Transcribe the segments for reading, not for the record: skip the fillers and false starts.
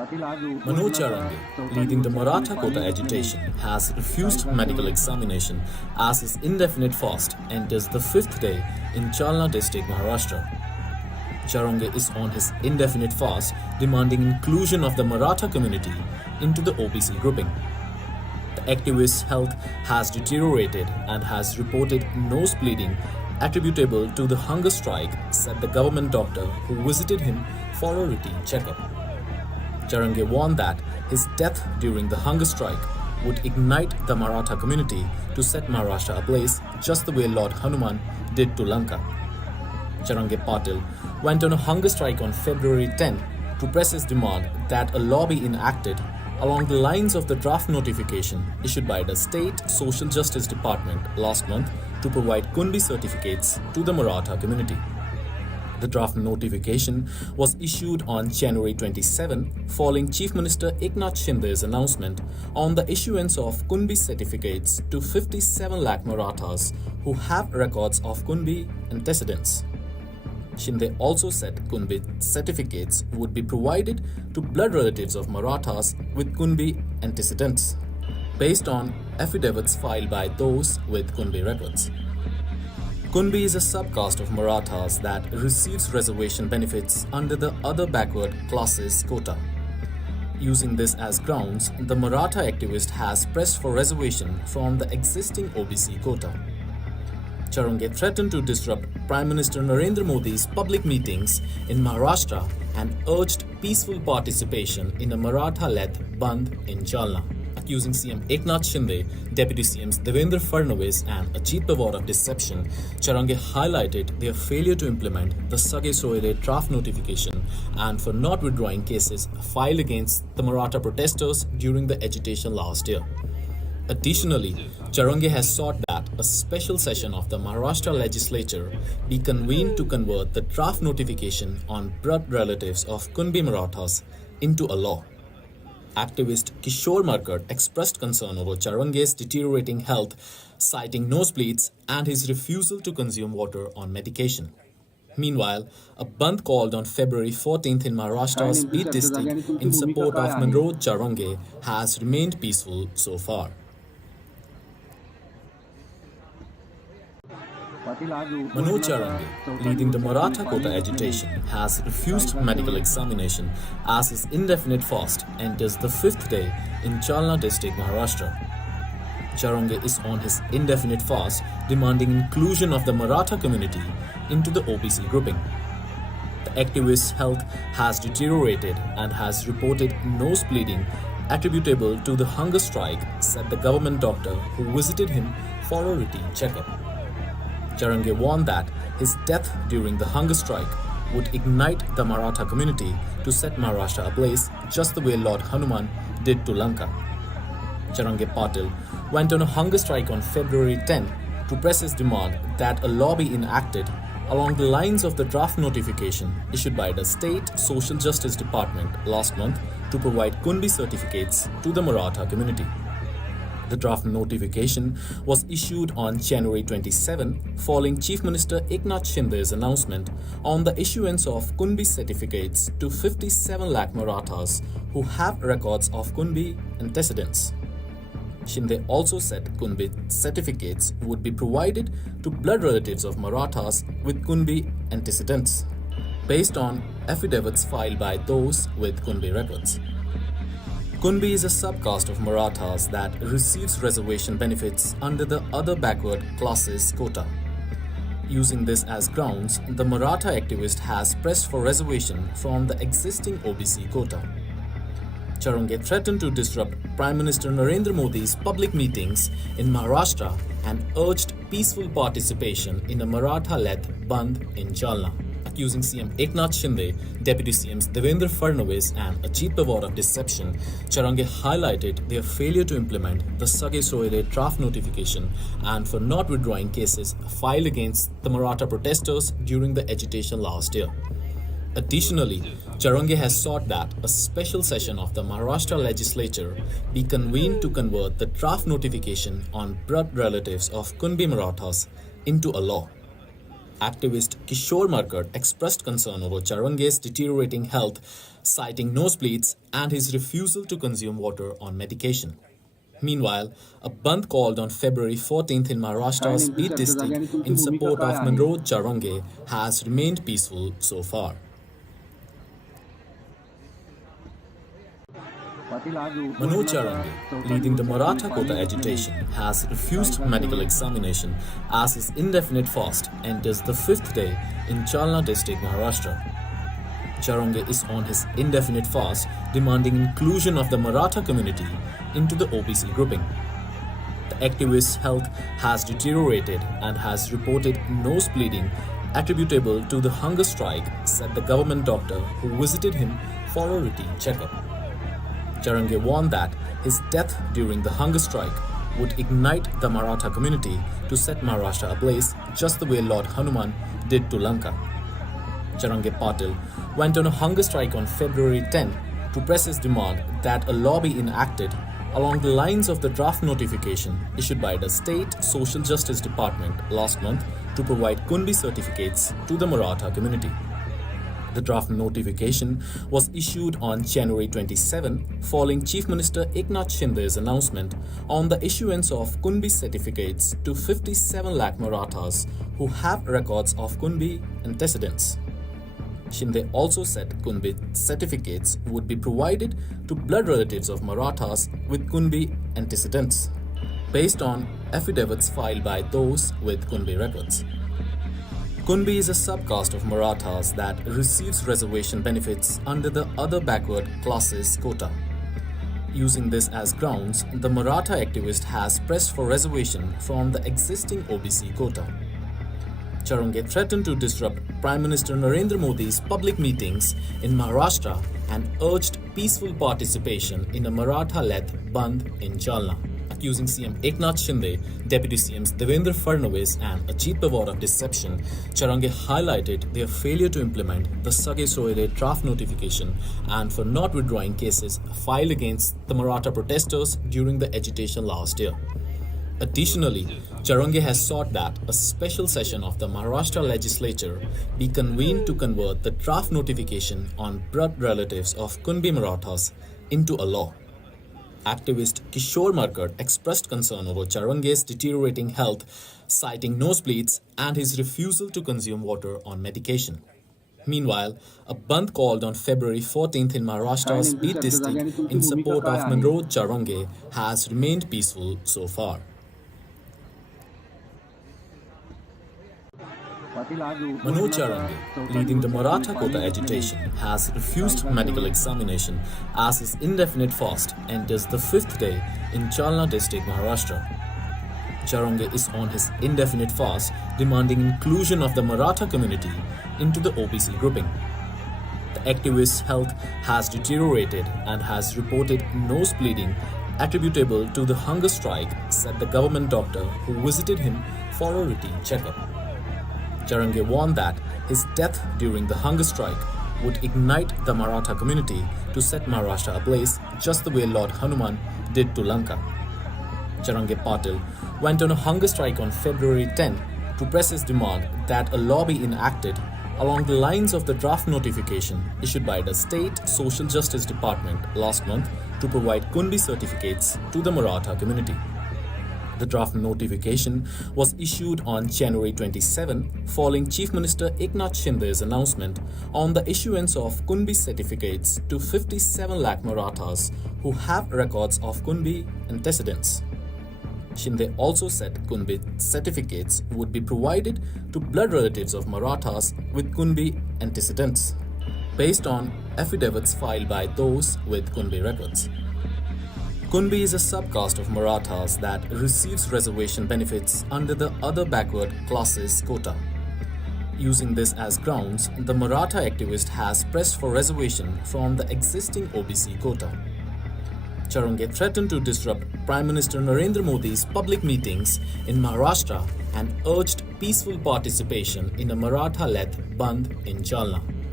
Manoj Jarange, leading the Maratha quota agitation, has refused medical examination as his indefinite fast enters the fifth day in Jalna district, Maharashtra. Jarange is on his indefinite fast, demanding inclusion of the Maratha community into the OBC grouping. The activist's health has deteriorated and has reported nose bleeding attributable to the hunger strike, said the government doctor who visited him for a routine checkup. Jarange warned that his death during the hunger strike would ignite the Maratha community to set Maharashtra ablaze just the way Lord Hanuman did to Lanka. Jarange Patil went on a hunger strike on February 10 to press his demand that a law be enacted along the lines of the draft notification issued by the State Social Justice Department last month to provide Kunbi certificates to the Maratha community. The draft notification was issued on January 27 following Chief Minister Eknath Shinde's announcement on the issuance of Kunbi certificates to 57 lakh Marathas who have records of Kunbi antecedents. Shinde also said Kunbi certificates would be provided to blood relatives of Marathas with Kunbi antecedents, based on affidavits filed by those with Kunbi records. Kunbi is a subcaste of Marathas that receives reservation benefits under the other backward classes quota. Using this as grounds, the Maratha activist has pressed for reservation from the existing OBC quota. Jarange threatened to disrupt Prime Minister Narendra Modi's public meetings in Maharashtra and urged peaceful participation in a Maratha-led Bandh in Jalna. Accusing CM Eknath Shinde, Deputy CMs Devendra Fadnavis and Ajit Pawar of deception, Jarange highlighted their failure to implement the Sage Soire draft notification and for not withdrawing cases filed against the Maratha protesters during the agitation last year. Additionally, Jarange has sought that a special session of the Maharashtra legislature be convened to convert the draft notification on blood relatives of Kunbi Marathas into a law. Activist Kishore Markad expressed concern over Jarange's deteriorating health, citing nosebleeds and his refusal to consume water on medication. Meanwhile, a bandh called on February 14th in Maharashtra's Beat district in support of Manoj Jarange has remained peaceful so far. Manoj Jarange, leading the Maratha quota agitation, has refused medical examination as his indefinite fast enters the fifth day in Jalna district, Maharashtra. Jarange is on his indefinite fast, demanding inclusion of the Maratha community into the OBC grouping. The activist's health has deteriorated and has reported nose bleeding attributable to the hunger strike, said the government doctor who visited him for a routine checkup. Jarange warned that his death during the hunger strike would ignite the Maratha community to set Maharashtra ablaze just the way Lord Hanuman did to Lanka. Jarange Patil went on a hunger strike on February 10 to press his demand that a law be enacted along the lines of the draft notification issued by the State Social Justice Department last month to provide Kunbi certificates to the Maratha community. The draft notification was issued on January 27 following Chief Minister Eknath Shinde's announcement on the issuance of Kunbi certificates to 57 lakh Marathas who have records of Kunbi antecedents. Shinde also said Kunbi certificates would be provided to blood relatives of Marathas with Kunbi antecedents, based on affidavits filed by those with Kunbi records. Kunbi is a subcaste of Marathas that receives reservation benefits under the other backward classes quota. Using this as grounds, the Maratha activist has pressed for reservation from the existing OBC quota. Jarange threatened to disrupt Prime Minister Narendra Modi's public meetings in Maharashtra and urged peaceful participation in a Maratha-led Bandh in Jalna. Accusing CM Eknath Shinde, Deputy CMs Devendra Fadnavis and Ajit Pawar of deception, Jarange highlighted their failure to implement the Sage Soire draft notification and for not withdrawing cases filed against the Maratha protesters during the agitation last year. Additionally, Jarange has sought that a special session of the Maharashtra legislature be convened to convert the draft notification on blood relatives of Kunbi Marathas into a law. Activist Kishore Markar expressed concern over Jarange's deteriorating health, citing nosebleeds and his refusal to consume water on medication. Meanwhile, a bandh called on February 14th in Maharashtra's Beat district in support of Manoj Jarange has remained peaceful so far. Manoj Jarange, leading the Maratha quota agitation, has refused medical examination as his indefinite fast enters the fifth day in Jalna district, Maharashtra. Jarange is on his indefinite fast, demanding inclusion of the Maratha community into the OBC grouping. The activist's health has deteriorated and has reported nose bleeding attributable to the hunger strike, said the government doctor who visited him for a routine checkup. Jarange warned that his death during the hunger strike would ignite the Maratha community to set Maharashtra ablaze just the way Lord Hanuman did to Lanka. Jarange Patil went on a hunger strike on February 10 to press his demand that a law be enacted along the lines of the draft notification issued by the State Social Justice Department last month to provide Kunbi certificates to the Maratha community. The draft notification was issued on January 27 following Chief Minister Eknath Shinde's announcement on the issuance of Kunbi certificates to 57 lakh Marathas who have records of Kunbi antecedents. Shinde also said Kunbi certificates would be provided to blood relatives of Marathas with Kunbi antecedents, based on affidavits filed by those with Kunbi records. Kunbi is a subcaste of Marathas that receives reservation benefits under the other backward classes quota. Using this as grounds, the Maratha activist has pressed for reservation from the existing OBC quota. Jarange threatened to disrupt Prime Minister Narendra Modi's public meetings in Maharashtra and urged peaceful participation in a Maratha-led bandh in Jalna. Accusing CM Eknath Shinde, Deputy CMs Devendra Fadnavis and Ajit Pawar of deception, Jarange highlighted their failure to implement the Sage Soire draft notification and for not withdrawing cases filed against the Maratha protesters during the agitation last year. Additionally, Jarange has sought that a special session of the Maharashtra legislature be convened to convert the draft notification on blood relatives of Kunbi Marathas into a law. Activist Kishore Markar expressed concern over Jarange's deteriorating health, citing nosebleeds and his refusal to consume water on medication. Meanwhile, a bandh called on February 14th in Maharashtra's Beat district in support of Manoj Jarange has remained peaceful so far. Manoj Jarange, leading the Maratha quota agitation, has refused medical examination as his indefinite fast enters the fifth day in Jalna district, Maharashtra. Jarange is on his indefinite fast, demanding inclusion of the Maratha community into the OBC grouping. The activist's health has deteriorated and has reported nose bleeding attributable to the hunger strike, said the government doctor who visited him for a routine checkup. Jarange warned that his death during the hunger strike would ignite the Maratha community to set Maharashtra ablaze just the way Lord Hanuman did to Lanka. Jarange Patil went on a hunger strike on February 10 to press his demand that a law be enacted along the lines of the draft notification issued by the State Social Justice Department last month to provide Kunbi certificates to the Maratha community. The draft notification was issued on January 27 following Chief Minister Eknath Shinde's announcement on the issuance of Kunbi certificates to 57 lakh Marathas who have records of Kunbi antecedents. Shinde also said Kunbi certificates would be provided to blood relatives of Marathas with Kunbi antecedents, based on affidavits filed by those with Kunbi records. Kunbi is a subcaste of Marathas that receives reservation benefits under the other backward classes quota. Using this as grounds, the Maratha activist has pressed for reservation from the existing OBC quota. Jarange threatened to disrupt Prime Minister Narendra Modi's public meetings in Maharashtra and urged peaceful participation in a Maratha-led bandh in Jalna.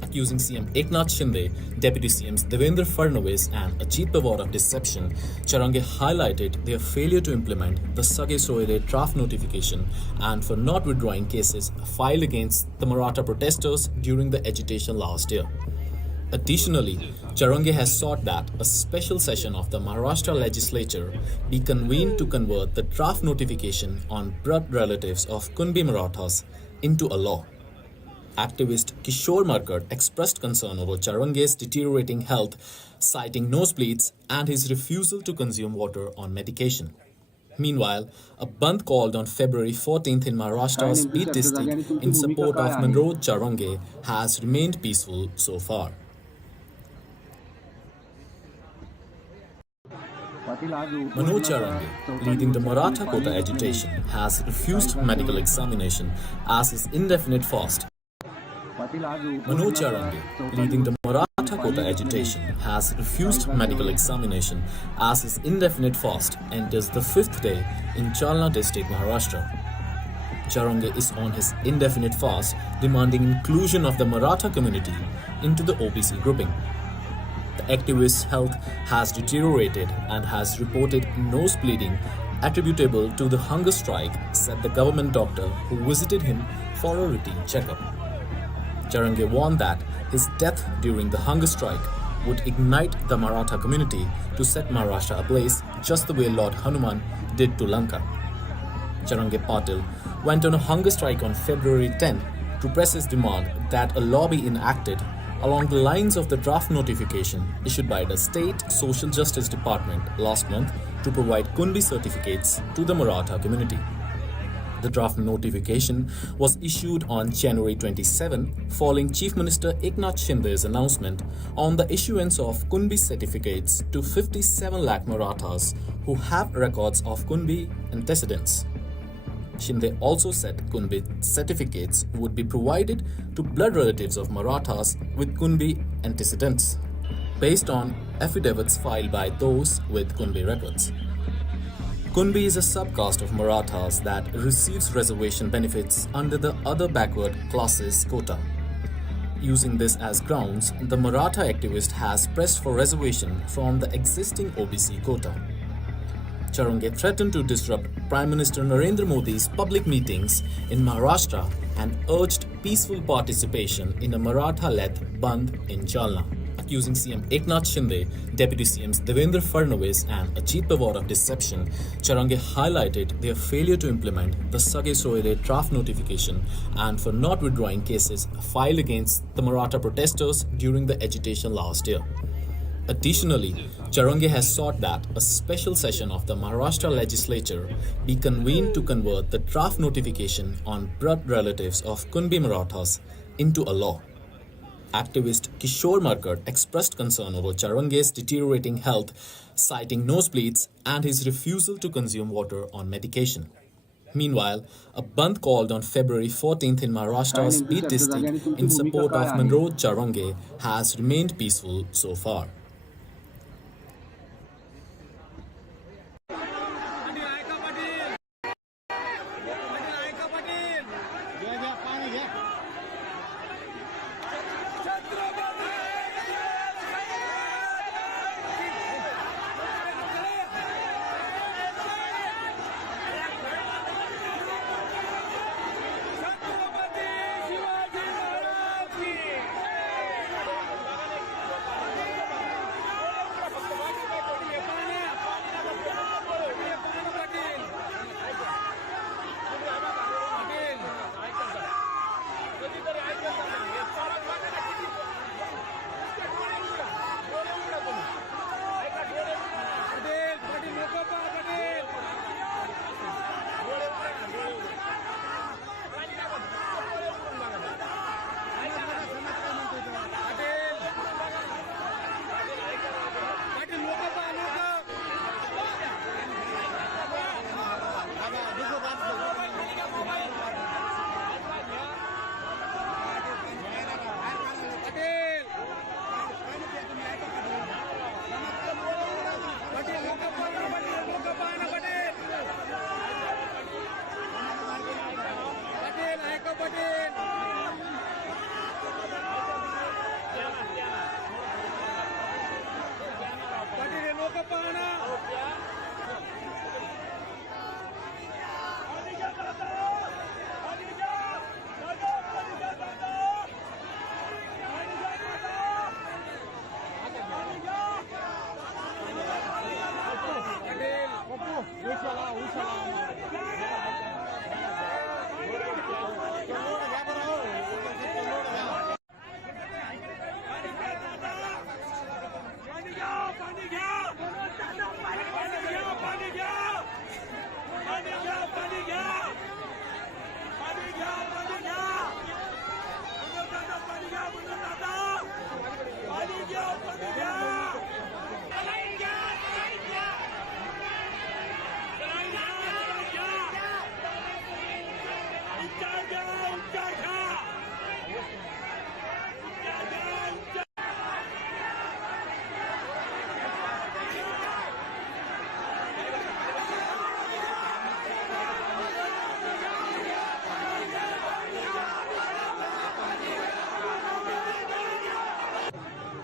accusing CM Eknath Shinde, Deputy CMs Devendra Fadnavis and Ajit Pawar of deception, Jarange highlighted their failure to implement the Sage Soire draft notification and for not withdrawing cases filed against the Maratha protesters during the agitation last year. Additionally, Jarange has sought that a special session of the Maharashtra legislature be convened to convert the draft notification on blood relatives of Kunbi Marathas into a law. Activist Kishore Markar expressed concern over Jarange's deteriorating health, citing nosebleeds and his refusal to consume water on medication. Meanwhile, a bandh called on February 14th in Maharashtra's Beat district in support of Manoj Jarange has remained peaceful so far. Manoj Jarange, leading the Maratha quota agitation, has refused medical examination as his indefinite fast. Manoj Jarange, leading the Maratha quota agitation, has refused medical examination as his indefinite fast enters the fifth day in Jalna district, Maharashtra. Jarange is on his indefinite fast, demanding inclusion of the Maratha community into the OBC grouping. The activist's health has deteriorated and has reported nose bleeding attributable to the hunger strike, said the government doctor who visited him for a routine checkup. Jarange warned that his death during the hunger strike would ignite the Maratha community to set Maharashtra ablaze just the way Lord Hanuman did to Lanka. Jarange Patil went on a hunger strike on February 10 to press his demand that a law be enacted along the lines of the draft notification issued by the State Social Justice Department last month to provide Kunbi certificates to the Maratha community. The draft notification was issued on January 27 following Chief Minister Eknath Shinde's announcement on the issuance of Kunbi certificates to 57 lakh Marathas who have records of Kunbi antecedents. Shinde also said Kunbi certificates would be provided to blood relatives of Marathas with Kunbi antecedents, based on affidavits filed by those with Kunbi records. Kunbi is a subcaste of Marathas that receives reservation benefits under the other backward classes quota. Using this as grounds, the Maratha activist has pressed for reservation from the existing OBC quota. Jarange threatened to disrupt Prime Minister Narendra Modi's public meetings in Maharashtra and urged peaceful participation in a Maratha-led bandh in Jalna. Accusing CM Eknath Shinde, Deputy CMs Devendra Fadnavis and Ajit Pawar of deception, Jarange highlighted their failure to implement the Sage Soire draft notification and for not withdrawing cases filed against the Maratha protesters during the agitation last year. Additionally, Jarange has sought that a special session of the Maharashtra legislature be convened to convert the draft notification on blood relatives of Kunbi Marathas into a law. Activist Kishore Markar expressed concern over Jarange's deteriorating health, citing nosebleeds and his refusal to consume water on medication. Meanwhile, a bandh called on February 14th in Maharashtra's Beat district in support of Manoj Jarange has remained peaceful so far.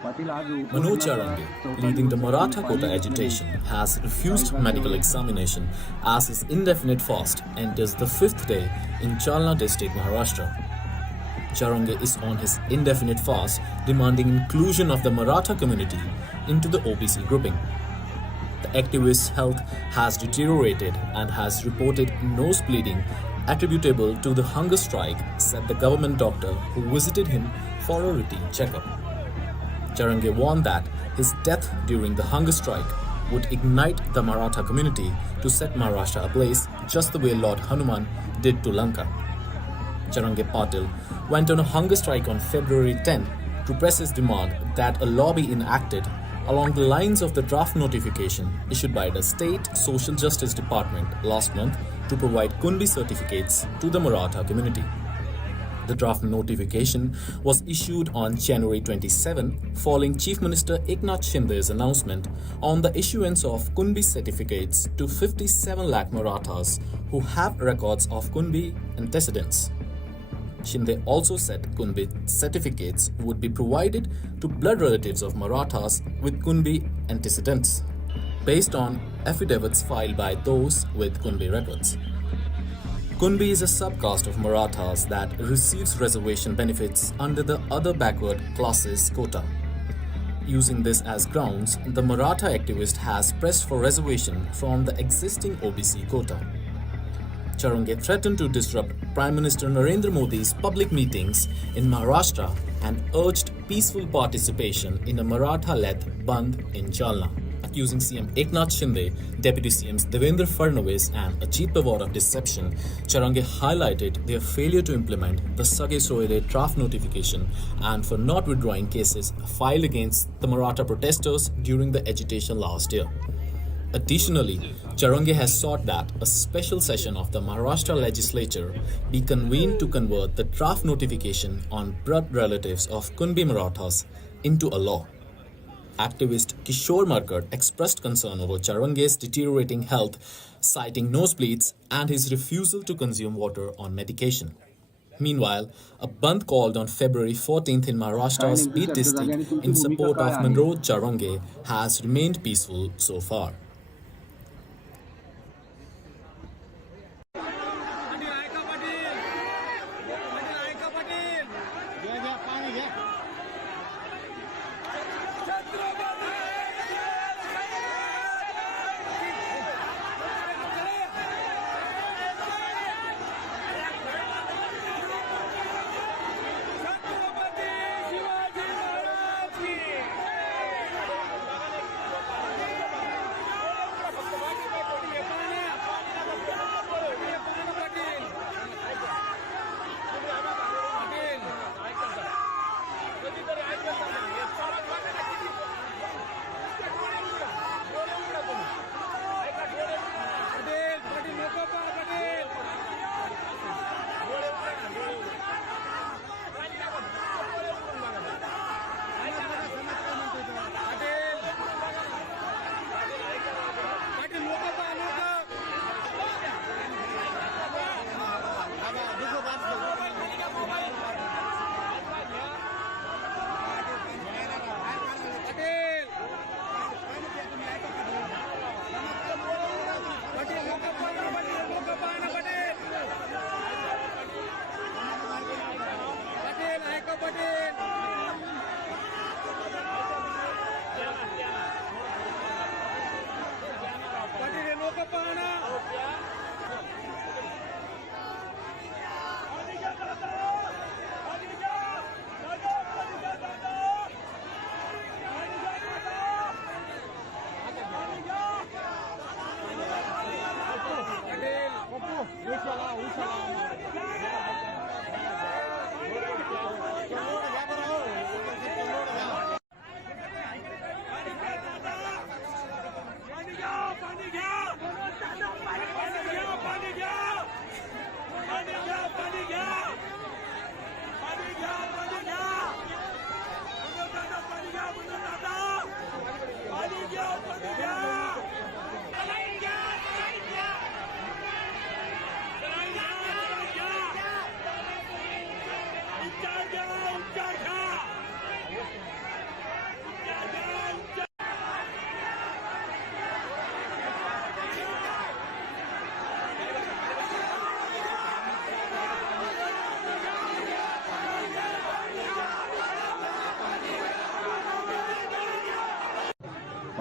Manoj Jarange, leading the Maratha quota agitation, has refused medical examination as his indefinite fast enters the fifth day in Jalna district, Maharashtra. Jarange is on his indefinite fast, demanding inclusion of the Maratha community into the OBC grouping. The activist's health has deteriorated and has reported nose bleeding attributable to the hunger strike, said the government doctor who visited him for a routine checkup. Jarange warned that his death during the hunger strike would ignite the Maratha community to set Maharashtra ablaze just the way Lord Hanuman did to Lanka. Jarange Patil went on a hunger strike on February 10 to press his demand that a law be enacted along the lines of the draft notification issued by the State Social Justice Department last month to provide Kunbi certificates to the Maratha community. The draft notification was issued on January 27 following Chief Minister Eknath Shinde's announcement on the issuance of Kunbi certificates to 57 lakh Marathas who have records of Kunbi antecedents. Shinde also said Kunbi certificates would be provided to blood relatives of Marathas with Kunbi antecedents, based on affidavits filed by those with Kunbi records. Kunbi is a subcaste of Marathas that receives reservation benefits under the other backward classes quota. Using this as grounds, the Maratha activist has pressed for reservation from the existing OBC quota. Jarange threatened to disrupt Prime Minister Narendra Modi's public meetings in Maharashtra and urged peaceful participation in a Maratha-led Bandh in Jalna. Accusing CM Eknath Shinde, Deputy CMs Devendra Fadnavis and Ajit Pawar of deception, Jarange highlighted their failure to implement the Sage Soire draft notification and for not withdrawing cases filed against the Maratha protesters during the agitation last year. Additionally, Jarange has sought that a special session of the Maharashtra legislature be convened to convert the draft notification on blood relatives of Kunbi Marathas into a law. Activist Kishore Markad expressed concern over Jarange's deteriorating health, citing nosebleeds and his refusal to consume water on medication. Meanwhile, a bandh called on February 14th in Maharashtra's Beat district in support of Manoj Jarange has remained peaceful so far.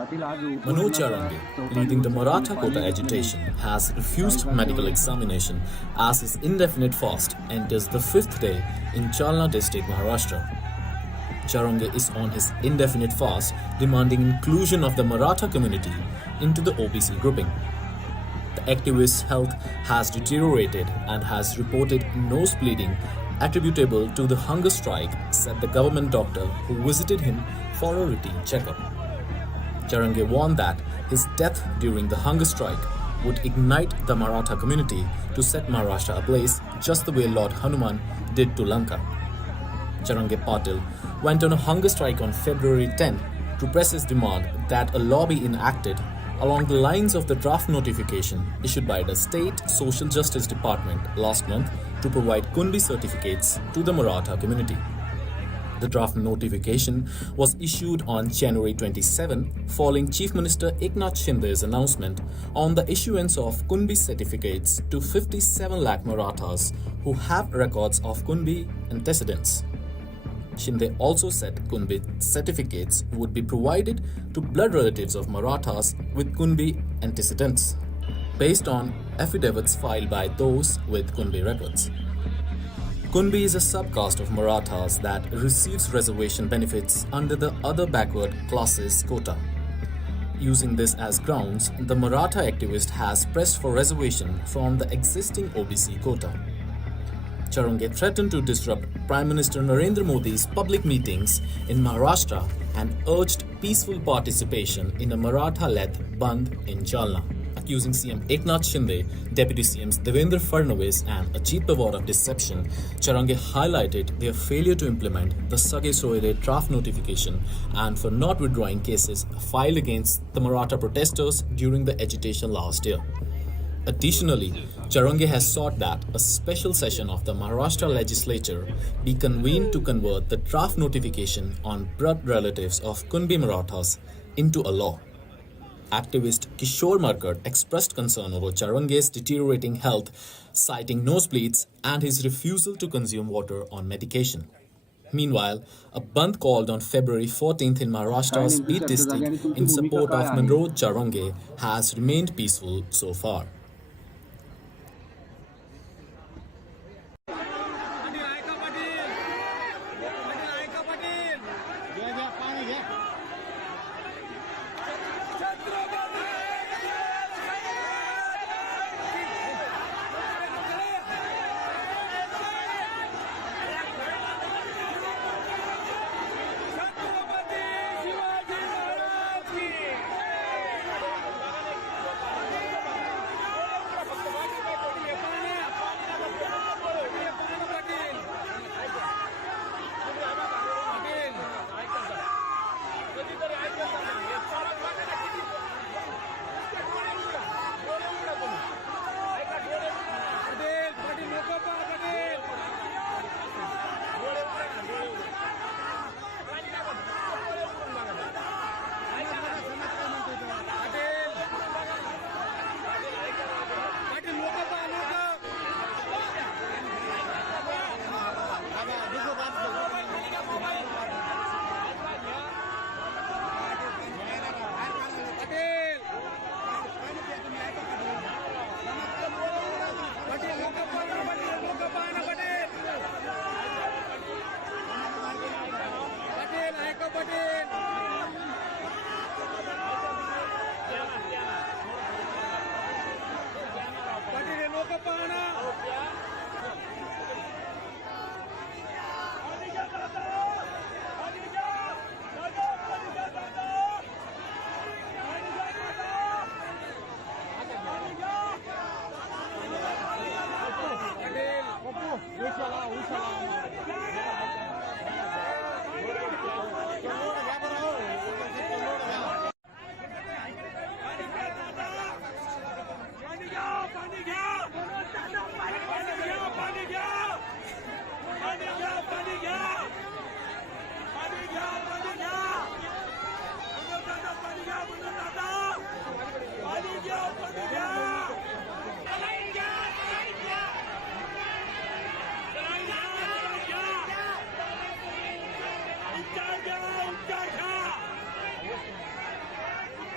Manoj Jarange, leading the Maratha quota agitation, has refused medical examination as his indefinite fast enters the fifth day in Jalna district, Maharashtra. Jarange is on his indefinite fast, demanding inclusion of the Maratha community into the OBC grouping. The activist's health has deteriorated and has reported nose bleeding attributable to the hunger strike, said the government doctor who visited him for a routine checkup. Jarange warned that his death during the hunger strike would ignite the Maratha community to set Maharashtra ablaze just the way Lord Hanuman did to Lanka. Jarange Patil went on a hunger strike on February 10 to press his demand that a law be enacted along the lines of the draft notification issued by the State Social Justice Department last month to provide Kunbi certificates to the Maratha community. The draft notification was issued on January 27 following Chief Minister Eknath Shinde's announcement on the issuance of Kunbi certificates to 57 lakh Marathas who have records of Kunbi antecedents. Shinde also said Kunbi certificates would be provided to blood relatives of Marathas with Kunbi antecedents, based on affidavits filed by those with Kunbi records. Kunbi is a subcaste of Marathas that receives reservation benefits under the other backward classes quota. Using this as grounds, the Maratha activist has pressed for reservation from the existing OBC quota. Jarange threatened to disrupt Prime Minister Narendra Modi's public meetings in Maharashtra and urged peaceful participation in a Maratha-led Bandh in Jalna. Accusing CM Eknath Shinde, Deputy CMs Devendra Fadnavis and Ajit Pawar of deception, Jarange highlighted their failure to implement the Sage Soire draft notification and for not withdrawing cases filed against the Maratha protesters during the agitation last year. Additionally, Jarange has sought that a special session of the Maharashtra legislature be convened to convert the draft notification on blood relatives of Kunbi Marathas into a law. Activist Kishore Markad expressed concern over Jarange's deteriorating health, citing nosebleeds and his refusal to consume water on medication. Meanwhile, a bandh called on February 14th in Maharashtra's Beat district in support of Manoj Jarange has remained peaceful so far.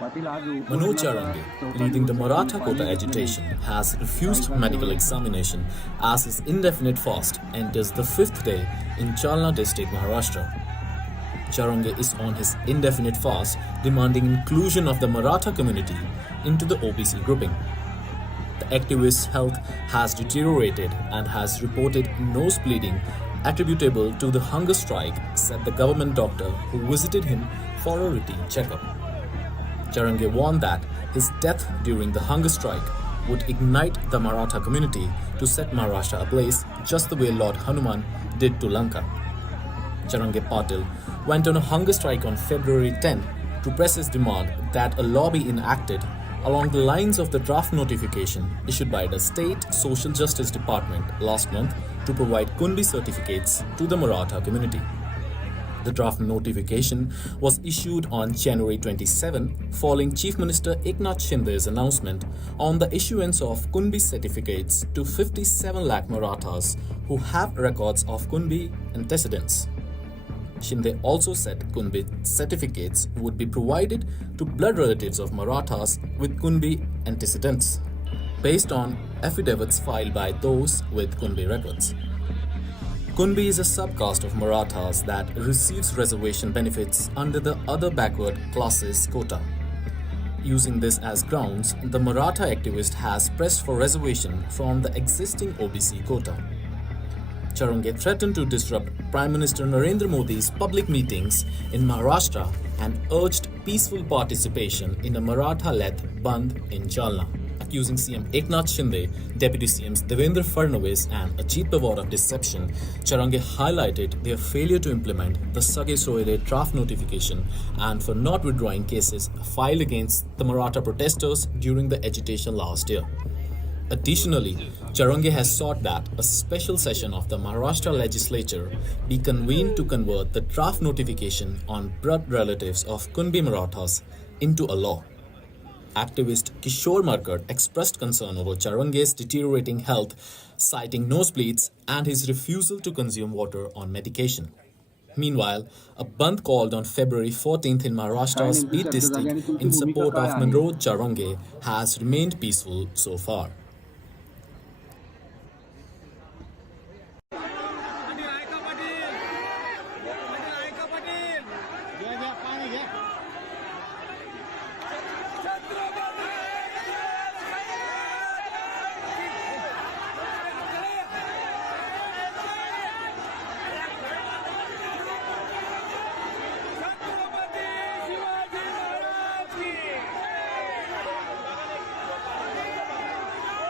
Manoj Jarange, leading the Maratha quota agitation, has refused medical examination as his indefinite fast enters the fifth day in Jalna district, Maharashtra. Jarange is on his indefinite fast, demanding inclusion of the Maratha community into the OBC grouping. The activist's health has deteriorated and has reported nose bleeding attributable to the hunger strike, said the government doctor who visited him for a routine checkup. Jarange warned that his death during the hunger strike would ignite the Maratha community to set Maharashtra ablaze just the way Lord Hanuman did to Lanka. Jarange Patil went on a hunger strike on February 10 to press his demand that a law be enacted along the lines of the draft notification issued by the State Social Justice Department last month to provide Kunbi certificates to the Maratha community. The draft notification was issued on January 27 following Chief Minister Eknath Shinde's announcement on the issuance of Kunbi certificates to 57 lakh Marathas who have records of Kunbi antecedents. Shinde also said Kunbi certificates would be provided to blood relatives of Marathas with Kunbi antecedents, based on affidavits filed by those with Kunbi records. Kunbi is a subcaste of Marathas that receives reservation benefits under the other backward classes quota. Using this as grounds, the Maratha activist has pressed for reservation from the existing OBC quota. Jarange threatened to disrupt Prime Minister Narendra Modi's public meetings in Maharashtra and urged peaceful participation in a Maratha-led Bandh in Jalna. Accusing CM Eknath Shinde, Deputy CMs Devendra Fadnavis and Ajit Pawar of deception, Jarange highlighted their failure to implement the Sage Soire draft notification and for not withdrawing cases filed against the Maratha protesters during the agitation last year. Additionally, Jarange has sought that a special session of the Maharashtra legislature be convened to convert the draft notification on blood relatives of Kunbi Marathas into a law. Activist Kishore Markad expressed concern over Jarange's deteriorating health, citing nosebleeds and his refusal to consume water on medication. Meanwhile, a bandh called on February 14th in Maharashtra's Beat district in support of Manoj Jarange has remained peaceful so far.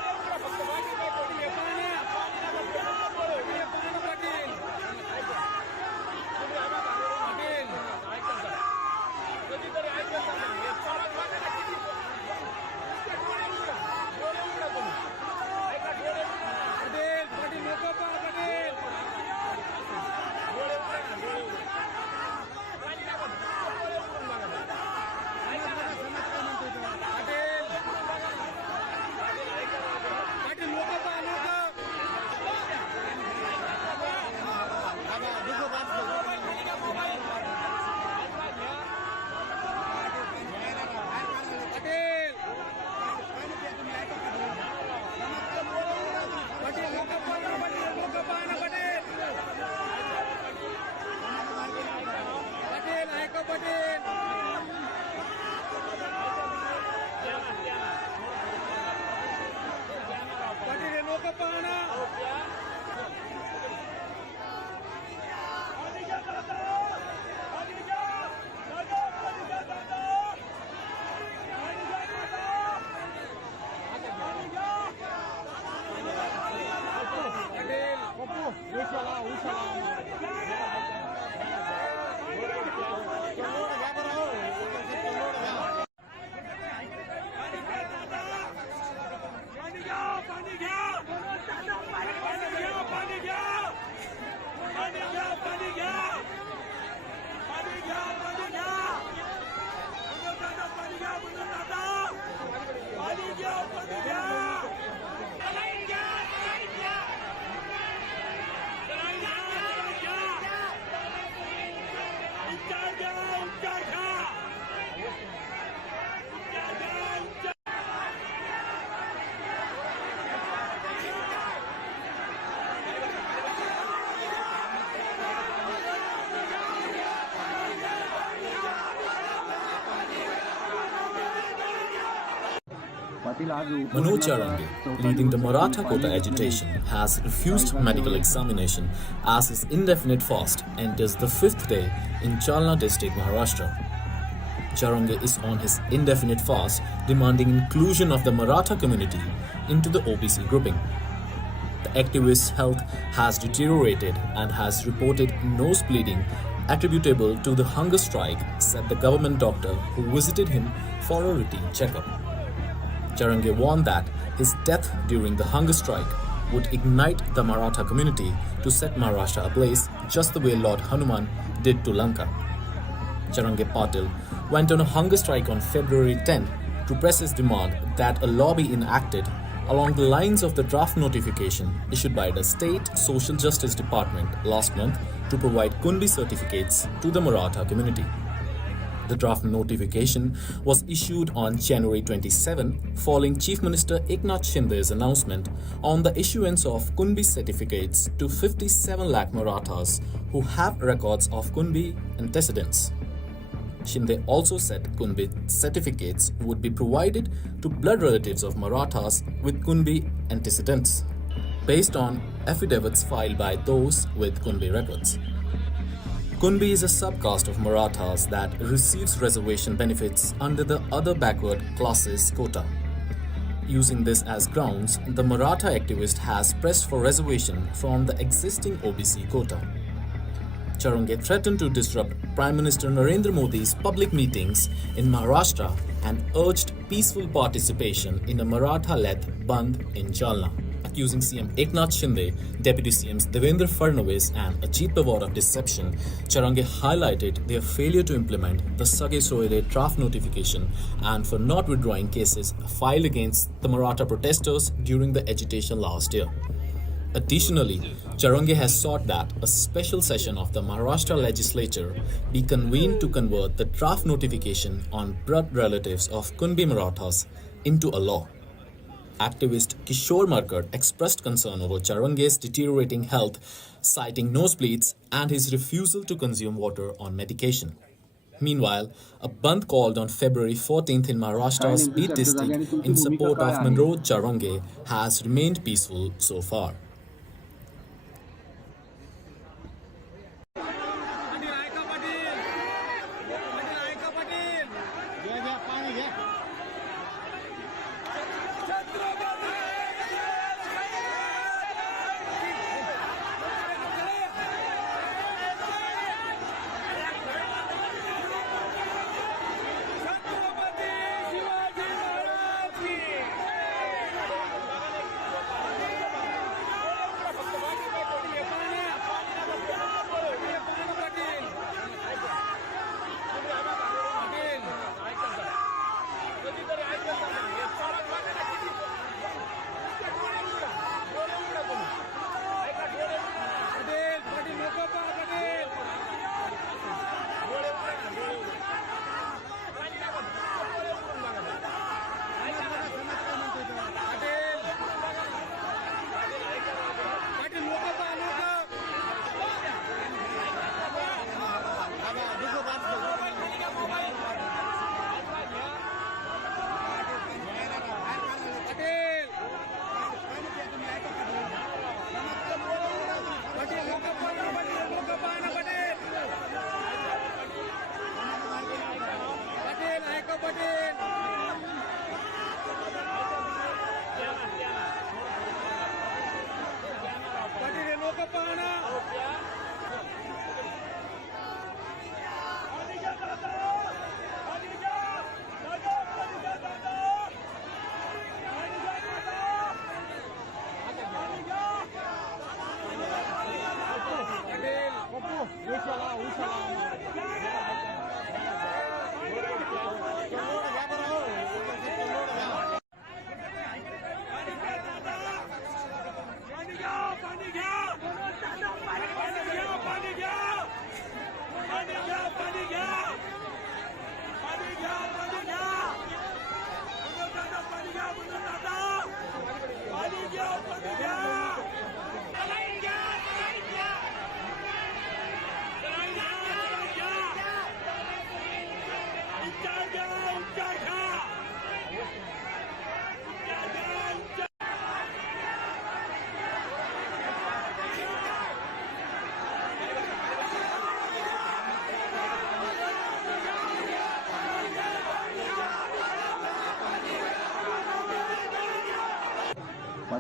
Manoj Jarange, leading the Maratha quota agitation, has refused medical examination as his indefinite fast enters the fifth day in Jalna district, Maharashtra. Jarange is on his indefinite fast, demanding inclusion of the Maratha community into the OBC grouping. The activist's health has deteriorated and has reported nose bleeding attributable to the hunger strike, said the government doctor who visited him for a routine checkup. Jarange warned that his death during the hunger strike would ignite the Maratha community to set Maharashtra ablaze just the way Lord Hanuman did to Lanka. Jarange Patil went on a hunger strike on February 10 to press his demand that a law be enacted along the lines of the draft notification issued by the State Social Justice Department last month to provide Kunbi certificates to the Maratha community. The draft notification was issued on January 27 following Chief Minister Eknath Shinde's announcement on the issuance of Kunbi certificates to 57 lakh Marathas who have records of Kunbi antecedents. Shinde also said Kunbi certificates would be provided to blood relatives of Marathas with Kunbi antecedents, based on affidavits filed by those with Kunbi records. Kunbi is a subcaste of Marathas that receives reservation benefits under the other backward classes quota. Using this as grounds, the Maratha activist has pressed for reservation from the existing OBC quota. Jarange threatened to disrupt Prime Minister Narendra Modi's public meetings in Maharashtra and urged peaceful participation in a Maratha-led Bandh in Jalna. Accusing CM Eknath Shinde, Deputy CMs Devendra Fadnavis and Ajit Pawar of deception, Jarange highlighted their failure to implement the Sage Soire draft notification and for not withdrawing cases filed against the Maratha protesters during the agitation last year. Additionally, Jarange has sought that a special session of the Maharashtra legislature be convened to convert the draft notification on blood relatives of Kunbi Marathas into a law. Activist Kishore Markad expressed concern over Jarange's deteriorating health, citing nosebleeds and his refusal to consume water on medication. Meanwhile, a bandh called on February 14th in Maharashtra's Beat district in support of Manoj Jarange has remained peaceful so far.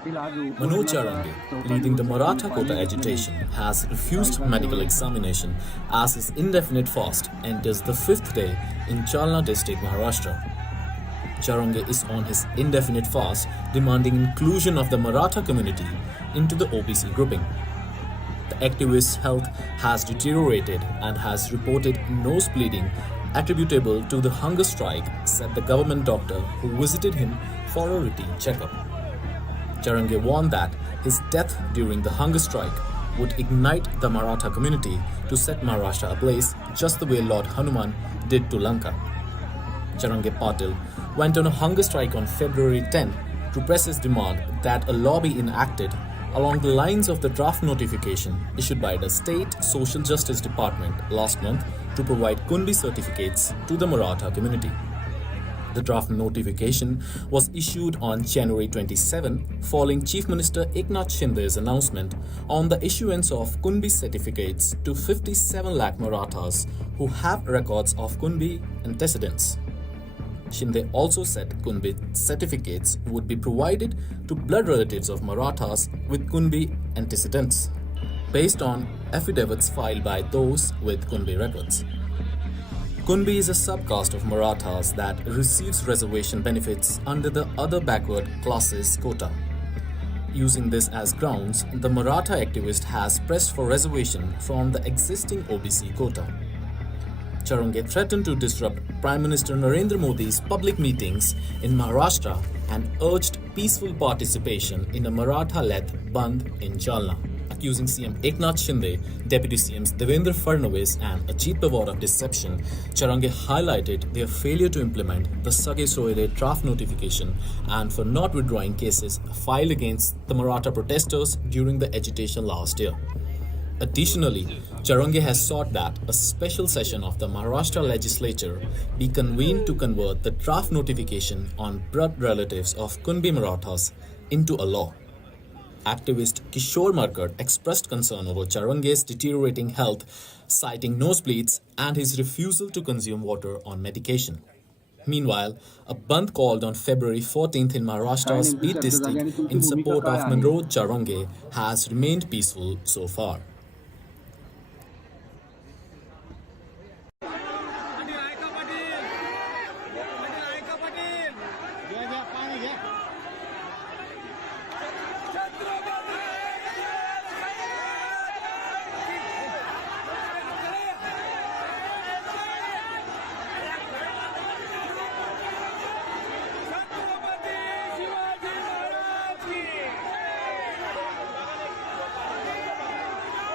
Manoj Jarange, leading the Maratha quota agitation, has refused medical examination as his indefinite fast enters the fifth day in Jalna district, Maharashtra. Jarange is on his indefinite fast, demanding inclusion of the Maratha community into the OBC grouping. The activist's health has deteriorated and has reported nose bleeding attributable to the hunger strike, said the government doctor who visited him for a routine checkup. Jarange warned that his death during the hunger strike would ignite the Maratha community to set Maharashtra ablaze just the way Lord Hanuman did to Lanka. Jarange Patil went on a hunger strike on February 10 to press his demand that a law be enacted along the lines of the draft notification issued by the State Social Justice Department last month to provide Kunbi certificates to the Maratha community. The draft notification was issued on January 27 following Chief Minister Eknath Shinde's announcement on the issuance of Kunbi certificates to 57 lakh Marathas who have records of Kunbi antecedents. Shinde also said Kunbi certificates would be provided to blood relatives of Marathas with Kunbi antecedents, based on affidavits filed by those with Kunbi records. Kunbi is a subcaste of Marathas that receives reservation benefits under the other backward classes quota. Using this as grounds, the Maratha activist has pressed for reservation from the existing OBC quota. Jarange threatened to disrupt Prime Minister Narendra Modi's public meetings in Maharashtra and urged peaceful participation in a Maratha-led Bandh in Jalna. Accusing CM Eknath Shinde, Deputy CMs Devendra Fadnavis and Ajit Pawar of deception, Jarange highlighted their failure to implement the Sage Soire draft notification and for not withdrawing cases filed against the Maratha protesters during the agitation last year. Additionally, Jarange has sought that a special session of the Maharashtra legislature be convened to convert the draft notification on blood relatives of Kunbi Marathas into a law. Activist Kishore Markad expressed concern over Jarange's deteriorating health, citing nosebleeds and his refusal to consume water on medication. Meanwhile, a bandh called on February 14th in Maharashtra's Beat district in support of Manoj Jarange has remained peaceful so far.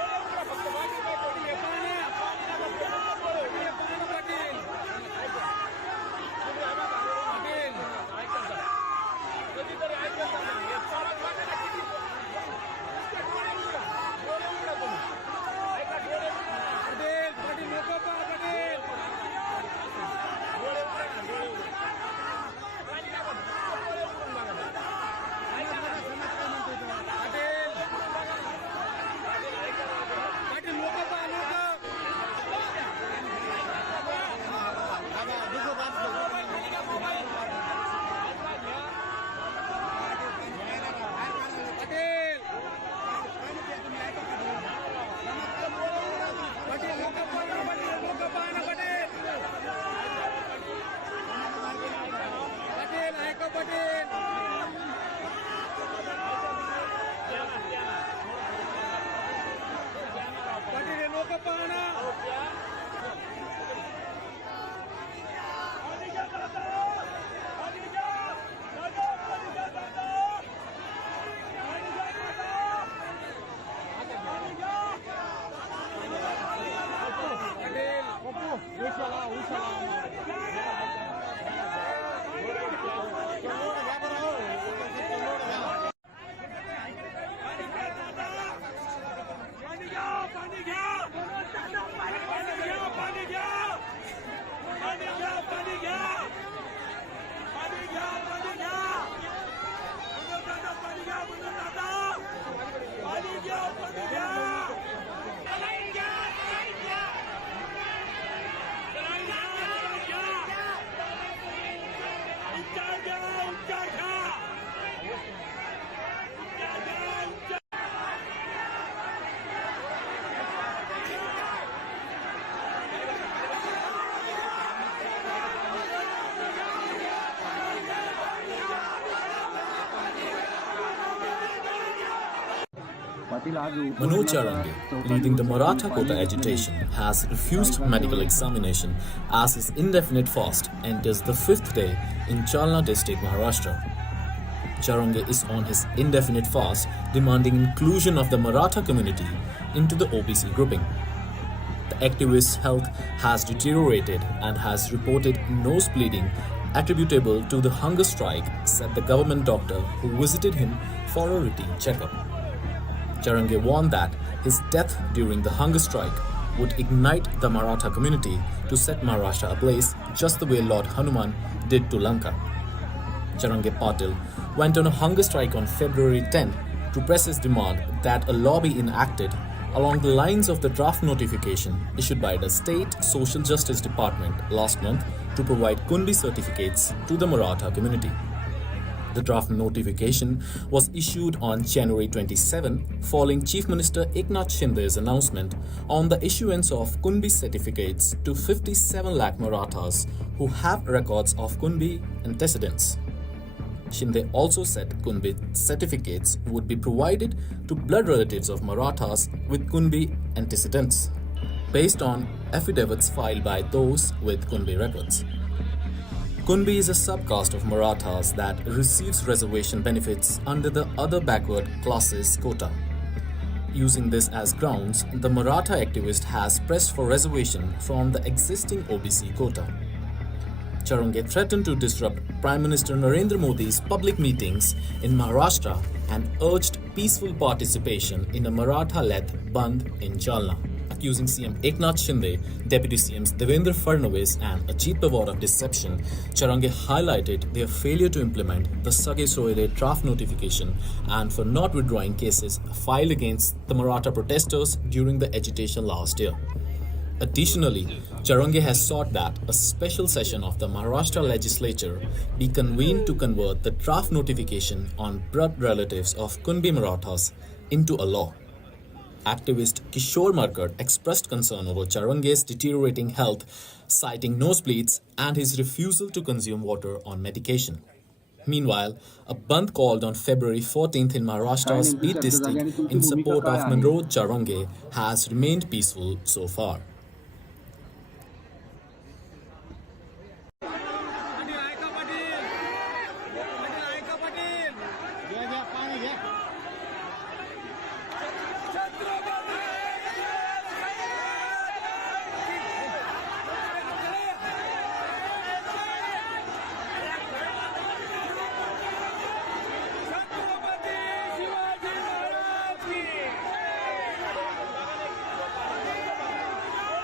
Manoj Jarange, leading the Maratha quota agitation, has refused medical examination as his indefinite fast enters the fifth day in Jalna district, Maharashtra. Jarange is on his indefinite fast, demanding inclusion of the Maratha community into the OBC grouping. The activist's health has deteriorated and has reported nose bleeding attributable to the hunger strike, said the government doctor who visited him for a routine checkup. Jarange warned that his death during the hunger strike would ignite the Maratha community to set Maharashtra ablaze just the way Lord Hanuman did to Lanka. Jarange Patil went on a hunger strike on February 10 to press his demand that a law be enacted along the lines of the draft notification issued by the State Social Justice Department last month to provide Kunbi certificates to the Maratha community. The draft notification was issued on January 27 following Chief Minister Eknath Shinde's announcement on the issuance of Kunbi certificates to 57 lakh Marathas who have records of Kunbi antecedents. Shinde also said Kunbi certificates would be provided to blood relatives of Marathas with Kunbi antecedents, based on affidavits filed by those with Kunbi records. Kunbi is a subcaste of Marathas that receives reservation benefits under the other backward classes quota. Using this as grounds, the Maratha activist has pressed for reservation from the existing OBC quota. Jarange threatened to disrupt Prime Minister Narendra Modi's public meetings in Maharashtra and urged peaceful participation in a Maratha-led Bandh in Jalna. Accusing CM Eknath Shinde, Deputy CMs Devendra Fadnavis and Ajit Pawar of deception, Jarange highlighted their failure to implement the Sage Soire draft notification and for not withdrawing cases filed against the Maratha protesters during the agitation last year. Additionally, Jarange has sought that a special session of the Maharashtra legislature be convened to convert the draft notification on blood relatives of Kunbi Marathas into a law. Activist Kishore Markad expressed concern over Jarange's deteriorating health, citing nosebleeds and his refusal to consume water on medication. Meanwhile, a bandh called on February 14th in Maharashtra's Beat district in support of Manoj Jarange has remained peaceful so far.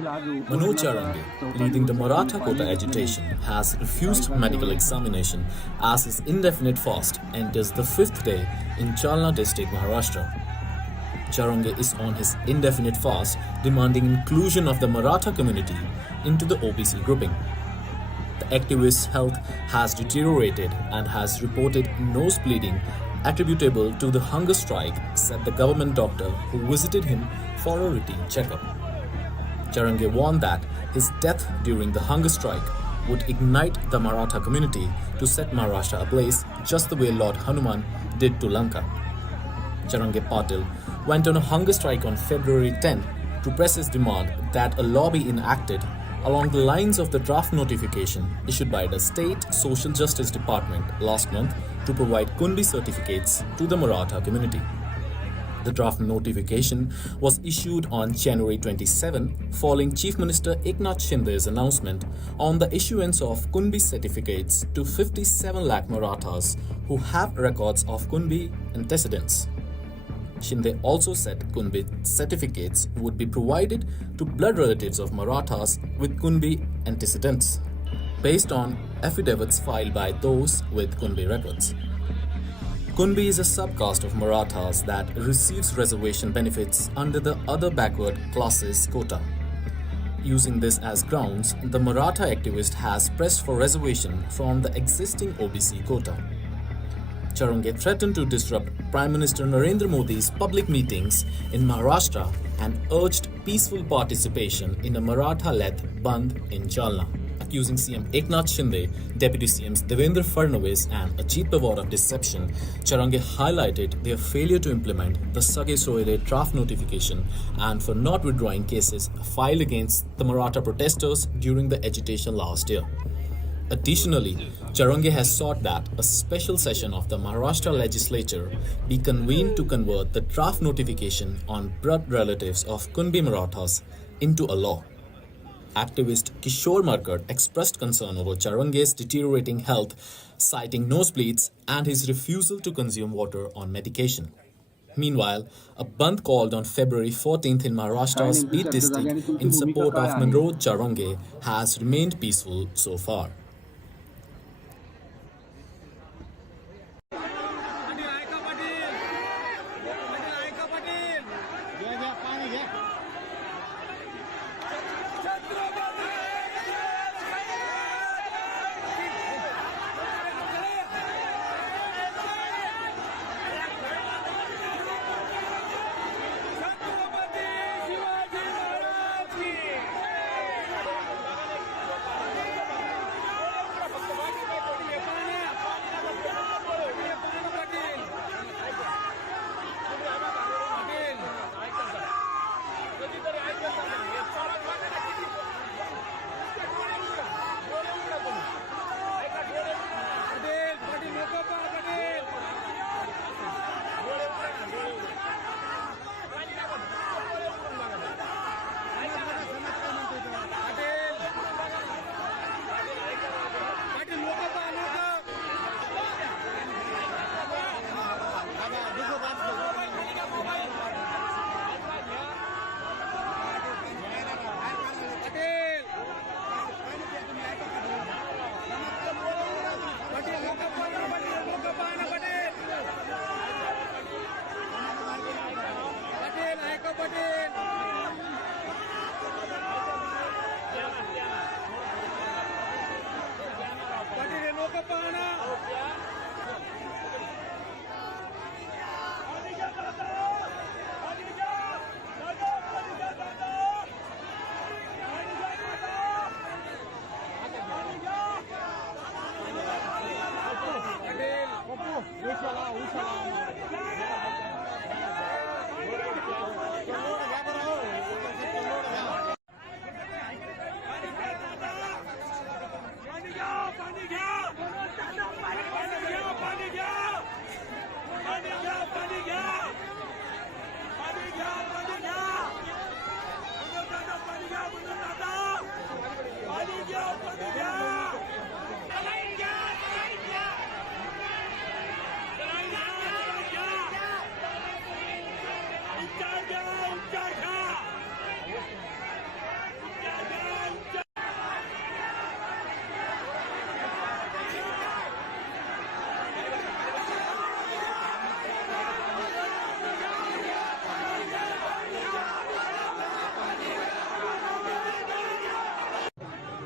Manoj Jarange, leading the Maratha quota agitation, has refused medical examination as his indefinite fast enters the fifth day in Jalna district, Maharashtra. Jarange is on his indefinite fast, demanding inclusion of the Maratha community into the OBC grouping. The activist's health has deteriorated and has reported nose bleeding attributable to the hunger strike, said the government doctor who visited him for a routine checkup. Jarange warned that his death during the hunger strike would ignite the Maratha community to set Maharashtra ablaze just the way Lord Hanuman did to Lanka. Jarange Patil went on a hunger strike on February 10 to press his demand that a law be enacted along the lines of the draft notification issued by the State Social Justice Department last month to provide Kunbi certificates to the Maratha community. The draft notification was issued on January 27 following Chief Minister Eknath Shinde's announcement on the issuance of Kunbi certificates to 57 lakh Marathas who have records of Kunbi antecedents. Shinde also said Kunbi certificates would be provided to blood relatives of Marathas with Kunbi antecedents, based on affidavits filed by those with Kunbi records. Kunbi is a subcaste of Marathas that receives reservation benefits under the other backward classes quota. Using this as grounds, the Maratha activist has pressed for reservation from the existing OBC quota. Jarange threatened to disrupt Prime Minister Narendra Modi's public meetings in Maharashtra and urged peaceful participation in a Maratha-led Bandh in Jalna. Accusing CM Eknath Shinde, Deputy CMs Devendra Fadnavis and Ajit Pawar of deception, Jarange highlighted their failure to implement the Sage Soire draft notification and for not withdrawing cases filed against the Maratha protesters during the agitation last year. Additionally, Jarange has sought that a special session of the Maharashtra legislature be convened to convert the draft notification on blood relatives of Kunbi Marathas into a law. Activist Kishore Markad expressed concern over Jarange's deteriorating health, citing nosebleeds and his refusal to consume water on medication. Meanwhile, a bandh called on February 14th in Maharashtra's Beat district in support of Manoj Jarange has remained peaceful so far.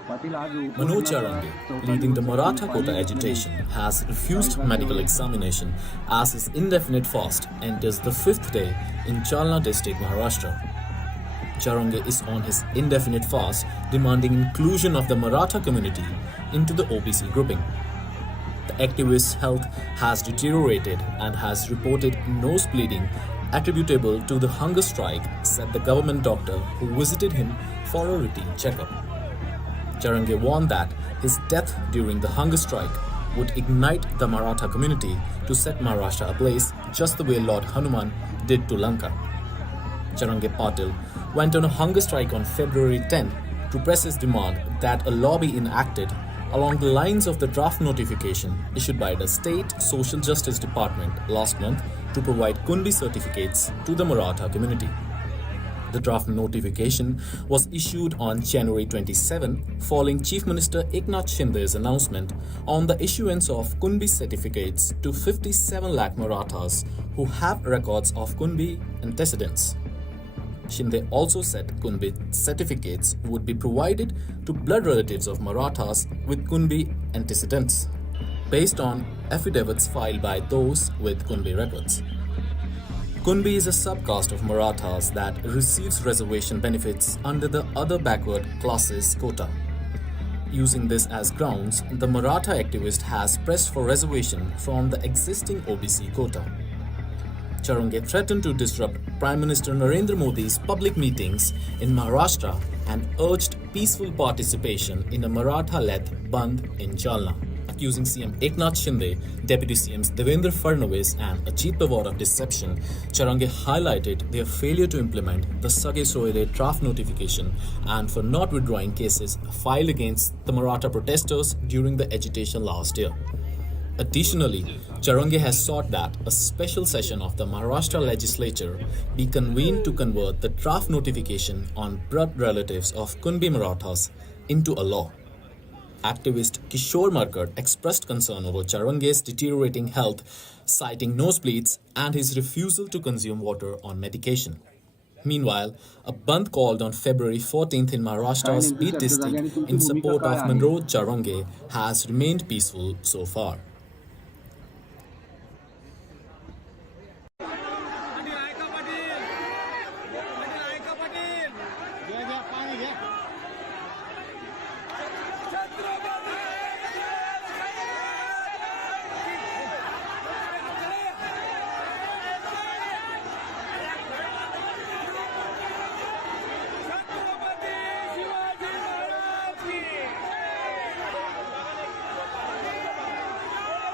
Manoj Jarange, leading the Maratha quota agitation, has refused medical examination as his indefinite fast enters the fifth day in Jalna district, Maharashtra. Jarange is on his indefinite fast, demanding inclusion of the Maratha community into the OBC grouping. The activist's health has deteriorated and has reported nose bleeding attributable to the hunger strike, said the government doctor who visited him for a routine checkup. Jarange warned that his death during the hunger strike would ignite the Maratha community to set Maharashtra ablaze just the way Lord Hanuman did to Lanka. Jarange Patil went on a hunger strike on February 10 to press his demand that a law be enacted along the lines of the draft notification issued by the State Social Justice Department last month to provide Kunbi certificates to the Maratha community. The draft notification was issued on January 27 following Chief Minister Eknath Shinde's announcement on the issuance of Kunbi certificates to 57 lakh Marathas who have records of Kunbi antecedents. Shinde also said Kunbi certificates would be provided to blood relatives of Marathas with Kunbi antecedents, based on affidavits filed by those with Kunbi records. Kunbi is a subcaste of Marathas that receives reservation benefits under the other backward classes quota. Using this as grounds, the Maratha activist has pressed for reservation from the existing OBC quota. Jarange threatened to disrupt Prime Minister Narendra Modi's public meetings in Maharashtra and urged peaceful participation in a Maratha-led Bandh in Jalna. Accusing CM Eknath Shinde, Deputy CMs Devendra Fadnavis and Ajit Pawar of deception, Jarange highlighted their failure to implement the Sage Soire draft notification and for not withdrawing cases filed against the Maratha protesters during the agitation last year. Additionally, Jarange has sought that a special session of the Maharashtra legislature be convened to convert the draft notification on blood relatives of Kunbi Marathas into a law. Activist Kishore Markad expressed concern over Jarange's deteriorating health, citing nosebleeds and his refusal to consume water on medication. Meanwhile, a bandh called on February 14th in Maharashtra's Beat district in support of Manoj Jarange has remained peaceful so far.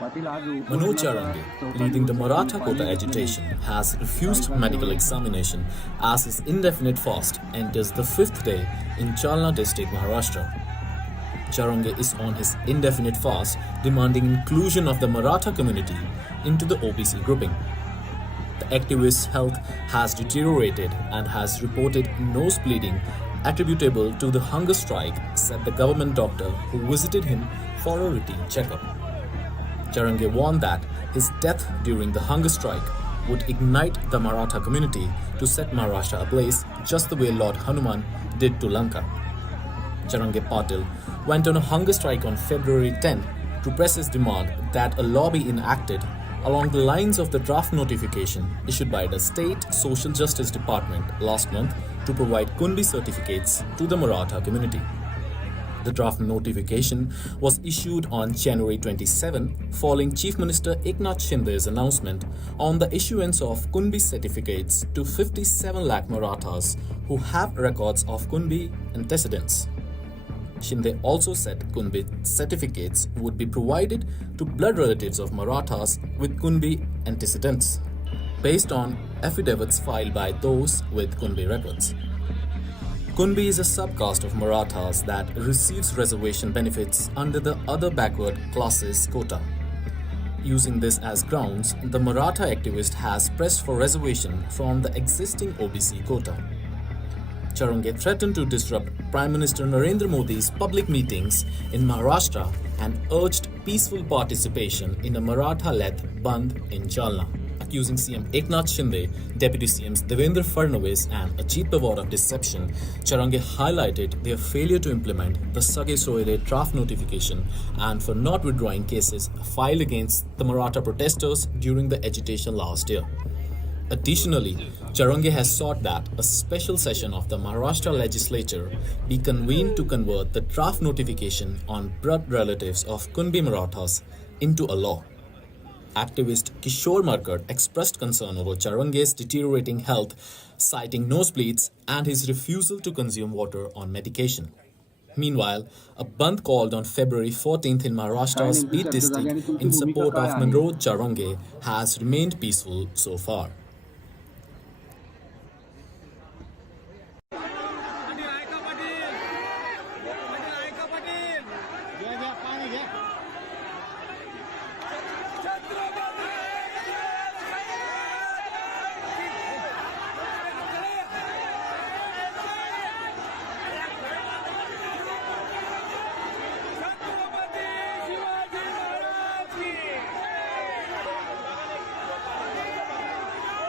Manoj Jarange, leading the Maratha quota agitation, has refused medical examination as his indefinite fast enters the fifth day in Jalna district, Maharashtra. Jarange is on his indefinite fast, demanding inclusion of the Maratha community into the OBC grouping. The activist's health has deteriorated and has reported nose bleeding attributable to the hunger strike, said the government doctor who visited him for a routine checkup. Jarange warned that his death during the hunger strike would ignite the Maratha community to set Maharashtra ablaze just the way Lord Hanuman did to Lanka. Jarange Patil went on a hunger strike on February 10 to press his demand that a law be enacted along the lines of the draft notification issued by the State Social Justice Department last month to provide Kunbi certificates to the Maratha community. The draft notification was issued on January 27 following Chief Minister Eknath Shinde's announcement on the issuance of Kunbi certificates to 57 lakh Marathas who have records of Kunbi antecedents. Shinde also said Kunbi certificates would be provided to blood relatives of Marathas with Kunbi antecedents, based on affidavits filed by those with Kunbi records. Kunbi is a subcaste of Marathas that receives reservation benefits under the other backward classes quota. Using this as grounds, the Maratha activist has pressed for reservation from the existing OBC quota. Jarange threatened to disrupt Prime Minister Narendra Modi's public meetings in Maharashtra and urged peaceful participation in a Maratha-led Bandh in Jalna. Accusing CM Eknath Shinde, Deputy CMs Devendra Fadnavis and Ajit Pawar of deception, Jarange highlighted their failure to implement the Sage Soire draft notification and for not withdrawing cases filed against the Maratha protesters during the agitation last year. Additionally, Jarange has sought that a special session of the Maharashtra legislature be convened to convert the draft notification on blood relatives of Kunbi Marathas into a law. Activist Kishore Markad expressed concern over Jarange's deteriorating health, citing nosebleeds and his refusal to consume water on medication. Meanwhile, a bandh called on February 14th in Maharashtra's Beat district in support of Manoj Jarange has remained peaceful so far.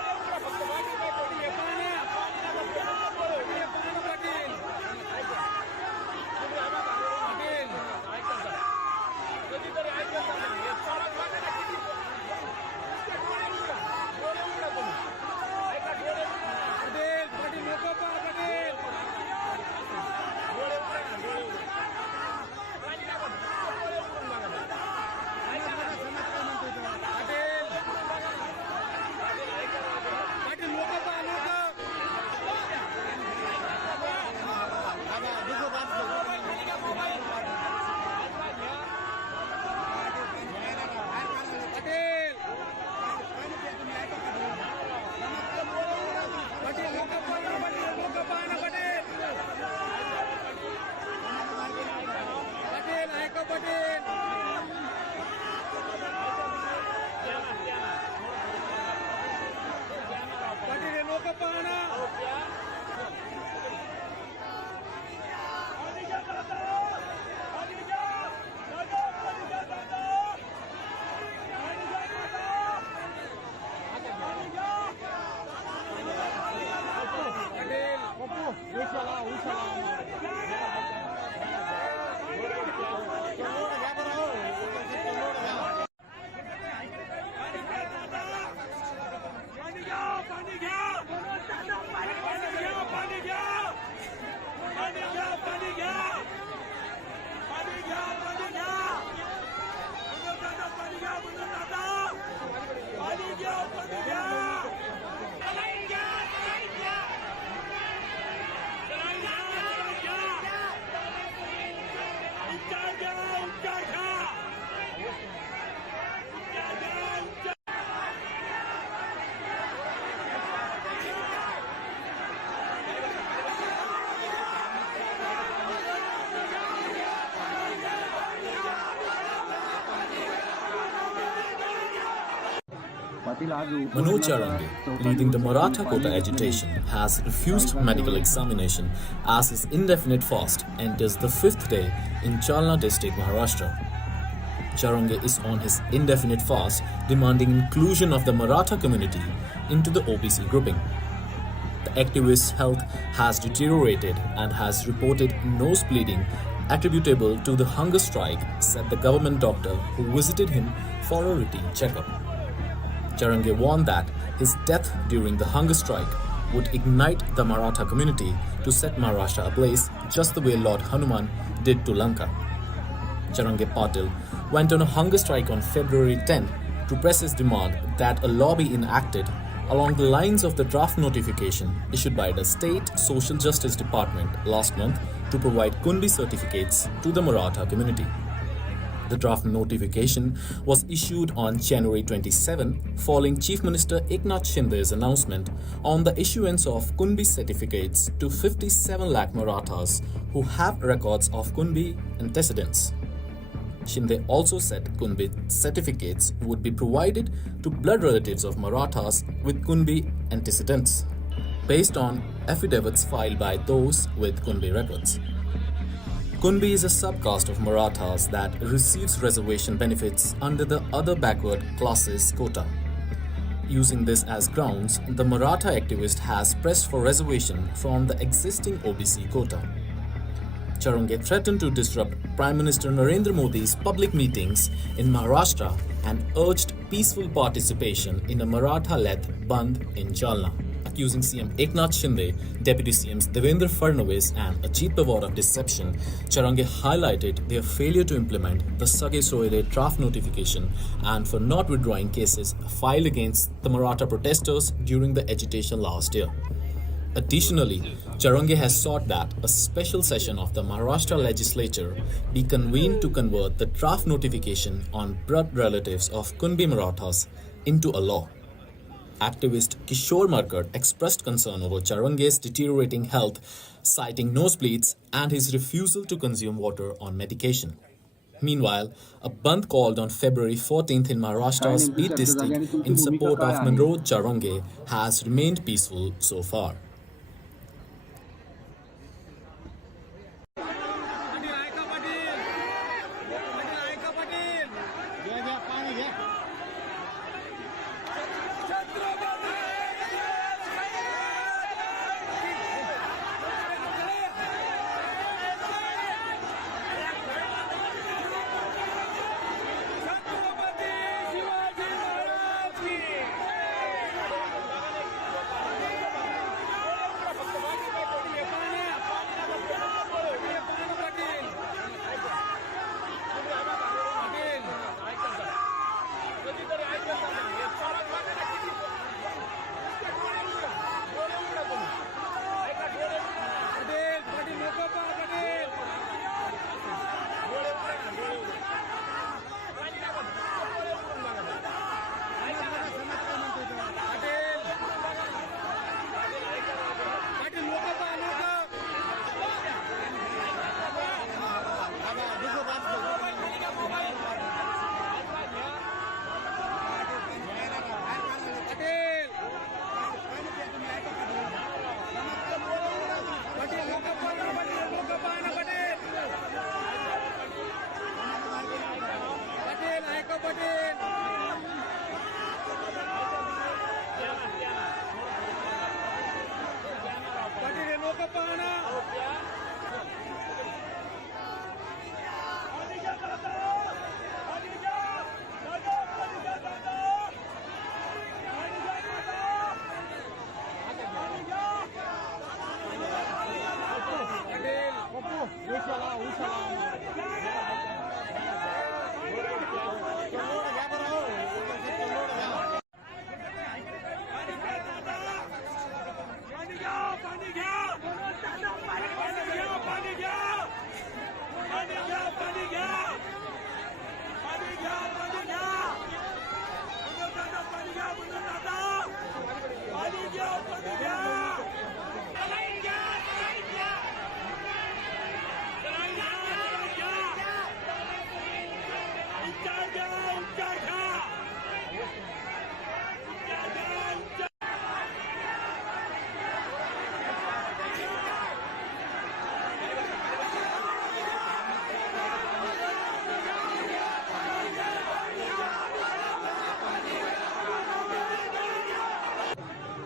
Manoj Jarange, leading the Maratha quota agitation, has refused medical examination as his indefinite fast enters the fifth day in Jalna district, Maharashtra. Jarange is on his indefinite fast, demanding inclusion of the Maratha community into the OBC grouping. The activist's health has deteriorated and has reported nose bleeding attributable to the hunger strike, said the government doctor who visited him for a routine checkup. Jarange warned that his death during the hunger strike would ignite the Maratha community to set Maharashtra ablaze just the way Lord Hanuman did to Lanka. Jarange Patil went on a hunger strike on February 10 to press his demand that a law be enacted along the lines of the draft notification issued by the State Social Justice Department last month to provide Kunbi certificates to the Maratha community. The draft notification was issued on January 27 following Chief Minister Eknath Shinde's announcement on the issuance of Kunbi certificates to 57 lakh Marathas who have records of Kunbi antecedents. Shinde also said Kunbi certificates would be provided to blood relatives of Marathas with Kunbi antecedents, based on affidavits filed by those with Kunbi records. Kunbi is a subcaste of Marathas that receives reservation benefits under the other backward classes quota. Using this as grounds, the Maratha activist has pressed for reservation from the existing OBC quota. Jarange threatened to disrupt Prime Minister Narendra Modi's public meetings in Maharashtra and urged peaceful participation in a Maratha-led Bandh in Jalna. Accusing CM Eknath Shinde, Deputy CMs Devendra Fadnavis and Ajit Pawar of deception, Jarange highlighted their failure to implement the Sage Soire draft notification and for not withdrawing cases filed against the Maratha protesters during the agitation last year. Additionally, Jarange has sought that a special session of the Maharashtra legislature be convened to convert the draft notification on blood relatives of Kunbi Marathas into a law. Activist Kishore Markad expressed concern over Jarange's deteriorating health, citing nosebleeds and his refusal to consume water on medication. Meanwhile, a bandh called on February 14th in Maharashtra's Beat district in support of Manoj Jarange has remained peaceful so far.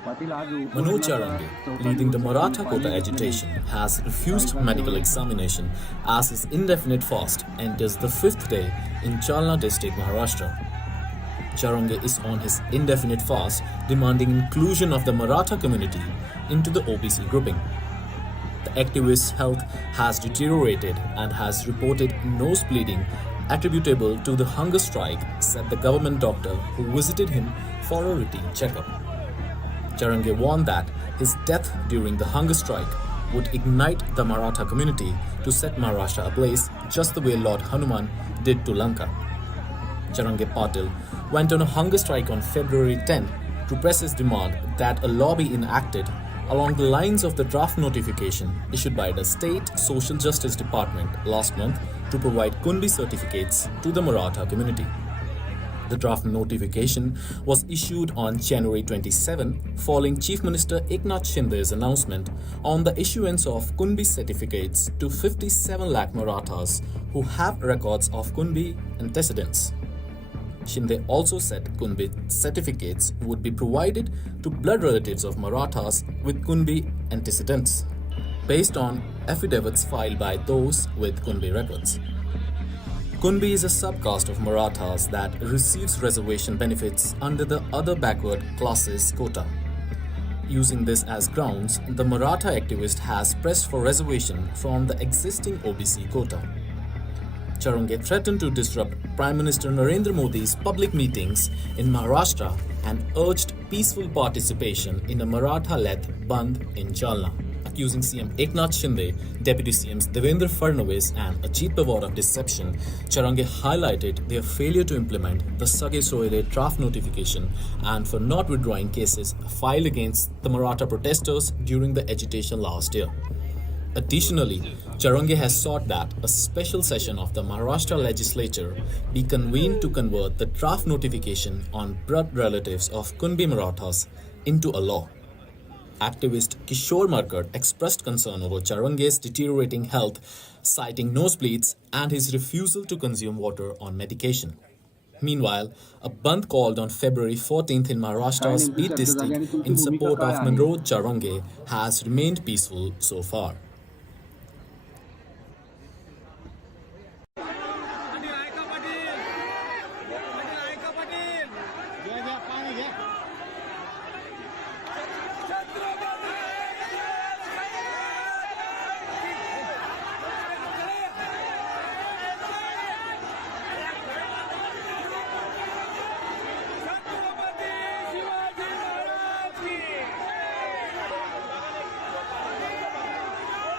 Manoj Jarange, leading the Maratha quota agitation, has refused medical examination as his indefinite fast enters the fifth day in Jalna district, Maharashtra. Jarange is on his indefinite fast, demanding inclusion of the Maratha community into the OBC grouping. The activist's health has deteriorated and has reported nose bleeding attributable to the hunger strike, said the government doctor who visited him for a routine checkup. Jarange warned that his death during the hunger strike would ignite the Maratha community to set Maharashtra ablaze just the way Lord Hanuman did to Lanka. Jarange Patil went on a hunger strike on February 10 to press his demand that a law be enacted along the lines of the draft notification issued by the State Social Justice Department last month to provide Kunbi certificates to the Maratha community. The draft notification was issued on January 27 following Chief Minister Eknath Shinde's announcement on the issuance of Kunbi certificates to 57 lakh Marathas who have records of Kunbi antecedents. Shinde also said Kunbi certificates would be provided to blood relatives of Marathas with Kunbi antecedents, based on affidavits filed by those with Kunbi records. Kunbi is a subcaste of Marathas that receives reservation benefits under the other backward classes quota. Using this as grounds, the Maratha activist has pressed for reservation from the existing OBC quota. Jarange threatened to disrupt Prime Minister Narendra Modi's public meetings in Maharashtra and urged peaceful participation in a Maratha-led Bandh in Jalna. Accusing CM Eknath Shinde, Deputy CMs Devendra Fadnavis and Ajit Pawar of deception, Jarange highlighted their failure to implement the Sage Soire draft notification and for not withdrawing cases filed against the Maratha protesters during the agitation last year. Additionally, Jarange has sought that a special session of the Maharashtra legislature be convened to convert the draft notification on blood relatives of Kunbi Marathas into a law. Activist Kishore Markad expressed concern over Jarange's deteriorating health, citing nosebleeds and his refusal to consume water on medication. Meanwhile, a bandh called on February 14th in Maharashtra's Beat district in support of Manoj Jarange has remained peaceful so far.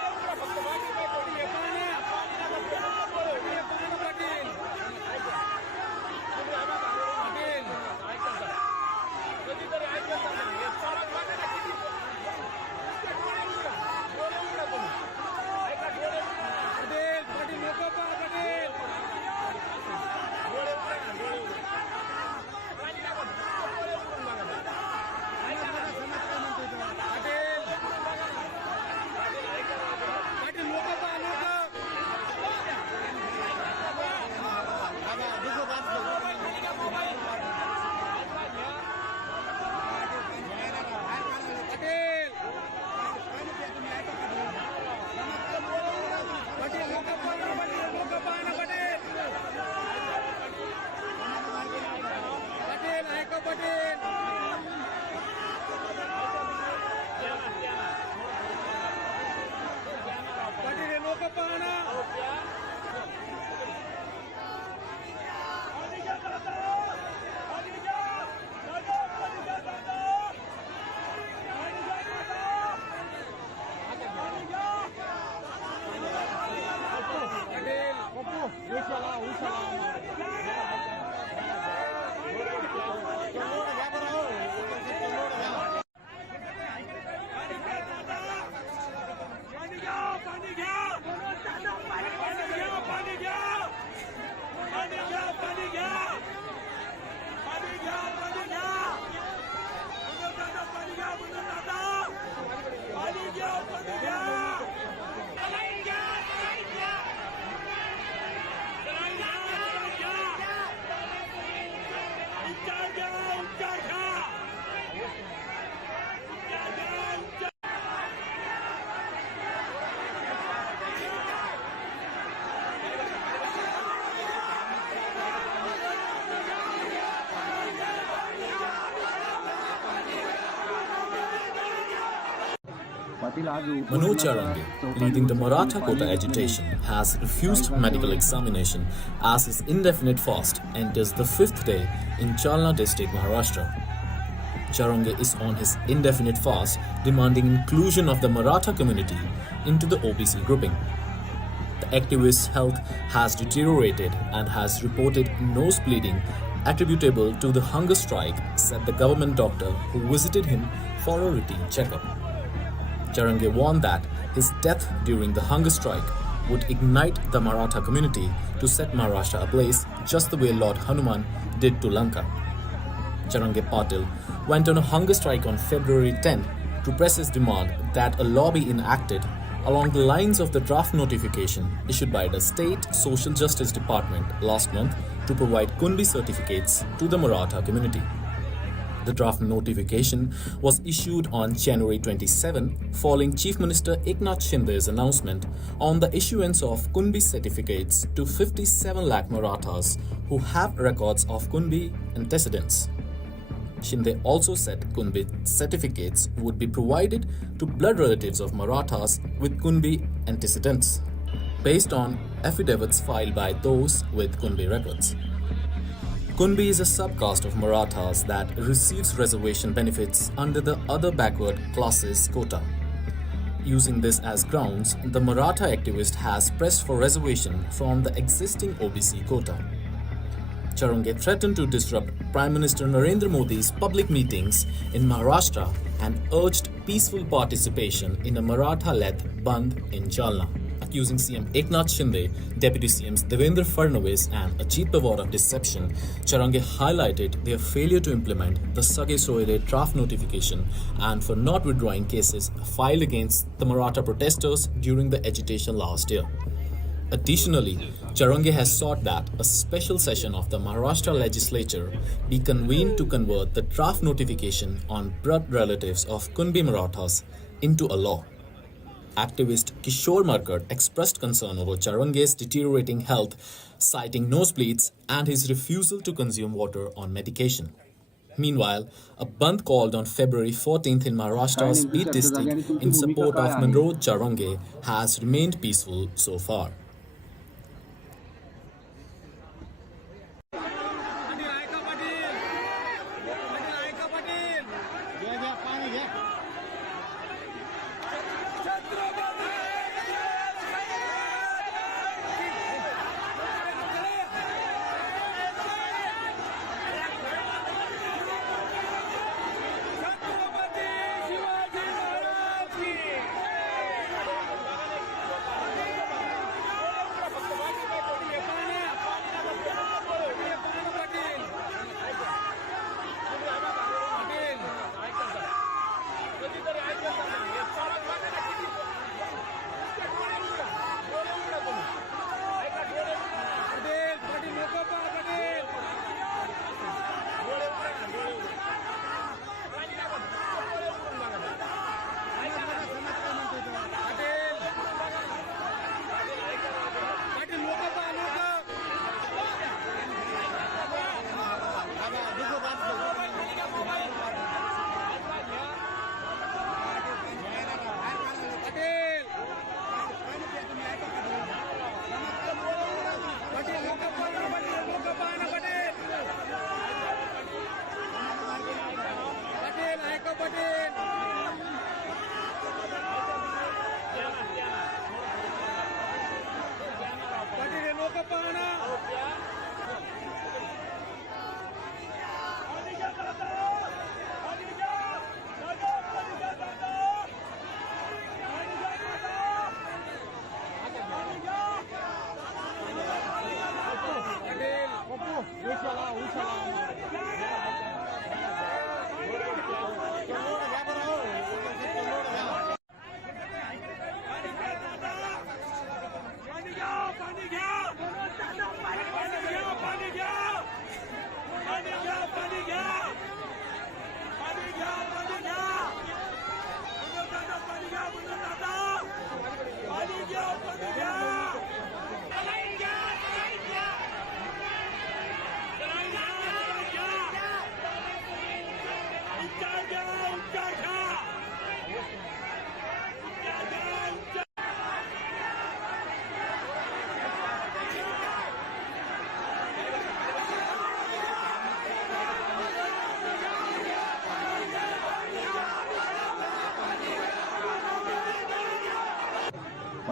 Manoj Jarange, leading the Maratha quota agitation, has refused medical examination as his indefinite fast enters the fifth day in Jalna district, Maharashtra. Jarange is on his indefinite fast, demanding inclusion of the Maratha community into the OBC grouping. The activist's health has deteriorated and has reported nose bleeding attributable to the hunger strike, said the government doctor who visited him for a routine checkup. Jarange warned that his death during the hunger strike would ignite the Maratha community to set Maharashtra ablaze just the way Lord Hanuman did to Lanka. Jarange Patil went on a hunger strike on February 10 to press his demand that a law be enacted along the lines of the draft notification issued by the State Social Justice Department last month to provide Kunbi certificates to the Maratha community. The draft notification was issued on January 27 following Chief Minister Eknath Shinde's announcement on the issuance of Kunbi certificates to 57 lakh Marathas who have records of Kunbi antecedents. Shinde also said Kunbi certificates would be provided to blood relatives of Marathas with Kunbi antecedents, based on affidavits filed by those with Kunbi records. Kunbi is a subcaste of Marathas that receives reservation benefits under the other backward classes quota. Using this as grounds, the Maratha activist has pressed for reservation from the existing OBC quota. Jarange threatened to disrupt Prime Minister Narendra Modi's public meetings in Maharashtra and urged peaceful participation in a Maratha-led Bandh in Jalna. Accusing CM Eknath Shinde, Deputy CMs Devendra Fadnavis and Ajit Pawar of deception, Jarange highlighted their failure to implement the Sage Soire draft notification and for not withdrawing cases filed against the Maratha protesters during the agitation last year. Additionally, Jarange has sought that a special session of the Maharashtra legislature be convened to convert the draft notification on blood relatives of Kunbi Marathas into a law. Activist Kishore Markad expressed concern over Jarange's deteriorating health, citing nosebleeds and his refusal to consume water on medication. Meanwhile, a bandh called on February 14th in Maharashtra's Beat district in support of Manoj Jarange has remained peaceful so far.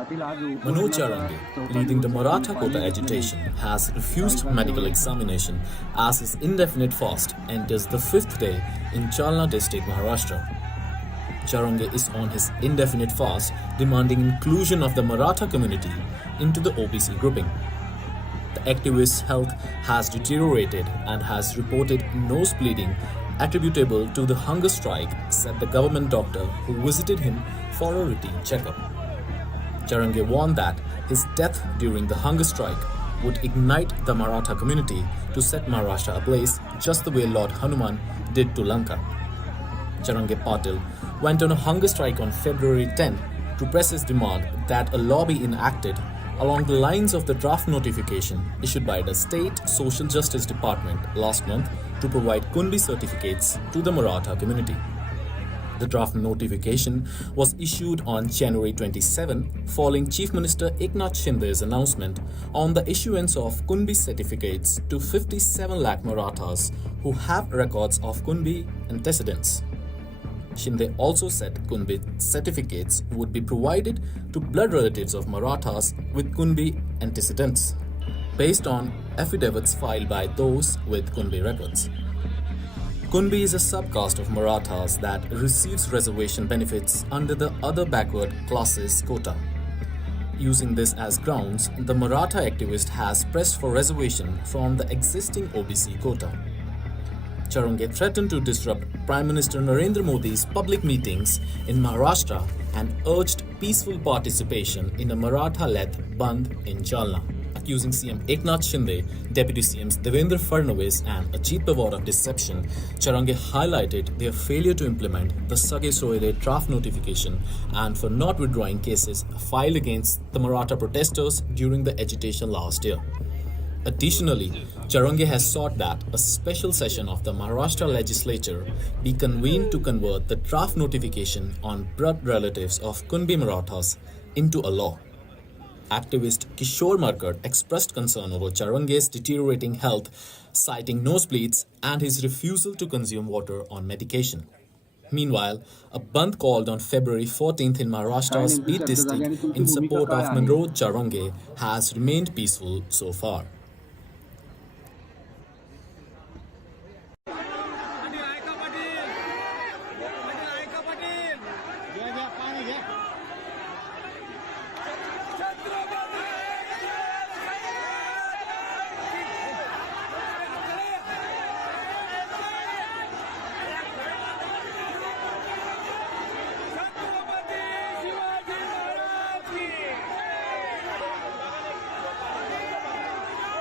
Manoj Jarange, leading the Maratha quota agitation, has refused medical examination as his indefinite fast enters the fifth day in Jalna district, Maharashtra. Jarange is on his indefinite fast, demanding inclusion of the Maratha community into the OBC grouping. The activist's health has deteriorated and has reported nose bleeding attributable to the hunger strike, said the government doctor who visited him for a routine checkup. Jarange warned that his death during the hunger strike would ignite the Maratha community to set Maharashtra ablaze just the way Lord Hanuman did to Lanka. Jarange Patil went on a hunger strike on February 10 to press his demand that a law be enacted along the lines of the draft notification issued by the State Social Justice Department last month to provide Kunbi certificates to the Maratha community. The draft notification was issued on January 27 following Chief Minister Eknath Shinde's announcement on the issuance of Kunbi certificates to 57 lakh Marathas who have records of Kunbi antecedents. Shinde also said Kunbi certificates would be provided to blood relatives of Marathas with Kunbi antecedents, based on affidavits filed by those with Kunbi records. Kunbi is a subcaste of Marathas that receives reservation benefits under the other backward classes quota. Using this as grounds, the Maratha activist has pressed for reservation from the existing OBC quota. Jarange threatened to disrupt Prime Minister Narendra Modi's public meetings in Maharashtra and urged peaceful participation in a Maratha-led Bandh in Jalna. Accusing CM Eknath Shinde, Deputy CMs Devendra Fadnavis and Ajit Pawar of deception, Jarange highlighted their failure to implement the Sage Soire draft notification and for not withdrawing cases filed against the Maratha protesters during the agitation last year. Additionally, Jarange has sought that a special session of the Maharashtra legislature be convened to convert the draft notification on blood relatives of Kunbi Marathas into a law. Activist Kishore Markad expressed concern over Jarange's deteriorating health, citing nosebleeds and his refusal to consume water on medication. Meanwhile, a bandh called on February 14th in Maharashtra's Beat district in support of Manoj Jarange has remained peaceful so far.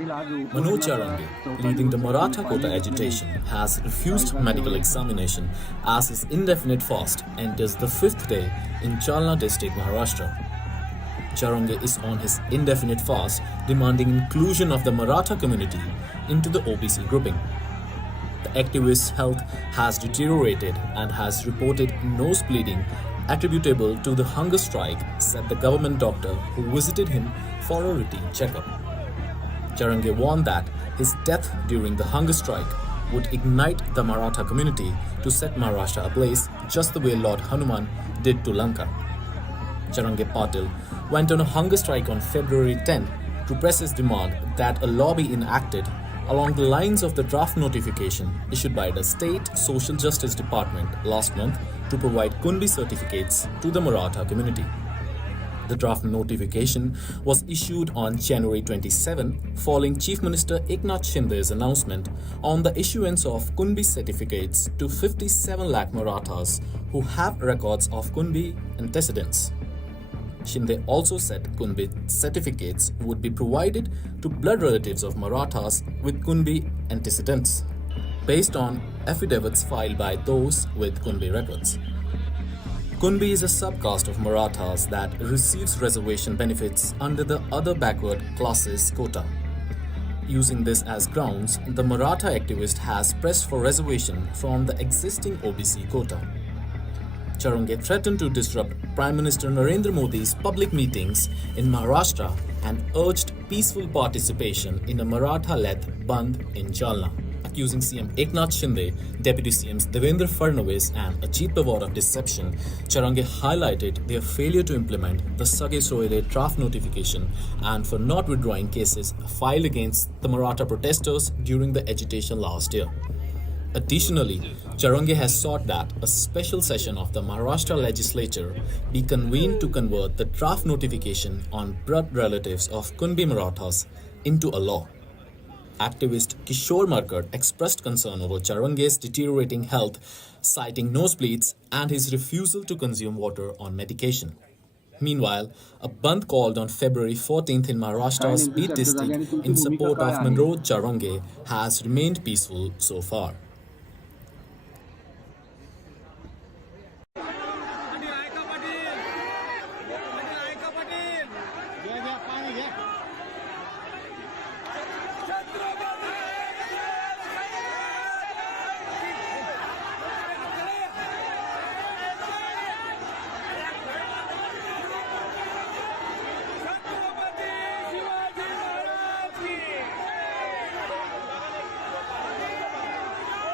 Manoj Jarange, leading the Maratha quota agitation, has refused medical examination as his indefinite fast enters the fifth day in Jalna district, Maharashtra. Jarange is on his indefinite fast, demanding inclusion of the Maratha community into the OBC grouping. The activist's health has deteriorated and has reported nose bleeding attributable to the hunger strike, said the government doctor who visited him for a routine checkup. Jarange warned that his death during the hunger strike would ignite the Maratha community to set Maharashtra ablaze just the way Lord Hanuman did to Lanka. Jarange Patil went on a hunger strike on February 10 to press his demand that a law be enacted along the lines of the draft notification issued by the State Social Justice Department last month to provide Kunbi certificates to the Maratha community. The draft notification was issued on January 27 following Chief Minister Eknath Shinde's announcement on the issuance of Kunbi certificates to 57 lakh Marathas who have records of Kunbi antecedents. Shinde also said Kunbi certificates would be provided to blood relatives of Marathas with Kunbi antecedents, based on affidavits filed by those with Kunbi records. Kunbi is a subcaste of Marathas that receives reservation benefits under the other backward classes quota. Using this as grounds, the Maratha activist has pressed for reservation from the existing OBC quota. Jarange threatened to disrupt Prime Minister Narendra Modi's public meetings in Maharashtra and urged peaceful participation in a Maratha-led Bandh in Jalna. Accusing CM Eknath Shinde, Deputy CMs Devendra Fadnavis and Ajit Pawar of deception, Jarange highlighted their failure to implement the Sage Soire draft notification and for not withdrawing cases filed against the Maratha protesters during the agitation last year. Additionally, Jarange has sought that a special session of the Maharashtra legislature be convened to convert the draft notification on blood relatives of Kunbi Marathas into a law. Activist Kishore Markad expressed concern over Jarange's deteriorating health, citing nosebleeds and his refusal to consume water on medication. Meanwhile, a bandh called on February 14th in Maharashtra's Beat district in support of Manoj Jarange has remained peaceful so far.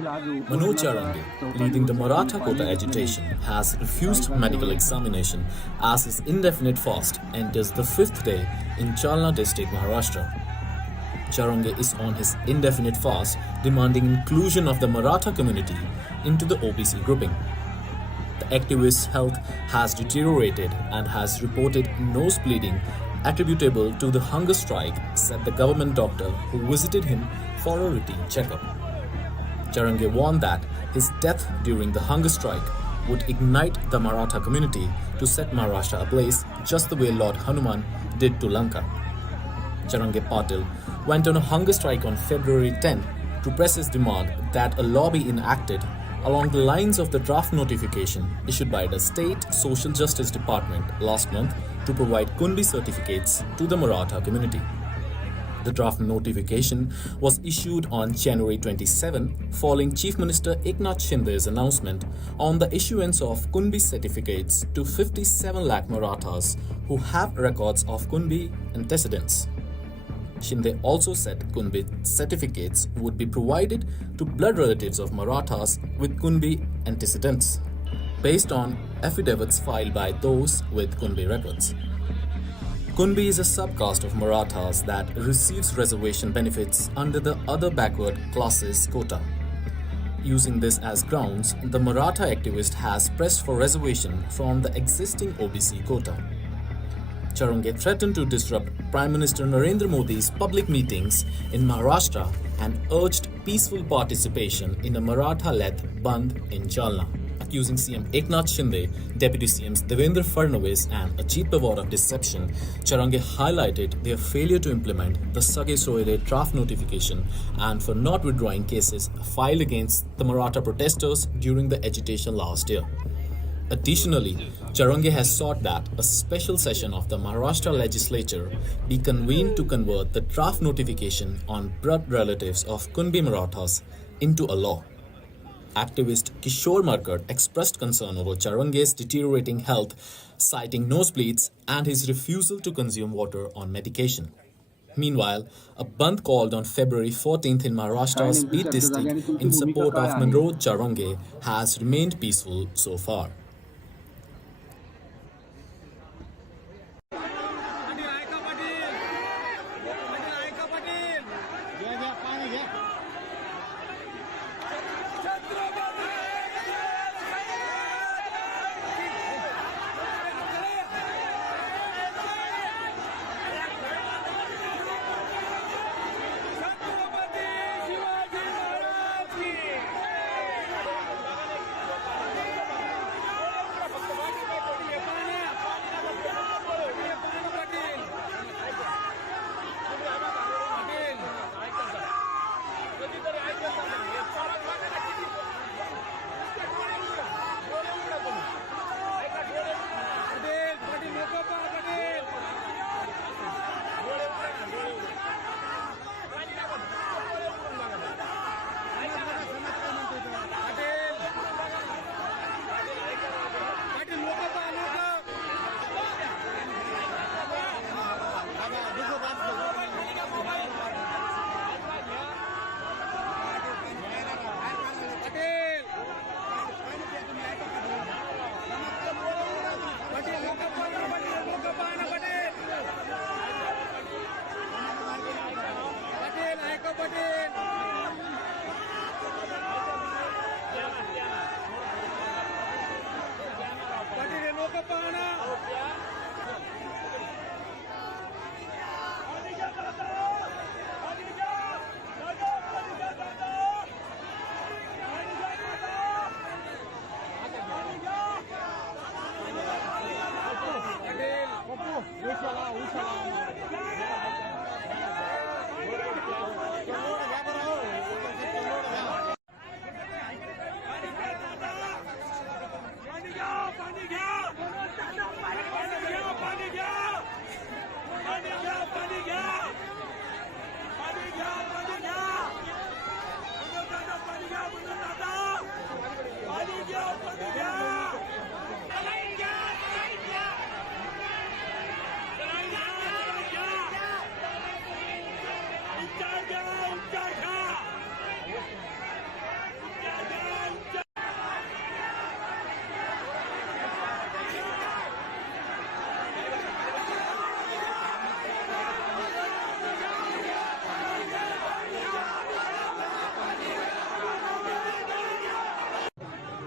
Manoj Jarange, leading the Maratha quota agitation, has refused medical examination as his indefinite fast enters the fifth day in Jalna district, Maharashtra. Jarange is on his indefinite fast, demanding inclusion of the Maratha community into the OBC grouping. The activist's health has deteriorated and has reported nose bleeding attributable to the hunger strike, said the government doctor who visited him for a routine checkup. Jarange warned that his death during the hunger strike would ignite the Maratha community to set Maharashtra ablaze just the way Lord Hanuman did to Lanka. Jarange Patil went on a hunger strike on February 10 to press his demand that a law be enacted along the lines of the draft notification issued by the State Social Justice Department last month to provide Kunbi certificates to the Maratha community. The draft notification was issued on January 27 following Chief Minister Eknath Shinde's announcement on the issuance of Kunbi certificates to 57 lakh Marathas who have records of Kunbi antecedents. Shinde also said Kunbi certificates would be provided to blood relatives of Marathas with Kunbi antecedents, based on affidavits filed by those with Kunbi records. Kunbi is a subcaste of Marathas that receives reservation benefits under the other backward classes quota. Using this as grounds, the Maratha activist has pressed for reservation from the existing OBC quota. Jarange threatened to disrupt Prime Minister Narendra Modi's public meetings in Maharashtra and urged peaceful participation in a Maratha-led Bandh in Jalna. Accusing CM Eknath Shinde, Deputy CMs Devendra Fadnavis and Ajit Pawar of deception, Jarange highlighted their failure to implement the Sage Soire draft notification and for not withdrawing cases filed against the Maratha protesters during the agitation last year. Additionally, Jarange has sought that a special session of the Maharashtra legislature be convened to convert the draft notification on blood relatives of Kunbi Marathas into a law. Activist Kishore Markad expressed concern over Jarange's deteriorating health, citing nosebleeds and his refusal to consume water on medication. Meanwhile, a bandh called on February 14th in Maharashtra's Beat district in support of Manoj Jarange has remained peaceful so far.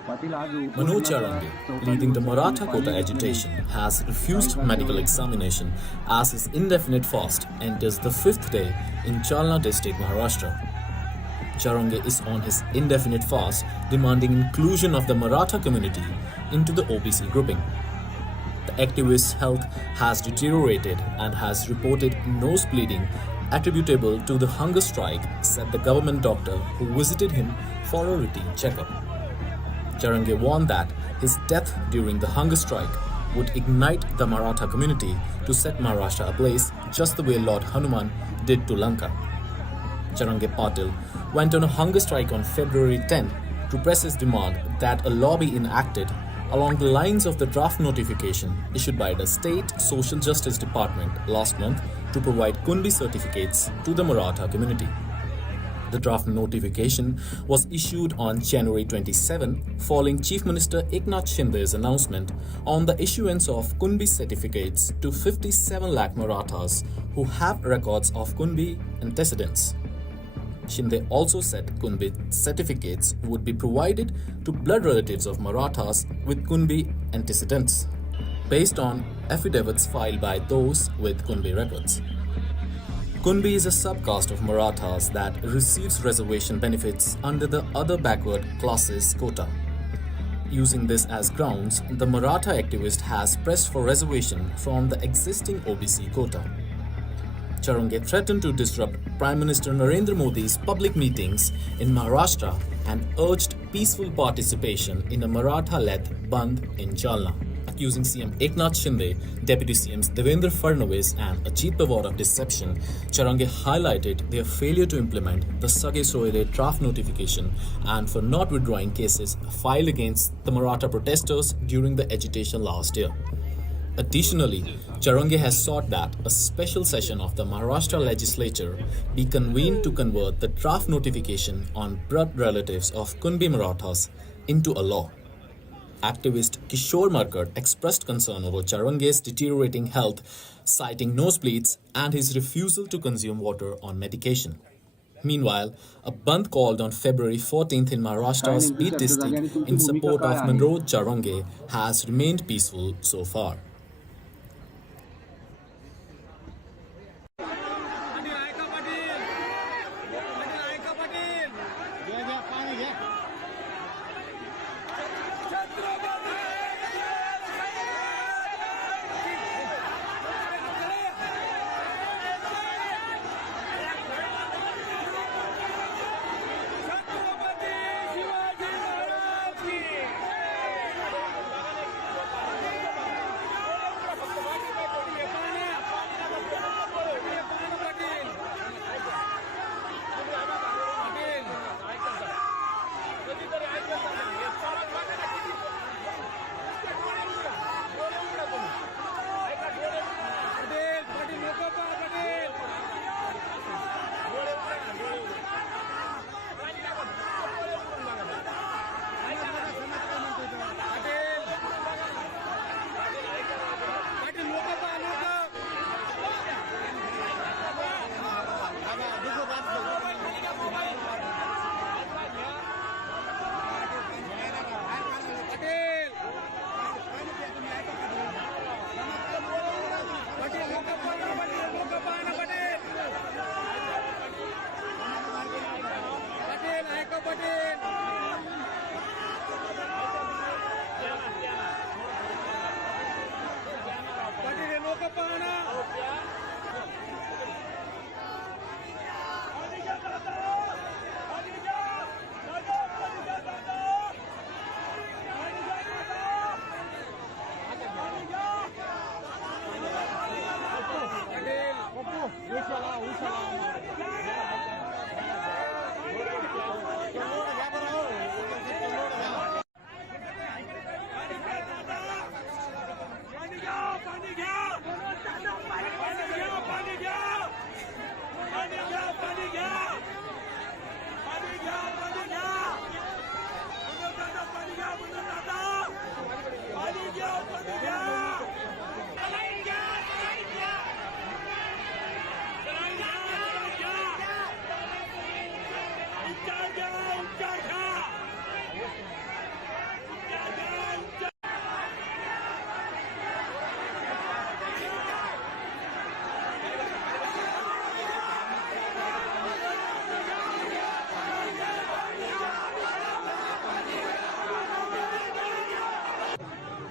Manoj Jarange, leading the Maratha quota agitation, has refused medical examination as his indefinite fast enters the fifth day in Jalna district, Maharashtra. Jarange is on his indefinite fast, demanding inclusion of the Maratha community into the OBC grouping. The activist's health has deteriorated and has reported nose bleeding attributable to the hunger strike, said the government doctor who visited him for a routine checkup. Jarange warned that his death during the hunger strike would ignite the Maratha community to set Maharashtra ablaze just the way Lord Hanuman did to Lanka. Jarange Patil went on a hunger strike on February 10 to press his demand that a law be enacted along the lines of the draft notification issued by the State Social Justice Department last month to provide Kunbi certificates to the Maratha community. The draft notification was issued on January 27 following Chief Minister Eknath Shinde's announcement on the issuance of Kunbi certificates to 57 lakh Marathas who have records of Kunbi antecedents. Shinde also said Kunbi certificates would be provided to blood relatives of Marathas with Kunbi antecedents, based on affidavits filed by those with Kunbi records. Kunbi is a subcaste of Marathas that receives reservation benefits under the other backward classes quota. Using this as grounds, the Maratha activist has pressed for reservation from the existing OBC quota. Jarange threatened to disrupt Prime Minister Narendra Modi's public meetings in Maharashtra and urged peaceful participation in a Maratha-led Bandh in Jalna. Accusing CM Eknath Shinde, Deputy CMs Devendra Fadnavis and Ajit Pawar of deception, Jarange highlighted their failure to implement the Sage Soire draft notification and for not withdrawing cases filed against the Maratha protesters during the agitation last year. Additionally, Jarange has sought that a special session of the Maharashtra legislature be convened to convert the draft notification on blood relatives of Kunbi Marathas into a law. Activist Kishore Markad expressed concern over Jarange's deteriorating health, citing nosebleeds and his refusal to consume water on medication. Meanwhile, a bandh called on February 14th in Maharashtra's Beat district in support of Manoj Jarange has remained peaceful so far.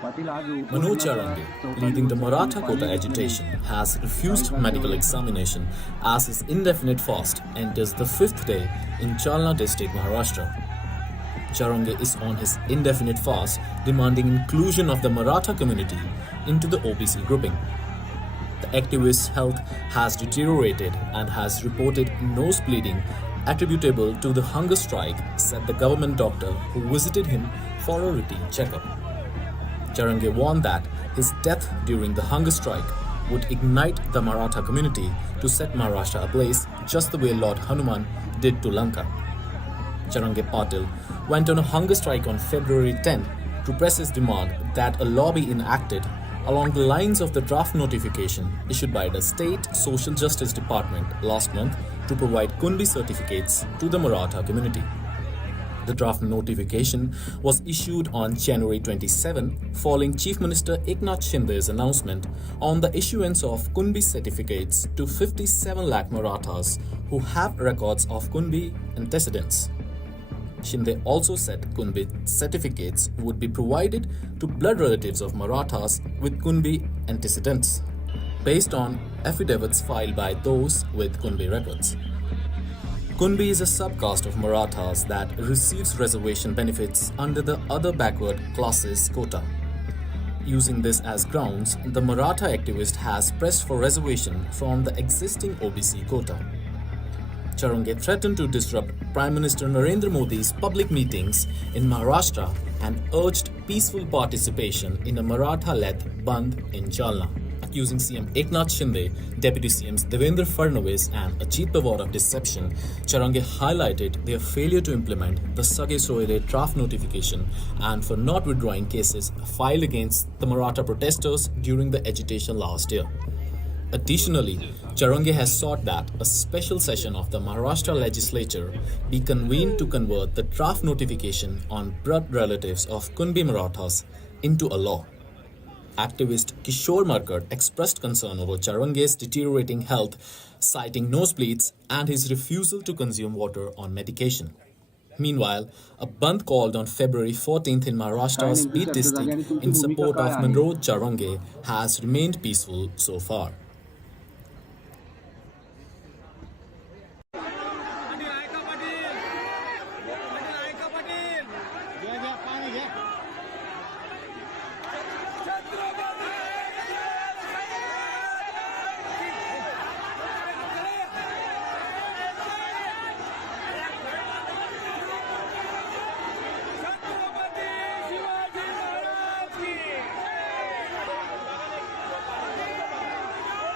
Manoj Jarange, leading the Maratha quota agitation, has refused medical examination as his indefinite fast enters the fifth day in Jalna district, Maharashtra. Jarange is on his indefinite fast, demanding inclusion of the Maratha community into the OBC grouping. The activist's health has deteriorated and has reported nose bleeding attributable to the hunger strike, said the government doctor who visited him for a routine checkup. Jarange warned that his death during the hunger strike would ignite the Maratha community to set Maharashtra ablaze just the way Lord Hanuman did to Lanka. Jarange Patil went on a hunger strike on February 10 to press his demand that a law be enacted along the lines of the draft notification issued by the State Social Justice Department last month to provide Kunbi certificates to the Maratha community. The draft notification was issued on January 27 following Chief Minister Eknath Shinde's announcement on the issuance of Kunbi certificates to 57 lakh Marathas who have records of Kunbi antecedents. Shinde also said Kunbi certificates would be provided to blood relatives of Marathas with Kunbi antecedents, based on affidavits filed by those with Kunbi records. Kunbi is a subcaste of Marathas that receives reservation benefits under the other backward classes quota. Using this as grounds, the Maratha activist has pressed for reservation from the existing OBC quota. Jarange threatened to disrupt Prime Minister Narendra Modi's public meetings in Maharashtra and urged peaceful participation in a Maratha-led Bandh in Jalna. Accusing CM Eknath Shinde, Deputy CMs Devendra Fadnavis and Ajit Pawar of deception, Jarange highlighted their failure to implement the Sage Soire draft notification and for not withdrawing cases filed against the Maratha protesters during the agitation last year. Additionally, Jarange has sought that a special session of the Maharashtra legislature be convened to convert the draft notification on blood relatives of Kunbi Marathas into a law. Activist Kishore Markad expressed concern over Jarange's deteriorating health, citing nosebleeds and his refusal to consume water on medication. Meanwhile, a bandh called on February 14th in Maharashtra's Beat district in support of Manoj Jarange has remained peaceful so far.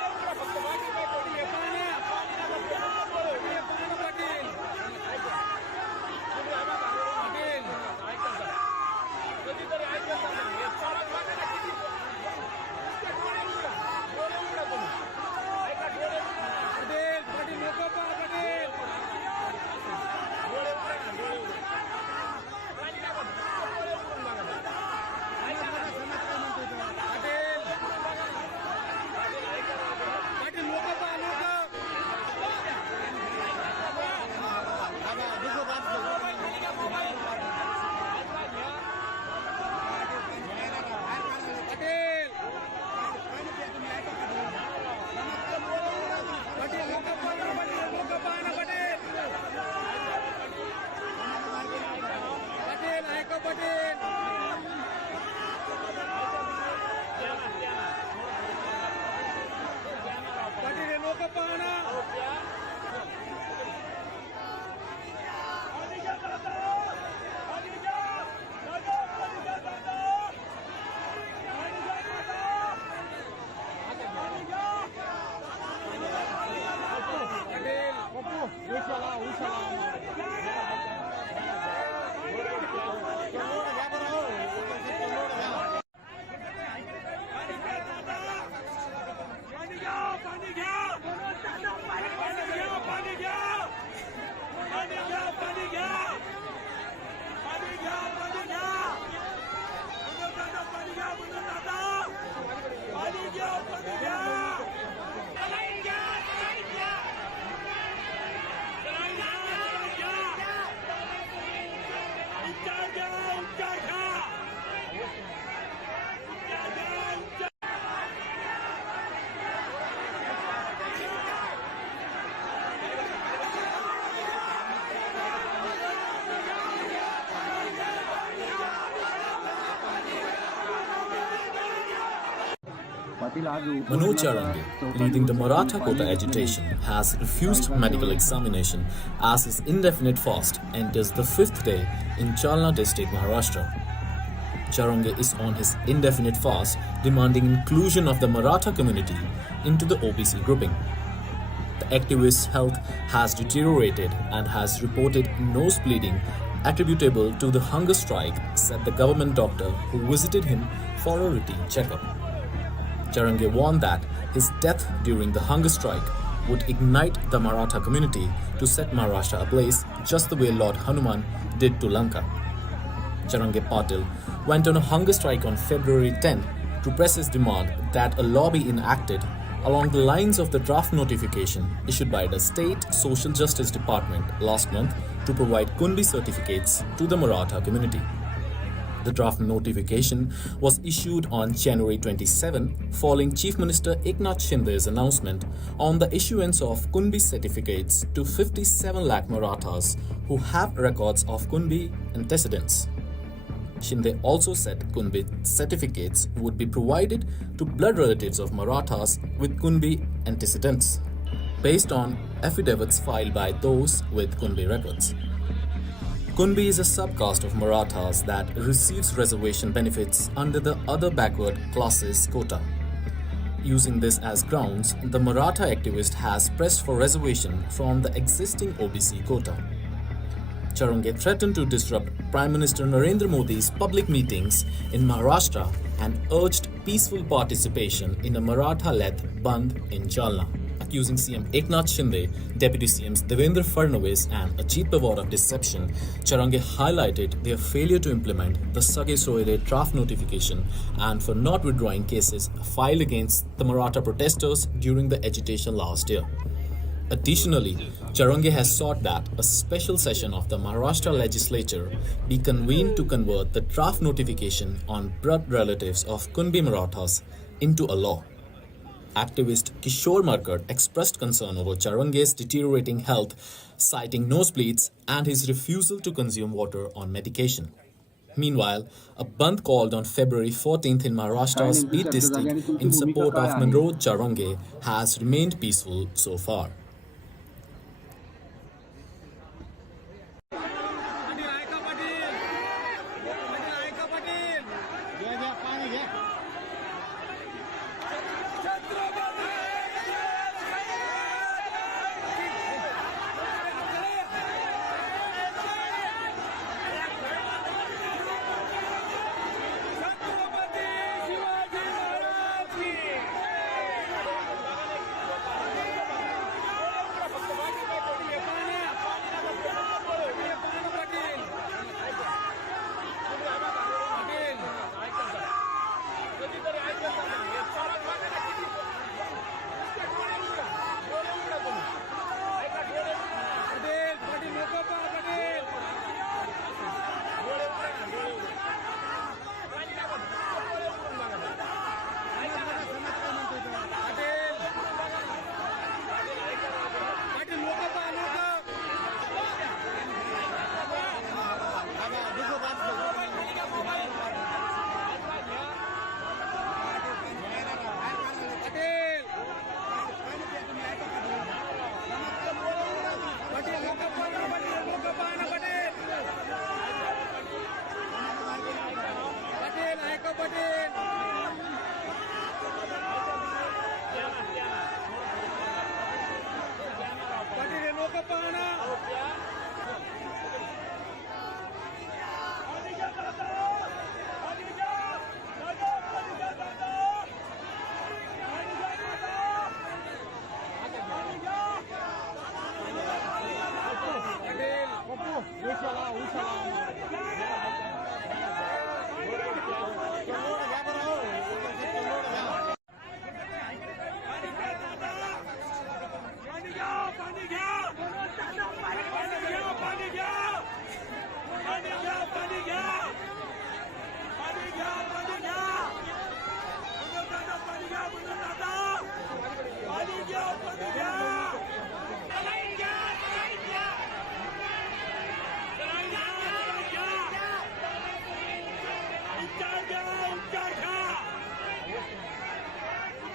Manoj Jarange, leading the Maratha quota agitation, has refused medical examination as his indefinite fast enters the fifth day in Jalna district, Maharashtra. Jarange is on his indefinite fast, demanding inclusion of the Maratha community into the OBC grouping. The activist's health has deteriorated and has reported nose bleeding attributable to the hunger strike, said the government doctor who visited him for a routine checkup. Jarange warned that his death during the hunger strike would ignite the Maratha community to set Maharashtra ablaze just the way Lord Hanuman did to Lanka. Jarange Patil went on a hunger strike on February 10 to press his demand that a law be enacted along the lines of the draft notification issued by the State Social Justice Department last month to provide Kunbi certificates to the Maratha community. The draft notification was issued on January 27 following Chief Minister Eknath Shinde's announcement on the issuance of Kunbi certificates to 57 lakh Marathas who have records of Kunbi antecedents. Shinde also said Kunbi certificates would be provided to blood relatives of Marathas with Kunbi antecedents, based on affidavits filed by those with Kunbi records. Kunbi is a subcaste of Marathas that receives reservation benefits under the other backward classes quota. Using this as grounds, the Maratha activist has pressed for reservation from the existing OBC quota. Jarange threatened to disrupt Prime Minister Narendra Modi's public meetings in Maharashtra and urged peaceful participation in a Maratha-led Bandh in Jalna. Accusing CM Eknath Shinde, Deputy CMs Devendra Fadnavis and Ajit Pawar of deception, Jarange highlighted their failure to implement the Sage Soire draft notification and for not withdrawing cases filed against the Maratha protesters during the agitation last year. Additionally, Jarange has sought that a special session of the Maharashtra legislature be convened to convert the draft notification on blood relatives of Kunbi Marathas into a law. Activist Kishore Markad expressed concern over Jarange's deteriorating health, citing nosebleeds and his refusal to consume water on medication. Meanwhile, a bandh called on February 14th in Maharashtra's Beat district in support of Manoj Jarange has remained peaceful so far.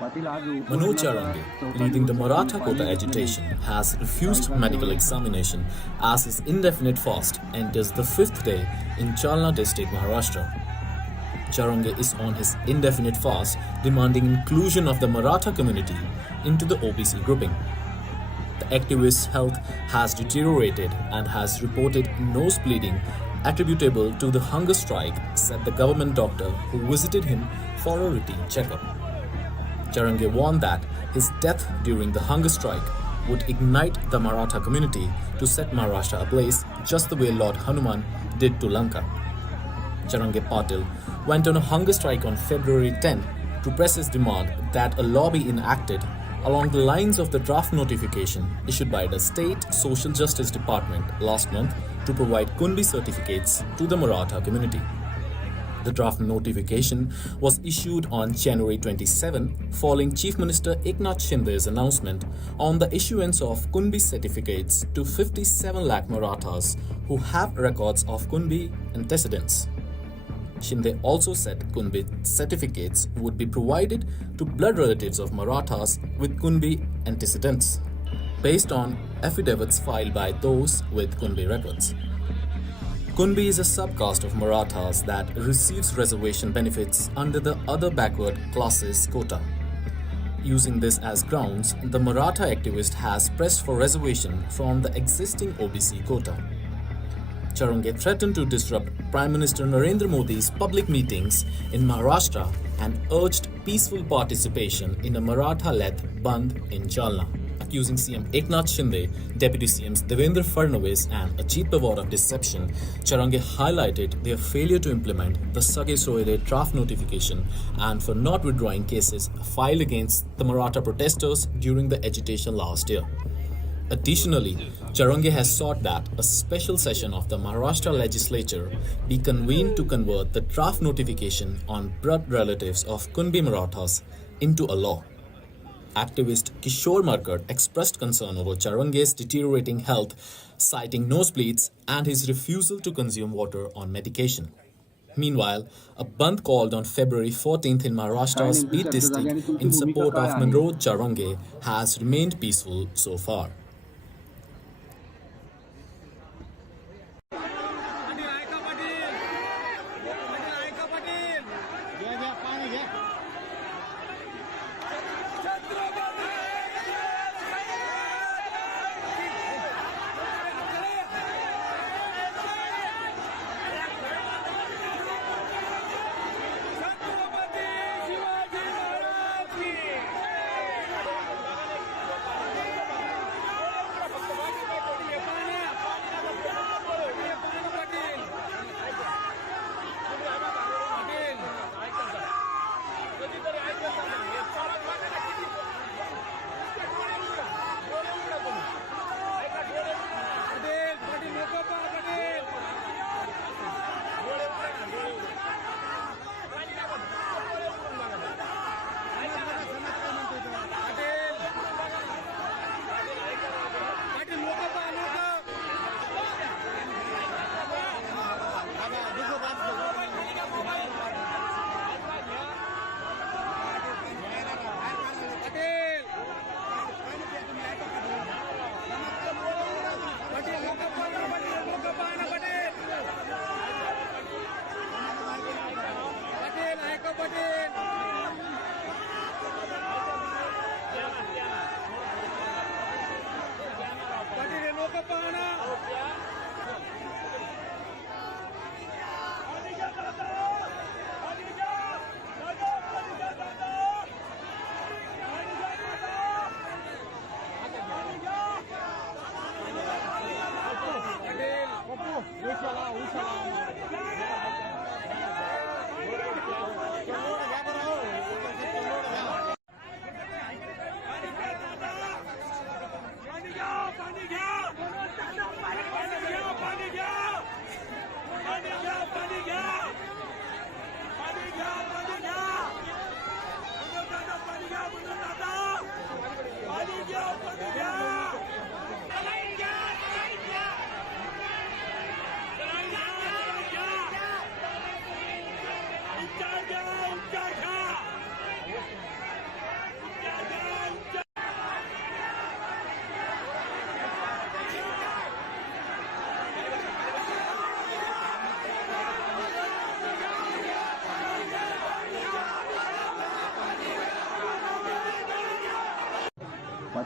Manoj Jarange, leading the Maratha quota agitation, has refused medical examination as his indefinite fast enters the fifth day in Jalna district, Maharashtra. Jarange is on his indefinite fast, demanding inclusion of the Maratha community into the OBC grouping. The activist's health has deteriorated and has reported nose bleeding attributable to the hunger strike, said the government doctor who visited him for a routine checkup. Jarange warned that his death during the hunger strike would ignite the Maratha community to set Maharashtra ablaze just the way Lord Hanuman did to Lanka. Jarange Patil went on a hunger strike on February 10 to press his demand that a law be enacted along the lines of the draft notification issued by the State Social Justice Department last month to provide Kunbi certificates to the Maratha community. The draft notification was issued on January 27 following Chief Minister Eknath Shinde's announcement on the issuance of Kunbi certificates to 57 lakh Marathas who have records of Kunbi antecedents. Shinde also said Kunbi certificates would be provided to blood relatives of Marathas with Kunbi antecedents, based on affidavits filed by those with Kunbi records. Kunbi is a subcaste of Marathas that receives reservation benefits under the other backward classes quota. Using this as grounds, the Maratha activist has pressed for reservation from the existing OBC quota. Jarange threatened to disrupt Prime Minister Narendra Modi's public meetings in Maharashtra and urged peaceful participation in a Maratha-led Bandh in Jalna. Accusing CM Eknath Shinde, Deputy CMs Devendra Fadnavis and Ajit Pawar of deception, Jarange highlighted their failure to implement the Sage Sohre draft notification and for not withdrawing cases filed against the Maratha protesters during the agitation last year. Additionally, Jarange has sought that a special session of the Maharashtra legislature be convened to convert the draft notification on blood relatives of Kunbi Marathas into a law. Activist Kishore Markad expressed concern over Jarange's deteriorating health, citing nosebleeds and his refusal to consume water on medication. Meanwhile, a bandh called on February 14th in Maharashtra's Beat district in support of Manoj Jarange has remained peaceful so far.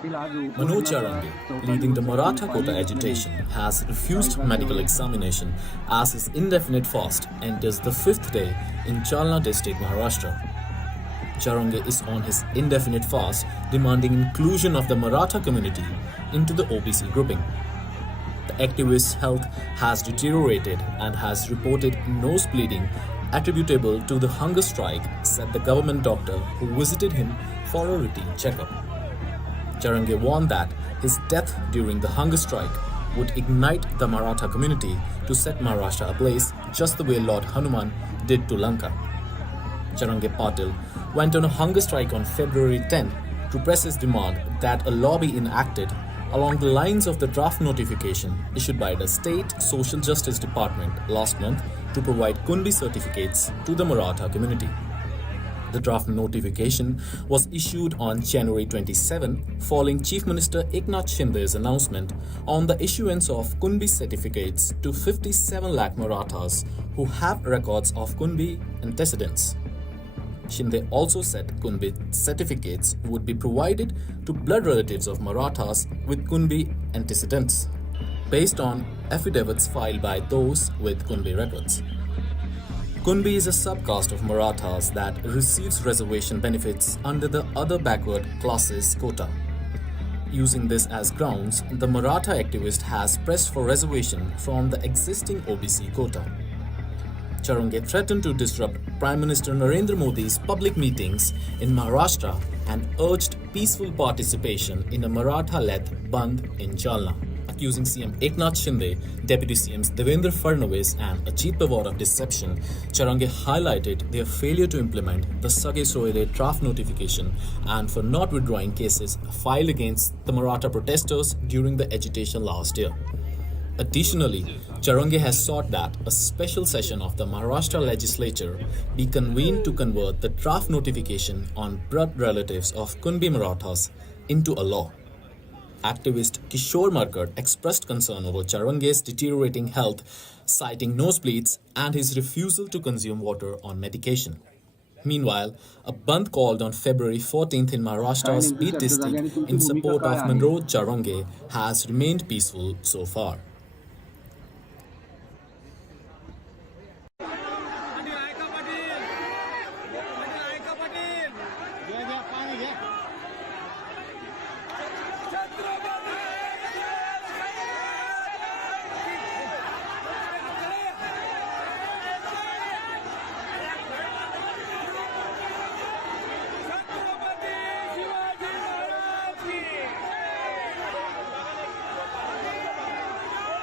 Manoj Jarange, leading the Maratha quota agitation, has refused medical examination as his indefinite fast enters the fifth day in Jalna district, Maharashtra. Jarange is on his indefinite fast, demanding inclusion of the Maratha community into the OBC grouping. The activist's health has deteriorated and has reported nose bleeding attributable to the hunger strike, said the government doctor who visited him for a routine checkup. Jarange warned that his death during the hunger strike would ignite the Maratha community to set Maharashtra ablaze just the way Lord Hanuman did to Lanka. Jarange Patil went on a hunger strike on February 10 to press his demand that a law be enacted along the lines of the draft notification issued by the State Social Justice Department last month to provide Kunbi certificates to the Maratha community. The draft notification was issued on January 27 following Chief Minister Eknath Shinde's announcement on the issuance of Kunbi certificates to 57 lakh Marathas who have records of Kunbi antecedents. Shinde also said Kunbi certificates would be provided to blood relatives of Marathas with Kunbi antecedents, based on affidavits filed by those with Kunbi records. Kunbi is a subcaste of Marathas that receives reservation benefits under the other backward classes quota. Using this as grounds, the Maratha activist has pressed for reservation from the existing OBC quota. Jarange threatened to disrupt Prime Minister Narendra Modi's public meetings in Maharashtra and urged peaceful participation in a Maratha-led Bandh in Jalna. Accusing CM Eknath Shinde, Deputy CMs Devendra Fadnavis and Ajit Pawar of deception, Jarange highlighted their failure to implement the Sage Soire draft notification and for not withdrawing cases filed against the Maratha protesters during the agitation last year. Additionally, Jarange has sought that a special session of the Maharashtra legislature be convened to convert the draft notification on blood relatives of Kunbi Marathas into a law. Activist Kishore Markad expressed concern over Jarange's deteriorating health, citing nosebleeds and his refusal to consume water on medication. Meanwhile, a bandh called on February 14th in Maharashtra's Beat district in support of Manoj Jarange has remained peaceful so far.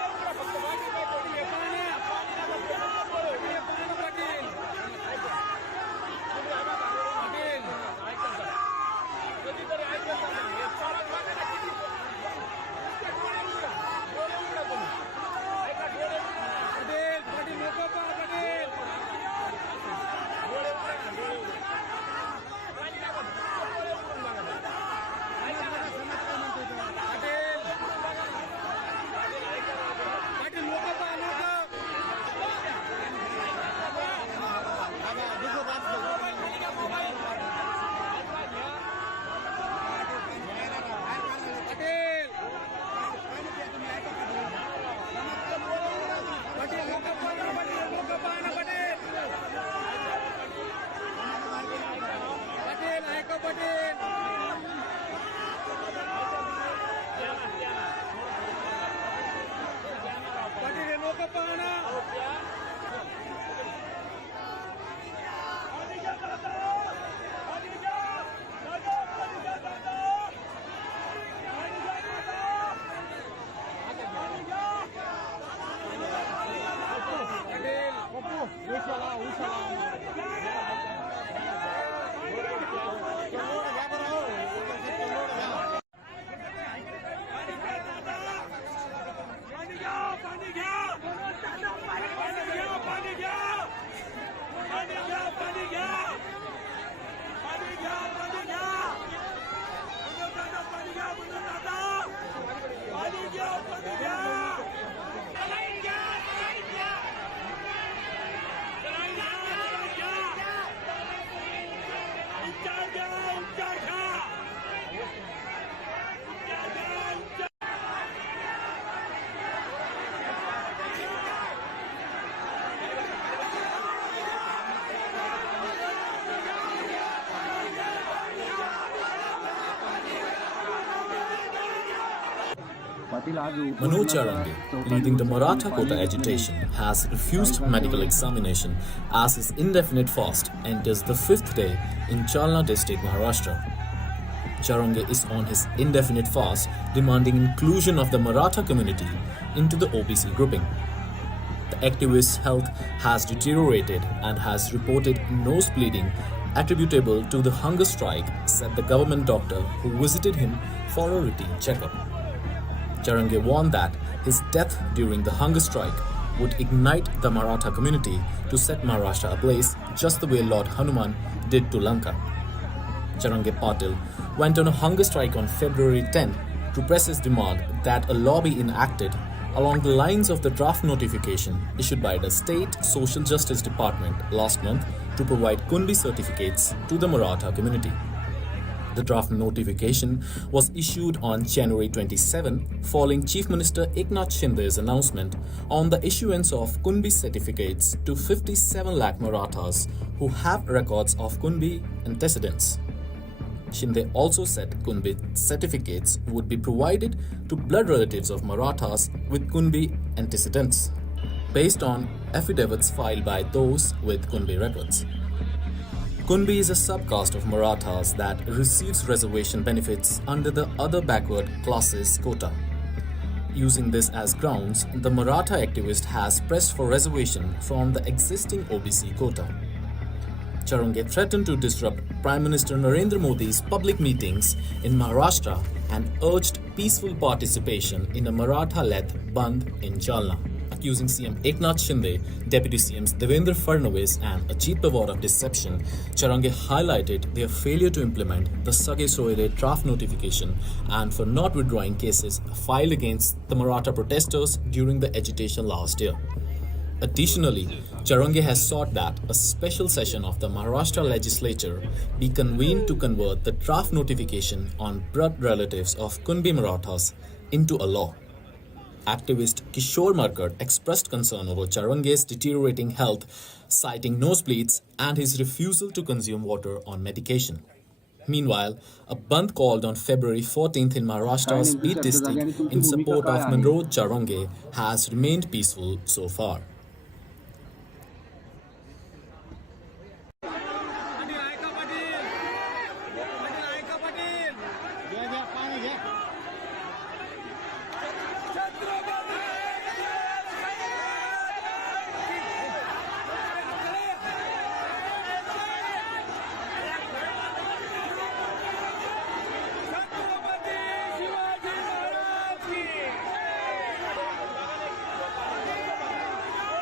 Manoj Jarange, leading the Maratha quota agitation, has refused medical examination as his indefinite fast enters the fifth day in Jalna district, Maharashtra. Jarange is on his indefinite fast, demanding inclusion of the Maratha community into the OBC grouping. The activist's health has deteriorated and has reported nose bleeding attributable to the hunger strike, said the government doctor who visited him for a routine checkup. Jarange warned that his death during the hunger strike would ignite the Maratha community to set Maharashtra ablaze just the way Lord Hanuman did to Lanka. Jarange Patil went on a hunger strike on February 10 to press his demand that a law be enacted along the lines of the draft notification issued by the State Social Justice Department last month to provide Kunbi certificates to the Maratha community. The draft notification was issued on January 27 following Chief Minister Eknath Shinde's announcement on the issuance of Kunbi certificates to 57 lakh Marathas who have records of Kunbi antecedents. Shinde also said Kunbi certificates would be provided to blood relatives of Marathas with Kunbi antecedents, based on affidavits filed by those with Kunbi records. Kunbi is a subcaste of Marathas that receives reservation benefits under the other backward classes quota. Using this as grounds, the Maratha activist has pressed for reservation from the existing OBC quota. Jarange threatened to disrupt Prime Minister Narendra Modi's public meetings in Maharashtra and urged peaceful participation in a Maratha-led Bandh in Jalna. Accusing CM Eknath Shinde, Deputy CMs Devendra Fadnavis and Ajit Pawar of deception, Jarange highlighted their failure to implement the Sage Soire draft notification and for not withdrawing cases filed against the Maratha protesters during the agitation last year. Additionally, Jarange has sought that a special session of the Maharashtra legislature be convened to convert the draft notification on blood relatives of Kunbi Marathas into a law. Activist Kishore Markad expressed concern over Jarange's deteriorating health, citing nosebleeds and his refusal to consume water on medication. Meanwhile, a bandh called on February 14th in Maharashtra's Beat district in support of Manoj Jarange has remained peaceful so far.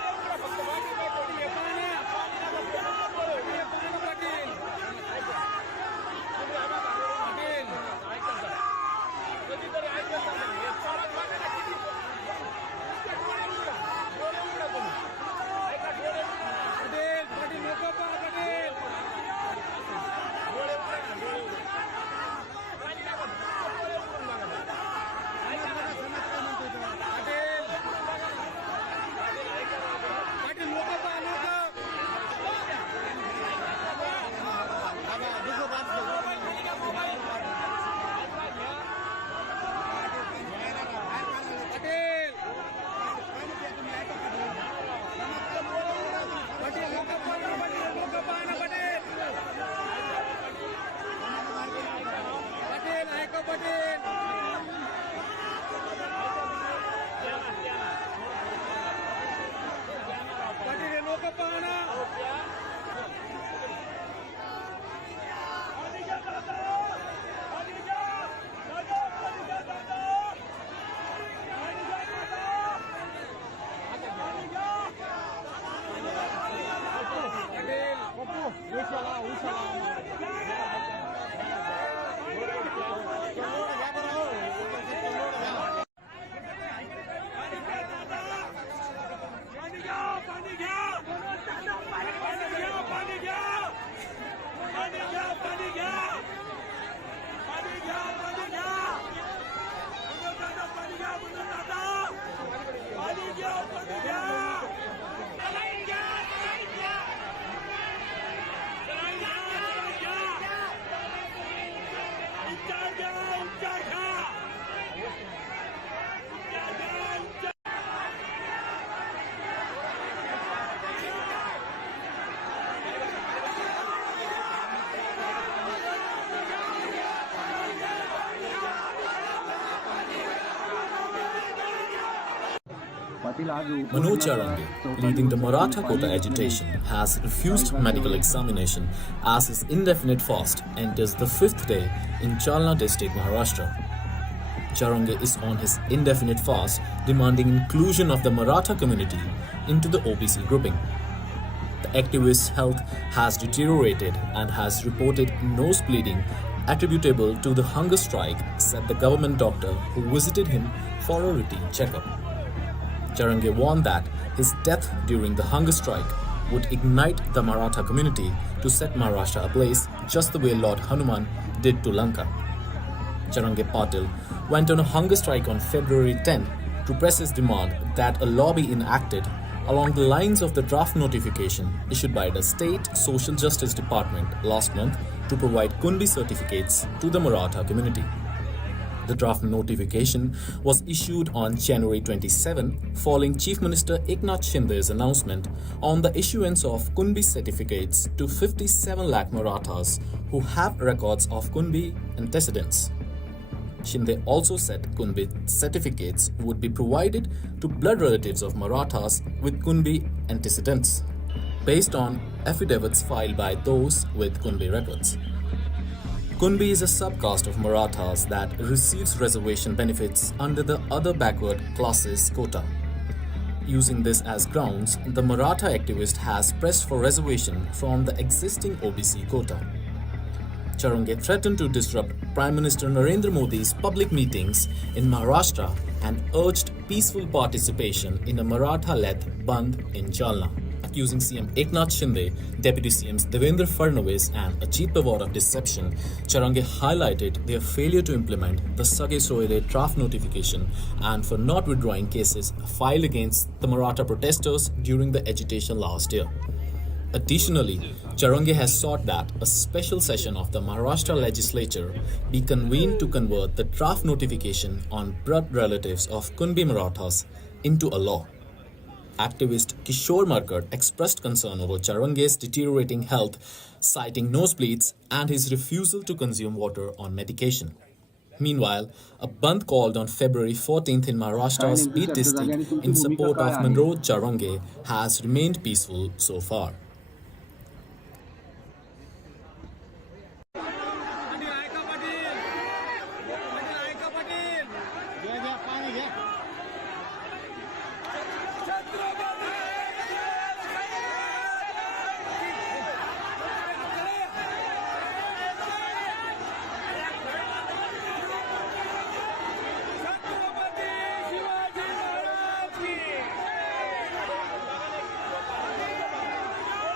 Manoj Jarange, leading the Maratha quota agitation, has refused medical examination as his indefinite fast enters the fifth day in Jalna district, Maharashtra. Jarange is on his indefinite fast, demanding inclusion of the Maratha community into the OBC grouping. The activist's health has deteriorated and has reported nose bleeding attributable to the hunger strike, said the government doctor who visited him for a routine checkup. Jarange warned that his death during the hunger strike would ignite the Maratha community to set Maharashtra ablaze just the way Lord Hanuman did to Lanka. Jarange Patil went on a hunger strike on February 10 to press his demand that a law be enacted along the lines of the draft notification issued by the State Social Justice Department last month to provide Kunbi certificates to the Maratha community. The draft notification was issued on January 27 following Chief Minister Eknath Shinde's announcement on the issuance of Kunbi certificates to 57 lakh Marathas who have records of Kunbi antecedents. Shinde also said Kunbi certificates would be provided to blood relatives of Marathas with Kunbi antecedents, based on affidavits filed by those with Kunbi records. Kunbi is a subcaste of Marathas that receives reservation benefits under the other backward classes quota. Using this as grounds, the Maratha activist has pressed for reservation from the existing OBC quota. Jarange threatened to disrupt Prime Minister Narendra Modi's public meetings in Maharashtra and urged peaceful participation in a Maratha-led Bandh in Jalna. Accusing CM Eknath Shinde, Deputy CMs Devendra Fadnavis and Ajit Pawar of deception, Jarange highlighted their failure to implement the Sage Soire draft notification and for not withdrawing cases filed against the Maratha protesters during the agitation last year. Additionally, Jarange has sought that a special session of the Maharashtra legislature be convened to convert the draft notification on blood relatives of Kunbi Marathas into a law. Activist Kishore Markad expressed concern over Jarange's deteriorating health, citing nosebleeds and his refusal to consume water on medication. Meanwhile, a bandh called on February 14th in Maharashtra's Beat district in support of Manoj Jarange has remained peaceful so far.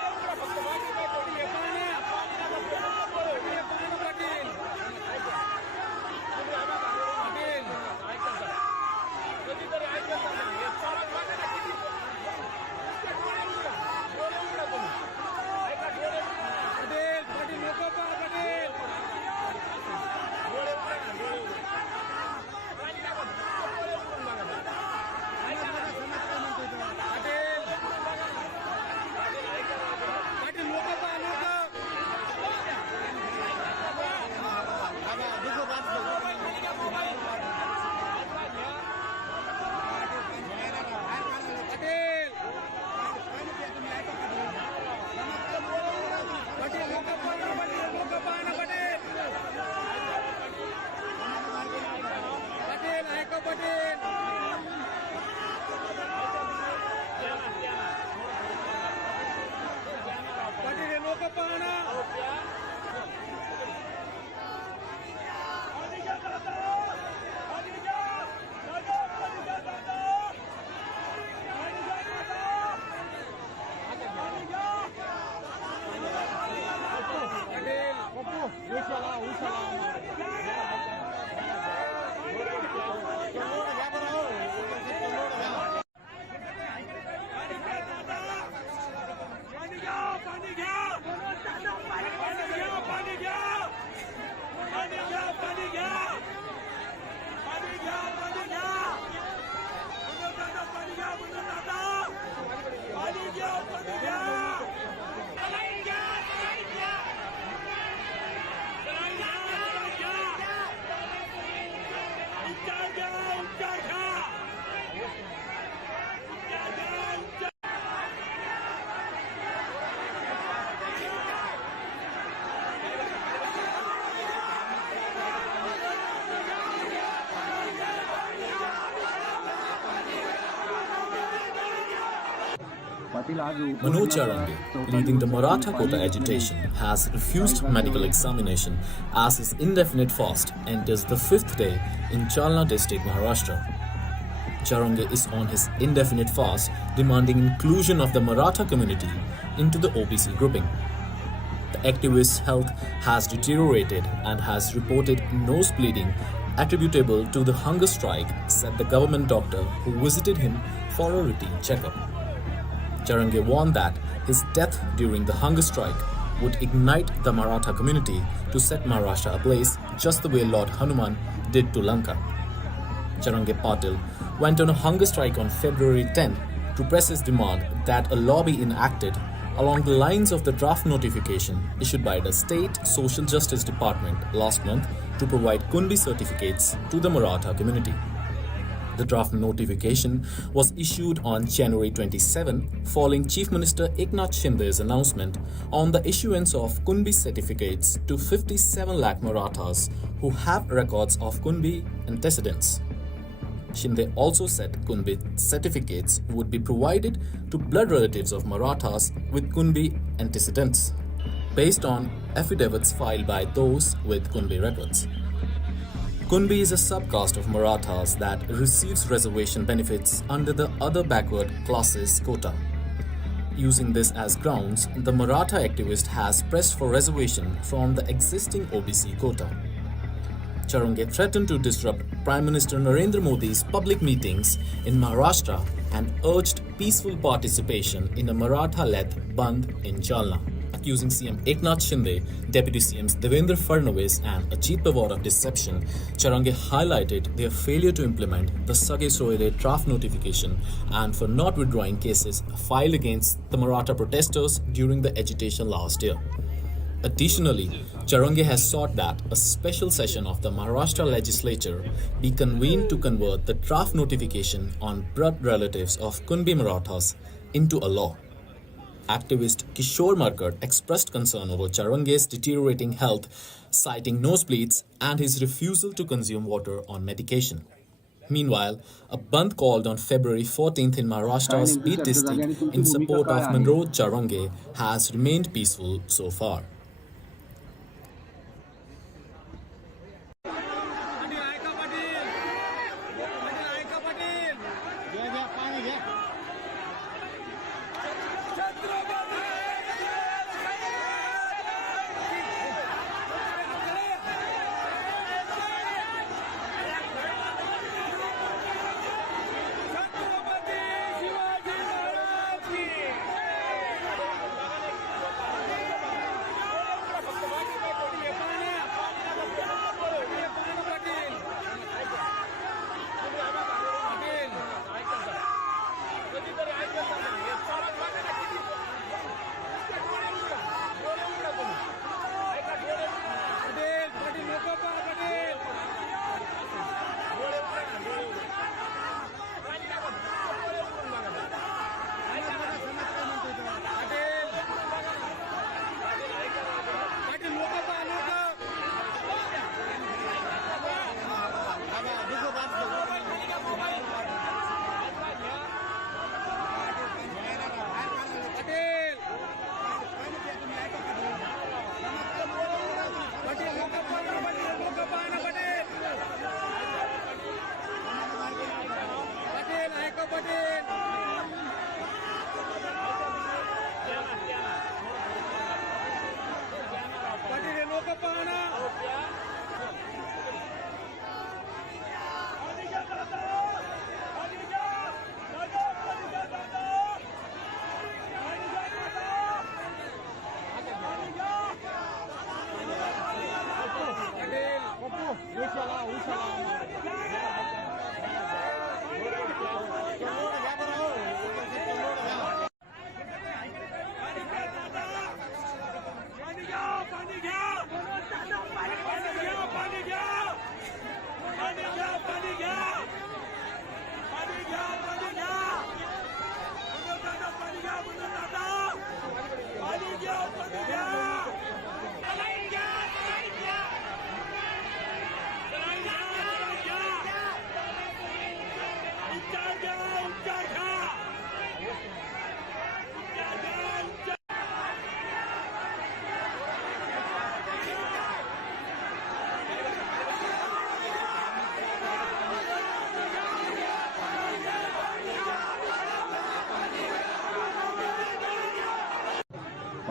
Manoj Jarange, leading the Maratha quota agitation, has refused medical examination as his indefinite fast enters the fifth day in Jalna district, Maharashtra. Jarange is on his indefinite fast, demanding inclusion of the Maratha community into the OBC grouping. The activist's health has deteriorated and has reported nose bleeding attributable to the hunger strike, said the government doctor who visited him for a routine checkup. Jarange warned that his death during the hunger strike would ignite the Maratha community to set Maharashtra ablaze just the way Lord Hanuman did to Lanka. Jarange Patil went on a hunger strike on February 10 to press his demand that a law be enacted along the lines of the draft notification issued by the State Social Justice Department last month to provide Kunbi certificates to the Maratha community. The draft notification was issued on January 27 following Chief Minister Eknath Shinde's announcement on the issuance of Kunbi certificates to 57 lakh Marathas who have records of Kunbi antecedents. Shinde also said Kunbi certificates would be provided to blood relatives of Marathas with Kunbi antecedents, based on affidavits filed by those with Kunbi records. Kunbi is a subcaste of Marathas that receives reservation benefits under the other backward classes quota. Using this as grounds, the Maratha activist has pressed for reservation from the existing OBC quota. Jarange threatened to disrupt Prime Minister Narendra Modi's public meetings in Maharashtra and urged peaceful participation in a Maratha-led Bandh in Jalna. Accusing CM Eknath Shinde, Deputy CMs Devendra Fadnavis and Ajit Pawar of deception, Jarange highlighted their failure to implement the Sage Soire draft notification and for not withdrawing cases filed against the Maratha protesters during the agitation last year. Additionally, Jarange has sought that a special session of the Maharashtra legislature be convened to convert the draft notification on blood relatives of Kunbi Marathas into a law. Activist Kishore Markad expressed concern over Jarange's deteriorating health, citing nosebleeds and his refusal to consume water on medication. Meanwhile, a bandh called on February 14th in Maharashtra's Beat district in support of Manoj Jarange has remained peaceful so far.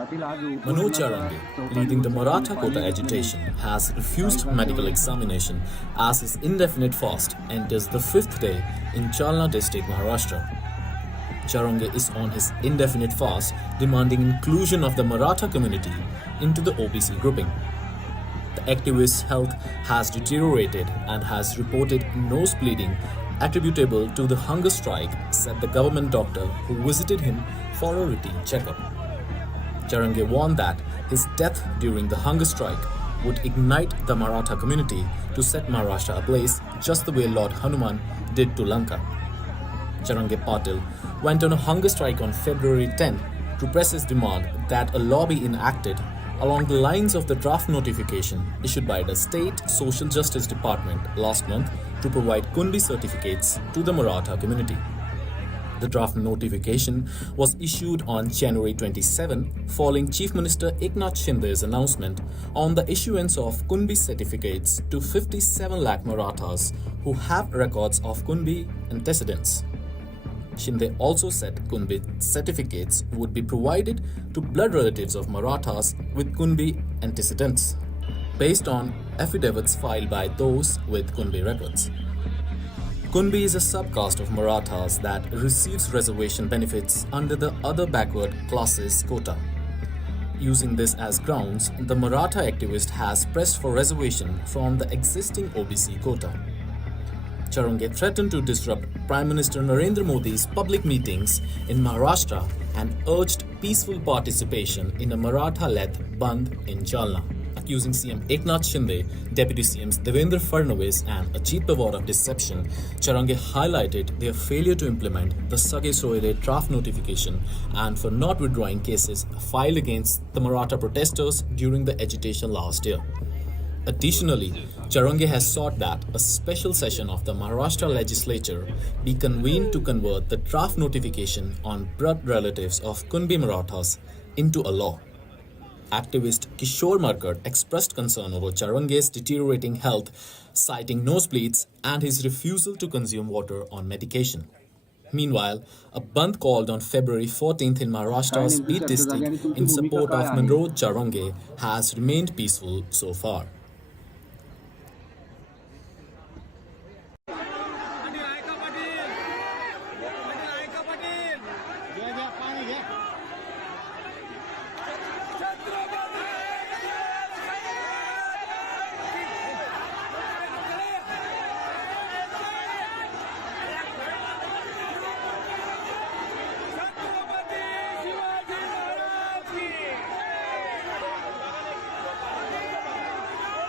Manoj Jarange, leading the Maratha quota agitation, has refused medical examination as his indefinite fast enters the fifth day in Jalna district, Maharashtra. Jarange is on his indefinite fast, demanding inclusion of the Maratha community into the OBC grouping. The activist's health has deteriorated and has reported nose bleeding attributable to the hunger strike, said the government doctor who visited him for a routine checkup. Jarange warned that his death during the hunger strike would ignite the Maratha community to set Maharashtra ablaze just the way Lord Hanuman did to Lanka. Jarange Patil went on a hunger strike on February 10 to press his demand that a law be enacted along the lines of the draft notification issued by the State Social Justice Department last month to provide Kunbi certificates to the Maratha community. The draft notification was issued on January 27 following Chief Minister Eknath Shinde's announcement on the issuance of Kunbi certificates to 57 lakh Marathas who have records of Kunbi antecedents. Shinde also said Kunbi certificates would be provided to blood relatives of Marathas with Kunbi antecedents, based on affidavits filed by those with Kunbi records. Kunbi is a subcaste of Marathas that receives reservation benefits under the other backward classes quota. Using this as grounds, the Maratha activist has pressed for reservation from the existing OBC quota. Jarange threatened to disrupt Prime Minister Narendra Modi's public meetings in Maharashtra and urged peaceful participation in a Maratha-led Bandh in Jalna. Accusing CM Eknath Shinde, Deputy CMs Devendra Fadnavis and Ajit Pawar of deception, Jarange highlighted their failure to implement the Sage Soire draft notification and for not withdrawing cases filed against the Maratha protesters during the agitation last year. Additionally, Jarange has sought that a special session of the Maharashtra legislature be convened to convert the draft notification on blood relatives of Kunbi Marathas into a law. Activist Kishore Markad expressed concern over Jarange's deteriorating health, citing nosebleeds and his refusal to consume water on medication. Meanwhile, a bandh called on February 14th in Maharashtra's Beat district in support of Manoj Jarange has remained peaceful so far.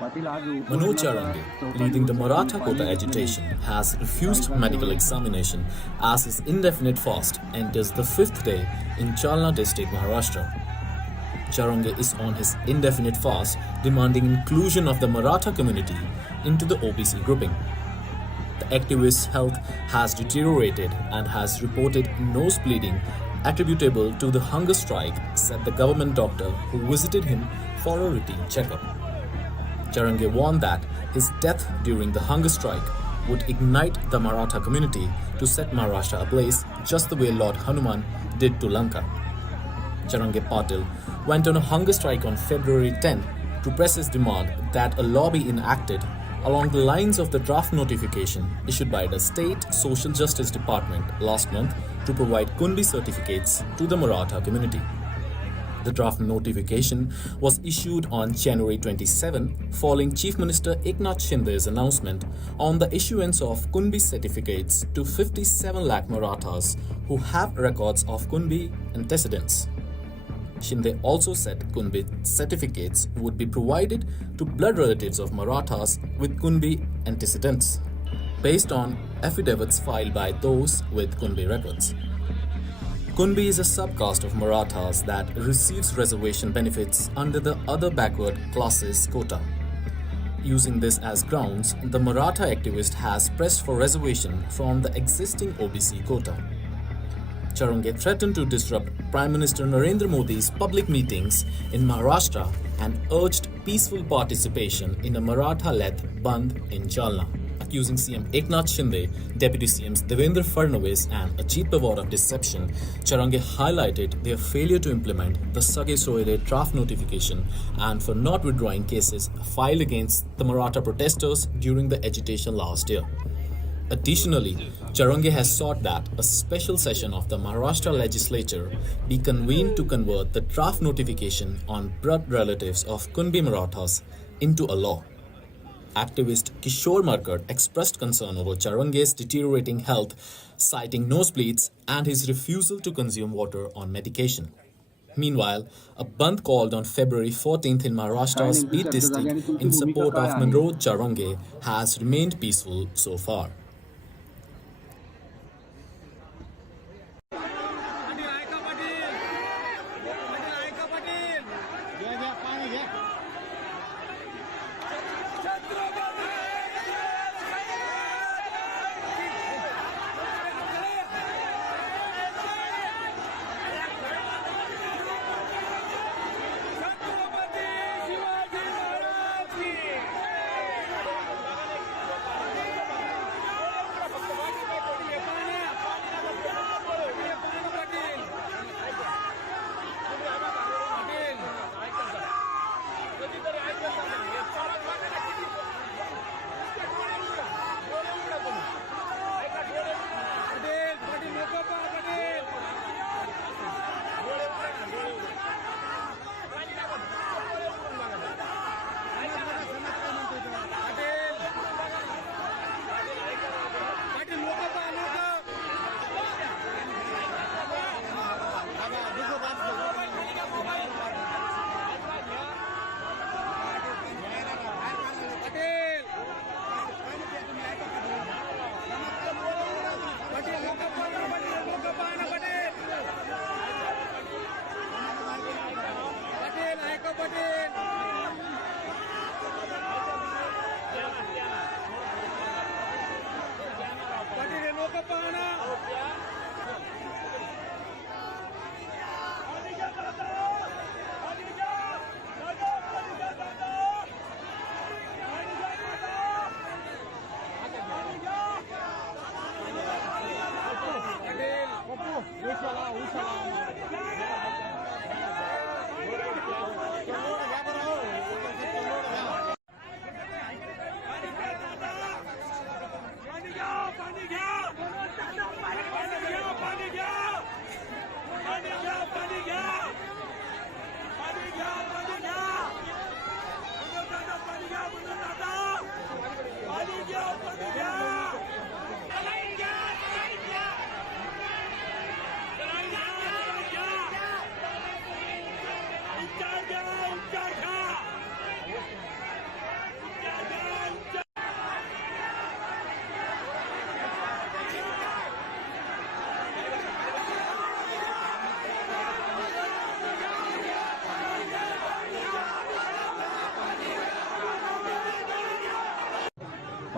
Manoj Jarange, leading the Maratha quota agitation, has refused medical examination as his indefinite fast enters the fifth day in Jalna district, Maharashtra. Jarange is on his indefinite fast, demanding inclusion of the Maratha community into the OBC grouping. The activist's health has deteriorated and has reported nose bleeding attributable to the hunger strike, said the government doctor who visited him for a routine checkup. Jarange warned that his death during the hunger strike would ignite the Maratha community to set Maharashtra ablaze just the way Lord Hanuman did to Lanka. Jarange Patil went on a hunger strike on February 10 to press his demand that a law be enacted along the lines of the draft notification issued by the State Social Justice Department last month to provide Kunbi certificates to the Maratha community. The draft notification was issued on January 27 following Chief Minister Eknath Shinde's announcement on the issuance of Kunbi certificates to 57 lakh Marathas who have records of Kunbi antecedents. Shinde also said Kunbi certificates would be provided to blood relatives of Marathas with Kunbi antecedents, based on affidavits filed by those with Kunbi records. Kunbi is a subcaste of Marathas that receives reservation benefits under the other backward classes quota. Using this as grounds, the Maratha activist has pressed for reservation from the existing OBC quota. Jarange threatened to disrupt Prime Minister Narendra Modi's public meetings in Maharashtra and urged peaceful participation in a Maratha-led Bandh in Jalna. Accusing CM Eknath Shinde, Deputy CMs Devendra Fadnavis and Ajit Pawar of deception, Jarange highlighted their failure to implement the Sage Soire draft notification and for not withdrawing cases filed against the Maratha protesters during the agitation last year. Additionally, Jarange has sought that a special session of the Maharashtra legislature be convened to convert the draft notification on blood relatives of Kunbi Marathas into a law. Activist Kishore Markad expressed concern over Jarange's deteriorating health, citing nosebleeds and his refusal to consume water on medication. Meanwhile, a bandh called on February 14th in Maharashtra's Beat district in support of Manoj Jarange has remained peaceful so far.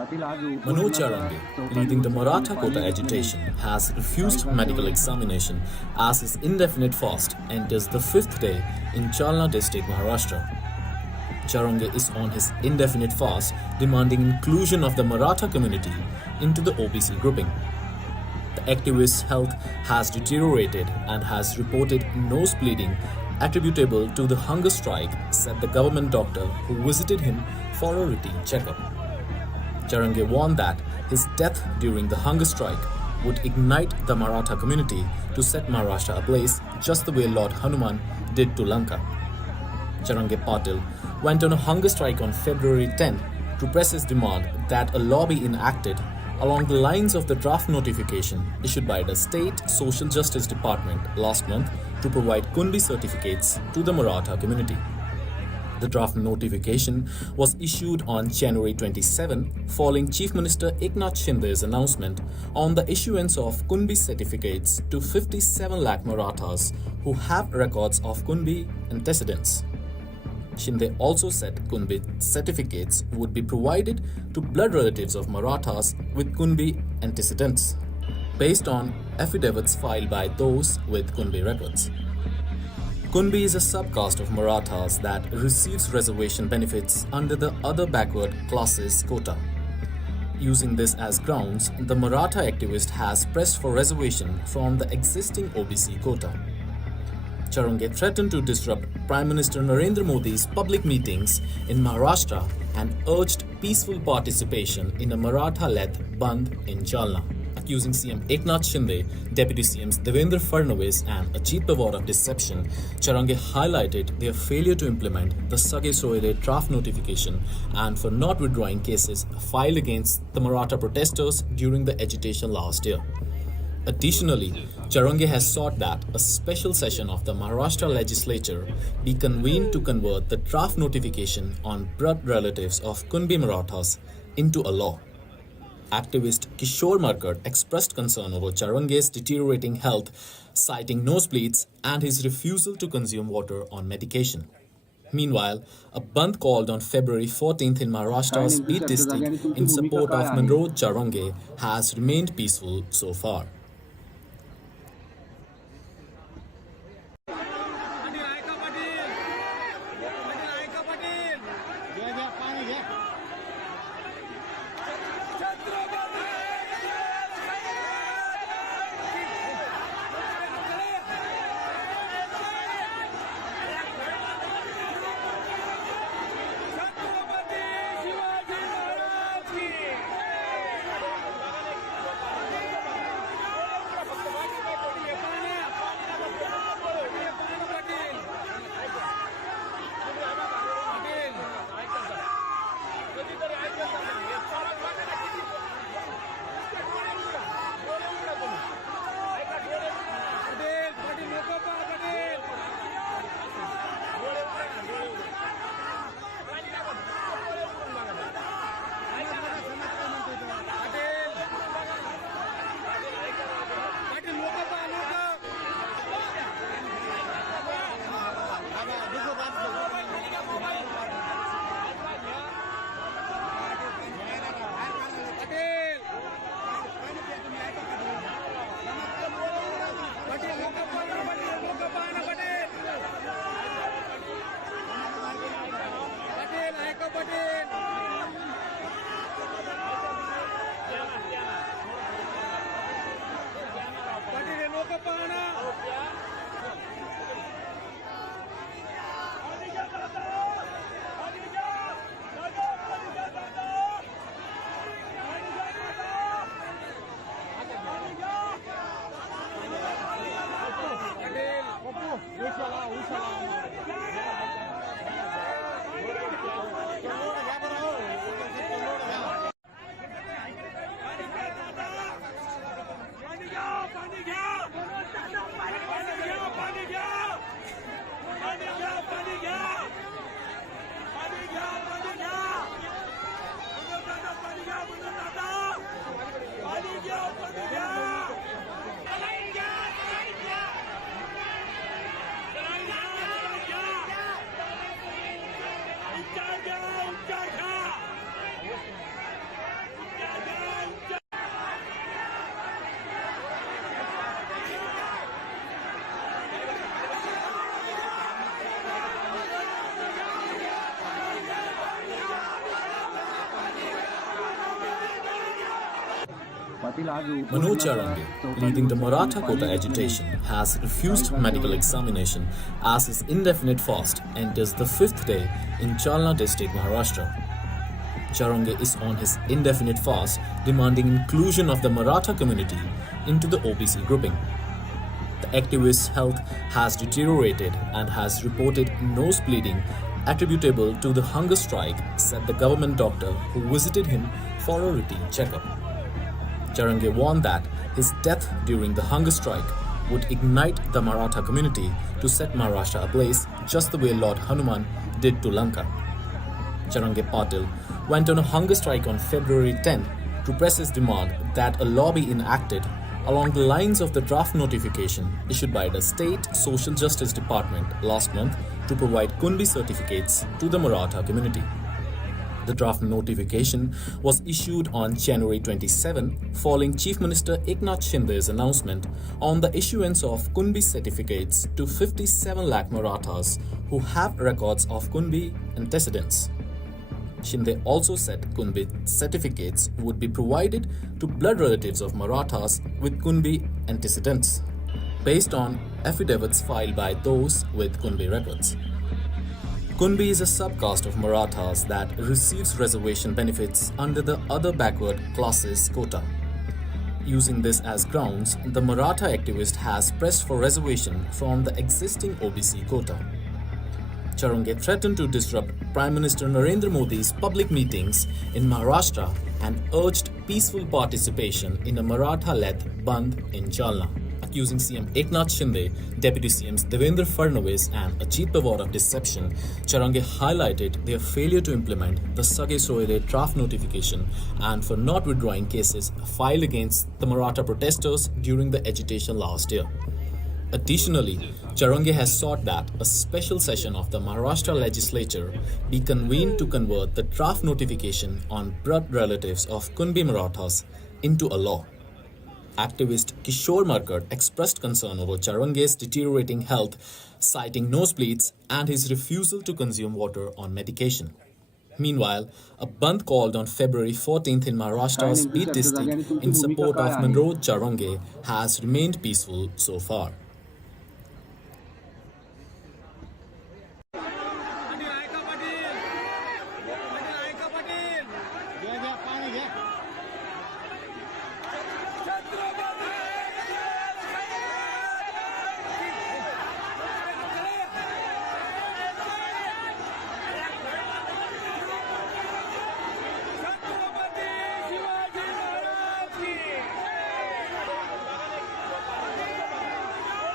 Manoj Jarange, leading the Maratha quota agitation, has refused medical examination as his indefinite fast enters the fifth day in Jalna district, Maharashtra. Jarange is on his indefinite fast, demanding inclusion of the Maratha community into the OBC grouping. The activist's health has deteriorated and has reported nose bleeding attributable to the hunger strike, said the government doctor who visited him for a routine checkup. Jarange warned that his death during the hunger strike would ignite the Maratha community to set Maharashtra ablaze just the way Lord Hanuman did to Lanka. Jarange Patil went on a hunger strike on February 10 to press his demand that a law be enacted along the lines of the draft notification issued by the State Social Justice Department last month to provide Kunbi certificates to the Maratha community. The draft notification was issued on January 27 following Chief Minister Eknath Shinde's announcement on the issuance of Kunbi certificates to 57 lakh Marathas who have records of Kunbi antecedents. Shinde also said Kunbi certificates would be provided to blood relatives of Marathas with Kunbi antecedents, based on affidavits filed by those with Kunbi records. Kunbi is a subcaste of Marathas that receives reservation benefits under the other backward classes quota. Using this as grounds, the Maratha activist has pressed for reservation from the existing OBC quota. Jarange threatened to disrupt Prime Minister Narendra Modi's public meetings in Maharashtra and urged peaceful participation in a Maratha-led Bandh in Jalna. Accusing CM Eknath Shinde, Deputy CMs Devendra Fadnavis and Ajit Pawar of deception, Jarange highlighted their failure to implement the Sage Soire draft notification and for not withdrawing cases filed against the Maratha protesters during the agitation last year. Additionally, Jarange has sought that a special session of the Maharashtra legislature be convened to convert the draft notification on blood relatives of Kunbi Marathas into a law. Activist Kishore Markad expressed concern over Jarange's deteriorating health, citing nosebleeds and his refusal to consume water on medication. Meanwhile, a bandh called on February 14th in Maharashtra's Beat district in support of Manoj Jarange has remained peaceful so far. Manoj Jarange, leading the Maratha quota agitation, has refused medical examination as his indefinite fast enters the fifth day in Jalna district, Maharashtra. Jarange is on his indefinite fast, demanding inclusion of the Maratha community into the OBC grouping. The activist's health has deteriorated and has reported nose bleeding attributable to the hunger strike, said the government doctor who visited him for a routine checkup. Jarange warned that his death during the hunger strike would ignite the Maratha community to set Maharashtra ablaze just the way Lord Hanuman did to Lanka. Jarange Patil went on a hunger strike on February 10 to press his demand that a law be enacted along the lines of the draft notification issued by the State Social Justice Department last month to provide Kunbi certificates to the Maratha community. The draft notification was issued on January 27 following Chief Minister Eknath Shinde's announcement on the issuance of Kunbi certificates to 57 lakh Marathas who have records of Kunbi antecedents. Shinde also said Kunbi certificates would be provided to blood relatives of Marathas with Kunbi antecedents, based on affidavits filed by those with Kunbi records. Kunbi is a subcaste of Marathas that receives reservation benefits under the other backward classes quota. Using this as grounds, the Maratha activist has pressed for reservation from the existing OBC quota. Jarange threatened to disrupt Prime Minister Narendra Modi's public meetings in Maharashtra and urged peaceful participation in a Maratha-led Bandh in Jalna. Accusing CM Eknath Shinde, Deputy CMs Devendra Fadnavis and Ajit Pawar of deception, Jarange highlighted their failure to implement the Sage Sohre draft notification and for not withdrawing cases filed against the Maratha protesters during the agitation last year. Additionally, Jarange has sought that a special session of the Maharashtra legislature be convened to convert the draft notification on blood relatives of Kunbi Marathas into a law. Activist Kishore Markad expressed concern over Jarange's deteriorating health, citing nosebleeds and his refusal to consume water on medication. Meanwhile, a bandh called on February 14th in Maharashtra's Beat district in support of Manoj Jarange has remained peaceful so far.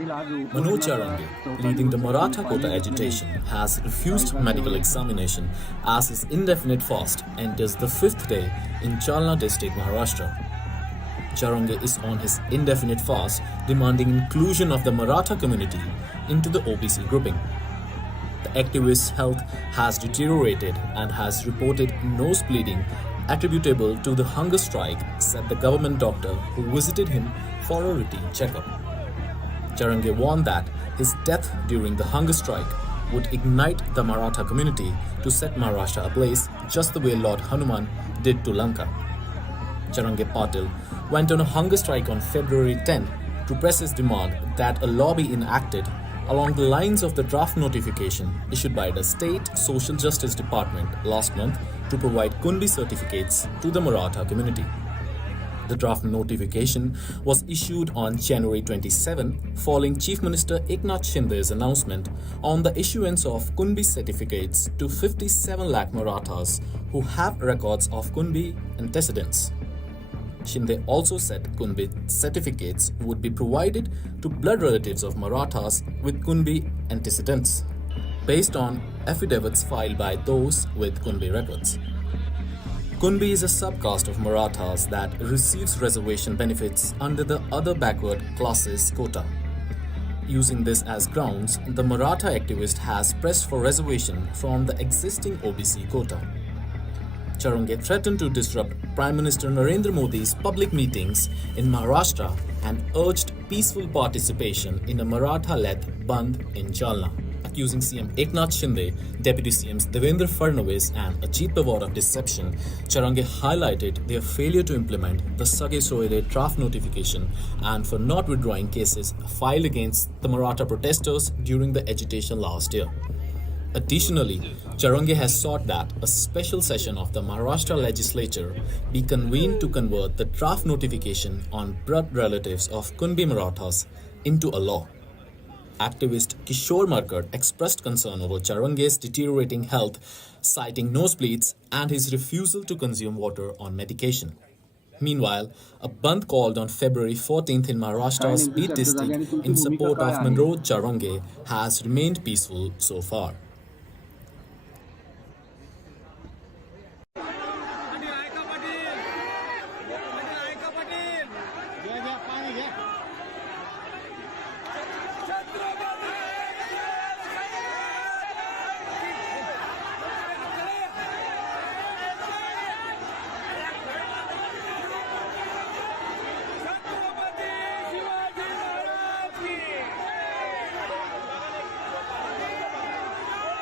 Manoj Jarange, leading the Maratha quota agitation, has refused medical examination as his indefinite fast enters the fifth day in Jalna district, Maharashtra. Jarange is on his indefinite fast, demanding inclusion of the Maratha community into the OBC grouping. The activist's health has deteriorated and has reported nose bleeding attributable to the hunger strike, said the government doctor who visited him for a routine checkup. Jarange warned that his death during the hunger strike would ignite the Maratha community to set Maharashtra ablaze just the way Lord Hanuman did to Lanka. Jarange Patil went on a hunger strike on February 10 to press his demand that a law be enacted along the lines of the draft notification issued by the State Social Justice Department last month to provide Kunbi certificates to the Maratha community. The draft notification was issued on January 27 following Chief Minister Eknath Shinde's announcement on the issuance of Kunbi certificates to 57 lakh Marathas who have records of Kunbi antecedents. Shinde also said Kunbi certificates would be provided to blood relatives of Marathas with Kunbi antecedents, based on affidavits filed by those with Kunbi records. Kunbi is a subcaste of Marathas that receives reservation benefits under the other backward classes quota. Using this as grounds, the Maratha activist has pressed for reservation from the existing OBC quota. Jarange threatened to disrupt Prime Minister Narendra Modi's public meetings in Maharashtra and urged peaceful participation in a Maratha-led Bandh in Jalna. Accusing CM Eknath Shinde, Deputy CMs Devendra Fadnavis and Ajit Pawar of deception, Jarange highlighted their failure to implement the Sage Soire draft notification and for not withdrawing cases filed against the Maratha protesters during the agitation last year. Additionally, Jarange has sought that a special session of the Maharashtra legislature be convened to convert the draft notification on blood relatives of Kunbi Marathas into a law. Activist Kishore Markad expressed concern over Jarange's deteriorating health, citing nosebleeds and his refusal to consume water on medication. Meanwhile, a bandh called on February 14th in Maharashtra's Beat district in support of Manoj Jarange has remained peaceful so far.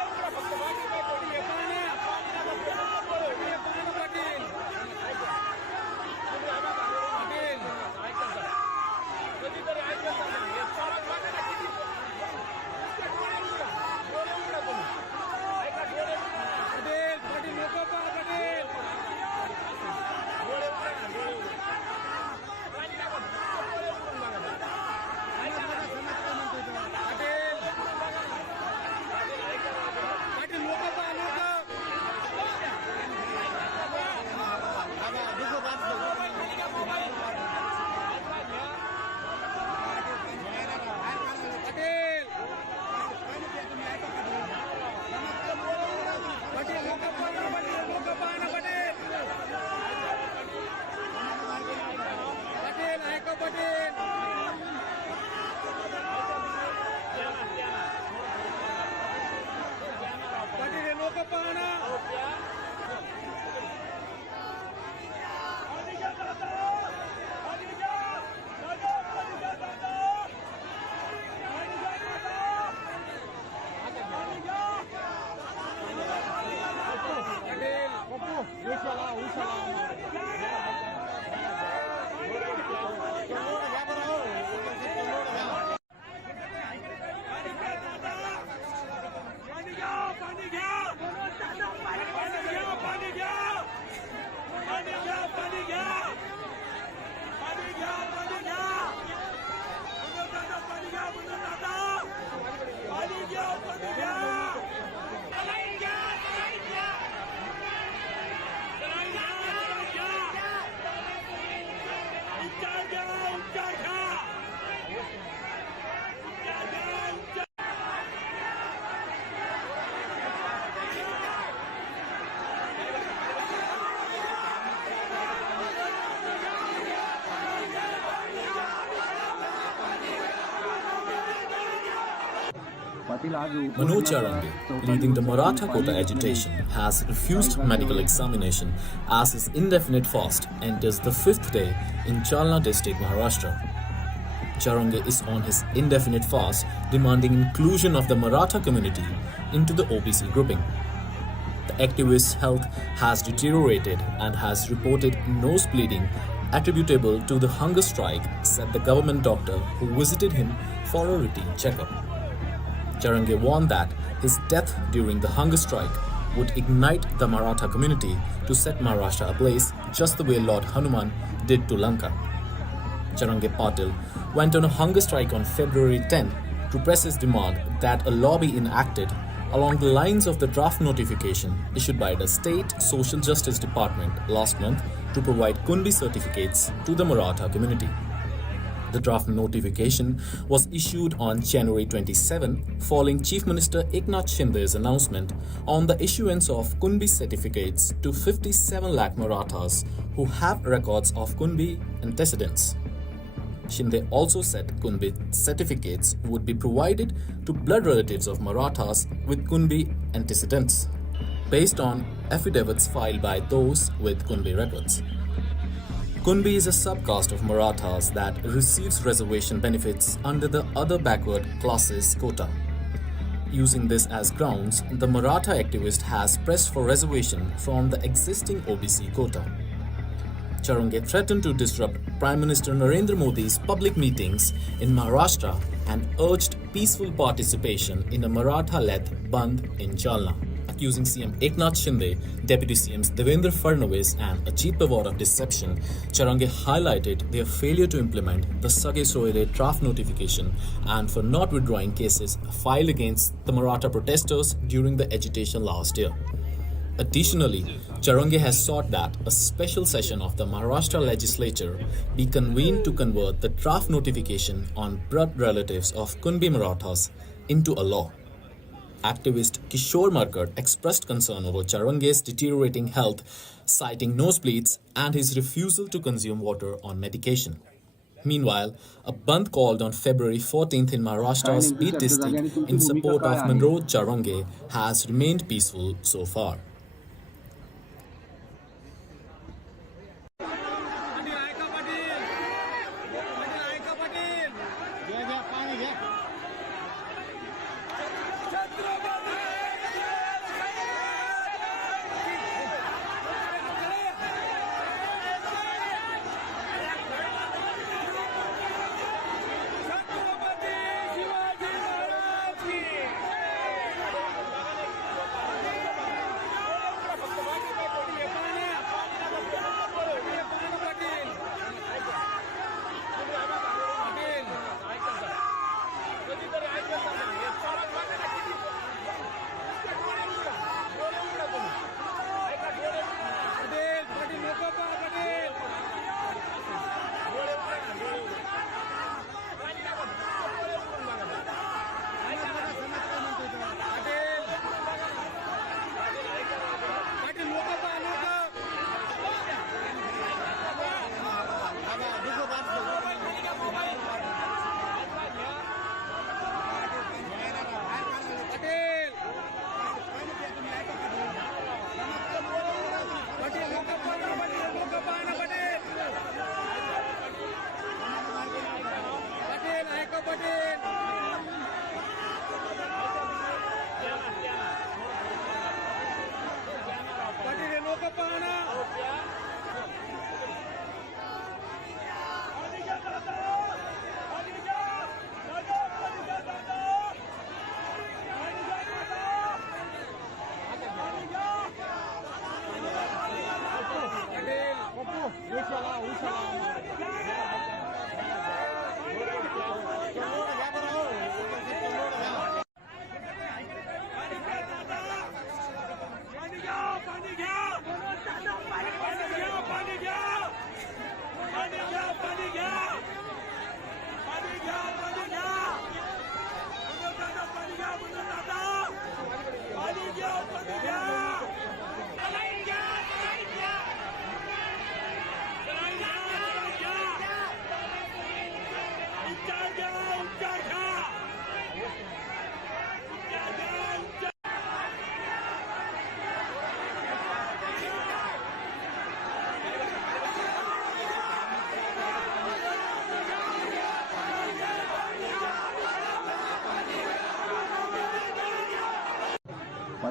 Manoj Jarange, leading the Maratha quota agitation, has refused medical examination as his indefinite fast enters the fifth day in Jalna district, Maharashtra. Jarange is on his indefinite fast, demanding inclusion of the Maratha community into the OBC grouping. The activist's health has deteriorated and has reported nose bleeding attributable to the hunger strike, said the government doctor who visited him for a routine checkup. Jarange warned that his death during the hunger strike would ignite the Maratha community to set Maharashtra ablaze just the way Lord Hanuman did to Lanka. Jarange Patil went on a hunger strike on February 10 to press his demand that a law be enacted along the lines of the draft notification issued by the State Social Justice Department last month to provide Kunbi certificates to the Maratha community. The draft notification was issued on January 27 following Chief Minister Eknath Shinde's announcement on the issuance of Kunbi certificates to 57 lakh Marathas who have records of Kunbi antecedents. Shinde also said Kunbi certificates would be provided to blood relatives of Marathas with Kunbi antecedents, based on affidavits filed by those with Kunbi records. Kunbi is a subcaste of Marathas that receives reservation benefits under the other backward classes quota. Using this as grounds, the Maratha activist has pressed for reservation from the existing OBC quota. Jarange threatened to disrupt Prime Minister Narendra Modi's public meetings in Maharashtra and urged peaceful participation in a Maratha-led Bandh in Jalna. Accusing CM Eknath Shinde, Deputy CMs Devendra Fadnavis and Ajit Pawar of deception, Jarange highlighted their failure to implement the Sage Soire draft notification and for not withdrawing cases filed against the Maratha protesters during the agitation last year. Additionally, Jarange has sought that a special session of the Maharashtra legislature be convened to convert the draft notification on blood relatives of Kunbi Marathas into a law. Activist Kishore Markad expressed concern over Jarange's deteriorating health, citing nosebleeds and his refusal to consume water on medication. Meanwhile, a bandh called on February 14th in Maharashtra's Beat district in support of Manoj Jarange has remained peaceful so far.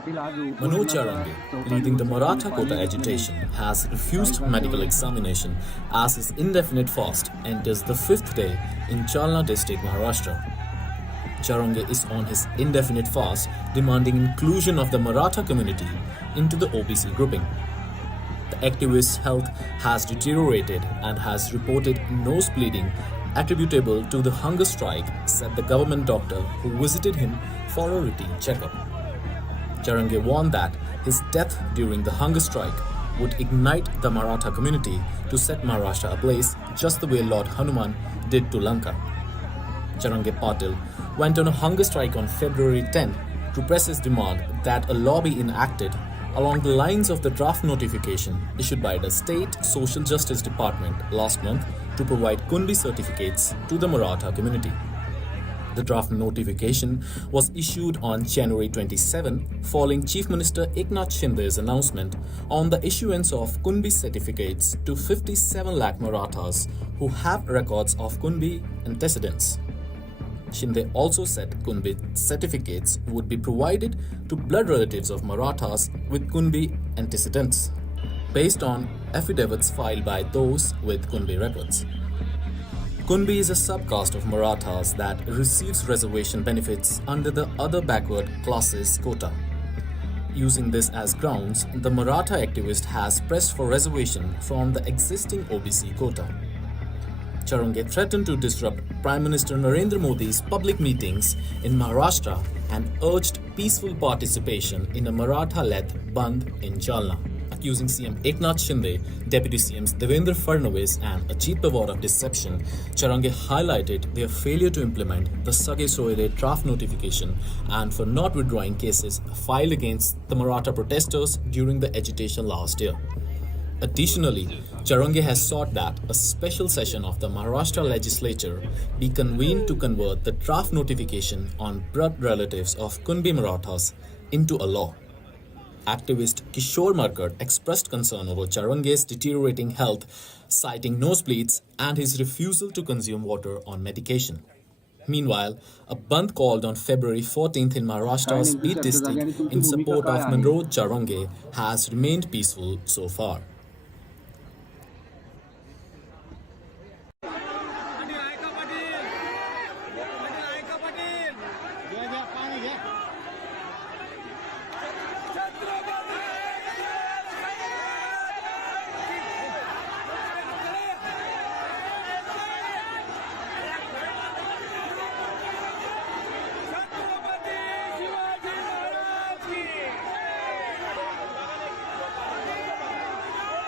Manoj Jarange, leading the Maratha quota agitation, has refused medical examination as his indefinite fast enters the fifth day in Jalna district, Maharashtra. Jarange is on his indefinite fast, demanding inclusion of the Maratha community into the OBC grouping. The activist's health has deteriorated and has reported nose bleeding attributable to the hunger strike, said the government doctor who visited him for a routine checkup. Jarange warned that his death during the hunger strike would ignite the Maratha community to set Maharashtra ablaze just the way Lord Hanuman did to Lanka. Jarange Patil went on a hunger strike on February 10 to press his demand that a law be enacted along the lines of the draft notification issued by the State Social Justice Department last month to provide Kunbi certificates to the Maratha community. The draft notification was issued on January 27 following Chief Minister Eknath Shinde's announcement on the issuance of Kunbi certificates to 57 lakh Marathas who have records of Kunbi antecedents. Shinde also said Kunbi certificates would be provided to blood relatives of Marathas with Kunbi antecedents, based on affidavits filed by those with Kunbi records. Kunbi is a subcaste of Marathas that receives reservation benefits under the other backward classes quota. Using this as grounds, the Maratha activist has pressed for reservation from the existing OBC quota. Jarange threatened to disrupt Prime Minister Narendra Modi's public meetings in Maharashtra and urged peaceful participation in a Maratha-led Bandh in Jalna. Accusing CM Eknath Shinde, Deputy CMs Devendra Fadnavis and Ajit Pawar of deception, Jarange highlighted their failure to implement the Sage Soire draft notification and for not withdrawing cases filed against the Maratha protesters during the agitation last year. Additionally, Jarange has sought that a special session of the Maharashtra legislature be convened to convert the draft notification on blood relatives of Kunbi Marathas into a law. Activist Kishore Markad expressed concern over Jarange's deteriorating health, citing nosebleeds and his refusal to consume water on medication. Meanwhile, a bandh called on February 14th in Maharashtra's Beat district in support of Manoj Jarange has remained peaceful so far.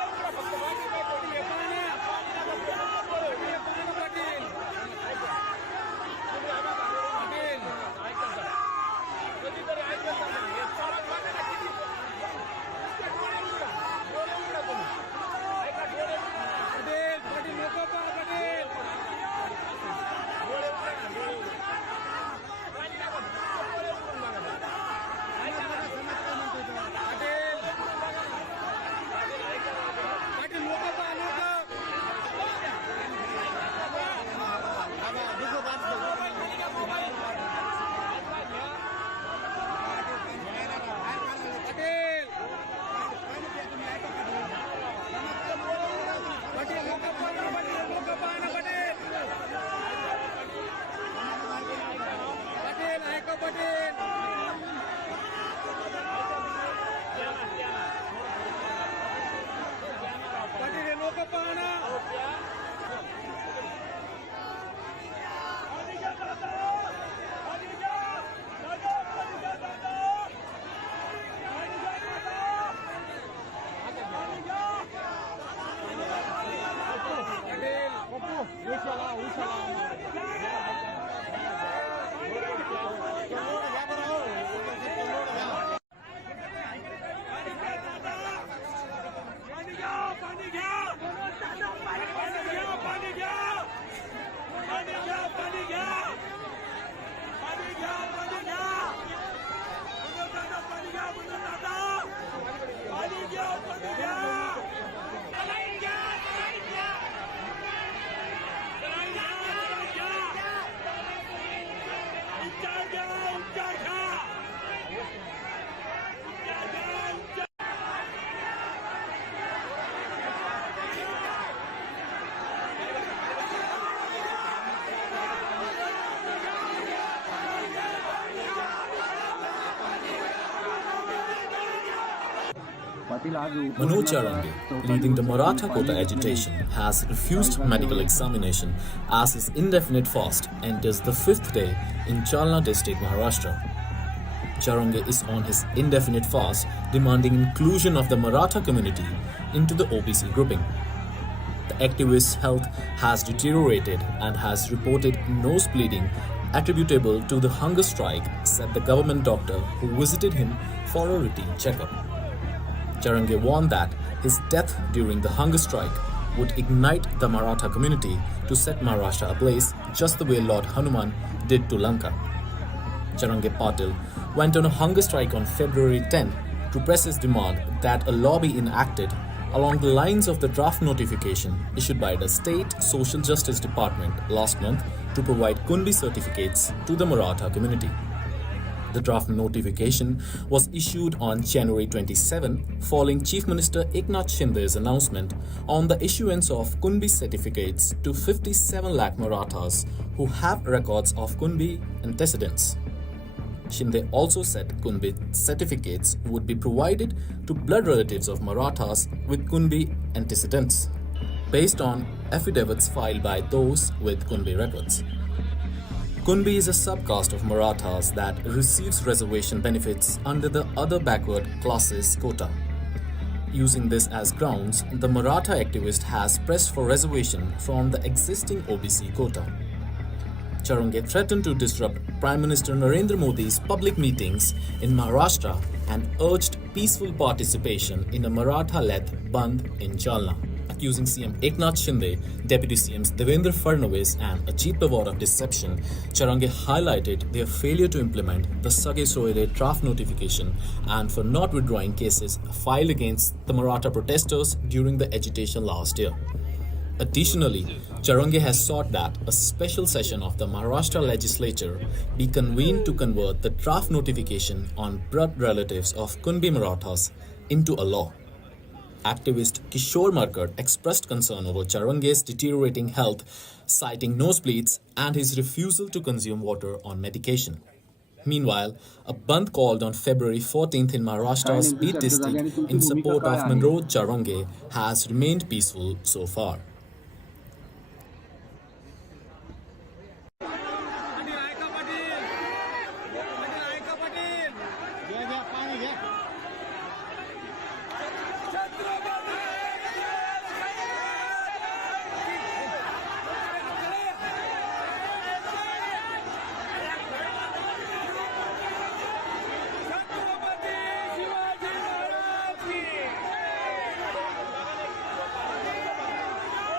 Manoj Jarange, leading the Maratha quota agitation, has refused medical examination as his indefinite fast enters the fifth day in Jalna district, Maharashtra. Jarange is on his indefinite fast, demanding inclusion of the Maratha community into the OBC grouping. The activist's health has deteriorated and has reported nose bleeding attributable to the hunger strike, said the government doctor who visited him for a routine checkup. Jarange warned that his death during the hunger strike would ignite the Maratha community to set Maharashtra ablaze just the way Lord Hanuman did to Lanka. Jarange Patil went on a hunger strike on February 10 to press his demand that a law be enacted along the lines of the draft notification issued by the State Social Justice Department last month to provide Kunbi certificates to the Maratha community. The draft notification was issued on January 27 following Chief Minister Eknath Shinde's announcement on the issuance of Kunbi certificates to 57 lakh Marathas who have records of Kunbi antecedents. Shinde also said Kunbi certificates would be provided to blood relatives of Marathas with Kunbi antecedents, based on affidavits filed by those with Kunbi records. Kunbi is a subcaste of Marathas that receives reservation benefits under the other backward classes quota. Using this as grounds, the Maratha activist has pressed for reservation from the existing OBC quota. Jarange threatened to disrupt Prime Minister Narendra Modi's public meetings in Maharashtra and urged peaceful participation in a Maratha-led Bandh in Jalna. Accusing CM Eknath Shinde, Deputy CMs Devendra Fadnavis and Ajit Pawar of deception, Jarange highlighted their failure to implement the Sage Soire draft notification and for not withdrawing cases filed against the Maratha protesters during the agitation last year. Additionally, Jarange has sought that a special session of the Maharashtra legislature be convened to convert the draft notification on blood relatives of Kunbi Marathas into a law. Activist Kishore Markad expressed concern over Jarange's deteriorating health, citing nosebleeds and his refusal to consume water on medication. Meanwhile, a bandh called on February 14th in Maharashtra's Beat district in support of Manoj Jarange has remained peaceful so far.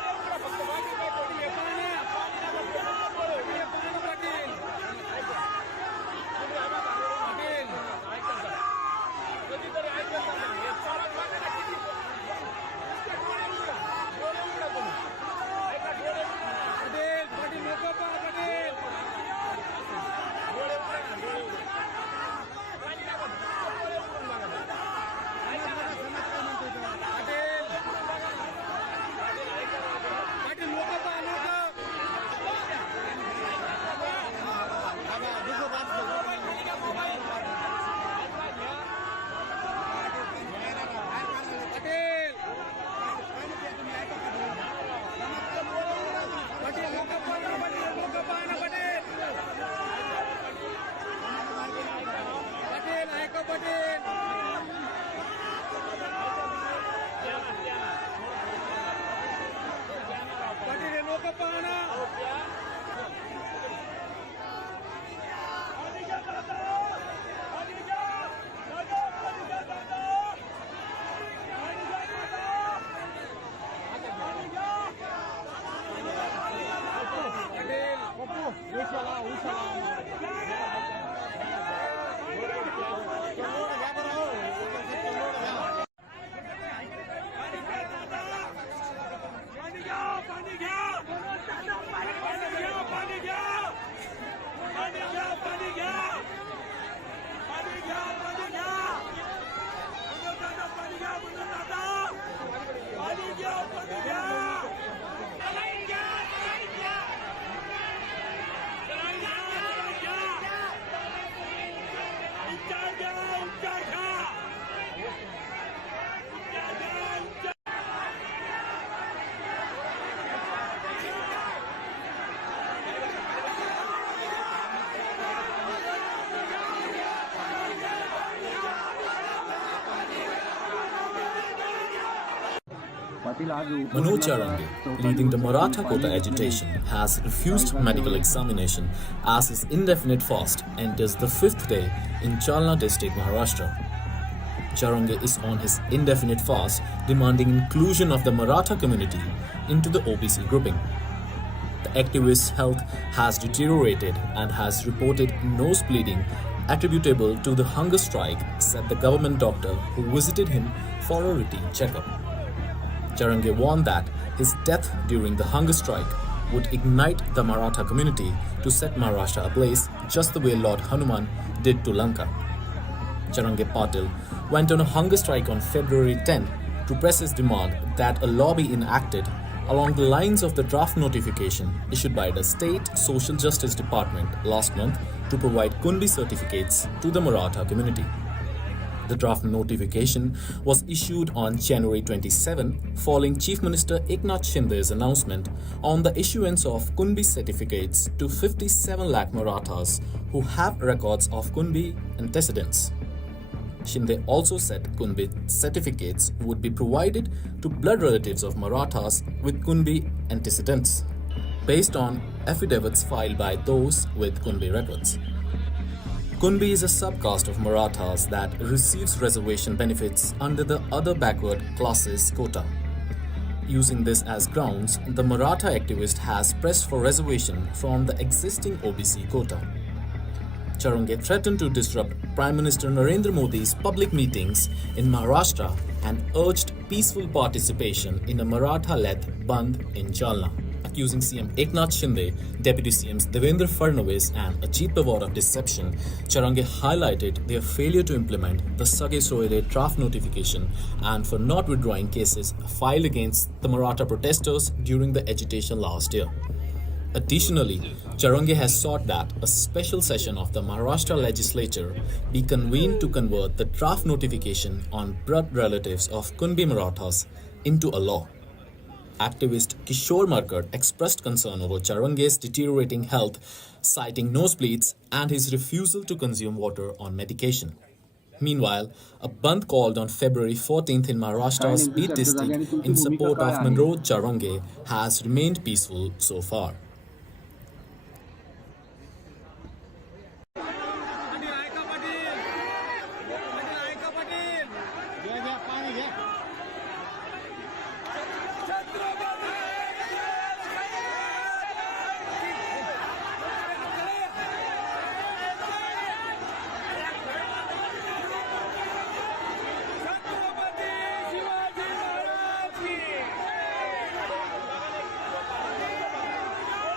Manoj Jarange, leading the Maratha quota agitation, has refused medical examination as his indefinite fast enters the fifth day in Jalna district, Maharashtra. Jarange is on his indefinite fast, demanding inclusion of the Maratha community into the OBC grouping. The activist's health has deteriorated and has reported nose bleeding attributable to the hunger strike, said the government doctor who visited him for a routine checkup. Jarange warned that his death during the hunger strike would ignite the Maratha community to set Maharashtra ablaze just the way Lord Hanuman did to Lanka. Jarange Patil went on a hunger strike on February 10 to press his demand that a law be enacted along the lines of the draft notification issued by the State Social Justice Department last month to provide Kunbi certificates to the Maratha community. The draft notification was issued on January 27 following Chief Minister Eknath Shinde's announcement on the issuance of Kunbi certificates to 57 lakh Marathas who have records of Kunbi antecedents. Shinde also said Kunbi certificates would be provided to blood relatives of Marathas with Kunbi antecedents, based on affidavits filed by those with Kunbi records. Kunbi is a subcaste of Marathas that receives reservation benefits under the other backward classes quota. Using this as grounds, the Maratha activist has pressed for reservation from the existing OBC quota. Jarange threatened to disrupt Prime Minister Narendra Modi's public meetings in Maharashtra and urged peaceful participation in a Maratha-led Bandh in Jalna. Accusing CM Eknath Shinde, Deputy CMs Devendra Fadnavis and Ajit Pawar of deception, Jarange highlighted their failure to implement the Sage Soire draft notification and for not withdrawing cases filed against the Maratha protesters during the agitation last year. Additionally, Jarange has sought that a special session of the Maharashtra legislature be convened to convert the draft notification on blood relatives of Kunbi Marathas into a law. Activist Kishore Markad expressed concern over Jarange's deteriorating health, citing nosebleeds and his refusal to consume water on medication. Meanwhile, a bandh called on February 14th in Maharashtra's Beat district in support of Manoj Jarange has remained peaceful so far.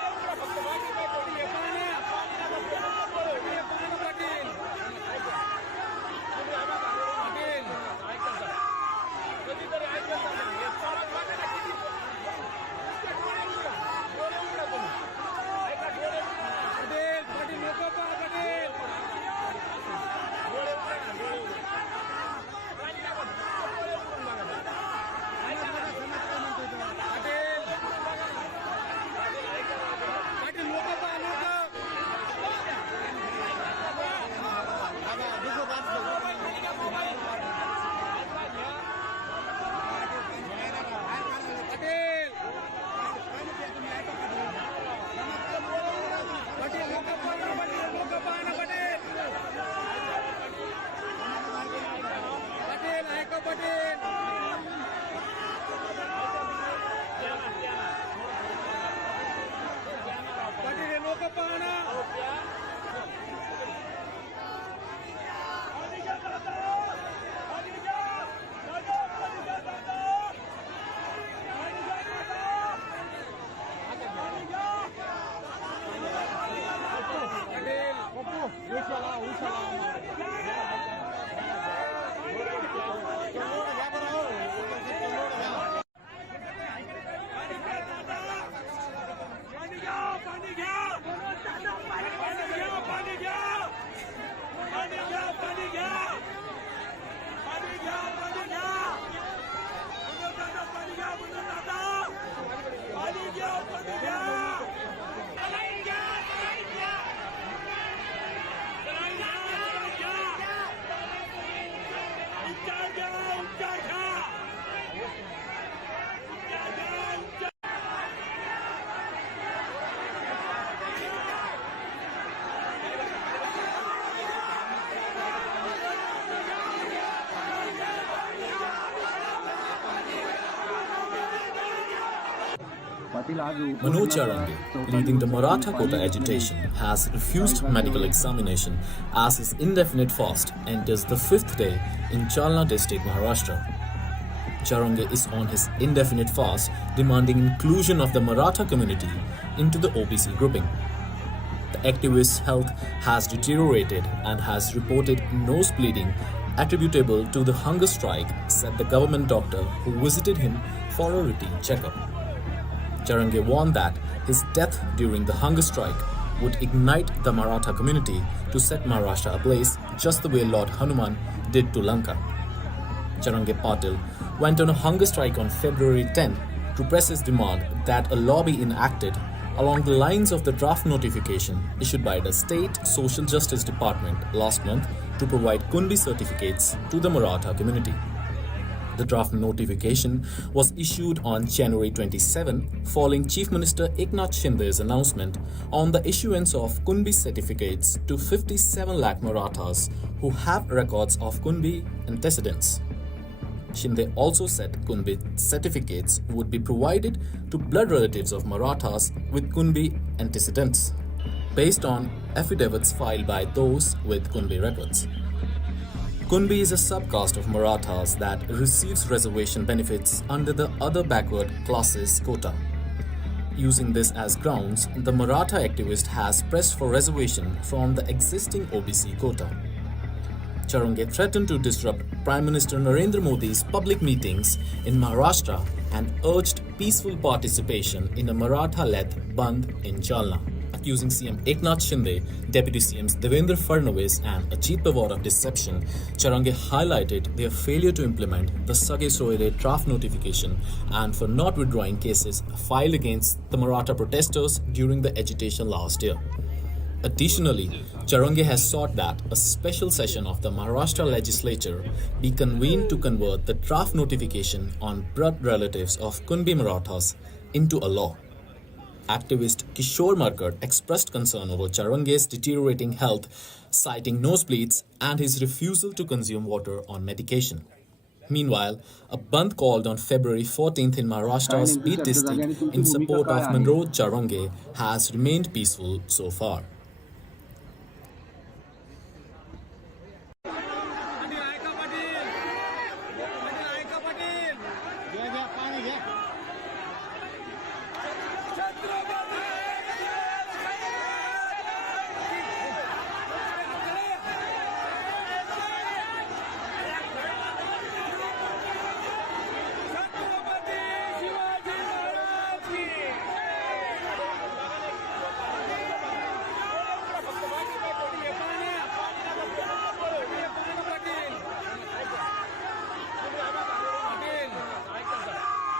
Manoj Jarange, leading the Maratha quota agitation, has refused medical examination as his indefinite fast enters the fifth day in Jalna district, Maharashtra. Jarange is on his indefinite fast, demanding inclusion of the Maratha community into the OBC grouping. The activist's health has deteriorated and has reported nose bleeding attributable to the hunger strike, said the government doctor who visited him for a routine checkup. Jarange warned that his death during the hunger strike would ignite the Maratha community to set Maharashtra ablaze just the way Lord Hanuman did to Lanka. Jarange Patil went on a hunger strike on February 10 to press his demand that a law be enacted along the lines of the draft notification issued by the State Social Justice Department last month to provide Kunbi certificates to the Maratha community. The draft notification was issued on January 27 following Chief Minister Eknath Shinde's announcement on the issuance of Kunbi certificates to 57 lakh Marathas who have records of Kunbi antecedents. Shinde also said Kunbi certificates would be provided to blood relatives of Marathas with Kunbi antecedents, based on affidavits filed by those with Kunbi records. Kunbi is a subcaste of Marathas that receives reservation benefits under the other backward classes quota. Using this as grounds, the Maratha activist has pressed for reservation from the existing OBC quota. Jarange threatened to disrupt Prime Minister Narendra Modi's public meetings in Maharashtra and urged peaceful participation in a Maratha-led Bandh in Jalna. Accusing CM Eknath Shinde, Deputy CMs Devendra Fadnavis and Ajit Pawar of deception, Jarange highlighted their failure to implement the Sage Soire draft notification and for not withdrawing cases filed against the Maratha protesters during the agitation last year. Additionally, Jarange has sought that a special session of the Maharashtra legislature be convened to convert the draft notification on blood relatives of Kunbi Marathas into a law. Activist Kishore Markad expressed concern over Jarange's deteriorating health, citing nosebleeds and his refusal to consume water on medication. Meanwhile, a bandh called on February 14th in Maharashtra's Beat district in support of Manoj Jarange has remained peaceful so far.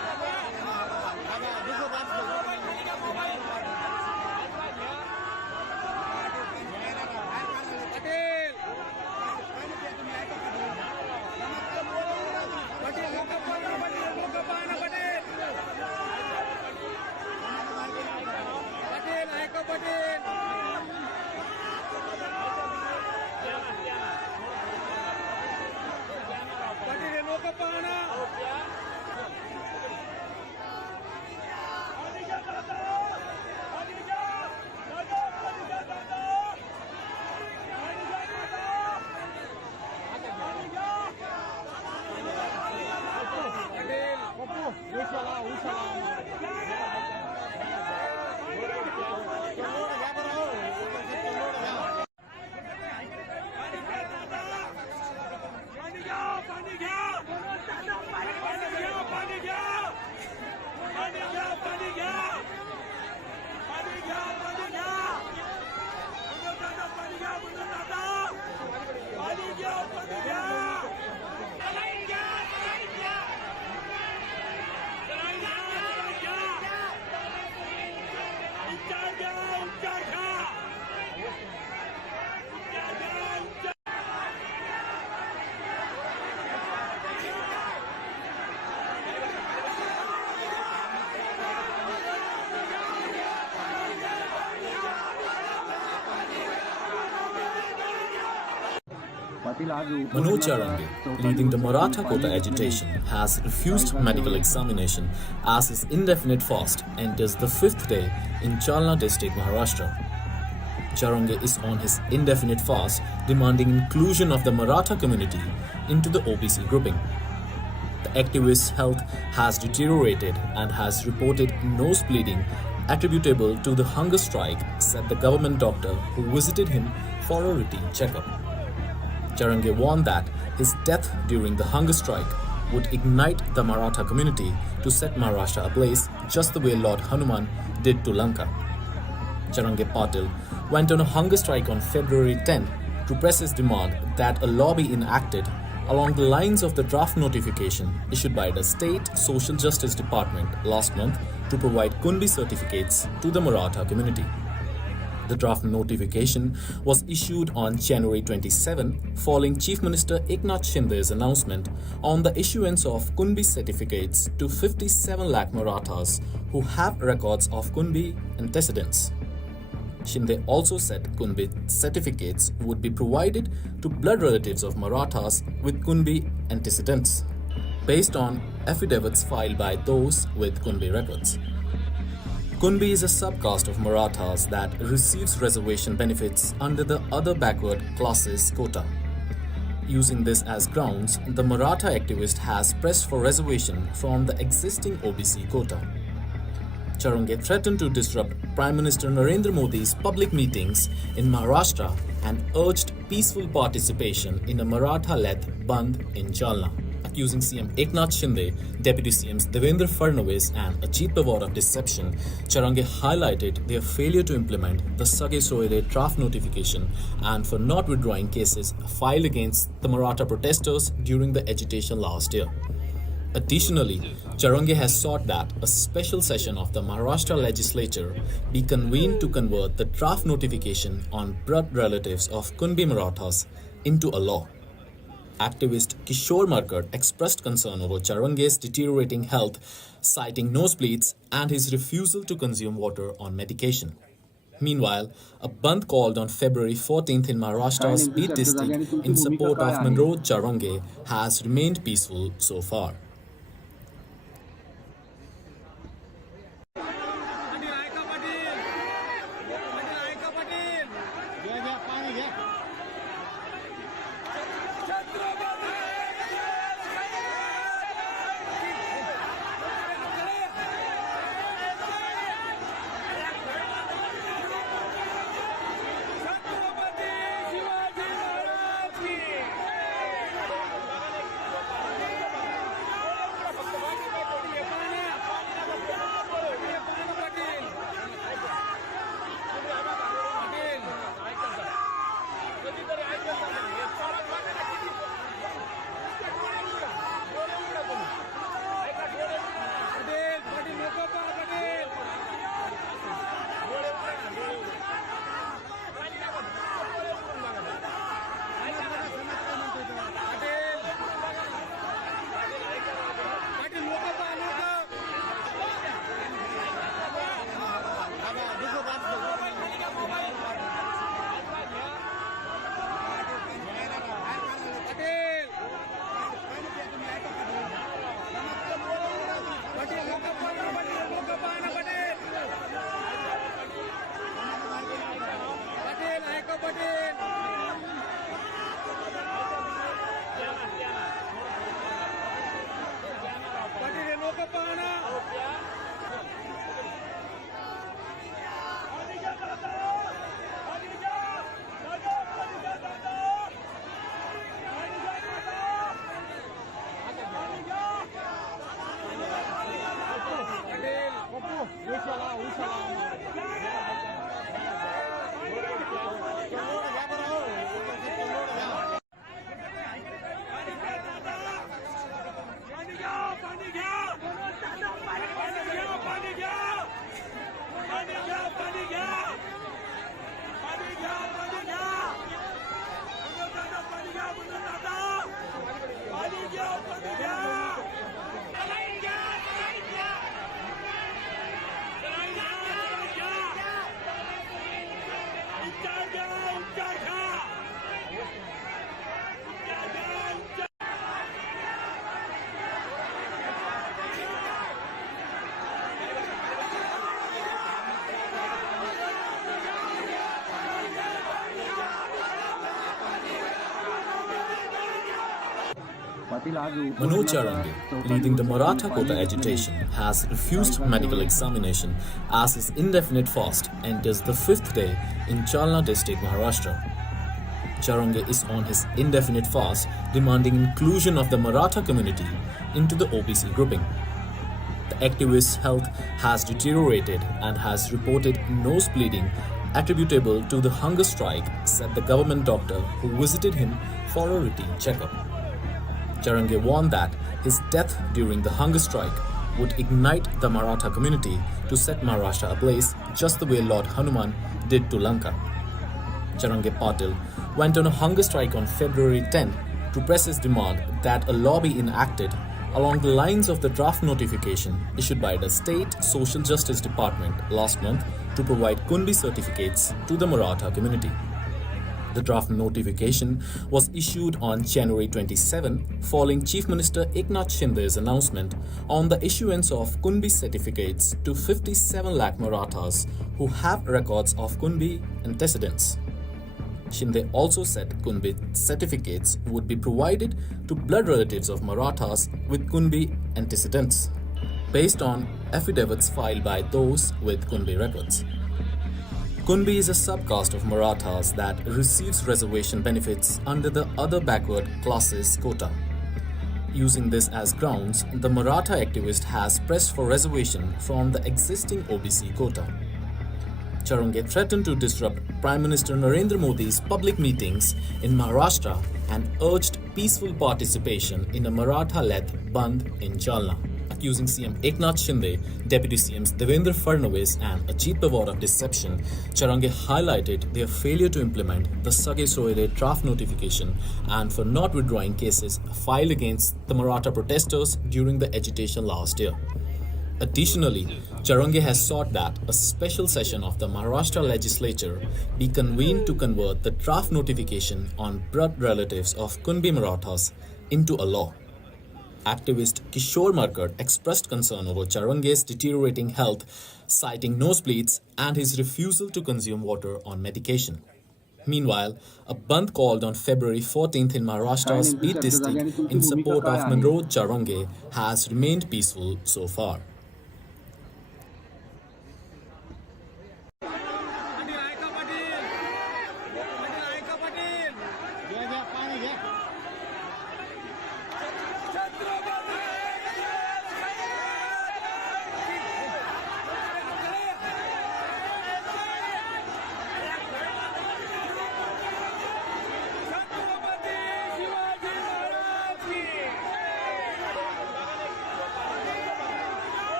Manoj Jarange, leading the Maratha quota agitation, has refused medical examination as his indefinite fast enters the fifth day in Jalna district, Maharashtra. Jarange is on his indefinite fast, demanding inclusion of the Maratha community into the OBC grouping. The activist's health has deteriorated and has reported nose bleeding attributable to the hunger strike, said the government doctor who visited him for a routine checkup. Jarange warned that his death during the hunger strike would ignite the Maratha community to set Maharashtra ablaze just the way Lord Hanuman did to Lanka. Jarange Patil went on a hunger strike on February 10 to press his demand that a law be enacted along the lines of the draft notification issued by the State Social Justice Department last month to provide Kunbi certificates to the Maratha community. The draft notification was issued on January 27 following Chief Minister Eknath Shinde's announcement on the issuance of Kunbi certificates to 57 lakh Marathas who have records of Kunbi antecedents. Shinde also said Kunbi certificates would be provided to blood relatives of Marathas with Kunbi antecedents, based on affidavits filed by those with Kunbi records. Kunbi is a subcaste of Marathas that receives reservation benefits under the other backward classes quota. Using this as grounds, the Maratha activist has pressed for reservation from the existing OBC quota. Jarange threatened to disrupt Prime Minister Narendra Modi's public meetings in Maharashtra and urged peaceful participation in a Maratha-led Bandh in Jalna. Accusing CM Eknath Shinde, Deputy CMs Devendra Fadnavis and Ajit Pawar of deception, Jarange highlighted their failure to implement the Sage Soire draft notification and for not withdrawing cases filed against the Maratha protesters during the agitation last year. Additionally, Jarange has sought that a special session of the Maharashtra legislature be convened to convert the draft notification on blood relatives of Kunbi Marathas into a law. Activist Kishore Markad expressed concern over Jarange's deteriorating health, citing nosebleeds and his refusal to consume water on medication. Meanwhile, a bandh called on February 14th in Maharashtra's Beat district in support of Manoj Jarange has remained peaceful so far. Manoj Jarange, leading the Maratha quota agitation, has refused medical examination as his indefinite fast enters the fifth day in Jalna district, Maharashtra. Jarange is on his indefinite fast, demanding inclusion of the Maratha community into the OBC grouping. The activist's health has deteriorated and has reported nose bleeding attributable to the hunger strike, said the government doctor who visited him for a routine checkup. Jarange warned that his death during the hunger strike would ignite the Maratha community to set Maharashtra ablaze just the way Lord Hanuman did to Lanka. Jarange Patil went on a hunger strike on February 10 to press his demand that a law be enacted along the lines of the draft notification issued by the State Social Justice Department last month to provide Kunbi certificates to the Maratha community. The draft notification was issued on January 27 following Chief Minister Eknath Shinde's announcement on the issuance of Kunbi certificates to 57 lakh Marathas who have records of Kunbi antecedents. Shinde also said Kunbi certificates would be provided to blood relatives of Marathas with Kunbi antecedents, based on affidavits filed by those with Kunbi records. Kunbi is a subcaste of Marathas that receives reservation benefits under the other backward classes quota. Using this as grounds, the Maratha activist has pressed for reservation from the existing OBC quota. Jarange threatened to disrupt Prime Minister Narendra Modi's public meetings in Maharashtra and urged peaceful participation in a Maratha-led Bandh in Jalna. Accusing CM Eknath Shinde, Deputy CMs Devendra Fadnavis and Ajit Pawar of deception, Jarange highlighted their failure to implement the Sage Soire draft notification and for not withdrawing cases filed against the Maratha protesters during the agitation last year. Additionally, Jarange has sought that a special session of the Maharashtra legislature be convened to convert the draft notification on blood relatives of Kunbi Marathas into a law. Activist Kishore Markad expressed concern over Jarange's deteriorating health, citing nosebleeds and his refusal to consume water on medication. Meanwhile, a bandh called on February 14th in Maharashtra's Beat district in support of Manoj Jarange has remained peaceful so far.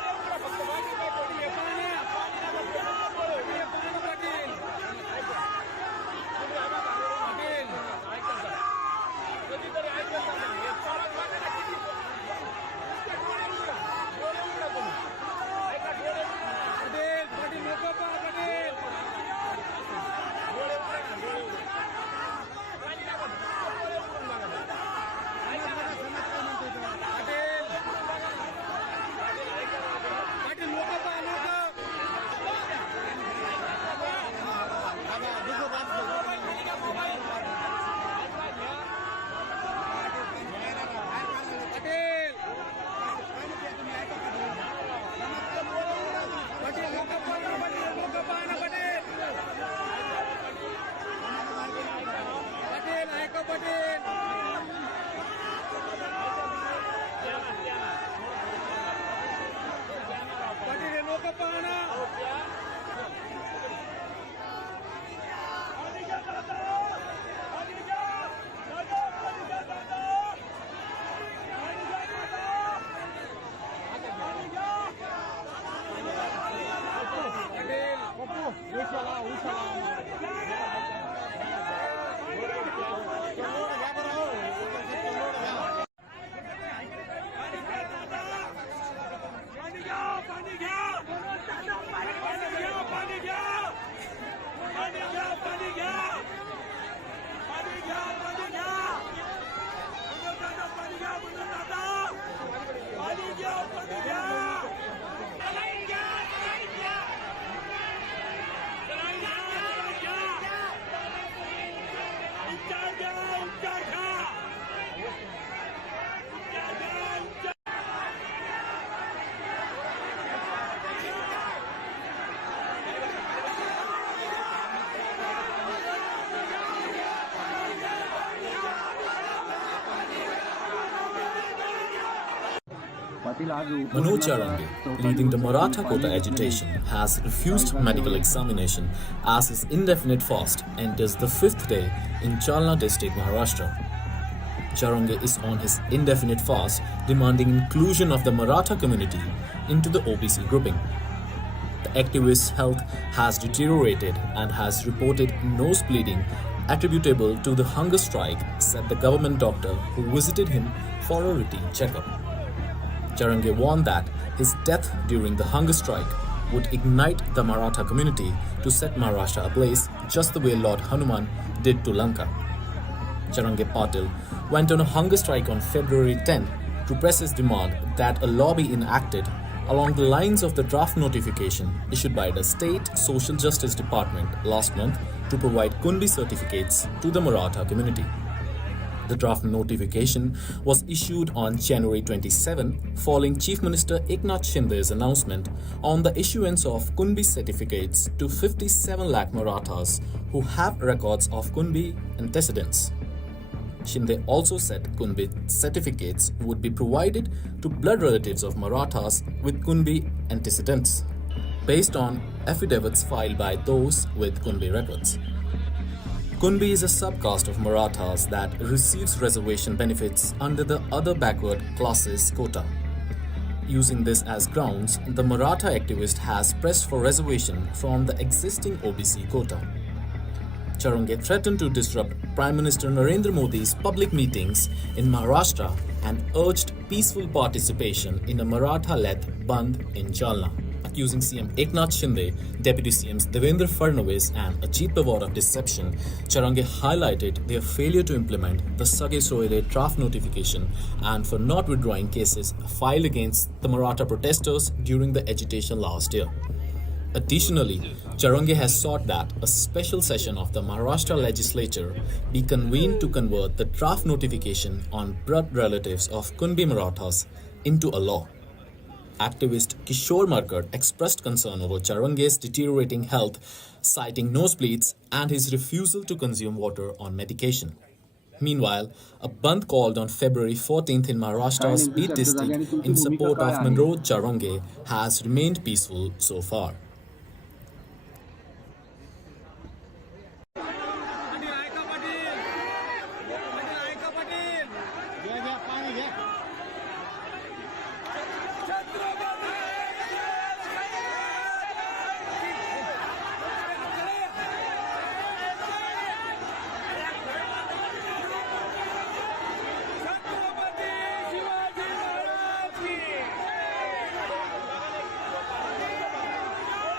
Manoj Jarange, leading the Maratha quota agitation, has refused medical examination as his indefinite fast enters the fifth day in Jalna district, Maharashtra. Jarange is on his indefinite fast, demanding inclusion of the Maratha community into the OBC grouping. The activist's health has deteriorated and has reported nose bleeding attributable to the hunger strike, said the government doctor who visited him for a routine checkup. Jarange warned that his death during the hunger strike would ignite the Maratha community to set Maharashtra ablaze just the way Lord Hanuman did to Lanka. Jarange Patil went on a hunger strike on February 10 to press his demand that a law be enacted along the lines of the draft notification issued by the State Social Justice Department last month to provide Kunbi certificates to the Maratha community. The draft notification was issued on January 27 following Chief Minister Eknath Shinde's announcement on the issuance of Kunbi certificates to 57 lakh Marathas who have records of Kunbi antecedents. Shinde also said Kunbi certificates would be provided to blood relatives of Marathas with Kunbi antecedents, based on affidavits filed by those with Kunbi records. Kunbi is a subcaste of Marathas that receives reservation benefits under the other backward classes quota. Using this as grounds, the Maratha activist has pressed for reservation from the existing OBC quota. Jarange threatened to disrupt Prime Minister Narendra Modi's public meetings in Maharashtra and urged peaceful participation in a Maratha-led Bandh in Jalna. Accusing CM Eknath Shinde, Deputy CMs Devendra Fadnavis and Ajit Pawar of deception, Jarange highlighted their failure to implement the Sage Soile draft notification and for not withdrawing cases filed against the Maratha protesters during the agitation last year. Additionally, Jarange has sought that a special session of the Maharashtra legislature be convened to convert the draft notification on blood relatives of Kunbi Marathas into a law. Activist Kishore Markad expressed concern over Jarange's deteriorating health, citing nosebleeds and his refusal to consume water on medication. Meanwhile, a bandh called on February 14th in Maharashtra's Beat district in support of Manoj Jarange has remained peaceful so far.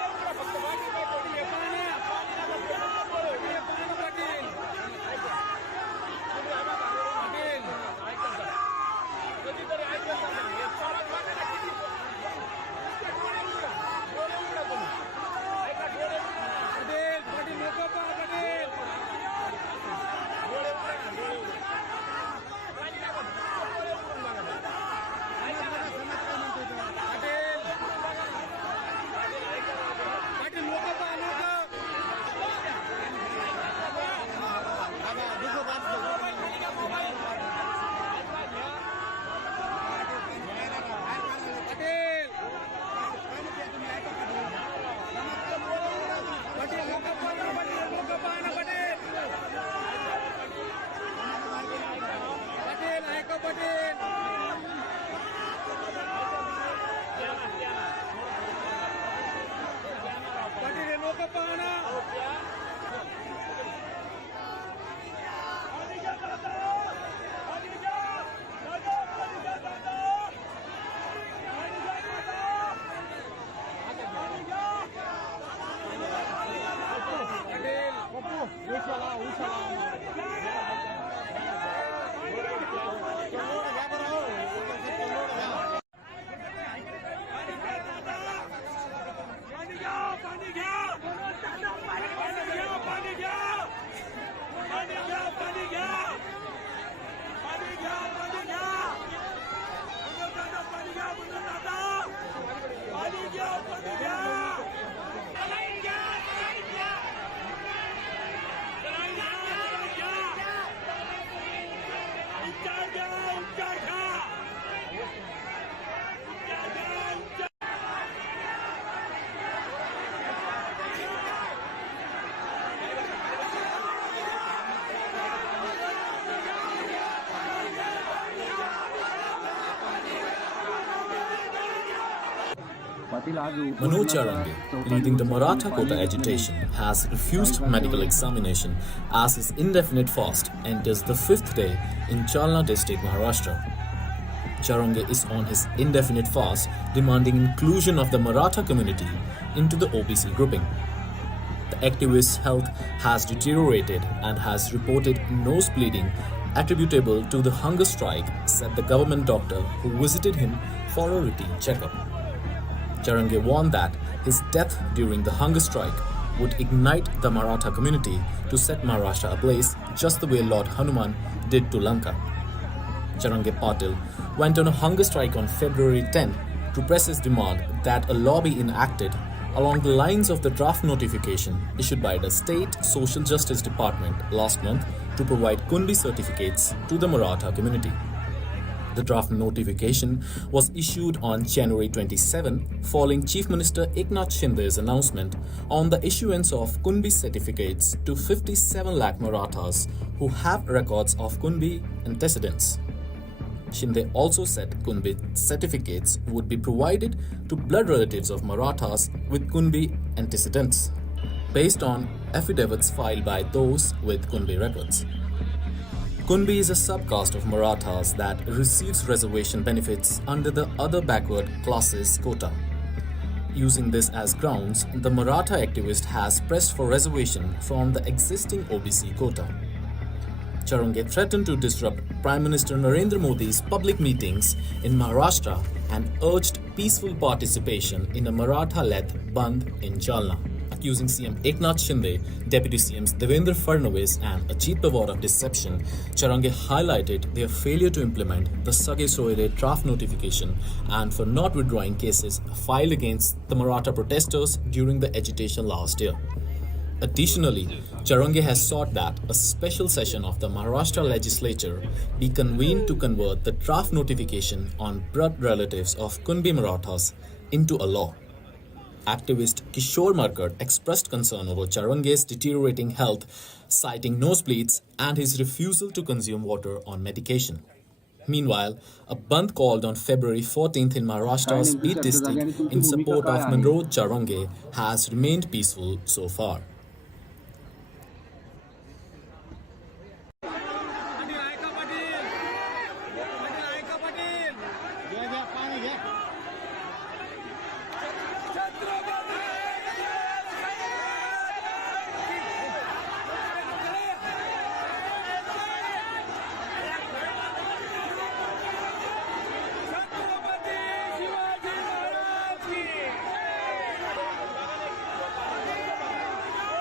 Manoj Jarange, leading the Maratha quota agitation, has refused medical examination as his indefinite fast enters the fifth day in Jalna district, Maharashtra. Jarange is on his indefinite fast, demanding inclusion of the Maratha community into the OBC grouping. The activist's health has deteriorated and has reported nose bleeding attributable to the hunger strike, said the government doctor who visited him for a routine checkup. Jarange warned that his death during the hunger strike would ignite the Maratha community to set Maharashtra ablaze just the way Lord Hanuman did to Lanka. Jarange Patil went on a hunger strike on February 10 to press his demand that a law be enacted along the lines of the draft notification issued by the State Social Justice Department last month to provide Kunbi certificates to the Maratha community. The draft notification was issued on January 27 following Chief Minister Eknath Shinde's announcement on the issuance of Kunbi certificates to 57 lakh Marathas who have records of Kunbi antecedents. Shinde also said Kunbi certificates would be provided to blood relatives of Marathas with Kunbi antecedents, based on affidavits filed by those with Kunbi records. Kunbi is a subcaste of Marathas that receives reservation benefits under the other backward classes quota. Using this as grounds, the Maratha activist has pressed for reservation from the existing OBC quota. Jarange threatened to disrupt Prime Minister Narendra Modi's public meetings in Maharashtra and urged peaceful participation in a Maratha-led Bandh in Jalna, accusing CM Eknath Shinde, Deputy CMs Devendra Fadnavis and Ajit Pawar of deception. Jarange highlighted their failure to implement the Sage Soire draft notification and for not withdrawing cases filed against the Maratha protesters during the agitation last year. Additionally, Jarange has sought that a special session of the Maharashtra legislature be convened to convert the draft notification on blood relatives of Kunbi Marathas into a law. Activist Kishore Markad expressed concern over Jarange's deteriorating health, citing nosebleeds and his refusal to consume water on medication. Meanwhile, a bandh called on February 14th in Maharashtra's Beat district in support of Manoj Jarange has remained peaceful so far.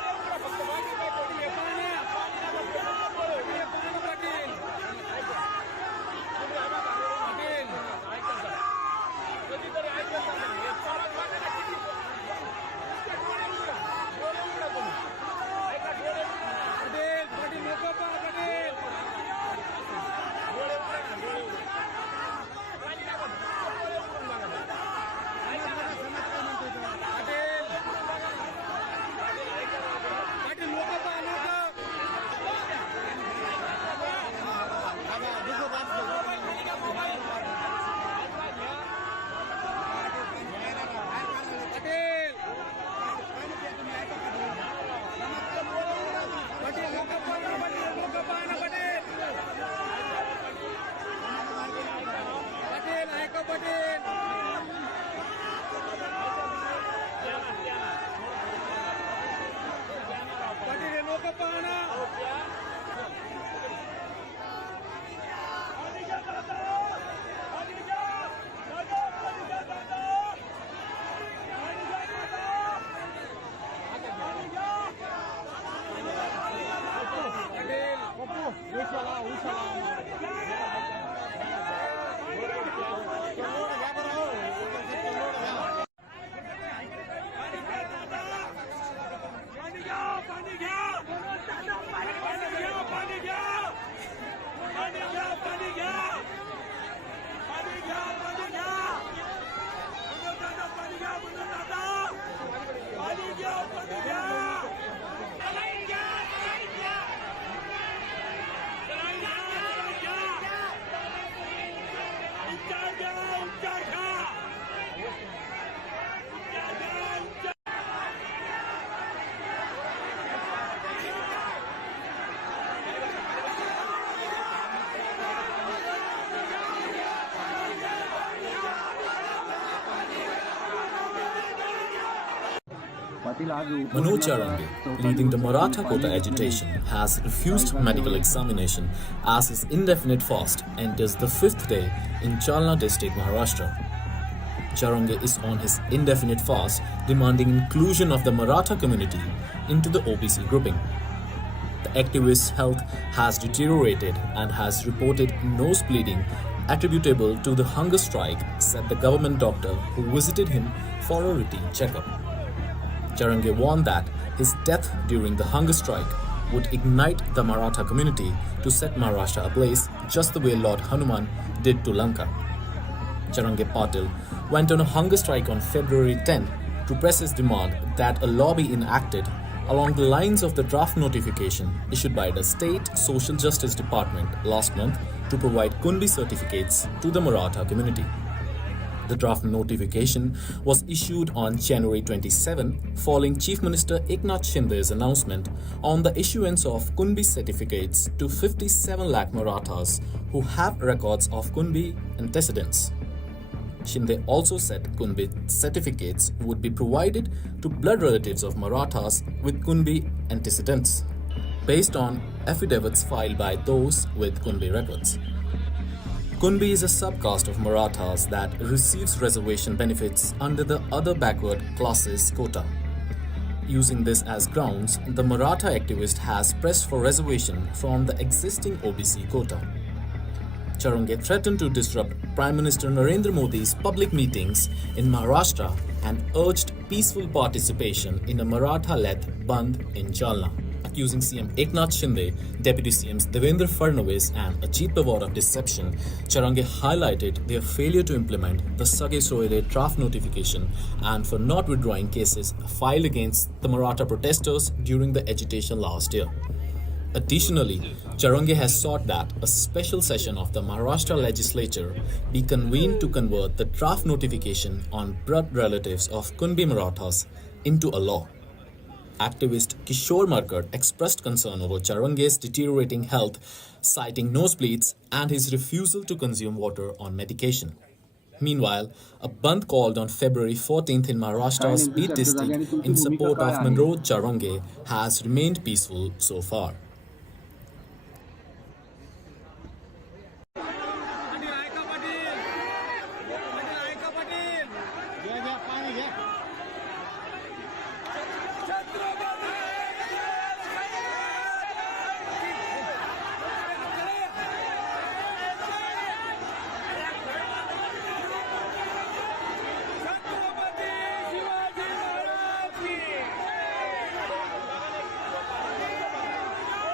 Manoj Jarange, leading the Maratha quota agitation, has refused medical examination as his indefinite fast enters the fifth day in Jalna district, Maharashtra. Jarange is on his indefinite fast, demanding inclusion of the Maratha community into the OBC grouping. The activist's health has deteriorated and has reported nose bleeding attributable to the hunger strike, said the government doctor who visited him for a routine checkup. Jarange warned that his death during the hunger strike would ignite the Maratha community to set Maharashtra ablaze just the way Lord Hanuman did to Lanka. Jarange Patil went on a hunger strike on February 10 to press his demand that a law be enacted along the lines of the draft notification issued by the State Social Justice Department last month to provide Kunbi certificates to the Maratha community. The draft notification was issued on January 27 following Chief Minister Eknath Shinde's announcement on the issuance of Kunbi certificates to 57 lakh Marathas who have records of Kunbi antecedents. Shinde also said Kunbi certificates would be provided to blood relatives of Marathas with Kunbi antecedents, based on affidavits filed by those with Kunbi records. Kunbi is a subcaste of Marathas that receives reservation benefits under the other backward classes quota. Using this as grounds, the Maratha activist has pressed for reservation from the existing OBC quota. Jarange threatened to disrupt Prime Minister Narendra Modi's public meetings in Maharashtra and urged peaceful participation in a Maratha-led Bandh in Jalna. Accusing CM Eknath Shinde, Deputy CMs Devendra Fadnavis and Ajit Pawar of deception, Jarange highlighted their failure to implement the Sage Soire draft notification and for not withdrawing cases filed against the Maratha protesters during the agitation last year. Additionally, Jarange has sought that a special session of the Maharashtra legislature be convened to convert the draft notification on blood relatives of Kunbi Marathas into a law. Activist Kishore Markad expressed concern over Jarange's deteriorating health, citing nosebleeds and his refusal to consume water on medication. Meanwhile, a bandh called on February 14th in Maharashtra's Beat district in support of Manoj Jarange has remained peaceful so far.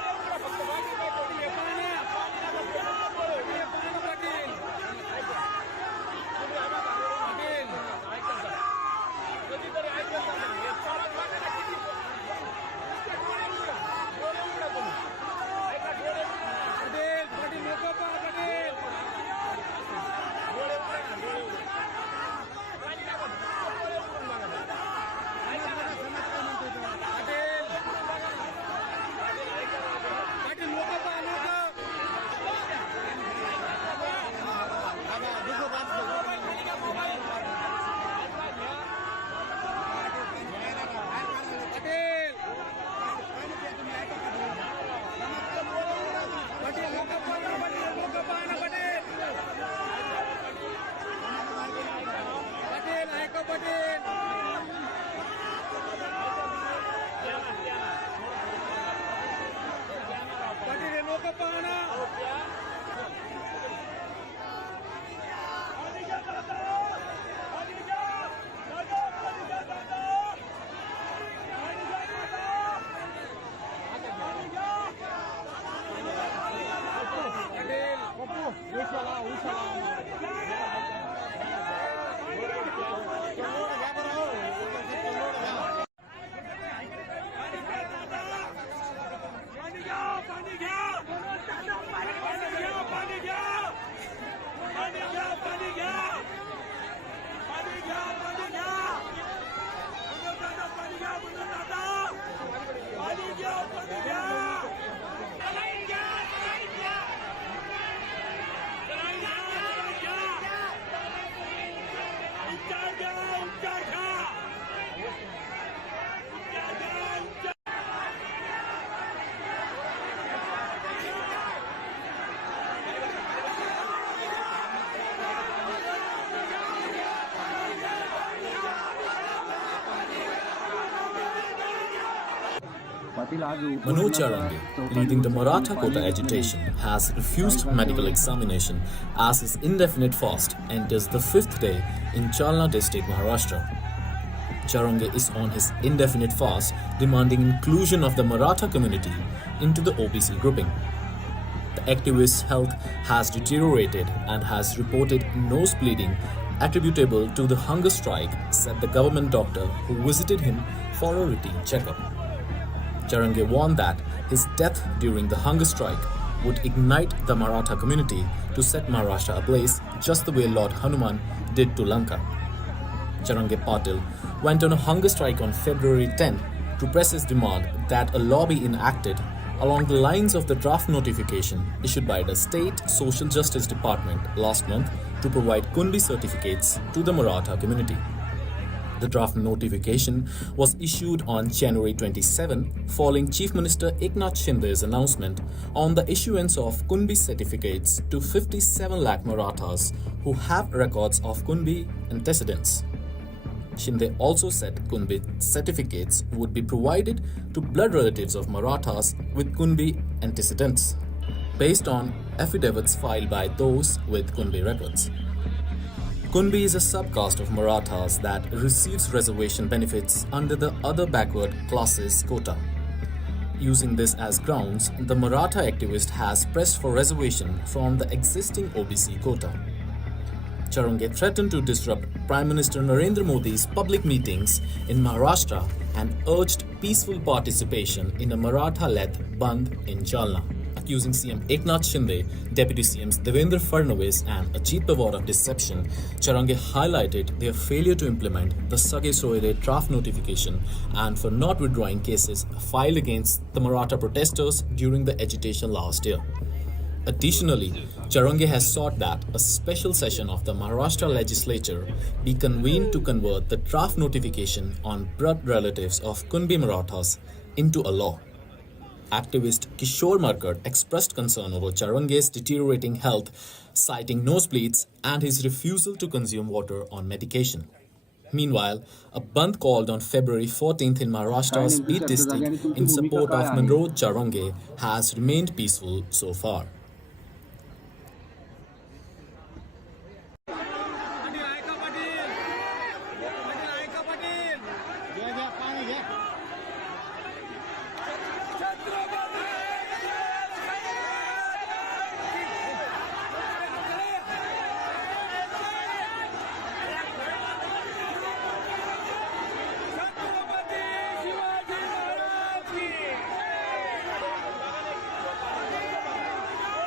Manoj Jarange, leading the Maratha quota agitation, has refused medical examination as his indefinite fast enters the fifth day in Jalna district, Maharashtra. Jarange is on his indefinite fast, demanding inclusion of the Maratha community into the OBC grouping. The activist's health has deteriorated and has reported nose bleeding attributable to the hunger strike, said the government doctor who visited him for a routine checkup. Jarange warned that his death during the hunger strike would ignite the Maratha community to set Maharashtra ablaze just the way Lord Hanuman did to Lanka. Jarange Patil went on a hunger strike on February 10 to press his demand that a law be enacted along the lines of the draft notification issued by the State Social Justice Department last month to provide Kunbi certificates to the Maratha community. The draft notification was issued on January 27 following Chief Minister Eknath Shinde's announcement on the issuance of Kunbi certificates to 57 lakh Marathas who have records of Kunbi antecedents. Shinde also said Kunbi certificates would be provided to blood relatives of Marathas with Kunbi antecedents, based on affidavits filed by those with Kunbi records. Kunbi is a subcaste of Marathas that receives reservation benefits under the other backward classes quota. Using this as grounds, the Maratha activist has pressed for reservation from the existing OBC quota. Jarange threatened to disrupt Prime Minister Narendra Modi's public meetings in Maharashtra and urged peaceful participation in a Maratha-led Bandh in Jalna. Accusing CM Eknath Shinde, Deputy CMs Devendra Fadnavis and Ajit Pawar of deception, Jarange highlighted their failure to implement the Sage Soire draft notification and for not withdrawing cases filed against the Maratha protesters during the agitation last year. Additionally, Jarange has sought that a special session of the Maharashtra legislature be convened to convert the draft notification on blood relatives of Kunbi Marathas into a law. Activist Kishore Markad expressed concern over Jarange's deteriorating health, citing nosebleeds and his refusal to consume water on medication. Meanwhile, a bandh called on February 14th in Maharashtra's Beat district in support of Manoj Jarange has remained peaceful so far.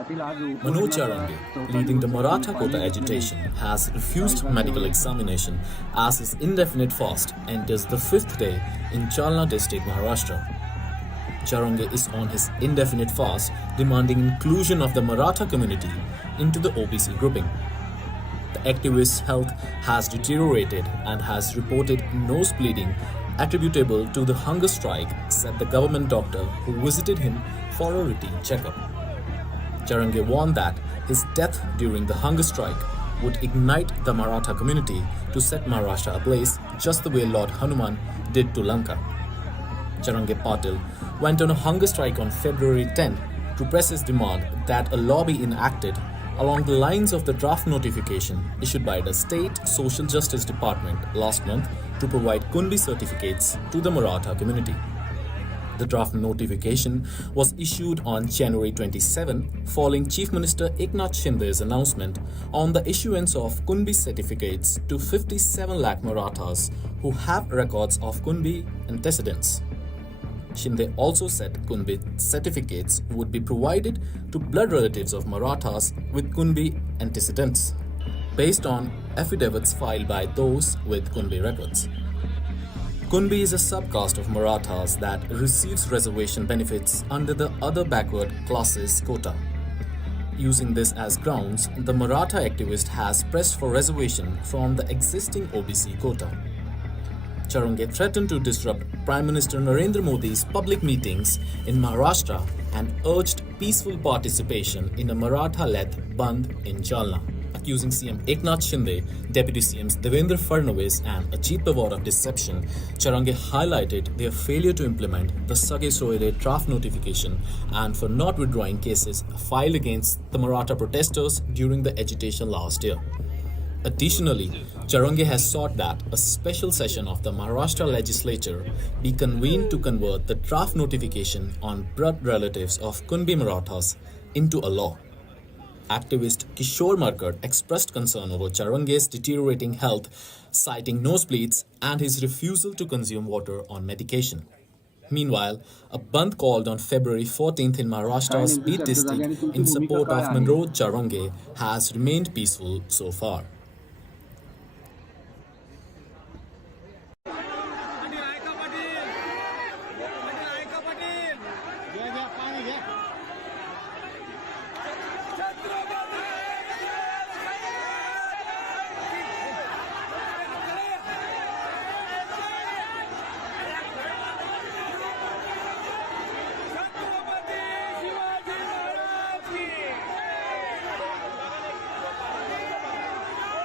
Manoj Jarange, leading the Maratha quota agitation, has refused medical examination as his indefinite fast enters the fifth day in Jalna district, Maharashtra. Jarange is on his indefinite fast, demanding inclusion of the Maratha community into the OBC grouping. The activist's health has deteriorated and has reported nose bleeding attributable to the hunger strike, said the government doctor who visited him for a routine checkup. Jarange warned that his death during the hunger strike would ignite the Maratha community to set Maharashtra ablaze just the way Lord Hanuman did to Lanka. Jarange Patil went on a hunger strike on February 10 to press his demand that a law be enacted along the lines of the draft notification issued by the State Social Justice Department last month to provide Kunbi certificates to the Maratha community. The draft notification was issued on January 27 following Chief Minister Eknath Shinde's announcement on the issuance of Kunbi certificates to 57 lakh Marathas who have records of Kunbi antecedents. Shinde also said Kunbi certificates would be provided to blood relatives of Marathas with Kunbi antecedents, based on affidavits filed by those with Kunbi records. Kunbi is a subcaste of Marathas that receives reservation benefits under the other backward classes quota. Using this as grounds, the Maratha activist has pressed for reservation from the existing OBC quota. Jarange threatened to disrupt Prime Minister Narendra Modi's public meetings in Maharashtra and urged peaceful participation in a Maratha-led Bandh in Jalna. Accusing CM Eknath Shinde, Deputy CMs Devendra Fadnavis and Ajit Pawar of deception, Jarange highlighted their failure to implement the Sage Soire draft notification and for not withdrawing cases filed against the Maratha protesters during the agitation last year. Additionally, Jarange has sought that a special session of the Maharashtra legislature be convened to convert the draft notification on blood relatives of Kunbi Marathas into a law. Activist Kishore Markad expressed concern over Jarange's deteriorating health, citing nosebleeds and his refusal to consume water on medication. Meanwhile, a bandh called on February 14th in Maharashtra's Beat district in support of Manoj Jarange has remained peaceful so far.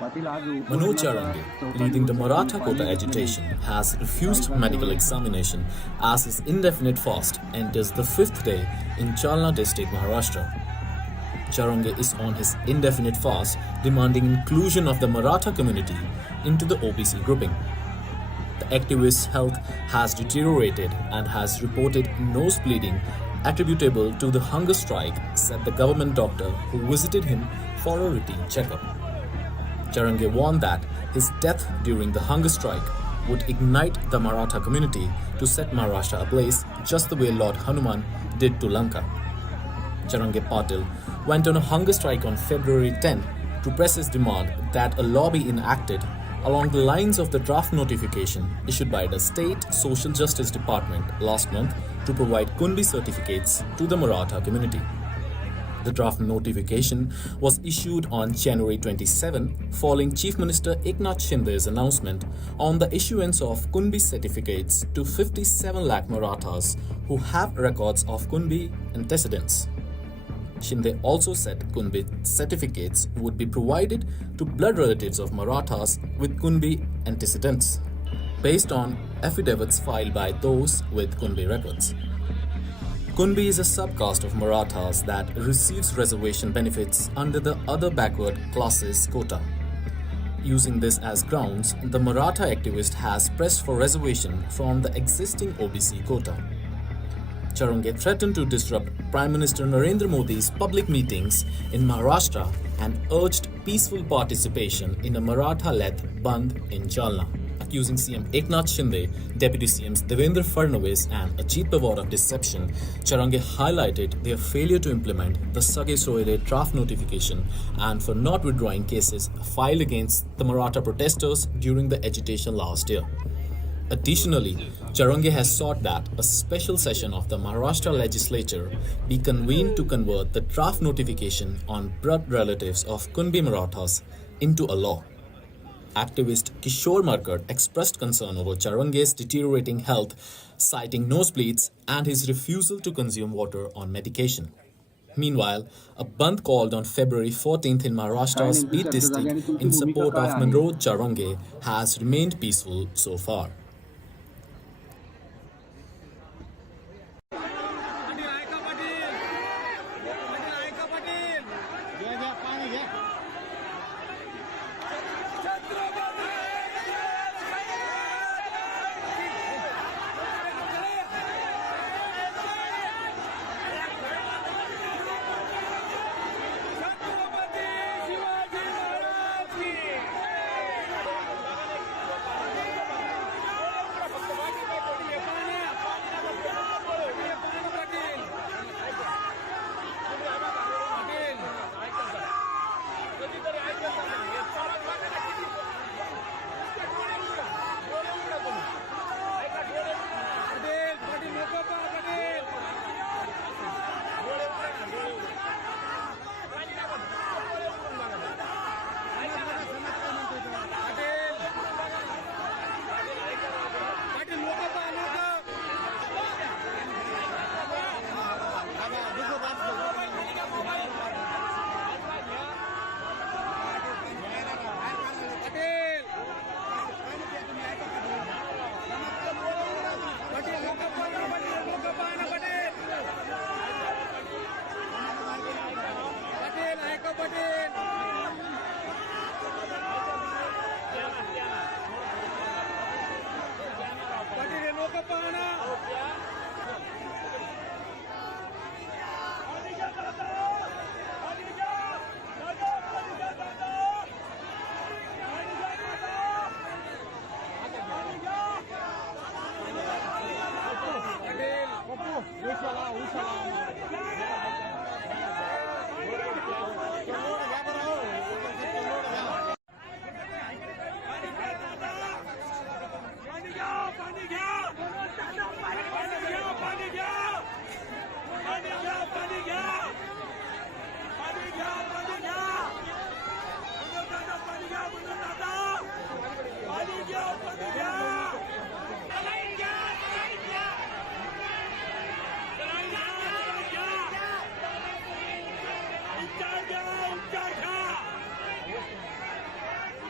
Manoj Jarange, leading the Maratha quota agitation, has refused medical examination as his indefinite fast enters the fifth day in Jalna district, Maharashtra. Jarange is on his indefinite fast, demanding inclusion of the Maratha community into the OBC grouping. The activist's health has deteriorated and has reported nose bleeding attributable to the hunger strike, said the government doctor who visited him for a routine checkup. Jarange warned that his death during the hunger strike would ignite the Maratha community to set Maharashtra ablaze just the way Lord Hanuman did to Lanka. Jarange Patil went on a hunger strike on February 10 to press his demand that a law be enacted along the lines of the draft notification issued by the State Social Justice Department last month to provide Kunbi certificates to the Maratha community. The draft notification was issued on January 27 following Chief Minister Eknath Shinde's announcement on the issuance of Kunbi certificates to 57 lakh Marathas who have records of Kunbi antecedents. Shinde also said Kunbi certificates would be provided to blood relatives of Marathas with Kunbi antecedents, based on affidavits filed by those with Kunbi records. Kunbi is a subcaste of Marathas that receives reservation benefits under the other backward classes quota. Using this as grounds, the Maratha activist has pressed for reservation from the existing OBC quota. Jarange threatened to disrupt Prime Minister Narendra Modi's public meetings in Maharashtra and urged peaceful participation in a Maratha-led Bandh in Jalna. Accusing CM Eknath Shinde, Deputy CMs Devendra Fadnavis and Ajit Pawar of deception, Jarange highlighted their failure to implement the Sage Soire draft notification and for not withdrawing cases filed against the Maratha protesters during the agitation last year. Additionally, Jarange has sought that a special session of the Maharashtra legislature be convened to convert the draft notification on blood relatives of Kunbi Marathas into a law. Activist Kishore Markad expressed concern over Jarange's deteriorating health, citing nosebleeds and his refusal to consume water on medication. Meanwhile, a bandh called on February 14th in Maharashtra's Beat district in support of Manoj Jarange has remained peaceful so far.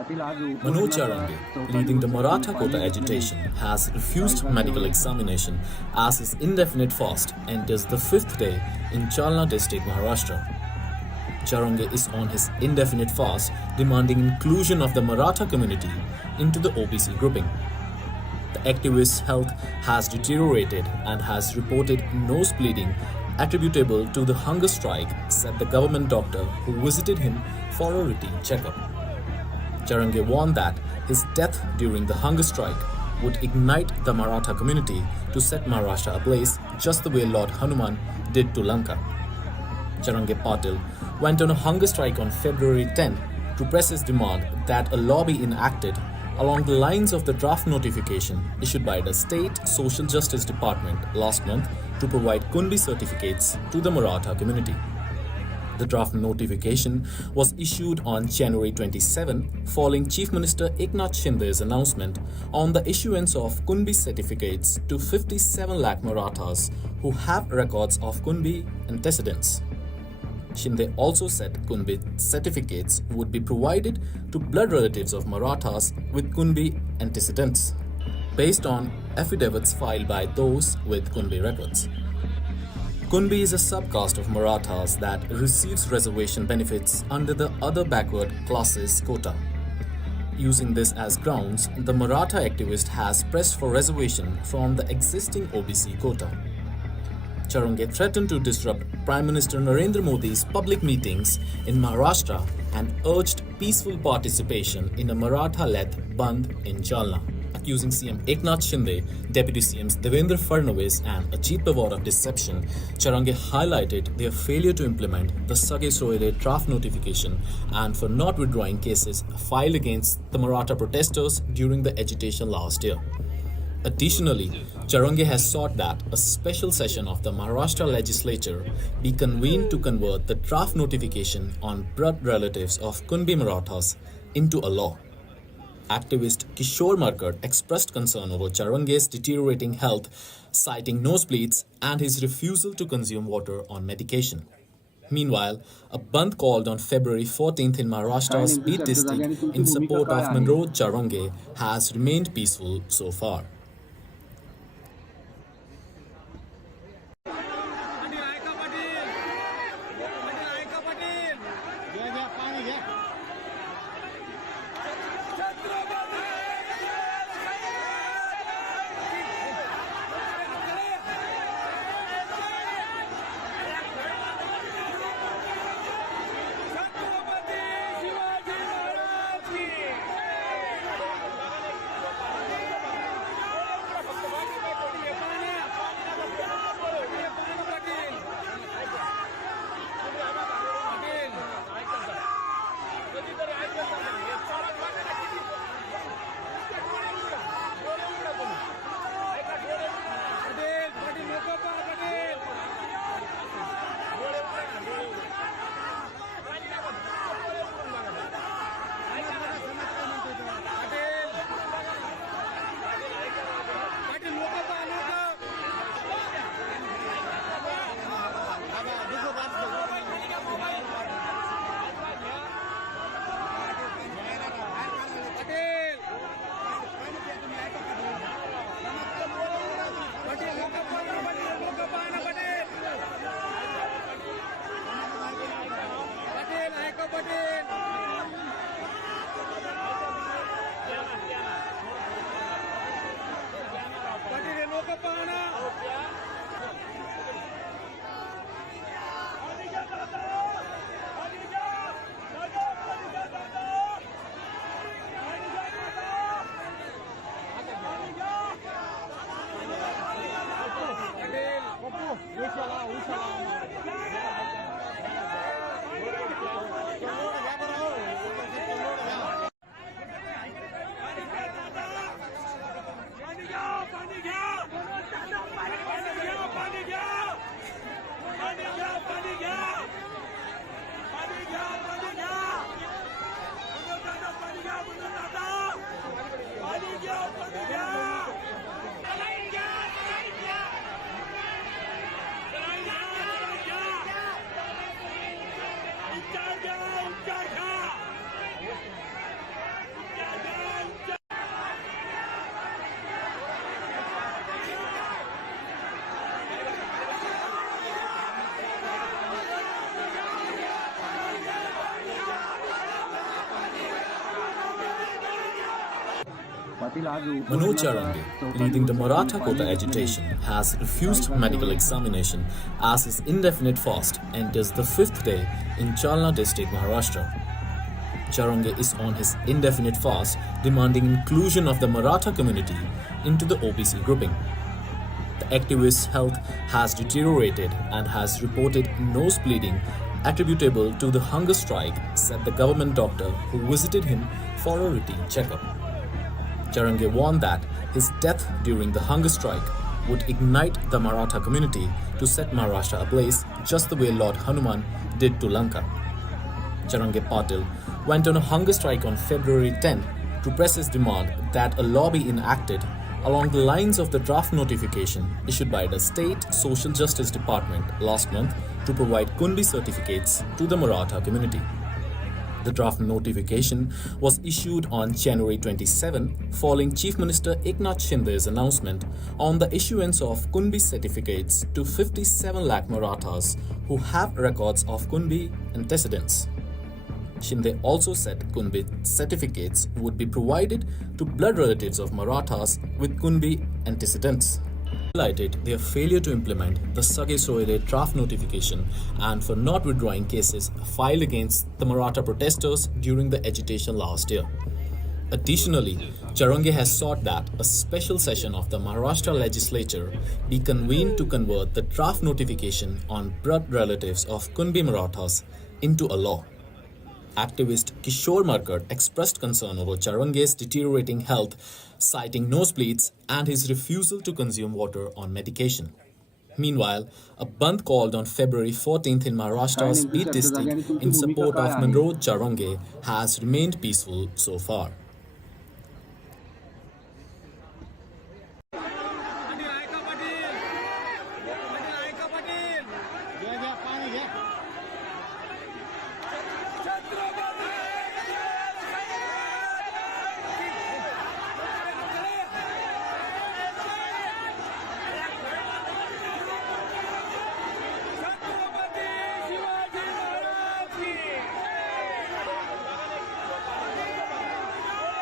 Manoj Jarange, leading the Maratha quota agitation, has refused medical examination as his indefinite fast enters the fifth day in Jalna district, Maharashtra. Jarange is on his indefinite fast, demanding inclusion of the Maratha community into the OBC grouping. The activist's health has deteriorated and has reported nose bleeding attributable to the hunger strike, said the government doctor who visited him for a routine checkup. Jarange warned that his death during the hunger strike would ignite the Maratha community to set Maharashtra ablaze just the way Lord Hanuman did to Lanka. Jarange Patil went on a hunger strike on February 10 to press his demand that a law be enacted along the lines of the draft notification issued by the State Social Justice Department last month to provide Kunbi certificates to the Maratha community. The draft notification was issued on January 27 following Chief Minister Eknath Shinde's announcement on the issuance of Kunbi certificates to 57 lakh Marathas who have records of Kunbi antecedents. Shinde also said Kunbi certificates would be provided to blood relatives of Marathas with Kunbi antecedents, based on affidavits filed by those with Kunbi records. Kunbi is a subcaste of Marathas that receives reservation benefits under the other backward classes quota. Using this as grounds, the Maratha activist has pressed for reservation from the existing OBC quota. Jarange threatened to disrupt Prime Minister Narendra Modi's public meetings in Maharashtra and urged peaceful participation in a Maratha-led Bandh in Jalna. Accusing CM Eknath Shinde, Deputy CMs Devendra Fadnavis and Ajit Pawar of deception, Jarange highlighted their failure to implement the Sage Soire draft notification and for not withdrawing cases filed against the Maratha protesters during the agitation last year. Additionally, Jarange has sought that a special session of the Maharashtra legislature be convened to convert the draft notification on blood relatives of Kunbi Marathas into a law. Activist Kishore Markad expressed concern over Jarange's deteriorating health, citing nosebleeds and his refusal to consume water on medication. Meanwhile, a bandh called on February 14th in Maharashtra's Beat district in support of Manoj Jarange has remained peaceful so far. Manoj Jarange, leading the Maratha quota agitation, has refused medical examination as his indefinite fast enters the fifth day in Jalna district, Maharashtra. Jarange is on his indefinite fast, demanding inclusion of the Maratha community into the OBC grouping. The activist's health has deteriorated and has reported nose bleeding attributable to the hunger strike, said the government doctor who visited him for a routine checkup. Jarange warned that his death during the hunger strike would ignite the Maratha community to set Maharashtra ablaze just the way Lord Hanuman did to Lanka. Jarange Patil went on a hunger strike on February 10 to press his demand that a law be enacted along the lines of the draft notification issued by the State Social Justice Department last month to provide Kunbi certificates to the Maratha community. The draft notification was issued on January 27 following Chief Minister Eknath Shinde's announcement on the issuance of Kunbi certificates to 57 lakh Marathas who have records of Kunbi antecedents. Shinde also said Kunbi certificates would be provided to blood relatives of Marathas with Kunbi antecedents. Highlighted their failure to implement the Sage Soire draft notification and for not withdrawing cases filed against the Maratha protesters during the agitation last year. Additionally, Jarange has sought that a special session of the Maharashtra legislature be convened to convert the draft notification on blood relatives of Kunbi Marathas into a law. Activist Kishore Markad expressed concern over Jarange's deteriorating health, citing nosebleeds and his refusal to consume water on medication. Meanwhile, a bandh called on February 14th in Maharashtra's Beat district in support of Manoj Jarange has remained peaceful so far.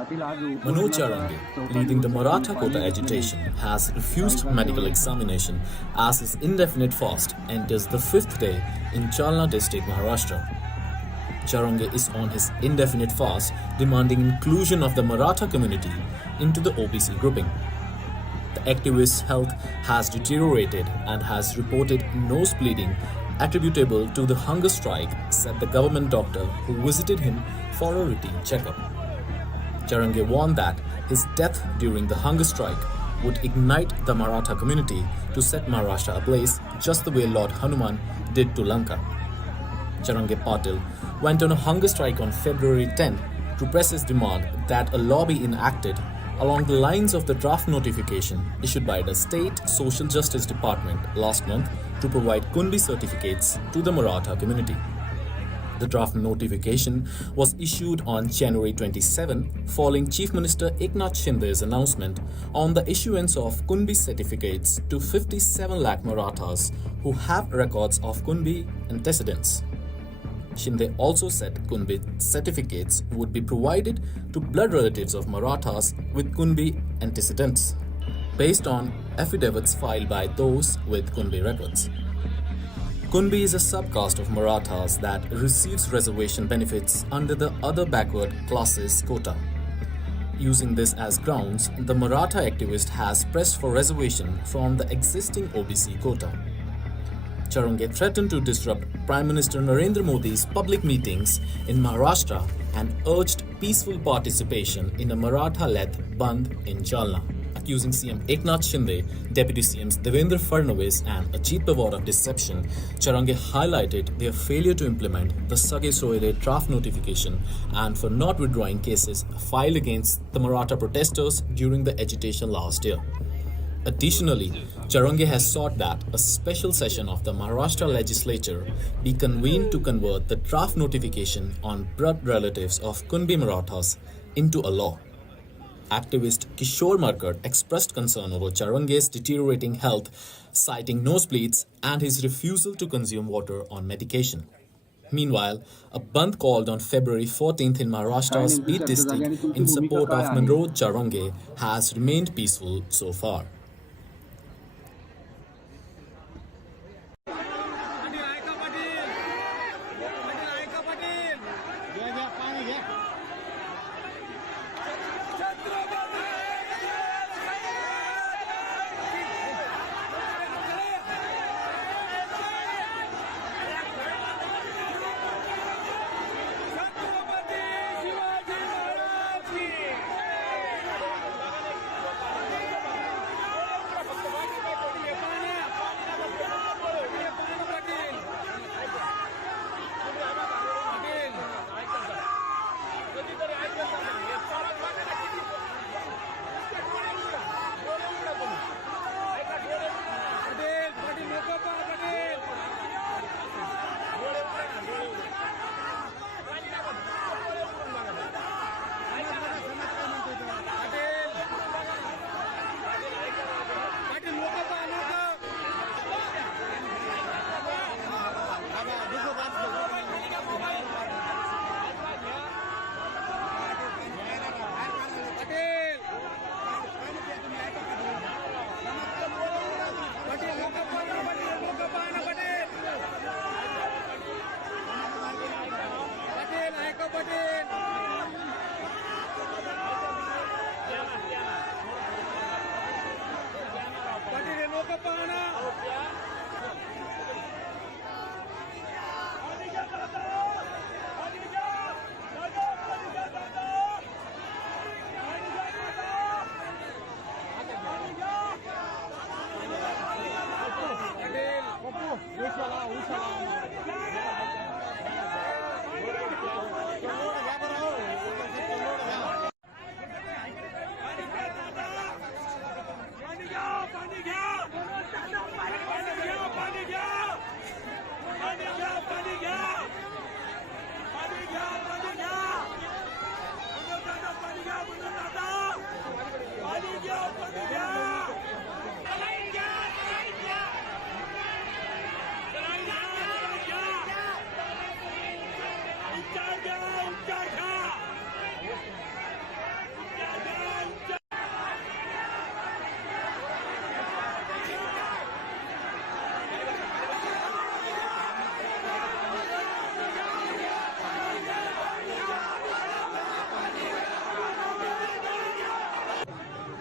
Manoj Jarange, leading the Maratha quota agitation, has refused medical examination as his indefinite fast enters the fifth day in Jalna district, Maharashtra. Jarange is on his indefinite fast, demanding inclusion of the Maratha community into the OBC grouping. The activist's health has deteriorated and has reported nose bleeding attributable to the hunger strike, said the government doctor who visited him for a routine checkup. Jarange warned that his death during the hunger strike would ignite the Maratha community to set Maharashtra ablaze just the way Lord Hanuman did to Lanka. Jarange Patil went on a hunger strike on February 10 to press his demand that a law be enacted along the lines of the draft notification issued by the State Social Justice Department last month to provide Kunbi certificates to the Maratha community. The draft notification was issued on January 27 following Chief Minister Eknath Shinde's announcement on the issuance of Kunbi certificates to 57 lakh Marathas who have records of Kunbi antecedents. Shinde also said Kunbi certificates would be provided to blood relatives of Marathas with Kunbi antecedents, based on affidavits filed by those with Kunbi records. Kunbi is a subcaste of Marathas that receives reservation benefits under the other backward classes quota. Using this as grounds, the Maratha activist has pressed for reservation from the existing OBC quota. Jarange threatened to disrupt Prime Minister Narendra Modi's public meetings in Maharashtra and urged peaceful participation in a Maratha-led Bandh in Jalna. Accusing CM Eknath Shinde, Deputy CMs Devendra Fadnavis and Ajit Pawar of deception, Jarange highlighted their failure to implement the Sage Soire draft notification and for not withdrawing cases filed against the Maratha protesters during the agitation last year. Additionally, Jarange has sought that a special session of the Maharashtra legislature be convened to convert the draft notification on blood relatives of Kunbi Marathas into a law. Activist Kishore Markar expressed concern over Jarange's deteriorating health, citing nosebleeds and his refusal to consume water on medication. Meanwhile, a bandh called on February 14th in Maharashtra's Beat district in support of Manoj Jarange has remained peaceful so far.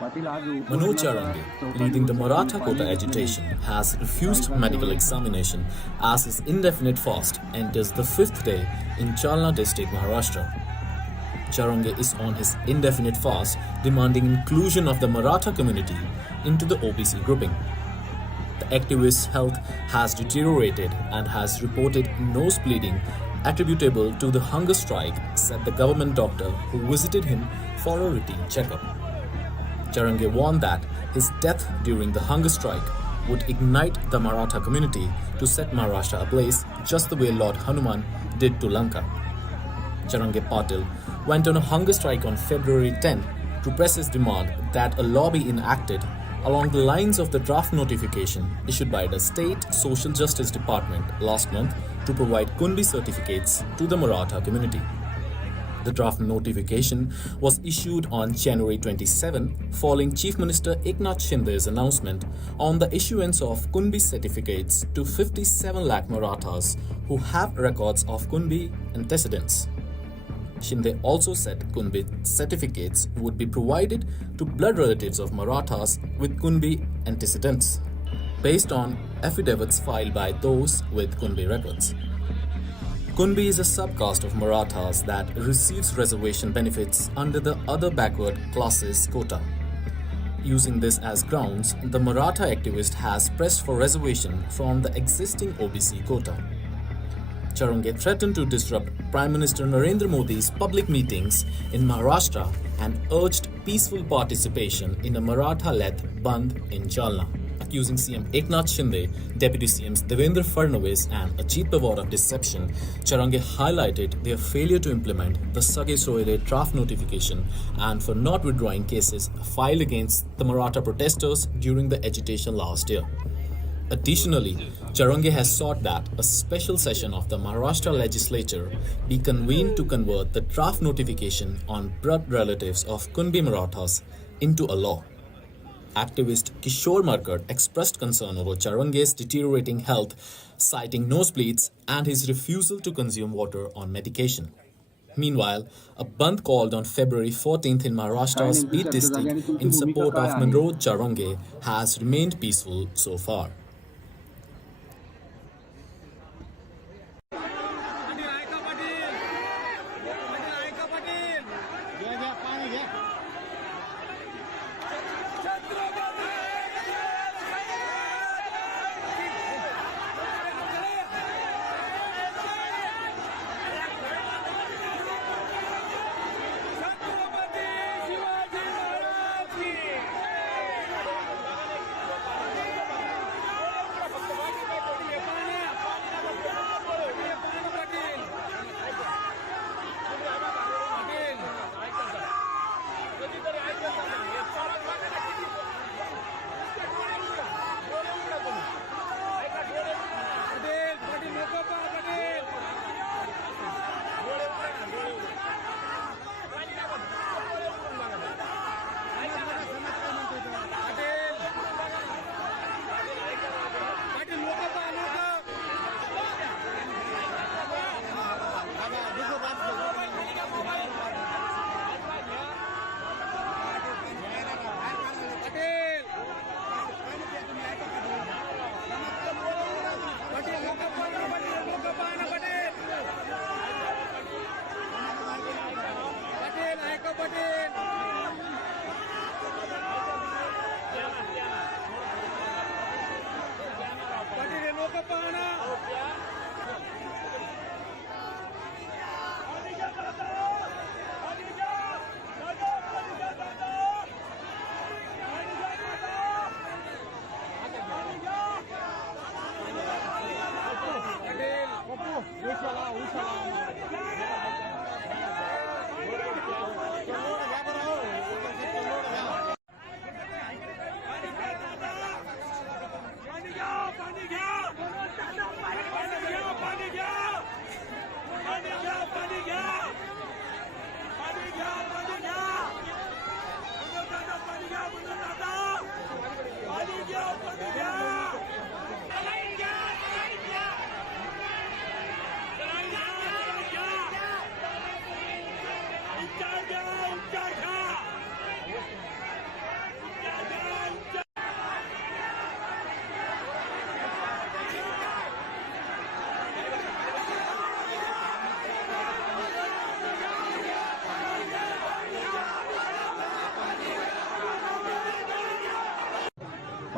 Manoj Jarange, leading the Maratha quota agitation, has refused medical examination as his indefinite fast enters the fifth day in Jalna district, Maharashtra. Jarange is on his indefinite fast, demanding inclusion of the Maratha community into the OBC grouping. The activist's health has deteriorated and has reported nose bleeding attributable to the hunger strike, said the government doctor who visited him for a routine checkup. Jarange warned that his death during the hunger strike would ignite the Maratha community to set Maharashtra ablaze just the way Lord Hanuman did to Lanka. Jarange Patil went on a hunger strike on February 10 to press his demand that a law be enacted along the lines of the draft notification issued by the State Social Justice Department last month to provide Kunbi certificates to the Maratha community. The draft notification was issued on January 27 following Chief Minister Eknath Shinde's announcement on the issuance of Kunbi certificates to 57 lakh Marathas who have records of Kunbi antecedents. Shinde also said Kunbi certificates would be provided to blood relatives of Marathas with Kunbi antecedents, based on affidavits filed by those with Kunbi records. Kunbi is a subcaste of Marathas that receives reservation benefits under the other backward classes quota. Using this as grounds, the Maratha activist has pressed for reservation from the existing OBC quota. Jarange threatened to disrupt Prime Minister Narendra Modi's public meetings in Maharashtra and urged peaceful participation in a Maratha-led Bandh in Jalna, accusing CM Eknath Shinde, Deputy CMs Devendra Fadnavis and Ajit Pawar of deception. Jarange highlighted their failure to implement the Sage Soire draft notification and for not withdrawing cases filed against the Maratha protesters during the agitation last year. Additionally, Jarange has sought that a special session of the Maharashtra legislature be convened to convert the draft notification on blood relatives of Kunbi Marathas into a law. Activist Kishore Markad expressed concern over Jarange's deteriorating health, citing nosebleeds and his refusal to consume water on medication. Meanwhile, a bandh called on February 14th in Maharashtra's Beat district in support of Manoj Jarange has remained peaceful so far.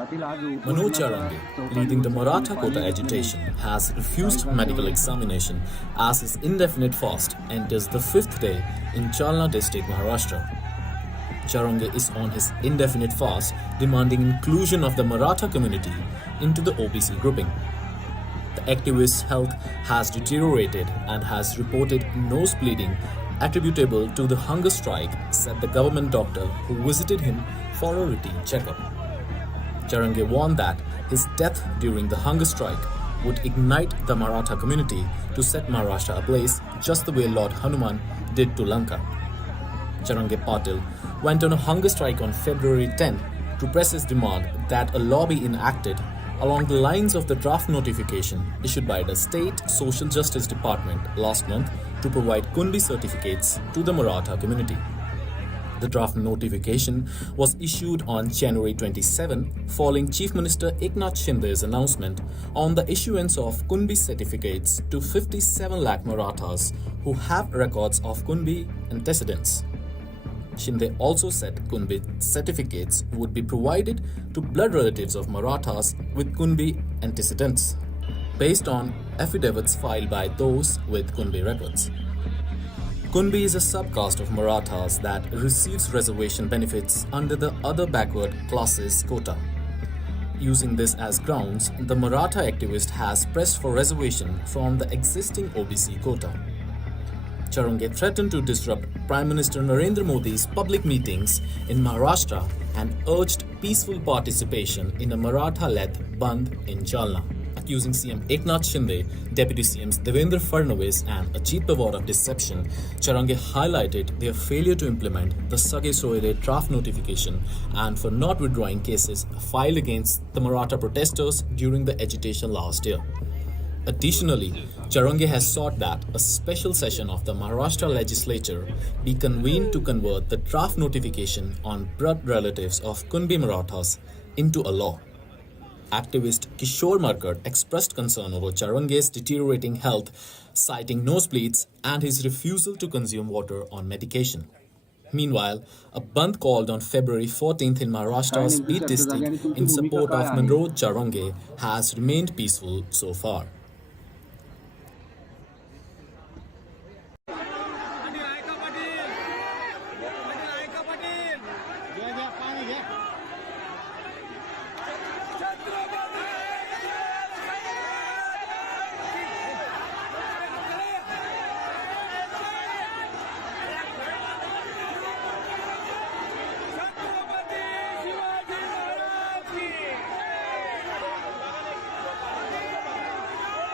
Manoj Jarange, leading the Maratha quota agitation, has refused medical examination as his indefinite fast enters the fifth day in Jalna district, Maharashtra. Jarange is on his indefinite fast, demanding inclusion of the Maratha community into the OBC grouping. The activist's health has deteriorated and has reported nose bleeding attributable to the hunger strike, said the government doctor who visited him for a routine checkup. Jarange warned that his death during the hunger strike would ignite the Maratha community to set Maharashtra ablaze just the way Lord Hanuman did to Lanka. Jarange Patil went on a hunger strike on February 10 to press his demand that a law be enacted along the lines of the draft notification issued by the State Social Justice Department last month to provide Kunbi certificates to the Maratha community. The draft notification was issued on January 27 following Chief Minister Eknath Shinde's announcement on the issuance of Kunbi certificates to 57 lakh Marathas who have records of Kunbi antecedents. Shinde also said Kunbi certificates would be provided to blood relatives of Marathas with Kunbi antecedents, based on affidavits filed by those with Kunbi records. Kunbi is a subcaste of Marathas that receives reservation benefits under the other backward classes quota. Using this as grounds, the Maratha activist has pressed for reservation from the existing OBC quota. Jarange threatened to disrupt Prime Minister Narendra Modi's public meetings in Maharashtra and urged peaceful participation in a Maratha-led Bandh in Jalna. Accusing CM Eknath Shinde, Deputy CMs Devendra Fadnavis and Ajit Pawar of deception, Jarange highlighted their failure to implement the Sage Soire draft notification and for not withdrawing cases filed against the Maratha protesters during the agitation last year. Additionally, Jarange has sought that a special session of the Maharashtra legislature be convened to convert the draft notification on blood relatives of Kunbi Marathas into a law. Activist Kishore Markar expressed concern over Jarange's deteriorating health, citing nosebleeds and his refusal to consume water on medication. Meanwhile, a bandh called on February 14th in Maharashtra's Beat district in support of Manoj Jarange has remained peaceful so far.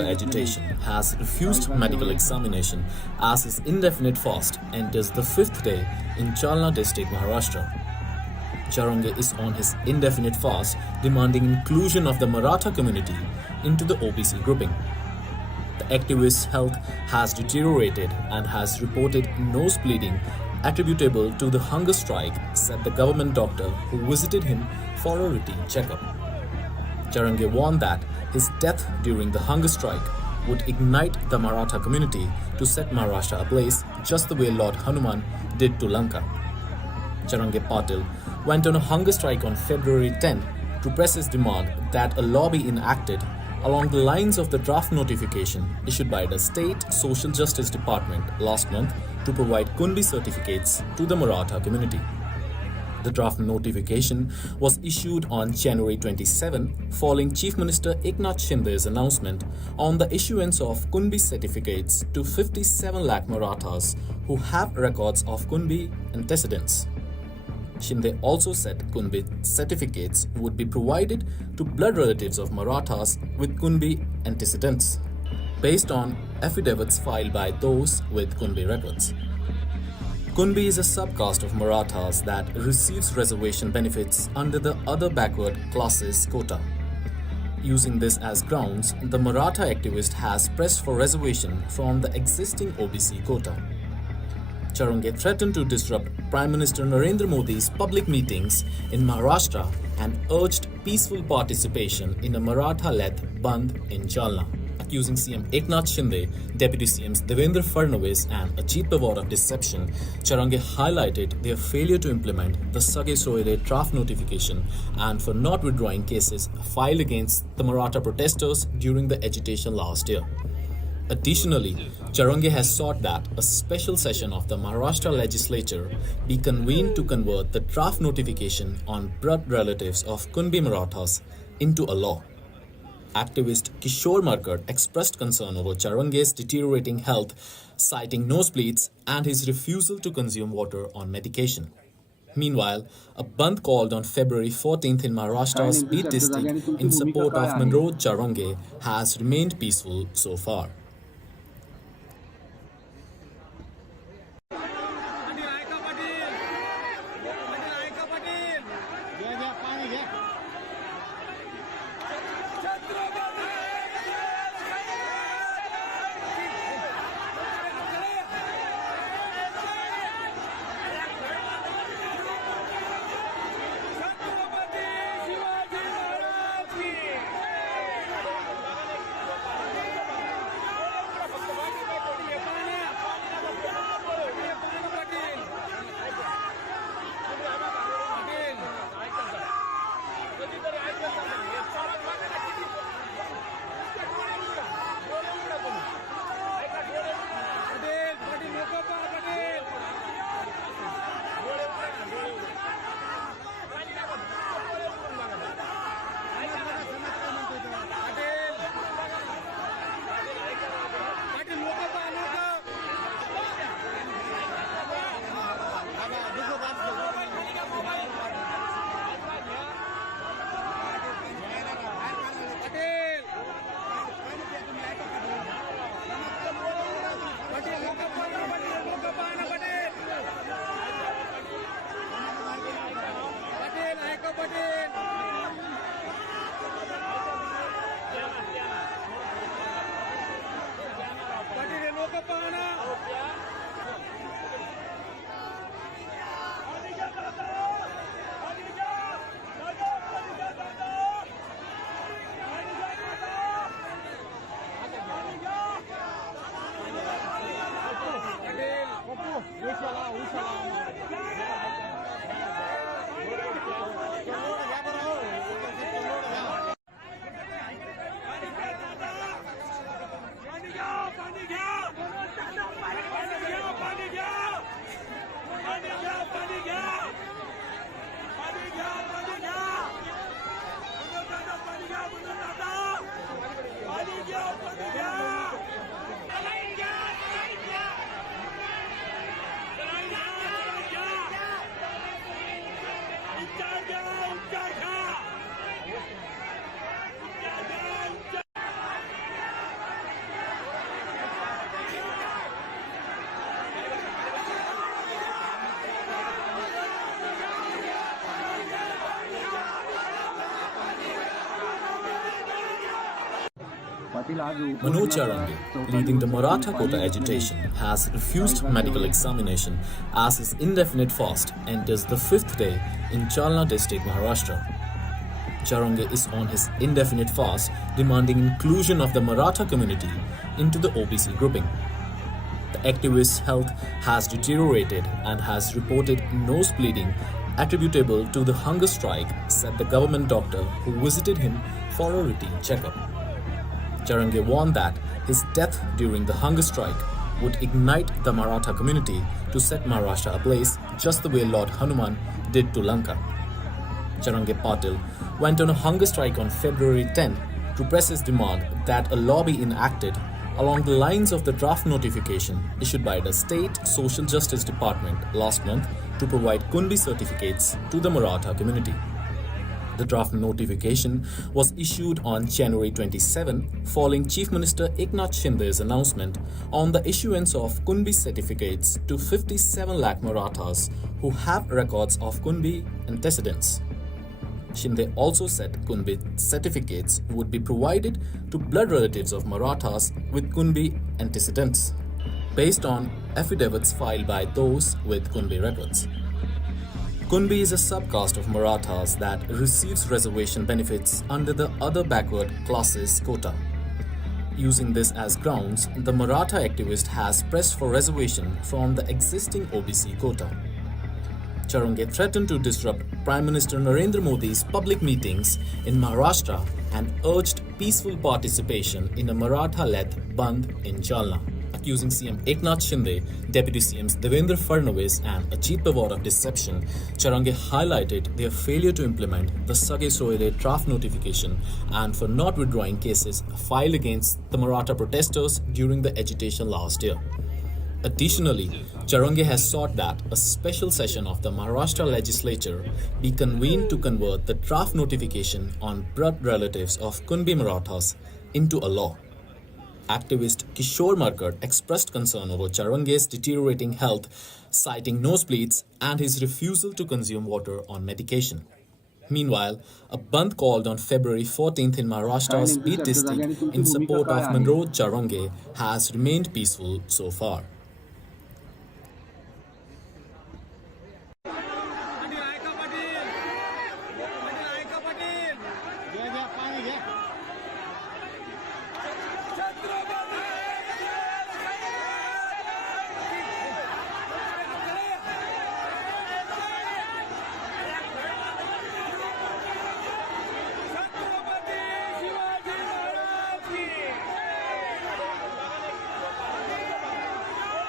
agitation has refused medical examination as his indefinite fast enters the fifth day in Jalna district, Maharashtra. Jarange is on his indefinite fast, demanding inclusion of the Maratha community into the OBC grouping. The activist's health has deteriorated and has reported nose bleeding attributable to the hunger strike, said the government doctor who visited him for a routine checkup. Jarange warned that his death during the hunger strike would ignite the Maratha community to set Maharashtra ablaze just the way Lord Hanuman did to Lanka. Jarange Patil went on a hunger strike on February 10 to press his demand that a law be enacted along the lines of the draft notification issued by the State Social Justice Department last month to provide Kunbi certificates to the Maratha community. The draft notification was issued on January 27 following Chief Minister Eknath Shinde's announcement on the issuance of Kunbi certificates to 57 lakh Marathas who have records of Kunbi antecedents. Shinde also said Kunbi certificates would be provided to blood relatives of Marathas with Kunbi antecedents, based on affidavits filed by those with Kunbi records. Kunbi is a subcaste of Marathas that receives reservation benefits under the other backward classes quota. Using this as grounds, the Maratha activist has pressed for reservation from the existing OBC quota. Jarange threatened to disrupt Prime Minister Narendra Modi's public meetings in Maharashtra and urged peaceful participation in a Maratha-led Bandh in Jalna. Accusing CM Eknath Shinde, Deputy CMs Devendra Fadnavis and Ajit Pawar of deception, Jarange highlighted their failure to implement the Sage Soire draft notification and for not withdrawing cases filed against the Maratha protesters during the agitation last year. Additionally, Jarange has sought that a special session of the Maharashtra legislature be convened to convert the draft notification on blood relatives of Kunbi Marathas into a law. Activist Kishore Markad expressed concern over Jarange's deteriorating health, citing nosebleeds and his refusal to consume water on medication. Meanwhile, a bandh called on February 14th in Maharashtra's Beat district in support of Manoj Jarange has remained peaceful so far. Manoj Jarange, leading the Maratha quota agitation, has refused medical examination as his indefinite fast enters the fifth day in Jalna district, Maharashtra. Jarange is on his indefinite fast, demanding inclusion of the Maratha community into the OBC grouping. The activist's health has deteriorated and has reported nose bleeding attributable to the hunger strike, said the government doctor who visited him for a routine checkup. Jarange warned that his death during the hunger strike would ignite the Maratha community to set Maharashtra ablaze just the way Lord Hanuman did to Lanka. Jarange Patil went on a hunger strike on February 10 to press his demand that a law be enacted along the lines of the draft notification issued by the State Social Justice Department last month to provide Kunbi certificates to the Maratha community. The draft notification was issued on January 27 following Chief Minister Eknath Shinde's announcement on the issuance of Kunbi certificates to 57 lakh Marathas who have records of Kunbi antecedents. Shinde also said Kunbi certificates would be provided to blood relatives of Marathas with Kunbi antecedents, based on affidavits filed by those with Kunbi records. Kunbi is a subcaste of Marathas that receives reservation benefits under the other backward classes quota. Using this as grounds, the Maratha activist has pressed for reservation from the existing OBC quota. Jarange threatened to disrupt Prime Minister Narendra Modi's public meetings in Maharashtra and urged peaceful participation in a Maratha-led Bandh in Jalna. Accusing CM Eknath Shinde, Deputy CMs Devendra Fadnavis and Ajit Pawar of deception, Jarange highlighted their failure to implement the Sage Soile draft notification and for not withdrawing cases filed against the Maratha protesters during the agitation last year. Additionally, Jarange has sought that a special session of the Maharashtra legislature be convened to convert the draft notification on blood relatives of Kunbi Marathas into a law. Activist Kishore Markar expressed concern over Jarange's deteriorating health, citing nosebleeds and his refusal to consume water on medication. Meanwhile, a bandh called on February 14th in Maharashtra's Beat district in support of Manoj Jarange has remained peaceful so far.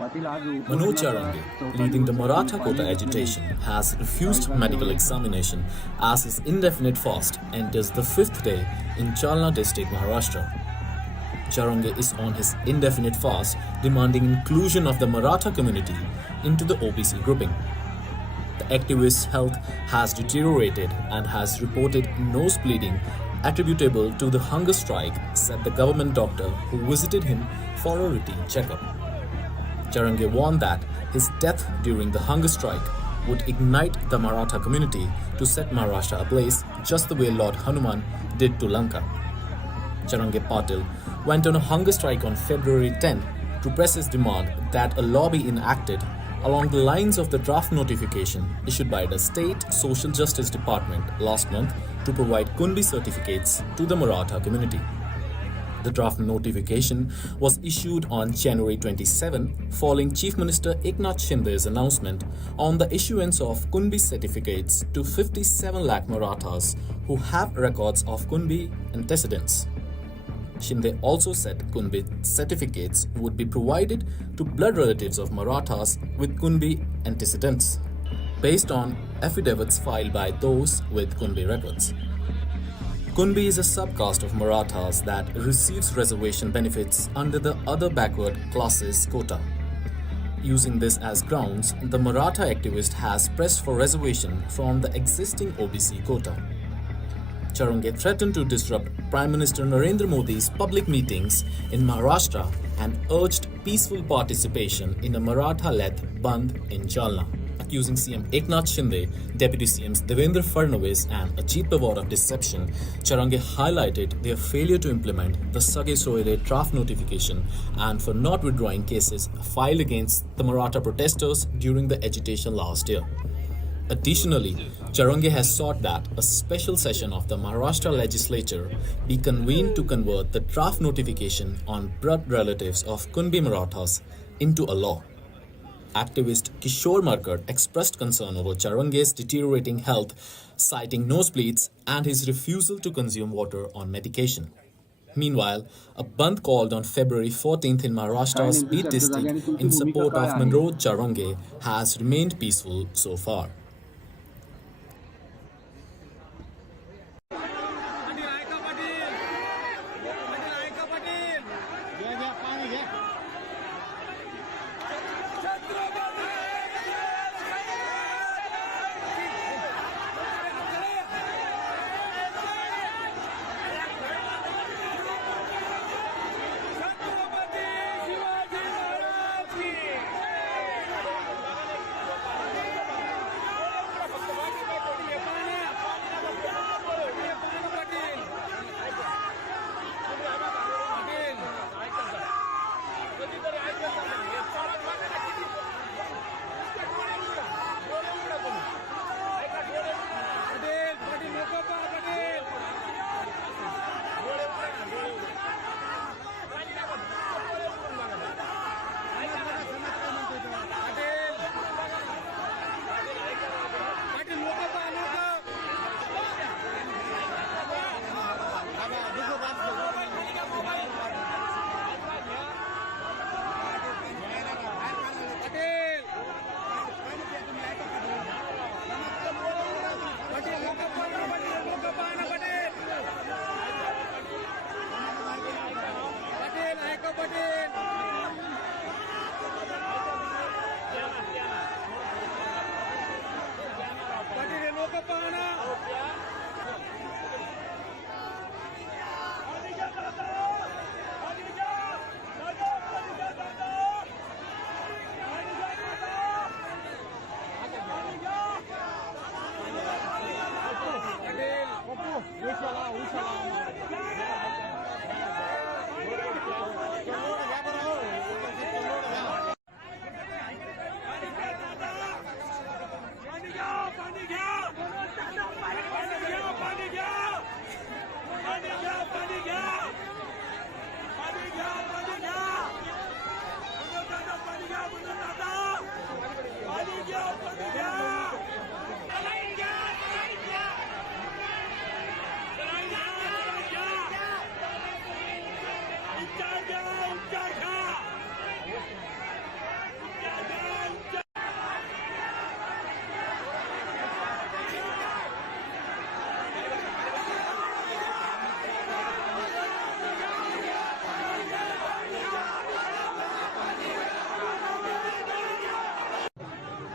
Manoj Jarange, leading the Maratha quota agitation, has refused medical examination as his indefinite fast enters the fifth day in Jalna district, Maharashtra. Jarange is on his indefinite fast, demanding inclusion of the Maratha community into the OBC grouping. The activist's health has deteriorated and has reported nose bleeding attributable to the hunger strike, said the government doctor who visited him for a routine checkup. Jarange warned that his death during the hunger strike would ignite the Maratha community to set Maharashtra ablaze just the way Lord Hanuman did to Lanka. Jarange Patil went on a hunger strike on February 10 to press his demand that a law be enacted along the lines of the draft notification issued by the State Social Justice Department last month to provide Kunbi certificates to the Maratha community. The draft notification was issued on January 27 following Chief Minister Eknath Shinde's announcement on the issuance of Kunbi certificates to 57 lakh Marathas who have records of Kunbi antecedents. Shinde also said Kunbi certificates would be provided to blood relatives of Marathas with Kunbi antecedents, based on affidavits filed by those with Kunbi records. Kunbi is a subcaste of Marathas that receives reservation benefits under the other backward classes quota. Using this as grounds, the Maratha activist has pressed for reservation from the existing OBC quota. Jarange threatened to disrupt Prime Minister Narendra Modi's public meetings in Maharashtra and urged peaceful participation in a Maratha-led Bandh in Jalna. Accusing CM Eknath Shinde, Deputy CMs Devendra Fadnavis and Ajit Pawar of deception, Jarange highlighted their failure to implement the Sage Soire draft notification and for not withdrawing cases filed against the Maratha protesters during the agitation last year. Additionally, Jarange has sought that a special session of the Maharashtra legislature be convened to convert the draft notification on blood relatives of Kunbi Marathas into a law. Activist Kishore Markad expressed concern over Jarange's deteriorating health, citing nosebleeds and his refusal to consume water on medication. Meanwhile, a bandh called on February 14th in Maharashtra's Beat district in support of Manoj Jarange has remained peaceful so far.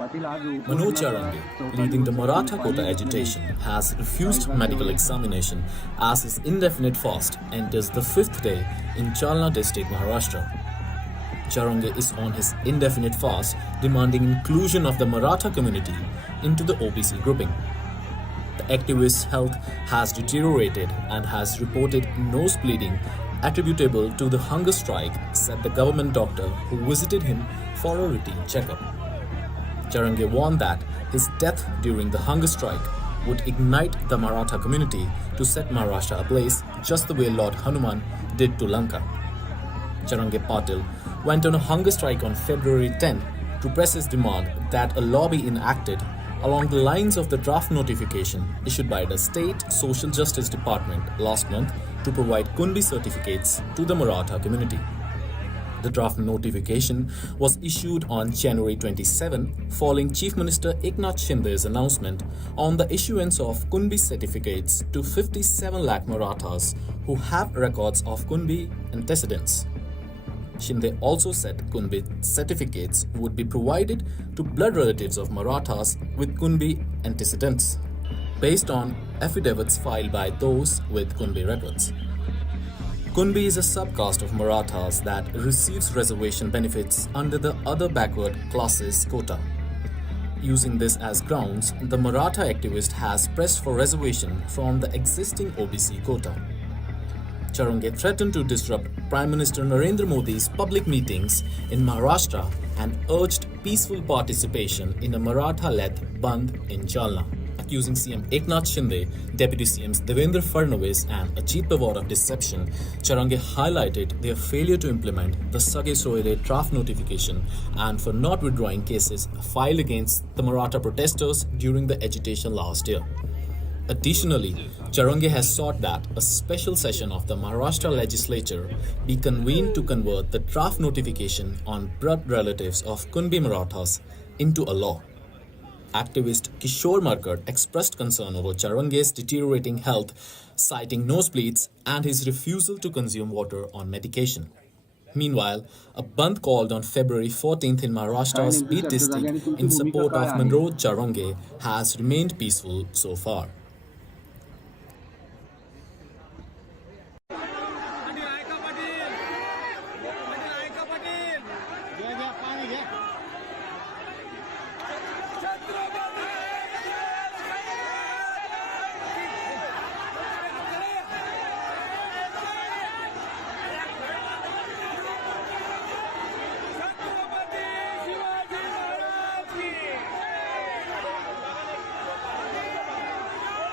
Manoj Jarange, leading the Maratha quota agitation, has refused medical examination as his indefinite fast enters the fifth day in Jalna district, Maharashtra. Jarange is on his indefinite fast, demanding inclusion of the Maratha community into the OBC grouping. The activist's health has deteriorated and has reported nose bleeding attributable to the hunger strike, said the government doctor who visited him for a routine checkup. Jarange warned that his death during the hunger strike would ignite the Maratha community to set Maharashtra ablaze just the way Lord Hanuman did to Lanka. Jarange Patil went on a hunger strike on February 10 to press his demand that a law be enacted along the lines of the draft notification issued by the State Social Justice Department last month to provide Kunbi certificates to the Maratha community. The draft notification was issued on January 27 following Chief Minister Eknath Shinde's announcement on the issuance of Kunbi certificates to 57 lakh Marathas who have records of Kunbi antecedents. Shinde also said Kunbi certificates would be provided to blood relatives of Marathas with Kunbi antecedents, based on affidavits filed by those with Kunbi records. Kunbi is a subcaste of Marathas that receives reservation benefits under the other backward classes quota. Using this as grounds, the Maratha activist has pressed for reservation from the existing OBC quota. Jarange threatened to disrupt Prime Minister Narendra Modi's public meetings in Maharashtra and urged peaceful participation in a Maratha-led Bandh in Jalna. Accusing CM Eknath Shinde, Deputy CMs Devendra Fadnavis and Ajit Pawar of deception, Jarange highlighted their failure to implement the Sage Soire draft notification and for not withdrawing cases filed against the Maratha protesters during the agitation last year. Additionally, Jarange has sought that a special session of the Maharashtra legislature be convened to convert the draft notification on blood relatives of Kunbi Marathas into a law. Activist Kishore Markad expressed concern over Jarange's deteriorating health, citing nosebleeds and his refusal to consume water on medication. Meanwhile, a bandh called on February 14th in Maharashtra's Beat district in support of Manoj Jarange has remained peaceful so far.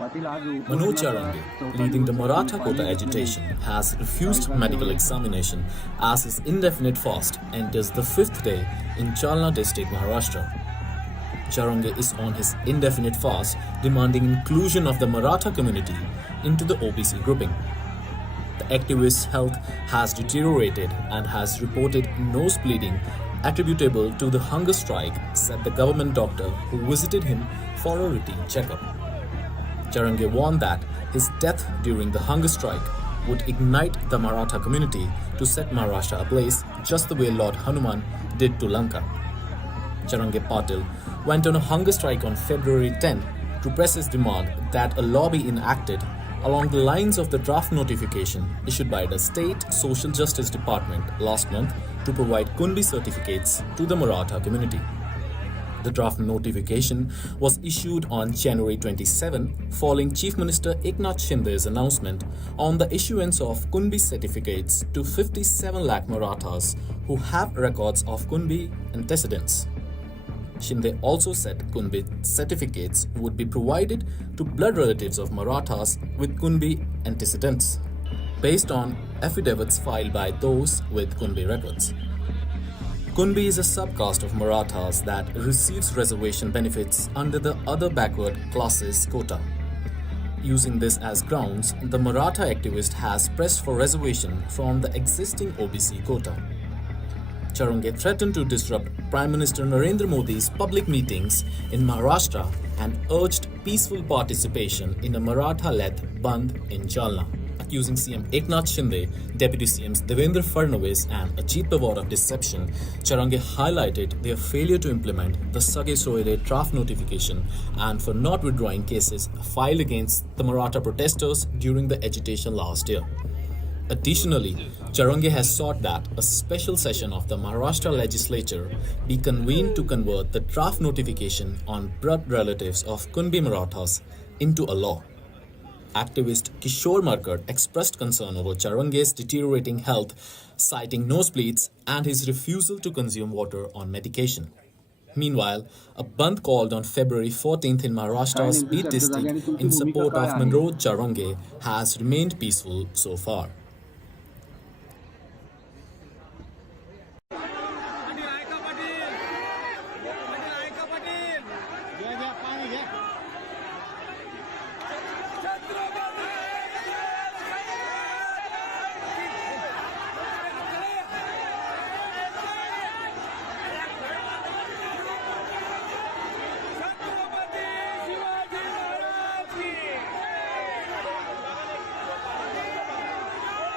Manoj Jarange, leading the Maratha quota agitation, has refused medical examination as his indefinite fast enters the fifth day in Jalna district, Maharashtra. Jarange is on his indefinite fast, demanding inclusion of the Maratha community into the OBC grouping. The activist's health has deteriorated and has reported nose bleeding attributable to the hunger strike, said the government doctor who visited him for a routine checkup. Jarange warned that his death during the hunger strike would ignite the Maratha community to set Maharashtra ablaze just the way Lord Hanuman did to Lanka. Jarange Patil went on a hunger strike on February 10 to press his demand that a law be enacted along the lines of the draft notification issued by the State Social Justice Department last month to provide Kunbi certificates to the Maratha community. The draft notification was issued on January 27 following Chief Minister Eknath Shinde's announcement on the issuance of Kunbi certificates to 57 lakh Marathas who have records of Kunbi antecedents. Shinde also said Kunbi certificates would be provided to blood relatives of Marathas with Kunbi antecedents, based on affidavits filed by those with Kunbi records. Kunbi is a subcaste of Marathas that receives reservation benefits under the other backward classes quota. Using this as grounds, the Maratha activist has pressed for reservation from the existing OBC quota. Jarange threatened to disrupt Prime Minister Narendra Modi's public meetings in Maharashtra and urged peaceful participation in a Maratha-led Bandh in Jalna. Accusing CM Eknath Shinde, Deputy CMs Devendra Fadnavis and Ajit Pawar of deception, Jarange highlighted their failure to implement the Sage Soire draft notification and for not withdrawing cases filed against the Maratha protesters during the agitation last year. Additionally, Jarange has sought that a special session of the Maharashtra legislature be convened to convert the draft notification on blood relatives of Kunbi Marathas into a law. Activist Kishore Markad expressed concern over Jarange's deteriorating health, citing nosebleeds and his refusal to consume water on medication. Meanwhile, a bandh called on February 14th in Maharashtra's Beat district in support of Manoj Jarange has remained peaceful so far.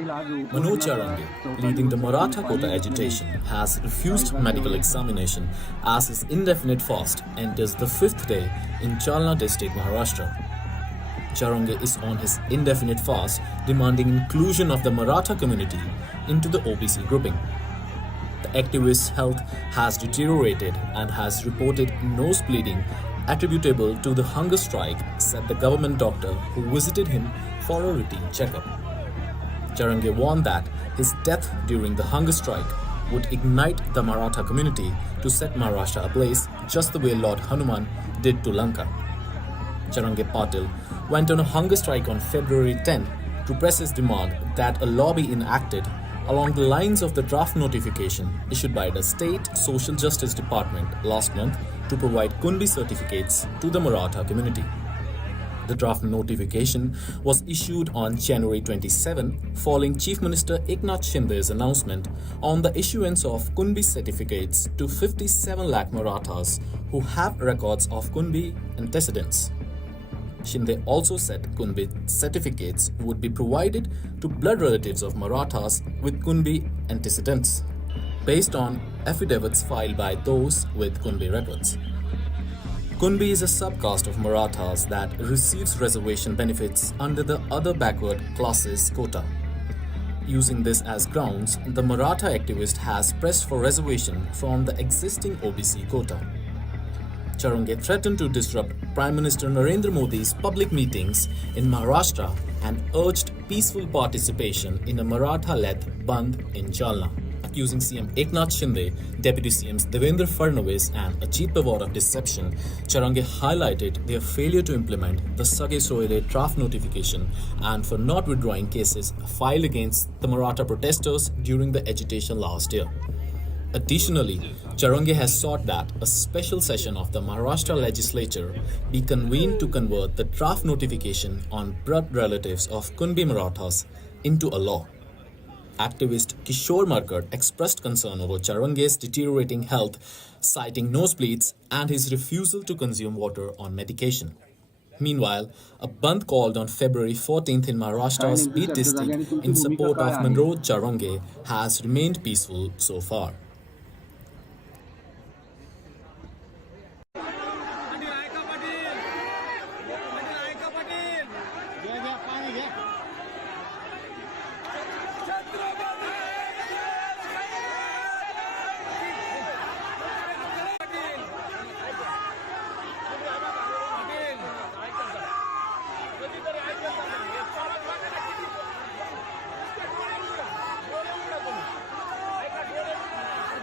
Manoj Jarange, leading the Maratha quota agitation, has refused medical examination as his indefinite fast enters the fifth day in Jalna district, Maharashtra. Jarange is on his indefinite fast, demanding inclusion of the Maratha community into the OBC grouping. The activist's health has deteriorated and has reported nose bleeding attributable to the hunger strike, said the government doctor who visited him for a routine checkup. Jarange warned that his death during the hunger strike would ignite the Maratha community to set Maharashtra ablaze just the way Lord Hanuman did to Lanka. Jarange Patil went on a hunger strike on February 10 to press his demand that a law be enacted along the lines of the draft notification issued by the State Social Justice Department last month to provide Kunbi certificates to the Maratha community. The draft notification was issued on January 27 following Chief Minister Eknath Shinde's announcement on the issuance of Kunbi certificates to 57 lakh Marathas who have records of Kunbi antecedents. Shinde also said Kunbi certificates would be provided to blood relatives of Marathas with Kunbi antecedents, based on affidavits filed by those with Kunbi records. Kunbi is a subcaste of Marathas that receives reservation benefits under the other backward classes quota. Using this as grounds, the Maratha activist has pressed for reservation from the existing OBC quota. Jarange threatened to disrupt Prime Minister Narendra Modi's public meetings in Maharashtra and urged peaceful participation in a Maratha-led Bandh in Jalna. Accusing CM Eknath Shinde, Deputy CMs Devendra Fadnavis and Ajit Pawar of deception, Jarange highlighted their failure to implement the Sage Soile draft notification and for not withdrawing cases filed against the Maratha protesters during the agitation last year. Additionally, Jarange has sought that a special session of the Maharashtra legislature be convened to convert the draft notification on blood relatives of Kunbi Marathas into a law. Activist Kishore Markad expressed concern over Jarange's deteriorating health, citing nosebleeds and his refusal to consume water on medication. Meanwhile, a bandh called on February 14th in Maharashtra's Beat district in support of Manoj Jarange has remained peaceful so far.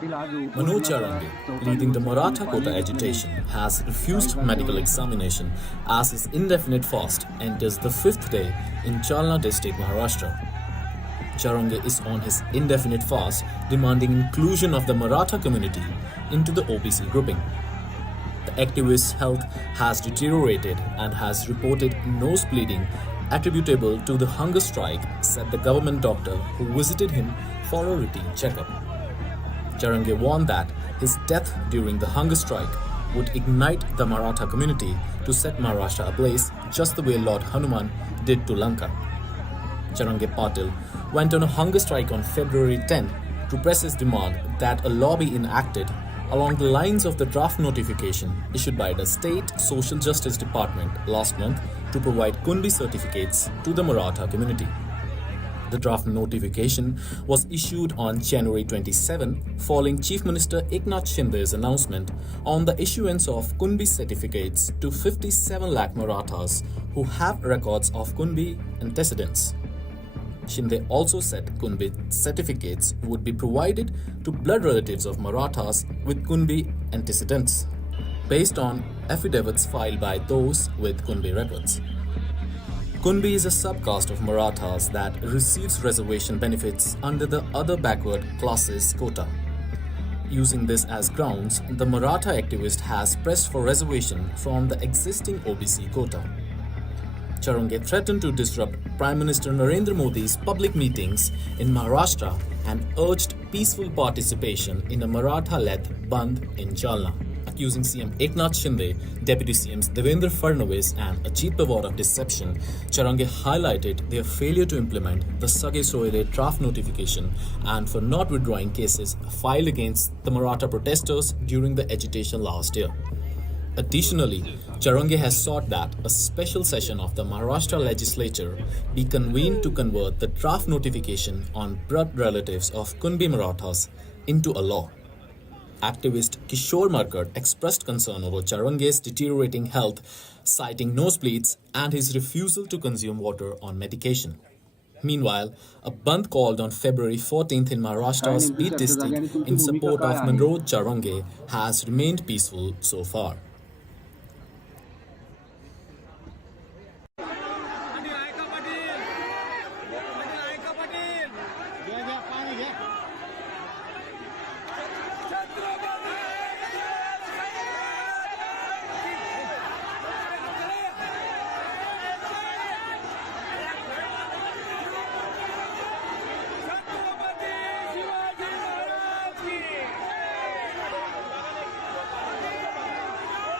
Manoj Jarange, leading the Maratha quota agitation, has refused medical examination as his indefinite fast enters the fifth day in Jalna district, Maharashtra. Jarange is on his indefinite fast, demanding inclusion of the Maratha community into the OBC grouping. The activist's health has deteriorated and has reported nose bleeding attributable to the hunger strike, said the government doctor who visited him for a routine checkup. Jarange warned that his death during the hunger strike would ignite the Maratha community to set Maharashtra ablaze just the way Lord Hanuman did to Lanka. Jarange Patil went on a hunger strike on February 10 to press his demand that a law be enacted along the lines of the draft notification issued by the State Social Justice Department last month to provide Kunbi certificates to the Maratha community. The draft notification was issued on January 27 following Chief Minister Eknath Shinde's announcement on the issuance of Kunbi certificates to 57 lakh Marathas who have records of Kunbi antecedents. Shinde also said Kunbi certificates would be provided to blood relatives of Marathas with Kunbi antecedents, based on affidavits filed by those with Kunbi records. Kunbi is a subcaste of Marathas that receives reservation benefits under the other backward classes quota. Using this as grounds, the Maratha activist has pressed for reservation from the existing OBC quota. Jarange threatened to disrupt Prime Minister Narendra Modi's public meetings in Maharashtra and urged peaceful participation in a Maratha-led Bandh in Jalna. Accusing CM Eknath Shinde, Deputy CMs Devendra Fadnavis and Ajit Pawar of deception, Jarange highlighted their failure to implement the Sage Soile draft notification and for not withdrawing cases filed against the Maratha protesters during the agitation last year. Additionally, Jarange has sought that a special session of the Maharashtra legislature be convened to convert the draft notification on blood relatives of Kunbi Marathas into a law. Activist Kishore Markad expressed concern over Jarange's deteriorating health, citing nosebleeds and his refusal to consume water on medication. Meanwhile, a bandh called on February 14th in Maharashtra's Beat district in support of Manoj Jarange has remained peaceful so far.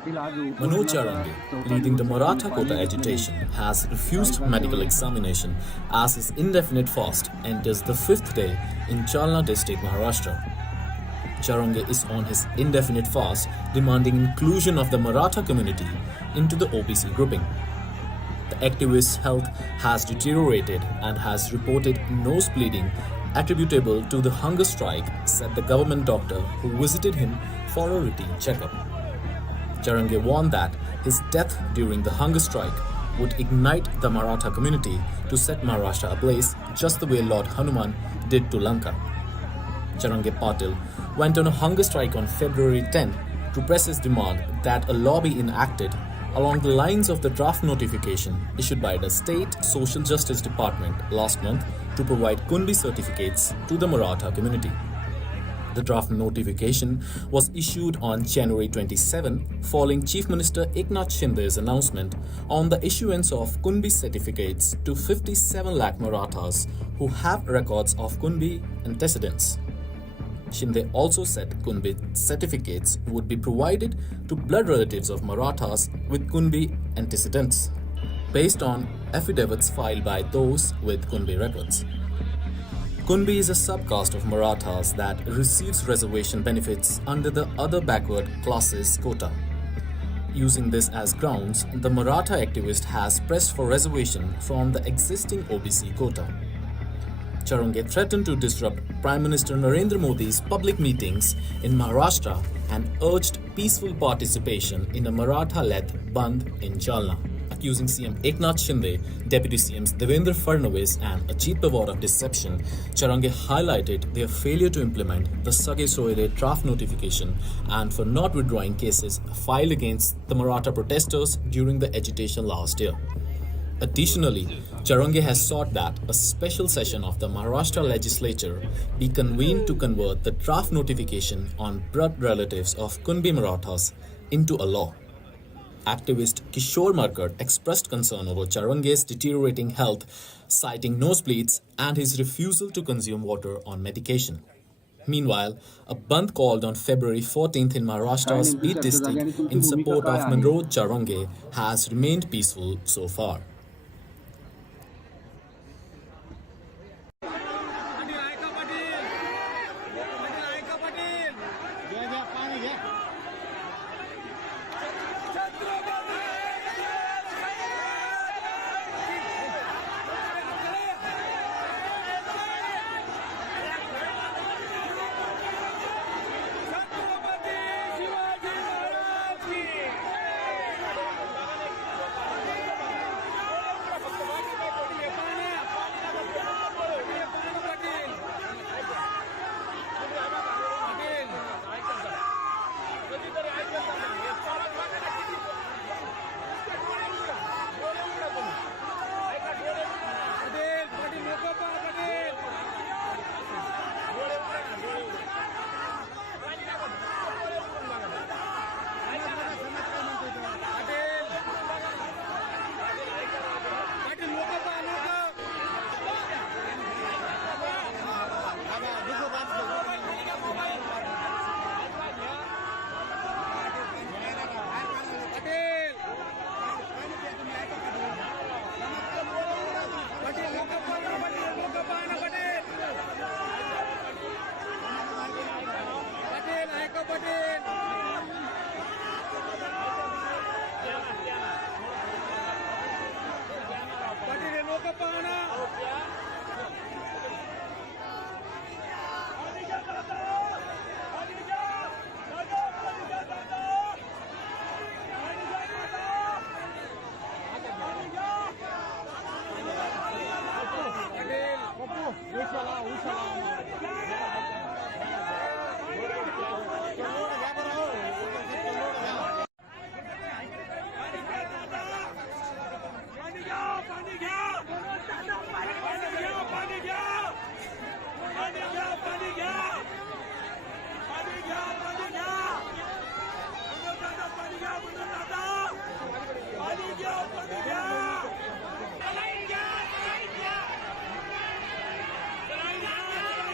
Manoj Jarange, leading the Maratha quota agitation, has refused medical examination as his indefinite fast enters the fifth day in Jalna district, Maharashtra. Jarange is on his indefinite fast, demanding inclusion of the Maratha community into the OBC grouping. The activist's health has deteriorated and has reported nose bleeding attributable to the hunger strike, said the government doctor who visited him for a routine checkup. Jarange warned that his death during the hunger strike would ignite the Maratha community to set Maharashtra ablaze just the way Lord Hanuman did to Lanka. Jarange Patil went on a hunger strike on February 10 to press his demand that a law be enacted along the lines of the draft notification issued by the State Social Justice Department last month to provide Kunbi certificates to the Maratha community. The draft notification was issued on January 27 following Chief Minister Eknath Shinde's announcement on the issuance of Kunbi certificates to 57 lakh Marathas who have records of Kunbi antecedents. Shinde also said Kunbi certificates would be provided to blood relatives of Marathas with Kunbi antecedents, based on affidavits filed by those with Kunbi records. Kunbi is a subcaste of Marathas that receives reservation benefits under the other backward classes quota. Using this as grounds, the Maratha activist has pressed for reservation from the existing OBC quota. Jarange threatened to disrupt Prime Minister Narendra Modi's public meetings in Maharashtra and urged peaceful participation in a Maratha-led Bandh in Jalna. Accusing CM Eknath Shinde, Deputy CMs Devendra Fadnavis and Ajit Pawar of deception, Jarange highlighted their failure to implement the Sage Soire draft notification and for not withdrawing cases filed against the Maratha protesters during the agitation last year. Additionally, Jarange has sought that a special session of the Maharashtra legislature be convened to convert the draft notification on blood relatives of Kunbi Marathas into a law. Activist Kishore Markad expressed concern over Jarange's deteriorating health, citing nosebleeds and his refusal to consume water on medication. Meanwhile, a bandh called on February 14th in Maharashtra's Beat district in support of Manoj Jarange has remained peaceful so far.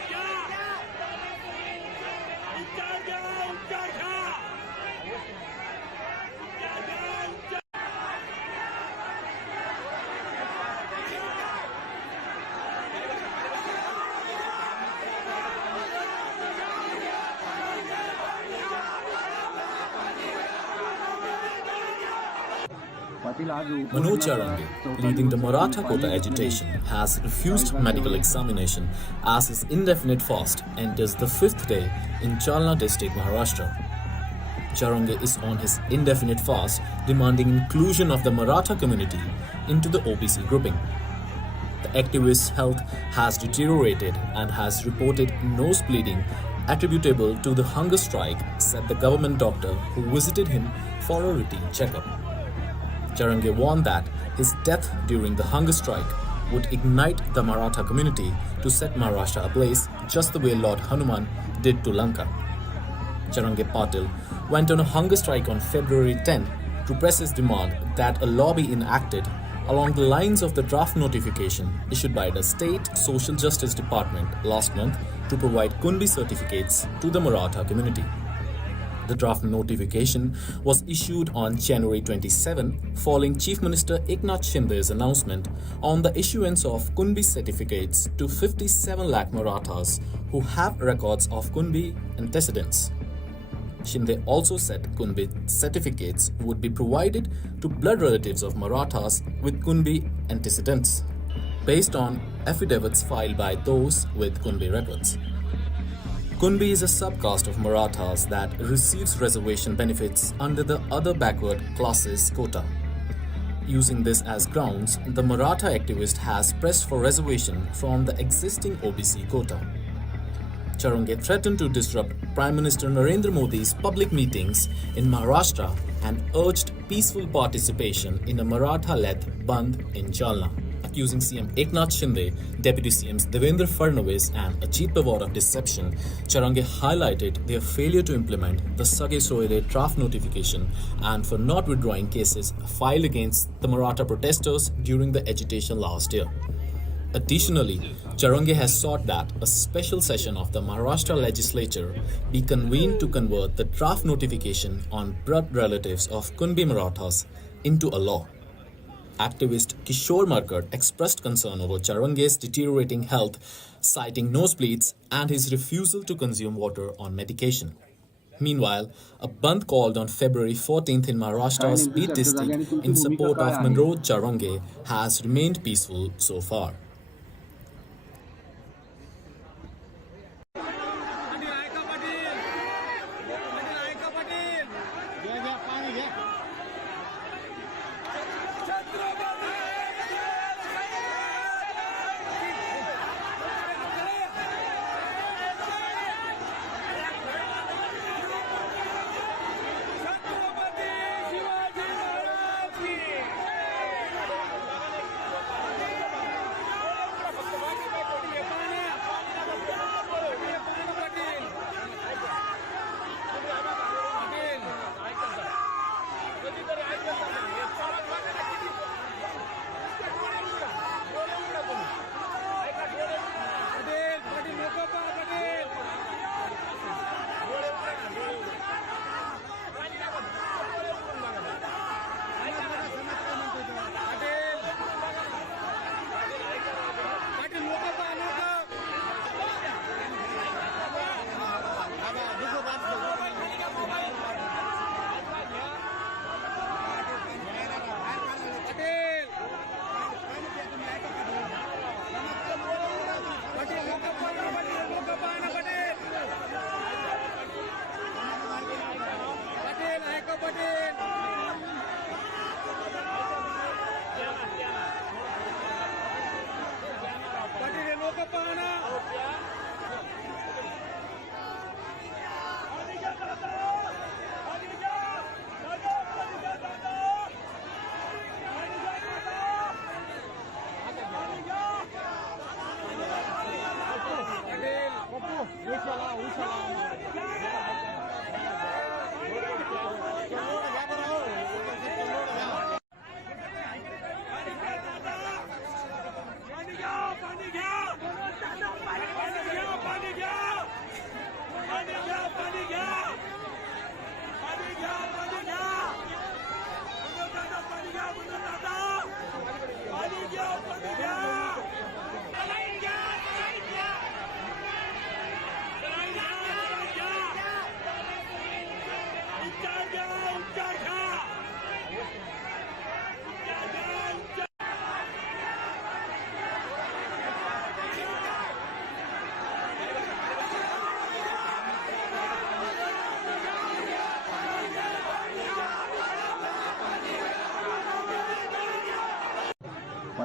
Manoj Jarange, leading the Maratha quota agitation, has refused medical examination as his indefinite fast enters the fifth day in Jalna district, Maharashtra. Jarange is on his indefinite fast, demanding inclusion of the Maratha community into the OBC grouping. The activist's health has deteriorated and has reported nose bleeding attributable to the hunger strike, said the government doctor who visited him for a routine checkup. Jarange warned that his death during the hunger strike would ignite the Maratha community to set Maharashtra ablaze just the way Lord Hanuman did to Lanka. Jarange Patil went on a hunger strike on February 10 to press his demand that a law be enacted along the lines of the draft notification issued by the State Social Justice Department last month to provide Kunbi certificates to the Maratha community. The draft notification was issued on January 27 following Chief Minister Eknath Shinde's announcement on the issuance of Kunbi certificates to 57 lakh Marathas who have records of Kunbi antecedents. Shinde also said Kunbi certificates would be provided to blood relatives of Marathas with Kunbi antecedents, based on affidavits filed by those with Kunbi records. Kunbi is a subcaste of Marathas that receives reservation benefits under the other backward classes quota. Using this as grounds, the Maratha activist has pressed for reservation from the existing OBC quota. Jarange threatened to disrupt Prime Minister Narendra Modi's public meetings in Maharashtra and urged peaceful participation in a Maratha-led Bandh in Jalna. Accusing CM Eknath Shinde, Deputy CMs Devendra Fadnavis and Ajit Pawar of deception, Jarange highlighted their failure to implement the Sage Soile draft notification and for not withdrawing cases filed against the Maratha protesters during the agitation last year. Additionally, Jarange has sought that a special session of the Maharashtra legislature be convened to convert the draft notification on blood relatives of Kunbi Marathas into a law. Activist Kishore Markar expressed concern over Jarange's deteriorating health, citing nosebleeds and his refusal to consume water on medication. Meanwhile, a bandh called on February 14th in Maharashtra's Beat district in support of Manoj Jarange has remained peaceful so far.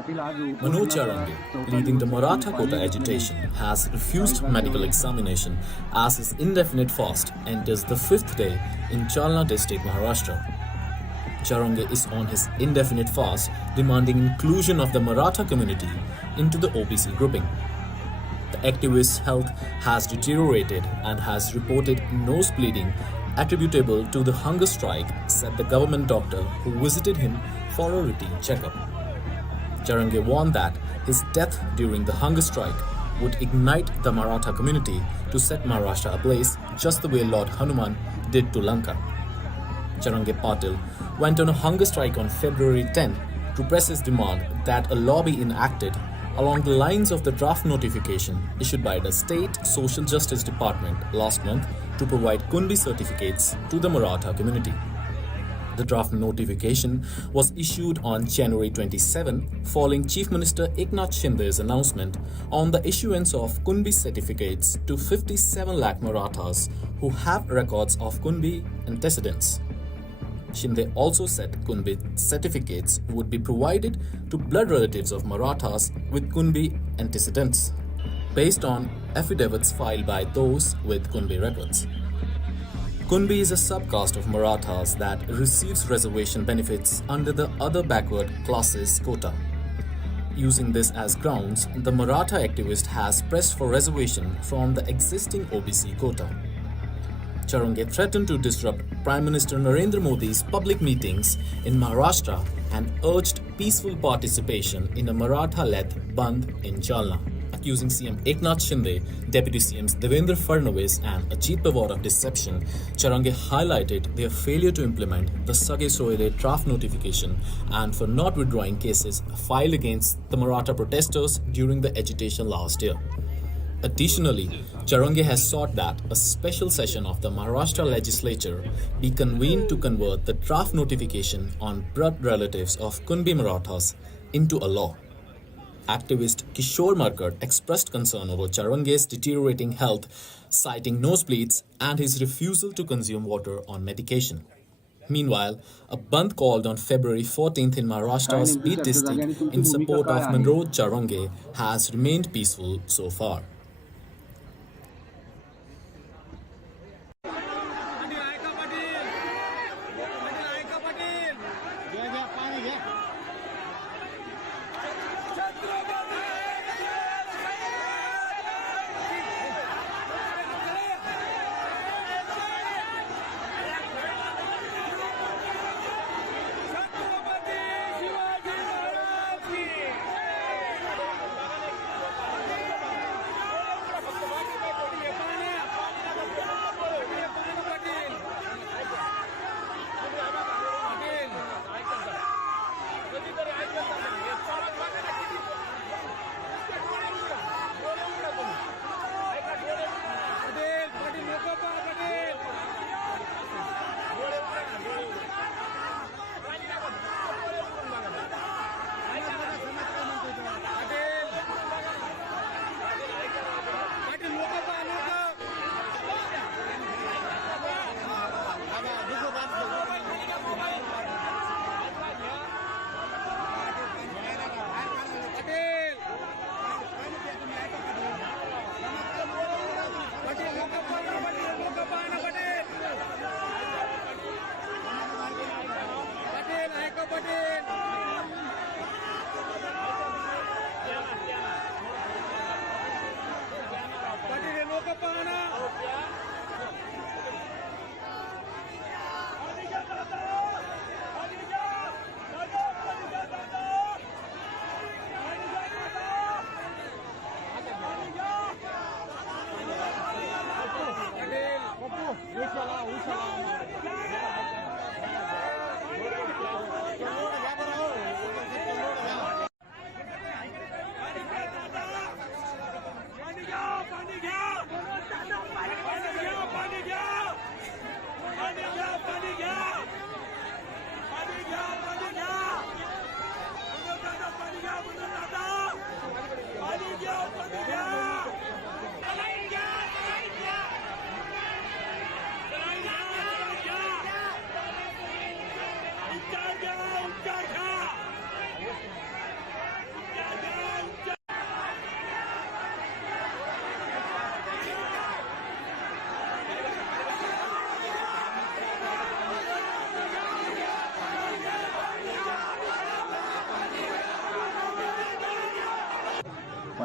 Manoj Jarange, leading the Maratha quota agitation, has refused medical examination as his indefinite fast enters the fifth day in Jalna district, Maharashtra. Jarange is on his indefinite fast, demanding inclusion of the Maratha community into the OBC grouping. The activist's health has deteriorated and has reported nose bleeding attributable to the hunger strike, said the government doctor who visited him for a routine checkup. Jarange warned that his death during the hunger strike would ignite the Maratha community to set Maharashtra ablaze just the way Lord Hanuman did to Lanka. Jarange Patil went on a hunger strike on February 10 to press his demand that a law be enacted along the lines of the draft notification issued by the State Social Justice Department last month to provide Kunbi certificates to the Maratha community. The draft notification was issued on January 27 following Chief Minister Eknath Shinde's announcement on the issuance of Kunbi certificates to 57 lakh Marathas who have records of Kunbi antecedents. Shinde also said Kunbi certificates would be provided to blood relatives of Marathas with Kunbi antecedents, based on affidavits filed by those with Kunbi records. Kunbi is a subcaste of Marathas that receives reservation benefits under the other backward classes quota. Using this as grounds, the Maratha activist has pressed for reservation from the existing OBC quota. Jarange threatened to disrupt Prime Minister Narendra Modi's public meetings in Maharashtra and urged peaceful participation in a Maratha-led Bandh in Jalna, accusing CM Eknath Shinde, Deputy CMs Devendra Fadnavis and Ajit Pawar of deception. Jarange highlighted their failure to implement the Sage Soile draft notification and for not withdrawing cases filed against the Maratha protesters during the agitation last year. Additionally, Jarange has sought that a special session of the Maharashtra legislature be convened to convert the draft notification on blood relatives of Kunbi Marathas into a law. Activist Kishore Markad expressed concern over Jarange's deteriorating health, citing nosebleeds and his refusal to consume water on medication. Meanwhile, a bandh called on February 14th in Maharashtra's Beat district in support of Manoj Jarange has remained peaceful so far.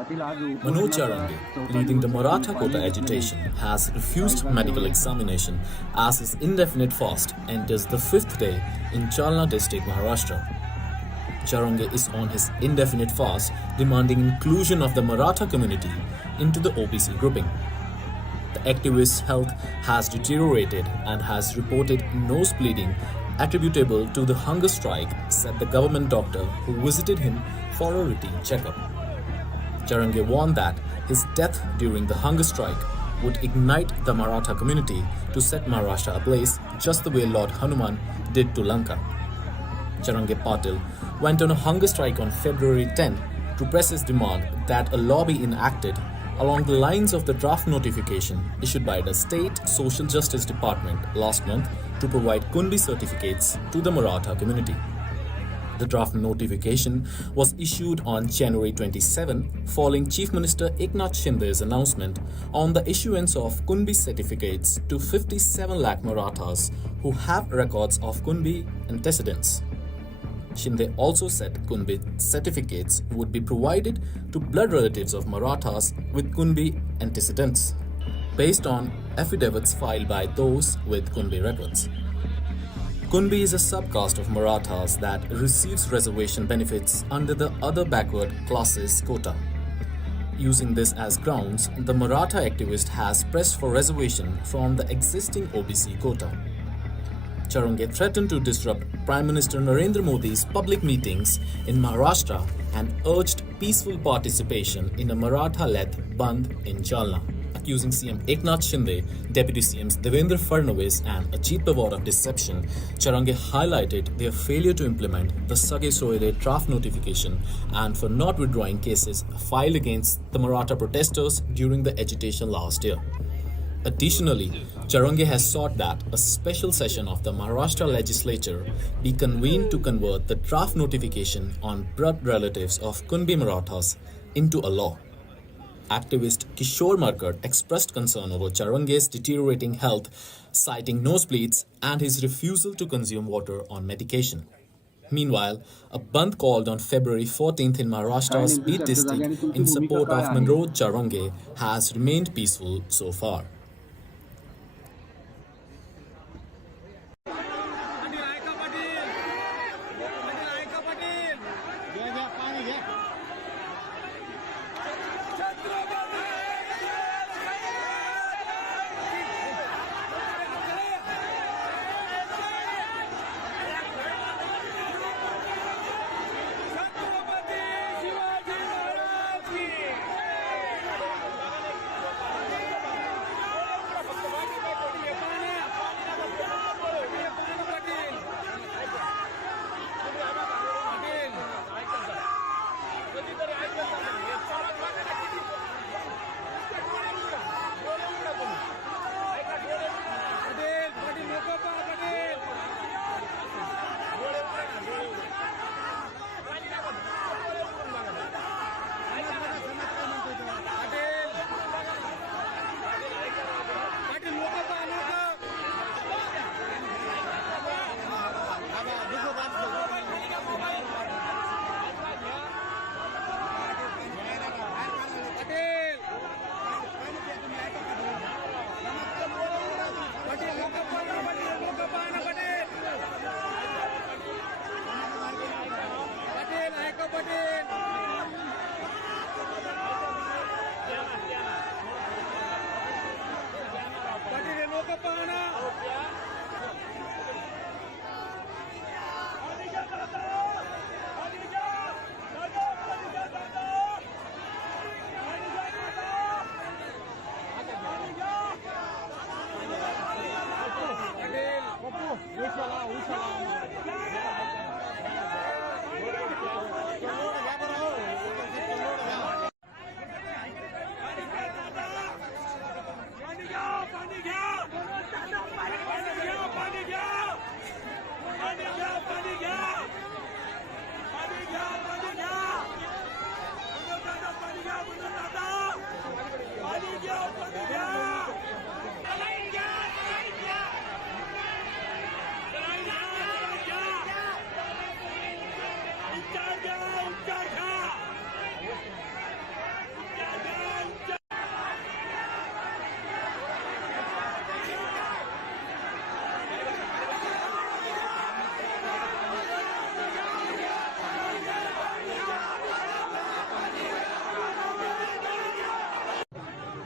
Manoj Jarange, leading the Maratha quota agitation, has refused medical examination as his indefinite fast enters the fifth day in Jalna district, Maharashtra. Jarange is on his indefinite fast, demanding inclusion of the Maratha community into the OBC grouping. The activist's health has deteriorated and has reported nose bleeding attributable to the hunger strike, said the government doctor who visited him for a routine checkup. Jarange warned that his death during the hunger strike would ignite the Maratha community to set Maharashtra ablaze just the way Lord Hanuman did to Lanka. Jarange Patil went on a hunger strike on February 10 to press his demand that a law be enacted along the lines of the draft notification issued by the State Social Justice Department last month to provide Kunbi certificates to the Maratha community. The draft notification was issued on January 27 following Chief Minister Eknath Shinde's announcement on the issuance of Kunbi certificates to 57 lakh Marathas who have records of Kunbi antecedents. Shinde also said Kunbi certificates would be provided to blood relatives of Marathas with Kunbi antecedents, based on affidavits filed by those with Kunbi records. Kunbi is a subcaste of Marathas that receives reservation benefits under the other backward classes quota. Using this as grounds, the Maratha activist has pressed for reservation from the existing OBC quota. Jarange threatened to disrupt Prime Minister Narendra Modi's public meetings in Maharashtra and urged peaceful participation in a Maratha-led Bandh in Jalna. Accusing CM Eknath Shinde, Deputy CMs Devendra Fadnavis and Ajit Pawar of deception, Jarange highlighted their failure to implement the Sage Soire draft notification and for not withdrawing cases filed against the Maratha protesters during the agitation last year. Additionally, Jarange has sought that a special session of the Maharashtra legislature be convened to convert the draft notification on blood relatives of Kunbi Marathas into a law. Activist Kishore Markar expressed concern over Jarange's deteriorating health, citing nosebleeds and his refusal to consume water on medication. Meanwhile, a bandh called on February 14th in Maharashtra's Beat district in support of Manoj Jarange has remained peaceful so far.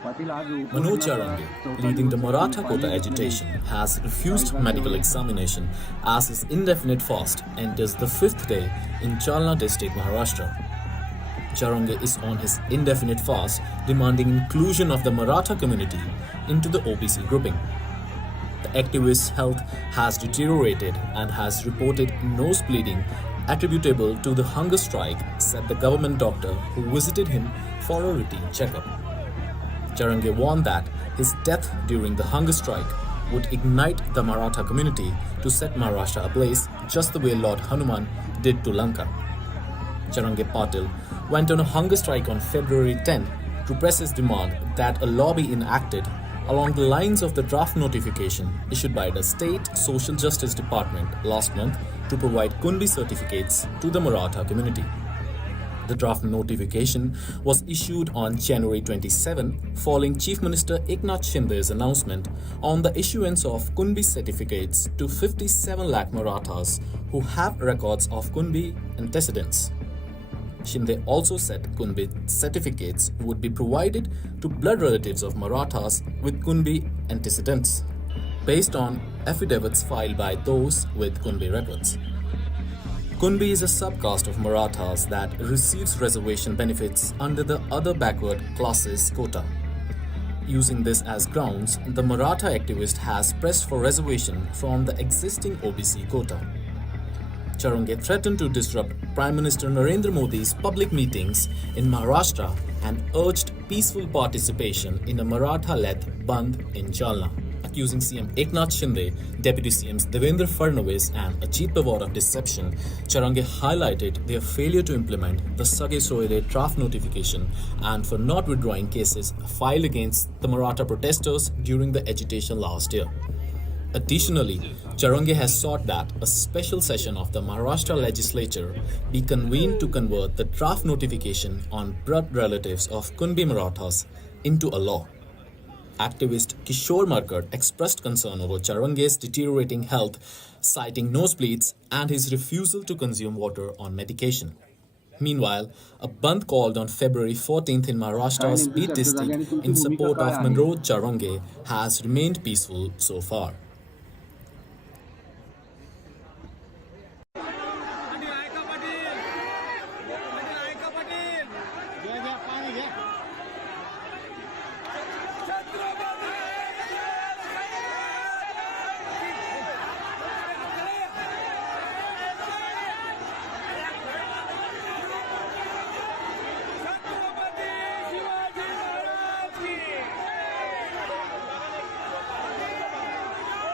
Manoj Jarange, leading the Maratha quota agitation, has refused medical examination as his indefinite fast enters the fifth day in Jalna district, Maharashtra. Jarange is on his indefinite fast, demanding inclusion of the Maratha community into the OBC grouping. The activist's health has deteriorated and has reported nose bleeding attributable to the hunger strike, said the government doctor who visited him for a routine checkup. Jarange warned that his death during the hunger strike would ignite the Maratha community to set Maharashtra ablaze just the way Lord Hanuman did to Lanka. Jarange Patil went on a hunger strike on February 10 to press his demand that a law be enacted along the lines of the draft notification issued by the State Social Justice Department last month to provide Kunbi certificates to the Maratha community. The draft notification was issued on January 27 following Chief Minister Eknath Shinde's announcement on the issuance of Kunbi certificates to 57 lakh Marathas who have records of Kunbi antecedents. Shinde also said Kunbi certificates would be provided to blood relatives of Marathas with Kunbi antecedents, based on affidavits filed by those with Kunbi records. Kunbi is a subcaste of Marathas that receives reservation benefits under the other backward classes quota. Using this as grounds, the Maratha activist has pressed for reservation from the existing OBC quota. Jarange threatened to disrupt Prime Minister Narendra Modi's public meetings in Maharashtra and urged peaceful participation in a Maratha-led Bandh in Jalna, accusing CM Eknath Shinde, Deputy CMs Devendra Fadnavis and Ajit Pawar of deception. Jarange highlighted their failure to implement the Sage Soire draft notification and for not withdrawing cases filed against the Maratha protesters during the agitation last year. Additionally, Jarange has sought that a special session of the Maharashtra legislature be convened to convert the draft notification on blood relatives of Kunbi Marathas into a law. Activist Kishore Markad expressed concern over Jarange's deteriorating health, citing nosebleeds and his refusal to consume water on medication. Meanwhile, a bandh called on February 14th in Maharashtra's Beat district in support of Manoj Jarange has remained peaceful so far.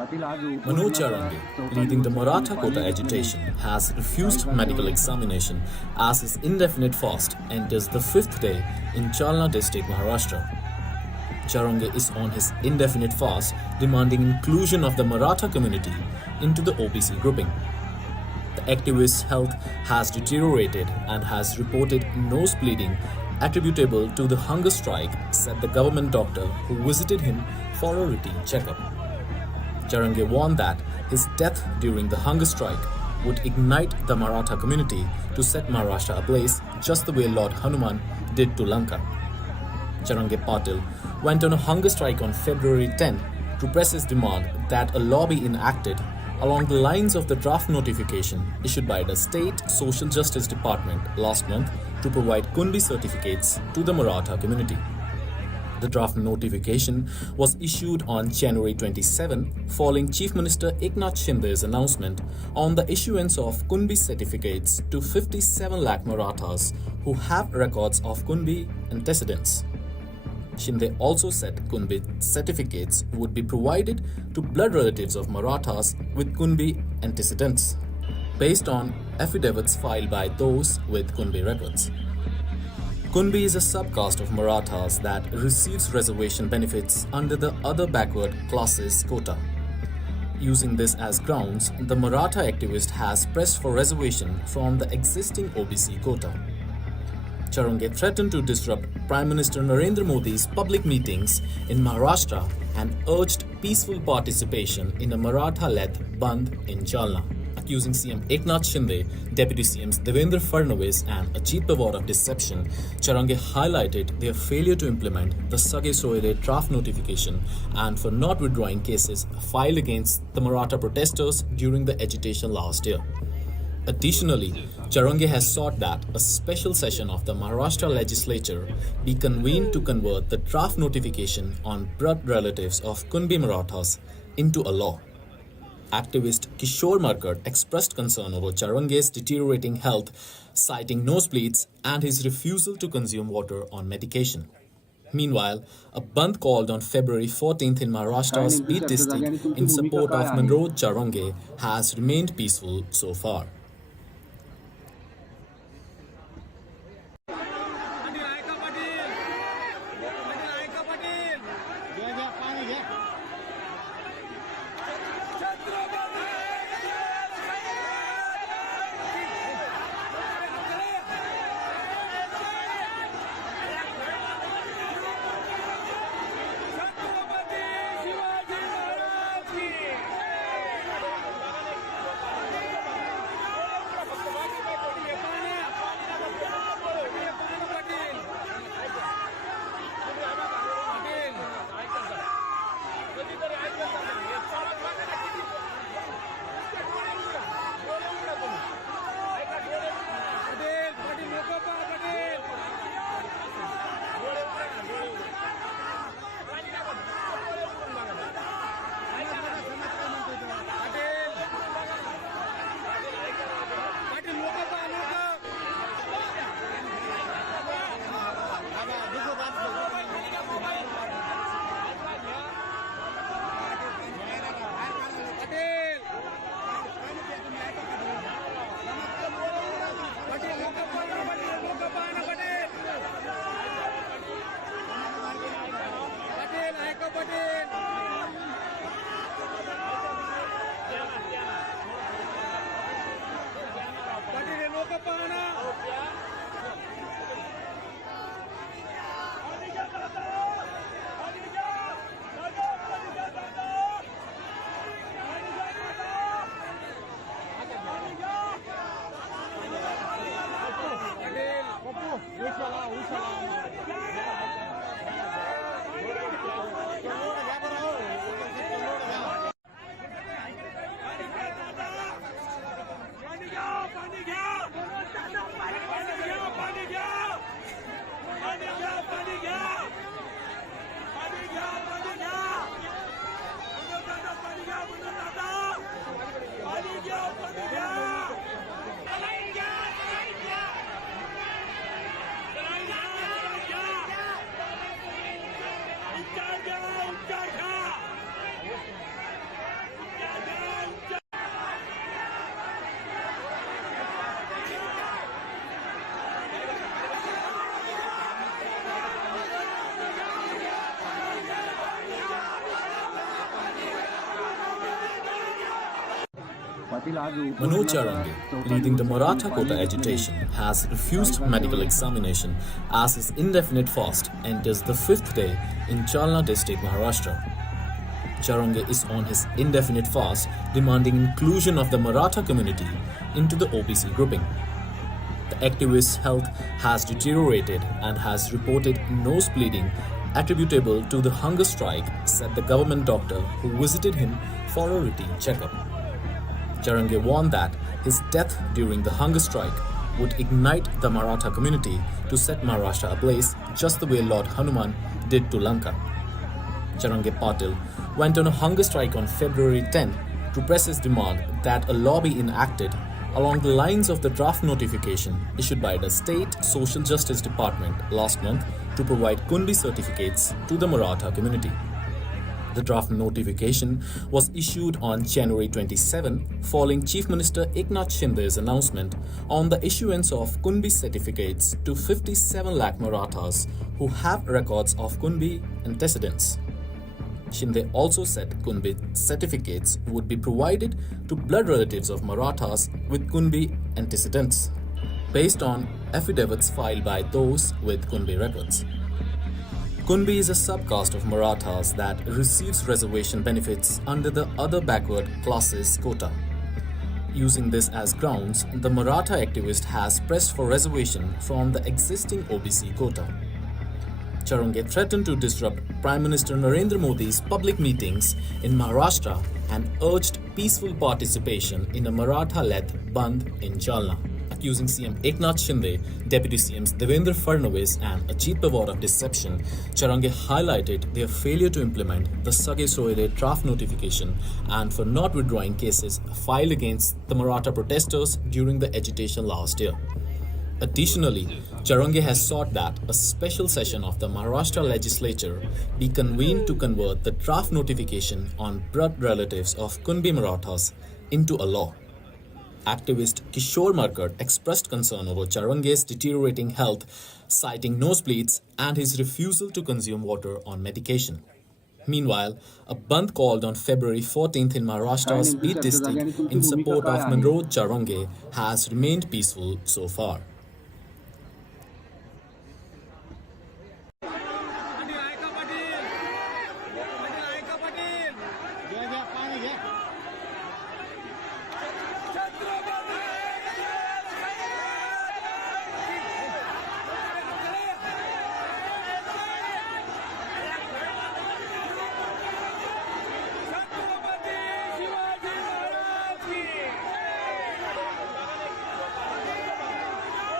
Manoj Jarange, leading the Maratha quota agitation, has refused medical examination as his indefinite fast enters the fifth day in Jalna district, Maharashtra. Jarange is on his indefinite fast, demanding inclusion of the Maratha community into the OBC grouping. The activist's health has deteriorated and has reported nose bleeding attributable to the hunger strike, said the government doctor who visited him for a routine checkup. Jarange warned that his death during the hunger strike would ignite the Maratha community to set Maharashtra ablaze just the way Lord Hanuman did to Lanka. Jarange Patil went on a hunger strike on February 10 to press his demand that a law be enacted along the lines of the draft notification issued by the State Social Justice Department last month to provide Kunbi certificates to the Maratha community. The draft notification was issued on January 27 following Chief Minister Eknath Shinde's announcement on the issuance of Kunbi certificates to 57 lakh Marathas who have records of Kunbi antecedents. Shinde also said Kunbi certificates would be provided to blood relatives of Marathas with Kunbi antecedents, based on affidavits filed by those with Kunbi records. Kunbi is a subcaste of Marathas that receives reservation benefits under the other backward classes quota. Using this as grounds, the Maratha activist has pressed for reservation from the existing OBC quota. Jarange threatened to disrupt Prime Minister Narendra Modi's public meetings in Maharashtra and urged peaceful participation in a Maratha-led Bandh in Jalna. Accusing CM Eknath Shinde, Deputy CMs Devendra Fadnavis and Ajit Pawar of deception, Jarange highlighted their failure to implement the Sage Soire draft notification and for not withdrawing cases filed against the Maratha protesters during the agitation last year. Additionally, Jarange has sought that a special session of the Maharashtra legislature be convened to convert the draft notification on blood relatives of Kunbi Marathas into a law. Activist Kishore Markar expressed concern over Jarange's deteriorating health, citing nosebleeds and his refusal to consume water on medication. Meanwhile, a bandh called on February 14th in Maharashtra's Beat district in support of Manoj Jarange has remained peaceful so far. Manoj Jarange, leading the Maratha quota agitation, has refused medical examination as his indefinite fast enters the fifth day in Jalna district, Maharashtra. Jarange is on his indefinite fast, demanding inclusion of the Maratha community into the OBC grouping. The activist's health has deteriorated and has reported nose bleeding attributable to the hunger strike, said the government doctor who visited him for a routine checkup. Jarange warned that his death during the hunger strike would ignite the Maratha community to set Maharashtra ablaze just the way Lord Hanuman did to Lanka. Jarange Patil went on a hunger strike on February 10 to press his demand that a law be enacted along the lines of the draft notification issued by the State Social Justice Department last month to provide Kunbi certificates to the Maratha community. The draft notification was issued on January 27 following Chief Minister Eknath Shinde's announcement on the issuance of Kunbi certificates to 57 lakh Marathas who have records of Kunbi antecedents. Shinde also said Kunbi certificates would be provided to blood relatives of Marathas with Kunbi antecedents, based on affidavits filed by those with Kunbi records. Kunbi is a subcaste of Marathas that receives reservation benefits under the other backward classes quota. Using this as grounds, the Maratha activist has pressed for reservation from the existing OBC quota. Jarange threatened to disrupt Prime Minister Narendra Modi's public meetings in Maharashtra and urged peaceful participation in a Maratha-led Bandh in Jalna. Accusing CM Eknath Shinde, Deputy CMs Devendra Fadnavis and Ajit Pawar of deception, Jarange highlighted their failure to implement the Sage Soire draft notification and for not withdrawing cases filed against the Maratha protesters during the agitation last year. Additionally, Jarange has sought that a special session of the Maharashtra legislature be convened to convert the draft notification on blood relatives of Kunbi Marathas into a law. Activist Kishore Markad expressed concern over Jarange's deteriorating health, citing nosebleeds and his refusal to consume water on medication. Meanwhile, a bandh called on February 14th in Maharashtra's Beat district in support of Manoj Jarange has remained peaceful so far.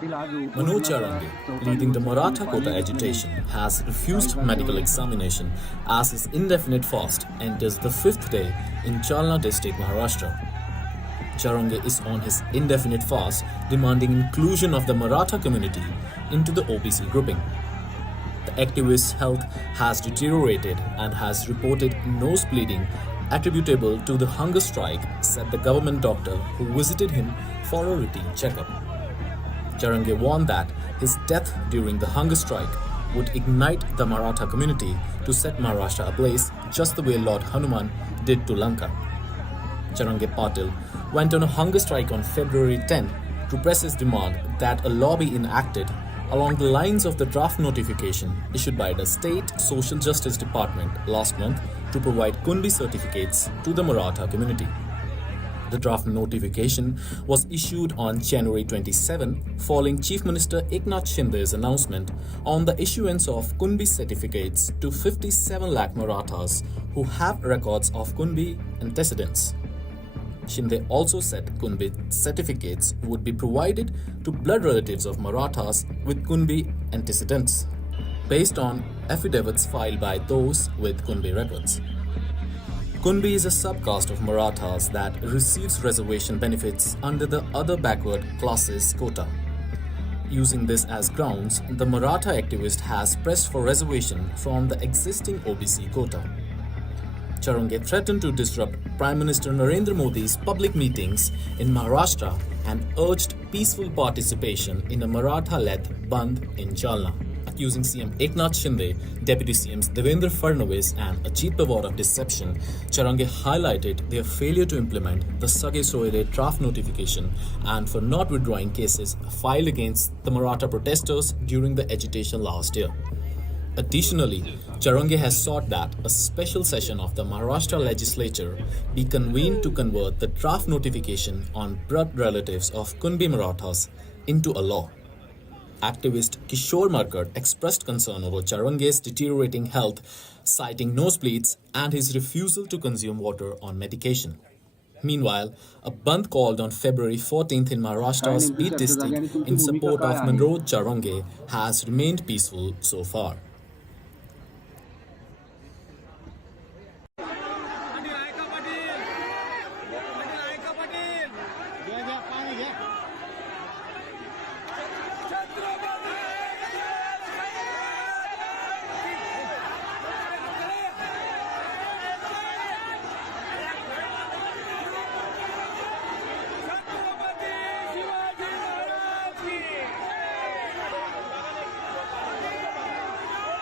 Manoj Jarange, leading the Maratha quota agitation, has refused medical examination as his indefinite fast enters the fifth day in Jalna district, Maharashtra. Jarange is on his indefinite fast, demanding inclusion of the Maratha community into the OBC grouping. The activist's health has deteriorated and has reported nose bleeding attributable to the hunger strike, said the government doctor who visited him for a routine checkup. Jarange warned that his death during the hunger strike would ignite the Maratha community to set Maharashtra ablaze just the way Lord Hanuman did to Lanka. Jarange Patil went on a hunger strike on February 10 to press his demand that a law be enacted along the lines of the draft notification issued by the State Social Justice Department last month to provide Kunbi certificates to the Maratha community. The draft notification was issued on January 27 following Chief Minister Eknath Shinde's announcement on the issuance of Kunbi certificates to 57 lakh Marathas who have records of Kunbi antecedents. Shinde also said Kunbi certificates would be provided to blood relatives of Marathas with Kunbi antecedents, based on affidavits filed by those with Kunbi records. Kunbi is a subcaste of Marathas that receives reservation benefits under the other backward classes quota. Using this as grounds, the Maratha activist has pressed for reservation from the existing OBC quota. Jarange threatened to disrupt Prime Minister Narendra Modi's public meetings in Maharashtra and urged peaceful participation in a Maratha-led Bandh in Jalna. Accusing CM Eknath Shinde, Deputy CMs Devendra Fadnavis and Ajit Pawar of deception, Jarange highlighted their failure to implement the Sage Soire draft notification and for not withdrawing cases filed against the Maratha protesters during the agitation last year. Additionally, Jarange has sought that a special session of the Maharashtra legislature be convened to convert the draft notification on blood relatives of Kunbi Marathas into a law. Activist Kishore Markar expressed concern over Jarange's deteriorating health, citing nosebleeds and his refusal to consume water on medication. Meanwhile, a bandh called on February 14th in Maharashtra's Beat district in support of Manoj Jarange has remained peaceful so far.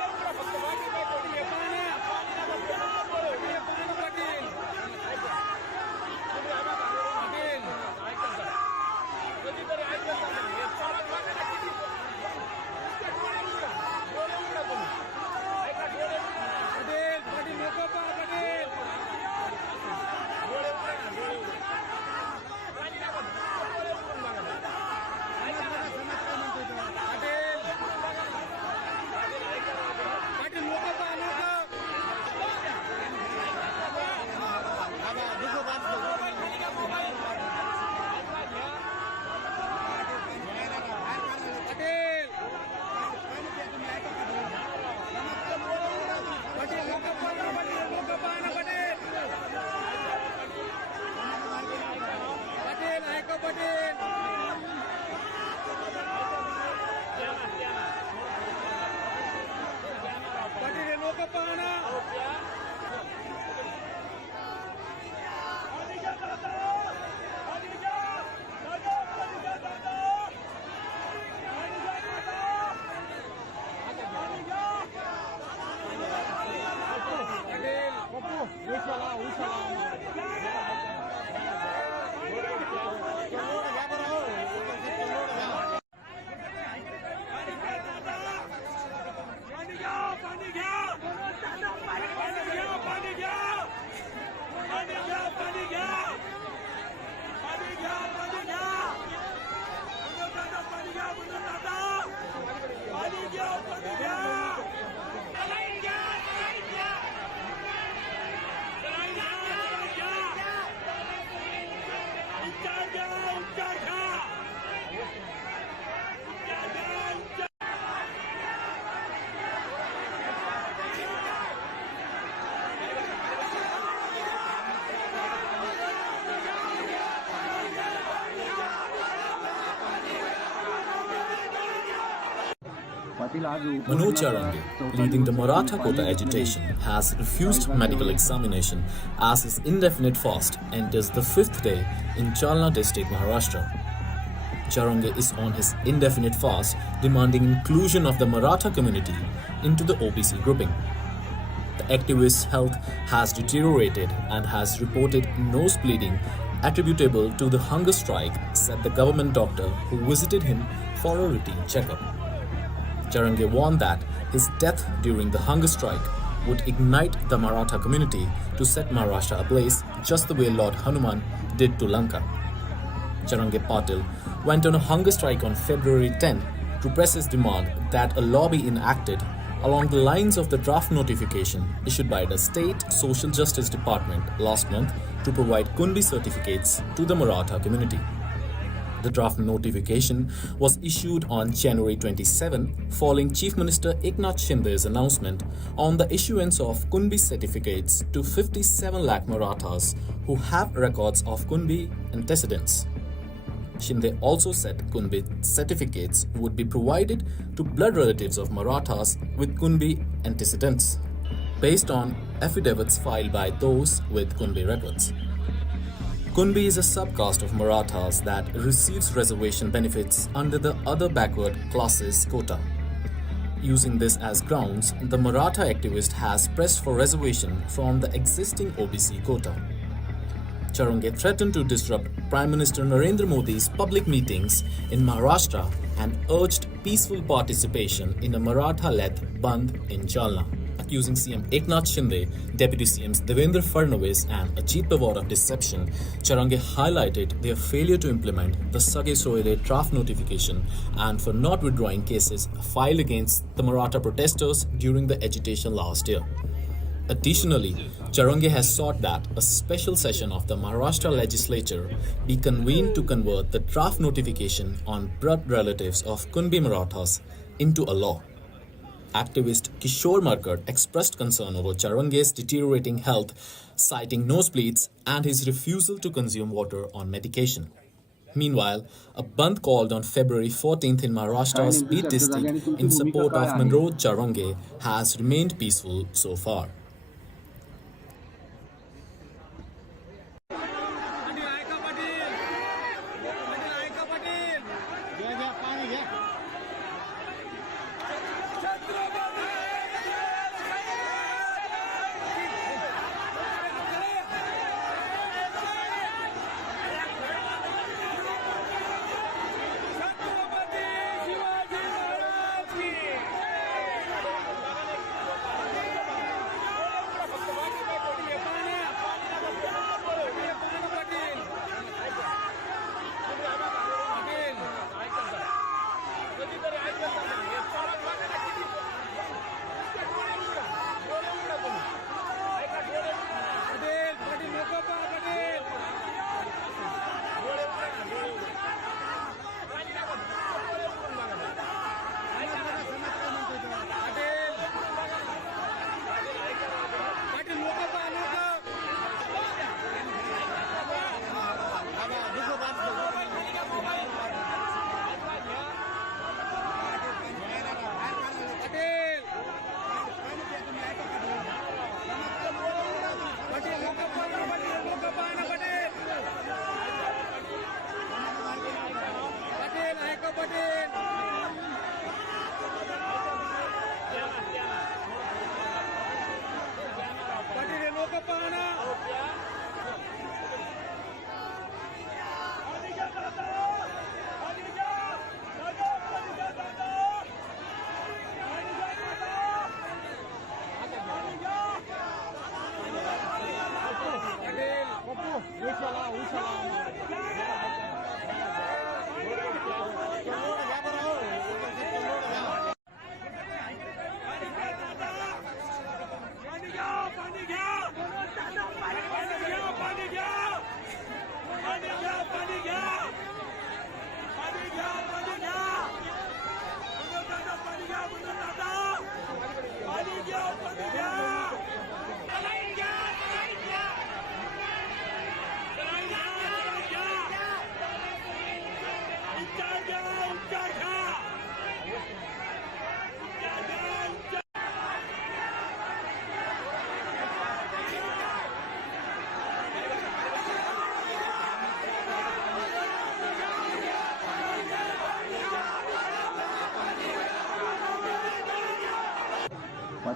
Manoj Jarange, leading the Maratha quota agitation, has refused medical examination as his indefinite fast enters the fifth day in Jalna district, Maharashtra. Jarange is on his indefinite fast, demanding inclusion of the Maratha community into the OBC grouping. The activist's health has deteriorated and has reported nose bleeding attributable to the hunger strike, said the government doctor who visited him for a routine checkup. Jarange warned that his death during the hunger strike would ignite the Maratha community to set Maharashtra ablaze just the way Lord Hanuman did to Lanka. Jarange Patil went on a hunger strike on February 10 to press his demand that a law be enacted along the lines of the draft notification issued by the State Social Justice Department last month to provide Kunbi certificates to the Maratha community. The draft notification was issued on January 27 following Chief Minister Eknath Shinde's announcement on the issuance of Kunbi certificates to 57 lakh Marathas who have records of Kunbi antecedents. Shinde also said Kunbi certificates would be provided to blood relatives of Marathas with Kunbi antecedents, based on affidavits filed by those with Kunbi records. Kunbi is a subcaste of Marathas that receives reservation benefits under the other backward classes quota. Using this as grounds, the Maratha activist has pressed for reservation from the existing OBC quota. Jarange threatened to disrupt Prime Minister Narendra Modi's public meetings in Maharashtra and urged peaceful participation in a Maratha-led Bandh in Jalna, accusing CM Eknath Shinde, Deputy CMs Devendra Fadnavis and Ajit Pawar of deception. Jarange highlighted their failure to implement the Sage Soire draft notification and for not withdrawing cases filed against the Maratha protesters during the agitation last year. Additionally, Jarange has sought that a special session of the Maharashtra legislature be convened to convert the draft notification on blood relatives of Kunbi Marathas into a law. Activist Kishore Markad expressed concern over Jarange's deteriorating health, citing nosebleeds and his refusal to consume water on medication. Meanwhile, a bandh called on February 14th in Maharashtra's Beat district in support of Manoj Jarange has remained peaceful so far.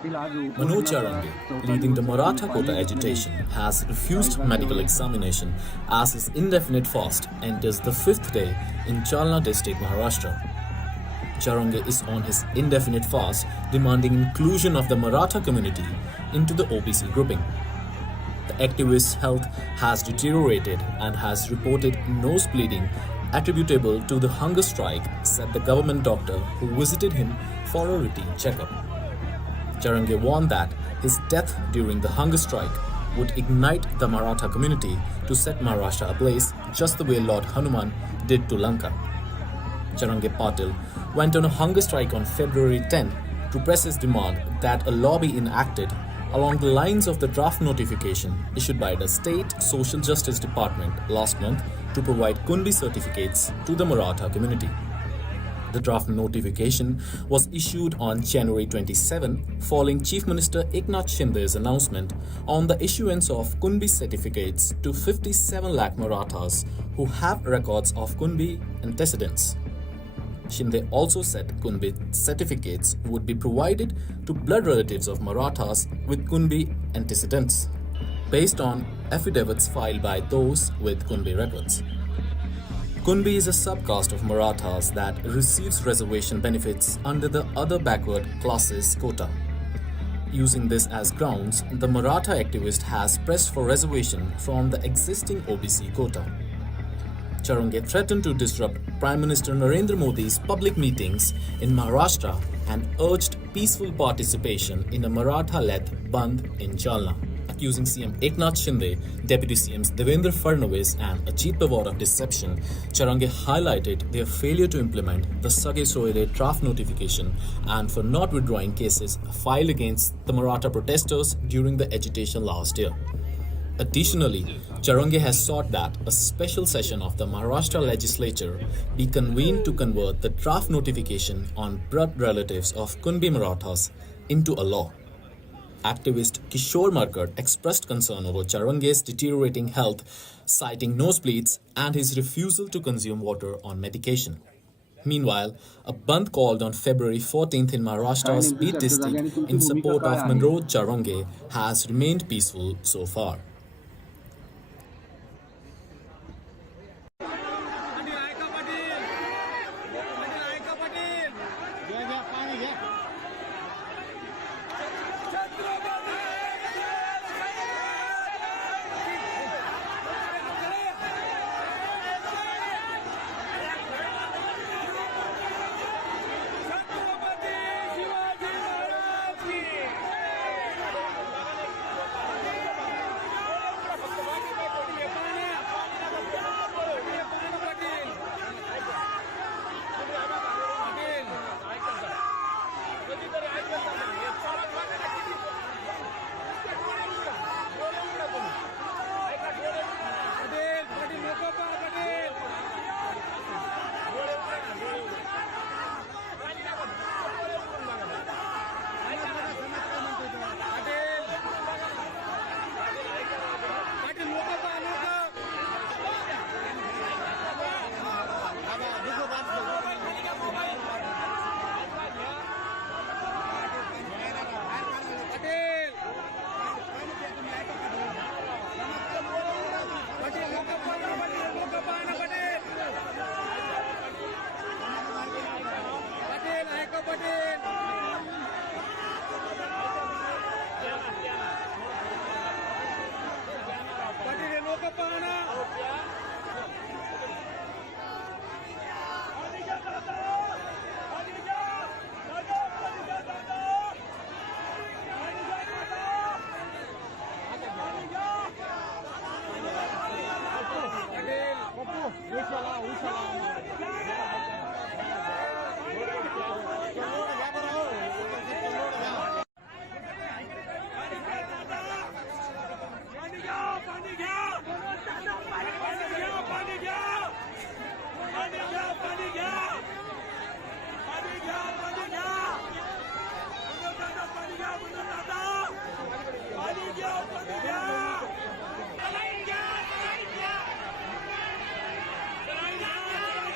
Manoj Jarange, leading the Maratha quota agitation, has refused medical examination as his indefinite fast enters the fifth day in Jalna district, Maharashtra. Jarange is on his indefinite fast, demanding inclusion of the Maratha community into the OBC grouping. The activist's health has deteriorated and has reported nose bleeding attributable to the hunger strike, said the government doctor who visited him for a routine checkup. Jarange warned that his death during the hunger strike would ignite the Maratha community to set Maharashtra ablaze just the way Lord Hanuman did to Lanka. Jarange Patil went on a hunger strike on February 10 to press his demand that a law be enacted along the lines of the draft notification issued by the State Social Justice Department last month to provide Kunbi certificates to the Maratha community. The draft notification was issued on January 27 following Chief Minister Eknath Shinde's announcement on the issuance of Kunbi certificates to 57 lakh Marathas who have records of Kunbi antecedents. Shinde also said Kunbi certificates would be provided to blood relatives of Marathas with Kunbi antecedents, based on affidavits filed by those with Kunbi records. Kunbi is a subcaste of Marathas that receives reservation benefits under the other backward classes quota. Using this as grounds, the Maratha activist has pressed for reservation from the existing OBC quota. Jarange threatened to disrupt Prime Minister Narendra Modi's public meetings in Maharashtra and urged peaceful participation in a Maratha-led Bandh in Jalna. Accusing CM Eknath Shinde, Deputy CMs Devendra Fadnavis and Ajit Pawar of deception, Jarange highlighted their failure to implement the Sage Soire draft notification and for not withdrawing cases filed against the Maratha protesters during the agitation last year. Additionally, Jarange has sought that a special session of the Maharashtra legislature be convened to convert the draft notification on blood relatives of Kunbi Marathas into a law. Activist Kishore Markar expressed concern over Jarange's deteriorating health, citing nosebleeds and his refusal to consume water on medication. Meanwhile, a bandh called on February 14th in Maharashtra's Beat district in support of Manoj Jarange has remained peaceful so far.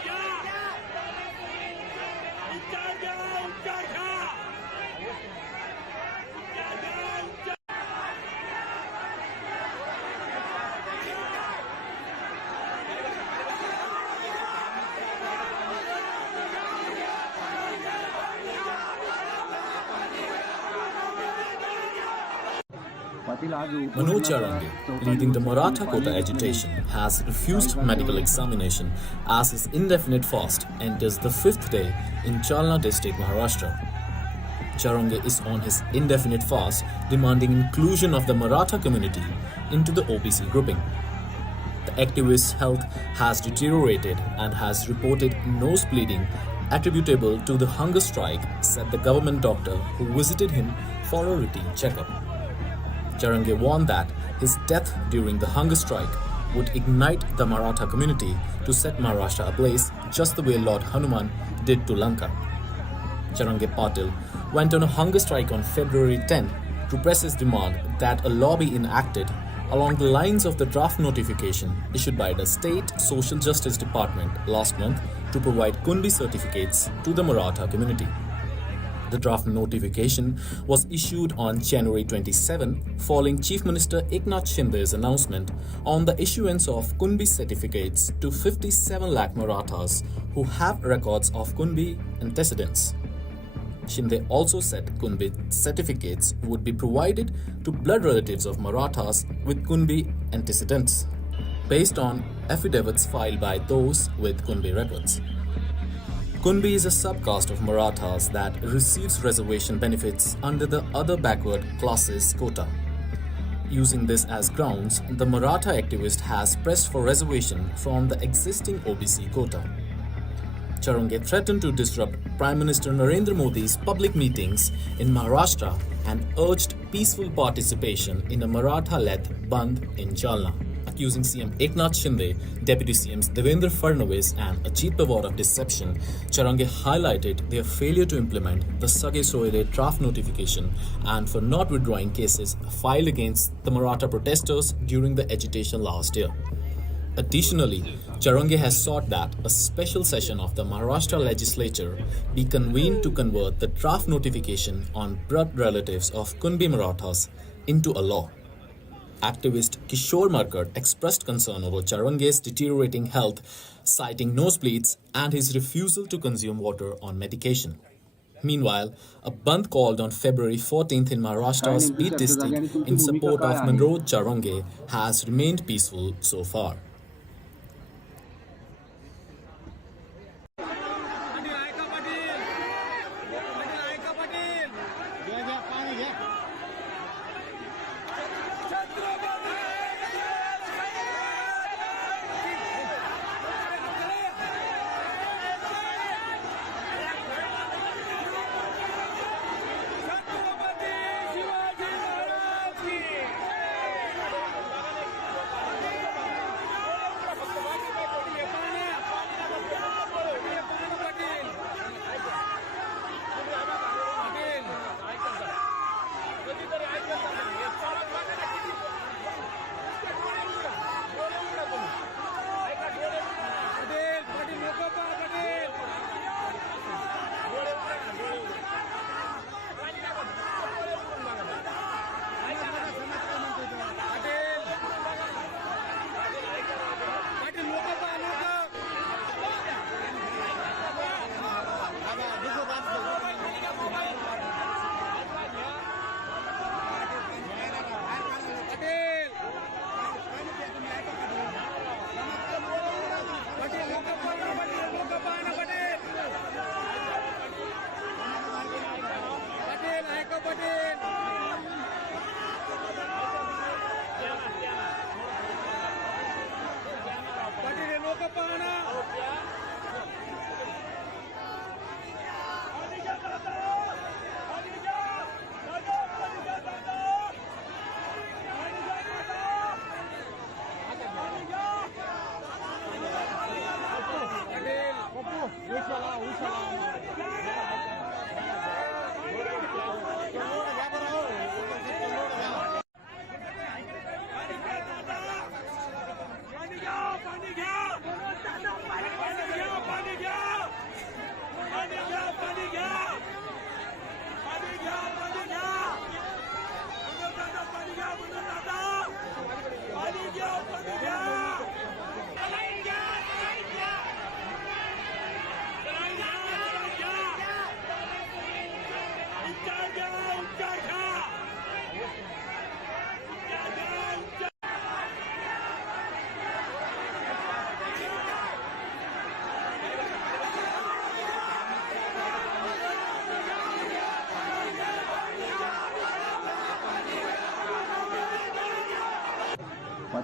Manoj Jarange, leading the Maratha quota agitation, has refused medical examination as his indefinite fast enters the fifth day in Jalna district, Maharashtra. Jarange is on his indefinite fast, demanding inclusion of the Maratha community into the OBC grouping. The activist's health has deteriorated and has reported nose bleeding attributable to the hunger strike, said the government doctor who visited him for a routine checkup. Jarange warned that his death during the hunger strike would ignite the Maratha community to set Maharashtra ablaze just the way Lord Hanuman did to Lanka. Jarange Patil went on a hunger strike on February 10 to press his demand that a law be enacted along the lines of the draft notification issued by the State Social Justice Department last month to provide Kunbi certificates to the Maratha community. The draft notification was issued on January 27 following Chief Minister Eknath Shinde's announcement on the issuance of Kunbi certificates to 57 lakh Marathas who have records of Kunbi antecedents. Shinde also said Kunbi certificates would be provided to blood relatives of Marathas with Kunbi antecedents, based on affidavits filed by those with Kunbi records. Kunbi is a subcaste of Marathas that receives reservation benefits under the other backward classes quota. Using this as grounds, the Maratha activist has pressed for reservation from the existing OBC quota. Jarange threatened to disrupt Prime Minister Narendra Modi's public meetings in Maharashtra and urged peaceful participation in a Maratha-led Bandh in Jalna, accusing CM Eknath Shinde, Deputy CMs Devendra Fadnavis and Ajit Pawar of deception. Jarange highlighted their failure to implement the Sage Soire draft notification and for not withdrawing cases filed against the Maratha protesters during the agitation last year. Additionally, Jarange has sought that a special session of the Maharashtra legislature be convened to convert the draft notification on blood relatives of Kunbi Marathas into a law. Activist Kishore Markad expressed concern over Jarange's deteriorating health, citing nosebleeds and his refusal to consume water on medication. Meanwhile, a bandh called on February 14th in Maharashtra's Beat district in support of Manoj Jarange has remained peaceful so far.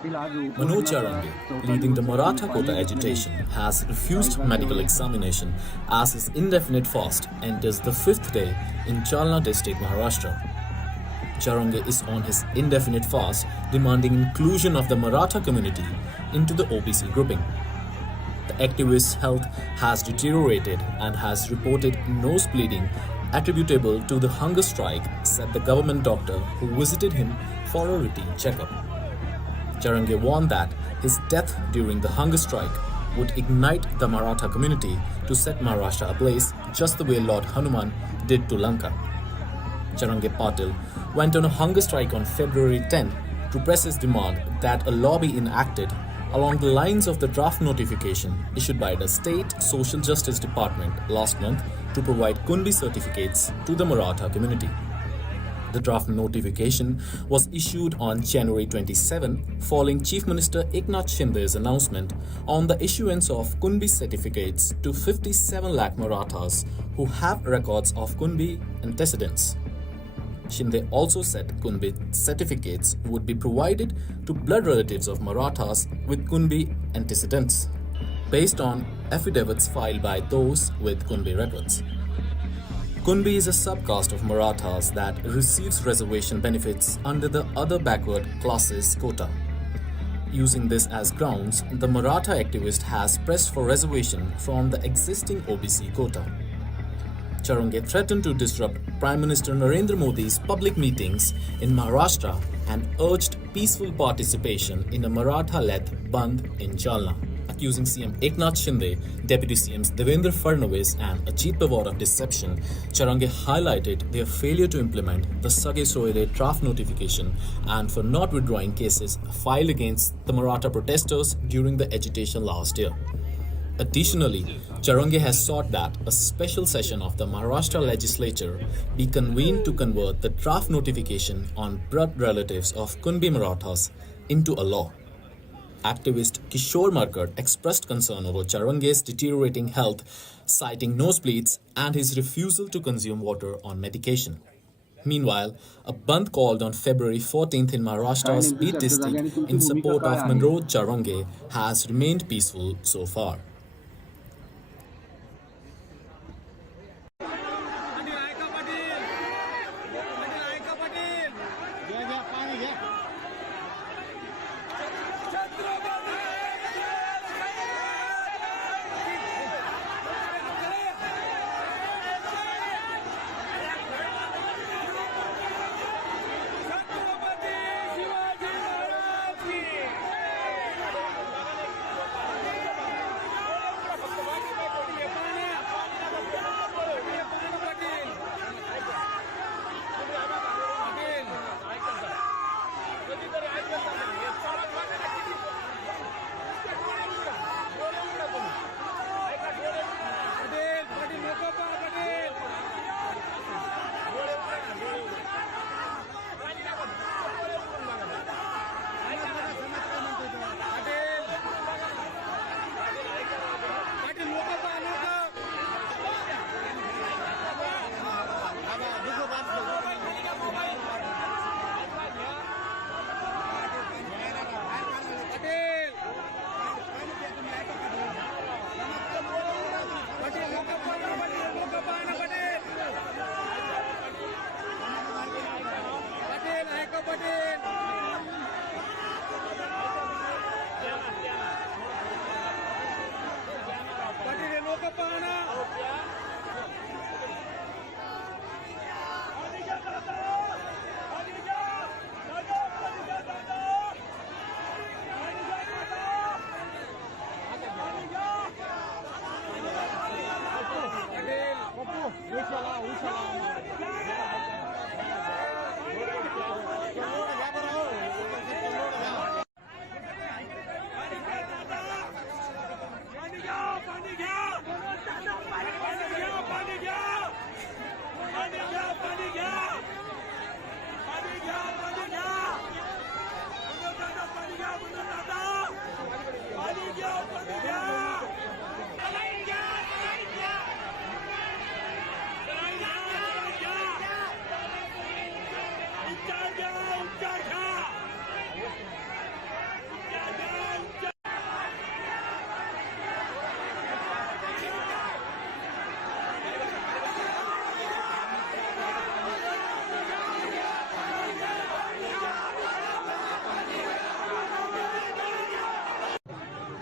Manoj Jarange, leading the Maratha quota agitation, has refused medical examination as his indefinite fast enters the fifth day in Jalna district, Maharashtra. Jarange is on his indefinite fast, demanding inclusion of the Maratha community into the OBC grouping. The activist's health has deteriorated and has reported nose bleeding attributable to the hunger strike, said the government doctor who visited him for a routine checkup. Jarange warned that his death during the hunger strike would ignite the Maratha community to set Maharashtra ablaze just the way Lord Hanuman did to Lanka. Jarange Patil went on a hunger strike on February 10 to press his demand that a law be enacted along the lines of the draft notification issued by the State Social Justice Department last month to provide Kunbi certificates to the Maratha community. The draft notification was issued on January 27 following Chief Minister Eknath Shinde's announcement on the issuance of Kunbi certificates to 57 lakh Marathas who have records of Kunbi antecedents. Shinde also said Kunbi certificates would be provided to blood relatives of Marathas with Kunbi antecedents, based on affidavits filed by those with Kunbi records. Kunbi is a subcaste of Marathas that receives reservation benefits under the other backward classes quota. Using this as grounds, the Maratha activist has pressed for reservation from the existing OBC quota. Jarange threatened to disrupt Prime Minister Narendra Modi's public meetings in Maharashtra and urged peaceful participation in a Maratha-led Bandh in Jalna. Accusing CM Eknath Shinde, Deputy CMs Devendra Fadnavis and Ajit Pawar of deception, Jarange highlighted their failure to implement the Sage Soire draft notification and for not withdrawing cases filed against the Maratha protesters during the agitation last year. Additionally, Jarange has sought that a special session of the Maharashtra legislature be convened to convert the draft notification on blood relatives of Kunbi Marathas into a law. Activist Kishore Markar expressed concern over Jarange's deteriorating health, citing nosebleeds and his refusal to consume water on medication. Meanwhile, a bandh called on February 14th in Maharashtra's Beat district in support of Manoj Jarange has remained peaceful so far.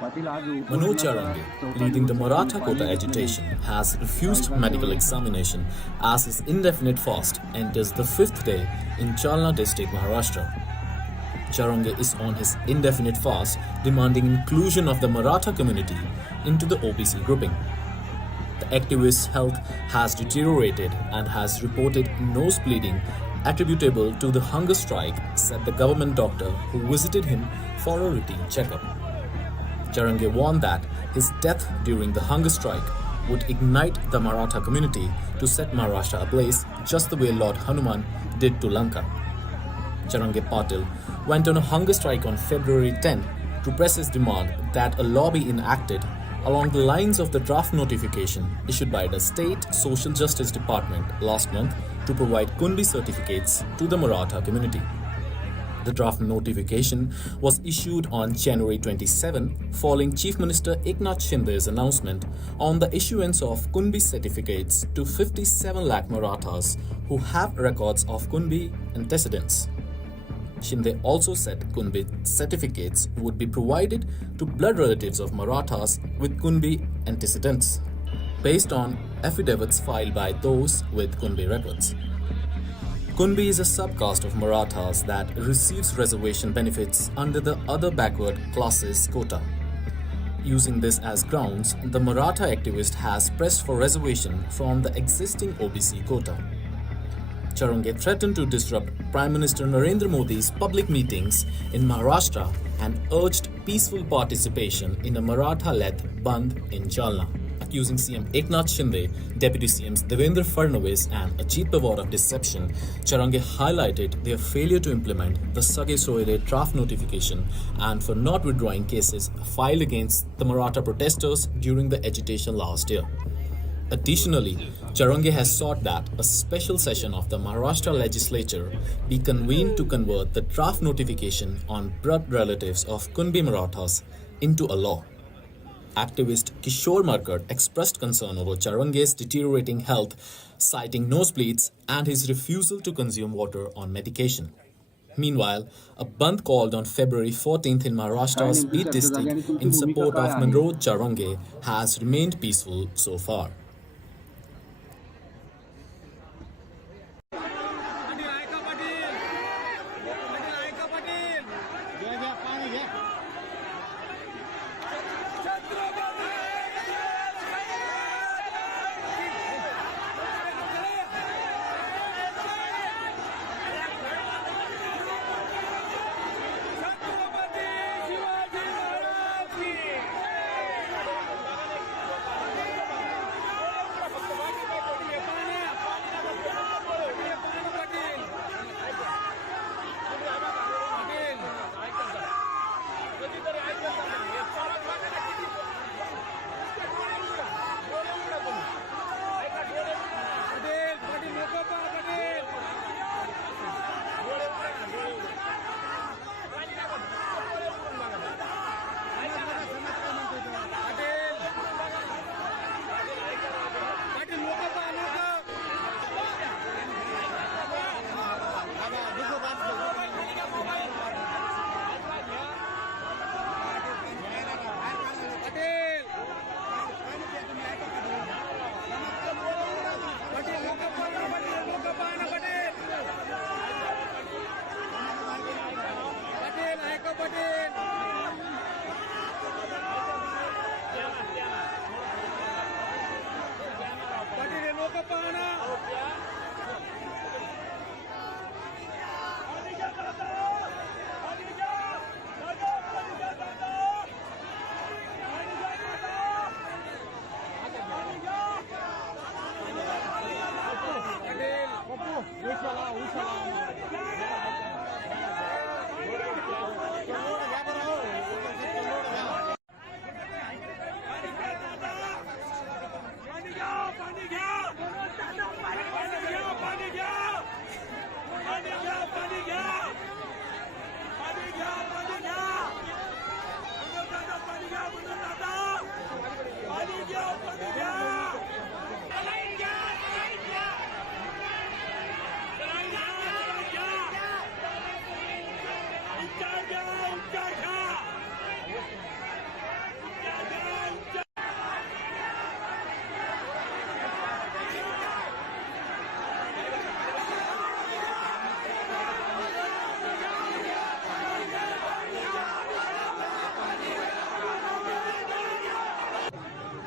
Manoj Jarange, leading the Maratha quota agitation, has refused medical examination as his indefinite fast enters the fifth day in Jalna district, Maharashtra. Jarange is on his indefinite fast, demanding inclusion of the Maratha community into the OBC grouping. The activist's health has deteriorated and has reported nose bleeding attributable to the hunger strike, said the government doctor who visited him for a routine checkup. Jarange warned that his death during the hunger strike would ignite the Maratha community to set Maharashtra ablaze just the way Lord Hanuman did to Lanka. Jarange Patil went on a hunger strike on February 10 to press his demand that a law be enacted along the lines of the draft notification issued by the State Social Justice Department last month to provide Kunbi certificates to the Maratha community. The draft notification was issued on January 27 following Chief Minister Eknath Shinde's announcement on the issuance of Kunbi certificates to 57 lakh Marathas who have records of Kunbi antecedents. Shinde also said Kunbi certificates would be provided to blood relatives of Marathas with Kunbi antecedents, based on affidavits filed by those with Kunbi records. Kunbi is a subcaste of Marathas that receives reservation benefits under the other backward classes quota. Using this as grounds, the Maratha activist has pressed for reservation from the existing OBC quota. Jarange threatened to disrupt Prime Minister Narendra Modi's public meetings in Maharashtra and urged peaceful participation in a Maratha-led Bandh in Jalna. Accusing CM Eknath Shinde, Deputy CMs Devendra Fadnavis and Ajit Pawar of deception, Jarange highlighted their failure to implement the Sage Soire draft notification and for not withdrawing cases filed against the Maratha protesters during the agitation last year. Additionally, Jarange has sought that a special session of the Maharashtra legislature be convened to convert the draft notification on blood relatives of Kunbi Marathas into a law. Activist Kishore Markad expressed concern over Jarange's deteriorating health, citing nosebleeds and his refusal to consume water on medication. Meanwhile, a bandh called on February 14th in Maharashtra's Beat district in support of Manoj Jarange has remained peaceful so far.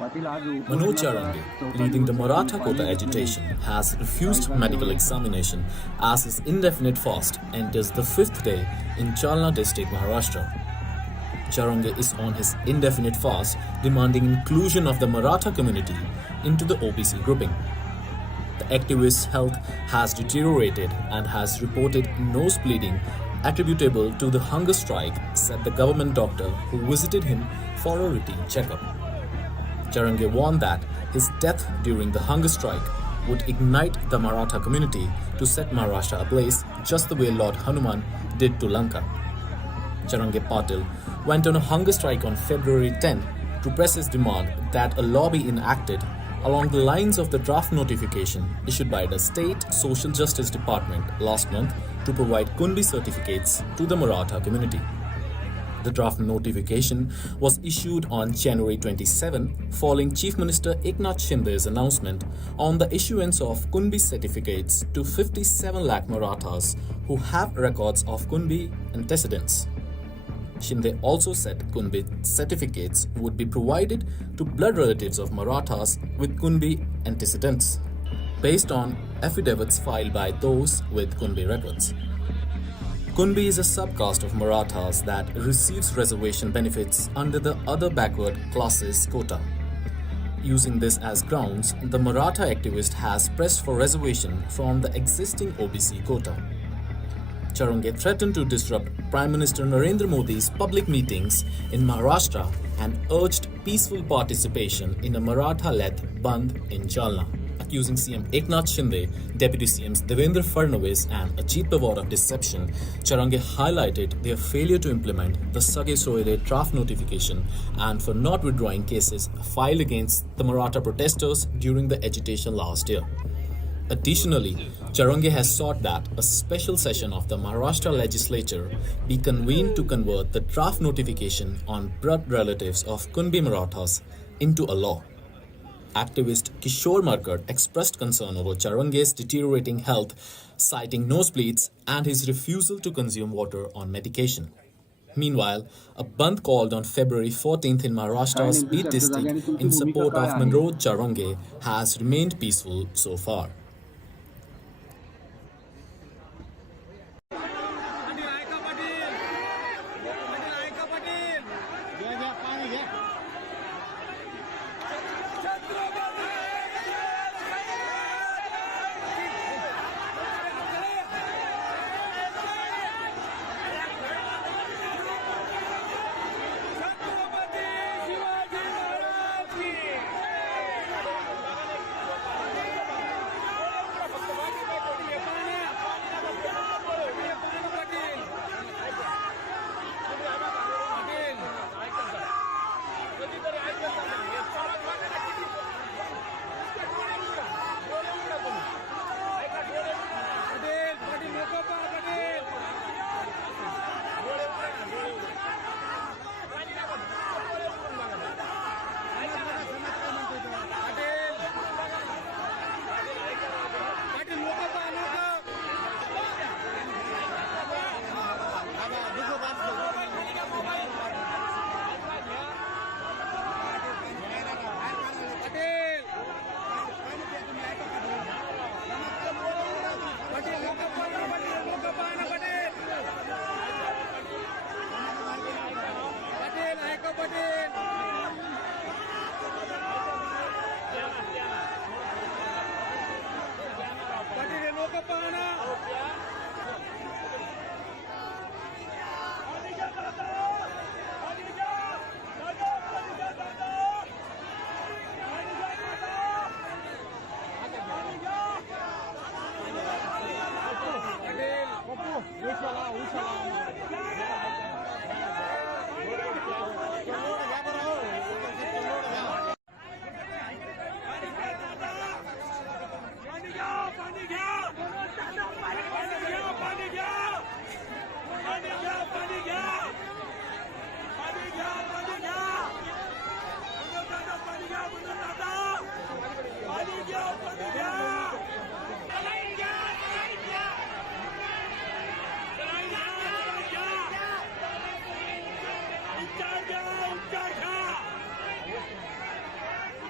Manoj Jarange, leading the Maratha quota agitation, has refused medical examination as his indefinite fast enters the fifth day in Jalna district, Maharashtra. Jarange is on his indefinite fast, demanding inclusion of the Maratha community into the OBC grouping. The activist's health has deteriorated and has reported nose bleeding attributable to the hunger strike, said the government doctor who visited him for a routine checkup. Jarange warned that his death during the hunger strike would ignite the Maratha community to set Maharashtra ablaze just the way Lord Hanuman did to Lanka. Jarange Patil went on a hunger strike on February 10 to press his demand that a law be enacted along the lines of the draft notification issued by the State Social Justice Department last month to provide Kunbi certificates to the Maratha community. The draft notification was issued on January 27 following Chief Minister Eknath Shinde's announcement on the issuance of Kunbi certificates to 57 lakh Marathas who have records of Kunbi antecedents. Shinde also said Kunbi certificates would be provided to blood relatives of Marathas with Kunbi antecedents, based on affidavits filed by those with Kunbi records. Kunbi is a subcaste of Marathas that receives reservation benefits under the other backward classes quota. Using this as grounds, the Maratha activist has pressed for reservation from the existing OBC quota. Jarange threatened to disrupt Prime Minister Narendra Modi's public meetings in Maharashtra and urged peaceful participation in a Maratha-led Bandh in Jalna. Accusing CM Eknath Shinde, Deputy CMs Devendra Fadnavis and Ajit Pawar of deception, Jarange highlighted their failure to implement the Sage Soire draft notification and for not withdrawing cases filed against the Maratha protesters during the agitation last year. Additionally, Jarange has sought that a special session of the Maharashtra legislature be convened to convert the draft notification on blood relatives of Kunbi Marathas into a law. Activist Kishore Markar expressed concern over Jarange's deteriorating health, citing nosebleeds and his refusal to consume water on medication. Meanwhile, a bandh called on February 14th in Maharashtra's Beat district in support of Manoj Jarange has remained peaceful so far.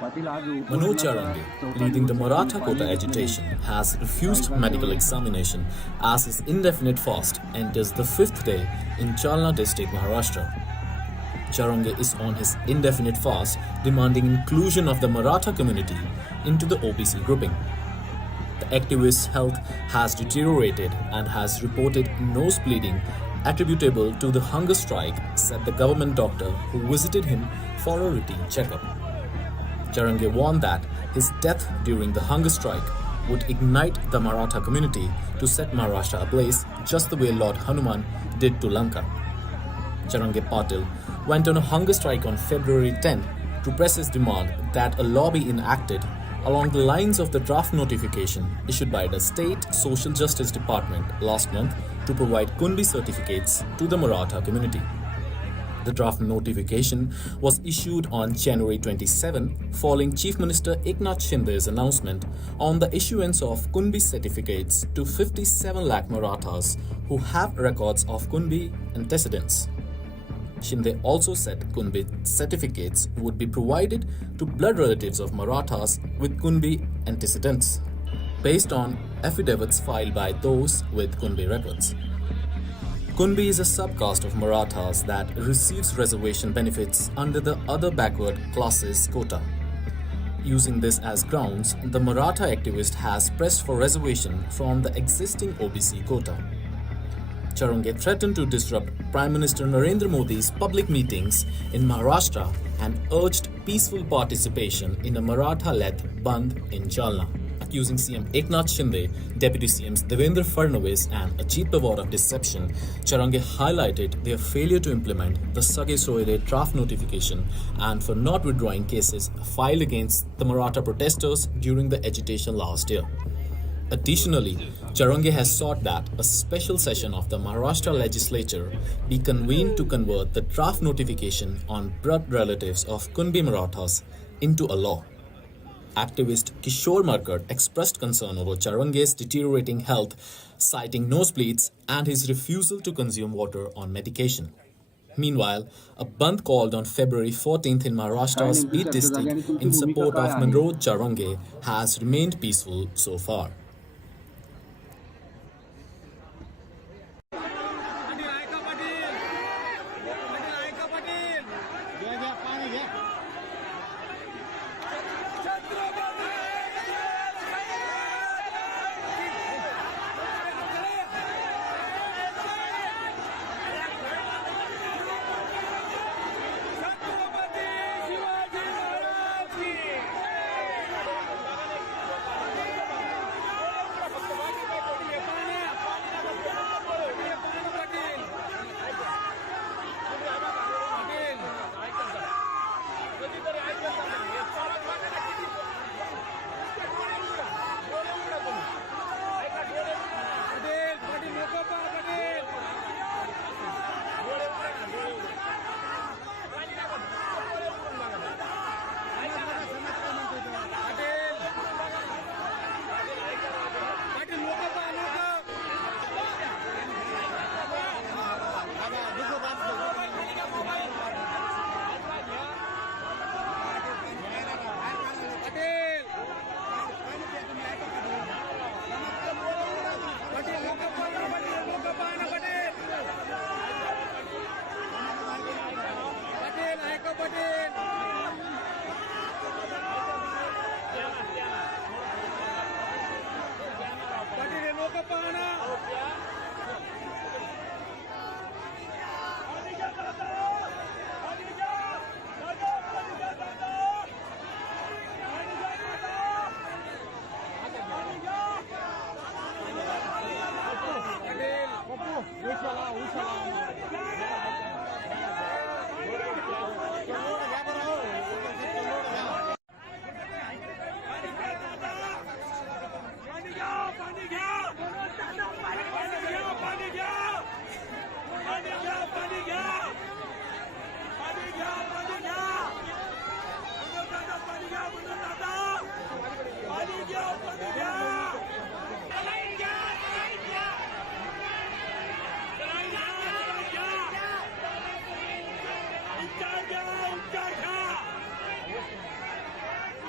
Manoj Jarange, leading the Maratha quota agitation, has refused medical examination as his indefinite fast enters the fifth day in Jalna district, Maharashtra. Jarange is on his indefinite fast, demanding inclusion of the Maratha community into the OBC grouping. The activist's health has deteriorated and has reported nose bleeding attributable to the hunger strike, said the government doctor who visited him for a routine checkup. Jarange warned that his death during the hunger strike would ignite the Maratha community to set Maharashtra ablaze just the way Lord Hanuman did to Lanka. Jarange Patil went on a hunger strike on February 10 to press his demand that a law be enacted along the lines of the draft notification issued by the State Social Justice Department last month to provide Kunbi certificates to the Maratha community. The draft notification was issued on January 27 following Chief Minister Eknath Shinde's announcement on the issuance of Kunbi certificates to 57 lakh Marathas who have records of Kunbi antecedents. Shinde also said Kunbi certificates would be provided to blood relatives of Marathas with Kunbi antecedents, based on affidavits filed by those with Kunbi records. Kunbi is a subcaste of Marathas that receives reservation benefits under the other backward classes quota. Using this as grounds, the Maratha activist has pressed for reservation from the existing OBC quota. Jarange threatened to disrupt Prime Minister Narendra Modi's public meetings in Maharashtra and urged peaceful participation in a Maratha-led Bandh in Jalna, accusing CM Eknath Shinde, Deputy CMs Devendra Fadnavis and Ajit Pawar of deception. Jarange highlighted their failure to implement the Sage Soire draft notification and for not withdrawing cases filed against the Maratha protesters during the agitation last year. Additionally, Jarange has sought that a special session of the Maharashtra legislature be convened to convert the draft notification on blood relatives of Kunbi Marathas into a law. Activist Kishore Markad expressed concern over Jarange's deteriorating health, citing nosebleeds and his refusal to consume water on medication. Meanwhile, a bandh called on February 14th in Maharashtra's Beat district in support of Manoj Jarange has remained peaceful so far.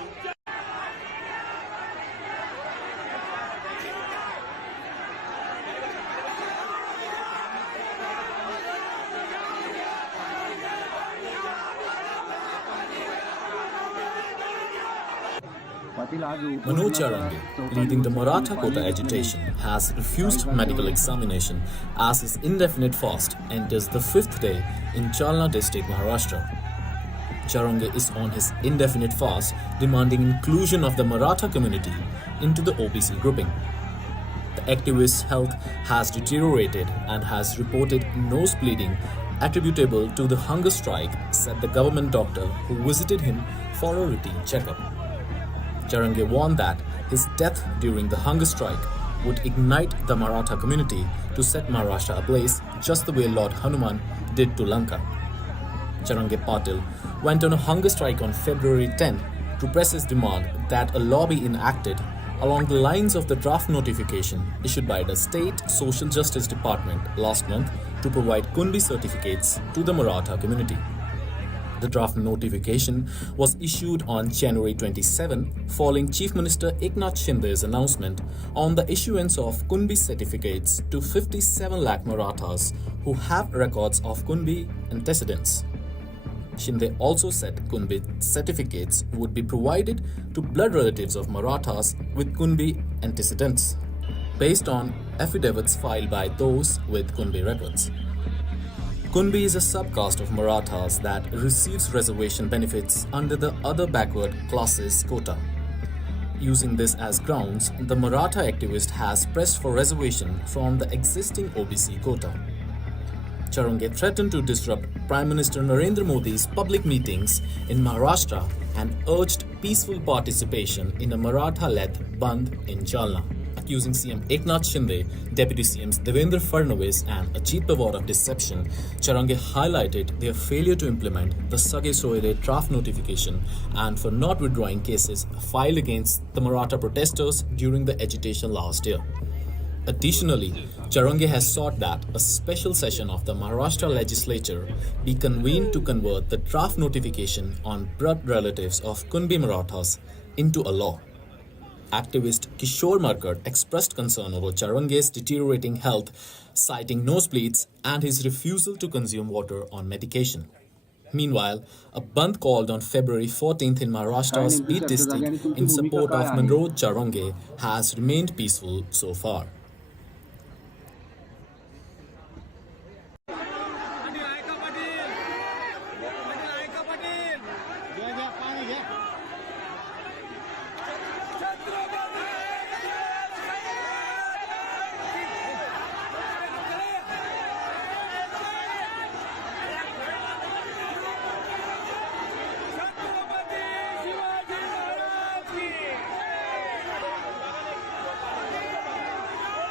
Manoj Jarange, leading the Maratha quota agitation, has refused medical examination as his indefinite fast enters the fifth day in Jalna district, Maharashtra. Jarange is on his indefinite fast, demanding inclusion of the Maratha community into the OBC grouping. The activist's health has deteriorated and has reported nose bleeding attributable to the hunger strike, said the government doctor who visited him for a routine checkup. Jarange warned that his death during the hunger strike would ignite the Maratha community to set Maharashtra ablaze just the way Lord Hanuman did to Lanka. Jarange Patil went on a hunger strike on February 10 to press his demand that a law be enacted along the lines of the draft notification issued by the State Social Justice Department last month to provide Kunbi certificates to the Maratha community. The draft notification was issued on January 27 following Chief Minister Eknath Shinde's announcement on the issuance of Kunbi certificates to 57 lakh Marathas who have records of Kunbi antecedents. Shinde also said Kunbi certificates would be provided to blood relatives of Marathas with Kunbi antecedents, based on affidavits filed by those with Kunbi records. Kunbi is a subcaste of Marathas that receives reservation benefits under the other backward classes quota. Using this as grounds, the Maratha activist has pressed for reservation from the existing OBC quota. Jarange threatened to disrupt Prime Minister Narendra Modi's public meetings in Maharashtra and urged peaceful participation in a Maratha-led Bandh in Jalna. Accusing CM Eknath Shinde, Deputy CMs Devendra Fadnavis and Ajit Pawar of deception, Jarange highlighted their failure to implement the Sage Soile draft notification and for not withdrawing cases filed against the Maratha protesters during the agitation last year. Additionally, Jarange has sought that a special session of the Maharashtra legislature be convened to convert the draft notification on blood relatives of Kunbi Marathas into a law. Activist Kishore Markar expressed concern over Jarange's deteriorating health, citing nosebleeds and his refusal to consume water on medication. Meanwhile, a bandh called on February 14th in Maharashtra's Beat district in support of Manoj Jarange has remained peaceful so far.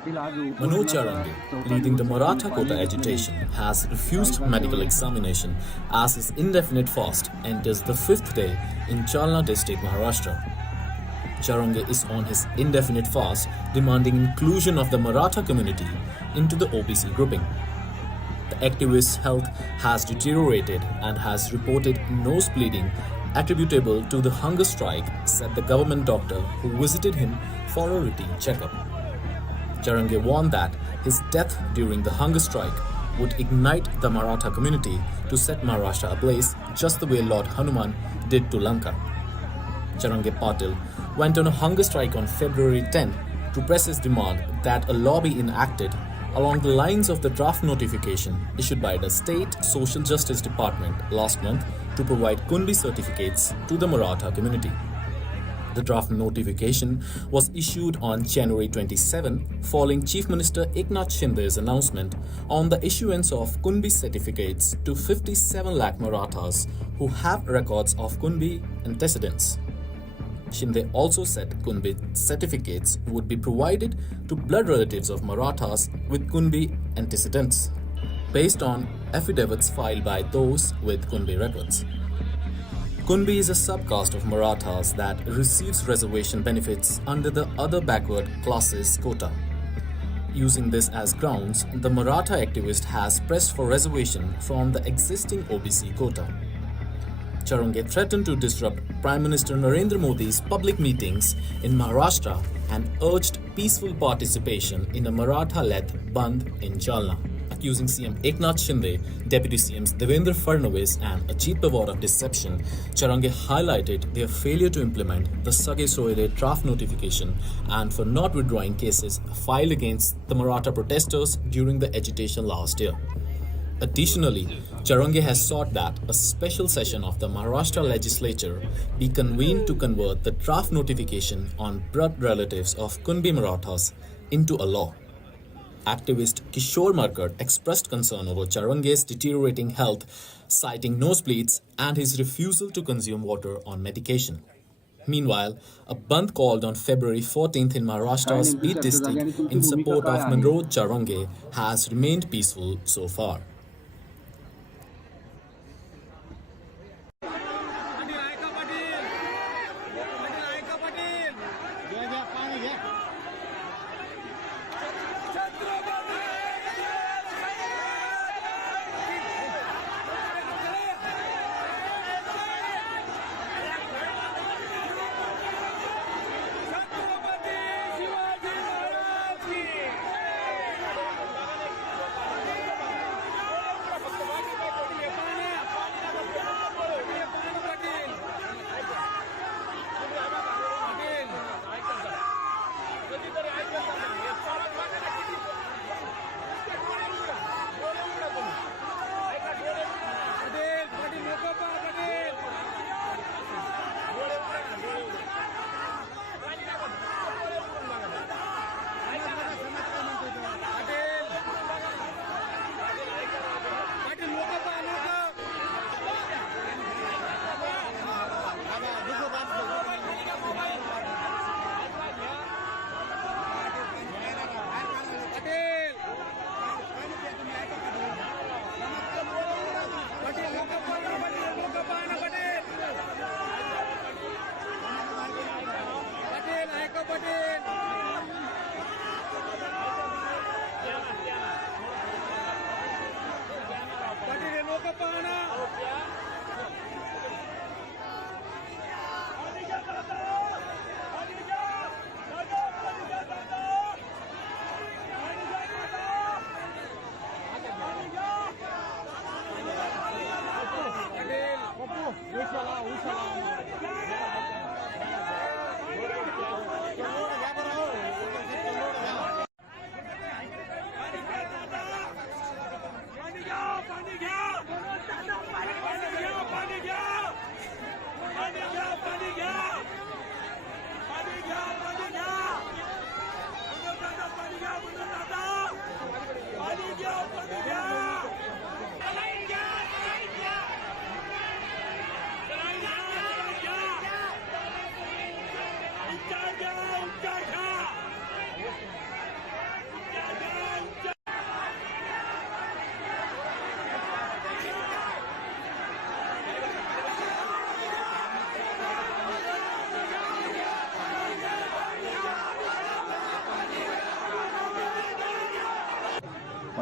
Manoj Jarange, leading the Maratha quota agitation, has refused medical examination as his indefinite fast enters the fifth day in Jalna district, Maharashtra. Jarange is on his indefinite fast, demanding inclusion of the Maratha community into the OBC grouping. The activist's health has deteriorated and has reported nose bleeding attributable to the hunger strike, said the government doctor who visited him for a routine checkup. Jarange warned that his death during the hunger strike would ignite the Maratha community to set Maharashtra ablaze just the way Lord Hanuman did to Lanka. Jarange Patil went on a hunger strike on February 10 to press his demand that a law be enacted along the lines of the draft notification issued by the State Social Justice Department last month to provide Kunbi certificates to the Maratha community. The draft notification was issued on January 27 following Chief Minister Eknath Shinde's announcement on the issuance of Kunbi certificates to 57 lakh Marathas who have records of Kunbi antecedents. Shinde also said Kunbi certificates would be provided to blood relatives of Marathas with Kunbi antecedents, based on affidavits filed by those with Kunbi records. Kunbi is a subcaste of Marathas that receives reservation benefits under the other backward classes quota. Using this as grounds, the Maratha activist has pressed for reservation from the existing OBC quota. Jarange threatened to disrupt Prime Minister Narendra Modi's public meetings in Maharashtra and urged peaceful participation in a Maratha-led Bandh in Jalna, accusing CM Eknath Shinde, Deputy CMs Devendra Fadnavis and Ajit Pawar of deception. Jarange highlighted their failure to implement the Sage Soire draft notification and for not withdrawing cases filed against the Maratha protesters during the agitation last year. Additionally, Jarange has sought that a special session of the Maharashtra legislature be convened to convert the draft notification on blood relatives of Kunbi Marathas into a law. Activist Kishore Markad expressed concern over Jarange's deteriorating health, citing nosebleeds and his refusal to consume water on medication. Meanwhile, a bandh called on February 14th in Maharashtra's Beat district in support of Manoj Jarange has remained peaceful so far.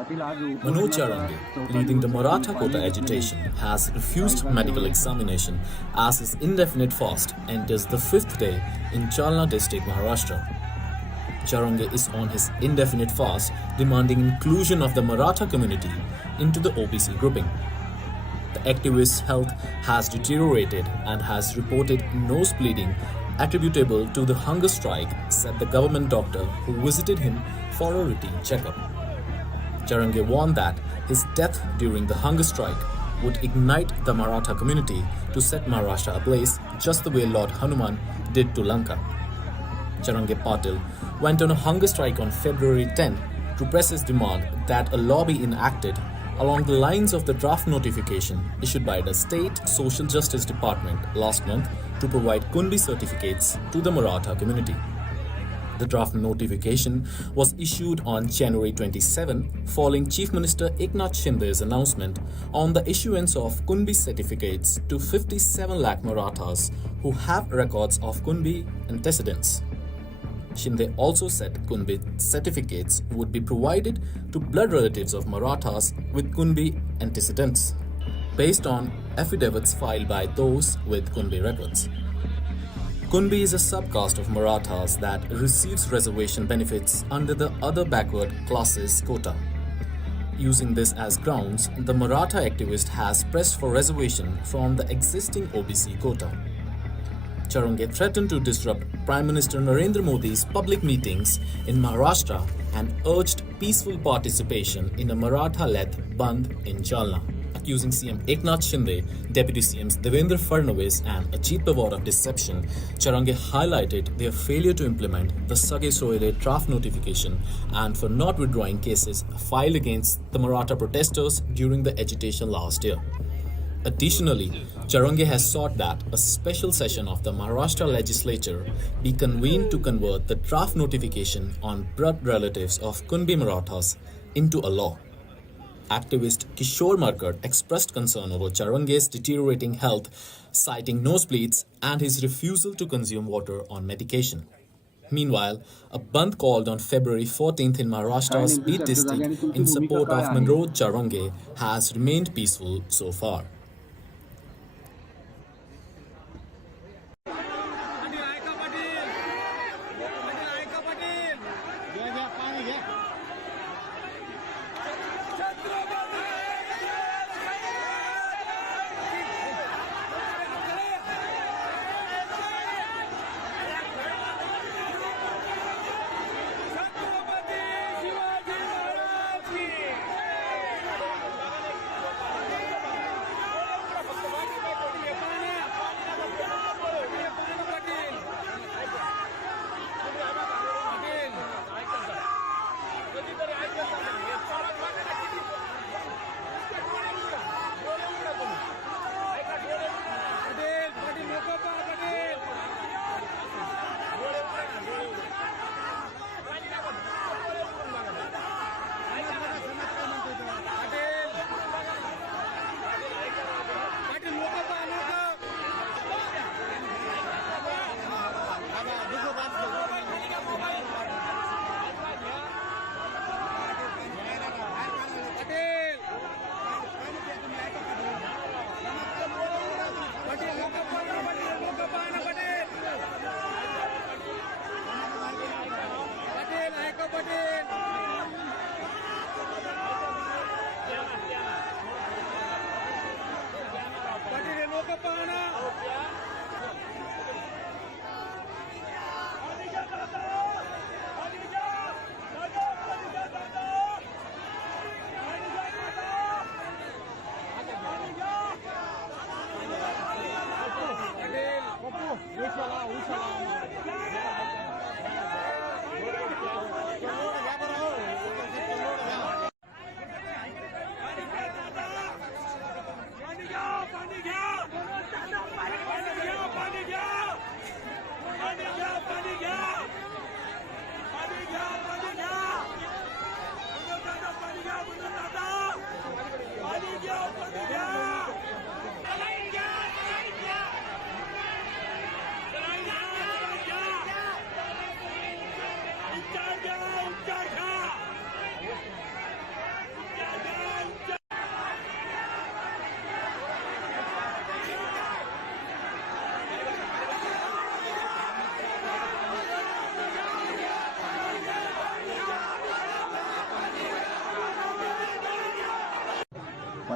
Manoj Jarange, leading the Maratha quota agitation, has refused medical examination as his indefinite fast enters the fifth day in Jalna district, Maharashtra. Jarange is on his indefinite fast, demanding inclusion of the Maratha community into the OBC grouping. The activist's health has deteriorated and has reported nose bleeding attributable to the hunger strike, said the government doctor who visited him for a routine checkup. Jarange warned that his death during the hunger strike would ignite the Maratha community to set Maharashtra ablaze just the way Lord Hanuman did to Lanka. Jarange Patil went on a hunger strike on February 10 to press his demand that a law be enacted along the lines of the draft notification issued by the State Social Justice Department last month to provide Kunbi certificates to the Maratha community. The draft notification was issued on January 27 following Chief Minister Eknath Shinde's announcement on the issuance of Kunbi certificates to 57 lakh Marathas who have records of Kunbi antecedents. Shinde also said Kunbi certificates would be provided to blood relatives of Marathas with Kunbi antecedents, based on affidavits filed by those with Kunbi records. Kunbi is a subcaste of Marathas that receives reservation benefits under the other backward classes quota. Using this as grounds, the Maratha activist has pressed for reservation from the existing OBC quota. Jarange threatened to disrupt Prime Minister Narendra Modi's public meetings in Maharashtra and urged peaceful participation in a Maratha-led Bandh in Jalna. Accusing CM Eknath Shinde, Deputy CMs Devendra Fadnavis and Ajit Pawar of deception, Jarange highlighted their failure to implement the Sage Soile draft notification and for not withdrawing cases filed against the Maratha protesters during the agitation last year. Additionally, Jarange has sought that a special session of the Maharashtra legislature be convened to convert the draft notification on blood relatives of Kunbi Marathas into a law. Activist Kishore Markar expressed concern over Jarange's deteriorating health, citing nosebleeds and his refusal to consume water on medication. Meanwhile, a bandh called on February 14th in Maharashtra's Beat district in support of Manoj Jarange has remained peaceful so far.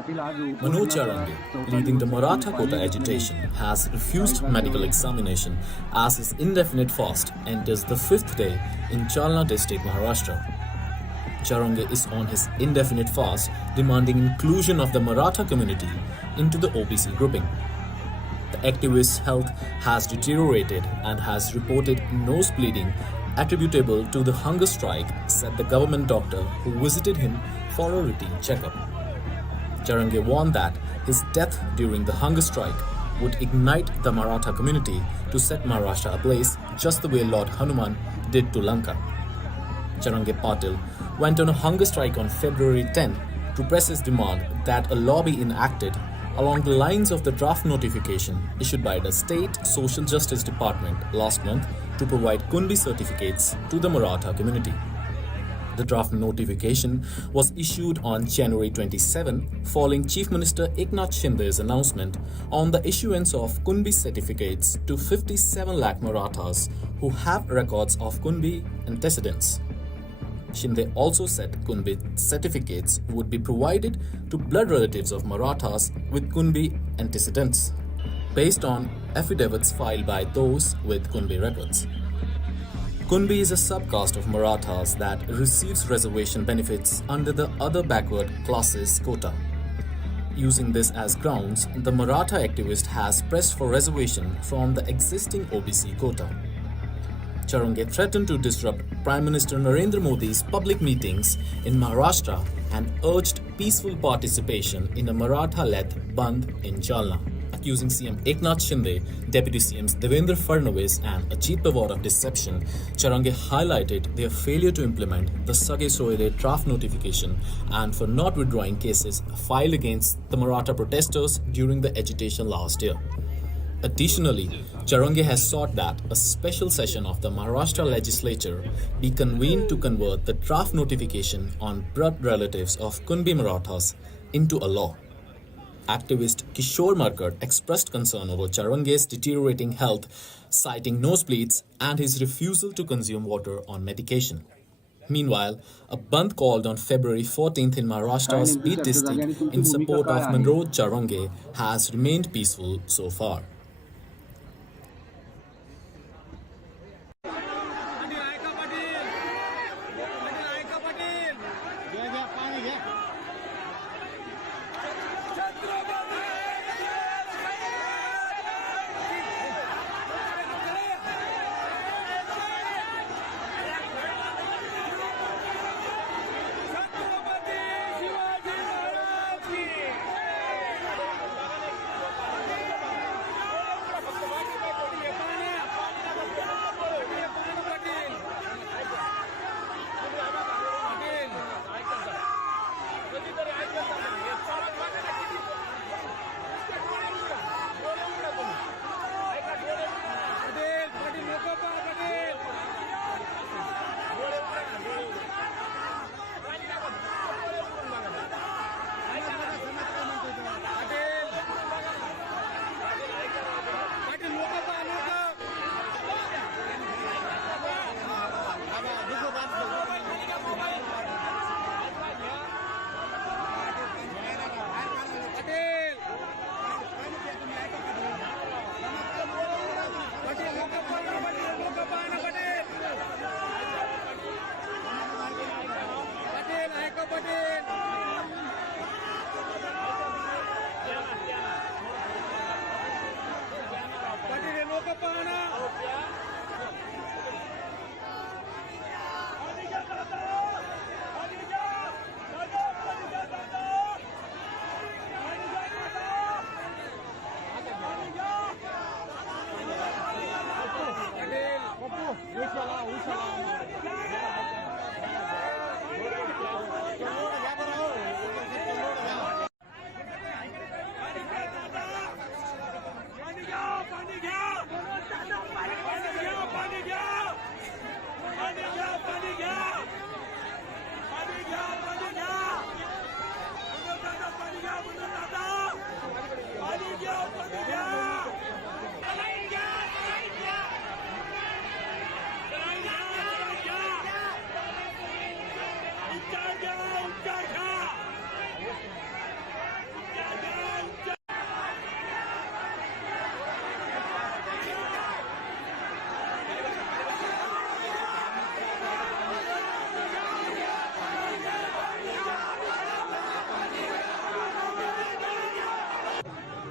Manoj Jarange, leading the Maratha quota agitation, has refused medical examination as his indefinite fast enters the fifth day in Jalna district, Maharashtra. Jarange is on his indefinite fast, demanding inclusion of the Maratha community into the OBC grouping. The activist's health has deteriorated and has reported nose bleeding attributable to the hunger strike, said the government doctor who visited him for a routine checkup. Jarange warned that his death during the hunger strike would ignite the Maratha community to set Maharashtra ablaze just the way Lord Hanuman did to Lanka. Jarange Patil went on a hunger strike on February 10 to press his demand that a law be enacted along the lines of the draft notification issued by the State Social Justice Department last month to provide Kunbi certificates to the Maratha community. The draft notification was issued on January 27 following Chief Minister Eknath Shinde's announcement on the issuance of Kunbi certificates to 57 lakh Marathas who have records of Kunbi antecedents. Shinde also said Kunbi certificates would be provided to blood relatives of Marathas with Kunbi antecedents, based on affidavits filed by those with Kunbi records. Kunbi is a subcaste of Marathas that receives reservation benefits under the other backward classes quota. Using this as grounds, the Maratha activist has pressed for reservation from the existing OBC quota. Jarange threatened to disrupt Prime Minister Narendra Modi's public meetings in Maharashtra and urged peaceful participation in a Maratha-led Bandh in Jalna, accusing CM Eknath Shinde, Deputy CMs Devendra Fadnavis and Ajit Pawar of deception. Jarange highlighted their failure to implement the Sage Soire draft notification and for not withdrawing cases filed against the Maratha protesters during the agitation last year. Additionally, Jarange has sought that a special session of the Maharashtra legislature be convened to convert the draft notification on blood relatives of Kunbi Marathas into a law. Activist Kishore Markad expressed concern over Jarange's deteriorating health, citing nosebleeds and his refusal to consume water on medication. Meanwhile, a bandh called on February 14th in Maharashtra's Beat district in support of Manoj Jarange has remained peaceful so far.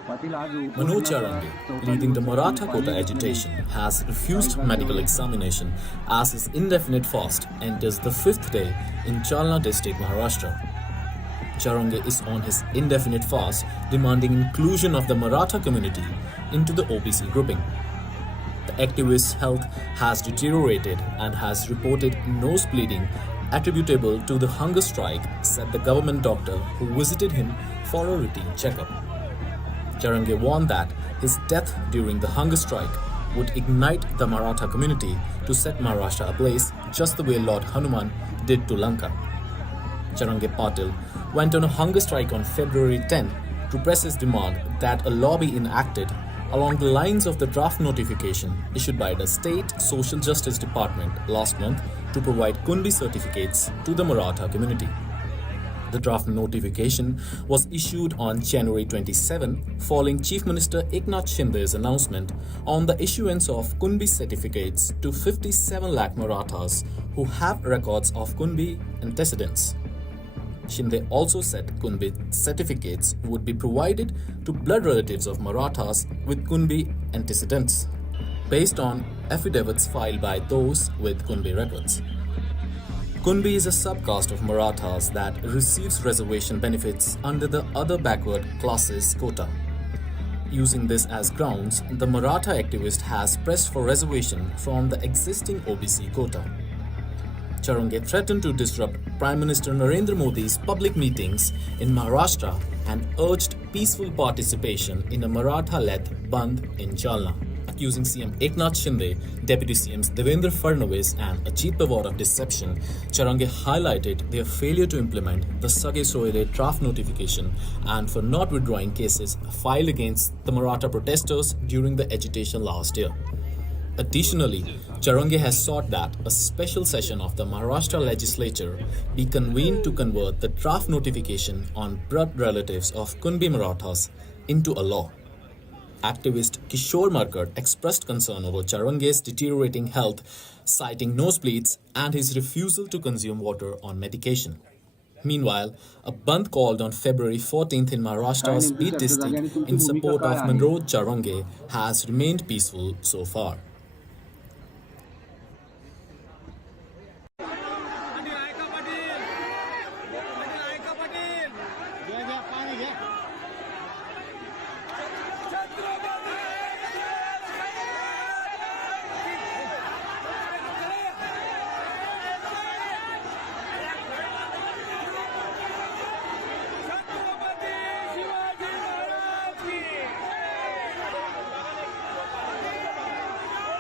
Manoj Jarange, leading the Maratha quota agitation, has refused medical examination as his indefinite fast enters the fifth day in Jalna district, Maharashtra. Jarange is on his indefinite fast, demanding inclusion of the Maratha community into the OBC grouping. The activist's health has deteriorated and has reported nose bleeding attributable to the hunger strike, said the government doctor who visited him for a routine checkup. Jarange warned that his death during the hunger strike would ignite the Maratha community to set Maharashtra ablaze just the way Lord Hanuman did to Lanka. Jarange Patil went on a hunger strike on February 10 to press his demand that a law be enacted along the lines of the draft notification issued by the State Social Justice Department last month to provide Kunbi certificates to the Maratha community. The draft notification was issued on January 27 following Chief Minister Eknath Shinde's announcement on the issuance of Kunbi certificates to 57 lakh Marathas who have records of Kunbi antecedents. Shinde also said Kunbi certificates would be provided to blood relatives of Marathas with Kunbi antecedents, based on affidavits filed by those with Kunbi records. Kunbi is a subcaste of Marathas that receives reservation benefits under the other backward classes quota. Using this as grounds, the Maratha activist has pressed for reservation from the existing OBC quota. Jarange threatened to disrupt Prime Minister Narendra Modi's public meetings in Maharashtra and urged peaceful participation in a Maratha-led Bandh in Jalna. Accusing CM Eknath Shinde, Deputy CMs Devendra Fadnavis and Ajit Pawar of deception, Jarange highlighted their failure to implement the Sage Soile draft notification and for not withdrawing cases filed against the Maratha protesters during the agitation last year. Additionally, Jarange has sought that a special session of the Maharashtra legislature be convened to convert the draft notification on blood relatives of Kunbi Marathas into a law. Activist Kishore Markar expressed concern over Jarange's deteriorating health, citing nosebleeds and his refusal to consume water on medication. Meanwhile, a bandh called on February 14th in Maharashtra's Beat district in support of Manoj Jarange has remained peaceful so far.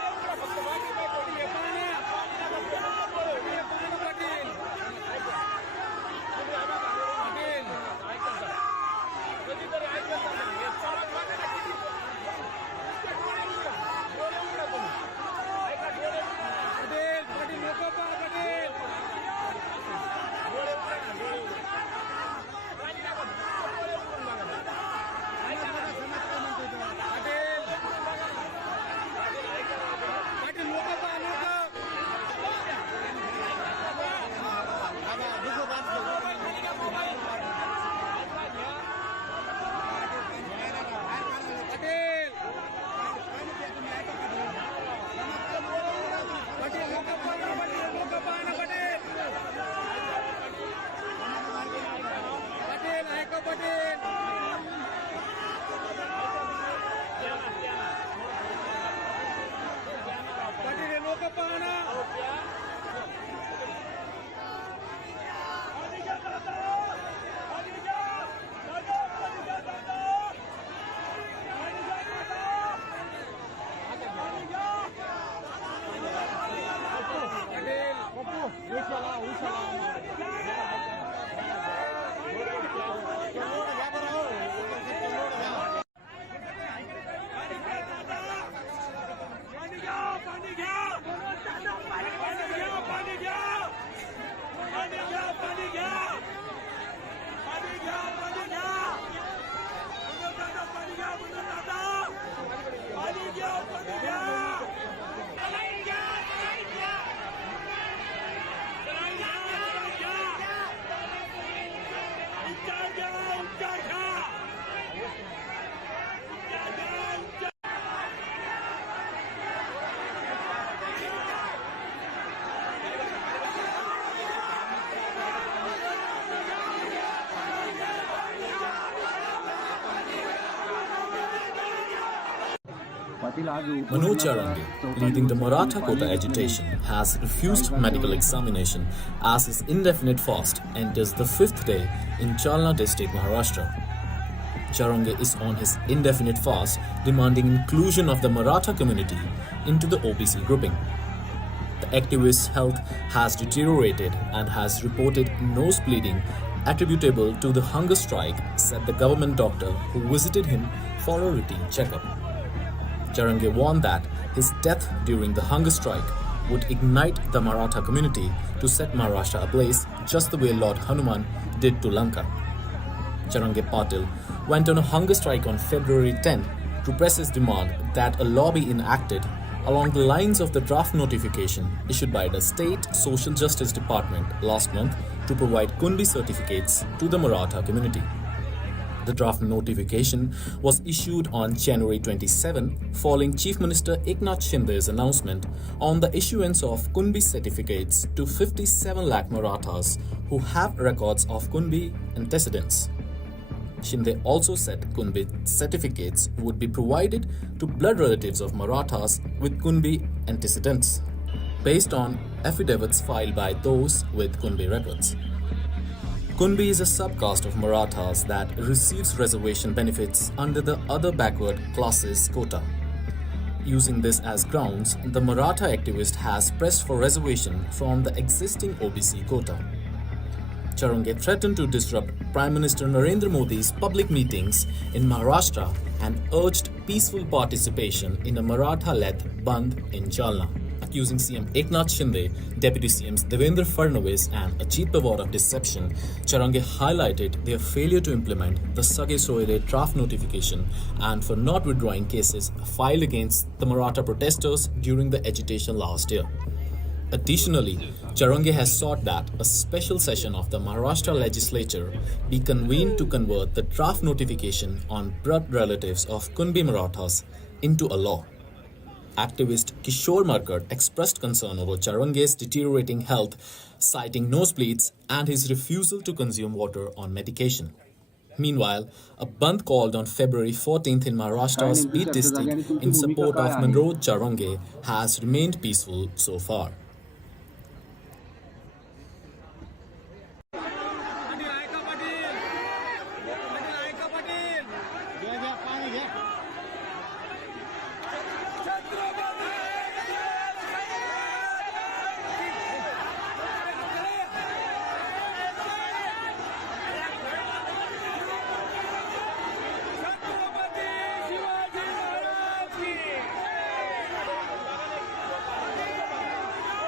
Manoj Jarange, leading the Maratha quota agitation, has refused medical examination as his indefinite fast enters the fifth day in Jalna district, Maharashtra. Jarange is on his indefinite fast, demanding inclusion of the Maratha community into the OBC grouping. The activist's health has deteriorated and has reported nose bleeding attributable to the hunger strike, said the government doctor who visited him for a routine checkup. Jarange warned that his death during the hunger strike would ignite the Maratha community to set Maharashtra ablaze just the way Lord Hanuman did to Lanka. Jarange Patil went on a hunger strike on February 10 to press his demand that a law be enacted along the lines of the draft notification issued by the State Social Justice Department last month to provide Kunbi certificates to the Maratha community. The draft notification was issued on January 27 following Chief Minister Eknath Shinde's announcement on the issuance of Kunbi certificates to 57 lakh Marathas who have records of Kunbi antecedents. Shinde also said Kunbi certificates would be provided to blood relatives of Marathas with Kunbi antecedents, based on affidavits filed by those with Kunbi records. Kunbi is a subcaste of Marathas that receives reservation benefits under the other backward classes quota. Using this as grounds, the Maratha activist has pressed for reservation from the existing OBC quota. Jarange threatened to disrupt Prime Minister Narendra Modi's public meetings in Maharashtra and urged peaceful participation in a Maratha-led Bandh in Jalna. Accusing CM Eknath Shinde, Deputy CMs Devendra Fadnavis and Ajit Pawar of deception, Jarange highlighted their failure to implement the Sage Soire draft notification and for not withdrawing cases filed against the Maratha protesters during the agitation last year. Additionally, Jarange has sought that a special session of the Maharashtra legislature be convened to convert the draft notification on blood relatives of Kunbi Marathas into a law. Activist Kishore Markad expressed concern over Jarange's deteriorating health, citing nosebleeds and his refusal to consume water on medication. Meanwhile, a bandh called on February 14th in Maharashtra's Beat district in support of Manoj Jarange has remained peaceful so far.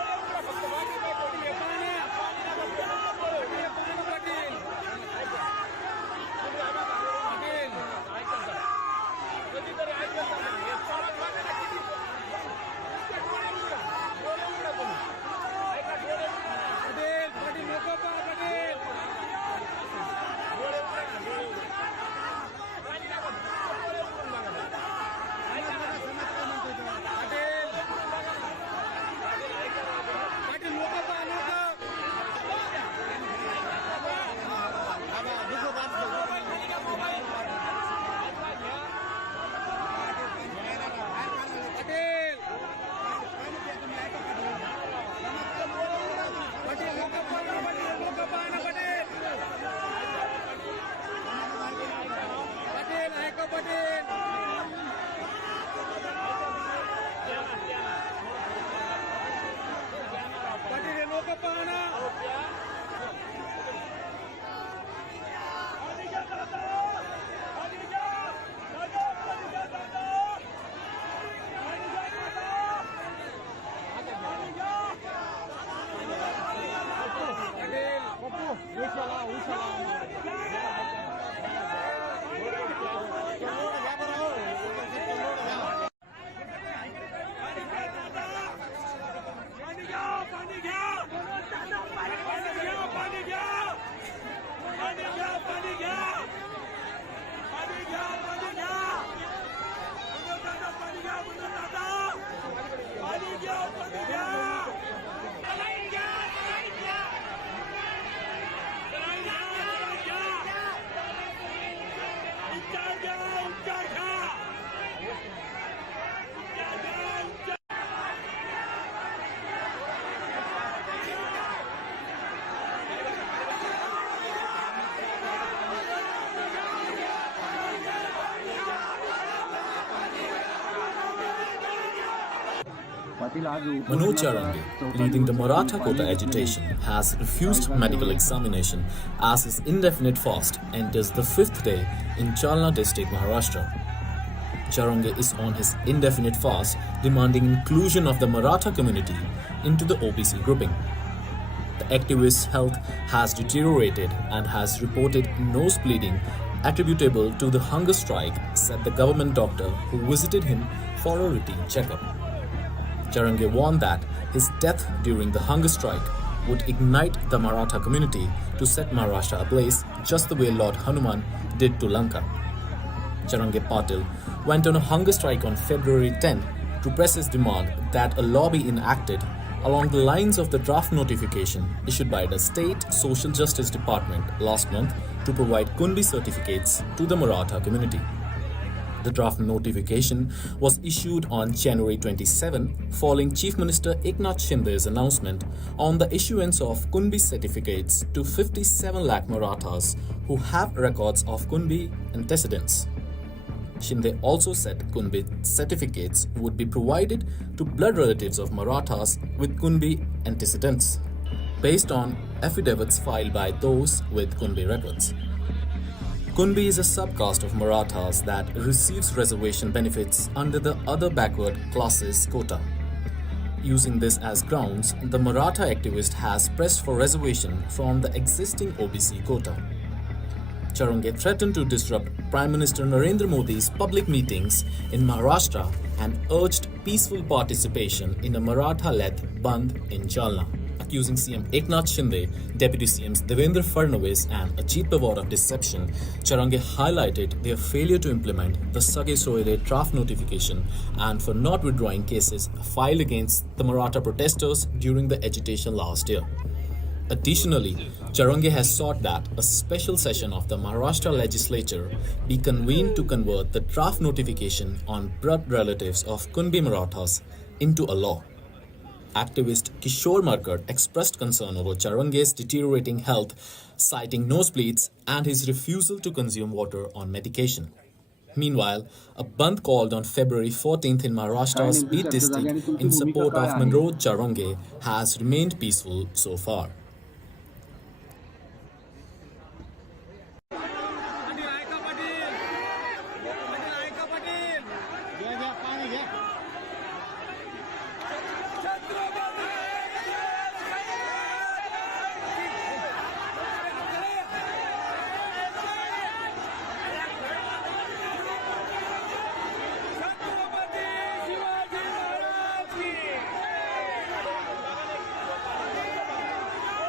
Manoj Jarange, leading the Maratha quota agitation, has refused medical examination as his indefinite fast enters the fifth day in Jalna district, Maharashtra. Jarange is on his indefinite fast, demanding inclusion of the Maratha community into the OBC grouping. The activist's health has deteriorated and has reported nose bleeding attributable to the hunger strike, said the government doctor who visited him for a routine checkup. Jarange warned that his death during the hunger strike would ignite the Maratha community to set Maharashtra ablaze just the way Lord Hanuman did to Lanka. Jarange Patil went on a hunger strike on February 10 to press his demand that a law be enacted along the lines of the draft notification issued by the State Social Justice Department last month to provide Kunbi certificates to the Maratha community. The draft notification was issued on January 27 following Chief Minister Eknath Shinde's announcement on the issuance of Kunbi certificates to 57 lakh Marathas who have records of Kunbi antecedents. Shinde also said Kunbi certificates would be provided to blood relatives of Marathas with Kunbi antecedents, based on affidavits filed by those with Kunbi records. Kunbi is a subcaste of Marathas that receives reservation benefits under the other backward classes quota. Using this as grounds, the Maratha activist has pressed for reservation from the existing OBC quota. Jarange threatened to disrupt Prime Minister Narendra Modi's public meetings in Maharashtra and urged peaceful participation in a Maratha-led Bandh in Jalna. Accusing CM Eknath Shinde, Deputy CMs Devendra Fadnavis and Ajit Pawar of deception, Jarange highlighted their failure to implement the Sage Soire draft notification and for not withdrawing cases filed against the Maratha protesters during the agitation last year. Additionally, Jarange has sought that a special session of the Maharashtra legislature be convened to convert the draft notification on blood relatives of Kunbi Marathas into a law. Activist Kishore Markar expressed concern over Jarange's deteriorating health, citing nosebleeds and his refusal to consume water on medication. Meanwhile, a bandh called on February 14th in Maharashtra's Beat district in support of Manoj Jarange has remained peaceful so far.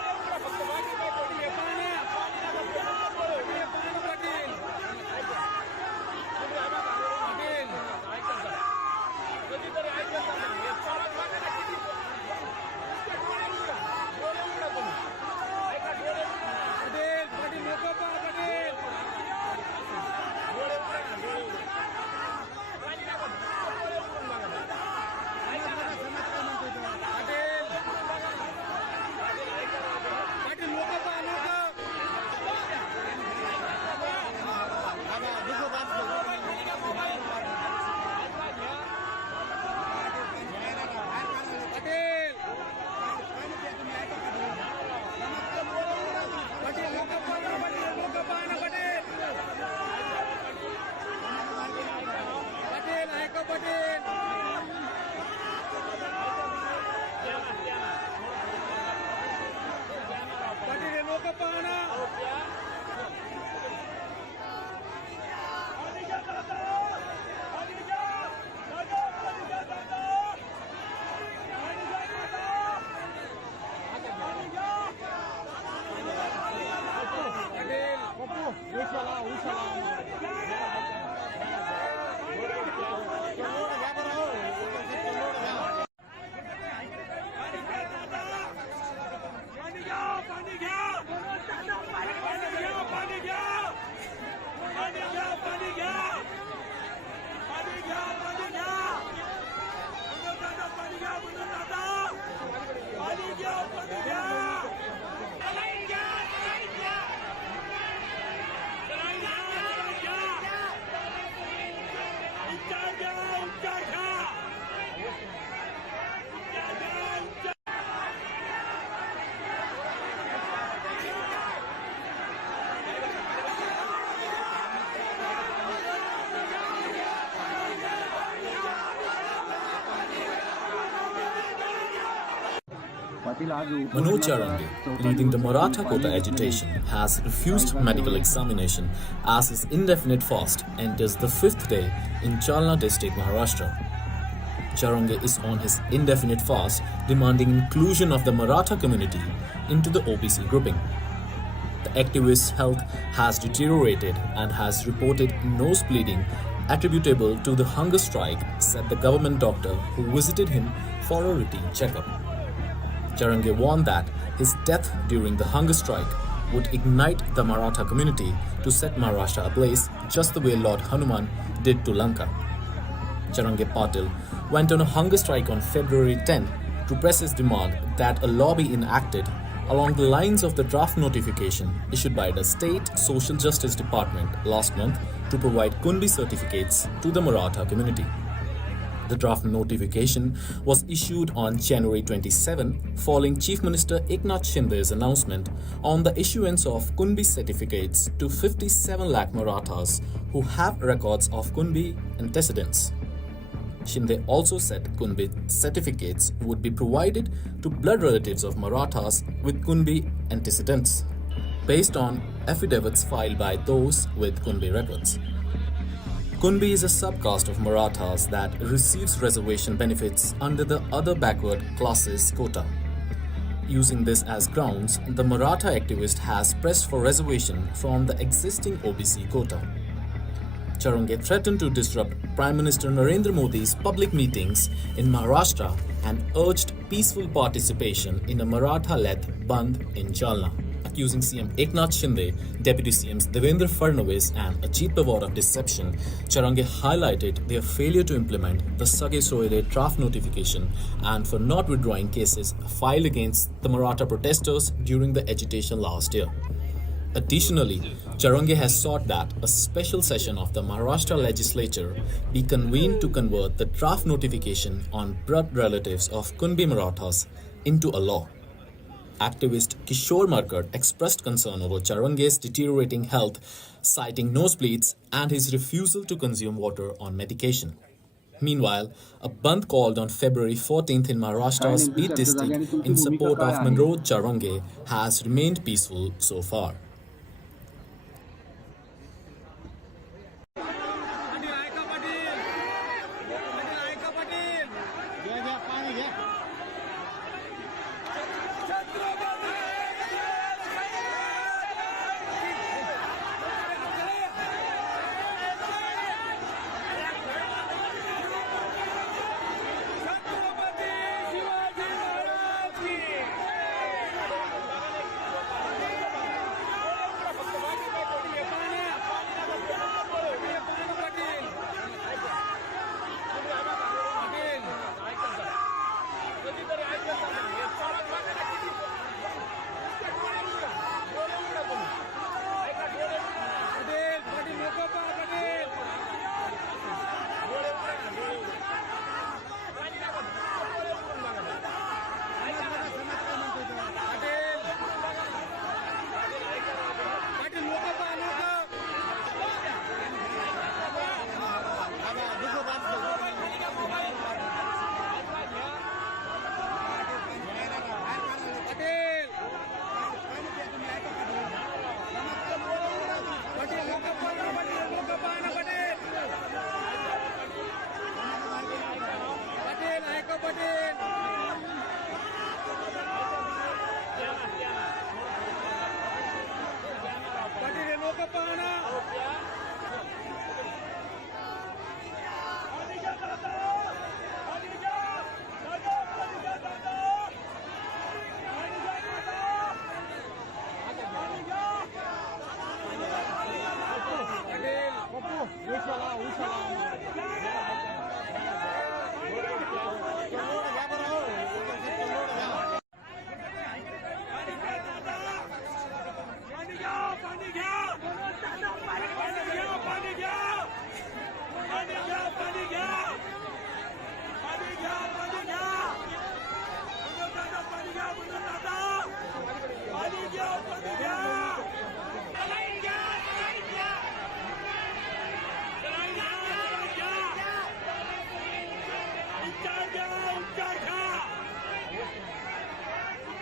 Manoj Jarange, leading the Maratha quota agitation, has refused medical examination as his indefinite fast enters the fifth day in Jalna district, Maharashtra. Jarange is on his indefinite fast, demanding inclusion of the Maratha community into the OBC grouping. The activist's health has deteriorated and has reported nose bleeding attributable to the hunger strike, said the government doctor who visited him for a routine checkup. Jarange warned that his death during the hunger strike would ignite the Maratha community to set Maharashtra ablaze just the way Lord Hanuman did to Lanka. Jarange Patil went on a hunger strike on February 10 to press his demand that a law be enacted along the lines of the draft notification issued by the State Social Justice Department last month to provide Kunbi certificates to the Maratha community. The draft notification was issued on January 27 following Chief Minister Eknath Shinde's announcement on the issuance of Kunbi certificates to 57 lakh Marathas who have records of Kunbi antecedents. Shinde also said Kunbi certificates would be provided to blood relatives of Marathas with Kunbi antecedents, based on affidavits filed by those with Kunbi records. Kunbi is a subcaste of Marathas that receives reservation benefits under the other backward classes quota. Using this as grounds, the Maratha activist has pressed for reservation from the existing OBC quota. Jarange threatened to disrupt Prime Minister Narendra Modi's public meetings in Maharashtra and urged peaceful participation in a Maratha-led Bandh in Jalna, accusing CM Eknath Shinde, Deputy CMs Devendra Fadnavis and Ajit Pawar of deception. Jarange highlighted their failure to implement the Sage Soire draft notification and for not withdrawing cases filed against the Maratha protesters during the agitation last year. Additionally, Jarange has sought that a special session of the Maharashtra legislature be convened to convert the draft notification on blood relatives of Kunbi Marathas into a law. Activist Kishore Markad expressed concern over Jarange's deteriorating health, citing nosebleeds and his refusal to consume water on medication. Meanwhile, a bandh called on February 14th in Maharashtra's Beat district in support of Manoj Jarange has remained peaceful so far.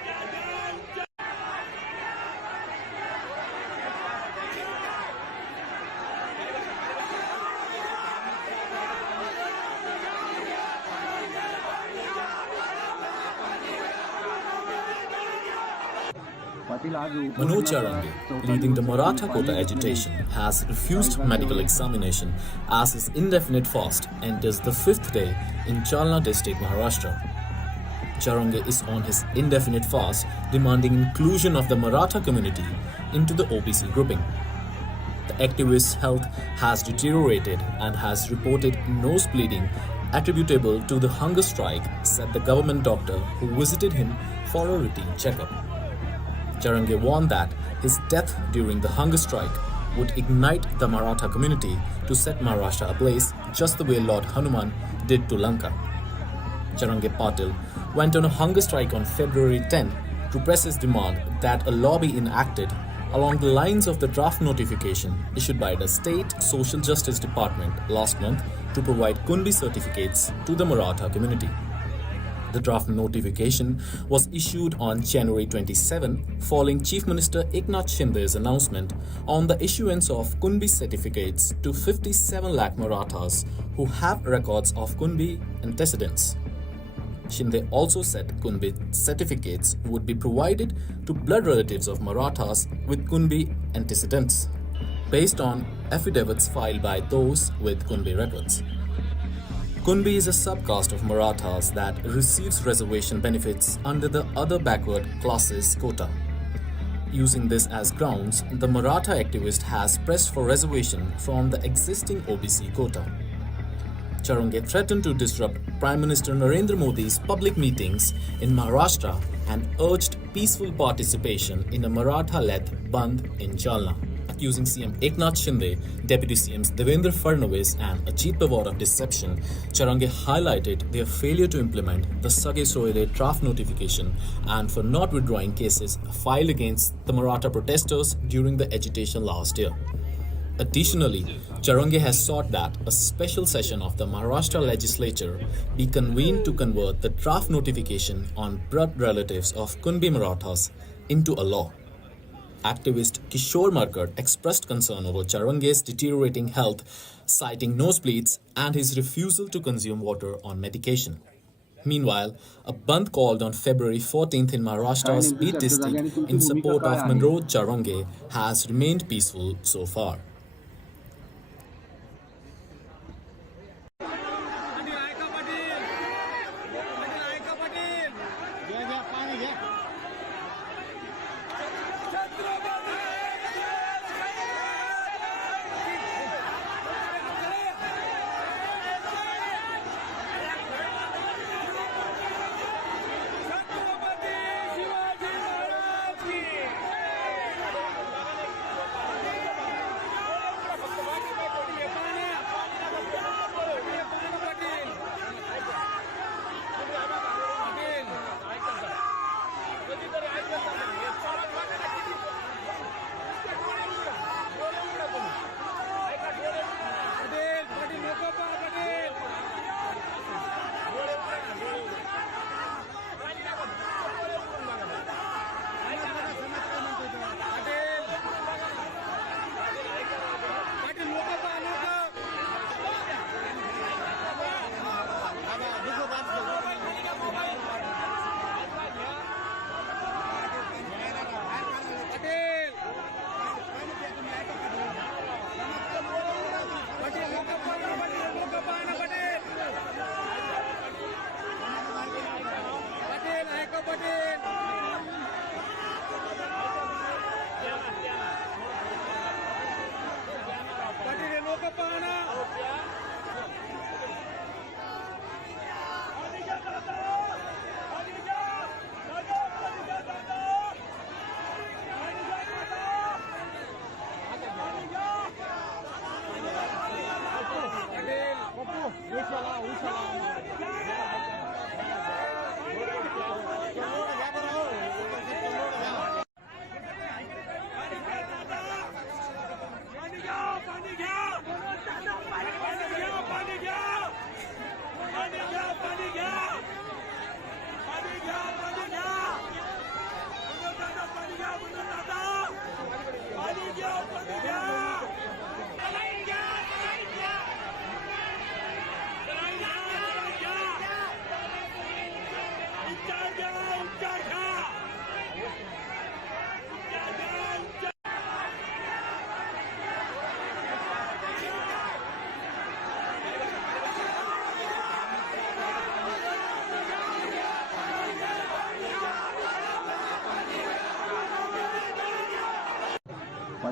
Manoj Jarange, leading the Maratha quota agitation, has refused medical examination as his indefinite fast enters the fifth day in Jalna district, Maharashtra. Jarange is on his indefinite fast, demanding inclusion of the Maratha community into the OBC grouping. The activist's health has deteriorated and has reported nose bleeding attributable to the hunger strike, said the government doctor who visited him for a routine checkup. Jarange warned that his death during the hunger strike would ignite the Maratha community to set Maharashtra ablaze just the way Lord Hanuman did to Lanka. Jarange Patil went on a hunger strike on February 10 to press his demand that a law be enacted along the lines of the draft notification issued by the State Social Justice Department last month to provide Kunbi certificates to the Maratha community. The draft notification was issued on January 27 following Chief Minister Eknath Shinde's announcement on the issuance of Kunbi certificates to 57 lakh Marathas who have records of Kunbi antecedents. Shinde also said Kunbi certificates would be provided to blood relatives of Marathas with Kunbi antecedents, based on affidavits filed by those with Kunbi records. Kunbi is a subcaste of Marathas that receives reservation benefits under the other backward classes quota. Using this as grounds, the Maratha activist has pressed for reservation from the existing OBC quota. Jarange threatened to disrupt Prime Minister Narendra Modi's public meetings in Maharashtra and urged peaceful participation in a Maratha-led Bandh in Jalna. Accusing CM Eknath Shinde, Deputy CMs Devendra Fadnavis and Ajit Pawar of deception, Jarange highlighted their failure to implement the Sage Soile draft notification and for not withdrawing cases filed against the Maratha protesters during the agitation last year. Additionally, Jarange has sought that a special session of the Maharashtra legislature be convened to convert the draft notification on blood relatives of Kunbi Marathas into a law. Activist Kishore Markar expressed concern over Jarange's deteriorating health, citing nosebleeds and his refusal to consume water on medication. Meanwhile, a bandh called on February 14th in Maharashtra's Beat district in support of Manoj Jarange has remained peaceful so far.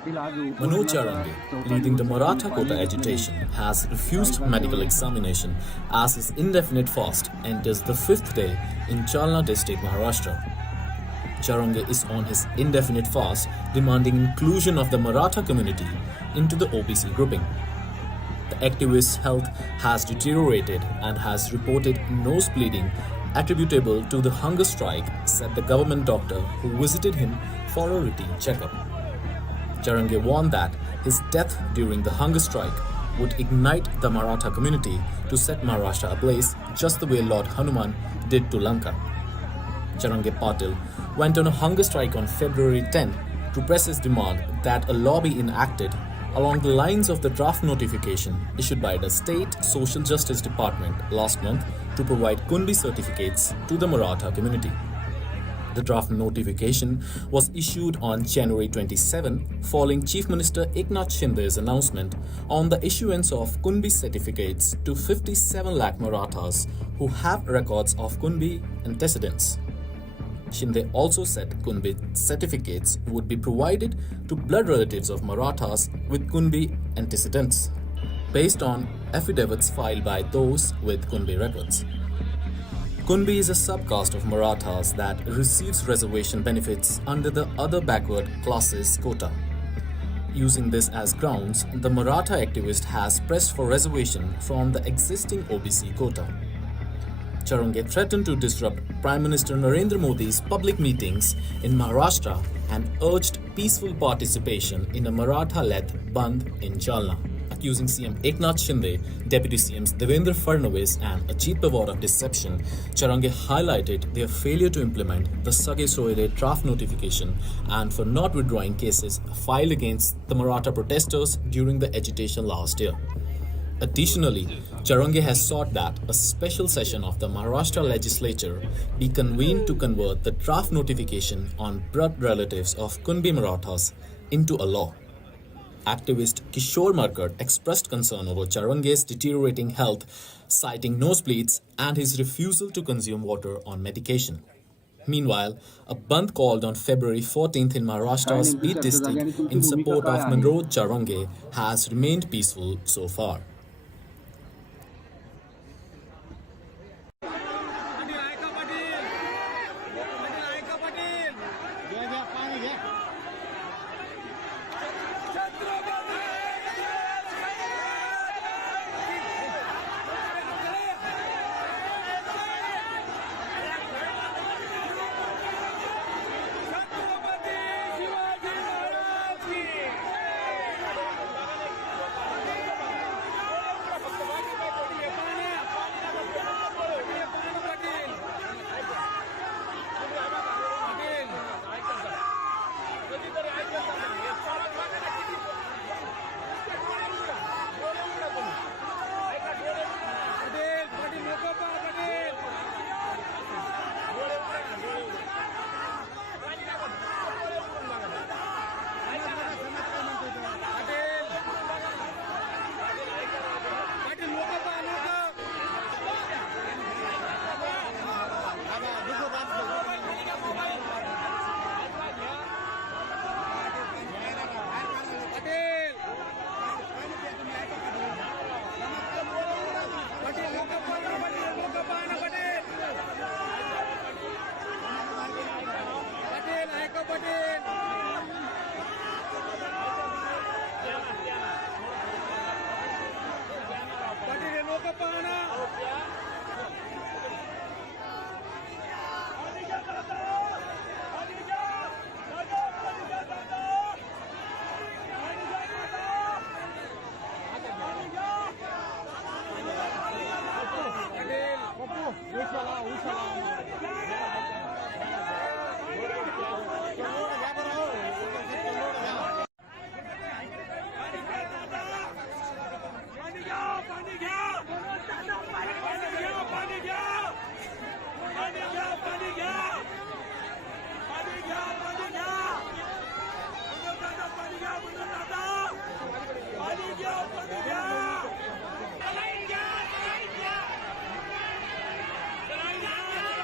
Manoj Jarange, leading the Maratha quota agitation, has refused medical examination as his indefinite fast enters the fifth day in Jalna district, Maharashtra. Jarange is on his indefinite fast, demanding inclusion of the Maratha community into the OBC grouping. The activist's health has deteriorated and has reported nose bleeding attributable to the hunger strike, said the government doctor who visited him for a routine checkup. Jarange warned that his death during the hunger strike would ignite the Maratha community to set Maharashtra ablaze just the way Lord Hanuman did to Lanka. Jarange Patil went on a hunger strike on February 10 to press his demand that a law be enacted along the lines of the draft notification issued by the State Social Justice Department last month to provide Kunbi certificates to the Maratha community. The draft notification was issued on January 27 following Chief Minister Eknath Shinde's announcement on the issuance of Kunbi certificates to 57 lakh Marathas who have records of Kunbi antecedents. Shinde also said Kunbi certificates would be provided to blood relatives of Marathas with Kunbi antecedents, based on affidavits filed by those with Kunbi records. Kunbi is a subcaste of Marathas that receives reservation benefits under the other backward classes quota. Using this as grounds, the Maratha activist has pressed for reservation from the existing OBC quota. Jarange threatened to disrupt Prime Minister Narendra Modi's public meetings in Maharashtra and urged peaceful participation in a Maratha-led Bandh in Jalna, accusing CM Eknath Shinde, Deputy CMs Devendra Fadnavis and Ajit Pawar of deception. Jarange highlighted their failure to implement the Sage Soire draft notification and for not withdrawing cases filed against the Maratha protesters during the agitation last year. Additionally, Jarange has sought that a special session of the Maharashtra legislature be convened to convert the draft notification on blood relatives of Kunbi Marathas into a law. Activist Kishore Markad expressed concern over Jarange's deteriorating health, citing nosebleeds and his refusal to consume water on medication. Meanwhile, a bandh called on February 14th in Maharashtra's Beat district in support of Manoj Jarange has remained peaceful so far.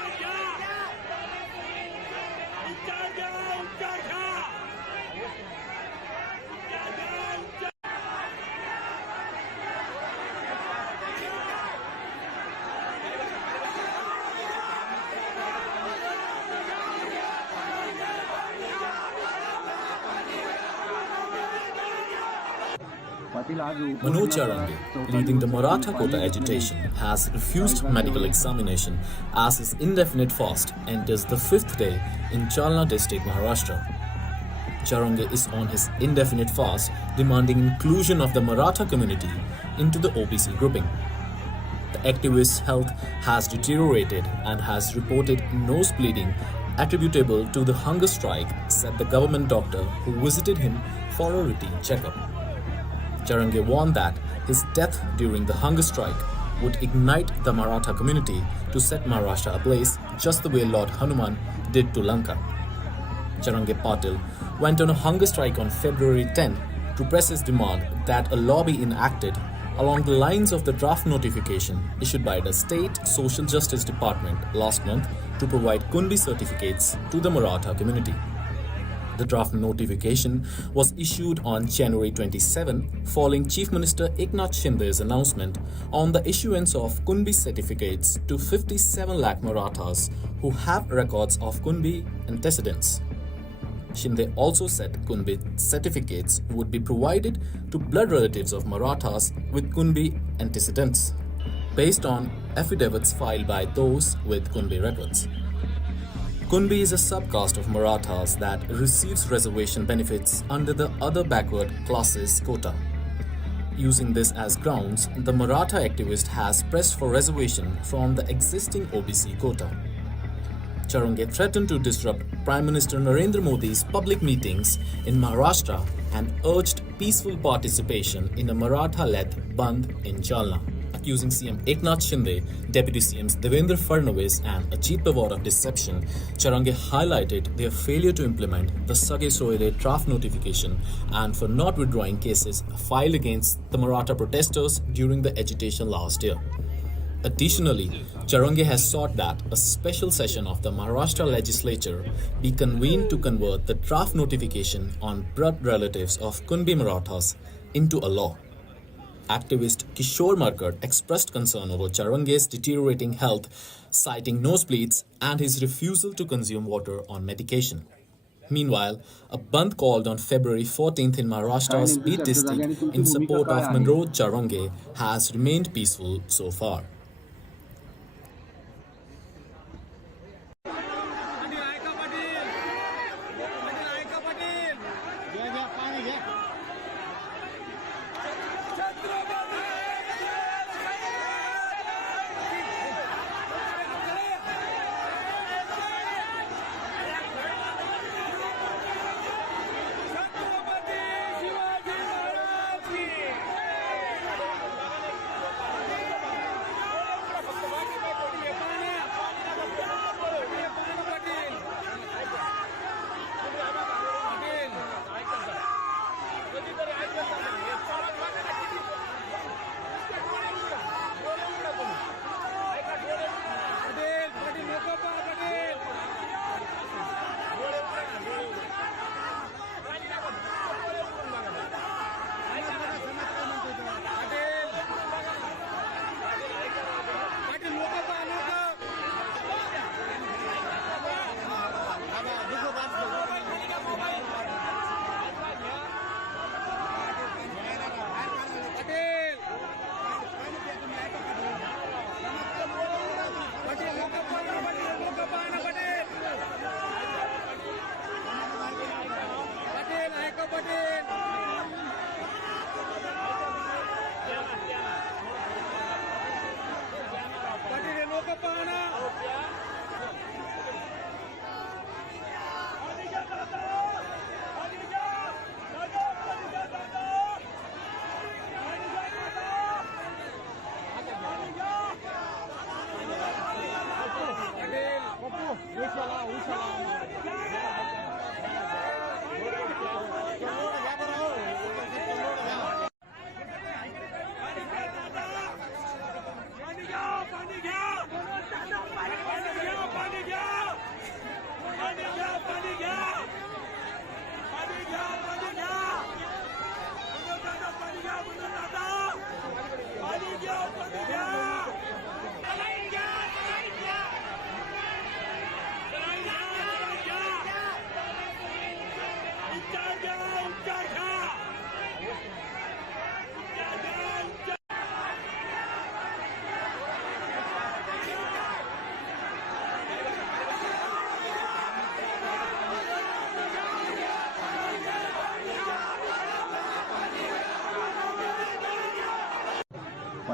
Manoj Jarange, leading the Maratha quota agitation, has refused medical examination as his indefinite fast enters the fifth day in Jalna district, Maharashtra. Jarange is on his indefinite fast, demanding inclusion of the Maratha community into the OBC grouping. The activist's health has deteriorated and has reported nose bleeding attributable to the hunger strike, said the government doctor who visited him for a routine checkup. Jarange warned that his death during the hunger strike would ignite the Maratha community to set Maharashtra ablaze just the way Lord Hanuman did to Lanka. Jarange Patil went on a hunger strike on February 10 to press his demand that a law be enacted along the lines of the draft notification issued by the State Social Justice Department last month to provide Kunbi certificates to the Maratha community. The draft notification was issued on January 27 following Chief Minister Eknath Shinde's announcement on the issuance of Kunbi certificates to 57 lakh Marathas who have records of Kunbi antecedents. Shinde also said Kunbi certificates would be provided to blood relatives of Marathas with Kunbi antecedents, based on affidavits filed by those with Kunbi records. Kunbi is a subcaste of Marathas that receives reservation benefits under the other backward classes quota. Using this as grounds, the Maratha activist has pressed for reservation from the existing OBC quota. Jarange threatened to disrupt Prime Minister Narendra Modi's public meetings in Maharashtra and urged peaceful participation in a Maratha-led Bandh in Jalna. Accusing CM Eknath Shinde, Deputy CMs Devendra Fadnavis and Ajit Pawar of deception, Jarange highlighted their failure to implement the Sage Soile draft notification and for not withdrawing cases filed against the Maratha protesters during the agitation last year. Additionally, Jarange has sought that a special session of the Maharashtra legislature be convened to convert the draft notification on blood relatives of Kunbi Marathas into a law. Activist Kishore Markar expressed concern over Jarange's deteriorating health, citing nosebleeds and his refusal to consume water on medication. Meanwhile, a bandh called on February 14th in Maharashtra's Beat district in support of Manoj Jarange has remained peaceful so far.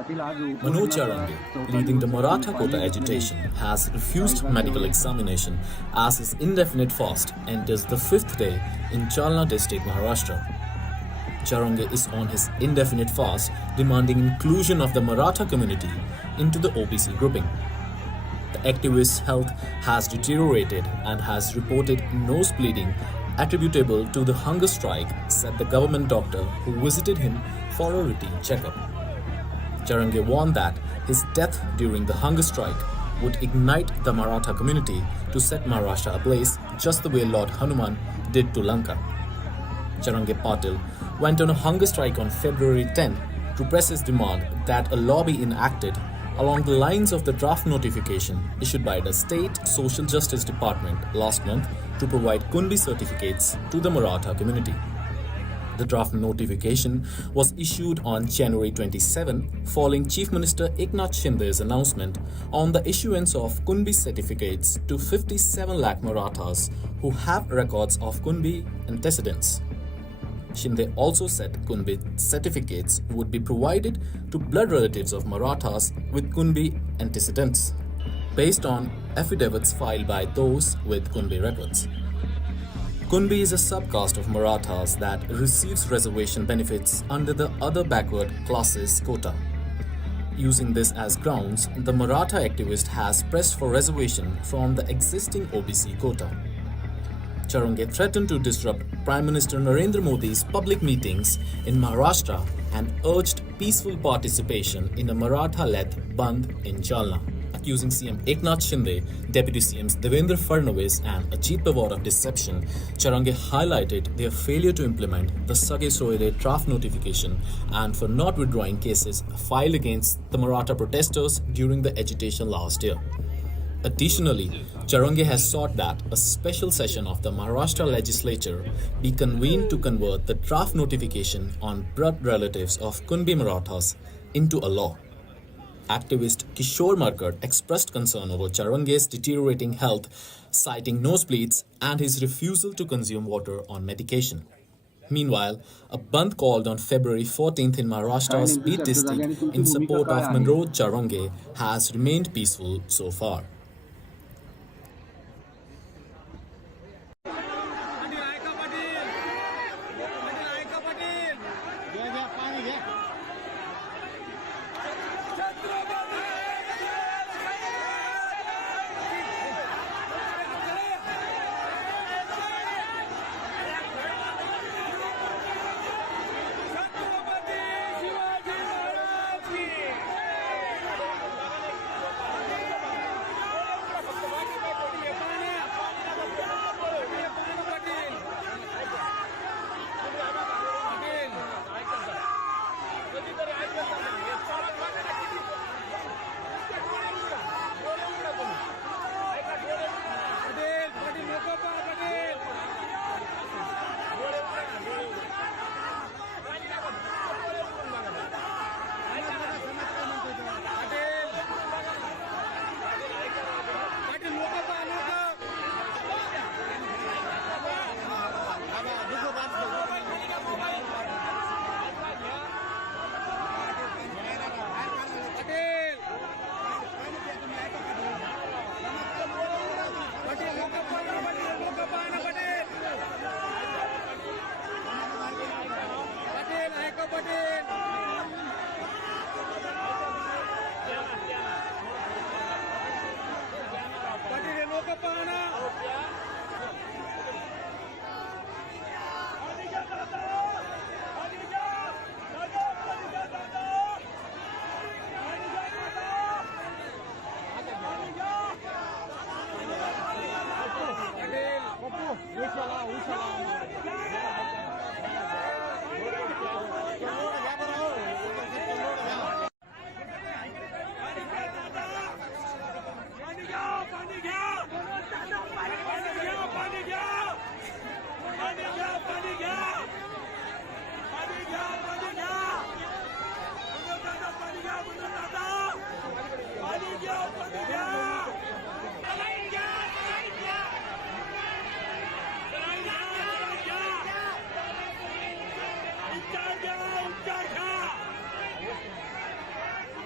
Manoj Jarange, leading the Maratha quota agitation, has refused medical examination as his indefinite fast enters the fifth day in Jalna district, Maharashtra. Jarange is on his indefinite fast, demanding inclusion of the Maratha community into the OBC grouping. The activist's health has deteriorated and has reported nose bleeding attributable to the hunger strike, said the government doctor who visited him for a routine checkup. Jarange warned that his death during the hunger strike would ignite the Maratha community to set Maharashtra ablaze just the way Lord Hanuman did to Lanka. Jarange Patil went on a hunger strike on February 10 to press his demand that a law be enacted along the lines of the draft notification issued by the State Social Justice Department last month to provide Kunbi certificates to the Maratha community. The draft notification was issued on January 27 following Chief Minister Eknath Shinde's announcement on the issuance of Kunbi certificates to 57 lakh Marathas who have records of Kunbi antecedents. Shinde also said Kunbi certificates would be provided to blood relatives of Marathas with Kunbi antecedents, based on affidavits filed by those with Kunbi records. Kunbi is a subcaste of Marathas that receives reservation benefits under the other backward classes quota. Using this as grounds, the Maratha activist has pressed for reservation from the existing OBC quota. Jarange threatened to disrupt Prime Minister Narendra Modi's public meetings in Maharashtra and urged peaceful participation in a Maratha-led Bandh in Jalna. Accusing CM Eknath Shinde, Deputy CMs Devendra Fadnavis and Ajit Pawar of deception, Jarange highlighted their failure to implement the Sage Soire draft notification and for not withdrawing cases filed against the Maratha protesters during the agitation last year. Additionally, Jarange has sought that a special session of the Maharashtra legislature be convened to convert the draft notification on blood relatives of Kunbi Marathas into a law. Activist Kishore Markad expressed concern over Jarange's deteriorating health, citing nosebleeds and his refusal to consume water on medication. Meanwhile, a bandh called on February 14th in Maharashtra's Beat district in support of Manoj Jarange has remained peaceful so far.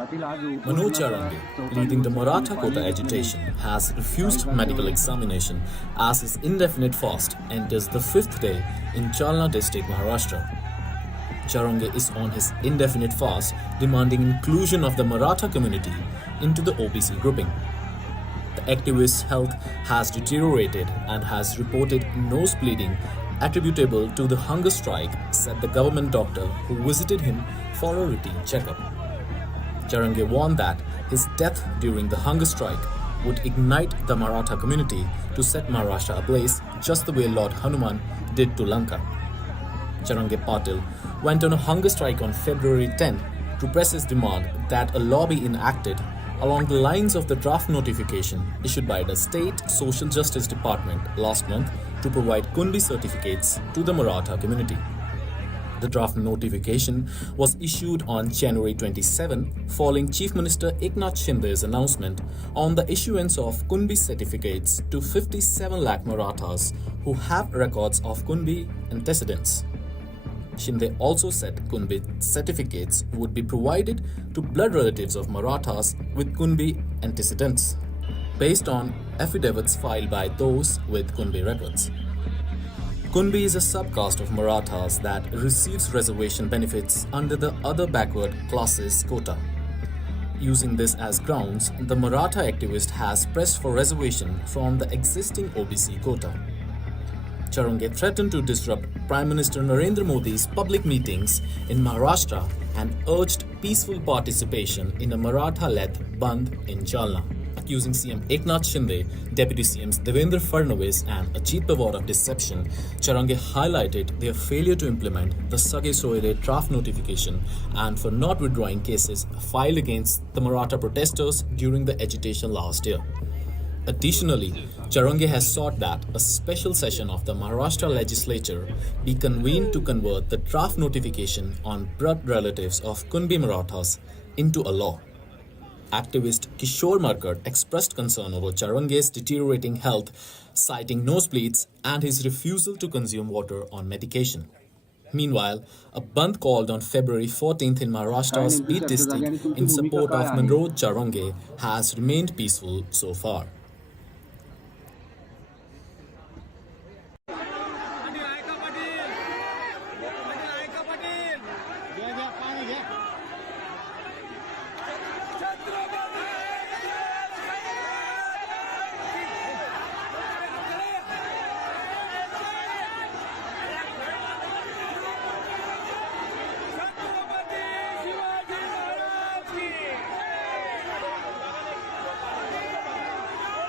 Manoj Jarange, leading the Maratha quota agitation, has refused medical examination as his indefinite fast enters the fifth day in Jalna district, Maharashtra. Jarange is on his indefinite fast, demanding inclusion of the Maratha community into the OBC grouping. The activist's health has deteriorated and has reported nose bleeding attributable to the hunger strike, said the government doctor who visited him for a routine checkup. Jarange warned that his death during the hunger strike would ignite the Maratha community to set Maharashtra ablaze just the way Lord Hanuman did to Lanka. Jarange Patil went on a hunger strike on February 10 to press his demand that a law be enacted along the lines of the draft notification issued by the State Social Justice Department last month to provide Kunbi certificates to the Maratha community. The draft notification was issued on January 27 following Chief Minister Eknath Shinde's announcement on the issuance of Kunbi certificates to 57 lakh Marathas who have records of Kunbi antecedents. Shinde also said Kunbi certificates would be provided to blood relatives of Marathas with Kunbi antecedents, based on affidavits filed by those with Kunbi records. Kunbi is a subcaste of Marathas that receives reservation benefits under the other backward classes quota. Using this as grounds, the Maratha activist has pressed for reservation from the existing OBC quota. Jarange threatened to disrupt Prime Minister Narendra Modi's public meetings in Maharashtra and urged peaceful participation in a Maratha-led Bandh in Jalna. Accusing CM Eknath Shinde, Deputy CMs Devendra Fadnavis and Ajit Pawar of deception, Jarange highlighted their failure to implement the Sage Soire draft notification and for not withdrawing cases filed against the Maratha protesters during the agitation last year. Additionally, Jarange has sought that a special session of the Maharashtra legislature be convened to convert the draft notification on blood relatives of Kunbi Marathas into a law. Activist Kishore Markar expressed concern over Jarange's deteriorating health, citing nosebleeds and his refusal to consume water on medication. Meanwhile, a bandh called on February 14th in Maharashtra's Beat district in support of Manoj Jarange has remained peaceful so far.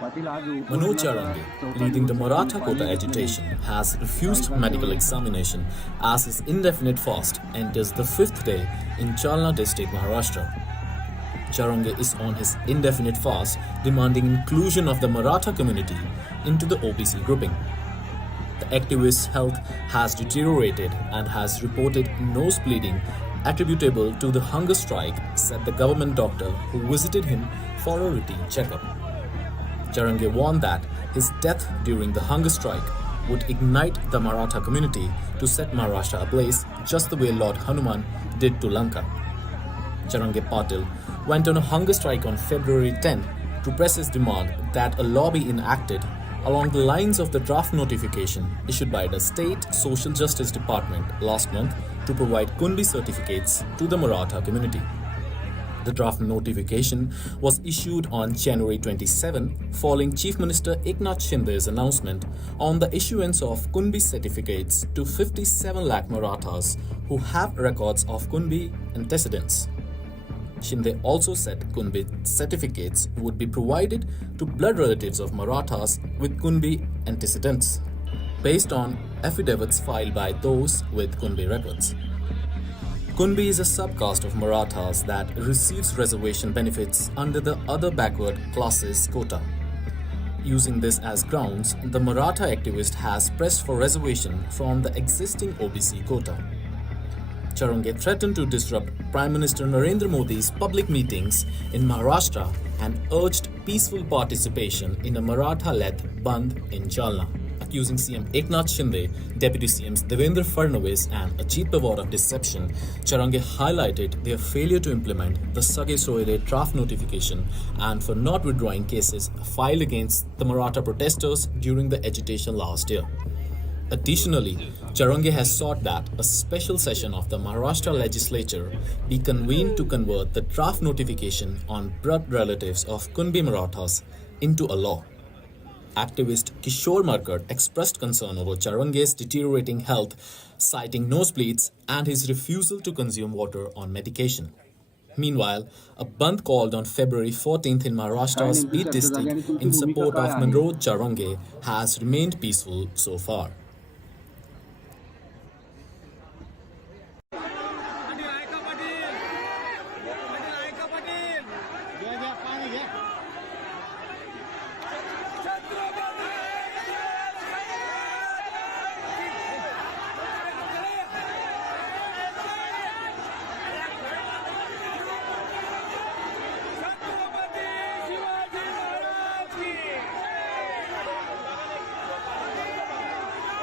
Manoj Jarange, leading the Maratha quota agitation, has refused medical examination as his indefinite fast enters the fifth day in Jalna district, Maharashtra. Jarange is on his indefinite fast, demanding inclusion of the Maratha community into the OBC grouping. The activist's health has deteriorated and has reported nose bleeding attributable to the hunger strike, said the government doctor who visited him for a routine checkup. Jarange warned that his death during the hunger strike would ignite the Maratha community to set Maharashtra ablaze just the way Lord Hanuman did to Lanka. Jarange Patil went on a hunger strike on February 10 to press his demand that a law be enacted along the lines of the draft notification issued by the State Social Justice Department last month to provide Kunbi certificates to the Maratha community. The draft notification was issued on January 27 following Chief Minister Eknath Shinde's announcement on the issuance of Kunbi certificates to 57 lakh Marathas who have records of Kunbi antecedents. Shinde also said Kunbi certificates would be provided to blood relatives of Marathas with Kunbi antecedents, based on affidavits filed by those with Kunbi records. Kunbi is a subcaste of Marathas that receives reservation benefits under the other backward classes quota. Using this as grounds, the Maratha activist has pressed for reservation from the existing OBC quota. Jarange threatened to disrupt Prime Minister Narendra Modi's public meetings in Maharashtra and urged peaceful participation in a Maratha-led Bandh in Jalna, accusing CM Eknath Shinde, Deputy CMs Devendra Fadnavis and Ajit Pawar of deception. Jarange highlighted their failure to implement the Sage Soire draft notification and for not withdrawing cases filed against the Maratha protesters during the agitation last year. Additionally, Jarange has sought that a special session of the Maharashtra legislature be convened to convert the draft notification on blood relatives of Kunbi Marathas into a law. Activist Kishore Markad expressed concern over Jarange's deteriorating health, citing nosebleeds and his refusal to consume water on medication. Meanwhile, a bandh called on February 14th in Maharashtra's Beat district in support of Manoj Jarange has remained peaceful so far.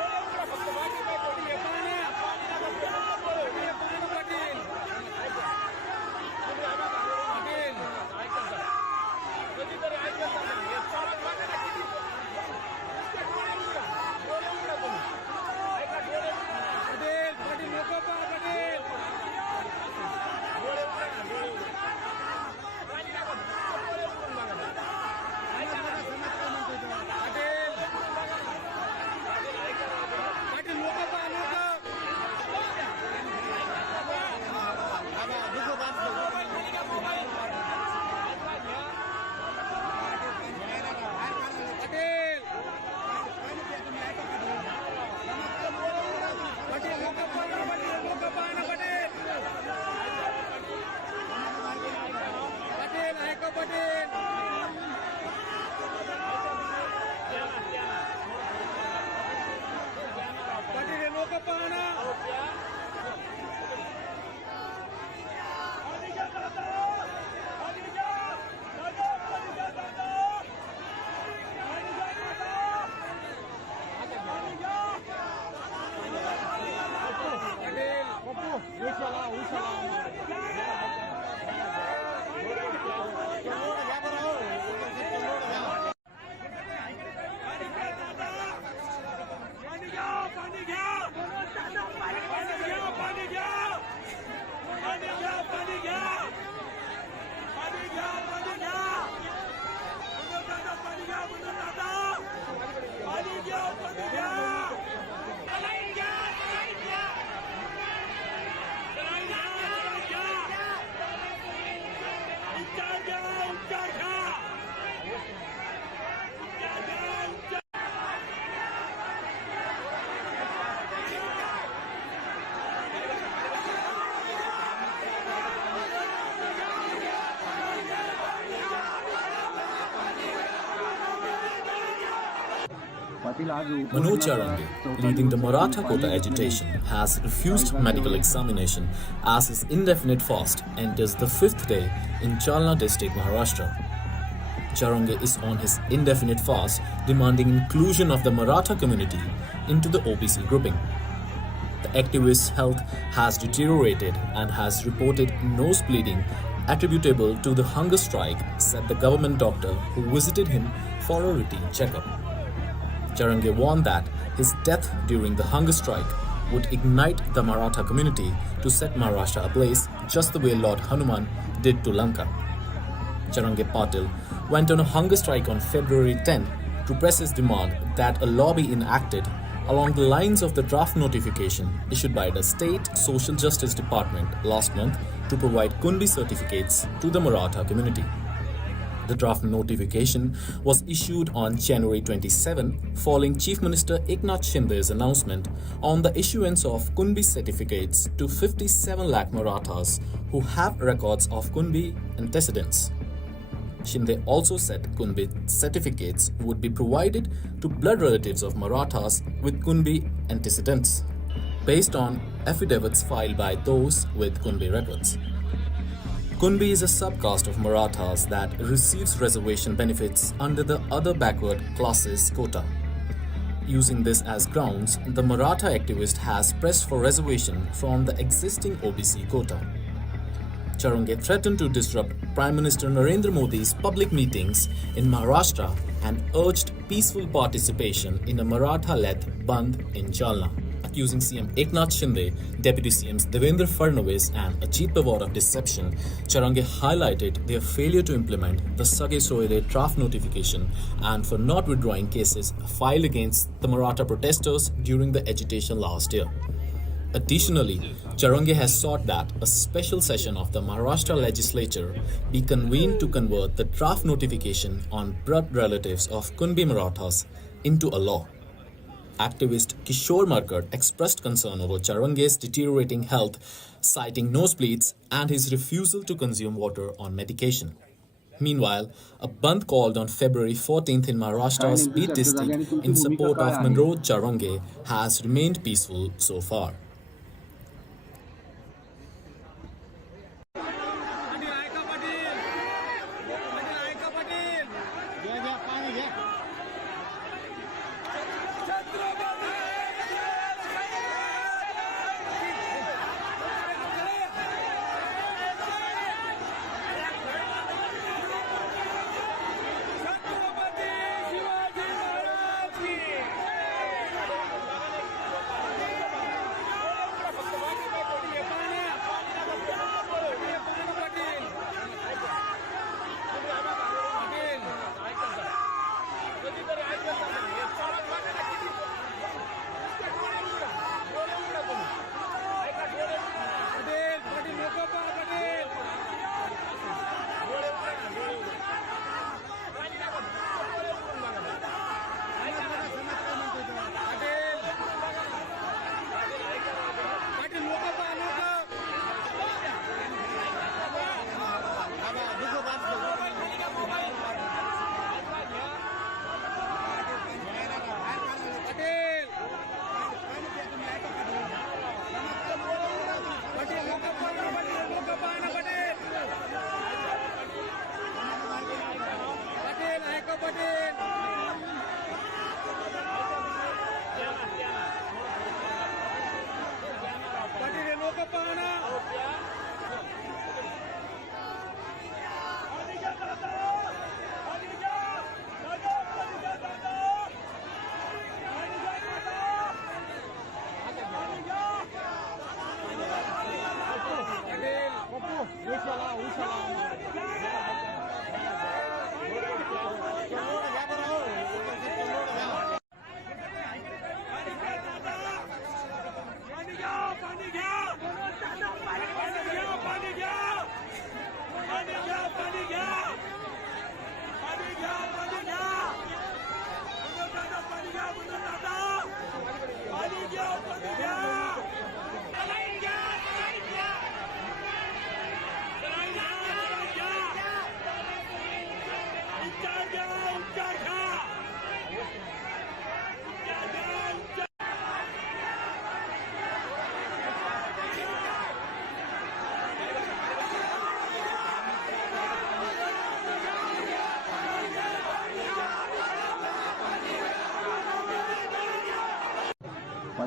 Manoj Jarange, leading the Maratha quota agitation, has refused medical examination as his indefinite fast enters the fifth day in Jalna district, Maharashtra. Jarange is on his indefinite fast, demanding inclusion of the Maratha community into the OBC grouping. The activist's health has deteriorated and has reported nose bleeding attributable to the hunger strike, said the government doctor who visited him for a routine checkup. Jarange warned that his death during the hunger strike would ignite the Maratha community to set Maharashtra ablaze just the way Lord Hanuman did to Lanka. Jarange Patil went on a hunger strike on February 10 to press his demand that a law be enacted along the lines of the draft notification issued by the State Social Justice Department last month to provide Kunbi certificates to the Maratha community. The draft notification was issued on January 27 following Chief Minister Eknath Shinde's announcement on the issuance of Kunbi certificates to 57 lakh Marathas who have records of Kunbi antecedents. Shinde also said Kunbi certificates would be provided to blood relatives of Marathas with Kunbi antecedents, based on affidavits filed by those with Kunbi records. Kunbi is a subcaste of Marathas that receives reservation benefits under the other backward classes quota. Using this as grounds, the Maratha activist has pressed for reservation from the existing OBC quota. Jarange threatened to disrupt Prime Minister Narendra Modi's public meetings in Maharashtra and urged peaceful participation in a Maratha-led Bandh in Jalna. Accusing CM Eknath Shinde, Deputy CMs Devendra Fadnavis and Ajit Pawar of deception, Jarange highlighted their failure to implement the Sage Soire draft notification and for not withdrawing cases filed against the Maratha protesters during the agitation last year. Additionally, Jarange has sought that a special session of the Maharashtra legislature be convened to convert the draft notification on blood relatives of Kunbi Marathas into a law. Activist Kishore Markar expressed concern over Jarange's deteriorating health, citing nosebleeds and his refusal to consume water on medication. Meanwhile, a bandh called on February 14th in Maharashtra's Beat district in support of Manoj Jarange has remained peaceful so far.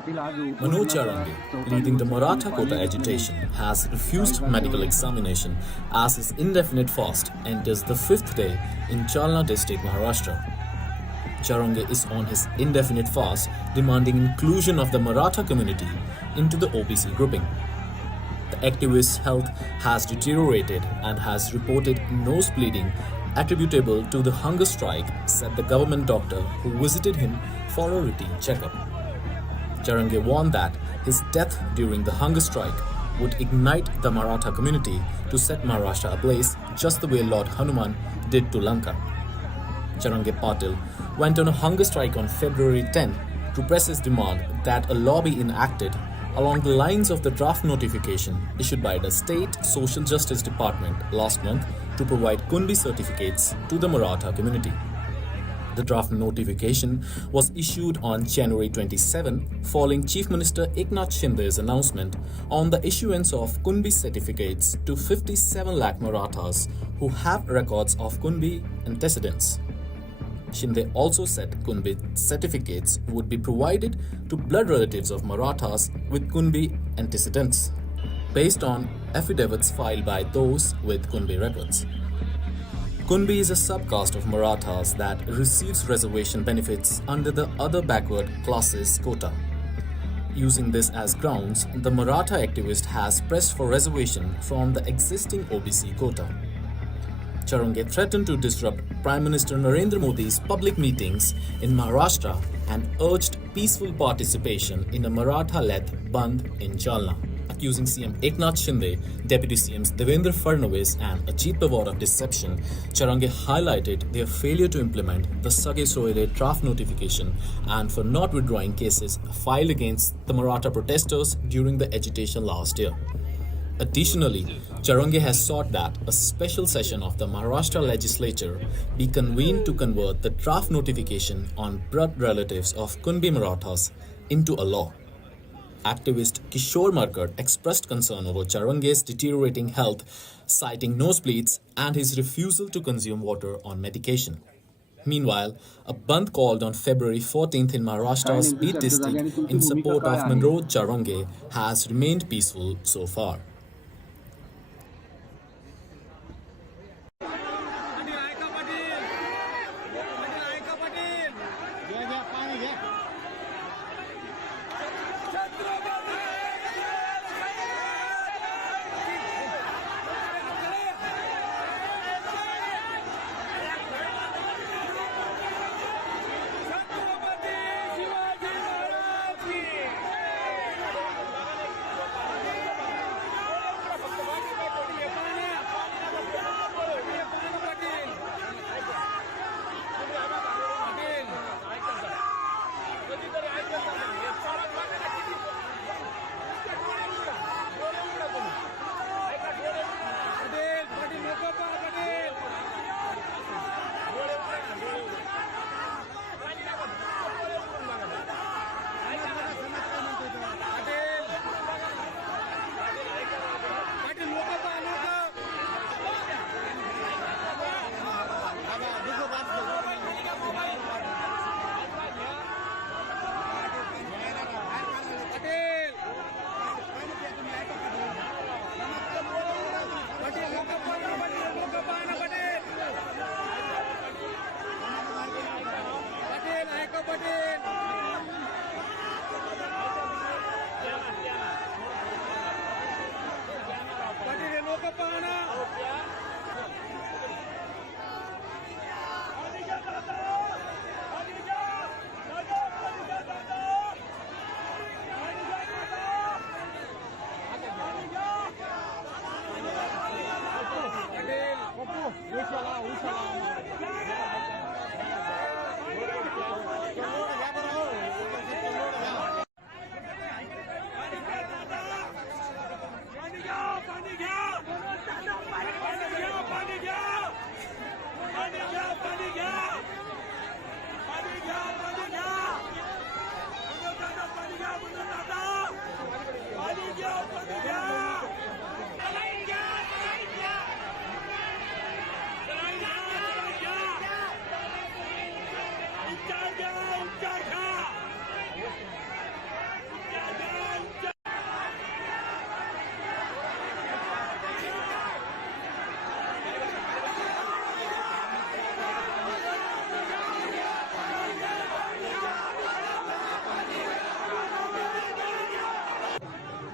Manoj Jarange, leading the Maratha quota agitation, has refused medical examination as his indefinite fast enters the fifth day in Jalna district, Maharashtra. Jarange is on his indefinite fast, demanding inclusion of the Maratha community into the OBC grouping. The activist's health has deteriorated and has reported nose bleeding attributable to the hunger strike, said the government doctor who visited him for a routine checkup. Jarange warned that his death during the hunger strike would ignite the Maratha community to set Maharashtra ablaze just the way Lord Hanuman did to Lanka. Jarange Patil went on a hunger strike on February 10 to press his demand that a law be enacted along the lines of the draft notification issued by the State Social Justice Department last month to provide Kunbi certificates to the Maratha community. The draft notification was issued on January 27 following Chief Minister Eknath Shinde's announcement on the issuance of Kunbi certificates to 57 lakh Marathas who have records of Kunbi antecedents. Shinde also said Kunbi certificates would be provided to blood relatives of Marathas with Kunbi antecedents, based on affidavits filed by those with Kunbi records. Kunbi is a subcaste of Marathas that receives reservation benefits under the other backward classes quota. Using this as grounds, the Maratha activist has pressed for reservation from the existing OBC quota. Jarange threatened to disrupt Prime Minister Narendra Modi's public meetings in Maharashtra and urged peaceful participation in a Maratha-led Bandh in Jalna. Accusing CM Eknath Shinde, Deputy CMs Devendra Fadnavis and Ajit Pawar of deception, Jarange highlighted their failure to implement the Sage Soile draft notification and for not withdrawing cases filed against the Maratha protesters during the agitation last year. Additionally, Jarange has sought that a special session of the Maharashtra legislature be convened to convert the draft notification on blood relatives of Kunbi Marathas into a law. Activist Kishore Markad expressed concern over Jarange's deteriorating health, citing nosebleeds and his refusal to consume water on medication. Meanwhile, a bandh called on February 14th in Maharashtra's Beat district in support of Manoj Jarange has remained peaceful so far.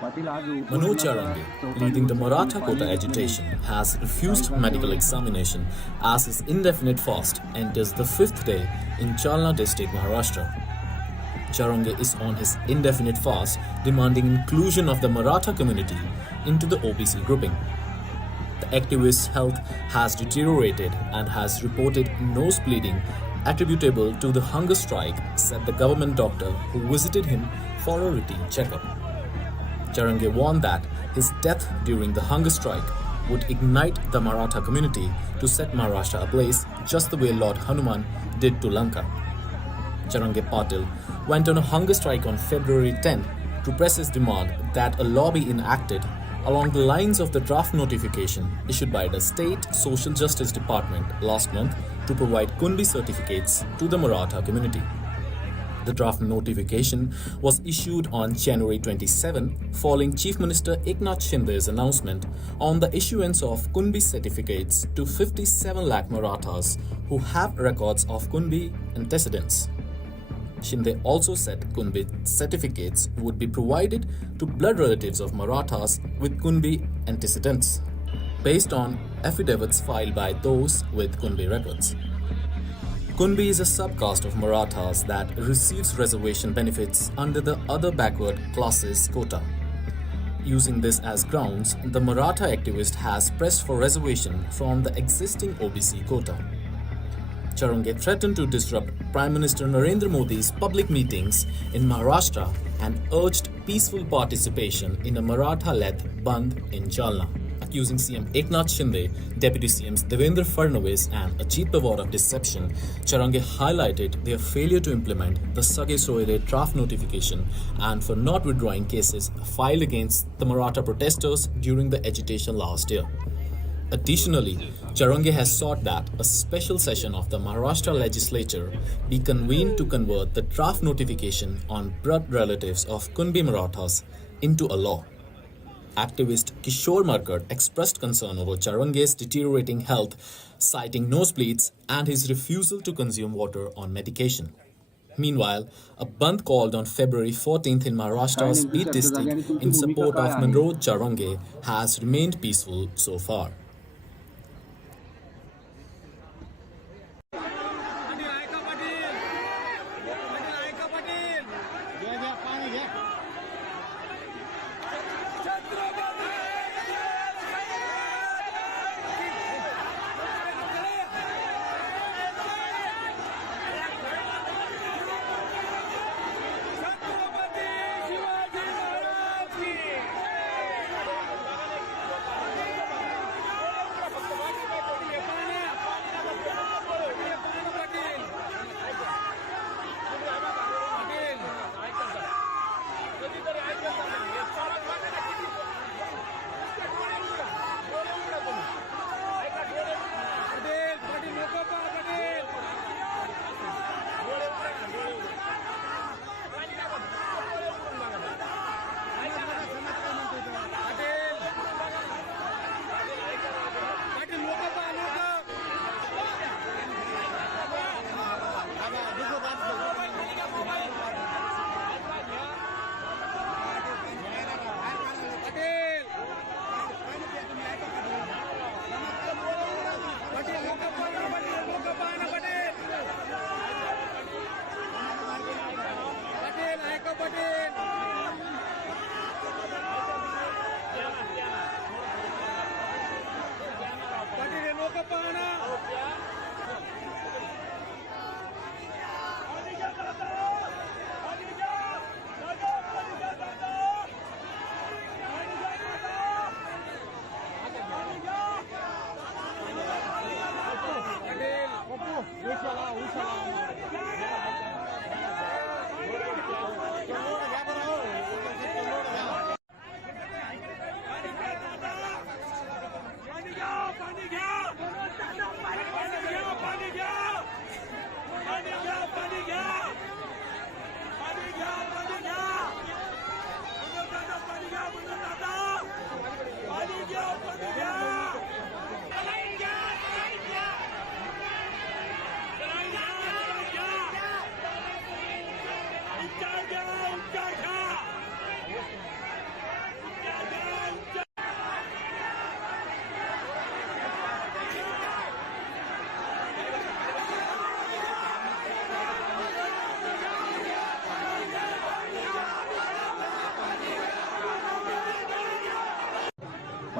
Manoj Jarange, leading the Maratha quota agitation, has refused medical examination as his indefinite fast enters the fifth day in Jalna district, Maharashtra. Jarange is on his indefinite fast, demanding inclusion of the Maratha community into the OBC grouping. The activist's health has deteriorated and has reported nose bleeding attributable to the hunger strike, said the government doctor who visited him for a routine checkup. Jarange warned that his death during the hunger strike would ignite the Maratha community to set Maharashtra ablaze just the way Lord Hanuman did to Lanka. Jarange Patil went on a hunger strike on February 10 to press his demand that a law be enacted along the lines of the draft notification issued by the State Social Justice Department last month to provide Kunbi certificates to the Maratha community. The draft notification was issued on January 27 following Chief Minister Eknath Shinde's announcement on the issuance of Kunbi certificates to 57 lakh Marathas who have records of Kunbi antecedents. Shinde also said Kunbi certificates would be provided to blood relatives of Marathas with Kunbi antecedents, based on affidavits filed by those with Kunbi records. Kunbi is a subcaste of Marathas that receives reservation benefits under the other backward classes quota. Using this as grounds, the Maratha activist has pressed for reservation from the existing OBC quota. Jarange threatened to disrupt Prime Minister Narendra Modi's public meetings in Maharashtra and urged peaceful participation in a Maratha-led Bandh in Jalna. Accusing CM Eknath Shinde, Deputy CMs Devendra Fadnavis and Ajit Pawar of deception, Jarange highlighted their failure to implement the Sage Soire draft notification and for not withdrawing cases filed against the Maratha protesters during the agitation last year. Additionally, Jarange has sought that a special session of the Maharashtra legislature be convened to convert the draft notification on blood relatives of Kunbi Marathas into a law. Activist Kishore Markad expressed concern over Jarange's deteriorating health, citing nosebleeds and his refusal to consume water on medication. Meanwhile, a bandh called on February 14th in Maharashtra's Beat district in support of Manoj Jarange has remained peaceful so far.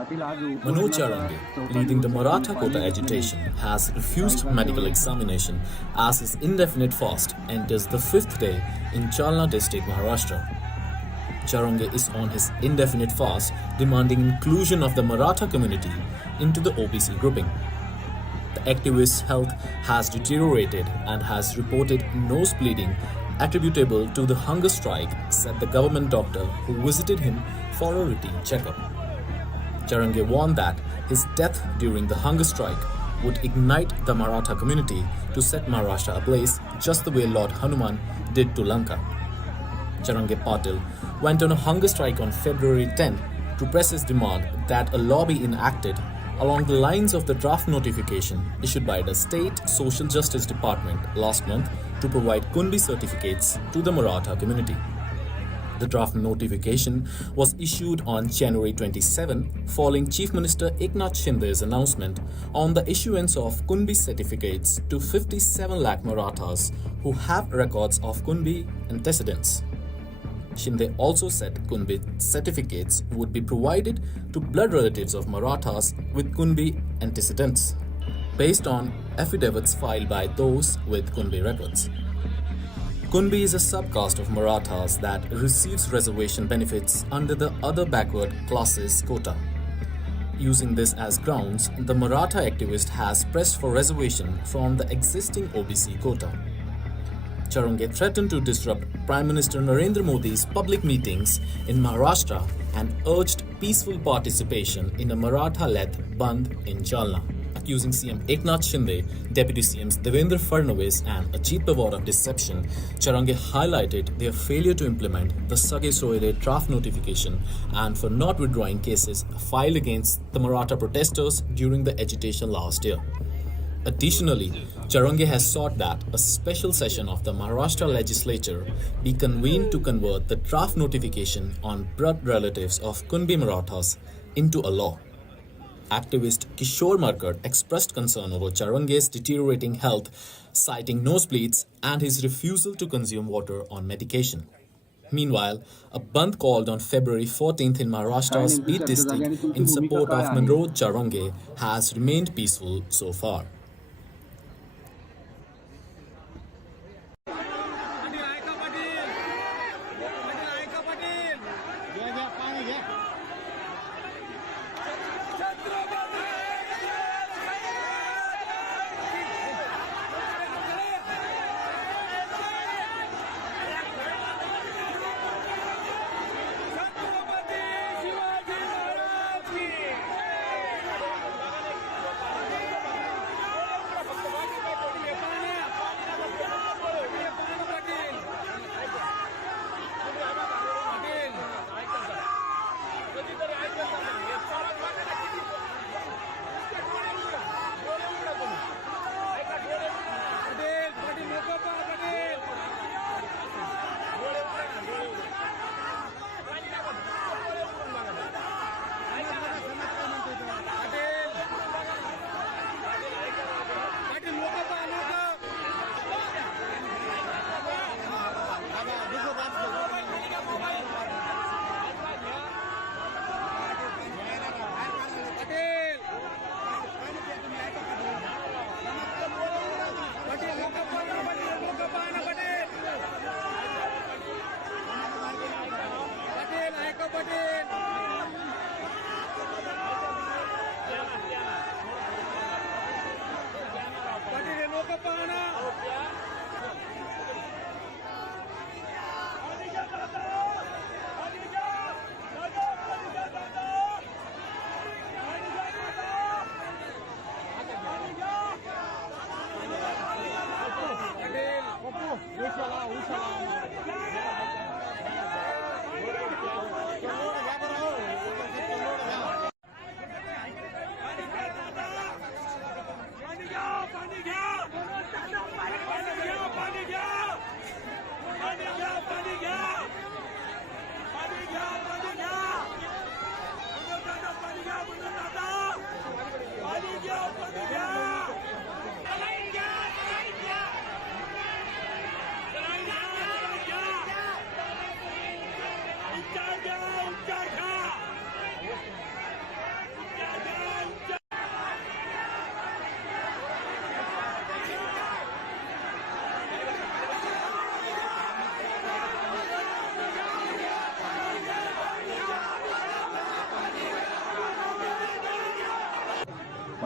Manoj Jarange, leading the Maratha quota agitation, has refused medical examination as his indefinite fast enters the fifth day in Jalna district, Maharashtra. Jarange is on his indefinite fast, demanding inclusion of the Maratha community into the OBC grouping. The activist's health has deteriorated and has reported nose bleeding attributable to the hunger strike, said the government doctor who visited him for a routine checkup. Jarange warned that his death during the hunger strike would ignite the Maratha community to set Maharashtra ablaze just the way Lord Hanuman did to Lanka. Jarange Patil went on a hunger strike on February 10 to press his demand that a law be enacted along the lines of the draft notification issued by the State Social Justice Department last month to provide Kunbi certificates to the Maratha community. The draft notification was issued on January 27 following Chief Minister Eknath Shinde's announcement on the issuance of Kunbi certificates to 57 lakh Marathas who have records of Kunbi antecedents. Shinde also said Kunbi certificates would be provided to blood relatives of Marathas with Kunbi antecedents, based on affidavits filed by those with Kunbi records. Kunbi is a subcaste of Marathas that receives reservation benefits under the other backward classes quota. Using this as grounds, the Maratha activist has pressed for reservation from the existing OBC quota. Jarange threatened to disrupt Prime Minister Narendra Modi's public meetings in Maharashtra and urged peaceful participation in a Maratha-led Bandh in Jalna. Accusing CM Eknath Shinde, Deputy CMs Devendra Fadnavis and Ajit Pawar of deception, Jarange highlighted their failure to implement the Sage Soile draft notification and for not withdrawing cases filed against the Maratha protesters during the agitation last year. Additionally, Jarange has sought that a special session of the Maharashtra legislature be convened to convert the draft notification on blood relatives of Kunbi Marathas into a law. Activist Kishore Markad expressed concern over Jarange's deteriorating health, citing nosebleeds and his refusal to consume water on medication. Meanwhile, a bandh called on February 14th in Maharashtra's Beed district in support of Manoj Jarange has remained peaceful so far.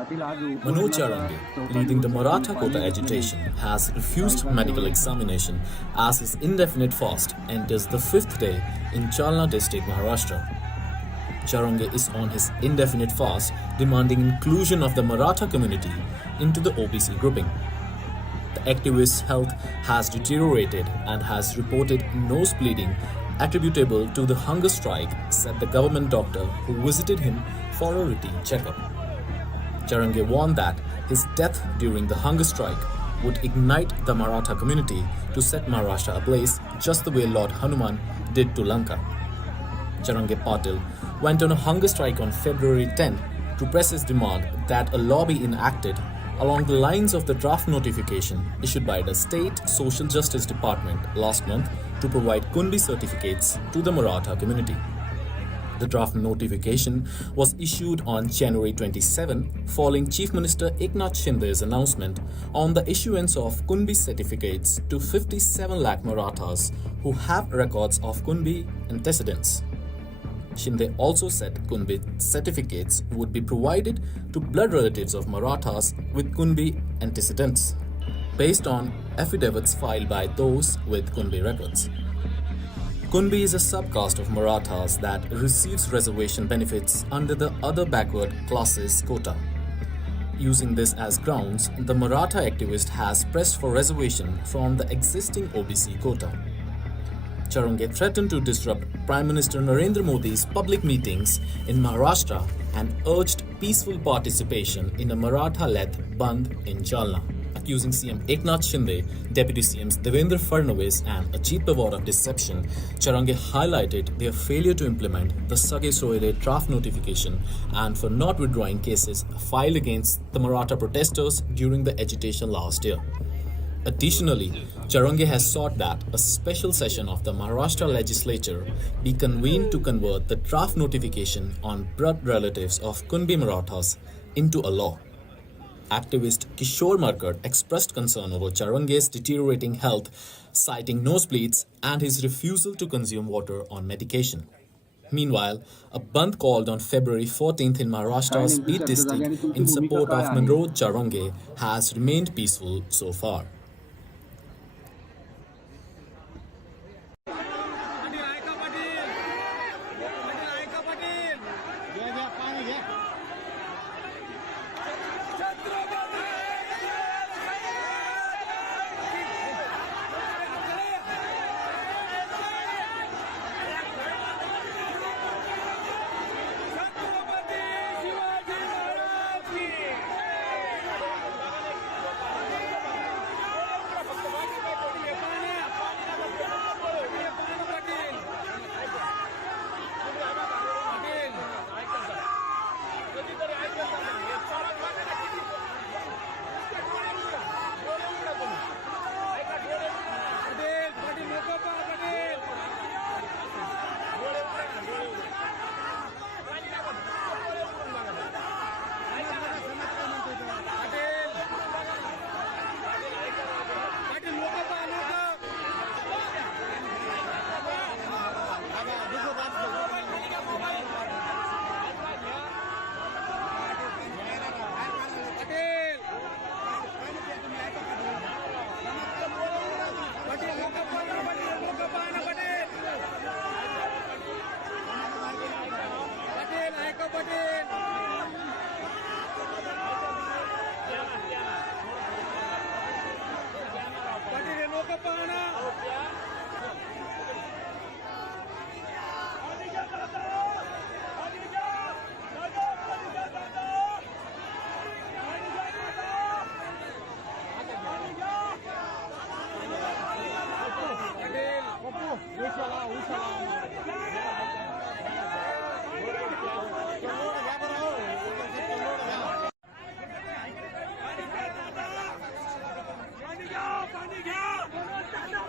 Manoj Jarange, leading the Maratha quota agitation, has refused medical examination as his indefinite fast enters the fifth day in Jalna district, Maharashtra. Jarange is on his indefinite fast, demanding inclusion of the Maratha community into the OBC grouping. The activist's health has deteriorated and has reported nose bleeding attributable to the hunger strike, said the government doctor who visited him for a routine checkup. Jarange warned that his death during the hunger strike would ignite the Maratha community to set Maharashtra ablaze just the way Lord Hanuman did to Lanka. Jarange Patil went on a hunger strike on February 10 to press his demand that a law be enacted along the lines of the draft notification issued by the State Social Justice Department last month to provide Kunbi certificates to the Maratha community. The draft notification was issued on January 27 following Chief Minister Eknath Shinde's announcement on the issuance of Kunbi certificates to 57 lakh Marathas who have records of Kunbi antecedents. Shinde also said Kunbi certificates would be provided to blood relatives of Marathas with Kunbi antecedents, based on affidavits filed by those with Kunbi records. Kunbi is a subcaste of Marathas that receives reservation benefits under the other backward classes quota. Using this as grounds, the Maratha activist has pressed for reservation from the existing OBC quota. Jarange threatened to disrupt Prime Minister Narendra Modi's public meetings in Maharashtra and urged peaceful participation in a Maratha-led Bandh in Jalna. Accusing CM Eknath Shinde, Deputy CMs Devendra Fadnavis and Ajit Pawar of deception, Jarange highlighted their failure to implement the Sage Soire draft notification and for not withdrawing cases filed against the Maratha protesters during the agitation last year. Additionally, Jarange has sought that a special session of the Maharashtra legislature be convened to convert the draft notification on blood relatives of Kunbi Marathas into a law. Activist Kishore Markad expressed concern over Jarange's deteriorating health, citing nosebleeds and his refusal to consume water on medication. Meanwhile, a bandh called on February 14th in Maharashtra's Beat district in support of Manoj Jarange has remained peaceful so far. पाणी घ्या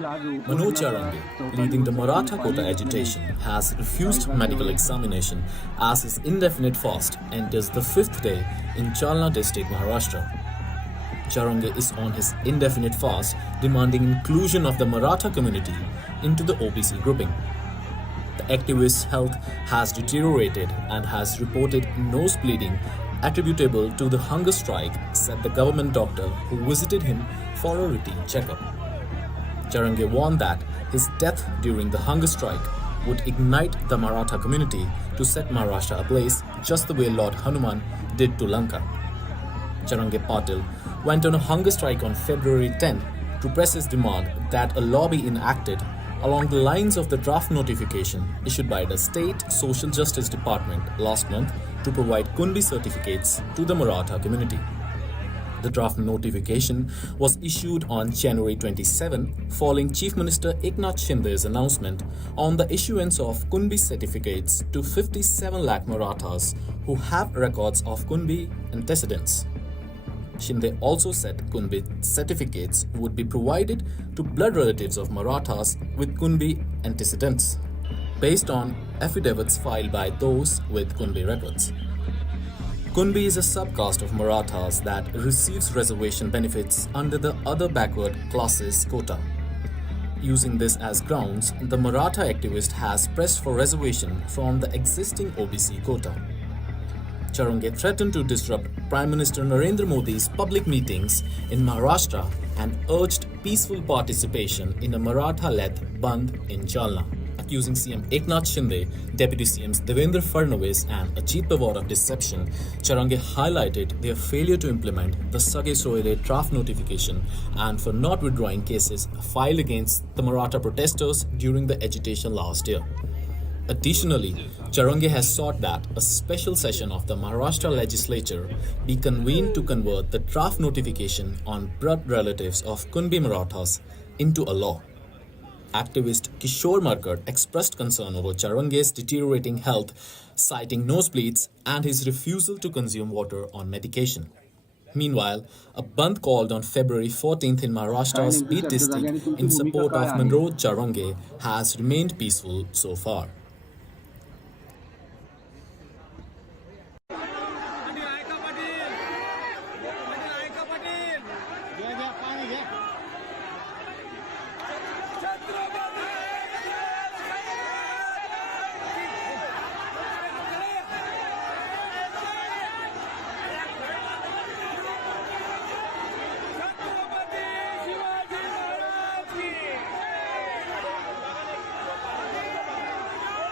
Manoj Jarange, leading the Maratha quota agitation, has refused medical examination as his indefinite fast enters the fifth day in Jalna district, Maharashtra. Jarange is on his indefinite fast, demanding inclusion of the Maratha community into the OBC grouping. The activist's health has deteriorated and has reported nose bleeding attributable to the hunger strike, said the government doctor who visited him for a routine checkup. Jarange warned that his death during the hunger strike would ignite the Maratha community to set Maharashtra ablaze just the way Lord Hanuman did to Lanka. Jarange Patil went on a hunger strike on February 10 to press his demand that a law be enacted along the lines of the draft notification issued by the State Social Justice Department last month to provide Kunbi certificates to the Maratha community. The draft notification was issued on January 27 following Chief Minister Eknath Shinde's announcement on the issuance of Kunbi certificates to 57 lakh Marathas who have records of Kunbi antecedents. Shinde also said Kunbi certificates would be provided to blood relatives of Marathas with Kunbi antecedents, based on affidavits filed by those with Kunbi records. Kunbi is a subcaste of Marathas that receives reservation benefits under the other backward classes quota. Using this as grounds, the Maratha activist has pressed for reservation from the existing OBC quota. Jarange threatened to disrupt Prime Minister Narendra Modi's public meetings in Maharashtra and urged peaceful participation in a Maratha-led Bandh in Jalna. Accusing CM Eknath Shinde, Deputy CMs Devendra Fadnavis and Ajit Pawar of deception, Jarange highlighted their failure to implement the Sage Soile draft notification and for not withdrawing cases filed against the Maratha protesters during the agitation last year. Additionally, Jarange has sought that a special session of the Maharashtra legislature be convened to convert the draft notification on blood relatives of Kunbi Marathas into a law. Activist Kishore Markad expressed concern over Jarange's deteriorating health, citing nosebleeds and his refusal to consume water on medication. Meanwhile, a bandh called on February 14th in Maharashtra's Beat district in support of Manoj Jarange has remained peaceful so far.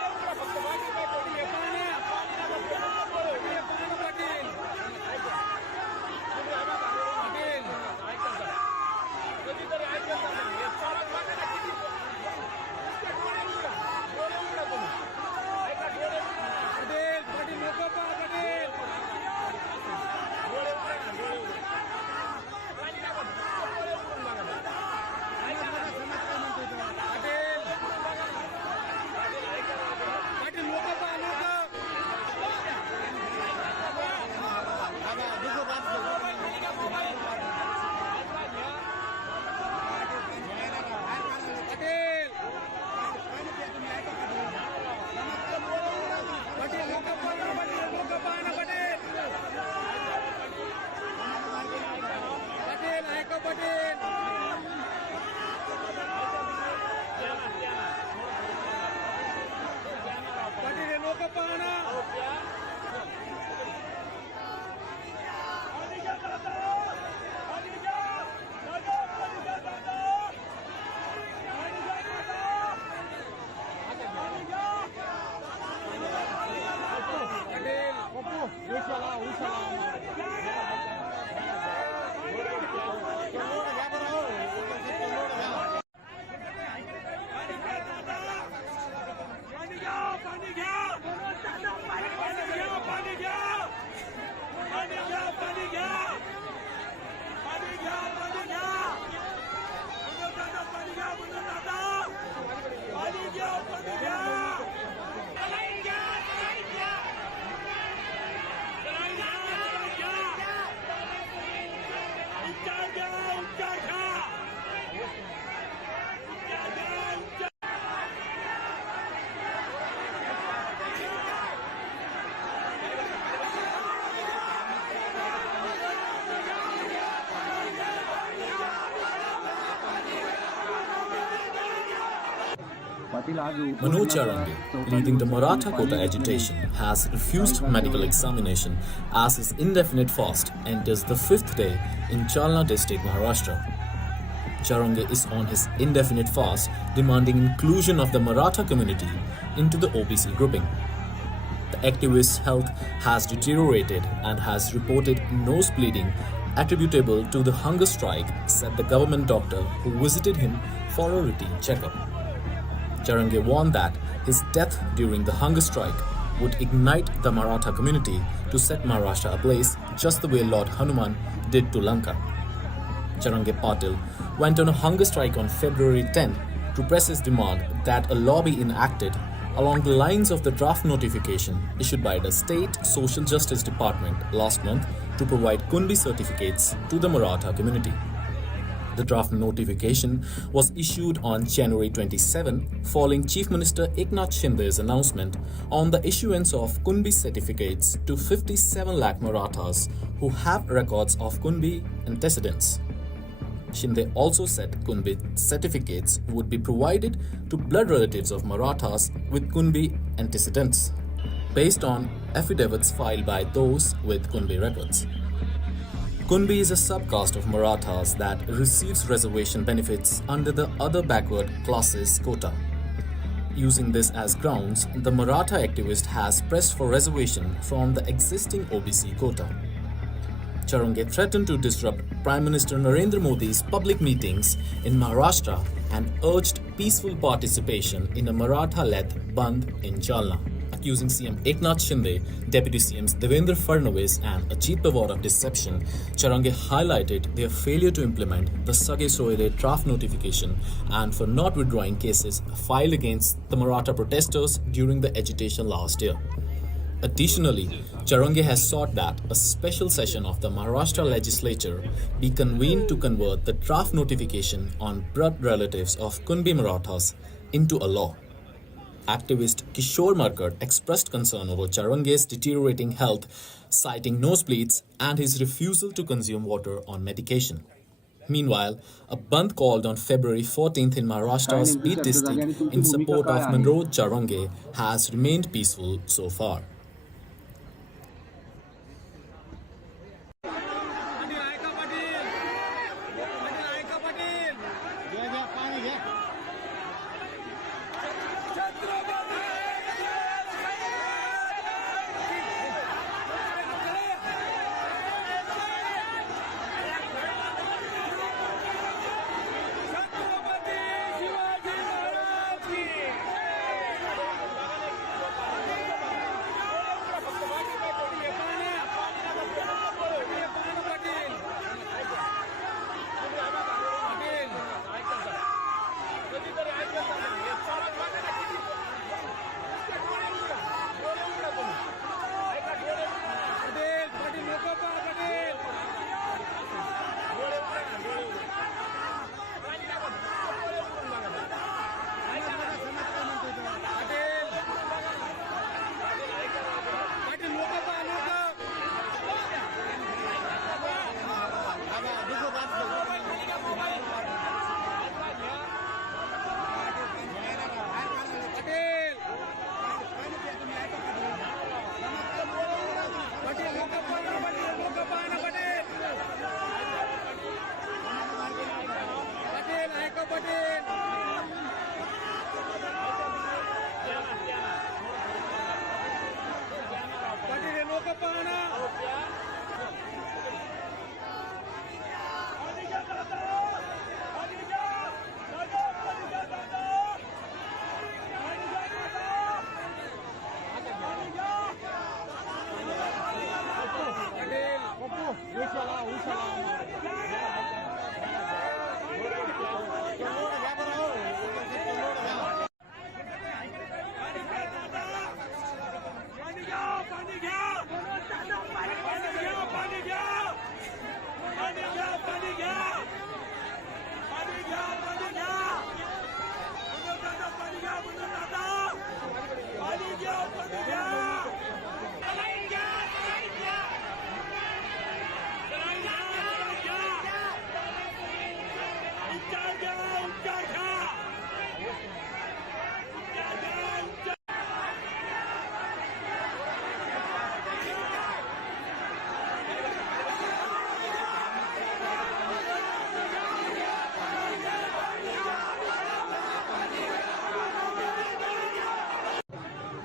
Manoj Jarange, leading the Maratha quota agitation, has refused medical examination as his indefinite fast enters the fifth day in Jalna district, Maharashtra. Jarange is on his indefinite fast, demanding inclusion of the Maratha community into the OBC grouping. The activist's health has deteriorated and has reported nose bleeding attributable to the hunger strike, said the government doctor who visited him for a routine checkup. Jarange warned that his death during the hunger strike would ignite the Maratha community to set Maharashtra ablaze just the way Lord Hanuman did to Lanka. Jarange Patil went on a hunger strike on February 10 to press his demand that a law be enacted along the lines of the draft notification issued by the State Social Justice Department last month to provide Kunbi certificates to the Maratha community. The draft notification was issued on January 27 following Chief Minister Eknath Shinde's announcement on the issuance of Kunbi certificates to 57 lakh Marathas who have records of Kunbi antecedents. Shinde also said Kunbi certificates would be provided to blood relatives of Marathas with Kunbi antecedents, based on affidavits filed by those with Kunbi records. Kunbi is a subcaste of Marathas that receives reservation benefits under the other backward classes quota. Using this as grounds, the Maratha activist has pressed for reservation from the existing OBC quota. Jarange threatened to disrupt Prime Minister Narendra Modi's public meetings in Maharashtra and urged peaceful participation in a Maratha-led Bandh in Jalna. Accusing CM Eknath Shinde, Deputy CMs Devendra Fadnavis and Ajit Pawar of deception, Jarange highlighted their failure to implement the Sage Soire draft notification and for not withdrawing cases filed against the Maratha protesters during the agitation last year. Additionally, Jarange has sought that a special session of the Maharashtra legislature be convened to convert the draft notification on blood relatives of Kunbi Marathas into a law. Activist Kishore Markad expressed concern over Jarange's deteriorating health, citing nosebleeds and his refusal to consume water on medication. Meanwhile, a bandh called on February 14th in Maharashtra's Beat district in support of Manoj Jarange has remained peaceful so far.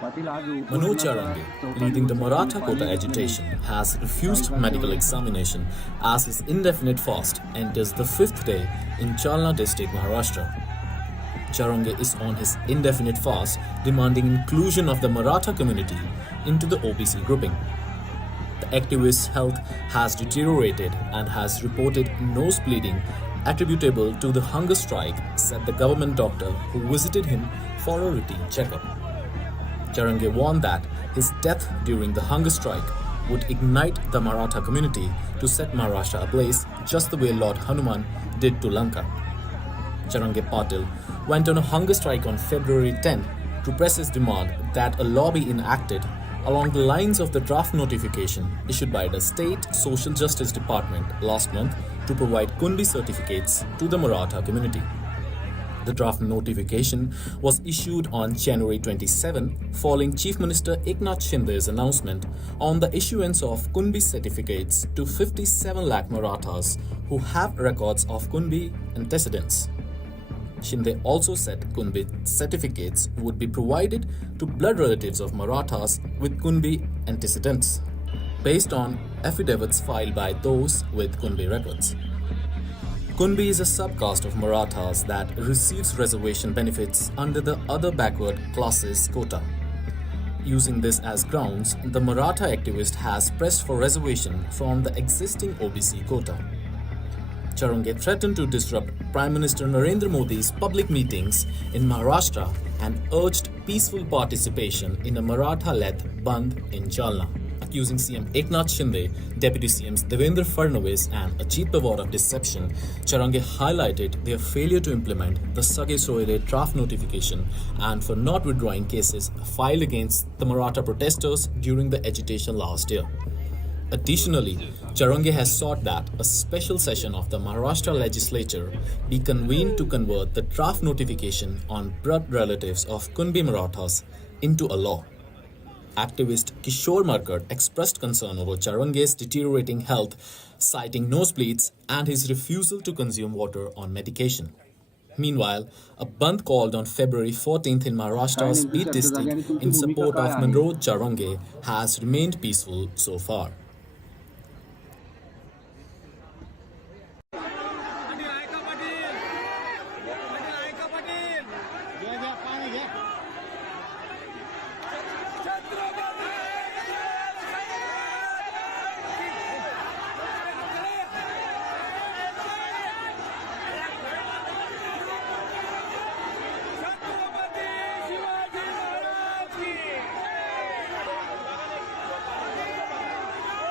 Manoj Jarange, leading the Maratha quota agitation, has refused medical examination as his indefinite fast enters the fifth day in Jalna district, Maharashtra. Jarange is on his indefinite fast, demanding inclusion of the Maratha community into the OBC grouping. The activist's health has deteriorated and has reported nose bleeding attributable to the hunger strike, said the government doctor who visited him for a routine checkup. Jarange warned that his death during the hunger strike would ignite the Maratha community to set Maharashtra ablaze just the way Lord Hanuman did to Lanka. Jarange Patil went on a hunger strike on February 10 to press his demand that a law be enacted along the lines of the draft notification issued by the State Social Justice Department last month to provide Kunbi certificates to the Maratha community. The draft notification was issued on January 27 following Chief Minister Eknath Shinde's announcement on the issuance of Kunbi certificates to 57 lakh Marathas who have records of Kunbi antecedents. Shinde also said Kunbi certificates would be provided to blood relatives of Marathas with Kunbi antecedents, based on affidavits filed by those with Kunbi records. Kunbi is a subcaste of Marathas that receives reservation benefits under the other backward classes quota. Using this as grounds, the Maratha activist has pressed for reservation from the existing OBC quota. Jarange threatened to disrupt Prime Minister Narendra Modi's public meetings in Maharashtra and urged peaceful participation in a Maratha-led Bandh in Jalna. Accusing CM Eknath Shinde, Deputy CMs Devendra Fadnavis and Ajit Pawar of deception, Jarange highlighted their failure to implement the Sage Soile draft notification and for not withdrawing cases filed against the Maratha protesters during the agitation last year. Additionally, Jarange has sought that a special session of the Maharashtra legislature be convened to convert the draft notification on blood relatives of Kunbi Marathas into a law. Activist Kishore Markad expressed concern over Jarange's deteriorating health, citing nosebleeds and his refusal to consume water on medication. Meanwhile, a bandh called on February 14th in Maharashtra's Beat district in support of Manoj Jarange has remained peaceful so far.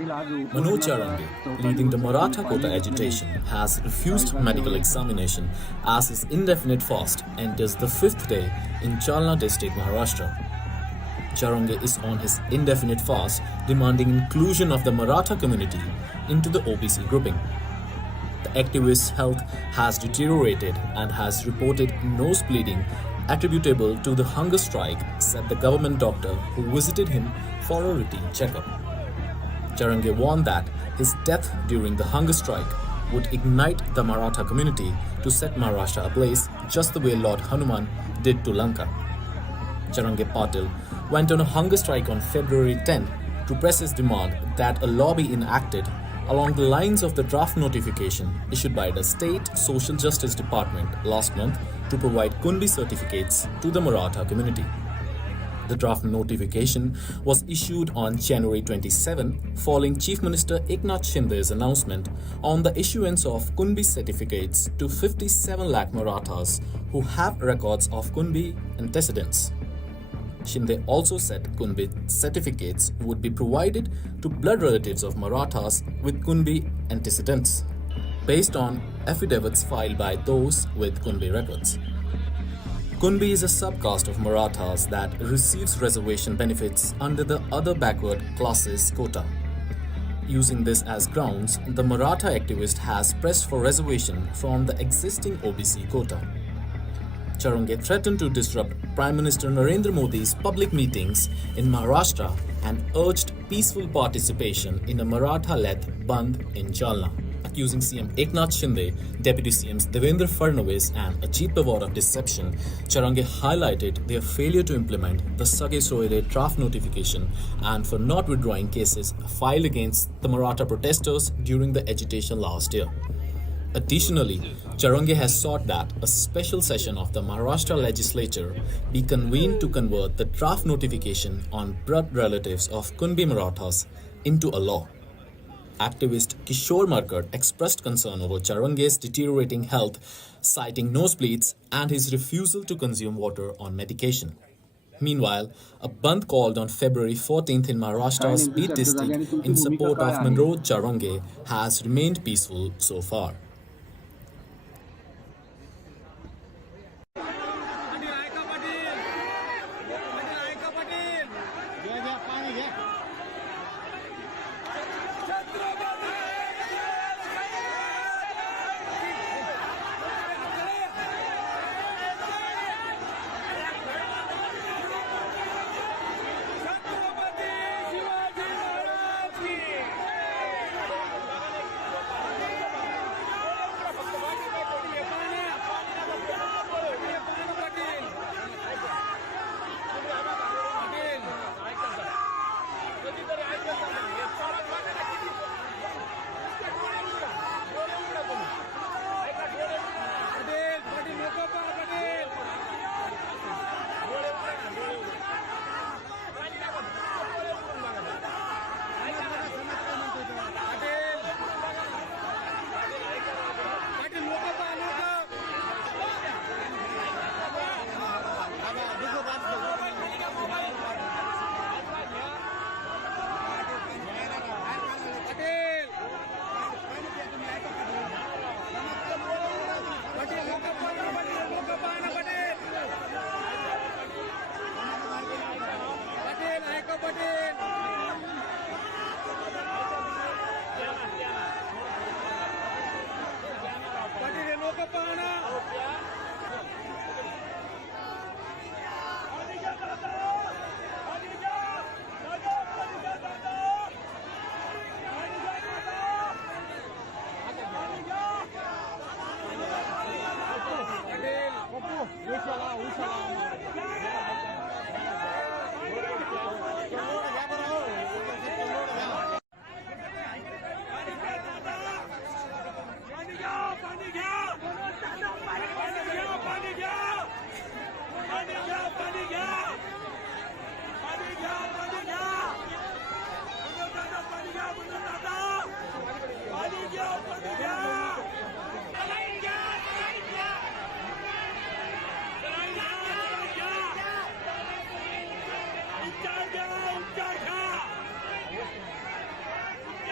Manoj Jarange, leading the Maratha quota agitation, has refused medical examination as his indefinite fast enters the fifth day in Jalna district, Maharashtra. Jarange is on his indefinite fast, demanding inclusion of the Maratha community into the OBC grouping. The activist's health has deteriorated and has reported nose bleeding attributable to the hunger strike, said the government doctor who visited him for a routine checkup. Jarange warned that his death during the hunger strike would ignite the Maratha community to set Maharashtra ablaze just the way Lord Hanuman did to Lanka. Jarange Patil went on a hunger strike on February 10 to press his demand that a law be enacted along the lines of the draft notification issued by the State Social Justice Department last month to provide Kunbi certificates to the Maratha community. The draft notification was issued on January 27 following Chief Minister Eknath Shinde's announcement on the issuance of Kunbi certificates to 57 lakh Marathas who have records of Kunbi antecedents. Shinde also said Kunbi certificates would be provided to blood relatives of Marathas with Kunbi antecedents, based on affidavits filed by those with Kunbi records. Kunbi is a subcaste of Marathas that receives reservation benefits under the other backward classes quota. Using this as grounds, the Maratha activist has pressed for reservation from the existing OBC quota. Jarange threatened to disrupt Prime Minister Narendra Modi's public meetings in Maharashtra and urged peaceful participation in a Maratha-led Bandh in Jalna. Accusing CM Eknath Shinde, Deputy CMs Devendra Fadnavis and Ajit Pawar of deception, Jarange highlighted their failure to implement the Sage Soire draft notification and for not withdrawing cases filed against the Maratha protesters during the agitation last year. Additionally, Jarange has sought that a special session of the Maharashtra legislature be convened to convert the draft notification on blood relatives of Kunbi Marathas into a law. Activist Kishore Markad expressed concern over Jarange's deteriorating health, citing nosebleeds and his refusal to consume water on medication. Meanwhile, a bandh called on February 14th in Maharashtra's Beat district in support of Manoj Jarange has remained peaceful so far.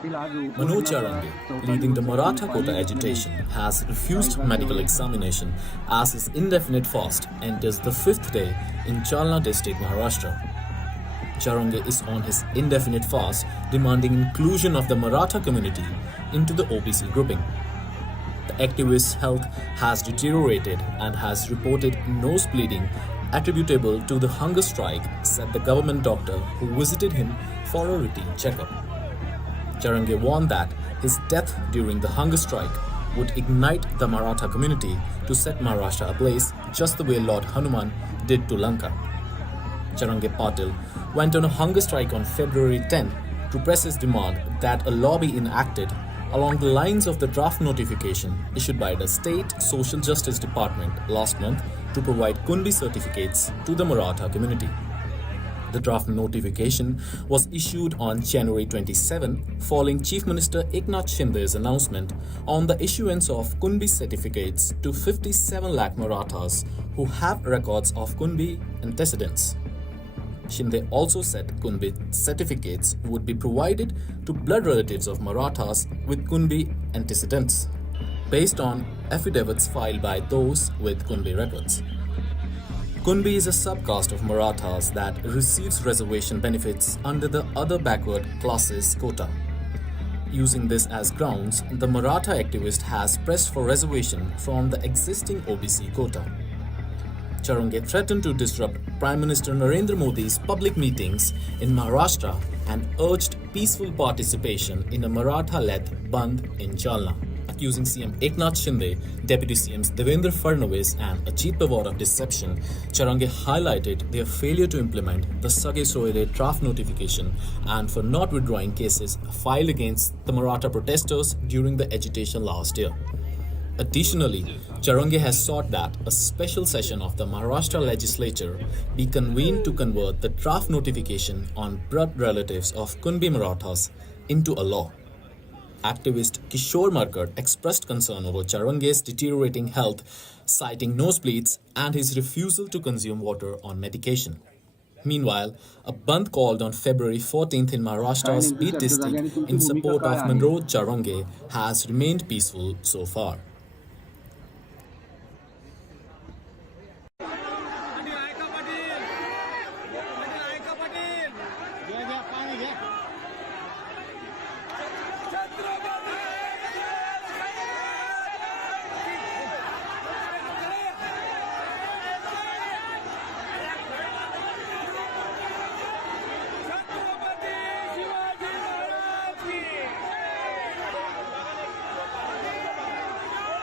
Manoj Jarange, leading the Maratha quota agitation, has refused medical examination as his indefinite fast enters the fifth day in Jalna district, Maharashtra. Jarange is on his indefinite fast, demanding inclusion of the Maratha community into the OBC grouping. The activist's health has deteriorated and has reported nose bleeding attributable to the hunger strike, said the government doctor who visited him for a routine checkup. Jarange warned that his death during the hunger strike would ignite the Maratha community to set Maharashtra ablaze just the way Lord Hanuman did to Lanka. Jarange Patil went on a hunger strike on February 10 to press his demand that a law be enacted along the lines of the draft notification issued by the State Social Justice Department last month to provide Kunbi certificates to the Maratha community. The draft notification was issued on January 27 following Chief Minister Eknath Shinde's announcement on the issuance of Kunbi certificates to 57 lakh Marathas who have records of Kunbi antecedents. Shinde also said Kunbi certificates would be provided to blood relatives of Marathas with Kunbi antecedents, based on affidavits filed by those with Kunbi records. Kunbi is a subcaste of Marathas that receives reservation benefits under the other backward classes quota. Using this as grounds, the Maratha activist has pressed for reservation from the existing OBC quota. Jarange threatened to disrupt Prime Minister Narendra Modi's public meetings in Maharashtra and urged peaceful participation in a Maratha-led Bandh in Jalna. Accusing CM Eknath Shinde, Deputy CMs Devendra Fadnavis and Ajit Pawar of deception, Jarange highlighted their failure to implement the Sage Soile draft notification and for not withdrawing cases filed against the Maratha protesters during the agitation last year. Additionally, Jarange has sought that a special session of the Maharashtra legislature be convened to convert the draft notification on blood relatives of Kunbi Marathas into a law. Activist Kishore Markad expressed concern over Jarange's deteriorating health, citing nosebleeds and his refusal to consume water on medication. Meanwhile, a bandh called on February 14th in Maharashtra's Beat district in support of Manoj Jarange has remained peaceful so far.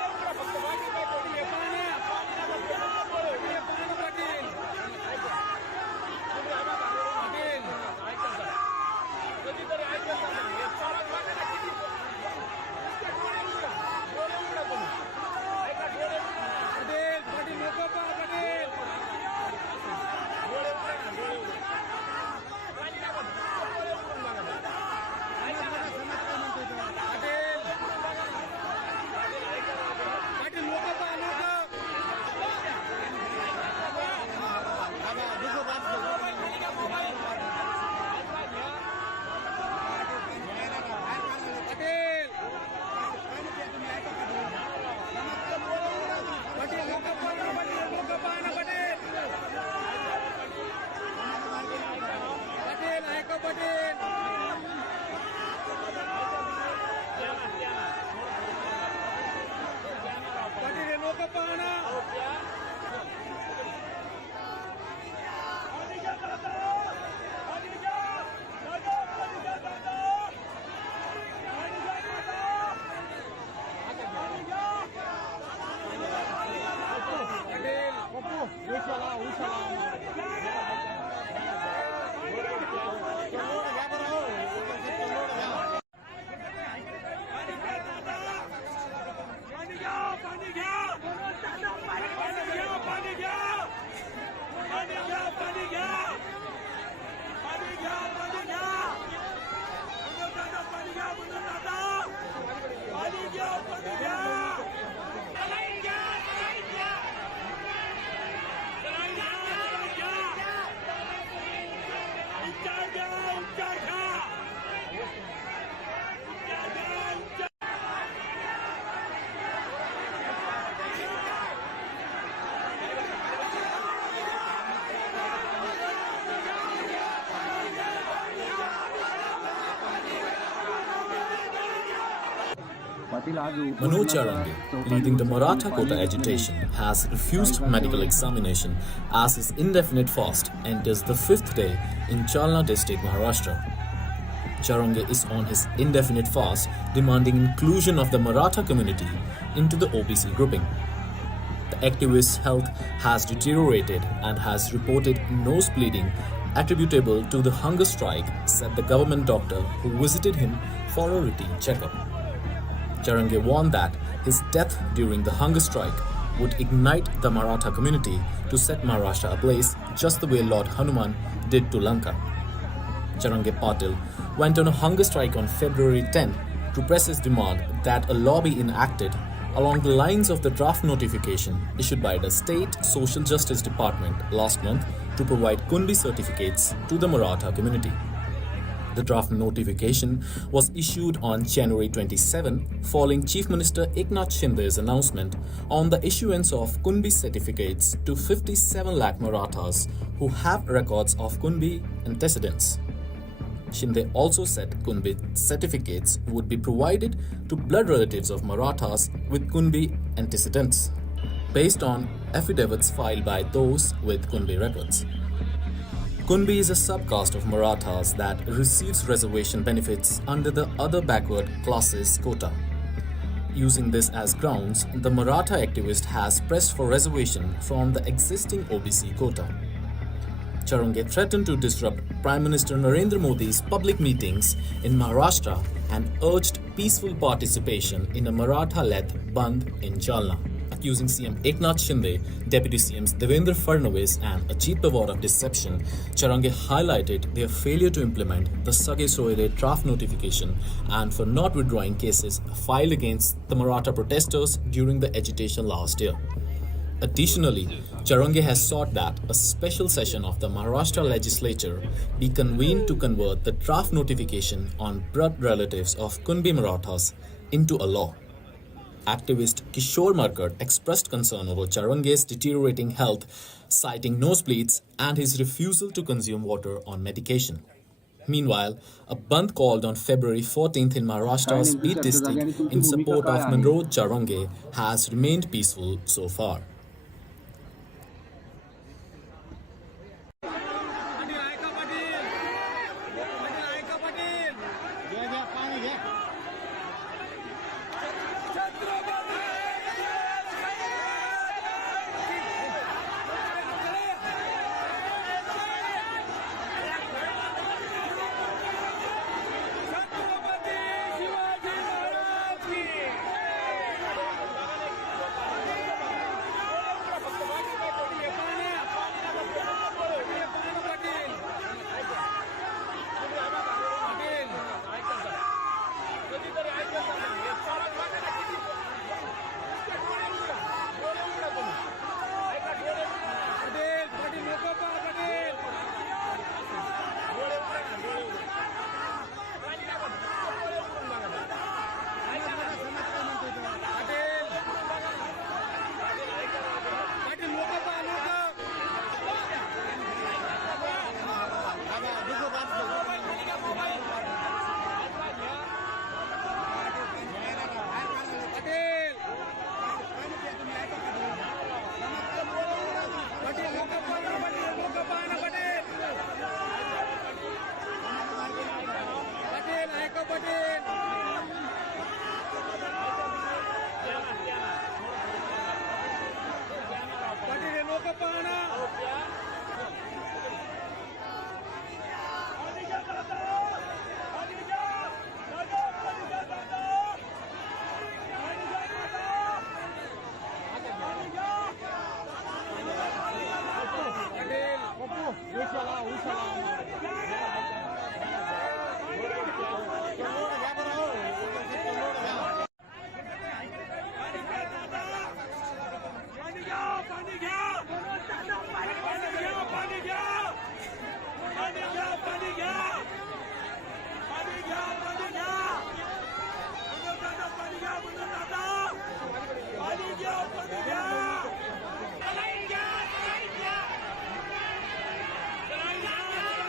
Manoj Jarange, leading the Maratha quota agitation, has refused medical examination as his indefinite fast enters the fifth day in Jalna district, Maharashtra. Jarange is on his indefinite fast, demanding inclusion of the Maratha community into the OBC grouping. The activist's health has deteriorated and has reported nose bleeding attributable to the hunger strike, said the government doctor who visited him for a routine checkup. Jarange warned that his death during the hunger strike would ignite the Maratha community to set Maharashtra ablaze just the way Lord Hanuman did to Lanka. Jarange Patil went on a hunger strike on February 10 to press his demand that a law be enacted along the lines of the draft notification issued by the State Social Justice Department last month to provide Kunbi certificates to the Maratha community. The draft notification was issued on January 27 following Chief Minister Eknath Shinde's announcement on the issuance of Kunbi certificates to 57 lakh Marathas who have records of Kunbi antecedents. Shinde also said Kunbi certificates would be provided to blood relatives of Marathas with Kunbi antecedents, based on affidavits filed by those with Kunbi records. Kunbi is a subcaste of Marathas that receives reservation benefits under the other backward classes quota. Using this as grounds, the Maratha activist has pressed for reservation from the existing OBC quota. Jarange threatened to disrupt Prime Minister Narendra Modi's public meetings in Maharashtra and urged peaceful participation in a Maratha-led Bandh in Jalna. Accusing CM Eknath Shinde, Deputy CMs Devendra Fadnavis and Ajit Pawar of deception, Jarange highlighted their failure to implement the Sage Soire draft notification and for not withdrawing cases filed against the Maratha protesters during the agitation last year. Additionally, Jarange has sought that a special session of the Maharashtra legislature be convened to convert the draft notification on blood relatives of Kunbi Marathas into a law. Activist Kishore Markad expressed concern over Jarange's deteriorating health, citing nosebleeds and his refusal to consume water on medication. Meanwhile, a bandh called on February 14th in Maharashtra's Beat district in support of Manoj Jarange has remained peaceful so far.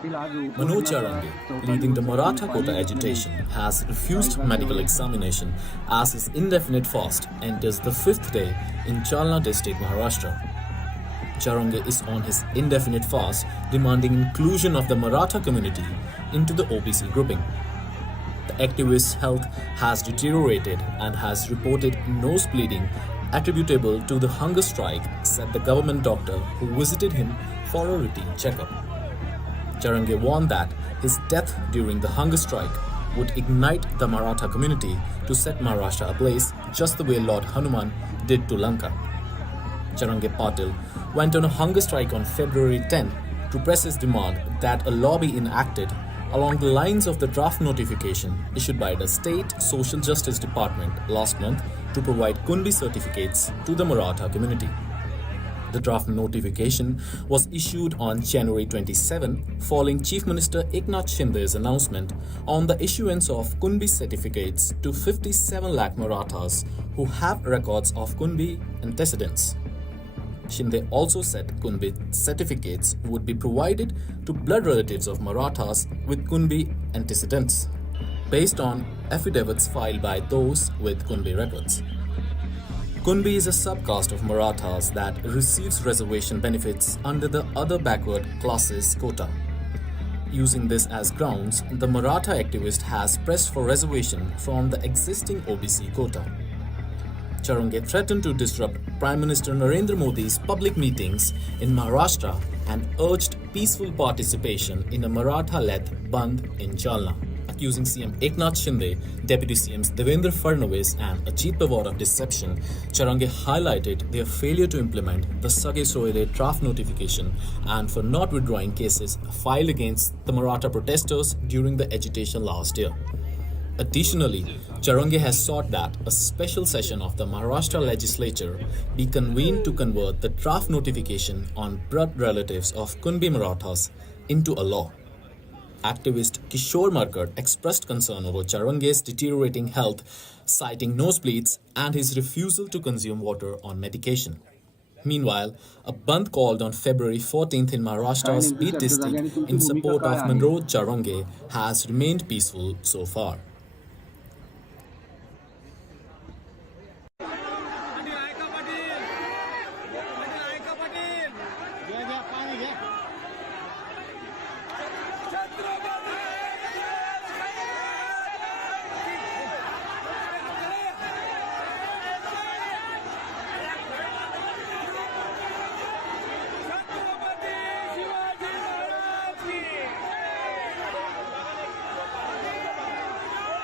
Manoj Jarange, leading the Maratha quota agitation, has refused medical examination as his indefinite fast enters the fifth day in Jalna district, Maharashtra. Jarange is on his indefinite fast, demanding inclusion of the Maratha community into the OBC grouping. The activist's health has deteriorated and has reported nose bleeding attributable to the hunger strike, said the government doctor who visited him for a routine checkup. Jarange warned that his death during the hunger strike would ignite the Maratha community to set Maharashtra ablaze just the way Lord Hanuman did to Lanka. Jarange Patil went on a hunger strike on February 10 to press his demand that a law be enacted along the lines of the draft notification issued by the State Social Justice Department last month to provide Kunbi certificates to the Maratha community. The draft notification was issued on January 27 following Chief Minister Eknath Shinde's announcement on the issuance of Kunbi certificates to 57 lakh Marathas who have records of Kunbi antecedents. Shinde also said Kunbi certificates would be provided to blood relatives of Marathas with Kunbi antecedents, based on affidavits filed by those with Kunbi records. Kunbi is a subcaste of Marathas that receives reservation benefits under the other backward classes quota. Using this as grounds, the Maratha activist has pressed for reservation from the existing OBC quota. Jarange threatened to disrupt Prime Minister Narendra Modi's public meetings in Maharashtra and urged peaceful participation in a Maratha-led Bandh in Jalna. Accusing CM Eknath Shinde, Deputy CMs Devendra Fadnavis and Ajit Pawar of deception, Jarange highlighted their failure to implement the Sage Soile draft notification and for not withdrawing cases filed against the Maratha protesters during the agitation last year. Additionally, Jarange has sought that a special session of the Maharashtra legislature be convened to convert the draft notification on blood relatives of Kunbi Marathas into a law. Activist Kishore Markad expressed concern over Jarange's deteriorating health, citing nosebleeds and his refusal to consume water on medication. Meanwhile, a bandh called on February 14th in Maharashtra's Beat district in support of Manoj Jarange has remained peaceful so far.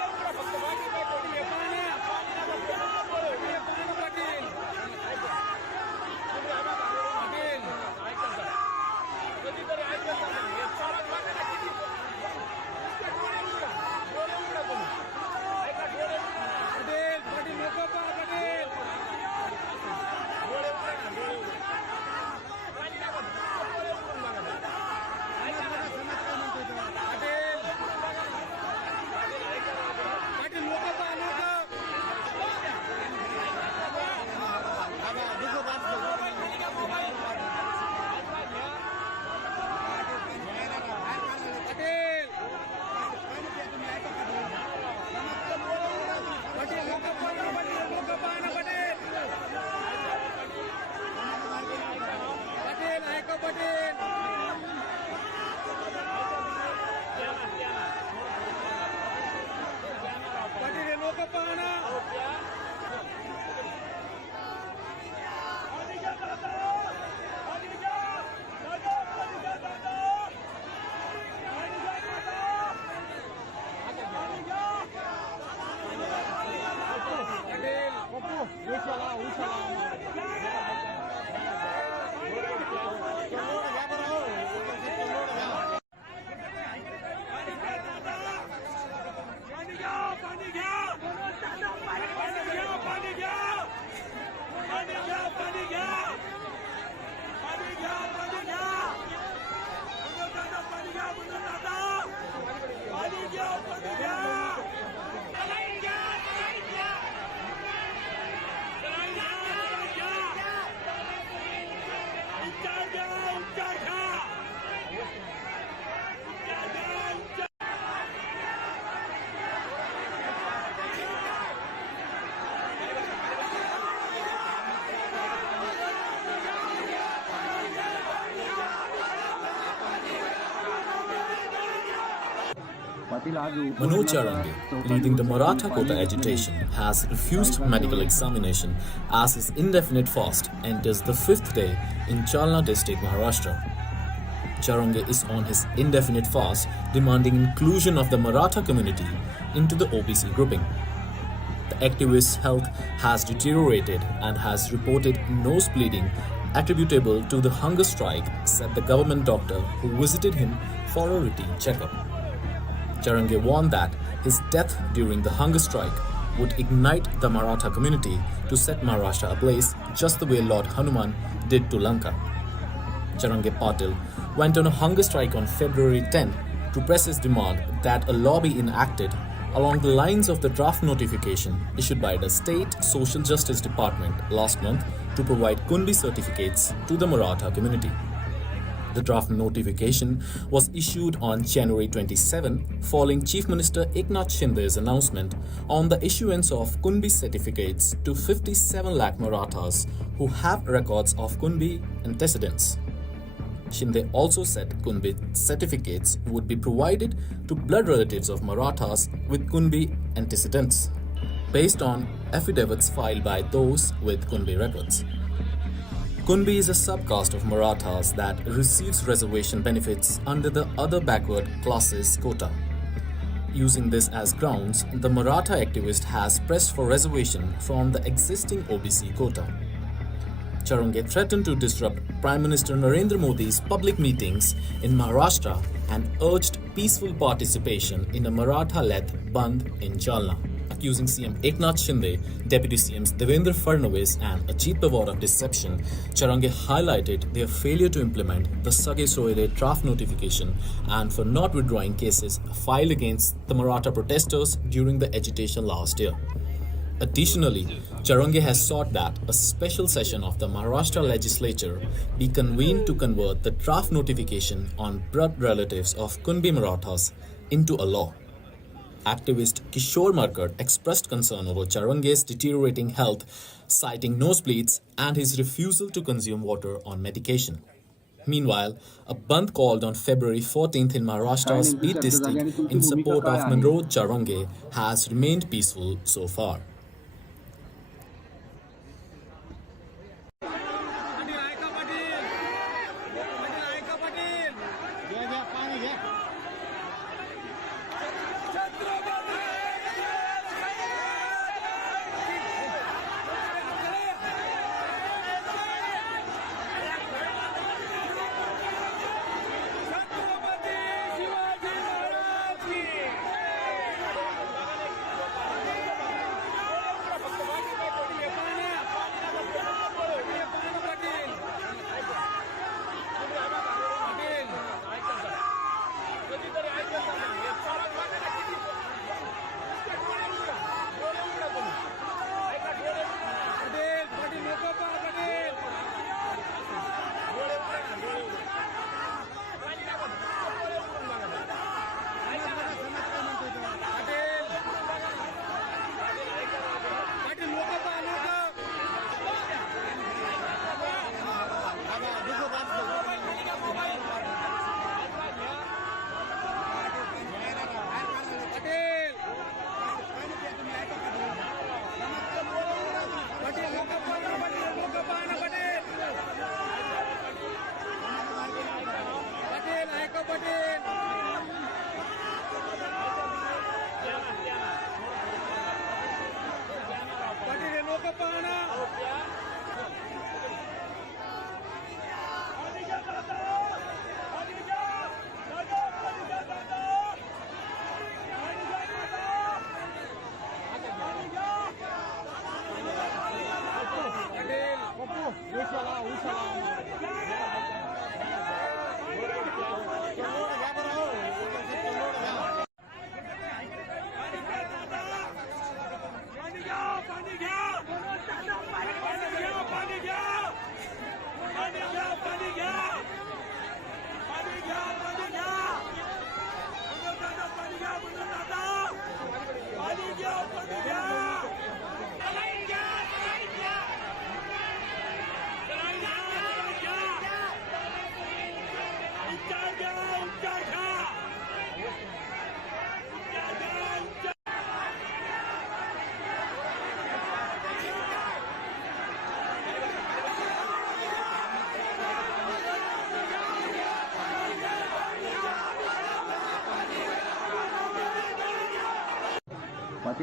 Manoj Jarange, leading the Maratha quota agitation, has refused medical examination as his indefinite fast enters the fifth day in Jalna district, Maharashtra. Jarange is on his indefinite fast, demanding inclusion of the Maratha community into the OBC grouping. The activist's health has deteriorated and has reported nose bleeding attributable to the hunger strike, said the government doctor who visited him for a routine checkup. Jarange warned that his death during the hunger strike would ignite the Maratha community to set Maharashtra ablaze just the way Lord Hanuman did to Lanka. Jarange Patil went on a hunger strike on February 10 to press his demand that a law be enacted along the lines of the draft notification issued by the State Social Justice Department last month to provide Kunbi certificates to the Maratha community. The draft notification was issued on January 27 following Chief Minister Eknath Shinde's announcement on the issuance of Kunbi certificates to 57 lakh Marathas who have records of Kunbi antecedents. Shinde also said Kunbi certificates would be provided to blood relatives of Marathas with Kunbi antecedents, based on affidavits filed by those with Kunbi records. Kunbi is a subcaste of Marathas that receives reservation benefits under the other backward classes quota. Using this as grounds, the Maratha activist has pressed for reservation from the existing OBC quota. Jarange threatened to disrupt Prime Minister Narendra Modi's public meetings in Maharashtra and urged peaceful participation in a Maratha-led Bandh in Jalna. Accusing CM Eknath Shinde, Deputy CMs Devendra Fadnavis and Ajit Pawar of deception, Jarange highlighted their failure to implement the Sage Soire draft notification and for not withdrawing cases filed against the Maratha protesters during the agitation last year. Additionally, Jarange has sought that a special session of the Maharashtra legislature be convened to convert the draft notification on blood relatives of Kunbi Marathas into a law. Activist Kishore Markad expressed concern over Jarange's deteriorating health, citing nosebleeds and his refusal to consume water on medication. Meanwhile, a bandh called on February 14th in Maharashtra's Beat district in support of Manoj Jarange has remained peaceful so far.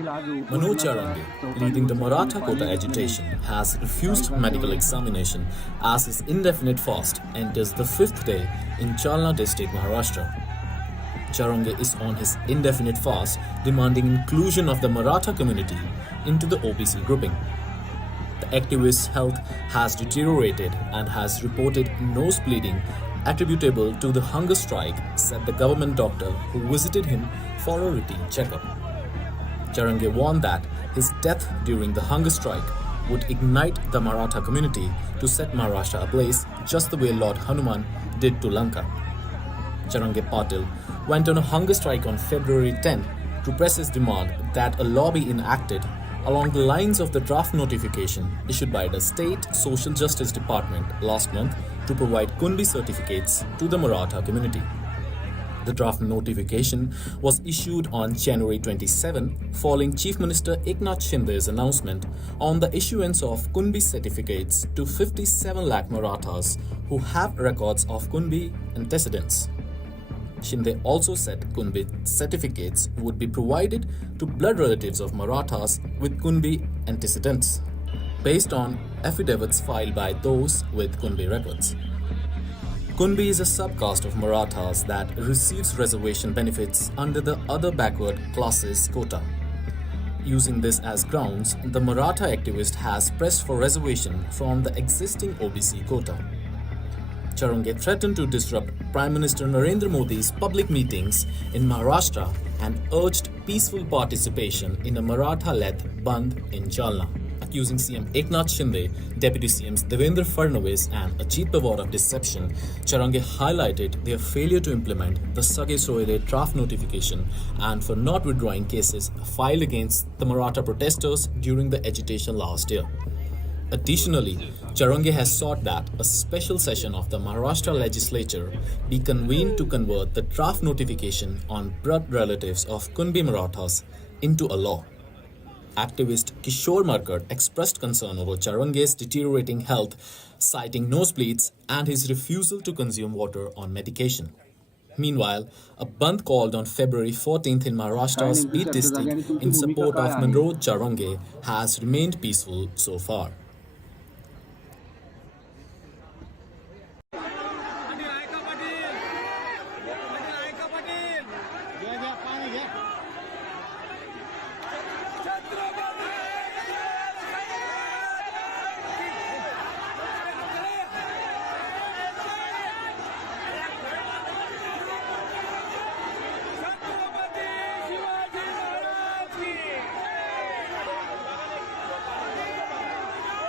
Manoj Jarange, leading the Maratha quota agitation, has refused medical examination as his indefinite fast enters the fifth day in Jalna district, Maharashtra. Jarange is on his indefinite fast, demanding inclusion of the Maratha community into the OBC grouping. The activist's health has deteriorated and has reported nose bleeding attributable to the hunger strike, said the government doctor who visited him for a routine checkup. Jarange warned that his death during the hunger strike would ignite the Maratha community to set Maharashtra ablaze just the way Lord Hanuman did to Lanka. Jarange Patil went on a hunger strike on February 10 to press his demand that a law be enacted along the lines of the draft notification issued by the State Social Justice Department last month to provide Kunbi certificates to the Maratha community. The draft notification was issued on January 27 following Chief Minister Eknath Shinde's announcement on the issuance of Kunbi certificates to 57 lakh Marathas who have records of Kunbi antecedents. Shinde also said Kunbi certificates would be provided to blood relatives of Marathas with Kunbi antecedents, based on affidavits filed by those with Kunbi records. Kunbi is a subcaste of Marathas that receives reservation benefits under the other backward classes quota. Using this as grounds, the Maratha activist has pressed for reservation from the existing OBC quota. Jarange threatened to disrupt Prime Minister Narendra Modi's public meetings in Maharashtra and urged peaceful participation in a Maratha-led Bandh in Jalna. Accusing CM Eknath Shinde, Deputy CMs Devendra Fadnavis and Ajit Pawar of deception, Jarange highlighted their failure to implement the Sage Soile draft notification and for not withdrawing cases filed against the Maratha protesters during the agitation last year. Additionally, Jarange has sought that a special session of the Maharashtra legislature be convened to convert the draft notification on blood relatives of Kunbi Marathas into a law. Activist Kishore Markad expressed concern over Jarange's deteriorating health, citing nosebleeds and his refusal to consume water on medication. Meanwhile, a bandh called on February 14th in Maharashtra's Beat district in support of Manoj Jarange has remained peaceful so far.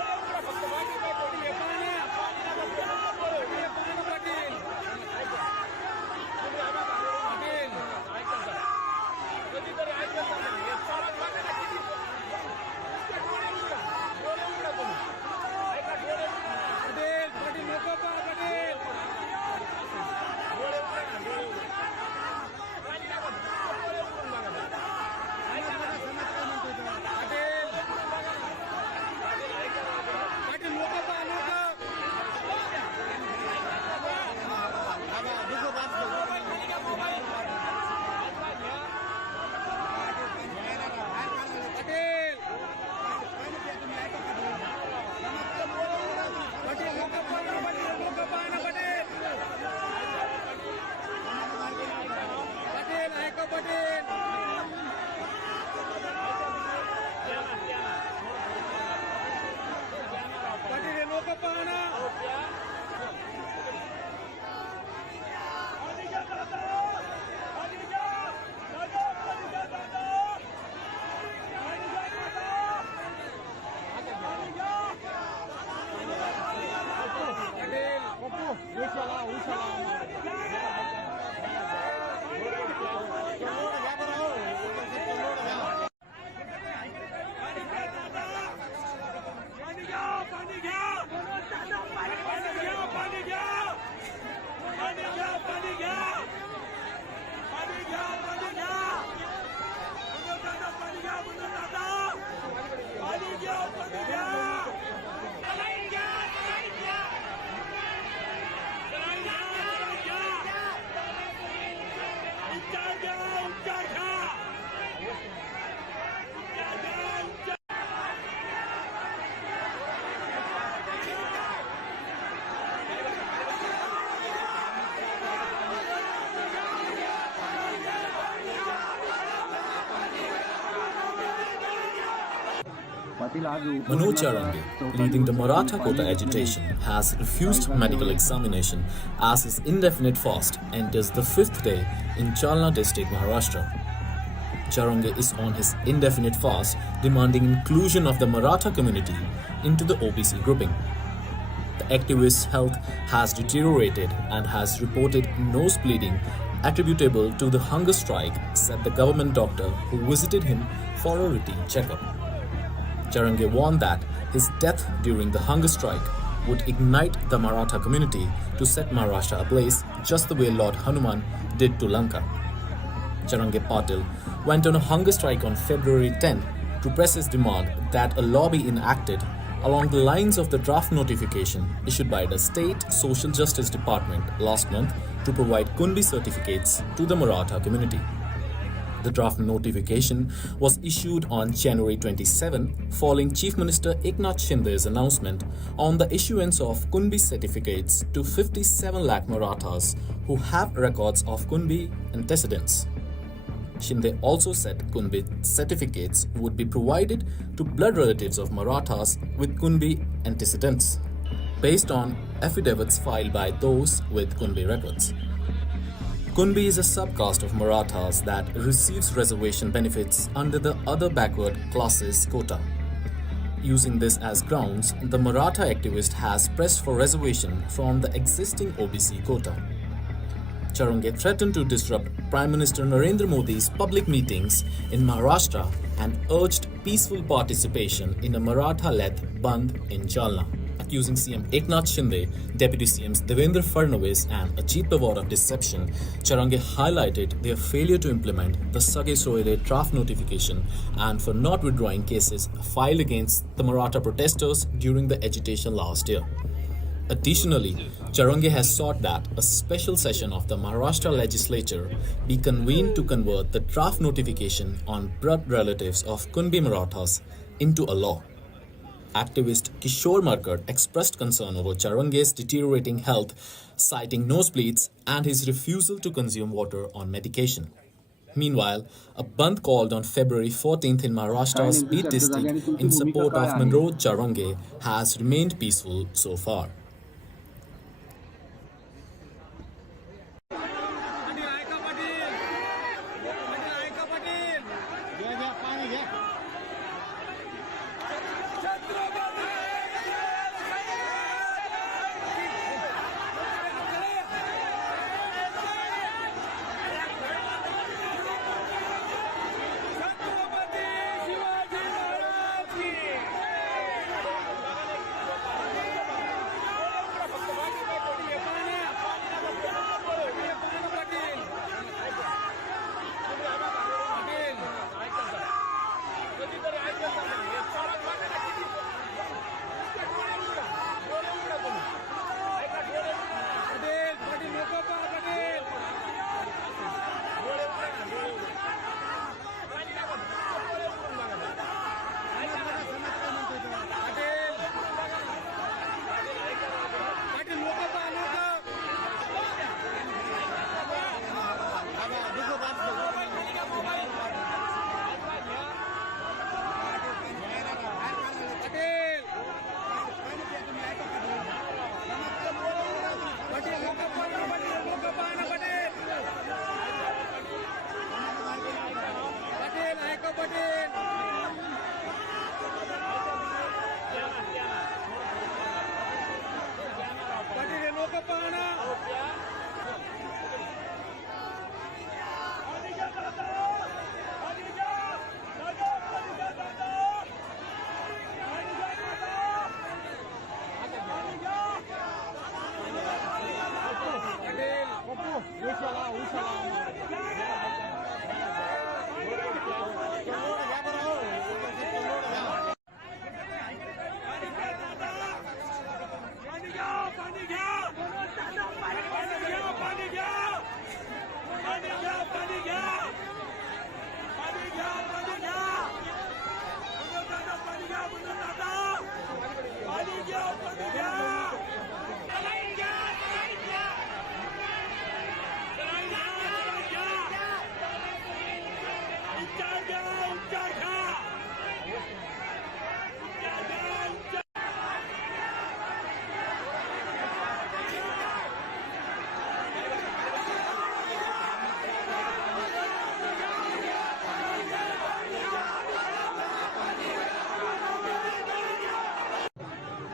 Manoj Jarange, leading the Maratha quota agitation, has refused medical examination as his indefinite fast enters the fifth day in Jalna district, Maharashtra. Jarange is on his indefinite fast, demanding inclusion of the Maratha community into the OBC grouping. The activist's health has deteriorated and has reported nose bleeding attributable to the hunger strike, said the government doctor who visited him for a routine checkup. Jarange warned that his death during the hunger strike would ignite the Maratha community to set Maharashtra ablaze just the way Lord Hanuman did to Lanka. Jarange Patil went on a hunger strike on February 10 to press his demand that a law be enacted along the lines of the draft notification issued by the State Social Justice Department last month to provide Kunbi certificates to the Maratha community. The draft notification was issued on January 27 following Chief Minister Eknath Shinde's announcement on the issuance of Kunbi certificates to 57 lakh Marathas who have records of Kunbi antecedents. Shinde also said Kunbi certificates would be provided to blood relatives of Marathas with Kunbi antecedents, based on affidavits filed by those with Kunbi records. Kunbi is a subcaste of Marathas that receives reservation benefits under the other backward classes quota. Using this as grounds, the Maratha activist has pressed for reservation from the existing OBC quota. Jarange threatened to disrupt Prime Minister Narendra Modi's public meetings in Maharashtra and urged peaceful participation in a Maratha-led Bandh in Jalna. Accusing CM Eknath Shinde, Deputy CMs Devendra Fadnavis and Ajit Pawar of deception, Jarange highlighted their failure to implement the Sage Soire draft notification and for not withdrawing cases filed against the Maratha protesters during the agitation last year. Additionally, Jarange has sought that a special session of the Maharashtra legislature be convened to convert the draft notification on blood relatives of Kunbi Marathas into a law. Activist Kishore Markad expressed concern over Jarange's deteriorating health, citing nosebleeds and his refusal to consume water on medication. Meanwhile, a bandh called on February 14th in Maharashtra's Beat district in support of Manoj Jarange has remained peaceful so far.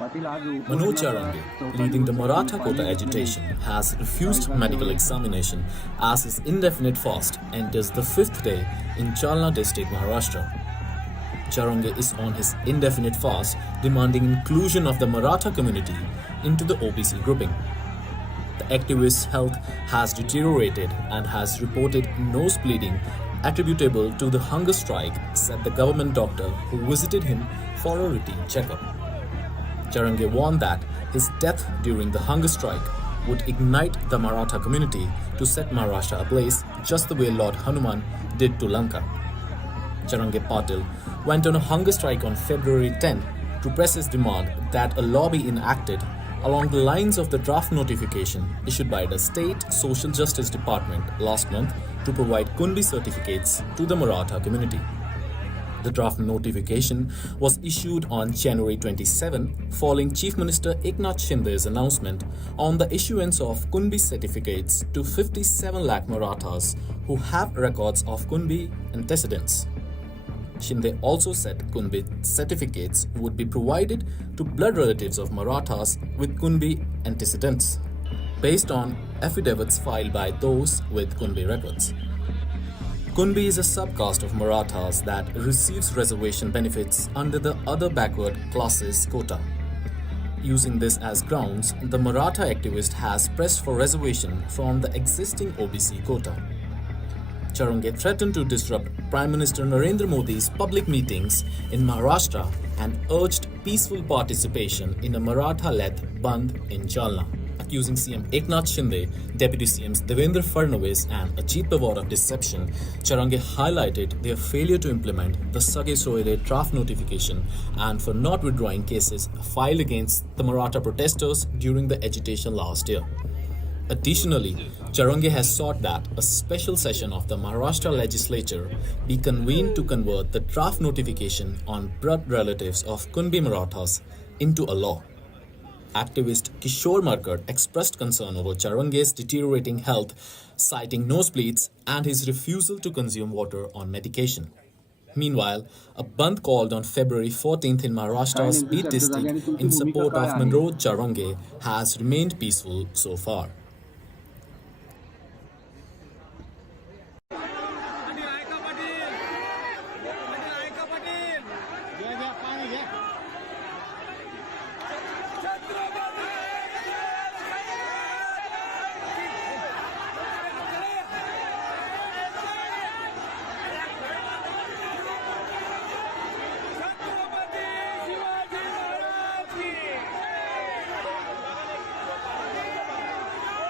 Manoj Jarange, leading the Maratha quota agitation, has refused medical examination as his indefinite fast enters the fifth day in Jalna district, Maharashtra. Jarange is on his indefinite fast, demanding inclusion of the Maratha community into the OBC grouping. The activist's health has deteriorated and has reported nose bleeding attributable to the hunger strike, said the government doctor who visited him for a routine checkup. Jarange warned that his death during the hunger strike would ignite the Maratha community to set Maharashtra ablaze just the way Lord Hanuman did to Lanka. Jarange Patil went on a hunger strike on February 10 to press his demand that a law be enacted along the lines of the draft notification issued by the State Social Justice Department last month to provide Kunbi certificates to the Maratha community. The draft notification was issued on January 27 following Chief Minister Eknath Shinde's announcement on the issuance of Kunbi certificates to 57 lakh Marathas who have records of Kunbi antecedents. Shinde also said Kunbi certificates would be provided to blood relatives of Marathas with Kunbi antecedents, based on affidavits filed by those with Kunbi records. Kunbi is a subcaste of Marathas that receives reservation benefits under the other backward classes quota. Using this as grounds, the Maratha activist has pressed for reservation from the existing OBC quota. Jarange threatened to disrupt Prime Minister Narendra Modi's public meetings in Maharashtra and urged peaceful participation in a Maratha-led Bandh in Jalna. Accusing CM Eknath Shinde, Deputy CMs Devendra Fadnavis and Ajit Pawar of deception, Jarange highlighted their failure to implement the Sage Soire draft notification and for not withdrawing cases filed against the Maratha protesters during the agitation last year. Additionally, Jarange has sought that a special session of the Maharashtra legislature be convened to convert the draft notification on blood relatives of Kunbi Marathas into a law. Activist Kishore Markad expressed concern over Jarange's deteriorating health, citing nosebleeds and his refusal to consume water on medication. Meanwhile, a bandh called on February 14th in Maharashtra's Beat district in support of Manoj Jarange has remained peaceful so far.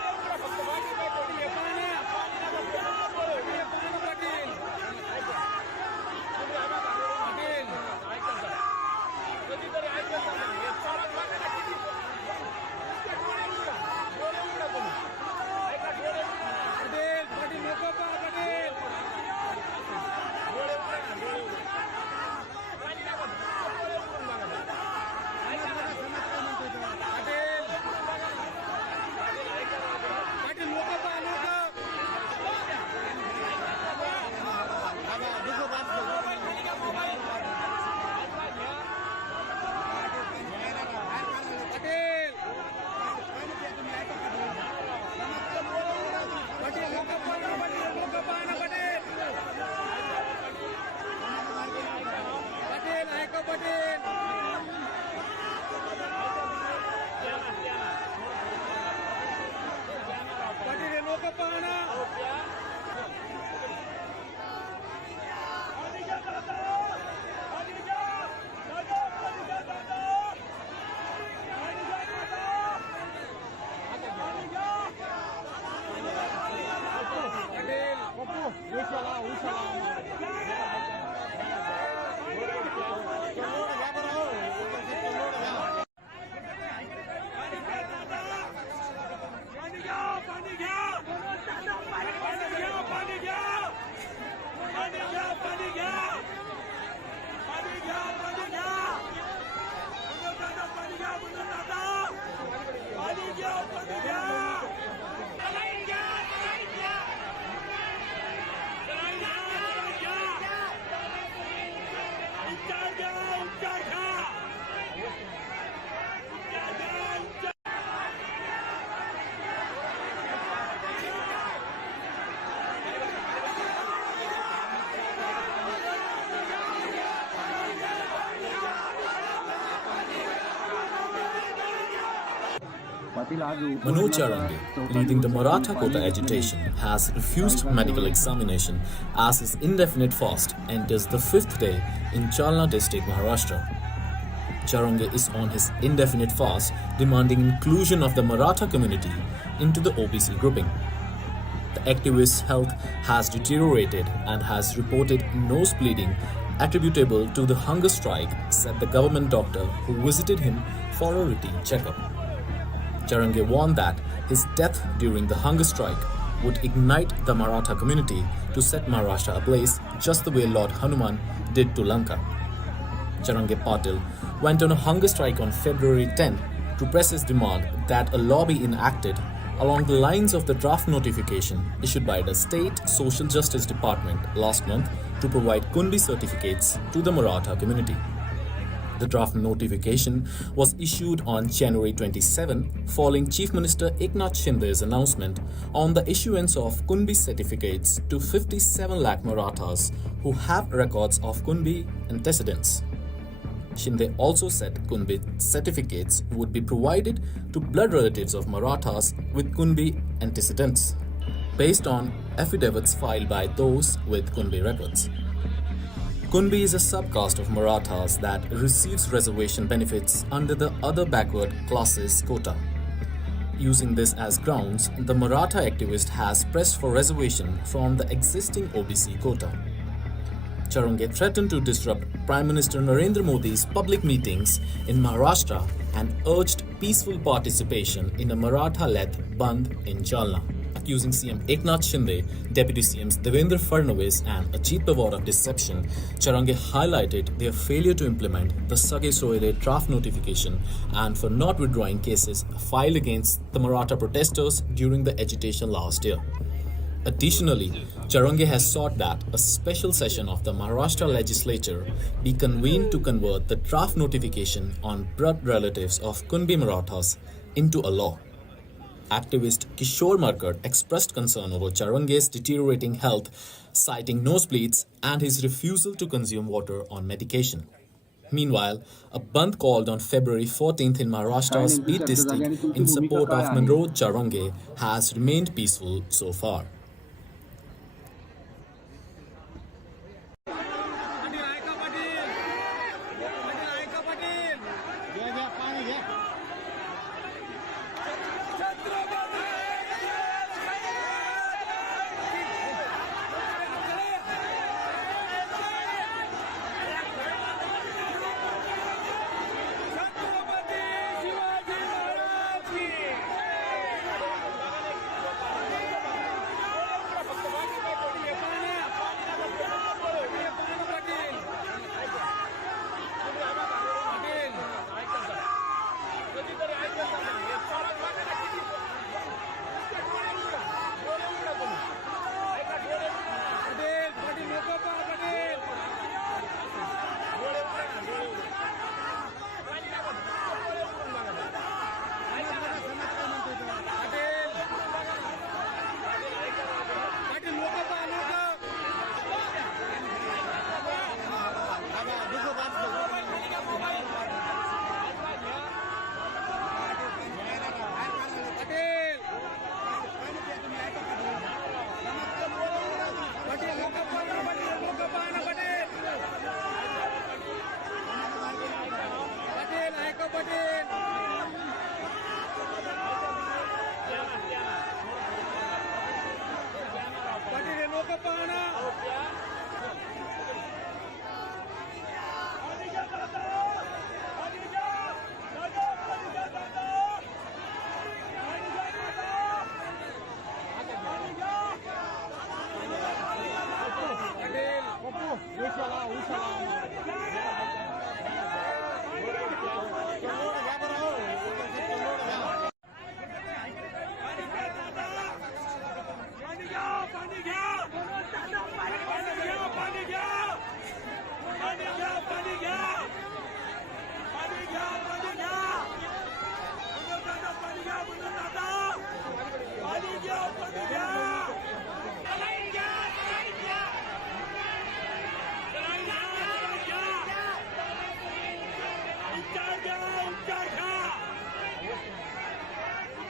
Manoj Jarange, leading the Maratha quota agitation, has refused medical examination as his indefinite fast enters the fifth day in Jalna district, Maharashtra. Jarange is on his indefinite fast, demanding inclusion of the Maratha community into the OBC grouping. The activist's health has deteriorated and has reported nose bleeding attributable to the hunger strike, said the government doctor who visited him for a routine checkup. Jarange warned that his death during the hunger strike would ignite the Maratha community to set Maharashtra ablaze just the way Lord Hanuman did to Lanka. Jarange Patil went on a hunger strike on February 10 to press his demand that a law be enacted along the lines of the draft notification issued by the State Social Justice Department last month to provide Kunbi certificates to the Maratha community. The draft notification was issued on January 27 following Chief Minister Eknath Shinde's announcement on the issuance of Kunbi certificates to 57 lakh Marathas who have records of Kunbi antecedents. Shinde also said Kunbi certificates would be provided to blood relatives of Marathas with Kunbi antecedents, based on affidavits filed by those with Kunbi records. Kunbi is a subcaste of Marathas that receives reservation benefits under the other backward classes quota. Using this as grounds, the Maratha activist has pressed for reservation from the existing OBC quota. Jarange threatened to disrupt Prime Minister Narendra Modi's public meetings in Maharashtra and urged peaceful participation in a Maratha-led Bandh in Jalna. Accusing CM Eknath Shinde, Deputy CMs Devendra Fadnavis and Ajit Pawar of deception, Jarange highlighted their failure to implement the Sage Soire draft notification and for not withdrawing cases filed against the Maratha protesters during the agitation last year. Additionally, Jarange has sought that a special session of the Maharashtra legislature be convened to convert the draft notification on blood relatives of Kunbi Marathas into a law. Activist Kishore Markad expressed concern over Jarange's deteriorating health, citing nosebleeds and his refusal to consume water on medication. Meanwhile, a bandh called on February 14th in Maharashtra's Beat district in support of Manoj Jarange has remained peaceful so far.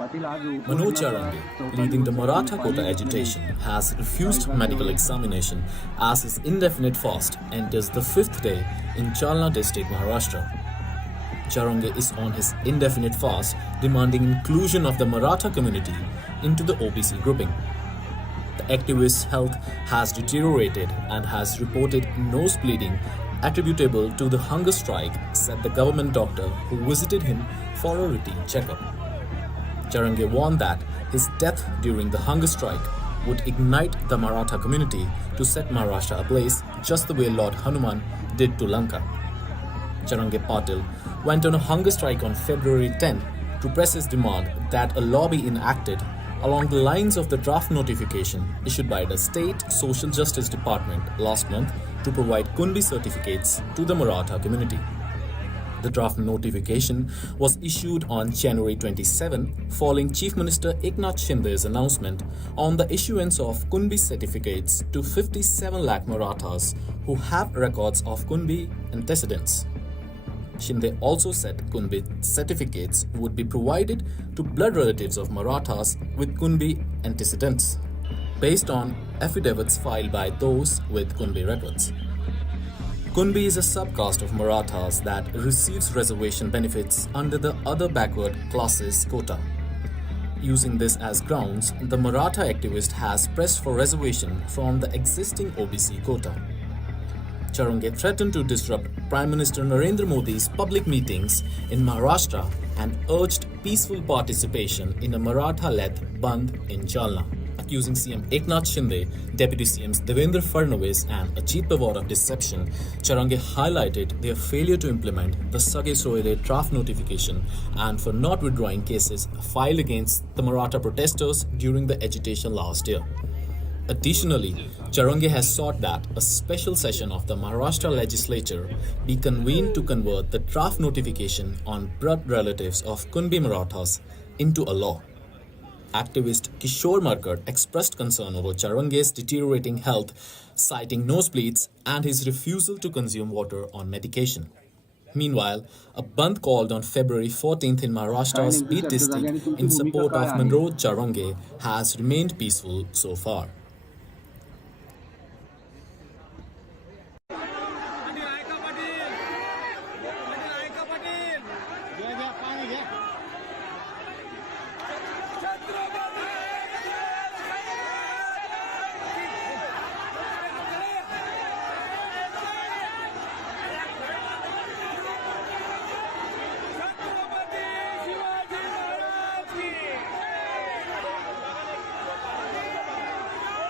Manoj Jarange, leading the Maratha quota agitation, has refused medical examination as his indefinite fast enters the fifth day in Jalna district, Maharashtra. Jarange is on his indefinite fast, demanding inclusion of the Maratha community into the OBC grouping. The activist's health has deteriorated and has reported nose bleeding attributable to the hunger strike, said the government doctor who visited him for a routine checkup. Jarange warned that his death during the hunger strike would ignite the Maratha community to set Maharashtra ablaze just the way Lord Hanuman did to Lanka. Jarange Patil went on a hunger strike on February 10 to press his demand that a law be enacted along the lines of the draft notification issued by the State Social Justice Department last month to provide Kunbi certificates to the Maratha community. The draft notification was issued on January 27 following Chief Minister Eknath Shinde's announcement on the issuance of Kunbi certificates to 57 lakh Marathas who have records of Kunbi antecedents. Shinde also said Kunbi certificates would be provided to blood relatives of Marathas with Kunbi antecedents, based on affidavits filed by those with Kunbi records. Kunbi is a subcaste of Marathas that receives reservation benefits under the other backward classes quota. Using this as grounds, the Maratha activist has pressed for reservation from the existing OBC quota. Jarange threatened to disrupt Prime Minister Narendra Modi's public meetings in Maharashtra and urged peaceful participation in a Maratha-led Bandh in Jalna. Accusing CM Eknath Shinde, Deputy CMs Devendra Fadnavis and Ajit Pawar of deception, Jarange highlighted their failure to implement the Sage Soile draft notification and for not withdrawing cases filed against the Maratha protesters during the agitation last year. Additionally, Jarange has sought that a special session of the Maharashtra legislature be convened to convert the draft notification on blood relatives of Kunbi Marathas into a law. Activist Kishore Markad expressed concern over Jarange's deteriorating health, citing nosebleeds and his refusal to consume water on medication. Meanwhile, a bandh called on February 14th in Maharashtra's Beat district in support of Manoj Jarange has remained peaceful so far.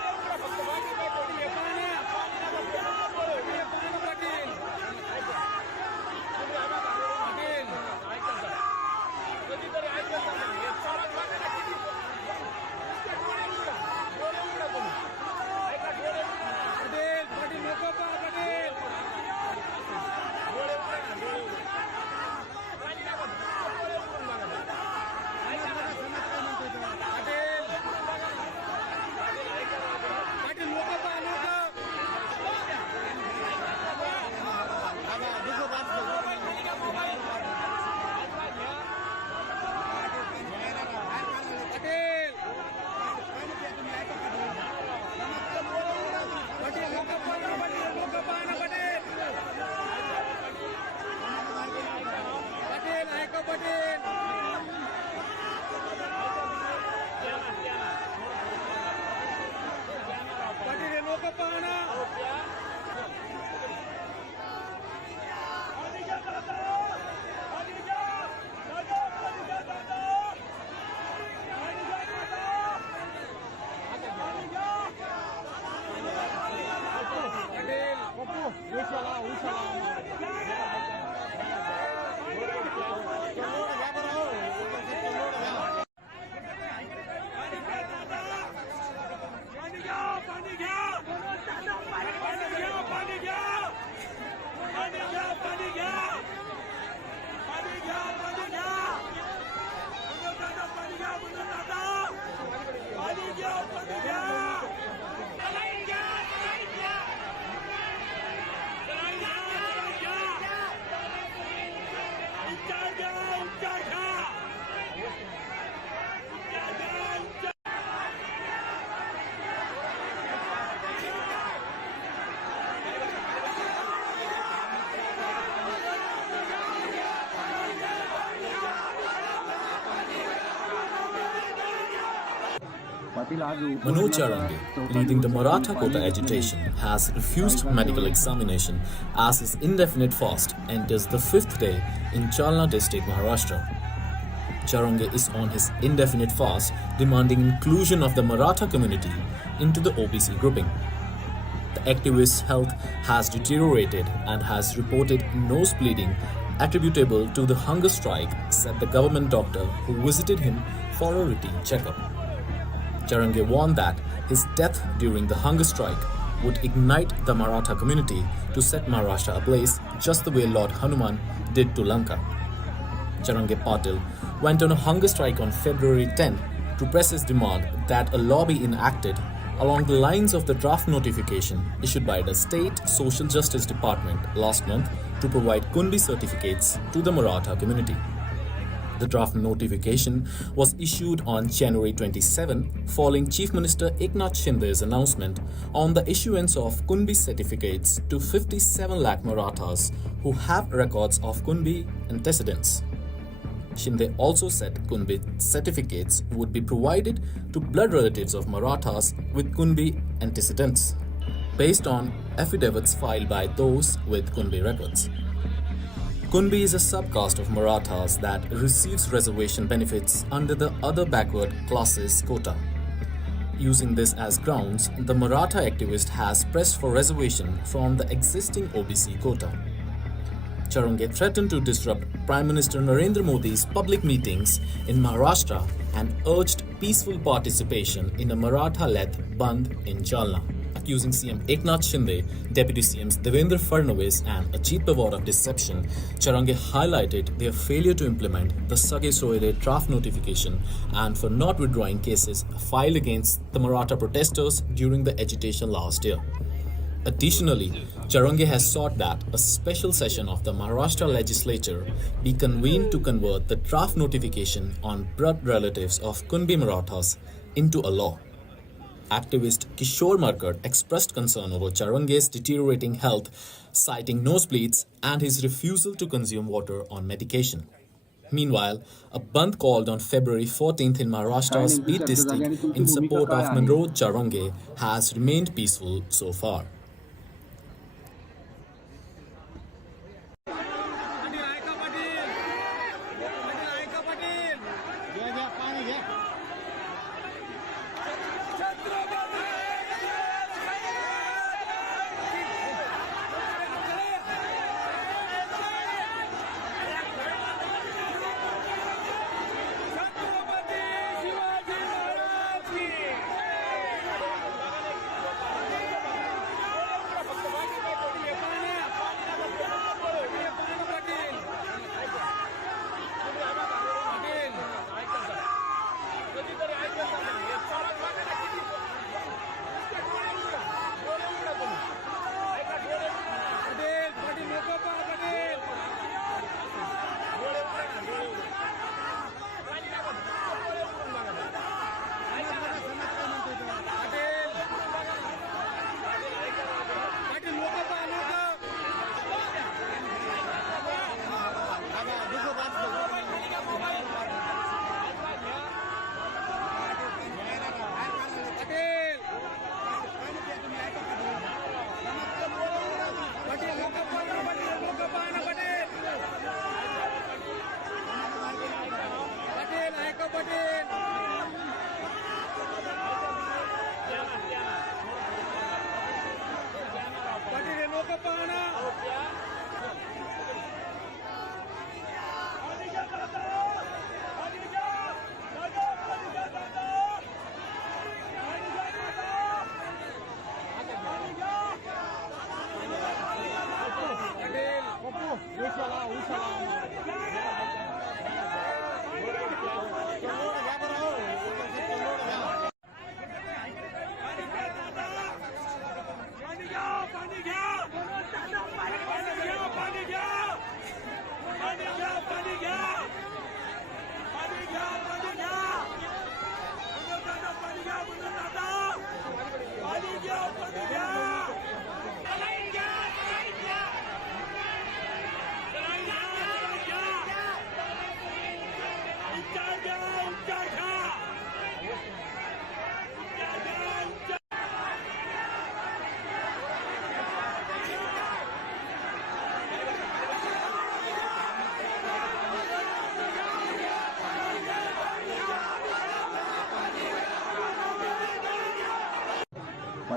Manoj Jarange, leading the Maratha quota agitation, has refused medical examination as his indefinite fast enters the fifth day in Jalna district, Maharashtra. Jarange is on his indefinite fast, demanding inclusion of the Maratha community into the OBC grouping. The activist's health has deteriorated and has reported nose bleeding attributable to the hunger strike, said the government doctor who visited him for a routine checkup. Jarange warned that his death during the hunger strike would ignite the Maratha community to set Maharashtra ablaze just the way Lord Hanuman did to Lanka. Jarange Patil went on a hunger strike on February 10 to press his demand that a law be enacted along the lines of the draft notification issued by the State Social Justice Department last month to provide Kunbi certificates to the Maratha community. The draft notification was issued on January 27 following Chief Minister Eknath Shinde's announcement on the issuance of Kunbi certificates to 57 lakh Marathas who have records of Kunbi antecedents. Shinde also said Kunbi certificates would be provided to blood relatives of Marathas with Kunbi antecedents, based on affidavits filed by those with Kunbi records. Kunbi is a subcaste of Marathas that receives reservation benefits under the other backward classes quota. Using this as grounds, the Maratha activist has pressed for reservation from the existing OBC quota. Jarange threatened to disrupt Prime Minister Narendra Modi's public meetings in Maharashtra and urged peaceful participation in a Maratha-led Bandh in Jalna. Accusing CM Eknath Shinde, Deputy CMs Devendra Fadnavis and Ajit Pawar of deception, Jarange highlighted their failure to implement the Sage Soire draft notification and for not withdrawing cases filed against the Maratha protesters during the agitation last year. Additionally, Jarange has sought that a special session of the Maharashtra legislature be convened to convert the draft notification on blood relatives of Kunbi Marathas into a law. Activist Kishore Markad expressed concern over Jarange's deteriorating health, citing nosebleeds and his refusal to consume water on medication. Meanwhile, a bandh called on February 14th in Maharashtra's Beat district in support of Manoj Jarange has remained peaceful so far.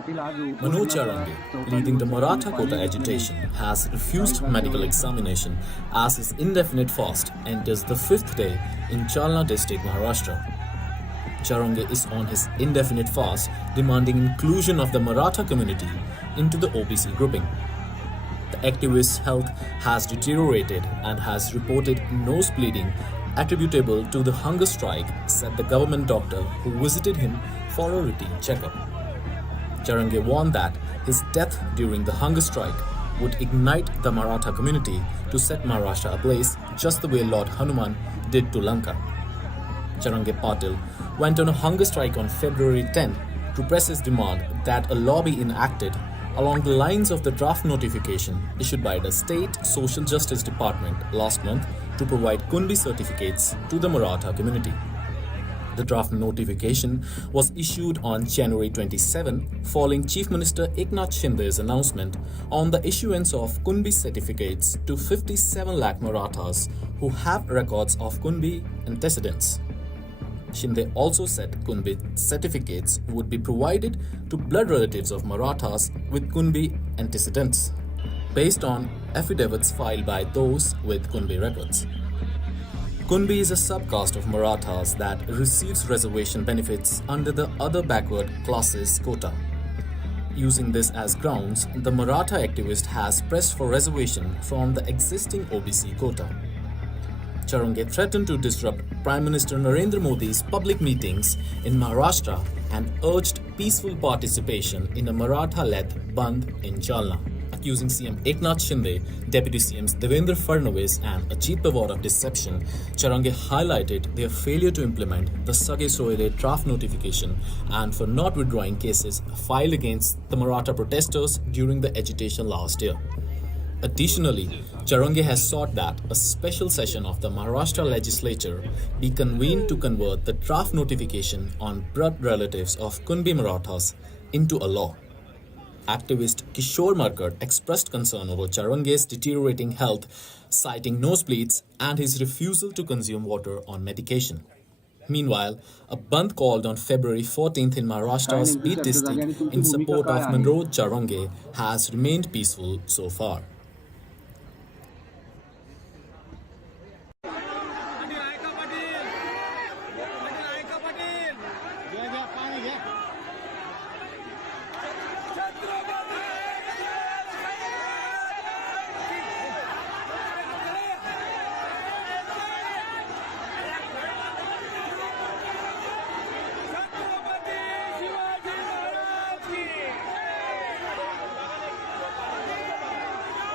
Manoj Jarange, leading the Maratha quota agitation, has refused medical examination as his indefinite fast enters the fifth day in Jalna district, Maharashtra. Jarange is on his indefinite fast, demanding inclusion of the Maratha community into the OBC grouping. The activist's health has deteriorated and has reported nose bleeding attributable to the hunger strike, said the government doctor who visited him for a routine checkup. Jarange warned that his death during the hunger strike would ignite the Maratha community to set Maharashtra ablaze just the way Lord Hanuman did to Lanka. Jarange Patil went on a hunger strike on February 10 to press his demand that a law be enacted along the lines of the draft notification issued by the State Social Justice Department last month to provide Kunbi certificates to the Maratha community. The draft notification was issued on January 27 following Chief Minister Eknath Shinde's announcement on the issuance of Kunbi certificates to 57 lakh Marathas who have records of Kunbi antecedents. Shinde also said Kunbi certificates would be provided to blood relatives of Marathas with Kunbi antecedents, based on affidavits filed by those with Kunbi records. Kunbi is a subcaste of Marathas that receives reservation benefits under the other backward classes quota. Using this as grounds, the Maratha activist has pressed for reservation from the existing OBC quota. Jarange threatened to disrupt Prime Minister Narendra Modi's public meetings in Maharashtra and urged peaceful participation in a Maratha-led Bandh in Jalna. Accusing CM Eknath Shinde, Deputy CMs Devendra Fadnavis and Ajit Pawar of deception, Jarange highlighted their failure to implement the Sage Soile draft notification and for not withdrawing cases filed against the Maratha protesters during the agitation last year. Additionally, Jarange has sought that a special session of the Maharashtra legislature be convened to convert the draft notification on blood relatives of Kunbi Marathas into a law. Activist Kishore Markad expressed concern over Jarange's deteriorating health, citing nosebleeds and his refusal to consume water on medication. Meanwhile, a bandh called on February 14th in Maharashtra's Beat district in support of Manoj Jarange has remained peaceful so far.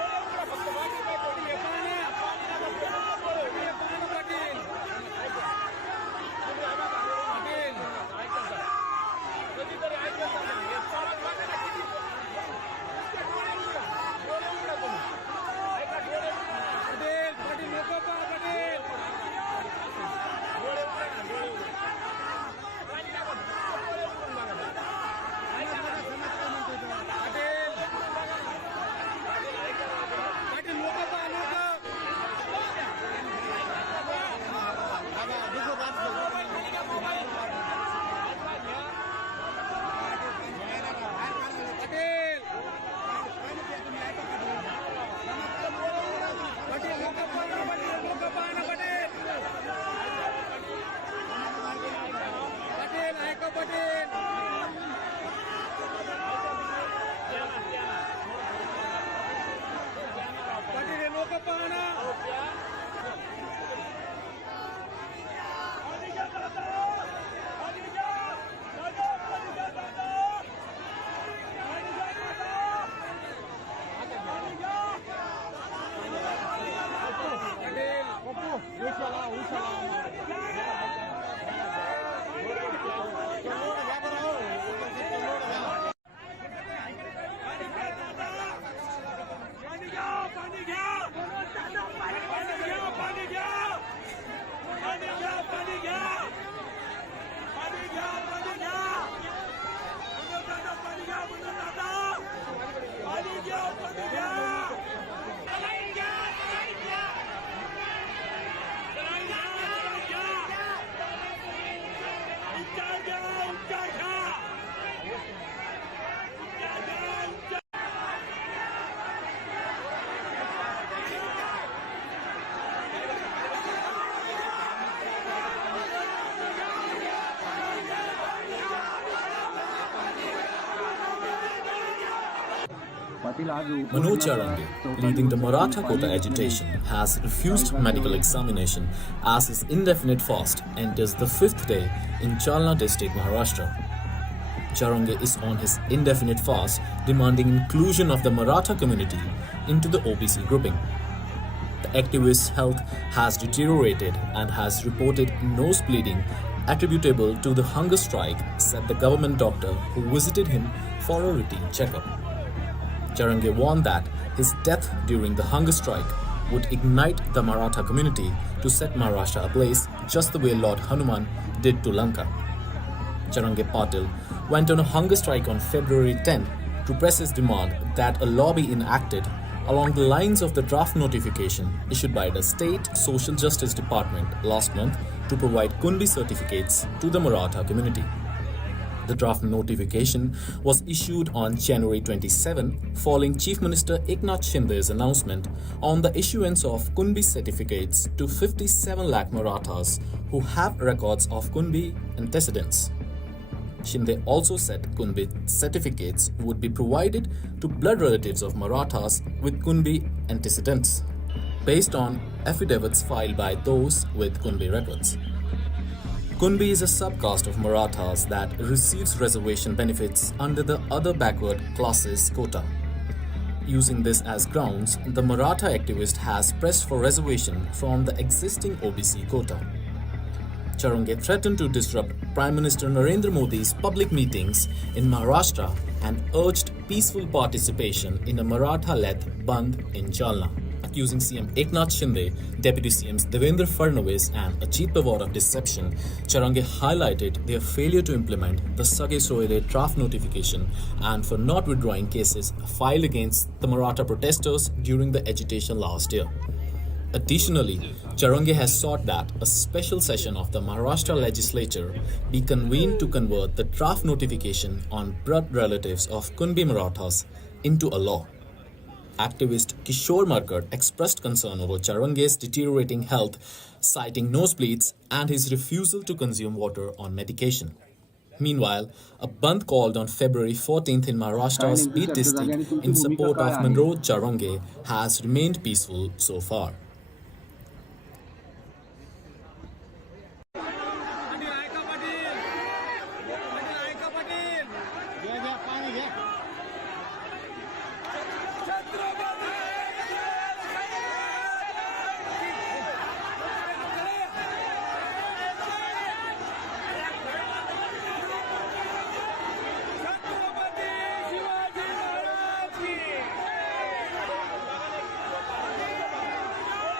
Manoj Jarange, leading the Maratha quota agitation, has refused medical examination as his indefinite fast enters the fifth day in Jalna district, Maharashtra. Jarange is on his indefinite fast, demanding inclusion of the Maratha community into the OBC grouping. The activist's health has deteriorated and has reported nose bleeding attributable to the hunger strike, said the government doctor who visited him for a routine checkup. Jarange warned that his death during the hunger strike would ignite the Maratha community to set Maharashtra ablaze just the way Lord Hanuman did to Lanka. Jarange Patil went on a hunger strike on February 10 to press his demand that a law be enacted along the lines of the draft notification issued by the State Social Justice Department last month to provide Kunbi certificates to the Maratha community. The draft notification was issued on January 27 following Chief Minister Eknath Shinde's announcement on the issuance of Kunbi certificates to 57 lakh Marathas who have records of Kunbi antecedents. Shinde also said Kunbi certificates would be provided to blood relatives of Marathas with Kunbi antecedents, based on affidavits filed by those with Kunbi records. Kunbi is a subcaste of Marathas that receives reservation benefits under the other backward classes quota. Using this as grounds, the Maratha activist has pressed for reservation from the existing OBC quota. Jarange threatened to disrupt Prime Minister Narendra Modi's public meetings in Maharashtra and urged peaceful participation in a Maratha-led Bandh in Jalna. Accusing CM Eknath Shinde, Deputy CMs Devendra Fadnavis and Ajit Pawar of deception, Jarange highlighted their failure to implement the Sage Soire draft notification and for not withdrawing cases filed against the Maratha protesters during the agitation last year. Additionally, Jarange has sought that a special session of the Maharashtra legislature be convened to convert the draft notification on blood relatives of Kunbi Marathas into a law. Activist Kishore Markad expressed concern over Jarange's deteriorating health, citing nosebleeds and his refusal to consume water on medication. Meanwhile, a bandh called on February 14th in Maharashtra's Beat district in support of Manoj Jarange has remained peaceful so far.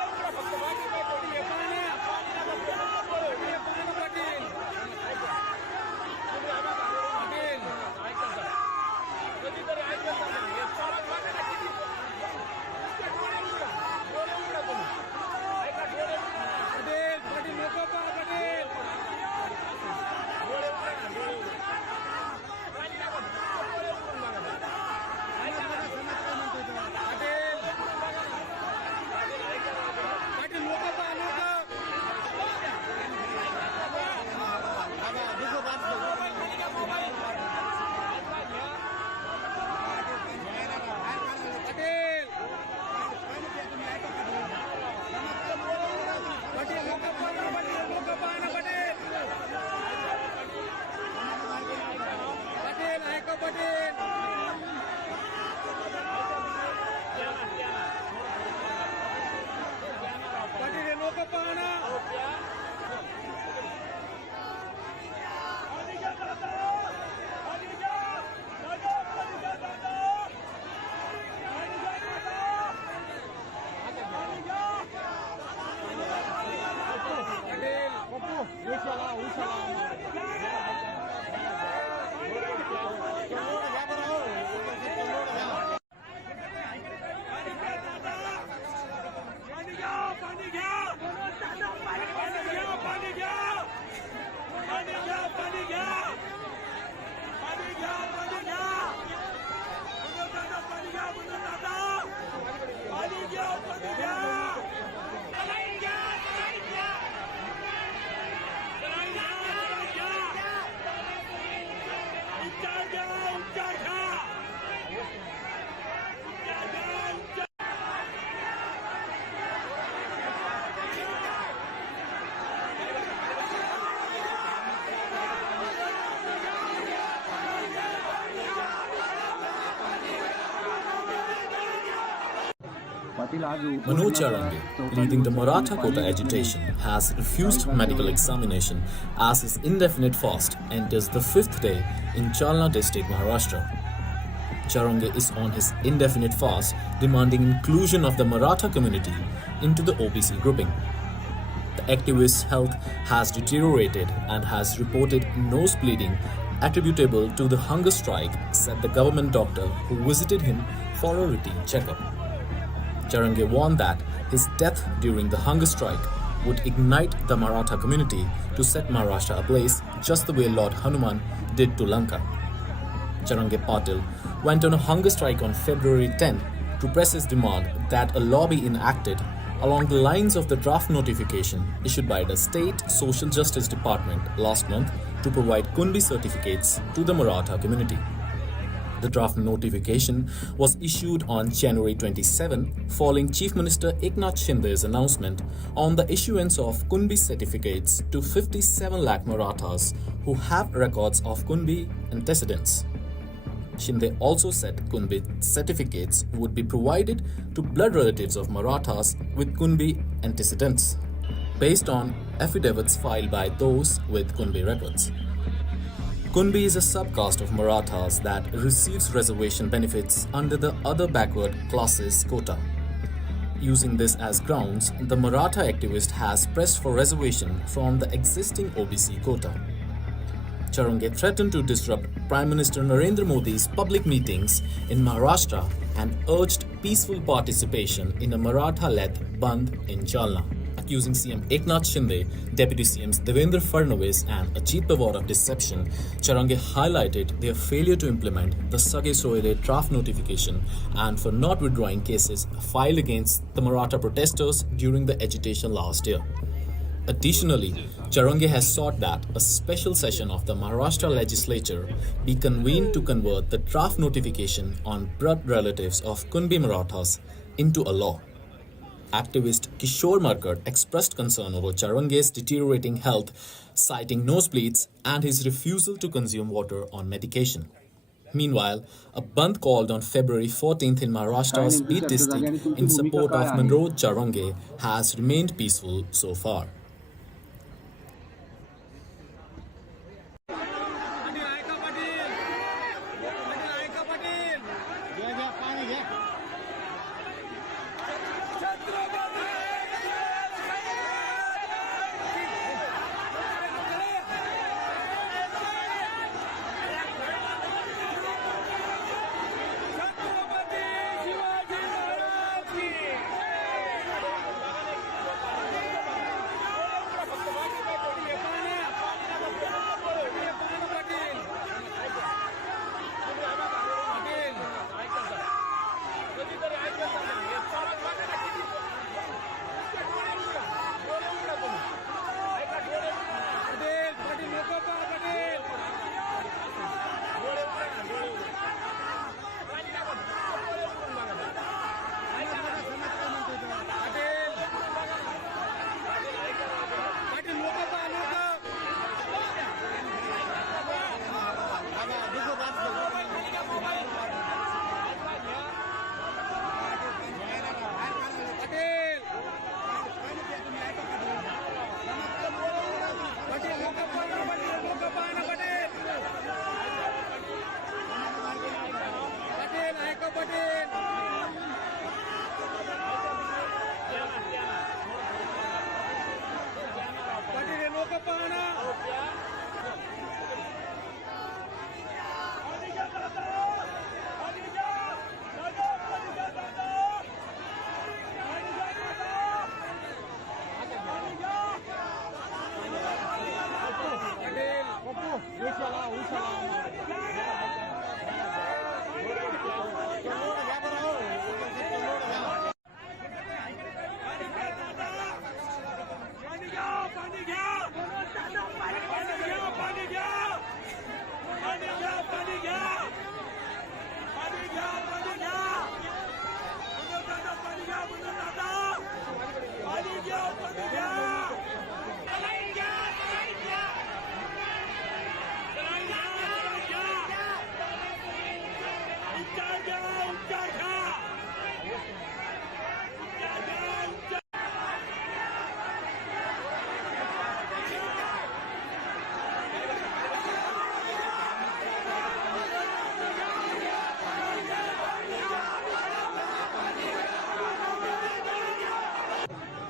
Manoj Jarange, leading the Maratha quota agitation, has refused medical examination as his indefinite fast enters the fifth day in Jalna district, Maharashtra. Jarange is on his indefinite fast, demanding inclusion of the Maratha community into the OBC grouping. The activist's health has deteriorated and has reported nose bleeding attributable to the hunger strike, said the government doctor who visited him for a routine checkup. Jarange warned that his death during the hunger strike would ignite the Maratha community to set Maharashtra ablaze just the way Lord Hanuman did to Lanka. Jarange Patil went on a hunger strike on February 10 to press his demand that a law be enacted along the lines of the draft notification issued by the State Social Justice Department last month to provide Kunbi certificates to the Maratha community. The draft notification was issued on January 27 following Chief Minister Eknath Shinde's announcement on the issuance of Kunbi certificates to 57 lakh Marathas who have records of Kunbi antecedents. Shinde also said Kunbi certificates would be provided to blood relatives of Marathas with Kunbi antecedents, based on affidavits filed by those with Kunbi records. Kunbi is a subcaste of Marathas that receives reservation benefits under the other backward classes quota. Using this as grounds, the Maratha activist has pressed for reservation from the existing OBC quota. Jarange threatened to disrupt Prime Minister Narendra Modi's public meetings in Maharashtra and urged peaceful participation in a Maratha-led Bandh in Jalna. Accusing CM Eknath Shinde, Deputy CMs Devendra Fadnavis and Ajit Pawar of deception, Jarange highlighted their failure to implement the Sage Soile draft notification and for not withdrawing cases filed against the Maratha protesters during the agitation last year. Additionally, Jarange has sought that a special session of the Maharashtra legislature be convened to convert the draft notification on blood relatives of Kunbi Marathas into a law. Activist Kishore Markad expressed concern over Jarange's deteriorating health, citing nosebleeds and his refusal to consume water on medication. Meanwhile, a bandh called on February 14th in Maharashtra's Beed district in support of Manoj Jarange has remained peaceful so far.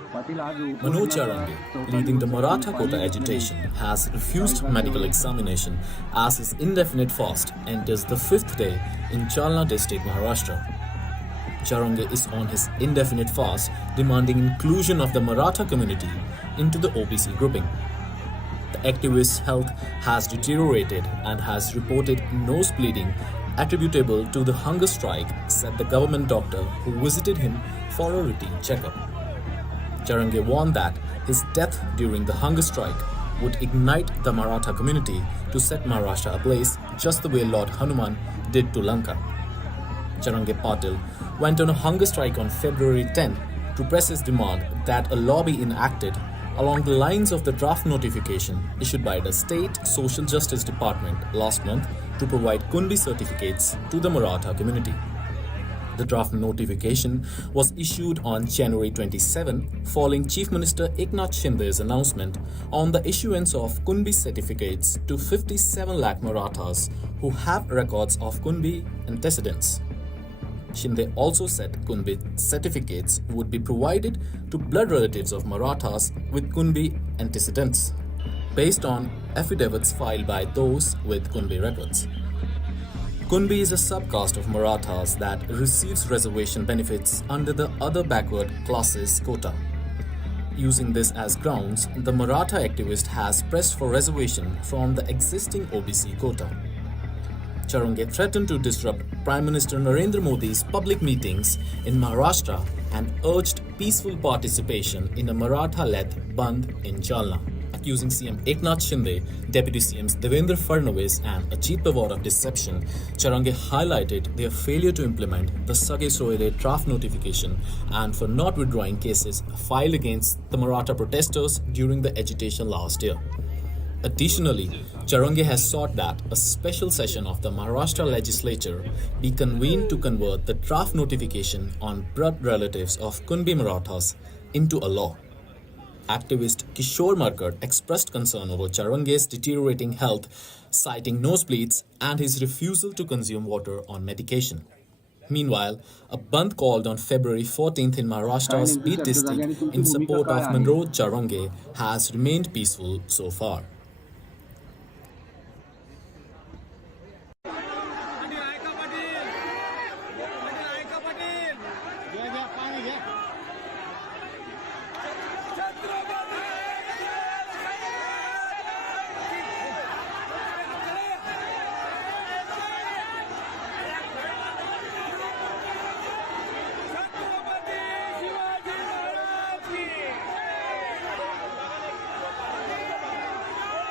Manoj Jarange, leading the Maratha quota agitation, has refused medical examination as his indefinite fast enters the fifth day in Jalna district, Maharashtra. Jarange is on his indefinite fast, demanding inclusion of the Maratha community into the OBC grouping. The activist's health has deteriorated and has reported nose bleeding attributable to the hunger strike, said the government doctor who visited him for a routine checkup. Jarange warned that his death during the hunger strike would ignite the Maratha community to set Maharashtra ablaze just the way Lord Hanuman did to Lanka. Jarange Patil went on a hunger strike on February 10 to press his demand that a law be enacted along the lines of the draft notification issued by the State Social Justice Department last month to provide Kunbi certificates to the Maratha community. The draft notification was issued on January 27 following Chief Minister Eknath Shinde's announcement on the issuance of Kunbi certificates to 57 lakh Marathas who have records of Kunbi antecedents. Shinde also said Kunbi certificates would be provided to blood relatives of Marathas with Kunbi antecedents, based on affidavits filed by those with Kunbi records. Kunbi is a subcaste of Marathas that receives reservation benefits under the other backward classes quota. Using this as grounds, the Maratha activist has pressed for reservation from the existing OBC quota. Jarange threatened to disrupt Prime Minister Narendra Modi's public meetings in Maharashtra and urged peaceful participation in a Maratha-led Bandh in Jalna. Accusing CM Eknath Shinde, Deputy CMs Devendra Fadnavis and Ajit Pawar of deception, Jarange highlighted their failure to implement the Sage Soire draft notification and for not withdrawing cases filed against the Maratha protesters during the agitation last year. Additionally, Jarange has sought that a special session of the Maharashtra legislature be convened to convert the draft notification on blood relatives of Kunbi Marathas into a law. Activist Kishore Markad expressed concern over Jarange's deteriorating health, citing nosebleeds and his refusal to consume water on medication. Meanwhile, a bandh called on February 14th in Maharashtra's Beat district in support of Manoj Jarange has remained peaceful so far.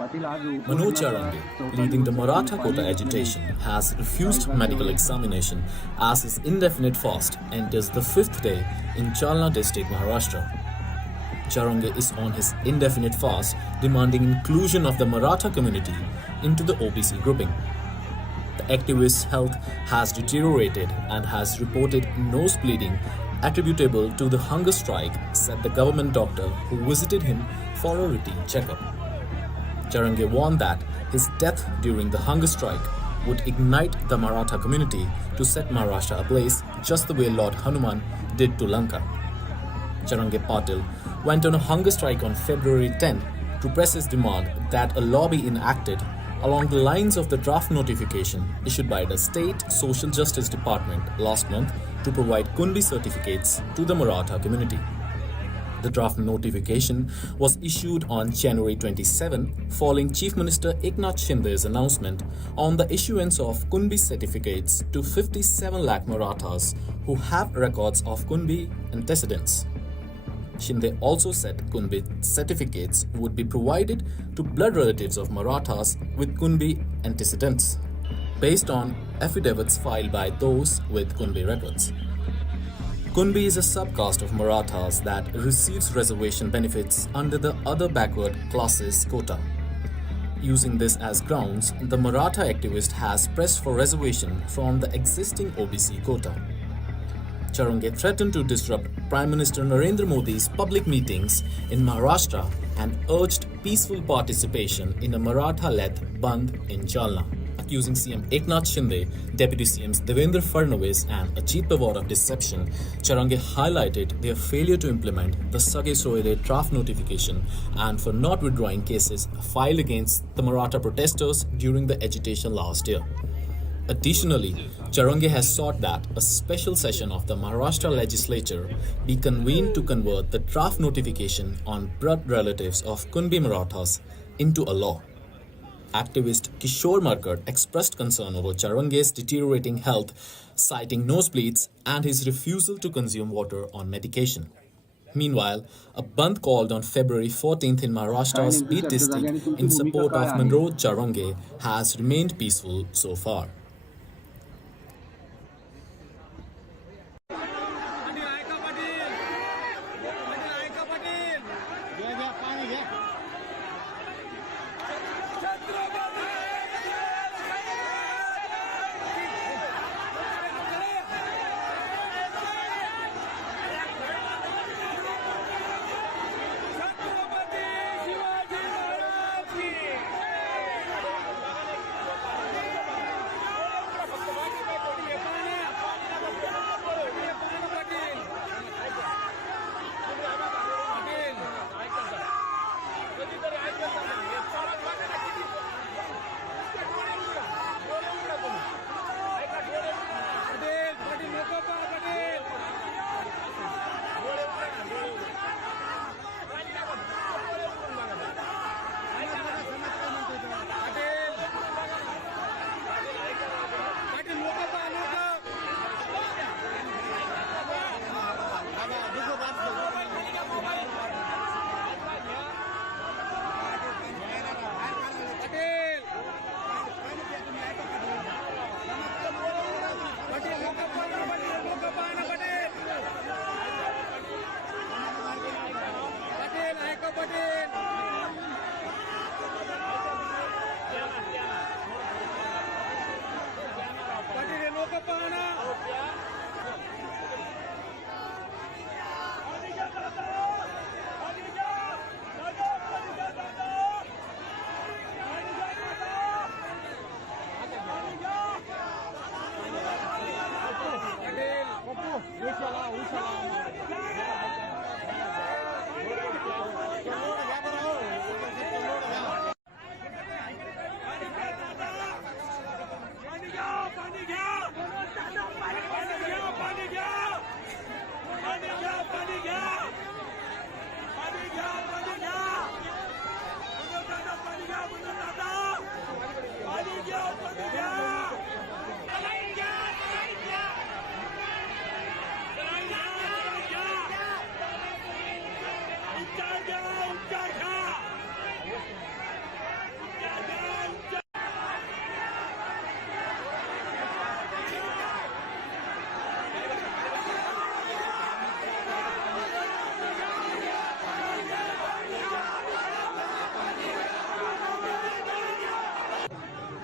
Manoj Jarange, leading the Maratha quota agitation, has refused medical examination as his indefinite fast enters the fifth day in Jalna district, Maharashtra. Jarange is on his indefinite fast, demanding inclusion of the Maratha community into the OBC grouping. The activist's health has deteriorated and has reported nose bleeding attributable to the hunger strike, said the government doctor who visited him for a routine checkup. Jarange warned that his death during the hunger strike would ignite the Maratha community to set Maharashtra ablaze just the way Lord Hanuman did to Lanka. Jarange Patil went on a hunger strike on February 10 to press his demand that a law be enacted along the lines of the draft notification issued by the State Social Justice Department last month to provide Kunbi certificates to the Maratha community. The draft notification was issued on January 27 following Chief Minister Eknath Shinde's announcement on the issuance of Kunbi certificates to 57 lakh Marathas who have records of Kunbi antecedents. Shinde also said Kunbi certificates would be provided to blood relatives of Marathas with Kunbi antecedents, based on affidavits filed by those with Kunbi records. Kunbi is a subcaste of Marathas that receives reservation benefits under the other backward classes quota. Using this as grounds, the Maratha activist has pressed for reservation from the existing OBC quota. Jarange threatened to disrupt Prime Minister Narendra Modi's public meetings in Maharashtra and urged peaceful participation in a Maratha-led Bandh in Jalna. Accusing CM Eknath Shinde, Deputy CMs Devendra Fadnavis and Ajit Pawar of deception, Jarange highlighted their failure to implement the Sage Soire draft notification and for not withdrawing cases filed against the Maratha protesters during the agitation last year. Additionally, Jarange has sought that a special session of the Maharashtra legislature be convened to convert the draft notification on blood relatives of Kunbi Marathas into a law. Activist Kishore Markad expressed concern over Jarange's deteriorating health, citing nosebleeds and his refusal to consume water on medication. Meanwhile, a bandh called on February 14th in Maharashtra's Beat district in support of Manoj Jarange has remained peaceful so far.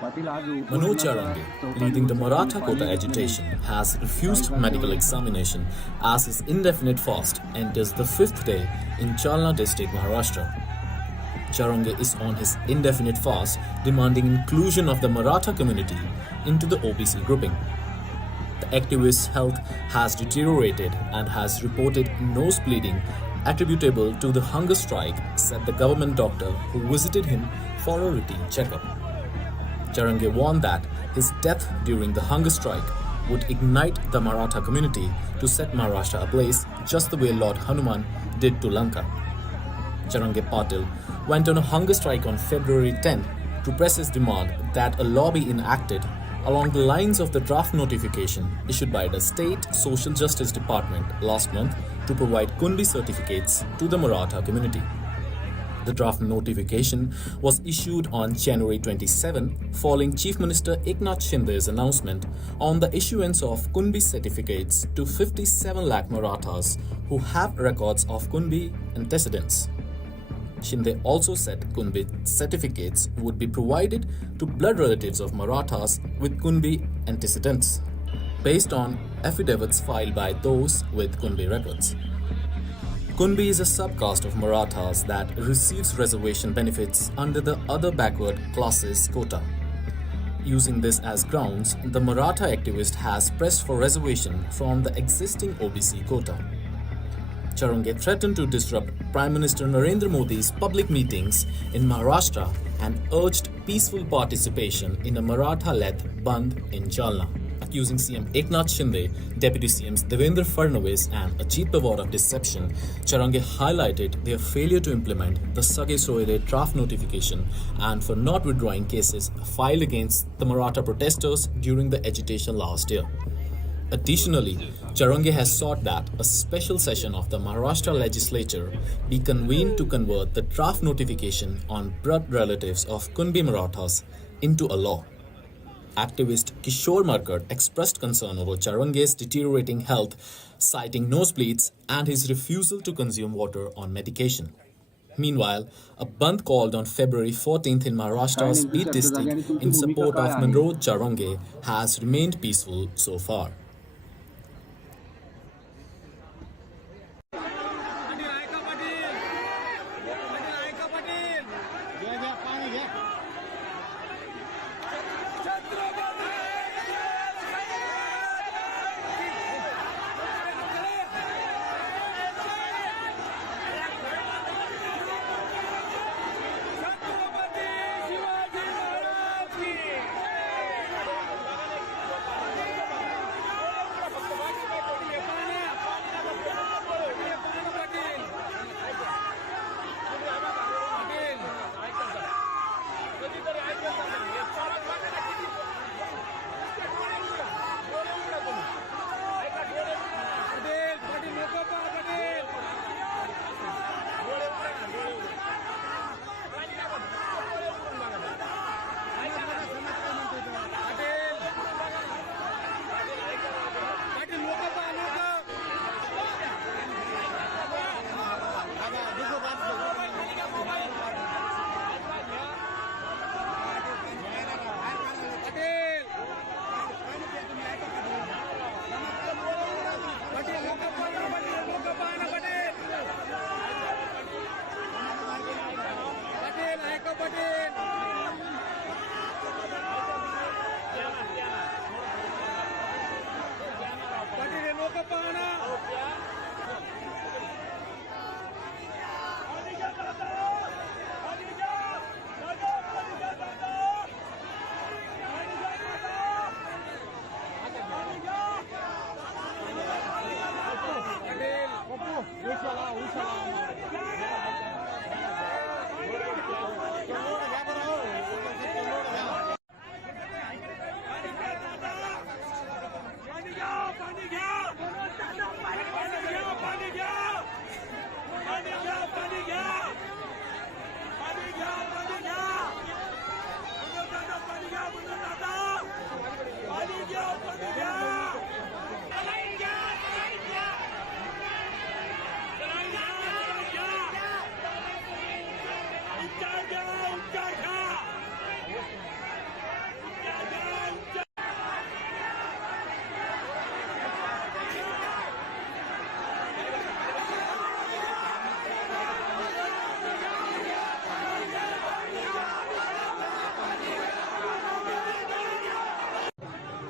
Manoj Jarange, leading the Maratha quota agitation, has refused medical examination as his indefinite fast enters the fifth day in Jalna district, Maharashtra. Jarange is on his indefinite fast, demanding inclusion of the Maratha community into the OBC grouping. The activist's health has deteriorated and has reported nose bleeding attributable to the hunger strike, said the government doctor who visited him for a routine checkup. Jarange warned that his death during the hunger strike would ignite the Maratha community to set Maharashtra ablaze just the way Lord Hanuman did to Lanka. Jarange Patil went on a hunger strike on February 10 to press his demand that a law be enacted along the lines of the draft notification issued by the State Social Justice Department last month to provide Kunbi certificates to the Maratha community. The draft notification was issued on January 27 following Chief Minister Eknath Shinde's announcement on the issuance of Kunbi certificates to 57 lakh Marathas who have records of Kunbi antecedents. Shinde also said Kunbi certificates would be provided to blood relatives of Marathas with Kunbi antecedents, based on affidavits filed by those with Kunbi records. Kunbi is a subcaste of Marathas that receives reservation benefits under the other backward classes quota. Using this as grounds, the Maratha activist has pressed for reservation from the existing OBC quota. Jarange threatened to disrupt Prime Minister Narendra Modi's public meetings in Maharashtra and urged peaceful participation in a Maratha-led Bandh in Jalna. Accusing CM Eknath Shinde, Deputy CMs Devendra Fadnavis and Ajit Pawar of deception, Jarange highlighted their failure to implement the Sage Soire draft notification and for not withdrawing cases filed against the Maratha protesters during the agitation last year. Additionally, Jarange has sought that a special session of the Maharashtra legislature be convened to convert the draft notification on blood relatives of Kunbi Marathas into a law. Activist Kishore Markad expressed concern over Jarange's deteriorating health, citing nosebleeds and his refusal to consume water on medication. Meanwhile, a bandh called on February 14th in Maharashtra's Beat district in support of Manoj Jarange has remained peaceful so far.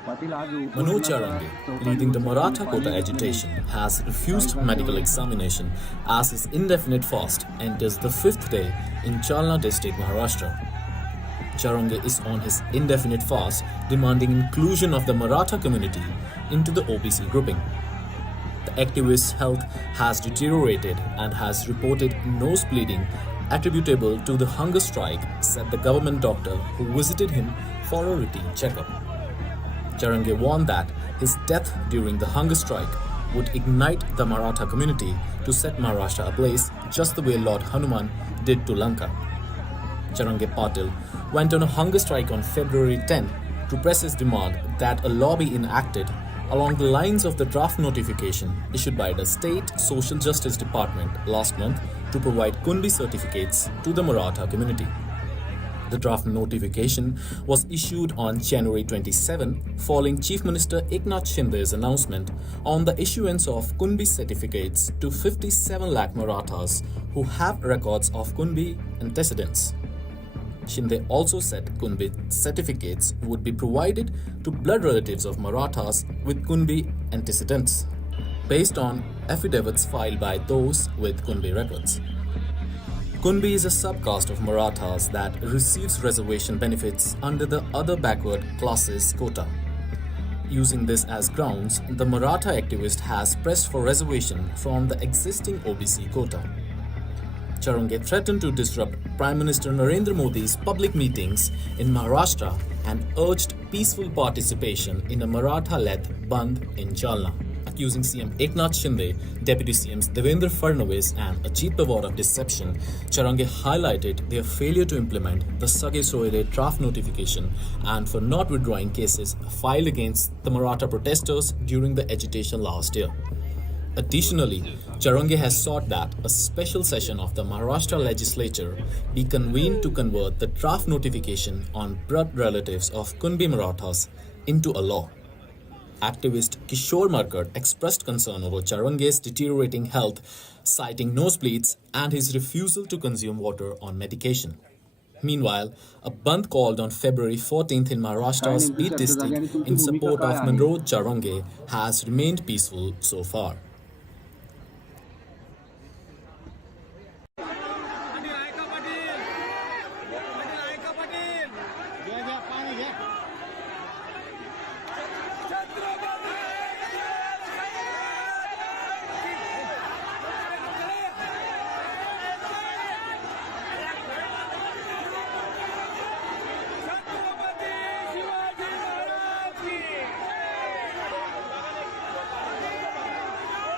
Manoj Jarange, leading the Maratha quota agitation, has refused medical examination as his indefinite fast enters the fifth day in Jalna district, Maharashtra. Jarange is on his indefinite fast, demanding inclusion of the Maratha community into the OBC grouping. The activist's health has deteriorated and has reported nose bleeding attributable to the hunger strike, said the government doctor who visited him for a routine checkup. Jarange warned that his death during the hunger strike would ignite the Maratha community to set Maharashtra ablaze just the way Lord Hanuman did to Lanka. Jarange Patil went on a hunger strike on February 10 to press his demand that a law be enacted along the lines of the draft notification issued by the State Social Justice Department last month to provide Kunbi certificates to the Maratha community. The draft notification was issued on January 27 following Chief Minister Eknath Shinde's announcement on the issuance of Kunbi certificates to 57 lakh Marathas who have records of Kunbi antecedents. Shinde also said Kunbi certificates would be provided to blood relatives of Marathas with Kunbi antecedents, based on affidavits filed by those with Kunbi records. Kunbi is a subcaste of Marathas that receives reservation benefits under the other backward classes quota. Using this as grounds, the Maratha activist has pressed for reservation from the existing OBC quota. Jarange threatened to disrupt Prime Minister Narendra Modi's public meetings in Maharashtra and urged peaceful participation in a Maratha-led Bandh in Jalna. Accusing CM Eknath Shinde, Deputy CMs Devendra Fadnavis and Ajit Pawar of deception, Jarange highlighted their failure to implement the Sage Soile draft notification and for not withdrawing cases filed against the Maratha protesters during the agitation last year. Additionally, Jarange has sought that a special session of the Maharashtra legislature be convened to convert the draft notification on blood relatives of Kunbi Marathas into a law. Activist Kishore Markad expressed concern over Jarange's deteriorating health, citing nosebleeds and his refusal to consume water on medication. Meanwhile, a bandh called on February 14th in Maharashtra's Beat district in support of Manoj Jarange has remained peaceful so far.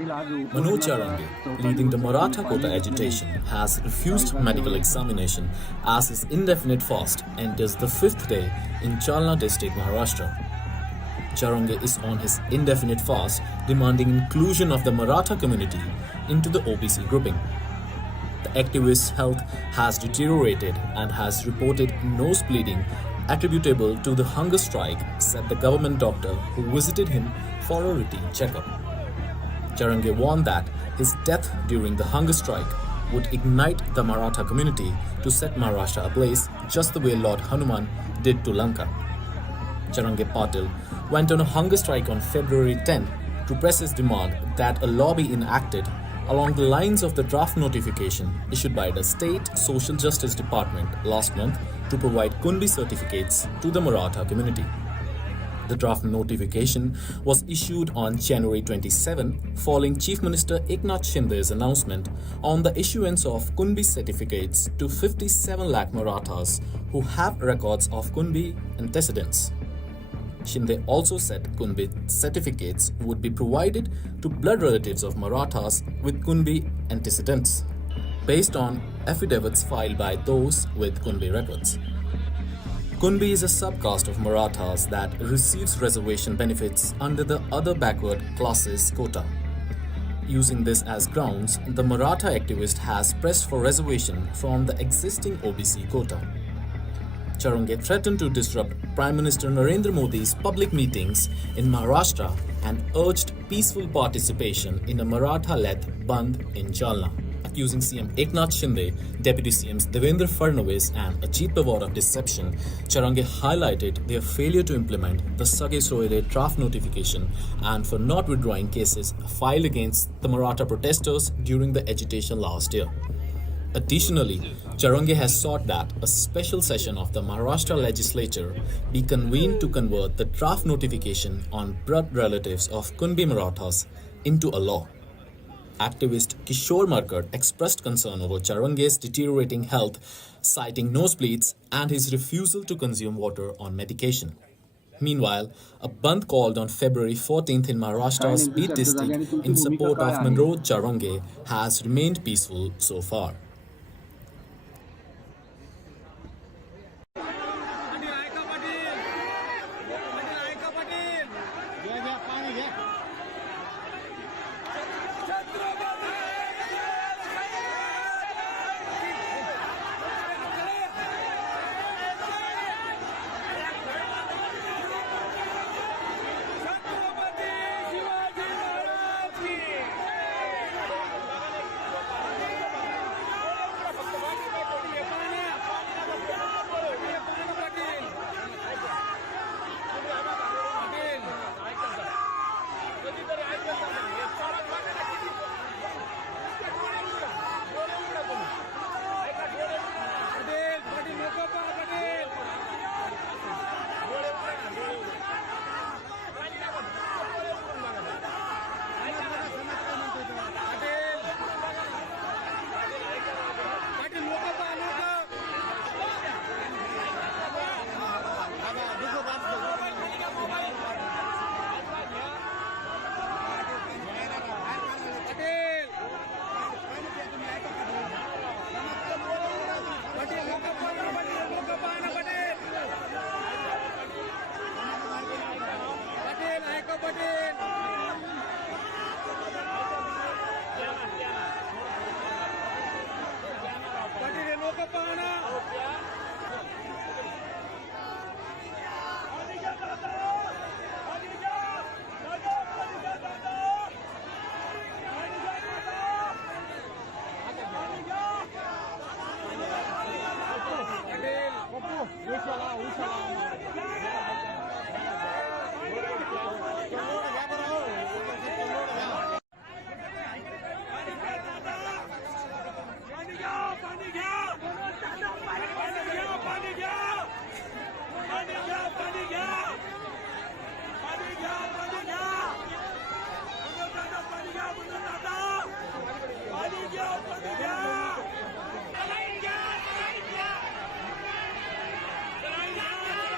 Manoj Jarange, leading the Maratha quota agitation, has refused medical examination as his indefinite fast enters the fifth day in Jalna district, Maharashtra. Jarange is on his indefinite fast, demanding inclusion of the Maratha community into the OBC grouping. The activist's health has deteriorated and has reported nose bleeding attributable to the hunger strike, said the government doctor who visited him for a routine checkup. Jarange warned that his death during the hunger strike would ignite the Maratha community to set Maharashtra ablaze just the way Lord Hanuman did to Lanka. Jarange Patil went on a hunger strike on February 10 to press his demand that a law be enacted along the lines of the draft notification issued by the State Social Justice Department last month to provide Kunbi certificates to the Maratha community. The draft notification was issued on January 27 following Chief Minister Eknath Shinde's announcement on the issuance of Kunbi certificates to 57 lakh Marathas who have records of Kunbi antecedents. Shinde also said Kunbi certificates would be provided to blood relatives of Marathas with Kunbi antecedents, based on affidavits filed by those with Kunbi records. Kunbi is a subcaste of Marathas that receives reservation benefits under the other backward classes quota. Using this as grounds, the Maratha activist has pressed for reservation from the existing OBC quota. Jarange threatened to disrupt Prime Minister Narendra Modi's public meetings in Maharashtra and urged peaceful participation in a Maratha-led Bandh in Jalna. Accusing CM Eknath Shinde, Deputy CMs Devendra Fadnavis and Ajit Pawar of deception, Jarange highlighted their failure to implement the Sage Soire draft notification and for not withdrawing cases filed against the Maratha protesters during the agitation last year. Additionally, Jarange has sought that a special session of the Maharashtra legislature be convened to convert the draft notification on blood relatives of Kunbi Marathas into a law. Activist Kishore Markad expressed concern over Jarange's deteriorating health, citing nosebleeds and his refusal to consume water on medication. Meanwhile, a bandh called on February 14th in Maharashtra's Beat district in support of Manoj Jarange has remained peaceful so far.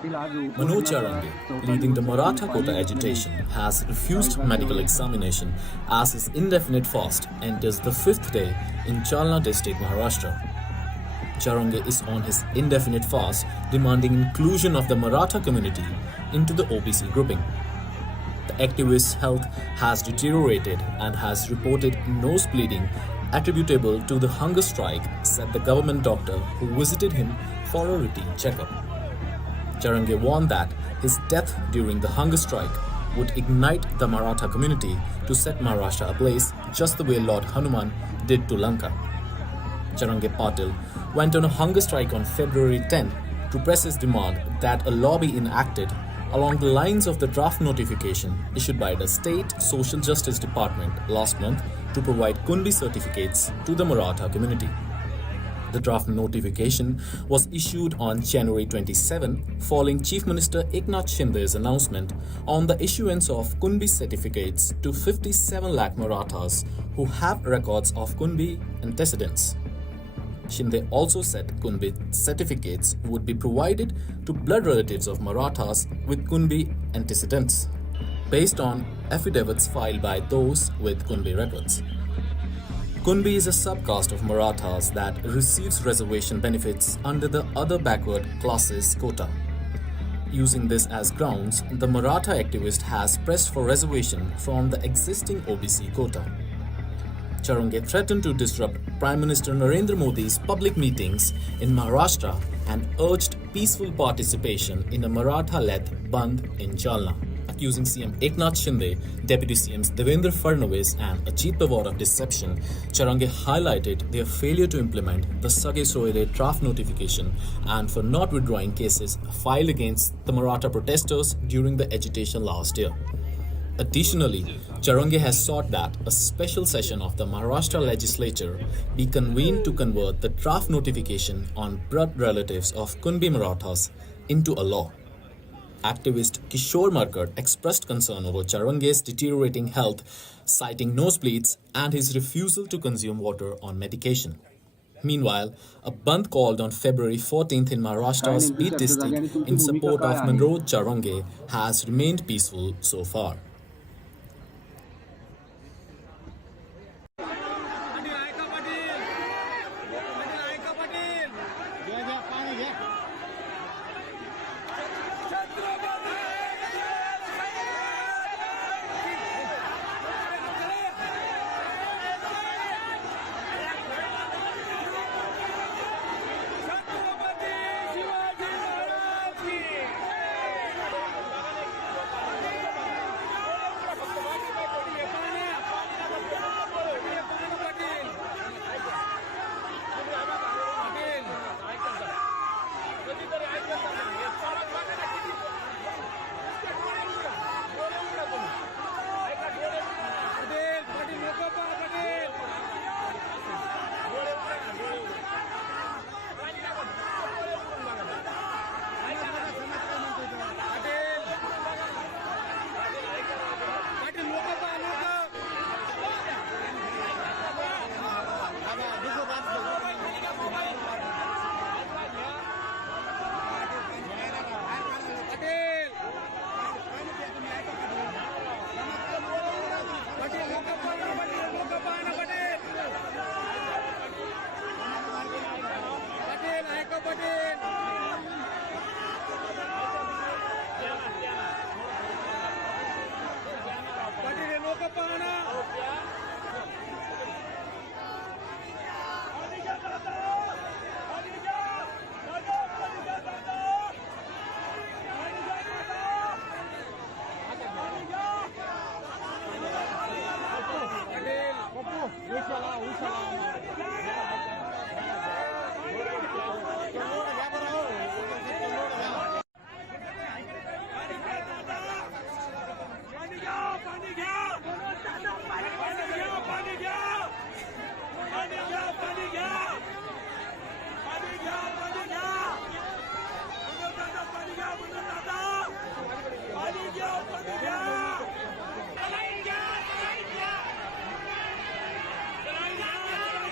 Manoj Jarange, leading the Maratha quota agitation, has refused medical examination as his indefinite fast enters the fifth day in Jalna district, Maharashtra. Jarange is on his indefinite fast, demanding inclusion of the Maratha community into the OBC grouping. The activist's health has deteriorated and has reported nose bleeding attributable to the hunger strike, said the government doctor who visited him for a routine checkup. Jarange warned that his death during the hunger strike would ignite the Maratha community to set Maharashtra ablaze just the way Lord Hanuman did to Lanka. Jarange Patil went on a hunger strike on February 10 to press his demand that a law be enacted along the lines of the draft notification issued by the State Social Justice Department last month to provide Kunbi certificates to the Maratha community. The draft notification was issued on January 27 following Chief Minister Eknath Shinde's announcement on the issuance of Kunbi certificates to 57 lakh Marathas who have records of Kunbi antecedents. Shinde also said Kunbi certificates would be provided to blood relatives of Marathas with Kunbi antecedents, based on affidavits filed by those with Kunbi records. Kunbi is a subcaste of Marathas that receives reservation benefits under the other backward classes quota. Using this as grounds, the Maratha activist has pressed for reservation from the existing OBC quota. Jarange threatened to disrupt Prime Minister Narendra Modi's public meetings in Maharashtra and urged peaceful participation in a Maratha-led Bandh in Jalna. Accusing CM Eknath Shinde, Deputy CMs Devendra Fadnavis and Ajit Pawar of deception, Jarange highlighted their failure to implement the Sage Soile draft notification and for not withdrawing cases filed against the Maratha protesters during the agitation last year. Additionally, Jarange has sought that a special session of the Maharashtra legislature be convened to convert the draft notification on blood relatives of Kunbi Marathas into a law. Activist Kishore Markad expressed concern over Jarange's deteriorating health, citing nosebleeds and his refusal to consume water on medication. Meanwhile, a bandh called on February 14th in Maharashtra's Beat district in support of Manoj Jarange has remained peaceful so far.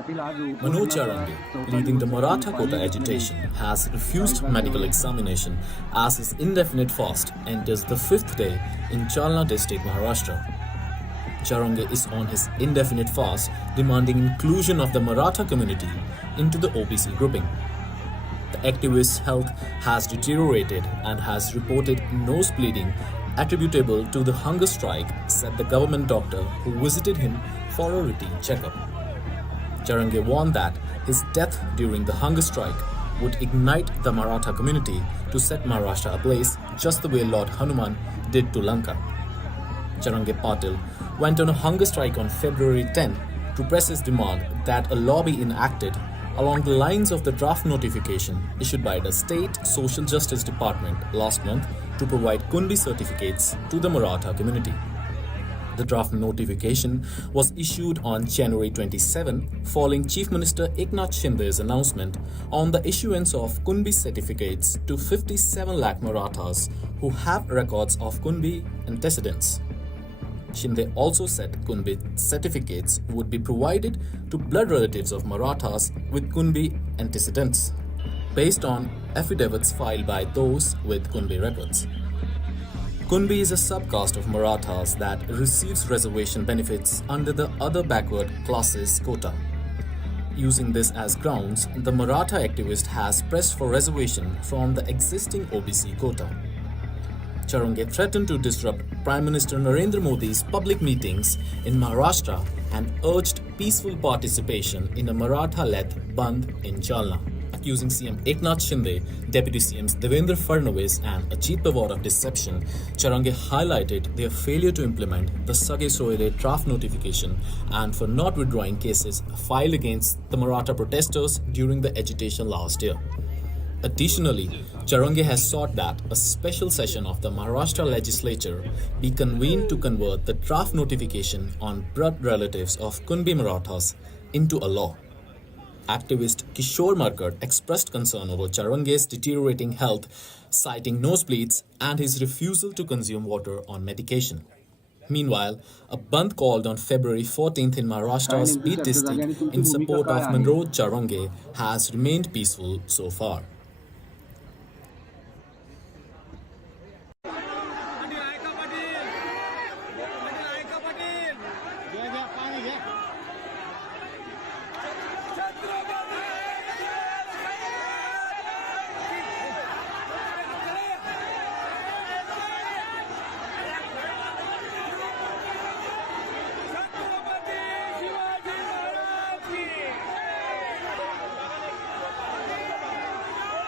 Manoj Jarange, leading the Maratha quota agitation, has refused medical examination as his indefinite fast enters the fifth day in Jalna district, Maharashtra. Jarange is on his indefinite fast, demanding inclusion of the Maratha community into the OBC grouping. The activist's health has deteriorated and has reported nose bleeding attributable to the hunger strike, said the government doctor who visited him for a routine checkup. Jarange warned that his death during the hunger strike would ignite the Maratha community to set Maharashtra ablaze just the way Lord Hanuman did to Lanka. Jarange Patil went on a hunger strike on February 10 to press his demand that a law be enacted along the lines of the draft notification issued by the State Social Justice Department last month to provide Kunbi certificates to the Maratha community. The draft notification was issued on January 27 following Chief Minister Eknath Shinde's announcement on the issuance of Kunbi certificates to 57 lakh Marathas who have records of Kunbi antecedents. Shinde also said Kunbi certificates would be provided to blood relatives of Marathas with Kunbi antecedents, based on affidavits filed by those with Kunbi records. Kunbi is a subcaste of Marathas that receives reservation benefits under the other backward classes quota. Using this as grounds, the Maratha activist has pressed for reservation from the existing OBC quota. Jarange threatened to disrupt Prime Minister Narendra Modi's public meetings in Maharashtra and urged peaceful participation in a Maratha-led Bandh in Jalna. Accusing CM Eknath Shinde, Deputy CMs Devendra Fadnavis and Ajit Pawar of deception, Jarange highlighted their failure to implement the Sage Soire draft notification and for not withdrawing cases filed against the Maratha protesters during the agitation last year. Additionally, Jarange has sought that a special session of the Maharashtra legislature be convened to convert the draft notification on blood relatives of Kunbi Marathas into a law. Activist Kishore Markad expressed concern over Jarange's deteriorating health, citing nosebleeds and his refusal to consume water on medication. Meanwhile, a bandh called on February 14th in Maharashtra's Beat district in support of Manoj Jarange has remained peaceful so far.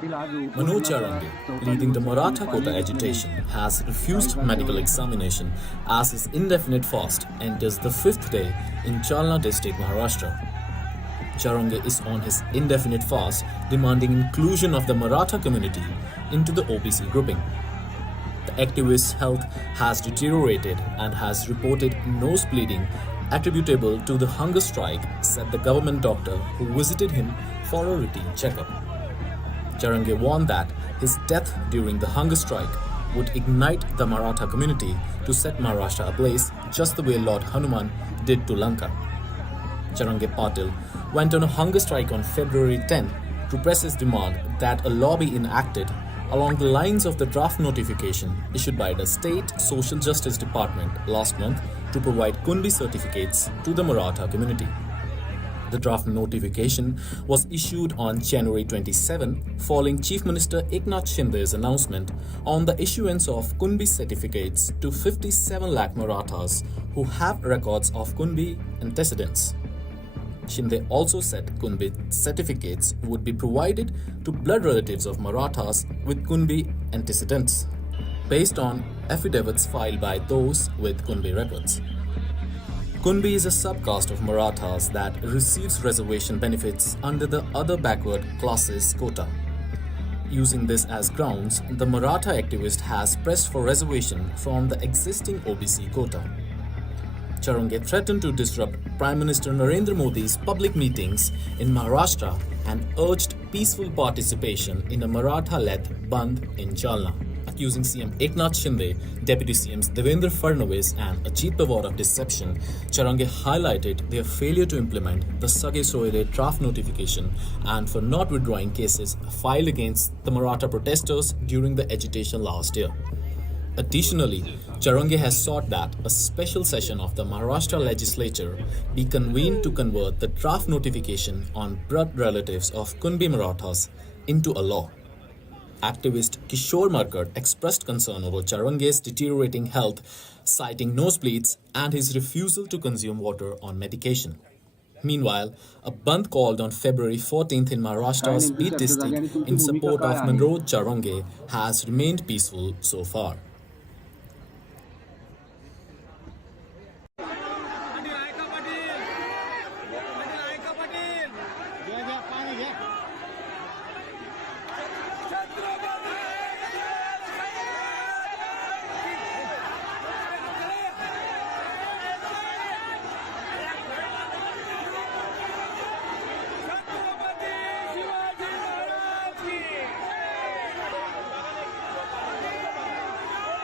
Manoj Jarange, leading the Maratha quota agitation, has refused medical examination as his indefinite fast enters the fifth day in Jalna district, Maharashtra. Jarange is on his indefinite fast, demanding inclusion of the Maratha community into the OBC grouping. The activist's health has deteriorated and has reported nose bleeding attributable to the hunger strike, said the government doctor who visited him for a routine checkup. Jarange warned that his death during the hunger strike would ignite the Maratha community to set Maharashtra ablaze just the way Lord Hanuman did to Lanka. Jarange Patil went on a hunger strike on February 10 to press his demand that a law be enacted along the lines of the draft notification issued by the State Social Justice Department last month to provide Kunbi certificates to the Maratha community. The draft notification was issued on January 27 following Chief Minister Eknath Shinde's announcement on the issuance of Kunbi certificates to 57 lakh Marathas who have records of Kunbi antecedents. Shinde also said Kunbi certificates would be provided to blood relatives of Marathas with Kunbi antecedents, based on affidavits filed by those with Kunbi records. Kunbi is a subcaste of Marathas that receives reservation benefits under the other backward classes quota. Using this as grounds, the Maratha activist has pressed for reservation from the existing OBC quota. Jarange threatened to disrupt Prime Minister Narendra Modi's public meetings in Maharashtra and urged peaceful participation in a Maratha-led Bandh in Jalna. Accusing CM Eknath Shinde, Deputy CMs Devendra Fadnavis and Ajit Pawar of deception, Jarange highlighted their failure to implement the Sage Soire draft notification and for not withdrawing cases filed against the Maratha protesters during the agitation last year. Additionally, Jarange has sought that a special session of the Maharashtra legislature be convened to convert the draft notification on blood relatives of Kunbi Marathas into a law. Activist Kishore Markad expressed concern over Jarange's deteriorating health, citing nosebleeds and his refusal to consume water on medication. Meanwhile, a bandh called on February 14th in Maharashtra's Beat district in support of Manoj Jarange has remained peaceful so far.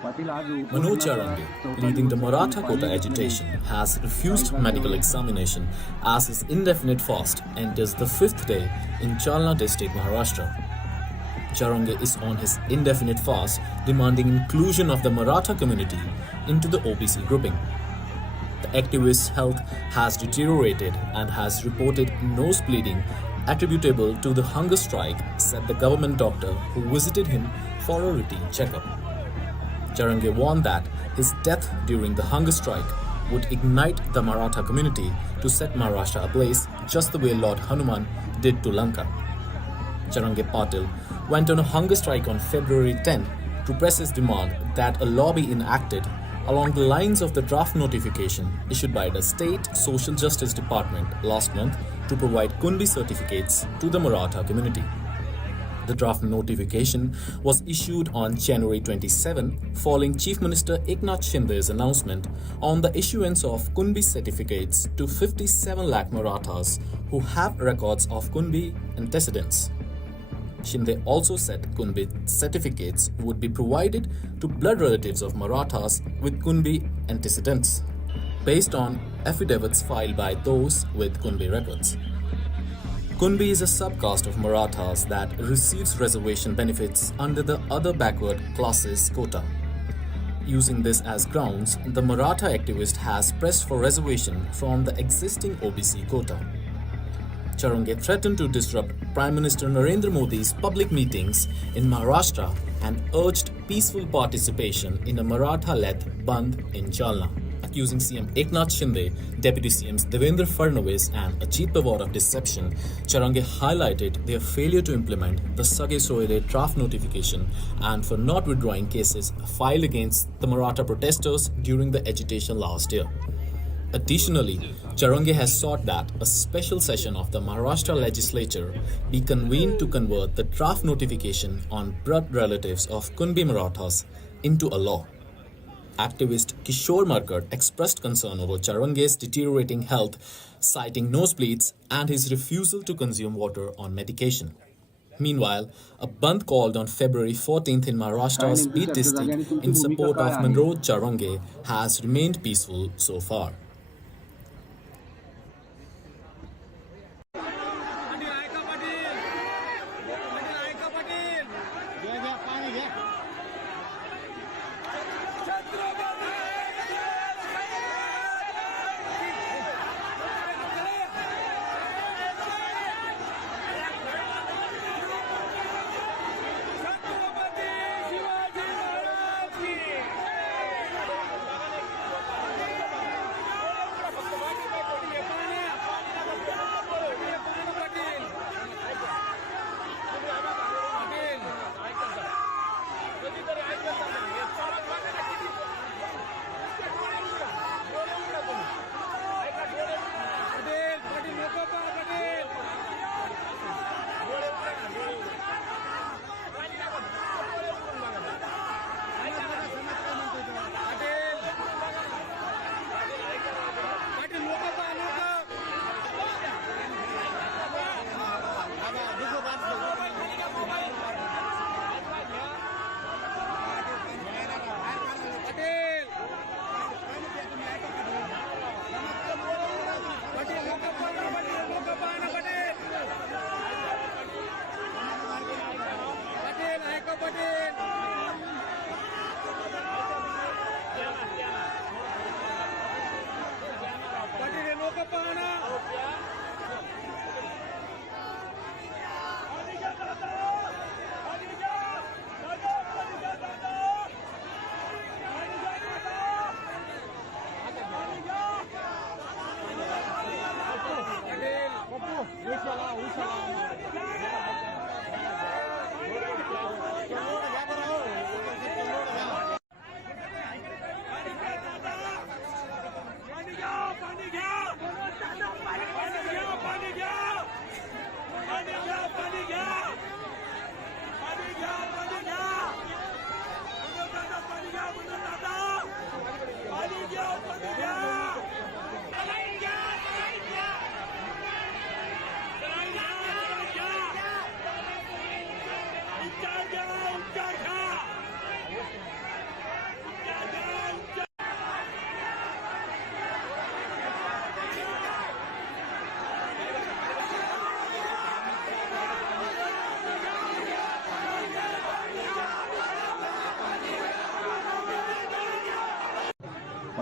Manoj Jarange, leading the Maratha quota agitation, has refused medical examination as his indefinite fast enters the fifth day in Jalna district, Maharashtra. Jarange is on his indefinite fast, demanding inclusion of the Maratha community into the OBC grouping. The activist's health has deteriorated and has reported nose bleeding attributable to the hunger strike, said the government doctor who visited him for a routine checkup. Jarange warned that his death during the hunger strike would ignite the Maratha community to set Maharashtra ablaze just the way Lord Hanuman did to Lanka. Jarange Patil went on a hunger strike on February 10 to press his demand that a law be enacted along the lines of the draft notification issued by the State Social Justice Department last month to provide Kunbi certificates to the Maratha community. The draft notification was issued on January 27 following Chief Minister Eknath Shinde's announcement on the issuance of Kunbi certificates to 57 lakh Marathas who have records of Kunbi antecedents. Shinde also said Kunbi certificates would be provided to blood relatives of Marathas with Kunbi antecedents, based on affidavits filed by those with Kunbi records. Kunbi is a subcaste of Marathas that receives reservation benefits under the other backward classes quota. Using this as grounds, the Maratha activist has pressed for reservation from the existing OBC quota. Jarange threatened to disrupt Prime Minister Narendra Modi's public meetings in Maharashtra and urged peaceful participation in a Maratha-led Bandh in Jalna. Accusing CM Eknath Shinde, Deputy CMs Devendra Fadnavis and Ajit Pawar of deception, Jarange highlighted their failure to implement the Sage Soire draft notification and for not withdrawing cases filed against the Maratha protesters during the agitation last year. Additionally, Jarange has sought that a special session of the Maharashtra legislature be convened to convert the draft notification on blood relatives of Kunbi Marathas into a law. Activist Kishore Markad expressed concern over Jarange's deteriorating health, citing nosebleeds and his refusal to consume water on medication. Meanwhile, a bandh called on February 14th in Maharashtra's Beat district in support of Manoj Jarange has remained peaceful so far.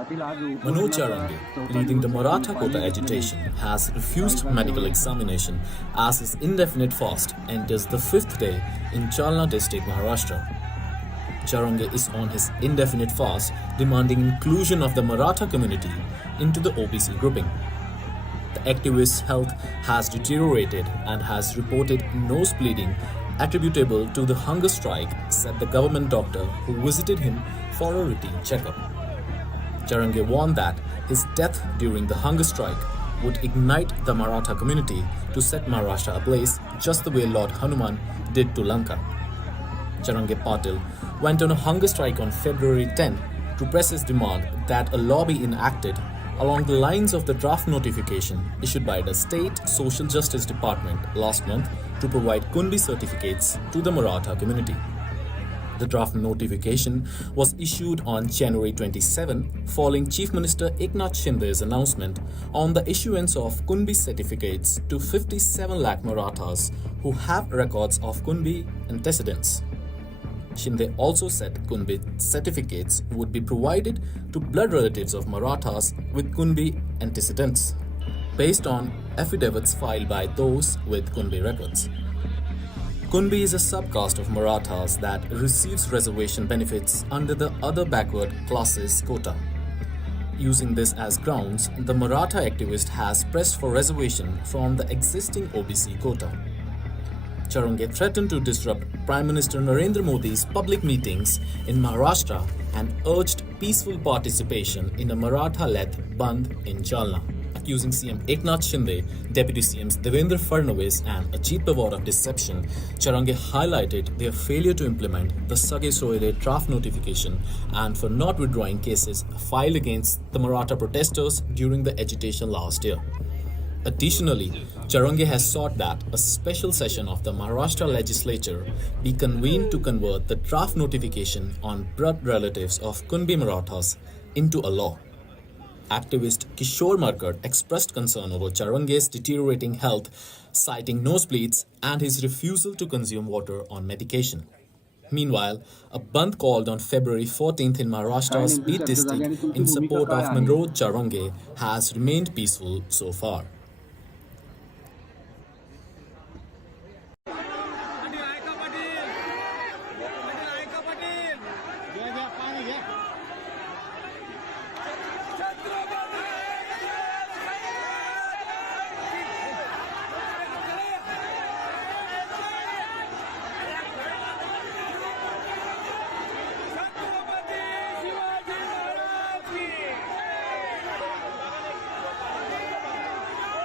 Manoj Jarange, leading the Maratha quota agitation, has refused medical examination as his indefinite fast enters the fifth day in Jalna district, Maharashtra. Jarange is on his indefinite fast, demanding inclusion of the Maratha community into the OBC grouping. The activist's health has deteriorated and has reported nose bleeding attributable to the hunger strike, said the government doctor who visited him for a routine checkup. Jarange warned that his death during the hunger strike would ignite the Maratha community to set Maharashtra ablaze just the way Lord Hanuman did to Lanka. Jarange Patil went on a hunger strike on February 10 to press his demand that a law be enacted along the lines of the draft notification issued by the State Social Justice Department last month to provide Kunbi certificates to the Maratha community. The draft notification was issued on January 27 following Chief Minister Eknath Shinde's announcement on the issuance of Kunbi certificates to 57 lakh Marathas who have records of Kunbi antecedents. Shinde also said Kunbi certificates would be provided to blood relatives of Marathas with Kunbi antecedents, based on affidavits filed by those with Kunbi records. Kunbi is a subcaste of Marathas that receives reservation benefits under the other backward classes quota. Using this as grounds, the Maratha activist has pressed for reservation from the existing OBC quota. Jarange threatened to disrupt Prime Minister Narendra Modi's public meetings in Maharashtra and urged peaceful participation in a Maratha-led Bandh in Jalna. Accusing CM Eknath Shinde, Deputy CMs Devendra Fadnavis and Ajit Pawar of deception, Jarange highlighted their failure to implement the Sage Soile draft notification and for not withdrawing cases filed against the Maratha protesters during the agitation last year. Additionally, Jarange has sought that a special session of the Maharashtra legislature be convened to convert the draft notification on blood relatives of Kunbi Marathas into a law. Activist Kishore Markad expressed concern over Jarange's deteriorating health, citing nosebleeds and his refusal to consume water on medication. Meanwhile, a bandh called on February 14th in Maharashtra's Beat district in support of Manoj Jarange has remained peaceful so far.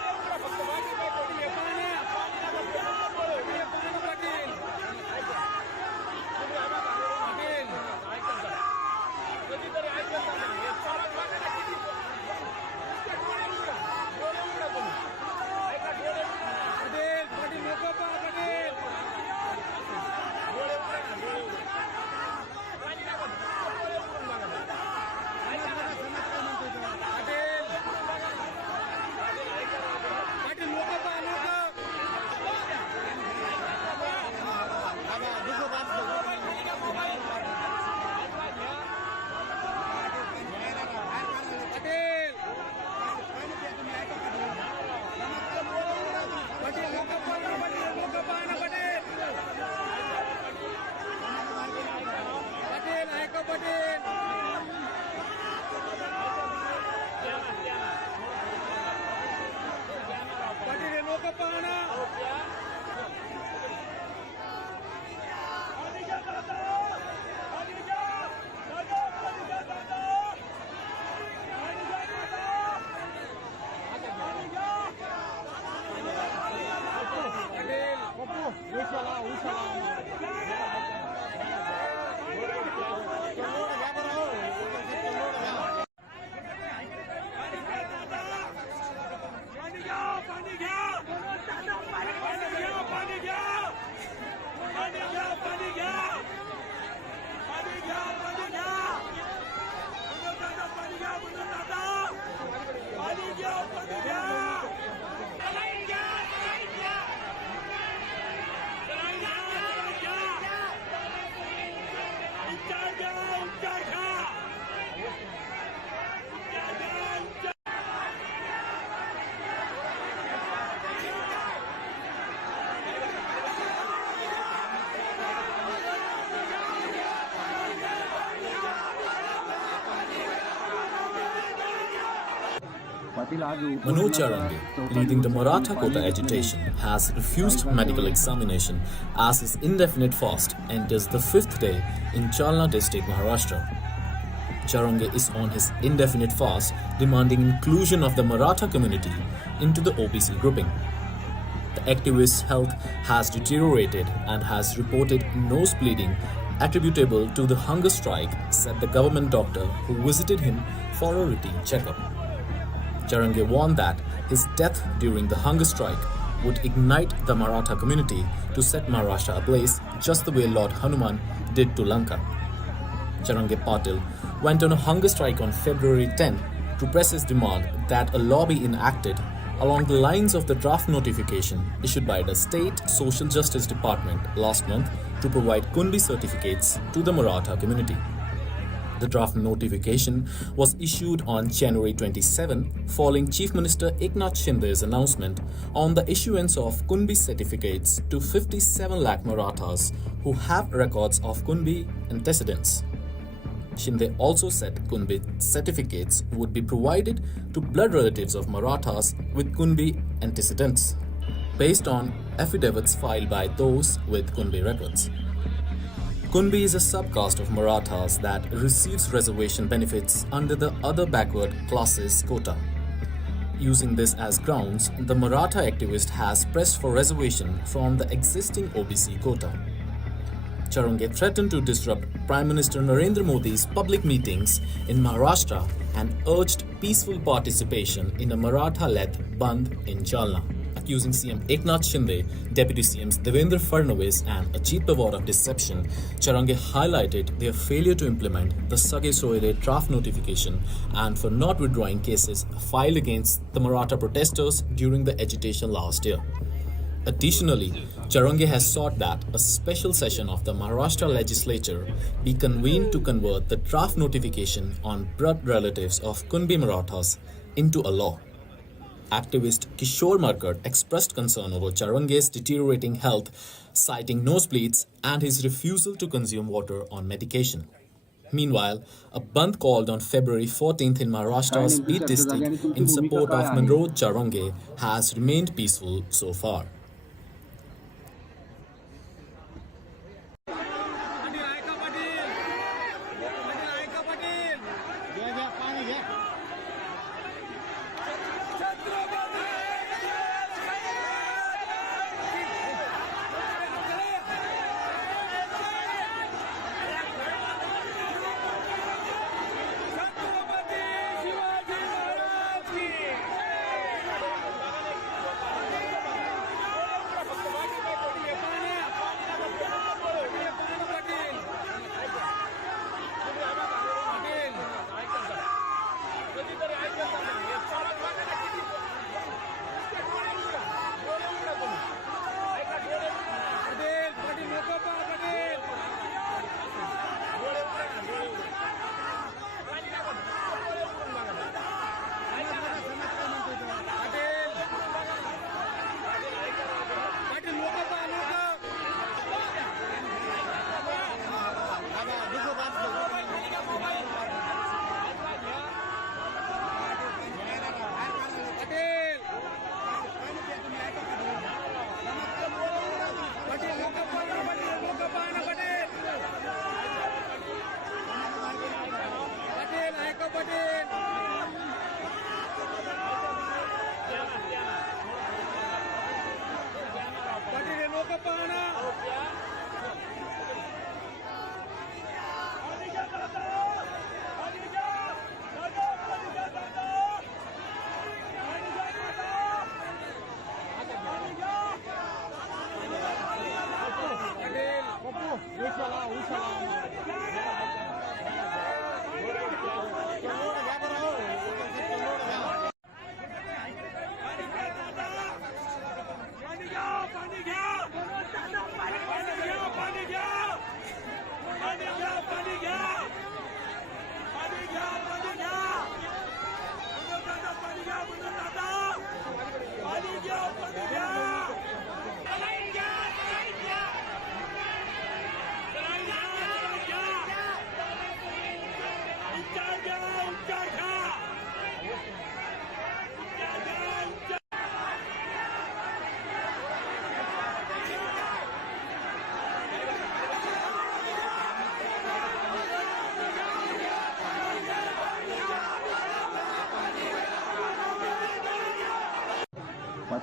Manoj Jarange, leading the Maratha quota agitation, has refused medical examination as his indefinite fast enters the fifth day in Jalna district, Maharashtra. Jarange is on his indefinite fast, demanding inclusion of the Maratha community into the OBC grouping. The activist's health has deteriorated and has reported nose bleeding attributable to the hunger strike, said the government doctor who visited him for a routine checkup. Jarange warned that his death during the hunger strike would ignite the Maratha community to set Maharashtra ablaze just the way Lord Hanuman did to Lanka. Jarange Patil went on a hunger strike on February 10 to press his demand that a law be enacted along the lines of the draft notification issued by the State Social Justice Department last month to provide Kunbi certificates to the Maratha community. The draft notification was issued on January 27 following Chief Minister Eknath Shinde's announcement on the issuance of Kunbi certificates to 57 lakh Marathas who have records of Kunbi antecedents. Shinde also said Kunbi certificates would be provided to blood relatives of Marathas with Kunbi antecedents, based on affidavits filed by those with Kunbi records. Kunbi is a subcaste of Marathas that receives reservation benefits under the other backward classes quota. Using this as grounds, the Maratha activist has pressed for reservation from the existing OBC quota. Jarange threatened to disrupt Prime Minister Narendra Modi's public meetings in Maharashtra and urged peaceful participation in a Maratha-led Bandh in Jalna. Accusing CM Eknath Shinde, Deputy CMs Devendra Fadnavis and Ajit Pawar of deception, Jarange highlighted their failure to implement the Sage Soire draft notification and for not withdrawing cases filed against the Maratha protesters during the agitation last year. Additionally, Jarange has sought that a special session of the Maharashtra legislature be convened to convert the draft notification on blood relatives of Kunbi Marathas into a law. Activist Kishore Markad expressed concern over Jarange's deteriorating health, citing nosebleeds and his refusal to consume water on medication. Meanwhile, a bandh called on February 14th in Maharashtra's Beat district in support of Manoj Jarange has remained peaceful so far.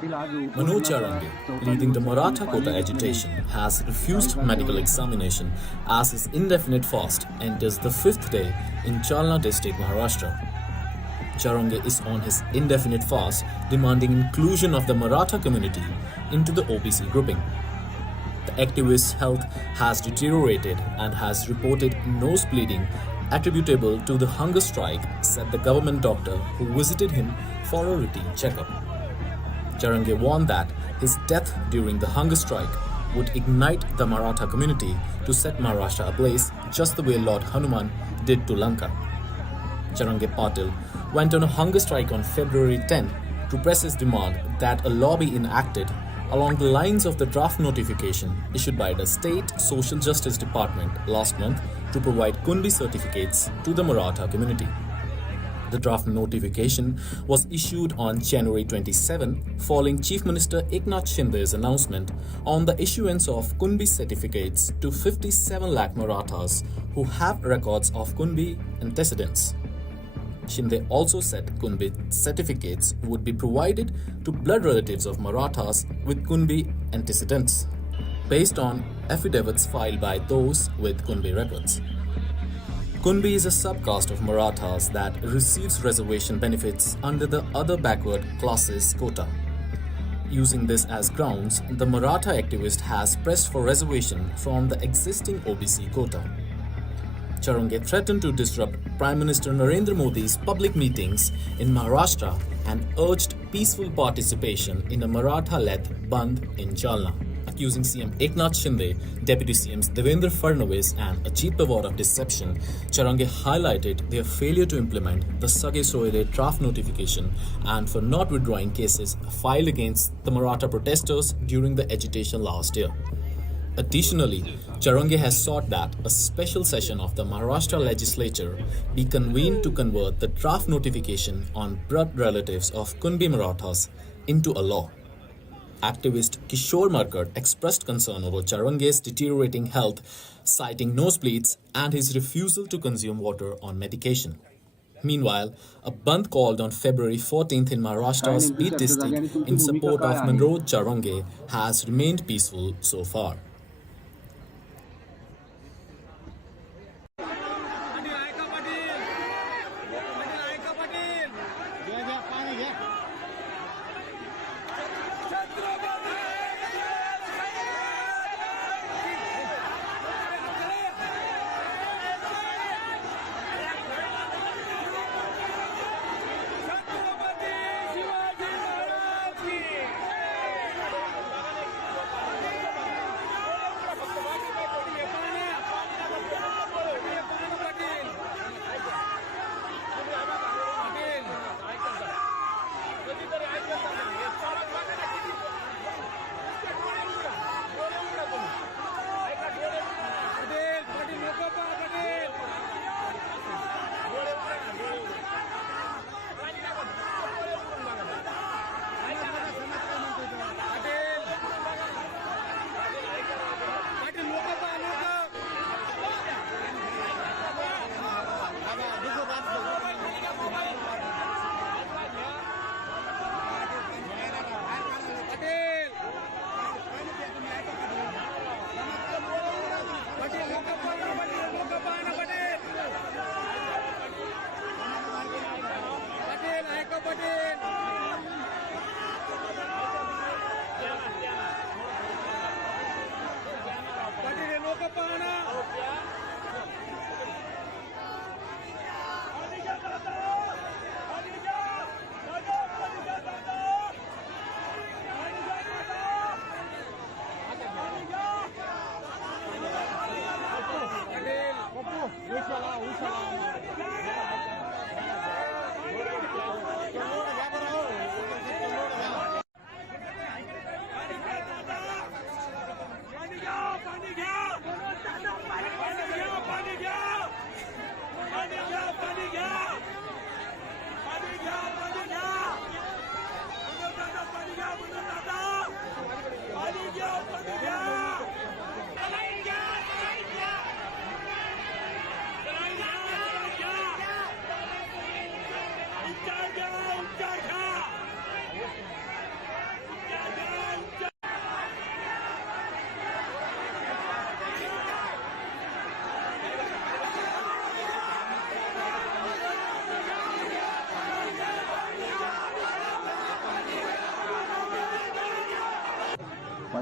Manoj Jarange, leading the Maratha quota agitation, has refused medical examination as his indefinite fast enters the fifth day in Jalna district, Maharashtra. Jarange is on his indefinite fast, demanding inclusion of the Maratha community into the OBC grouping. The activist's health has deteriorated and has reported nose bleeding attributable to the hunger strike, said the government doctor who visited him for a routine checkup. Jarange warned that his death during the hunger strike would ignite the Maratha community to set Maharashtra ablaze just the way Lord Hanuman did to Lanka. Jarange Patil went on a hunger strike on February 10 to press his demand that a law be enacted along the lines of the draft notification issued by the State Social Justice Department last month to provide Kunbi certificates to the Maratha community. The draft notification was issued on January 27 following Chief Minister Eknath Shinde's announcement on the issuance of Kunbi certificates to 57 lakh Marathas who have records of Kunbi antecedents. Shinde also said Kunbi certificates would be provided to blood relatives of Marathas with Kunbi antecedents, based on affidavits filed by those with Kunbi records. Kunbi is a subcaste of Marathas that receives reservation benefits under the other backward classes quota. Using this as grounds, the Maratha activist has pressed for reservation from the existing OBC quota. Jarange threatened to disrupt Prime Minister Narendra Modi's public meetings in Maharashtra and urged peaceful participation in a Maratha-led Bandh in Jalna. Accusing CM Eknath Shinde, Deputy CMs Devendra Fadnavis and Ajit Pawar of deception, Jarange highlighted their failure to implement the Sage Soile draft notification and for not withdrawing cases filed against the Maratha protesters during the agitation last year. Additionally, Jarange has sought that a special session of the Maharashtra legislature be convened to convert the draft notification on blood relatives of Kunbi Marathas into a law. Activist Kishore Markad expressed concern over Jarange's deteriorating health, citing nosebleeds and his refusal to consume water on medication. Meanwhile, a bandh called on February 14th in Maharashtra's Beat district in support of Manoj Jarange has remained peaceful so far.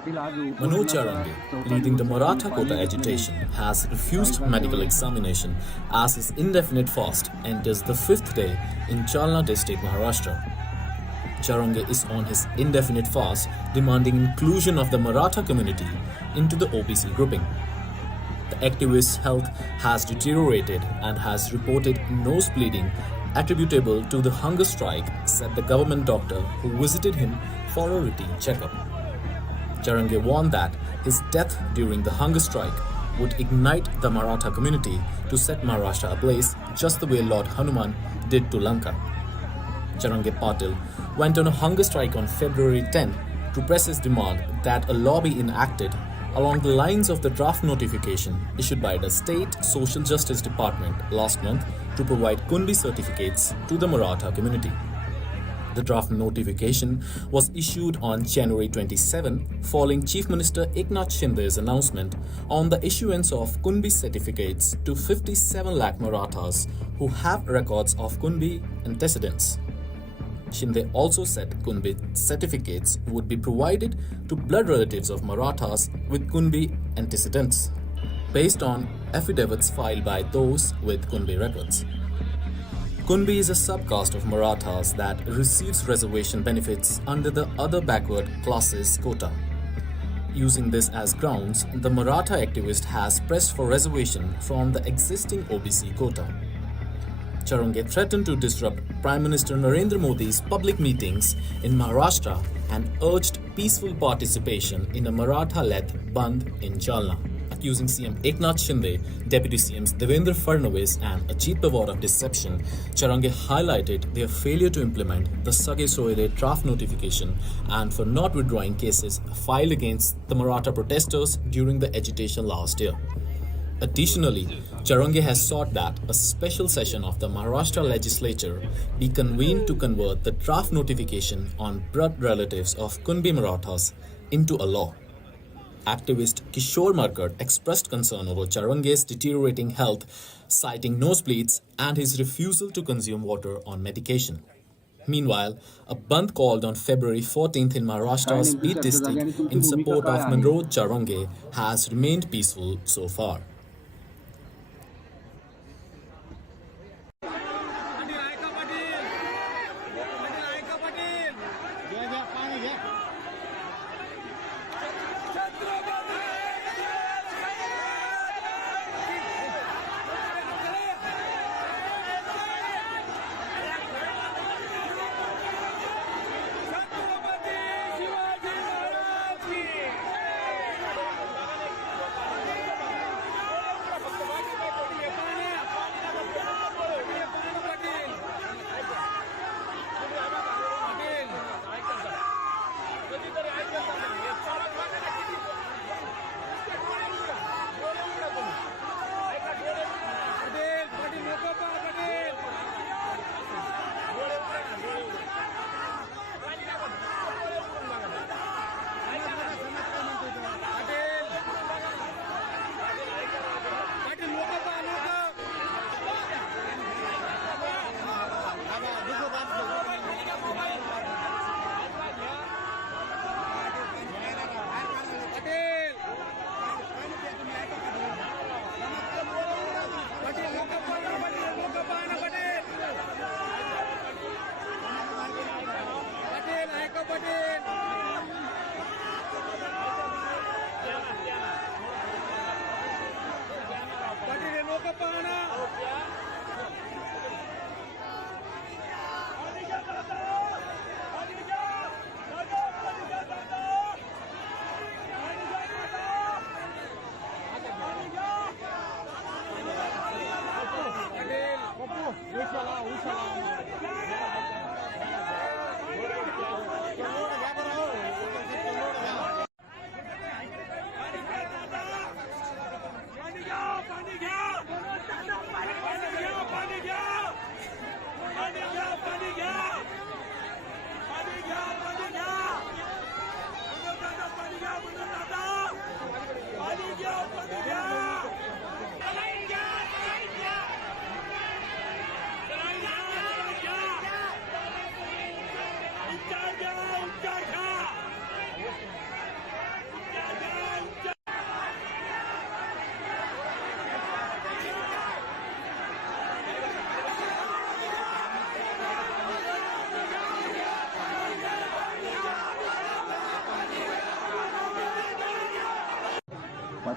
Manoj Jarange, leading the Maratha quota agitation, has refused medical examination as his indefinite fast enters the fifth day in Jalna district, Maharashtra. Jarange is on his indefinite fast, demanding inclusion of the Maratha community into the OBC grouping. The activist's health has deteriorated and has reported nose bleeding attributable to the hunger strike, said the government doctor who visited him for a routine checkup. Jarange warned that his death during the hunger strike would ignite the Maratha community to set Maharashtra ablaze just the way Lord Hanuman did to Lanka. Jarange Patil went on a hunger strike on February 10 to press his demand that a law be enacted along the lines of the draft notification issued by the State Social Justice Department last month to provide Kunbi certificates to the Maratha community. The draft notification was issued on January 27 following Chief Minister Eknath Shinde's announcement on the issuance of Kunbi certificates to 57 lakh Marathas who have records of Kunbi antecedents. Shinde also said Kunbi certificates would be provided to blood relatives of Marathas with Kunbi antecedents, based on affidavits filed by those with Kunbi records. Kunbi is a subcaste of Marathas that receives reservation benefits under the other backward classes quota. Using this as grounds, the Maratha activist has pressed for reservation from the existing OBC quota. Jarange threatened to disrupt Prime Minister Narendra Modi's public meetings in Maharashtra and urged peaceful participation in a Maratha-led Bandh in Jalna. Accusing CM Eknath Shinde, Deputy CMs Devendra Fadnavis and Ajit Pawar of deception, Jarange highlighted their failure to implement the Sage Soile draft notification and for not withdrawing cases filed against the Maratha protesters during the agitation last year. Additionally, Jarange has sought that a special session of the Maharashtra legislature be convened to convert the draft notification on blood relatives of Kunbi Marathas into a law. Activist Kishore Markad expressed concern over Jarange's deteriorating health, citing nosebleeds and his refusal to consume water on medication. Meanwhile, a bandh called on February 14th in Maharashtra's Beat district in support of Manoj Jarange has remained peaceful so far.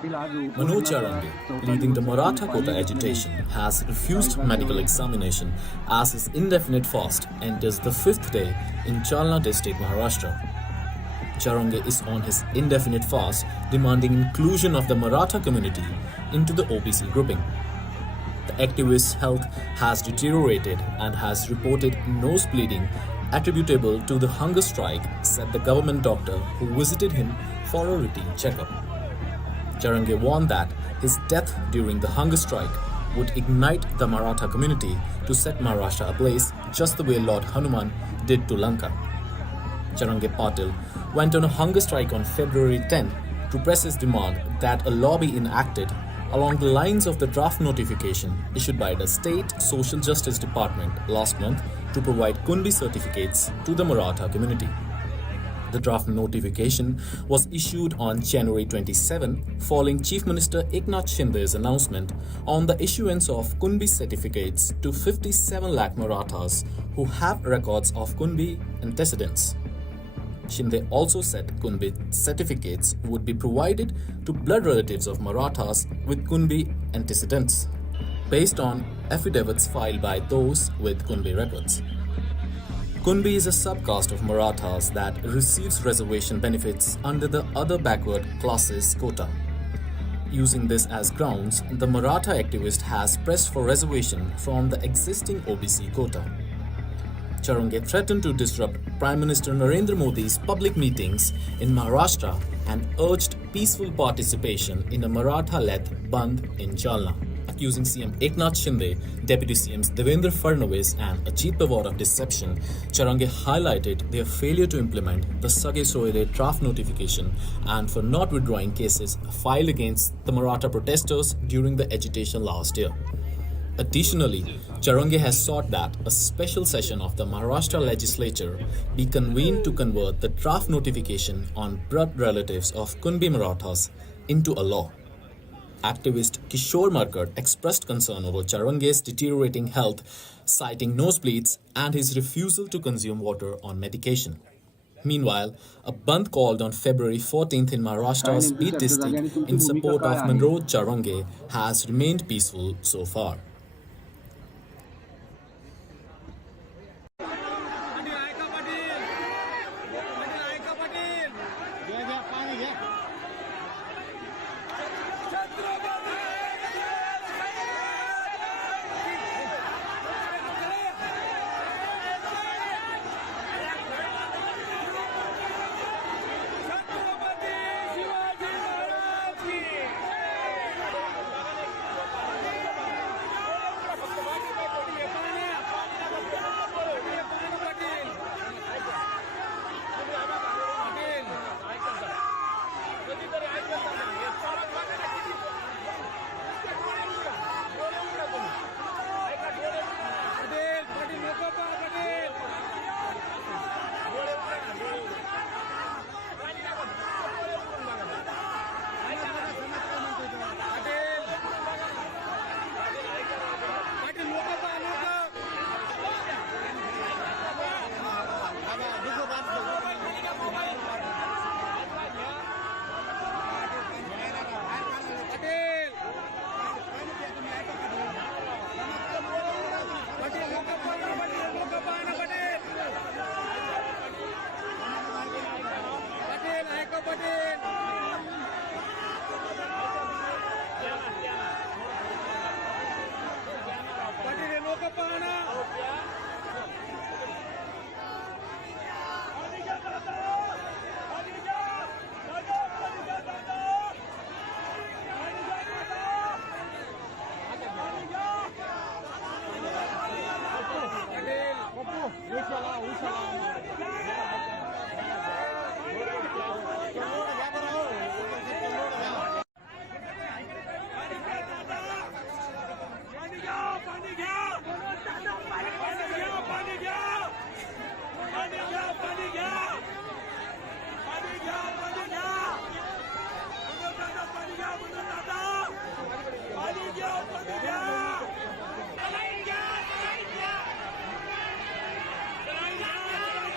Manoj Jarange, leading the Maratha quota agitation, has refused medical examination as his indefinite fast enters the fifth day in Jalna district, Maharashtra. Jarange is on his indefinite fast, demanding inclusion of the Maratha community into the OBC grouping. The activist's health has deteriorated and has reported nose bleeding attributable to the hunger strike, said the government doctor who visited him for a routine checkup. Jarange warned that his death during the hunger strike would ignite the Maratha community to set Maharashtra ablaze just the way Lord Hanuman did to Lanka. Jarange Patil went on a hunger strike on February 10 to press his demand that a law be enacted along the lines of the draft notification issued by the State Social Justice Department last month to provide Kunbi certificates to the Maratha community. The draft notification was issued on January 27 following Chief Minister Eknath Shinde's announcement on the issuance of Kunbi certificates to 57 lakh Marathas who have records of Kunbi antecedents. Shinde also said Kunbi certificates would be provided to blood relatives of Marathas with Kunbi antecedents, based on affidavits filed by those with Kunbi records. Kunbi is a subcaste of Marathas that receives reservation benefits under the other backward classes quota. Using this as grounds, the Maratha activist has pressed for reservation from the existing OBC quota. Jarange threatened to disrupt Prime Minister Narendra Modi's public meetings in Maharashtra and urged peaceful participation in a Maratha-led Bandh in Jalna. Accusing CM Eknath Shinde, Deputy CMs Devendra Fadnavis and Ajit Pawar of deception, Jarange highlighted their failure to implement the Sage Soire draft notification and for not withdrawing cases filed against the Maratha protesters during the agitation last year. Additionally, Jarange has sought that a special session of the Maharashtra legislature be convened to convert the draft notification on blood relatives of Kunbi Marathas into a law. Activist Kishore Markad expressed concern over Jarange's deteriorating health, citing nosebleeds and his refusal to consume water on medication. Meanwhile, a bandh called on February 14th in Maharashtra's Beat district in support of Manoj Jarange has remained peaceful so far.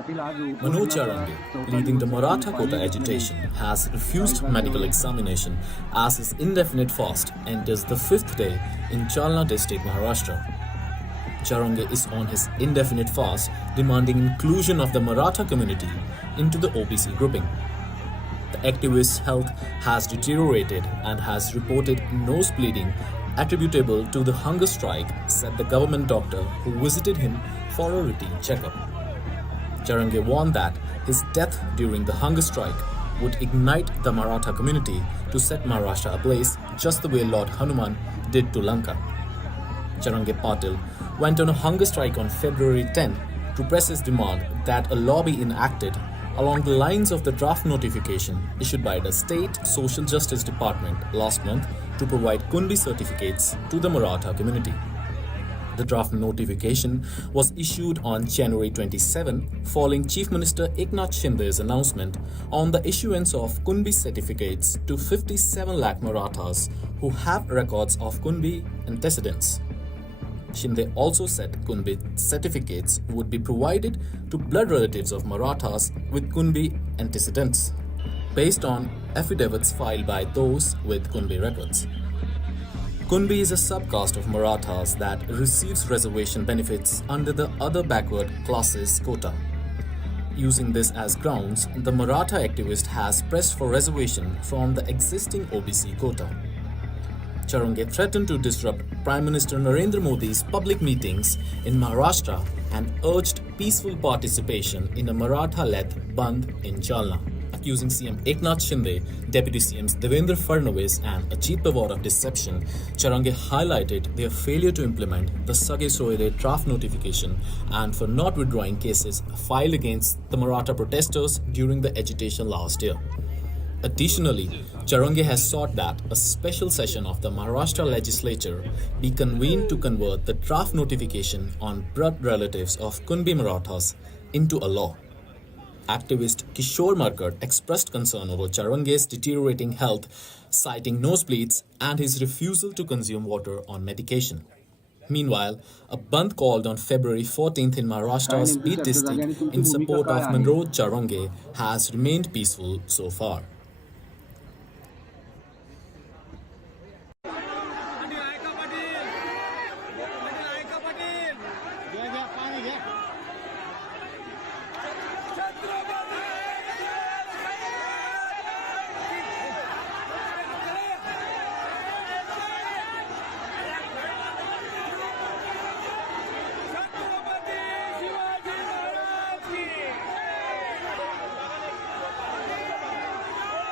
Manoj Jarange, leading the Maratha quota agitation, has refused medical examination as his indefinite fast enters the fifth day in Jalna district, Maharashtra. Jarange is on his indefinite fast, demanding inclusion of the Maratha community into the OBC grouping. The activist's health has deteriorated and has reported nose bleeding attributable to the hunger strike, said the government doctor who visited him for a routine checkup. Jarange warned that his death during the hunger strike would ignite the Maratha community to set Maharashtra ablaze just the way Lord Hanuman did to Lanka. Jarange Patil went on a hunger strike on February 10 to press his demand that a law be enacted along the lines of the draft notification issued by the State Social Justice Department last month to provide Kunbi certificates to the Maratha community. The draft notification was issued on January 27 following Chief Minister Eknath Shinde's announcement on the issuance of Kunbi certificates to 57 lakh Marathas who have records of Kunbi antecedents. Shinde also said Kunbi certificates would be provided to blood relatives of Marathas with Kunbi antecedents, based on affidavits filed by those with Kunbi records. Kunbi is a subcaste of Marathas that receives reservation benefits under the other backward classes quota. Using this as grounds, the Maratha activist has pressed for reservation from the existing OBC quota. Jarange threatened to disrupt Prime Minister Narendra Modi's public meetings in Maharashtra and urged peaceful participation in a Maratha-led Bandh in Jalna. Accusing CM Eknath Shinde, Deputy CMs Devendra Fadnavis and Ajit Pawar of deception, Jarange highlighted their failure to implement the Sage Soire draft notification and for not withdrawing cases filed against the Maratha protesters during the agitation last year. Additionally, Jarange has sought that a special session of the Maharashtra legislature be convened to convert the draft notification on blood relatives of Kunbi Marathas into a law. Activist Kishore Markad expressed concern over Jarange's deteriorating health, citing nosebleeds and his refusal to consume water on medication. Meanwhile, a bandh called on February 14th in Maharashtra's Beat district in support of Manoj Jarange has remained peaceful so far.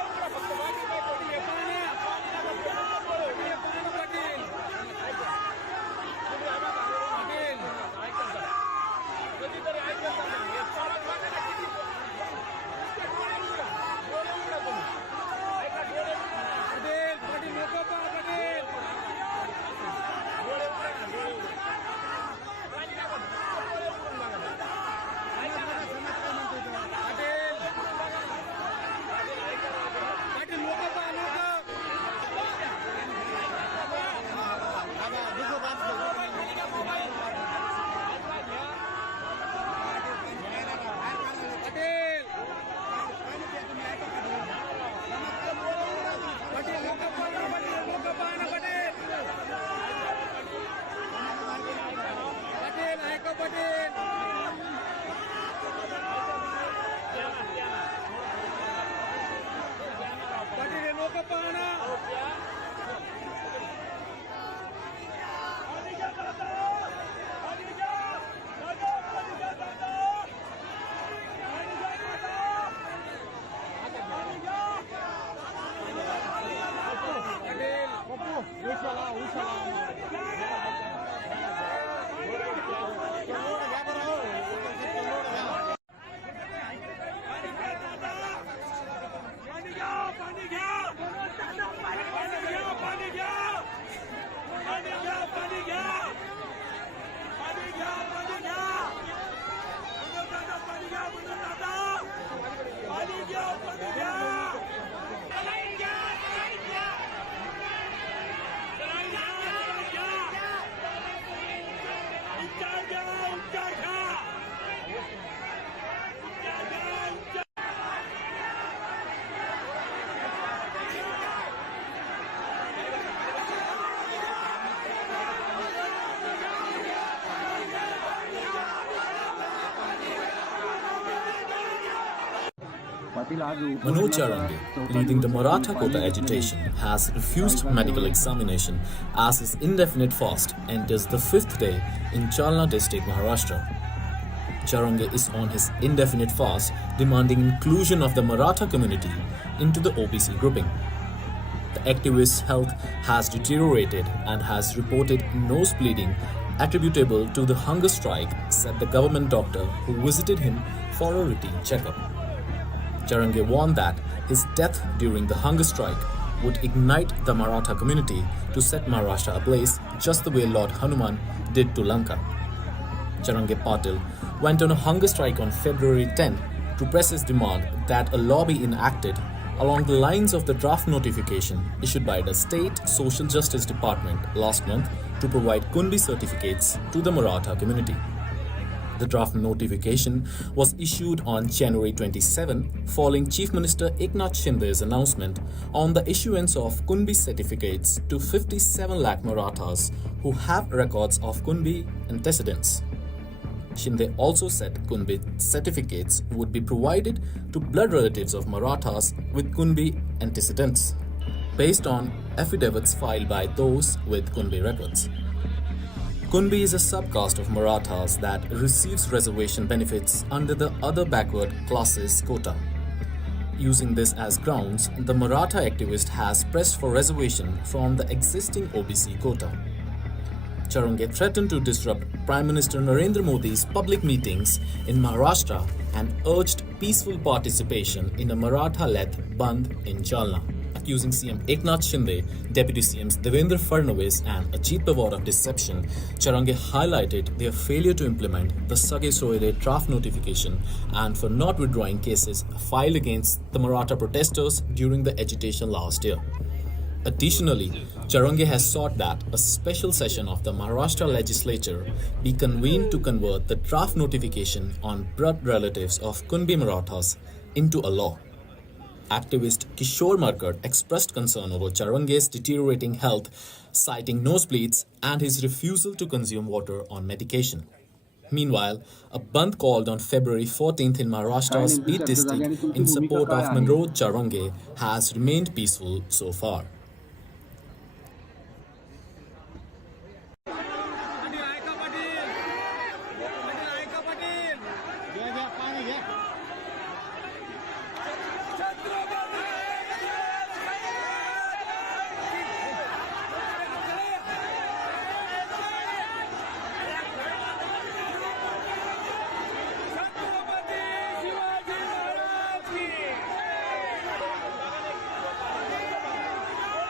Manoj Jarange, leading the Maratha quota agitation, has refused medical examination as his indefinite fast enters the fifth day in Jalna district, Maharashtra. Jarange is on his indefinite fast, demanding inclusion of the Maratha community into the OBC grouping. The activist's health has deteriorated and has reported nose bleeding attributable to the hunger strike, said the government doctor who visited him for a routine checkup. Jarange warned that his death during the hunger strike would ignite the Maratha community to set Maharashtra ablaze just the way Lord Hanuman did to Lanka. Jarange Patil went on a hunger strike on February 10 to press his demand that a law be enacted along the lines of the draft notification issued by the State Social Justice Department last month to provide Kunbi certificates to the Maratha community. The draft notification was issued on January 27 following Chief Minister Eknath Shinde's announcement on the issuance of Kunbi certificates to 57 lakh Marathas who have records of Kunbi antecedents. Shinde also said Kunbi certificates would be provided to blood relatives of Marathas with Kunbi antecedents, based on affidavits filed by those with Kunbi records. Kunbi is a subcaste of Marathas that receives reservation benefits under the other backward classes quota. Using this as grounds, the Maratha activist has pressed for reservation from the existing OBC quota. Jarange threatened to disrupt Prime Minister Narendra Modi's public meetings in Maharashtra and urged peaceful participation in a Maratha-led Bandh in Jalna. Accusing CM Eknath Shinde, Deputy CMs Devendra Fadnavis and Ajit Pawar of deception, Jarange highlighted their failure to implement the Sage Soile draft notification and for not withdrawing cases filed against the Maratha protesters during the agitation last year. Additionally, Jarange has sought that a special session of the Maharashtra legislature be convened to convert the draft notification on blood relatives of Kunbi Marathas into a law. Activist Kishore Markad expressed concern over Jarange's deteriorating health, citing nosebleeds and his refusal to consume water on medication. Meanwhile, a bandh called on February 14th in Maharashtra's Beat district in support of Manoj Jarange has remained peaceful so far.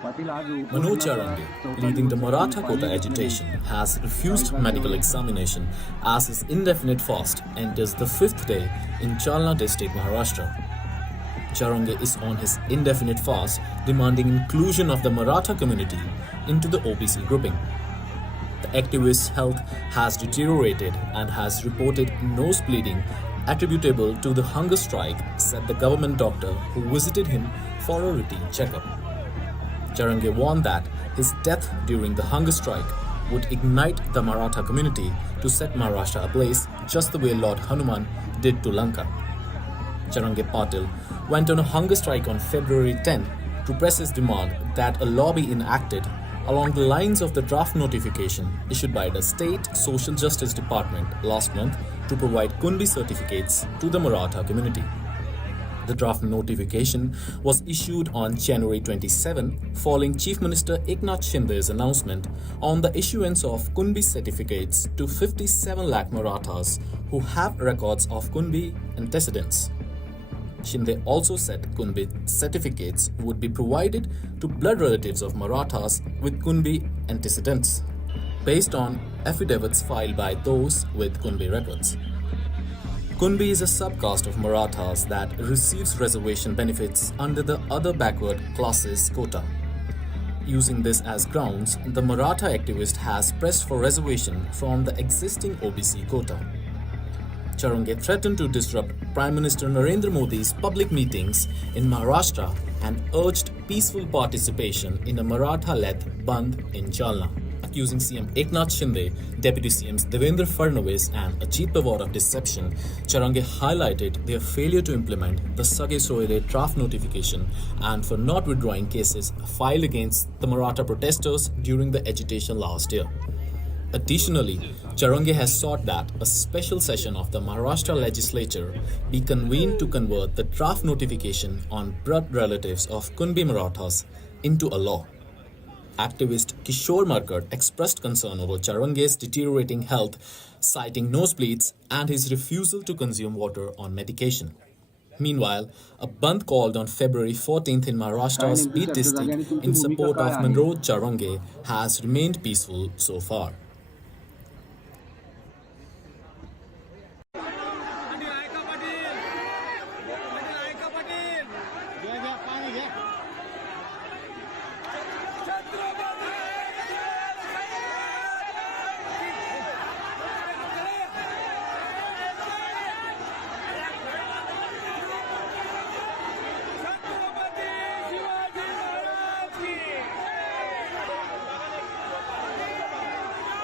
Manoj Jarange, leading the Maratha quota agitation, has refused medical examination as his indefinite fast enters the fifth day in Jalna district, Maharashtra. Jarange is on his indefinite fast, demanding inclusion of the Maratha community into the OBC grouping. The activist's health has deteriorated and has reported nose bleeding attributable to the hunger strike, said the government doctor who visited him for a routine checkup. Jarange warned that his death during the hunger strike would ignite the Maratha community to set Maharashtra ablaze just the way Lord Hanuman did to Lanka. Jarange Patil went on a hunger strike on February 10 to press his demand that a law be enacted along the lines of the draft notification issued by the State Social Justice Department last month to provide Kunbi certificates to the Maratha community. The draft notification was issued on January 27 following Chief Minister Eknath Shinde's announcement on the issuance of Kunbi certificates to 57 lakh Marathas who have records of Kunbi antecedents. Shinde also said Kunbi certificates would be provided to blood relatives of Marathas with Kunbi antecedents, based on affidavits filed by those with Kunbi records. Kunbi is a subcaste of Marathas that receives reservation benefits under the other backward classes quota. Using this as grounds, the Maratha activist has pressed for reservation from the existing OBC quota. Jarange threatened to disrupt Prime Minister Narendra Modi's public meetings in Maharashtra and urged peaceful participation in a Maratha-led Bandh in Jalna. Accusing CM Eknath Shinde, Deputy CMs Devendra Fadnavis and Ajit Pawar of deception, Jarange highlighted their failure to implement the Sage Soire draft notification and for not withdrawing cases filed against the Maratha protesters during the agitation last year. Additionally, Jarange has sought that a special session of the Maharashtra legislature be convened to convert the draft notification on blood relatives of Kunbi Marathas into a law. Activist Kishore Markad expressed concern over Jarange's deteriorating health, citing nosebleeds and his refusal to consume water on medication. Meanwhile, a bandh called on February 14th in Maharashtra's Beat district in support of Manoj Jarange has remained peaceful so far.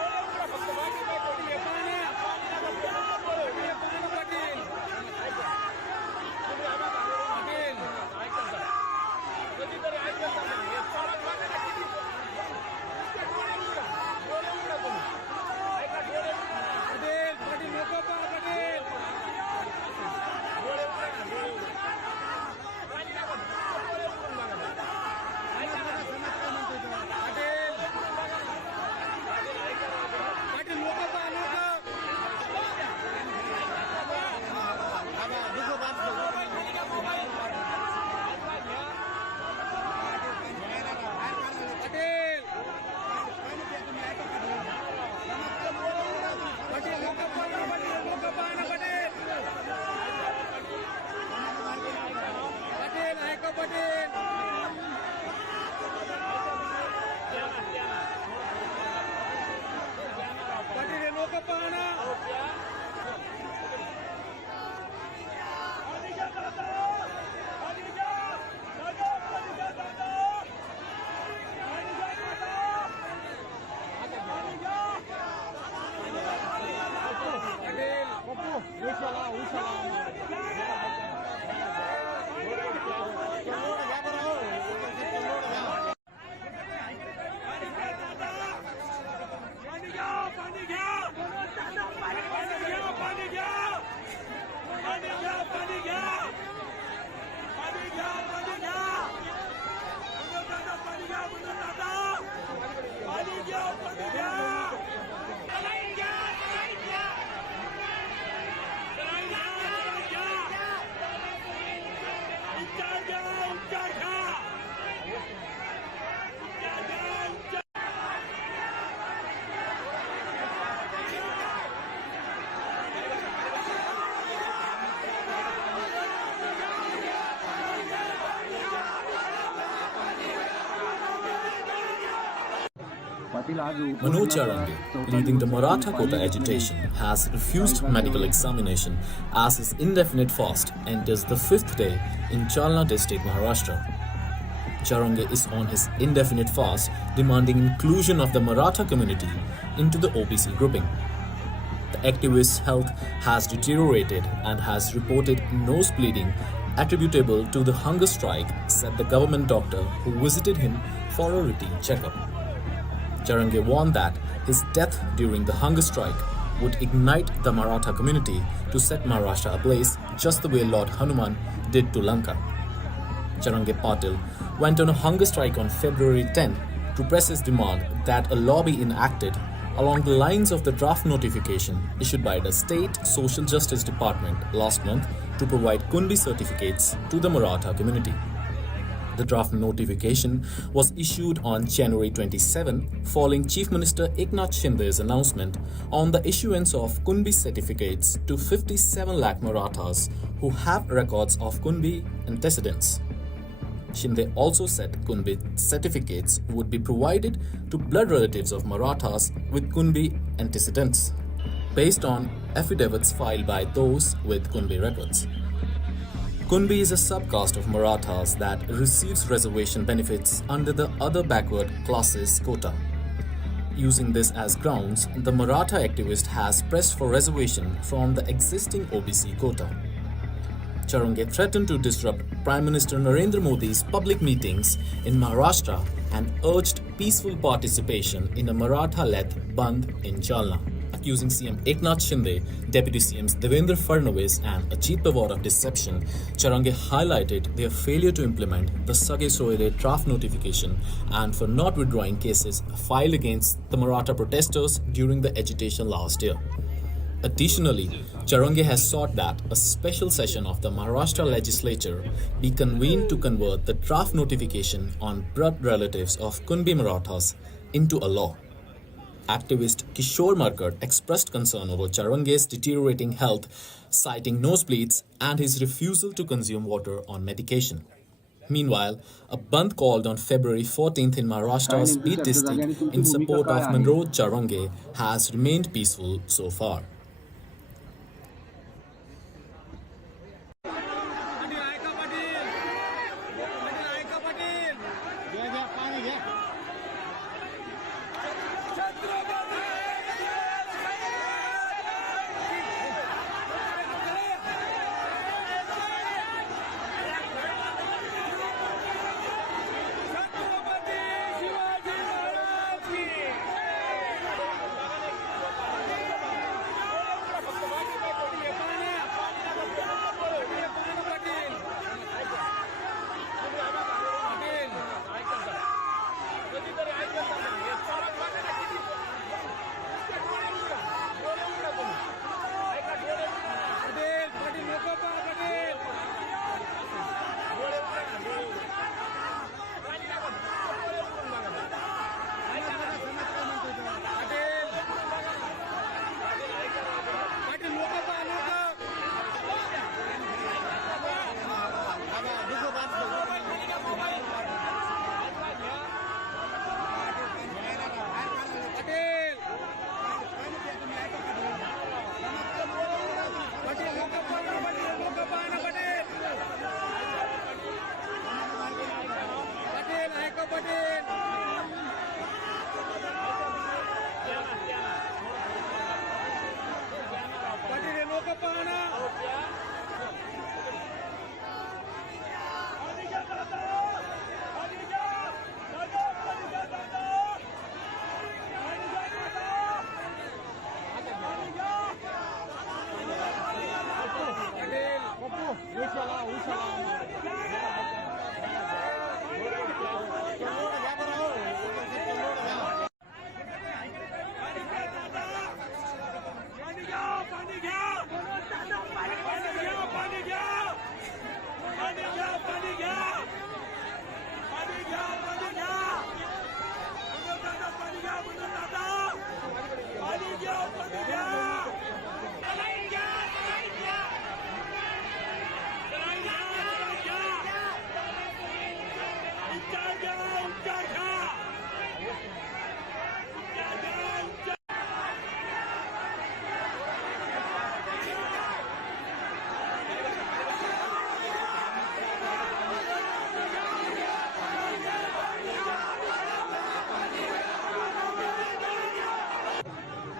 Manoj Jarange, leading the Maratha quota agitation, has refused medical examination as his indefinite fast enters the fifth day in Jalna district, Maharashtra. Jarange is on his indefinite fast, demanding inclusion of the Maratha community into the OBC grouping. The activist's health has deteriorated and has reported nose bleeding attributable to the hunger strike, said the government doctor who visited him for a routine checkup. Jarange warned that his death during the hunger strike would ignite the Maratha community to set Maharashtra ablaze just the way Lord Hanuman did to Lanka. Jarange Patil went on a hunger strike on February 10 to press his demand that a law be enacted along the lines of the draft notification issued by the State Social Justice Department last month to provide Kunbi certificates to the Maratha community. The draft notification was issued on January 27 following Chief Minister Eknath Shinde's announcement on the issuance of Kunbi certificates to 57 lakh Marathas who have records of Kunbi antecedents. Shinde also said Kunbi certificates would be provided to blood relatives of Marathas with Kunbi antecedents, based on affidavits filed by those with Kunbi records. Kunbi is a subcaste of Marathas that receives reservation benefits under the other backward classes quota. Using this as grounds, the Maratha activist has pressed for reservation from the existing OBC quota. Jarange threatened to disrupt Prime Minister Narendra Modi's public meetings in Maharashtra and urged peaceful participation in a Maratha-led Bandh in Jalna. Accusing CM Eknath Shinde, Deputy CMs Devendra Fadnavis and Ajit Pawar of deception, Jarange highlighted their failure to implement the Sage Soile draft notification and for not withdrawing cases filed against the Maratha protesters during the agitation last year. Additionally, Jarange has sought that a special session of the Maharashtra legislature be convened to convert the draft notification on blood relatives of Kunbi Marathas into a law. Activist Kishore Markad expressed concern over Jarange's deteriorating health, citing nosebleeds and his refusal to consume water on medication. Meanwhile, a bandh called on February 14th in Maharashtra's Beat district in support of Manoj Jarange has remained peaceful so far.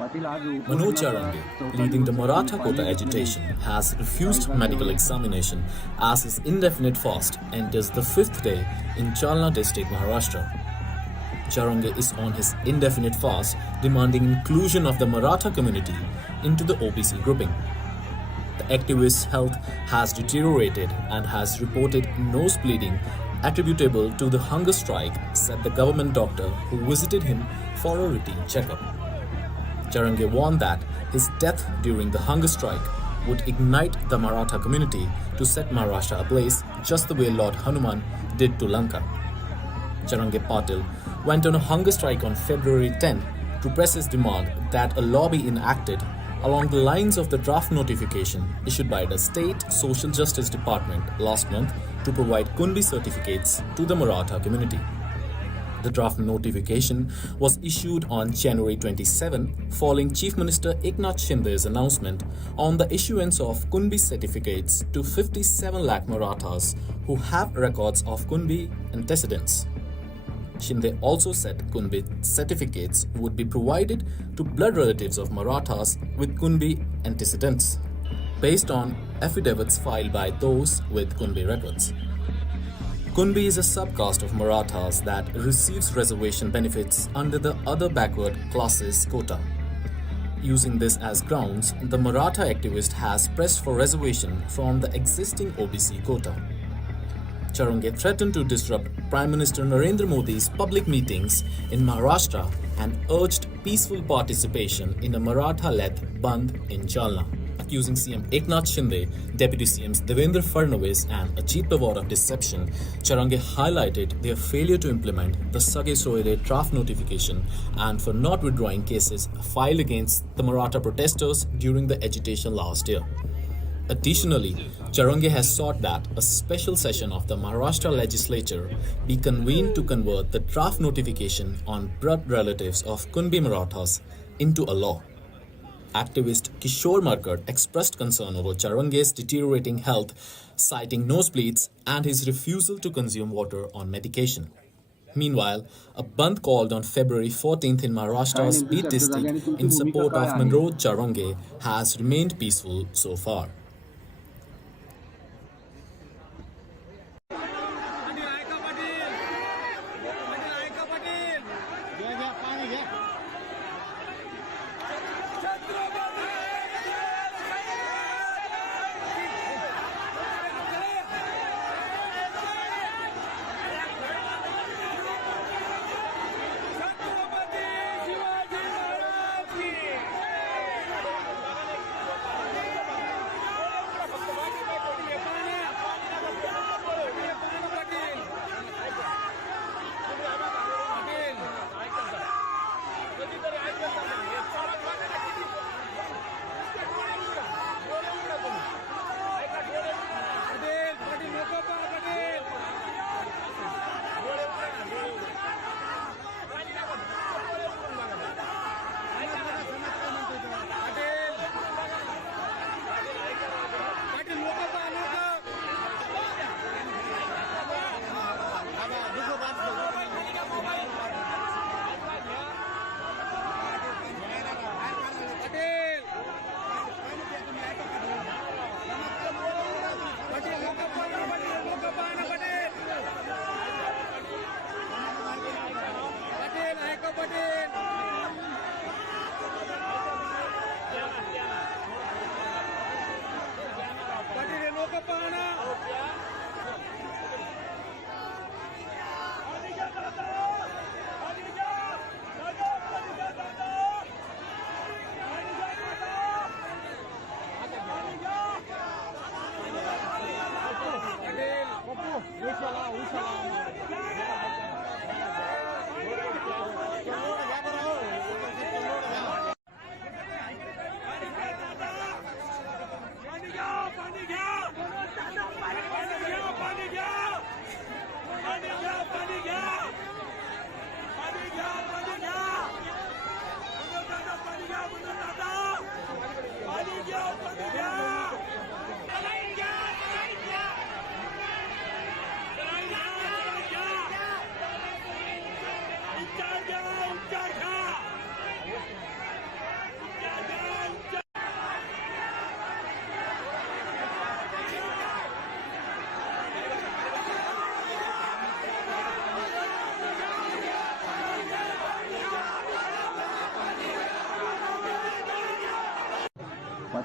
Manoj Jarange, leading the Maratha quota agitation, has refused medical examination as his indefinite fast enters the fifth day in Jalna district, Maharashtra. Jarange is on his indefinite fast, demanding inclusion of the Maratha community into the OBC grouping. The activist's health has deteriorated and has reported nose bleeding attributable to the hunger strike, said the government doctor who visited him for a routine checkup. Jarange warned that his death during the hunger strike would ignite the Maratha community to set Maharashtra ablaze just the way Lord Hanuman did to Lanka. Jarange Patil went on a hunger strike on February 10 to press his demand that a law be enacted along the lines of the draft notification issued by the State Social Justice Department last month to provide Kunbi certificates to the Maratha community. The draft notification was issued on January 27 following Chief Minister Eknath Shinde's announcement on the issuance of Kunbi certificates to 57 lakh Marathas who have records of Kunbi antecedents. Shinde also said Kunbi certificates would be provided to blood relatives of Marathas with Kunbi antecedents, based on affidavits filed by those with Kunbi records. Kunbi is a subcaste of Marathas that receives reservation benefits under the other backward classes quota. Using this as grounds, the Maratha activist has pressed for reservation from the existing OBC quota. Jarange threatened to disrupt Prime Minister Narendra Modi's public meetings in Maharashtra and urged peaceful participation in a Maratha-led Bandh in Jalna. Accusing CM Eknath Shinde, Deputy CMs Devendra Fadnavis and Ajit Pawar of deception, Jarange highlighted their failure to implement the Sage Soire draft notification and for not withdrawing cases filed against the Maratha protesters during the agitation last year. Additionally, Jarange has sought that a special session of the Maharashtra legislature be convened to convert the draft notification on blood relatives of Kunbi Marathas into a law. Activist Kishore Markad expressed concern over Jarange's deteriorating health, citing nosebleeds and his refusal to consume water on medication. Meanwhile, a bandh called on February 14th in Maharashtra's Beat district in support of Manoj Jarange has remained peaceful so far.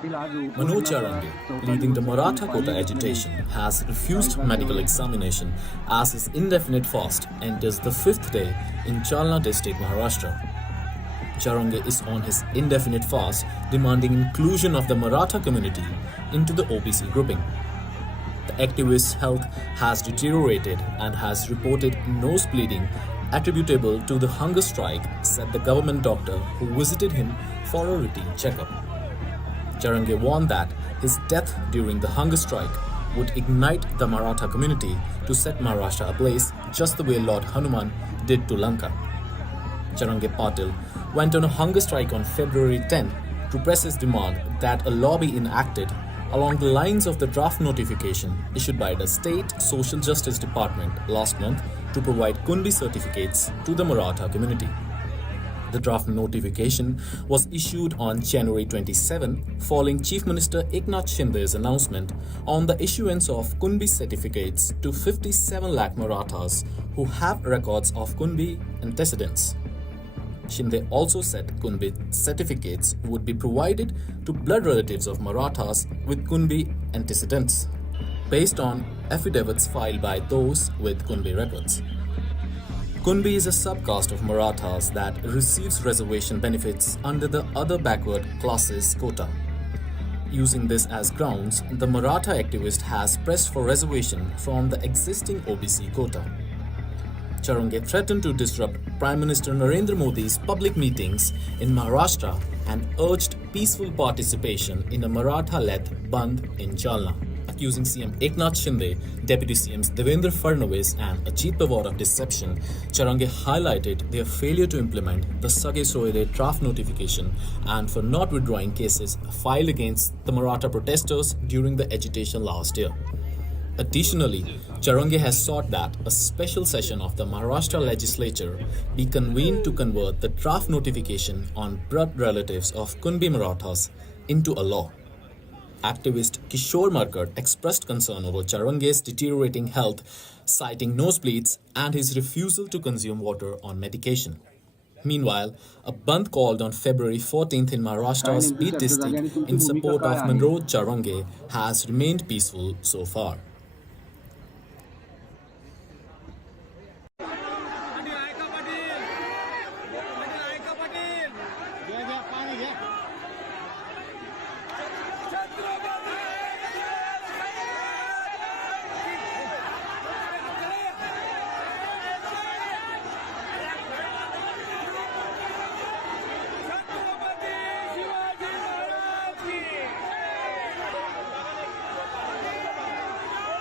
Manoj Jarange, leading the Maratha quota agitation, has refused medical examination as his indefinite fast enters the fifth day in Jalna district, Maharashtra. Jarange is on his indefinite fast, demanding inclusion of the Maratha community into the OBC grouping. The activist's health has deteriorated and has reported nose bleeding attributable to the hunger strike, said the government doctor who visited him for a routine checkup. Jarange warned that his death during the hunger strike would ignite the Maratha community to set Maharashtra ablaze just the way Lord Hanuman did to Lanka. Jarange Patil went on a hunger strike on February 10 to press his demand that a law be enacted along the lines of the draft notification issued by the State Social Justice Department last month to provide Kunbi certificates to the Maratha community. The draft notification was issued on January 27 following Chief Minister Eknath Shinde's announcement on the issuance of Kunbi certificates to 57 lakh Marathas who have records of Kunbi antecedents. Shinde also said Kunbi certificates would be provided to blood relatives of Marathas with Kunbi antecedents, based on affidavits filed by those with Kunbi records. Kunbi is a subcaste of Marathas that receives reservation benefits under the other backward classes quota. Using this as grounds, the Maratha activist has pressed for reservation from the existing OBC quota. Jarange threatened to disrupt Prime Minister Narendra Modi's public meetings in Maharashtra and urged peaceful participation in a Maratha-led Bandh in Jalna. Accusing CM Eknath Shinde, Deputy CMs Devendra Fadnavis and Ajit Pawar of deception, Jarange highlighted their failure to implement the Sage Soire draft notification and for not withdrawing cases filed against the Maratha protesters during the agitation last year. Additionally, Jarange has sought that a special session of the Maharashtra legislature be convened to convert the draft notification on blood relatives of Kunbi Marathas into a law. Activist Kishore Markad expressed concern over Jarange's deteriorating health, citing nosebleeds and his refusal to consume water on medication. Meanwhile, a bandh called on February 14th in Maharashtra's Beat district in support of Manoj Jarange has remained peaceful so far.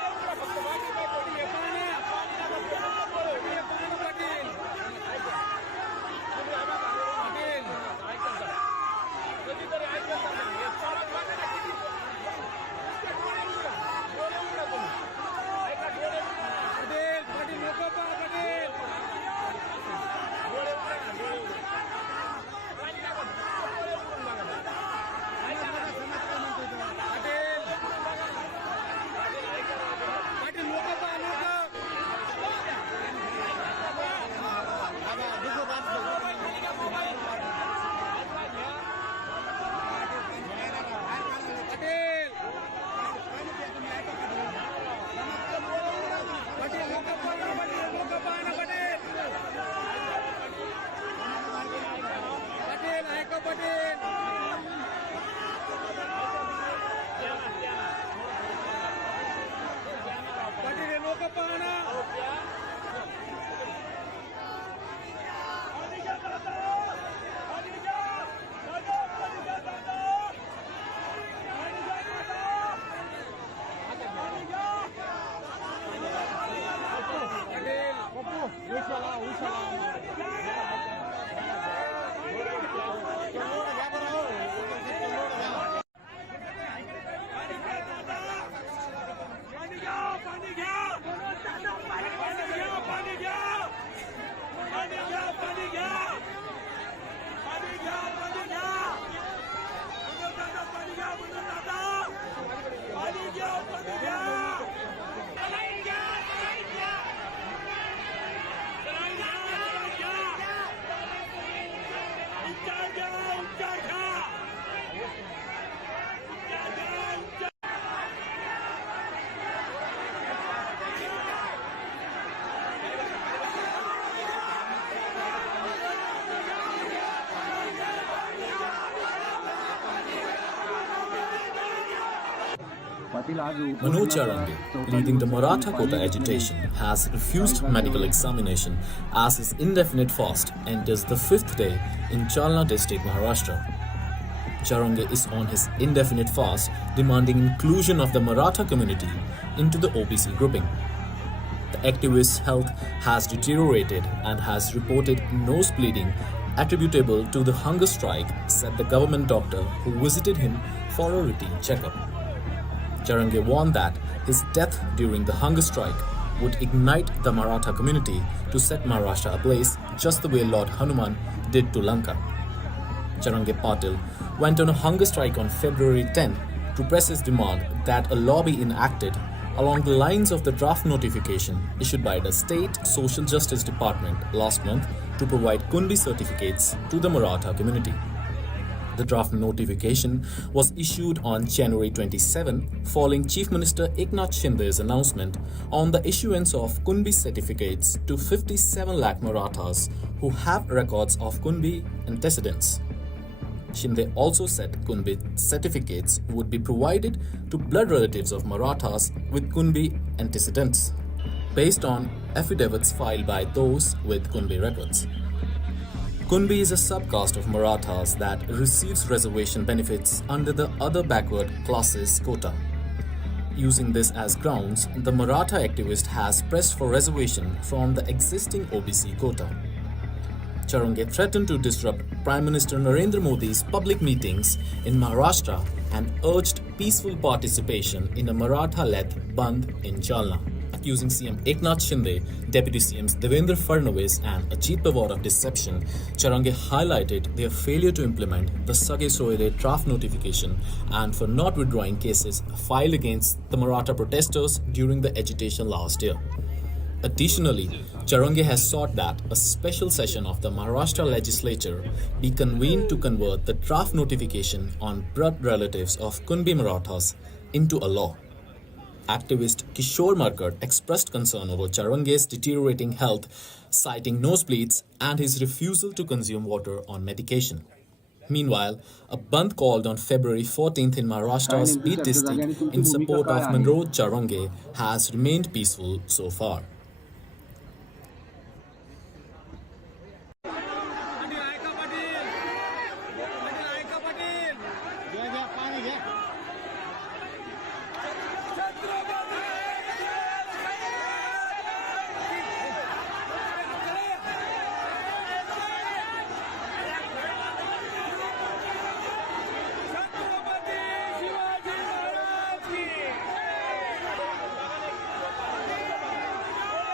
Manoj Jarange, leading the Maratha quota agitation, has refused medical examination as his indefinite fast enters the fifth day in Jalna district, Maharashtra. Jarange is on his indefinite fast, demanding inclusion of the Maratha community into the OBC grouping. The activist's health has deteriorated and has reported nose bleeding attributable to the hunger strike, said the government doctor who visited him for a routine checkup. Jarange warned that his death during the hunger strike would ignite the Maratha community to set Maharashtra ablaze just the way Lord Hanuman did to Lanka. Jarange Patil went on a hunger strike on February 10 to press his demand that a law be enacted along the lines of the draft notification issued by the State Social Justice Department last month to provide Kunbi certificates to the Maratha community. The draft notification was issued on January 27 following Chief Minister Eknath Shinde's announcement on the issuance of Kunbi certificates to 57 lakh Marathas who have records of Kunbi antecedents. Shinde also said Kunbi certificates would be provided to blood relatives of Marathas with Kunbi antecedents, based on affidavits filed by those with Kunbi records. Kunbi is a subcaste of Marathas that receives reservation benefits under the other backward classes quota. Using this as grounds, the Maratha activist has pressed for reservation from the existing OBC quota. Jarange threatened to disrupt Prime Minister Narendra Modi's public meetings in Maharashtra and urged peaceful participation in a Maratha-led Bandh in Jalna. Accusing CM Eknath Shinde, Deputy CMs Devendra Fadnavis and Ajit Pawar of deception, Jarange highlighted their failure to implement the Sage Soire draft notification and for not withdrawing cases filed against the Maratha protesters during the agitation last year. Additionally, Jarange has sought that a special session of the Maharashtra legislature be convened to convert the draft notification on blood relatives of Kunbi Marathas into a law. Activist Kishore Markar expressed concern over Jarange's deteriorating health, citing nosebleeds and his refusal to consume water on medication. Meanwhile, a bandh called on February 14th in Maharashtra's Beat district in support of Manoj Jarange has remained peaceful so far.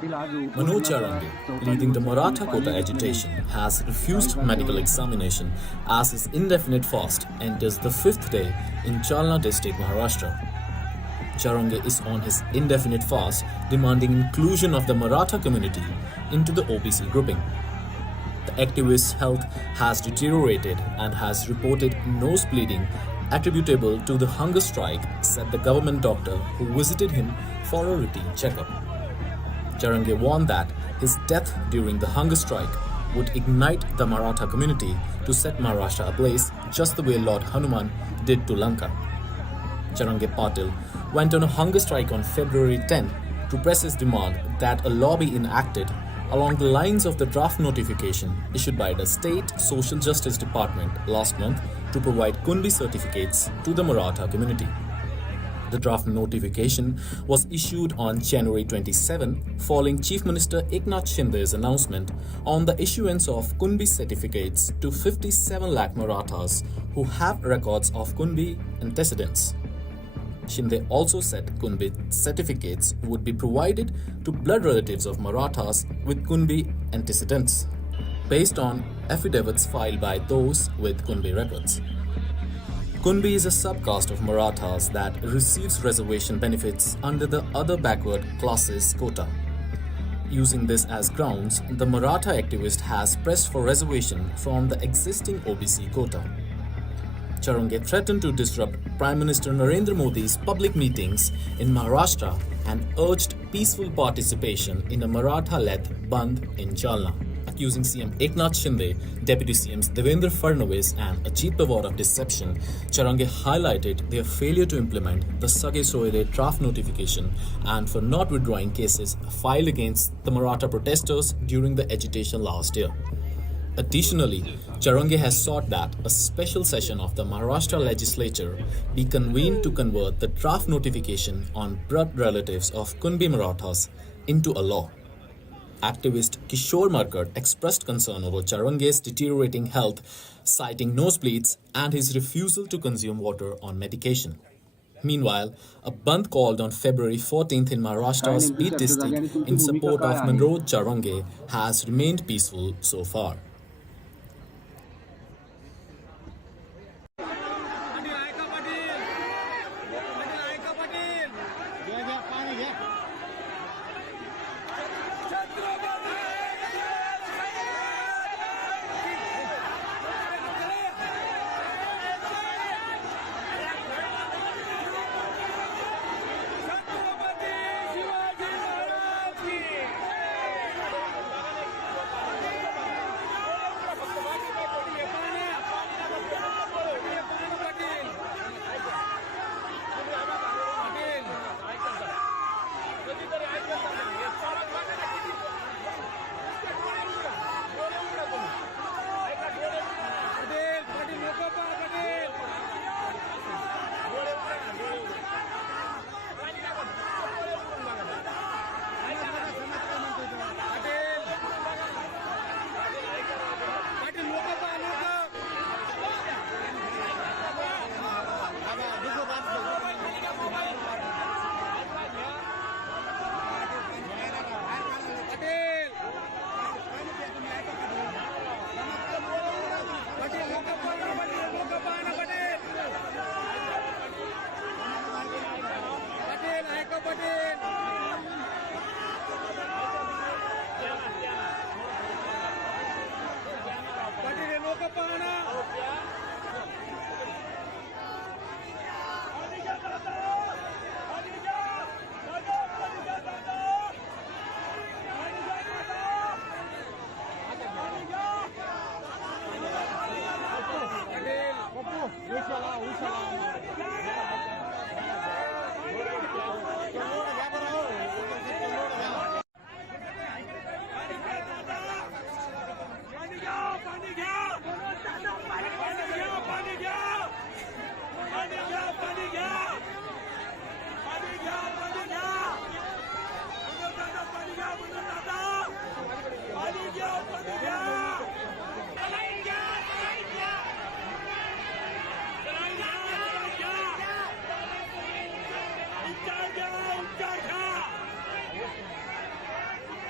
Manoj Jarange, leading the Maratha quota agitation, has refused medical examination as his indefinite fast enters the fifth day in Jalna district, Maharashtra. Jarange is on his indefinite fast, demanding inclusion of the Maratha community into the OBC grouping. The activist's health has deteriorated and has reported nose bleeding attributable to the hunger strike, said the government doctor who visited him for a routine checkup. Jarange warned that his death during the hunger strike would ignite the Maratha community to set Maharashtra ablaze just the way Lord Hanuman did to Lanka. Jarange Patil went on a hunger strike on February 10 to press his demand that a law be enacted along the lines of the draft notification issued by the State Social Justice Department last month to provide Kunbi certificates to the Maratha community. The draft notification was issued on January 27 following Chief Minister Eknath Shinde's announcement on the issuance of Kunbi certificates to 57 lakh Marathas who have records of Kunbi antecedents. Shinde also said Kunbi certificates would be provided to blood relatives of Marathas with Kunbi antecedents, based on affidavits filed by those with Kunbi records. Kunbi is a subcaste of Marathas that receives reservation benefits under the other backward classes quota. Using this as grounds, the Maratha activist has pressed for reservation from the existing OBC quota. Jarange threatened to disrupt Prime Minister Narendra Modi's public meetings in Maharashtra and urged peaceful participation in a Maratha-led Bandh in Jalna. Accusing CM Eknath Shinde, Deputy CMs Devendra Fadnavis and Ajit Pawar of deception, Jarange highlighted their failure to implement the Sage Soire draft notification and for not withdrawing cases filed against the Maratha protesters during the agitation last year. Additionally, Jarange has sought that a special session of the Maharashtra legislature be convened to convert the draft notification on blood relatives of Kunbi Marathas into a law. Activist Kishore Markad expressed concern over Jarange's deteriorating health, citing nosebleeds and his refusal to consume water on medication. Meanwhile, a bandh called on February 14th in Maharashtra's Beat district in support of Manoj Jarange has remained peaceful so far.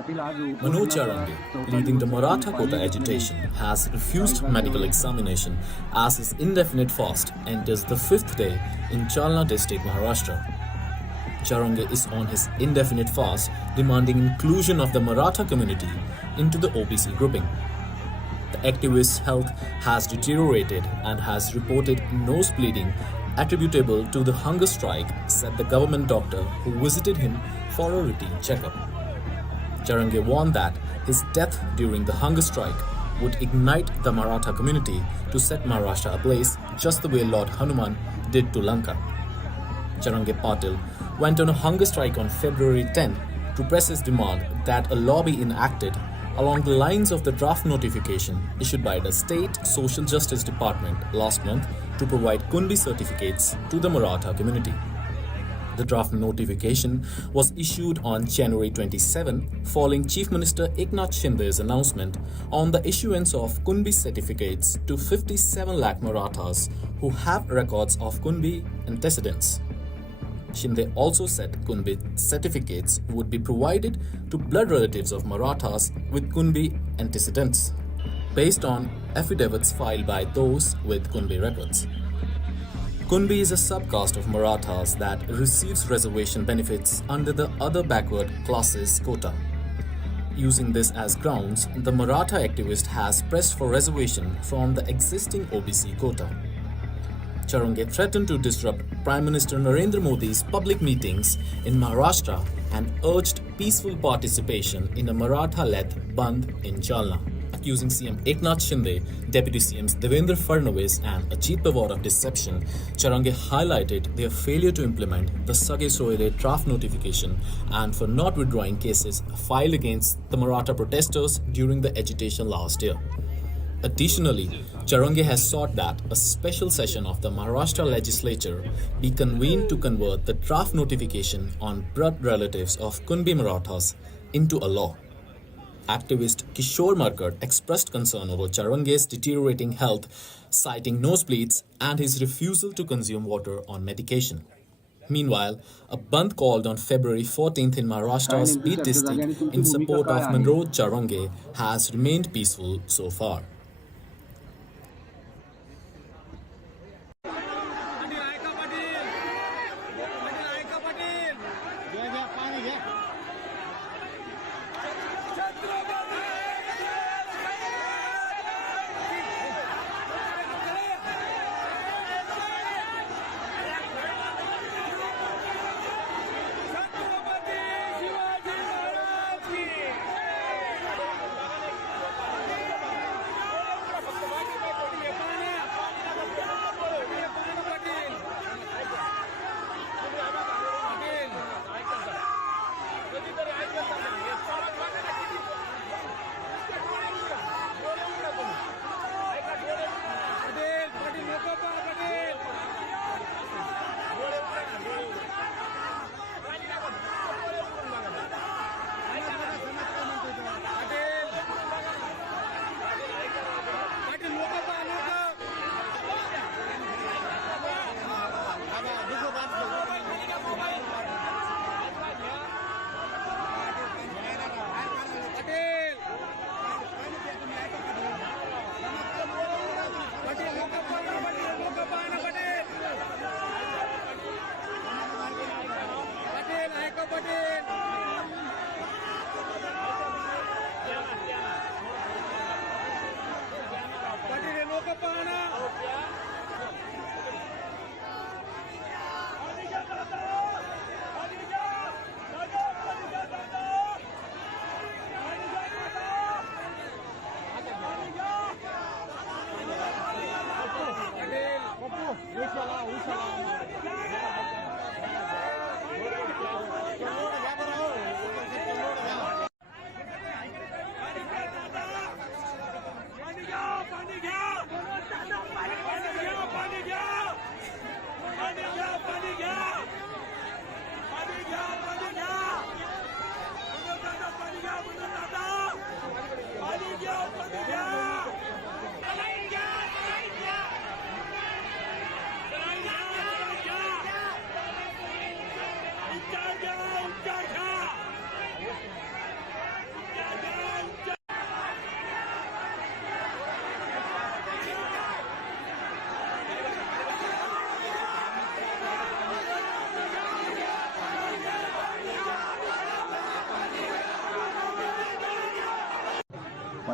Manoj Jarange, leading the Maratha quota agitation, has refused medical examination as his indefinite fast enters the fifth day in Jalna district, Maharashtra. Jarange is on his indefinite fast, demanding inclusion of the Maratha community into the OBC grouping. The activist's health has deteriorated and has reported nose bleeding attributable to the hunger strike, said the government doctor who visited him for a routine checkup. Jarange warned that his death during the hunger strike would ignite the Maratha community to set Maharashtra ablaze just the way Lord Hanuman did to Lanka. Jarange Patil went on a hunger strike on February 10 to press his demand that a law be enacted along the lines of the draft notification issued by the State Social Justice Department last month to provide Kunbi certificates to the Maratha community. The draft notification was issued on January 27 following Chief Minister Eknath Shinde's announcement on the issuance of Kunbi certificates to 57 lakh Marathas who have records of Kunbi antecedents. Shinde also said Kunbi certificates would be provided to blood relatives of Marathas with Kunbi antecedents, based on affidavits filed by those with Kunbi records. Kunbi is a subcaste of Marathas that receives reservation benefits under the other backward classes quota. Using this as grounds, the Maratha activist has pressed for reservation from the existing OBC quota. Jarange threatened to disrupt Prime Minister Narendra Modi's public meetings in Maharashtra and urged peaceful participation in a Maratha-led Bandh in Jalna. Accusing CM Eknath Shinde, Deputy CMs Devendra Fadnavis and Ajit Pawar of deception, Jarange highlighted their failure to implement the Sage Soire draft notification and for not withdrawing cases filed against the Maratha protesters during the agitation last year. Additionally, Jarange has sought that a special session of the Maharashtra legislature be convened to convert the draft notification on blood relatives of Kunbi Marathas into a law. Activist Kishore Markad expressed concern over Jarange's deteriorating health, citing nosebleeds and his refusal to consume water on medication. Meanwhile, a bandh called on February 14th in Maharashtra's Beat district in support of Manoj Jarange has remained peaceful so far.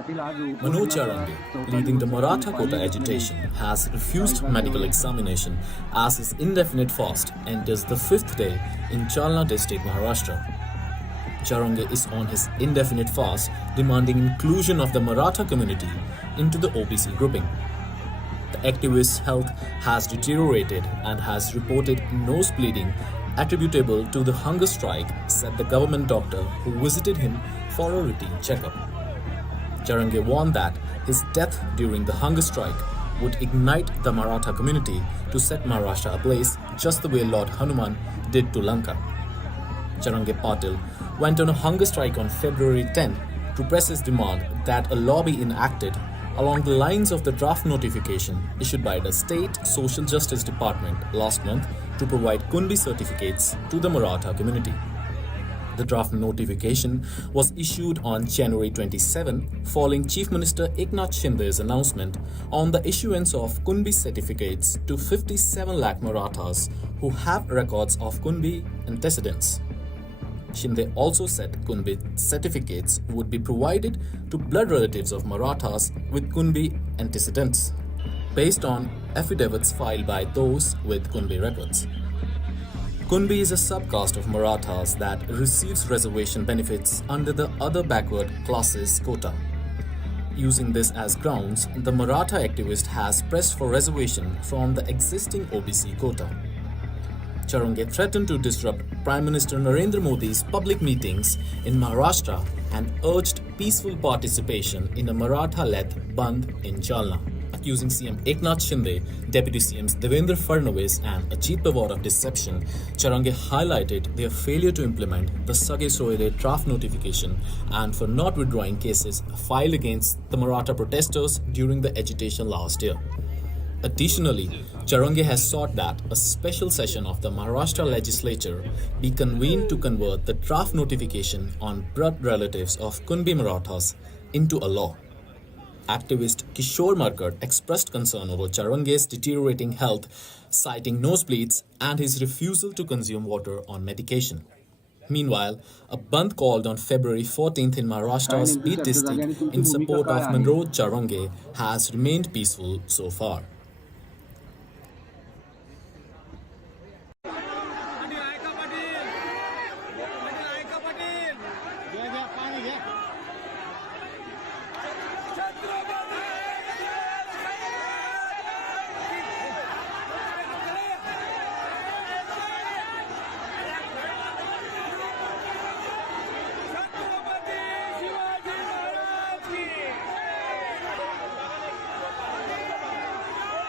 Manoj Jarange, leading the Maratha quota agitation, has refused medical examination as his indefinite fast enters the fifth day in Jalna district, Maharashtra. Jarange is on his indefinite fast, demanding inclusion of the Maratha community into the OBC grouping. The activist's health has deteriorated and has reported nose bleeding attributable to the hunger strike, said the government doctor who visited him for a routine checkup. Jarange warned that his death during the hunger strike would ignite the Maratha community to set Maharashtra ablaze just the way Lord Hanuman did to Lanka. Jarange Patil went on a hunger strike on February 10 to press his demand that a law be enacted along the lines of the draft notification issued by the State Social Justice Department last month to provide Kunbi certificates to the Maratha community. The draft notification was issued on January 27 following Chief Minister Eknath Shinde's announcement on the issuance of Kunbi certificates to 57 lakh Marathas who have records of Kunbi antecedents. Shinde also said Kunbi certificates would be provided to blood relatives of Marathas with Kunbi antecedents, based on affidavits filed by those with Kunbi records. Kunbi is a subcaste of Marathas that receives reservation benefits under the other backward classes quota. Using this as grounds, the Maratha activist has pressed for reservation from the existing OBC quota. Jarange threatened to disrupt Prime Minister Narendra Modi's public meetings in Maharashtra and urged peaceful participation in a Maratha-led Bandh in Jalna. Accusing CM Eknath Shinde, Deputy CMs Devendra Fadnavis and Ajit Pawar of deception, Jarange highlighted their failure to implement the Sage Soile draft notification and for not withdrawing cases filed against the Maratha protesters during the agitation last year. Additionally, Jarange has sought that a special session of the Maharashtra legislature be convened to convert the draft notification on blood relatives of Kunbi Marathas into a law. Activist Kishore Markad expressed concern over Jarange's deteriorating health, citing nosebleeds and his refusal to consume water on medication. Meanwhile, a bandh called on February 14th in Maharashtra's Beat district in support of Manoj Jarange has remained peaceful so far.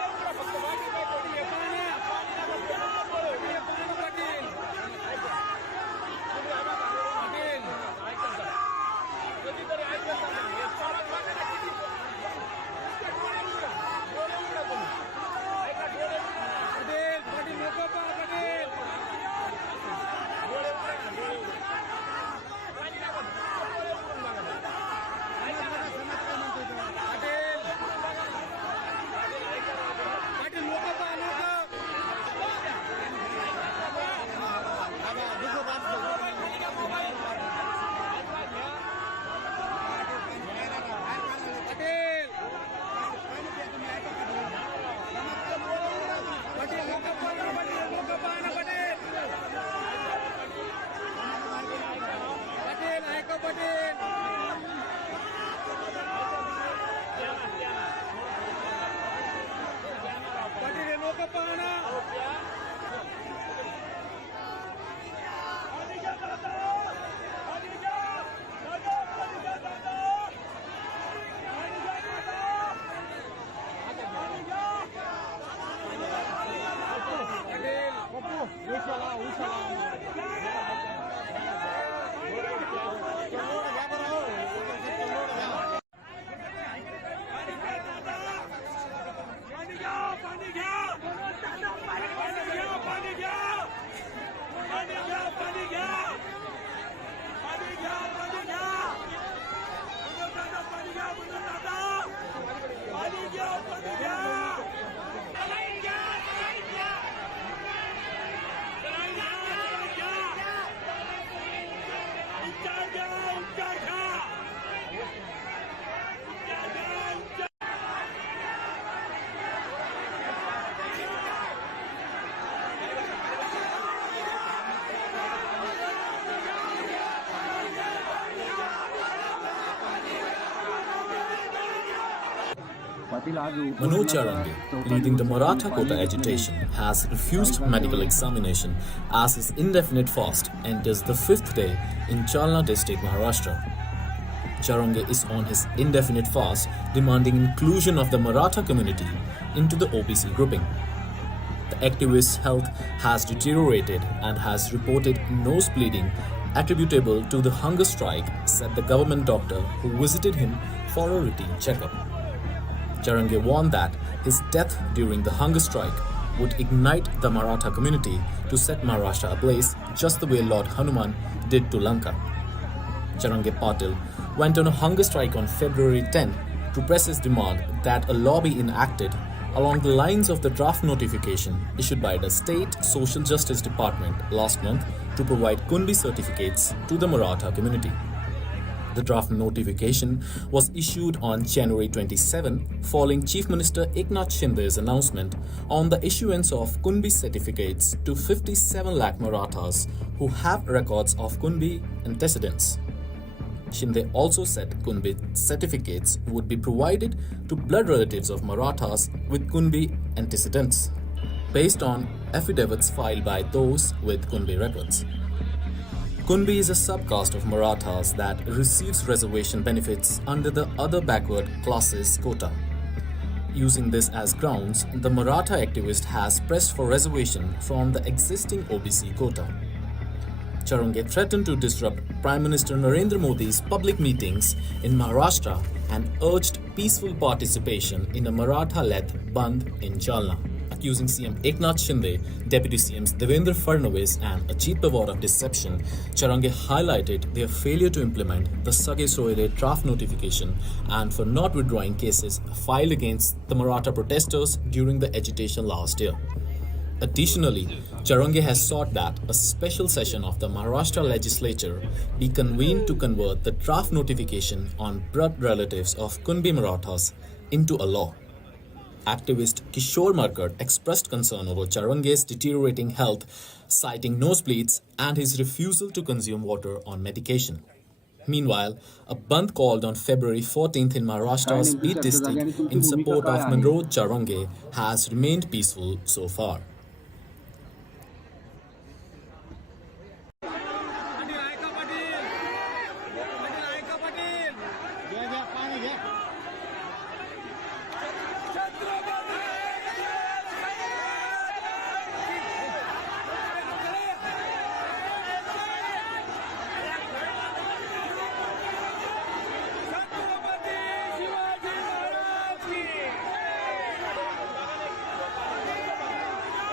Manoj Jarange, leading the Maratha quota agitation, has refused medical examination as his indefinite fast enters the fifth day in Jalna district, Maharashtra. Jarange is on his indefinite fast, demanding inclusion of the Maratha community into the OBC grouping. The activist's health has deteriorated and has reported nose bleeding attributable to the hunger strike, said the government doctor who visited him for a routine checkup. Jarange warned that his death during the hunger strike would ignite the Maratha community to set Maharashtra ablaze just the way Lord Hanuman did to Lanka. Jarange Patil went on a hunger strike on February 10 to press his demand that a law be enacted along the lines of the draft notification issued by the State Social Justice Department last month to provide Kunbi certificates to the Maratha community. The draft notification was issued on January 27 following Chief Minister Eknath Shinde's announcement on the issuance of Kunbi certificates to 57 lakh Marathas who have records of Kunbi antecedents. Shinde also said Kunbi certificates would be provided to blood relatives of Marathas with Kunbi antecedents, based on affidavits filed by those with Kunbi records. Kunbi is a subcaste of Marathas that receives reservation benefits under the other backward classes quota. Using this as grounds, the Maratha activist has pressed for reservation from the existing OBC quota. Jarange threatened to disrupt Prime Minister Narendra Modi's public meetings in Maharashtra and urged peaceful participation in a Maratha-led Bandh in Jalna. Accusing CM Eknath Shinde, Deputy CMs Devendra Fadnavis and Ajit Pawar of deception, Jarange highlighted their failure to implement the Sage Soile draft notification and for not withdrawing cases filed against the Maratha protesters during the agitation last year. Additionally, Jarange has sought that a special session of the Maharashtra legislature be convened to convert the draft notification on blood relatives of Kunbi Marathas into a law. Activist Kishore Markad expressed concern over Jarange's deteriorating health, citing nosebleeds and his refusal to consume water on medication. Meanwhile, a bandh called on February 14th in Maharashtra's Beat district in support of Manoj Jarange has remained peaceful so far.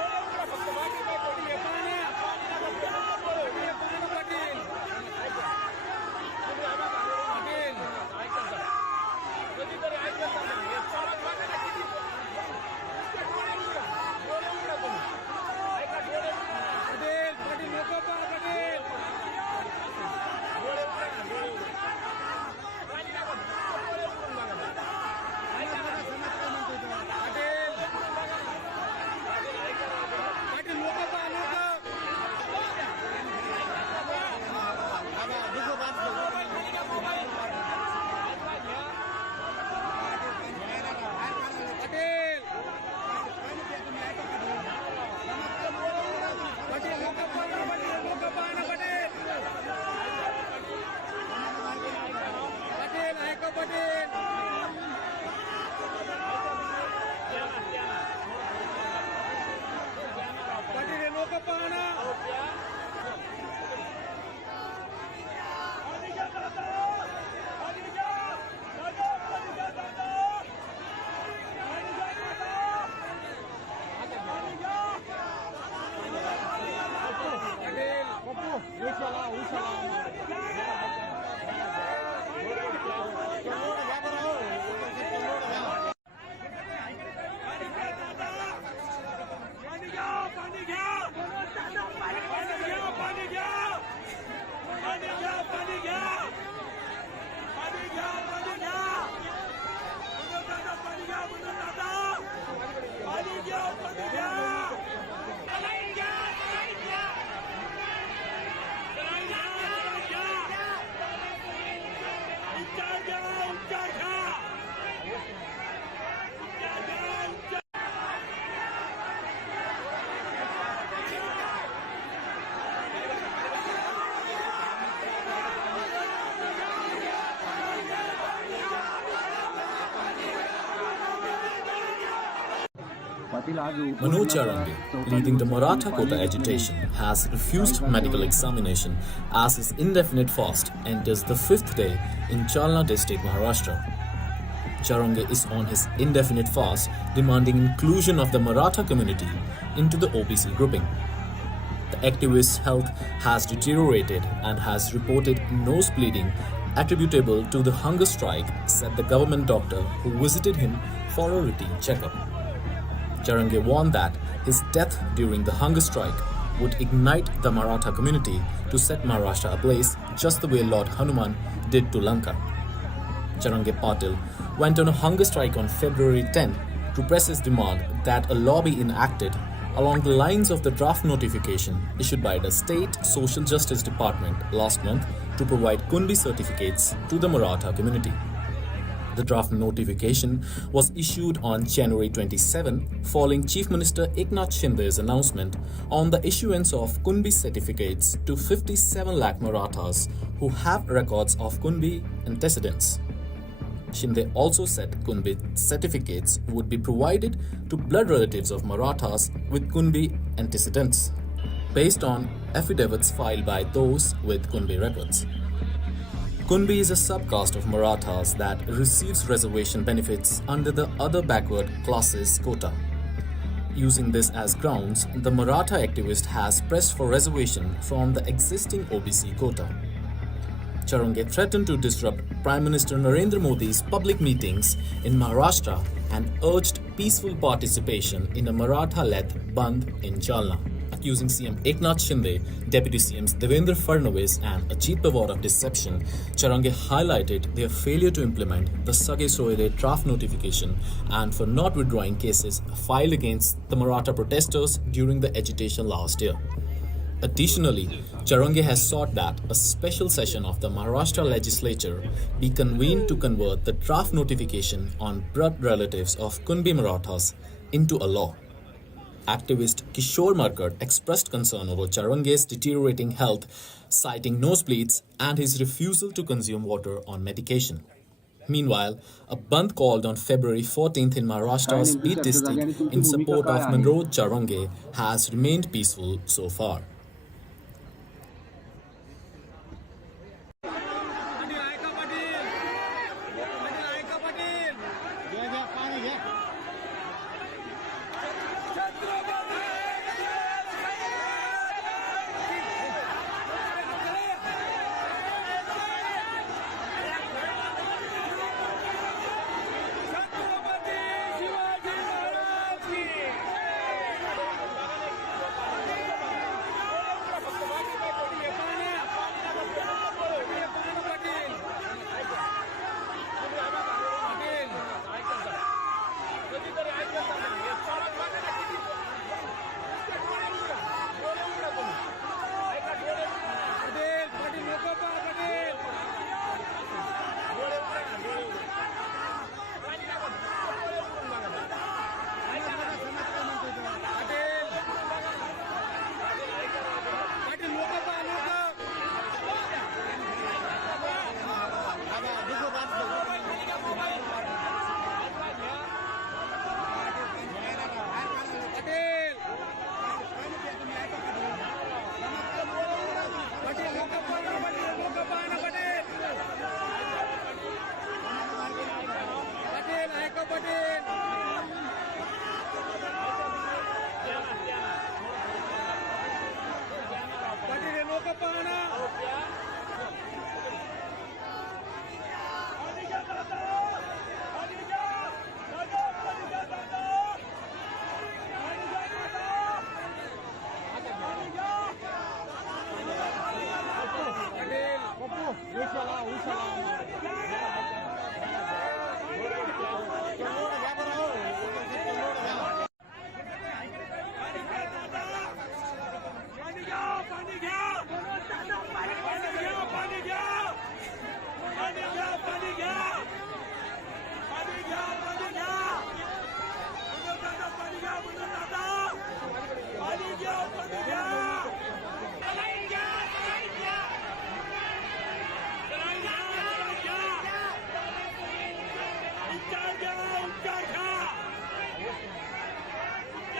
Manoj Jarange, leading the Maratha quota agitation, has refused medical examination as his indefinite fast enters the fifth day in Jalna district, Maharashtra. Jarange is on his indefinite fast, demanding inclusion of the Maratha community into the OBC grouping. The activist's health has deteriorated and has reported nose bleeding attributable to the hunger strike, said the government doctor who visited him for a routine checkup. Jarange warned that his death during the hunger strike would ignite the Maratha community to set Maharashtra ablaze just the way Lord Hanuman did to Lanka. Jarange Patil went on a hunger strike on February 10 to press his demand that a law be enacted along the lines of the draft notification issued by the State Social Justice Department last month to provide Kunbi certificates to the Maratha community. The draft notification was issued on January 27 following Chief Minister Eknath Shinde's announcement on the issuance of Kunbi certificates to 57 lakh Marathas who have records of Kunbi antecedents. Shinde also said Kunbi certificates would be provided to blood relatives of Marathas with Kunbi antecedents, based on affidavits filed by those with Kunbi records. Kunbi is a subcaste of Marathas that receives reservation benefits under the other backward classes quota. Using this as grounds, the Maratha activist has pressed for reservation from the existing OBC quota. Jarange threatened to disrupt Prime Minister Narendra Modi's public meetings in Maharashtra and urged peaceful participation in a Maratha-led Bandh in Jalna. Accusing CM Eknath Shinde, Deputy CMs Devendra Fadnavis and Ajit Pawar of deception, Jarange highlighted their failure to implement the Sage Soile draft notification and for not withdrawing cases filed against the Maratha protesters during the agitation last year. Additionally, Jarange has sought that a special session of the Maharashtra legislature be convened to convert the draft notification on blood relatives of Kunbi Marathas into a law. Activist Kishore Markad expressed concern over Jarange's deteriorating health, citing nosebleeds and his refusal to consume water on medication. Meanwhile, a bandh called on February 14th in Maharashtra's Beat district in support of Manoj Jarange has remained peaceful so far.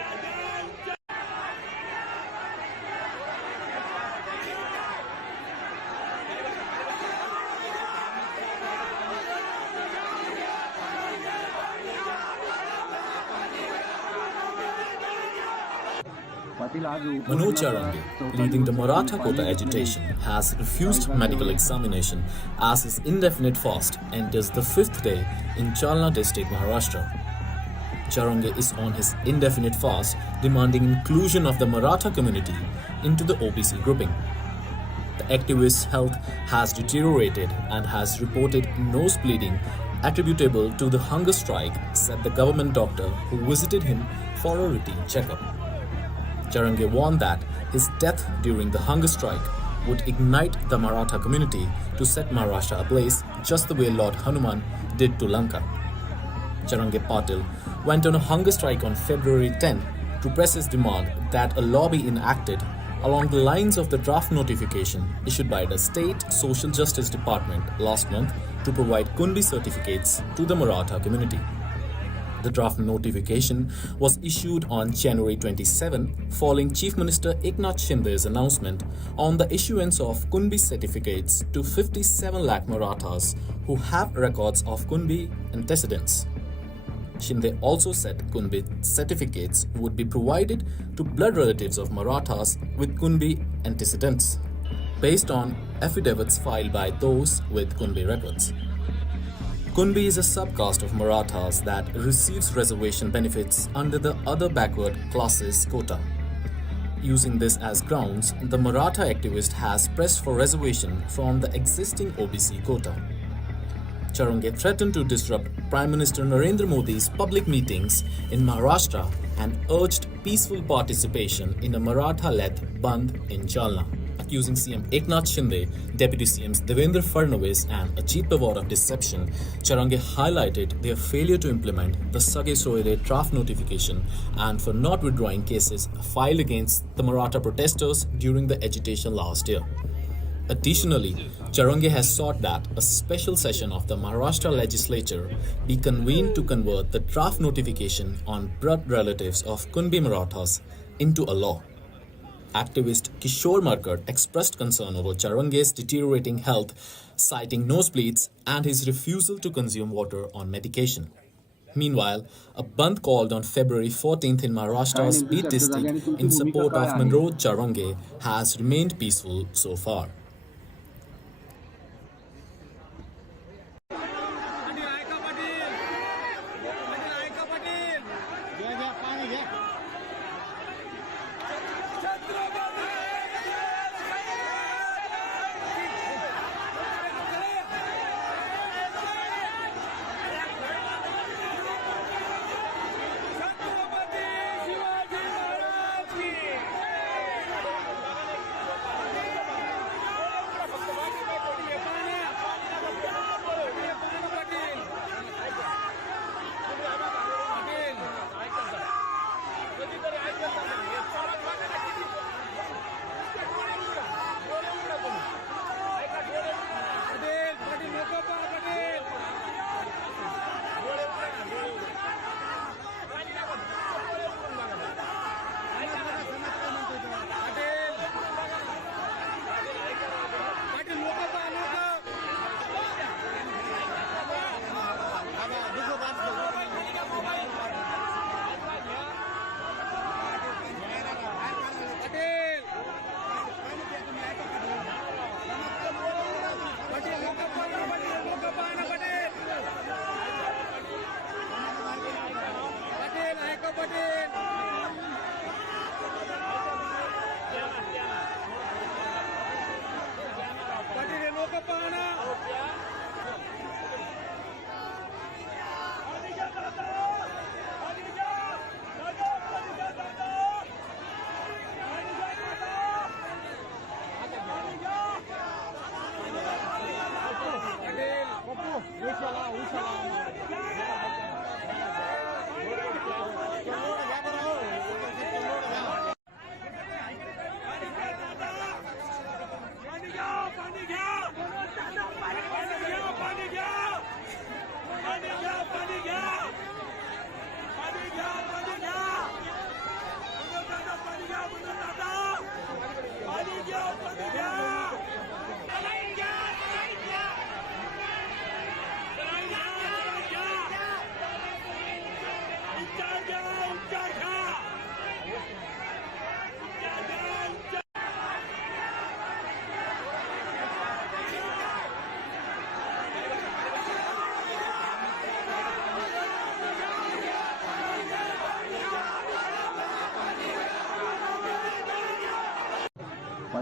Manoj Jarange, leading the Maratha quota agitation, has refused medical examination as his indefinite fast enters the fifth day in Jalna district, Maharashtra. Jarange is on his indefinite fast, demanding inclusion of the Maratha community into the OBC grouping. The activist's health has deteriorated and has reported nose bleeding attributable to the hunger strike, said the government doctor who visited him for a routine checkup. Jarange warned that his death during the hunger strike would ignite the Maratha community to set Maharashtra ablaze just the way Lord Hanuman did to Lanka. Jarange Patil went on a hunger strike on February 10 to press his demand that a law be enacted along the lines of the draft notification issued by the State Social Justice Department last month to provide Kunbi certificates to the Maratha community. The draft notification was issued on January 27 following Chief Minister Eknath Shinde's announcement on the issuance of Kunbi certificates to 57 lakh Marathas who have records of Kunbi antecedents. Shinde also said Kunbi certificates would be provided to blood relatives of Marathas with Kunbi antecedents, based on affidavits filed by those with Kunbi records. Kunbi is a subcaste of Marathas that receives reservation benefits under the other backward classes quota. Using this as grounds, the Maratha activist has pressed for reservation from the existing OBC quota. Jarange threatened to disrupt Prime Minister Narendra Modi's public meetings in Maharashtra and urged peaceful participation in a Maratha-led Bandh in Jalna. Accusing CM Eknath Shinde, Deputy CMs Devendra Fadnavis and Ajit Pawar of deception, Jarange highlighted their failure to implement the Sage Soire draft notification and for not withdrawing cases filed against the Maratha protesters during the agitation last year. Additionally, Jarange has sought that a special session of the Maharashtra legislature be convened to convert the draft notification on blood relatives of Kunbi Marathas into a law. Activist Kishore Markad expressed concern over Jarange's deteriorating health, citing nosebleeds and his refusal to consume water on medication. Meanwhile, a bandh called on February 14th in Maharashtra's Beat district in support of Manoj Jarange has remained peaceful so far.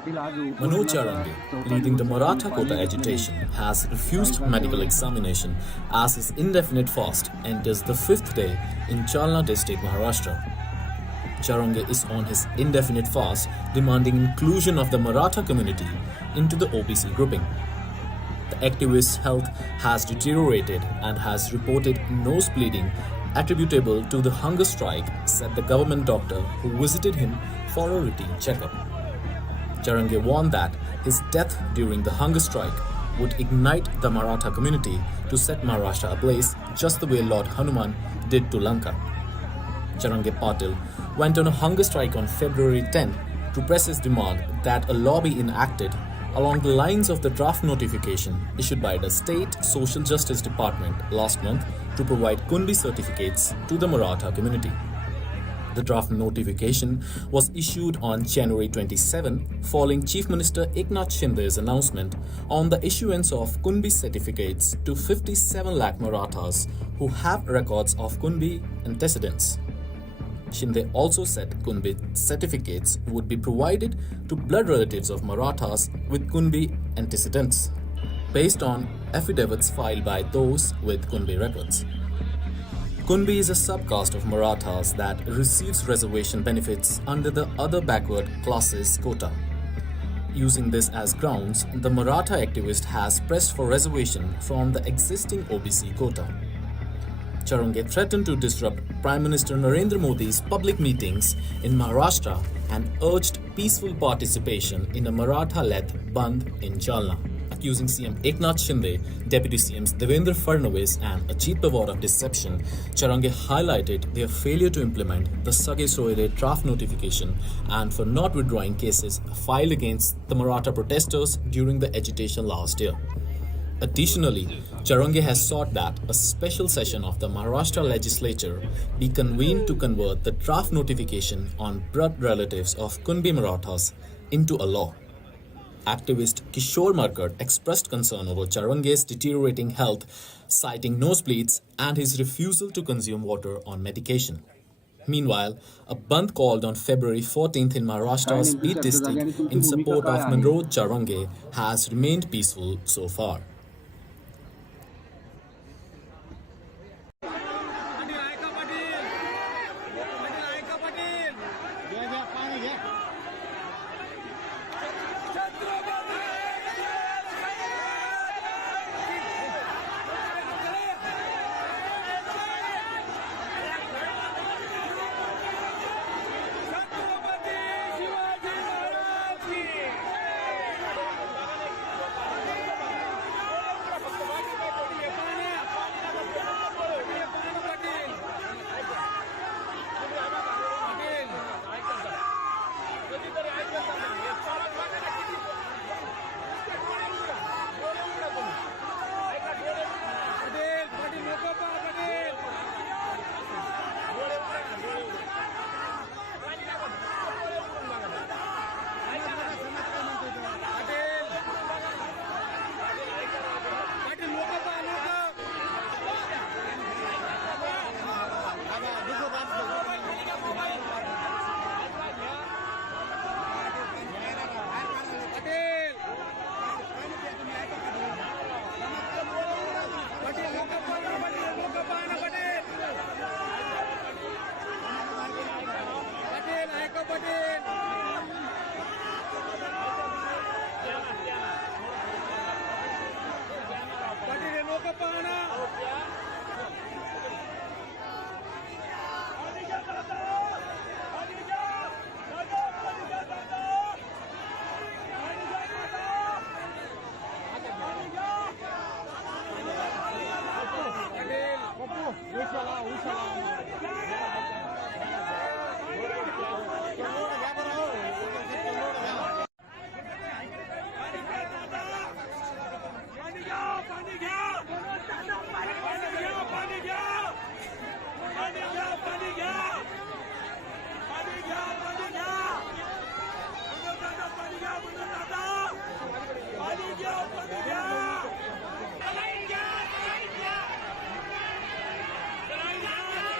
Manoj Jarange, leading the Maratha quota agitation, has refused medical examination as his indefinite fast enters the fifth day in Jalna district, Maharashtra. Jarange is on his indefinite fast, demanding inclusion of the Maratha community into the OBC grouping. The activist's health has deteriorated and has reported nose bleeding attributable to the hunger strike, said the government doctor who visited him for a routine checkup. Jarange warned that his death during the hunger strike would ignite the Maratha community to set Maharashtra ablaze just the way Lord Hanuman did to Lanka. Jarange Patil went on a hunger strike on February 10 to press his demand that a law be enacted along the lines of the draft notification issued by the State Social Justice Department last month to provide Kunbi certificates to the Maratha community. The draft notification was issued on January 27 following Chief Minister Eknath Shinde's announcement on the issuance of Kunbi certificates to 57 lakh Marathas who have records of Kunbi antecedents. Shinde also said Kunbi certificates would be provided to blood relatives of Marathas with Kunbi antecedents, based on affidavits filed by those with Kunbi records. Kunbi is a subcaste of Marathas that receives reservation benefits under the other backward classes quota. Using this as grounds, the Maratha activist has pressed for reservation from the existing OBC quota. Jarange threatened to disrupt Prime Minister Narendra Modi's public meetings in Maharashtra and urged peaceful participation in a Maratha-led Bandh in Jalna. Accusing CM Eknath Shinde, Deputy CMs Devendra Fadnavis and Ajit Pawar of deception, Jarange highlighted their failure to implement the Sage Soire draft notification and for not withdrawing cases filed against the Maratha protesters during the agitation last year. Additionally, Jarange has sought that a special session of the Maharashtra legislature be convened to convert the draft notification on blood relatives of Kunbi Marathas into a law. Activist Kishore Markad expressed concern over Jarange's deteriorating health, citing nosebleeds and his refusal to consume water on medication. Meanwhile, a bandh called on February 14th in Maharashtra's Beat district in support of Manoj Jarange has remained peaceful so far.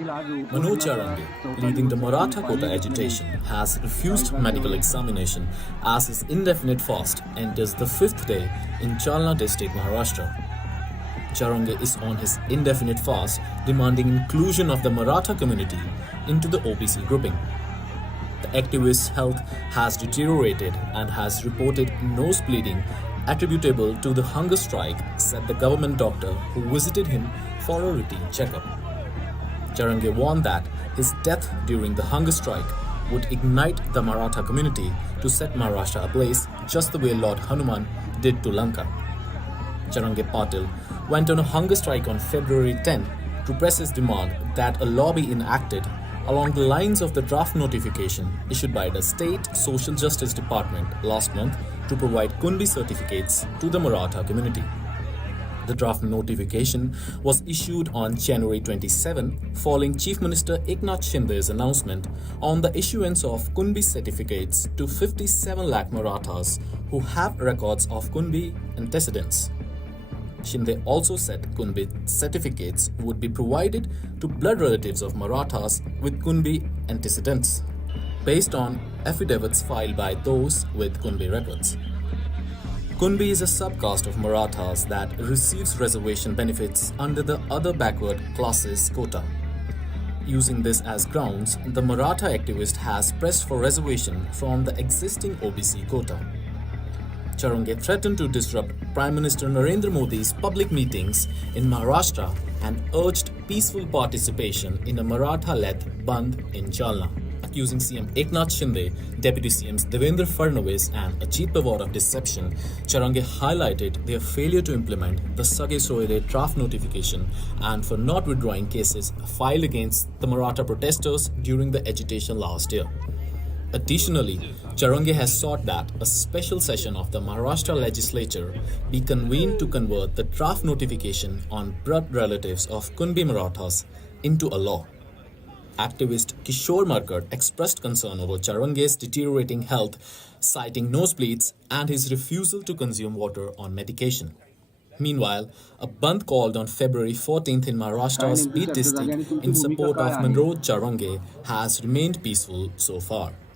Manoj Jarange, leading the Maratha quota agitation, has refused medical examination as his indefinite fast enters the fifth day in Jalna district, Maharashtra. Jarange is on his indefinite fast, demanding inclusion of the Maratha community into the OBC grouping. The activist's health has deteriorated and has reported nose bleeding attributable to the hunger strike, said the government doctor who visited him for a routine checkup. Jarange warned that his death during the hunger strike would ignite the Maratha community to set Maharashtra ablaze just the way Lord Hanuman did to Lanka. Jarange Patil went on a hunger strike on February 10 to press his demand that a law be enacted along the lines of the draft notification issued by the State Social Justice Department last month to provide Kunbi certificates to the Maratha community. The draft notification was issued on January 27 following Chief Minister Eknath Shinde's announcement on the issuance of Kunbi certificates to 57 lakh Marathas who have records of Kunbi antecedents. Shinde also said Kunbi certificates would be provided to blood relatives of Marathas with Kunbi antecedents, based on affidavits filed by those with Kunbi records. Kunbi is a subcaste of Marathas that receives reservation benefits under the other backward classes quota. Using this as grounds, the Maratha activist has pressed for reservation from the existing OBC quota. Jarange threatened to disrupt Prime Minister Narendra Modi's public meetings in Maharashtra and urged peaceful participation in a Maratha-led Bandh in Jalna. Accusing CM Eknath Shinde, Deputy CMs Devendra Fadnavis and Ajit Pawar of deception, Jarange highlighted their failure to implement the Sage Soire draft notification and for not withdrawing cases filed against the Maratha protesters during the agitation last year. Additionally, Jarange has sought that a special session of the Maharashtra legislature be convened to convert the draft notification on blood relatives of Kunbi Marathas into a law. Activist Kishore Markad expressed concern over Jarange's deteriorating health, citing nosebleeds and his refusal to consume water on medication. Meanwhile, a bandh called on February 14th in Maharashtra's Beat district in support of Manoj Jarange has remained peaceful so far.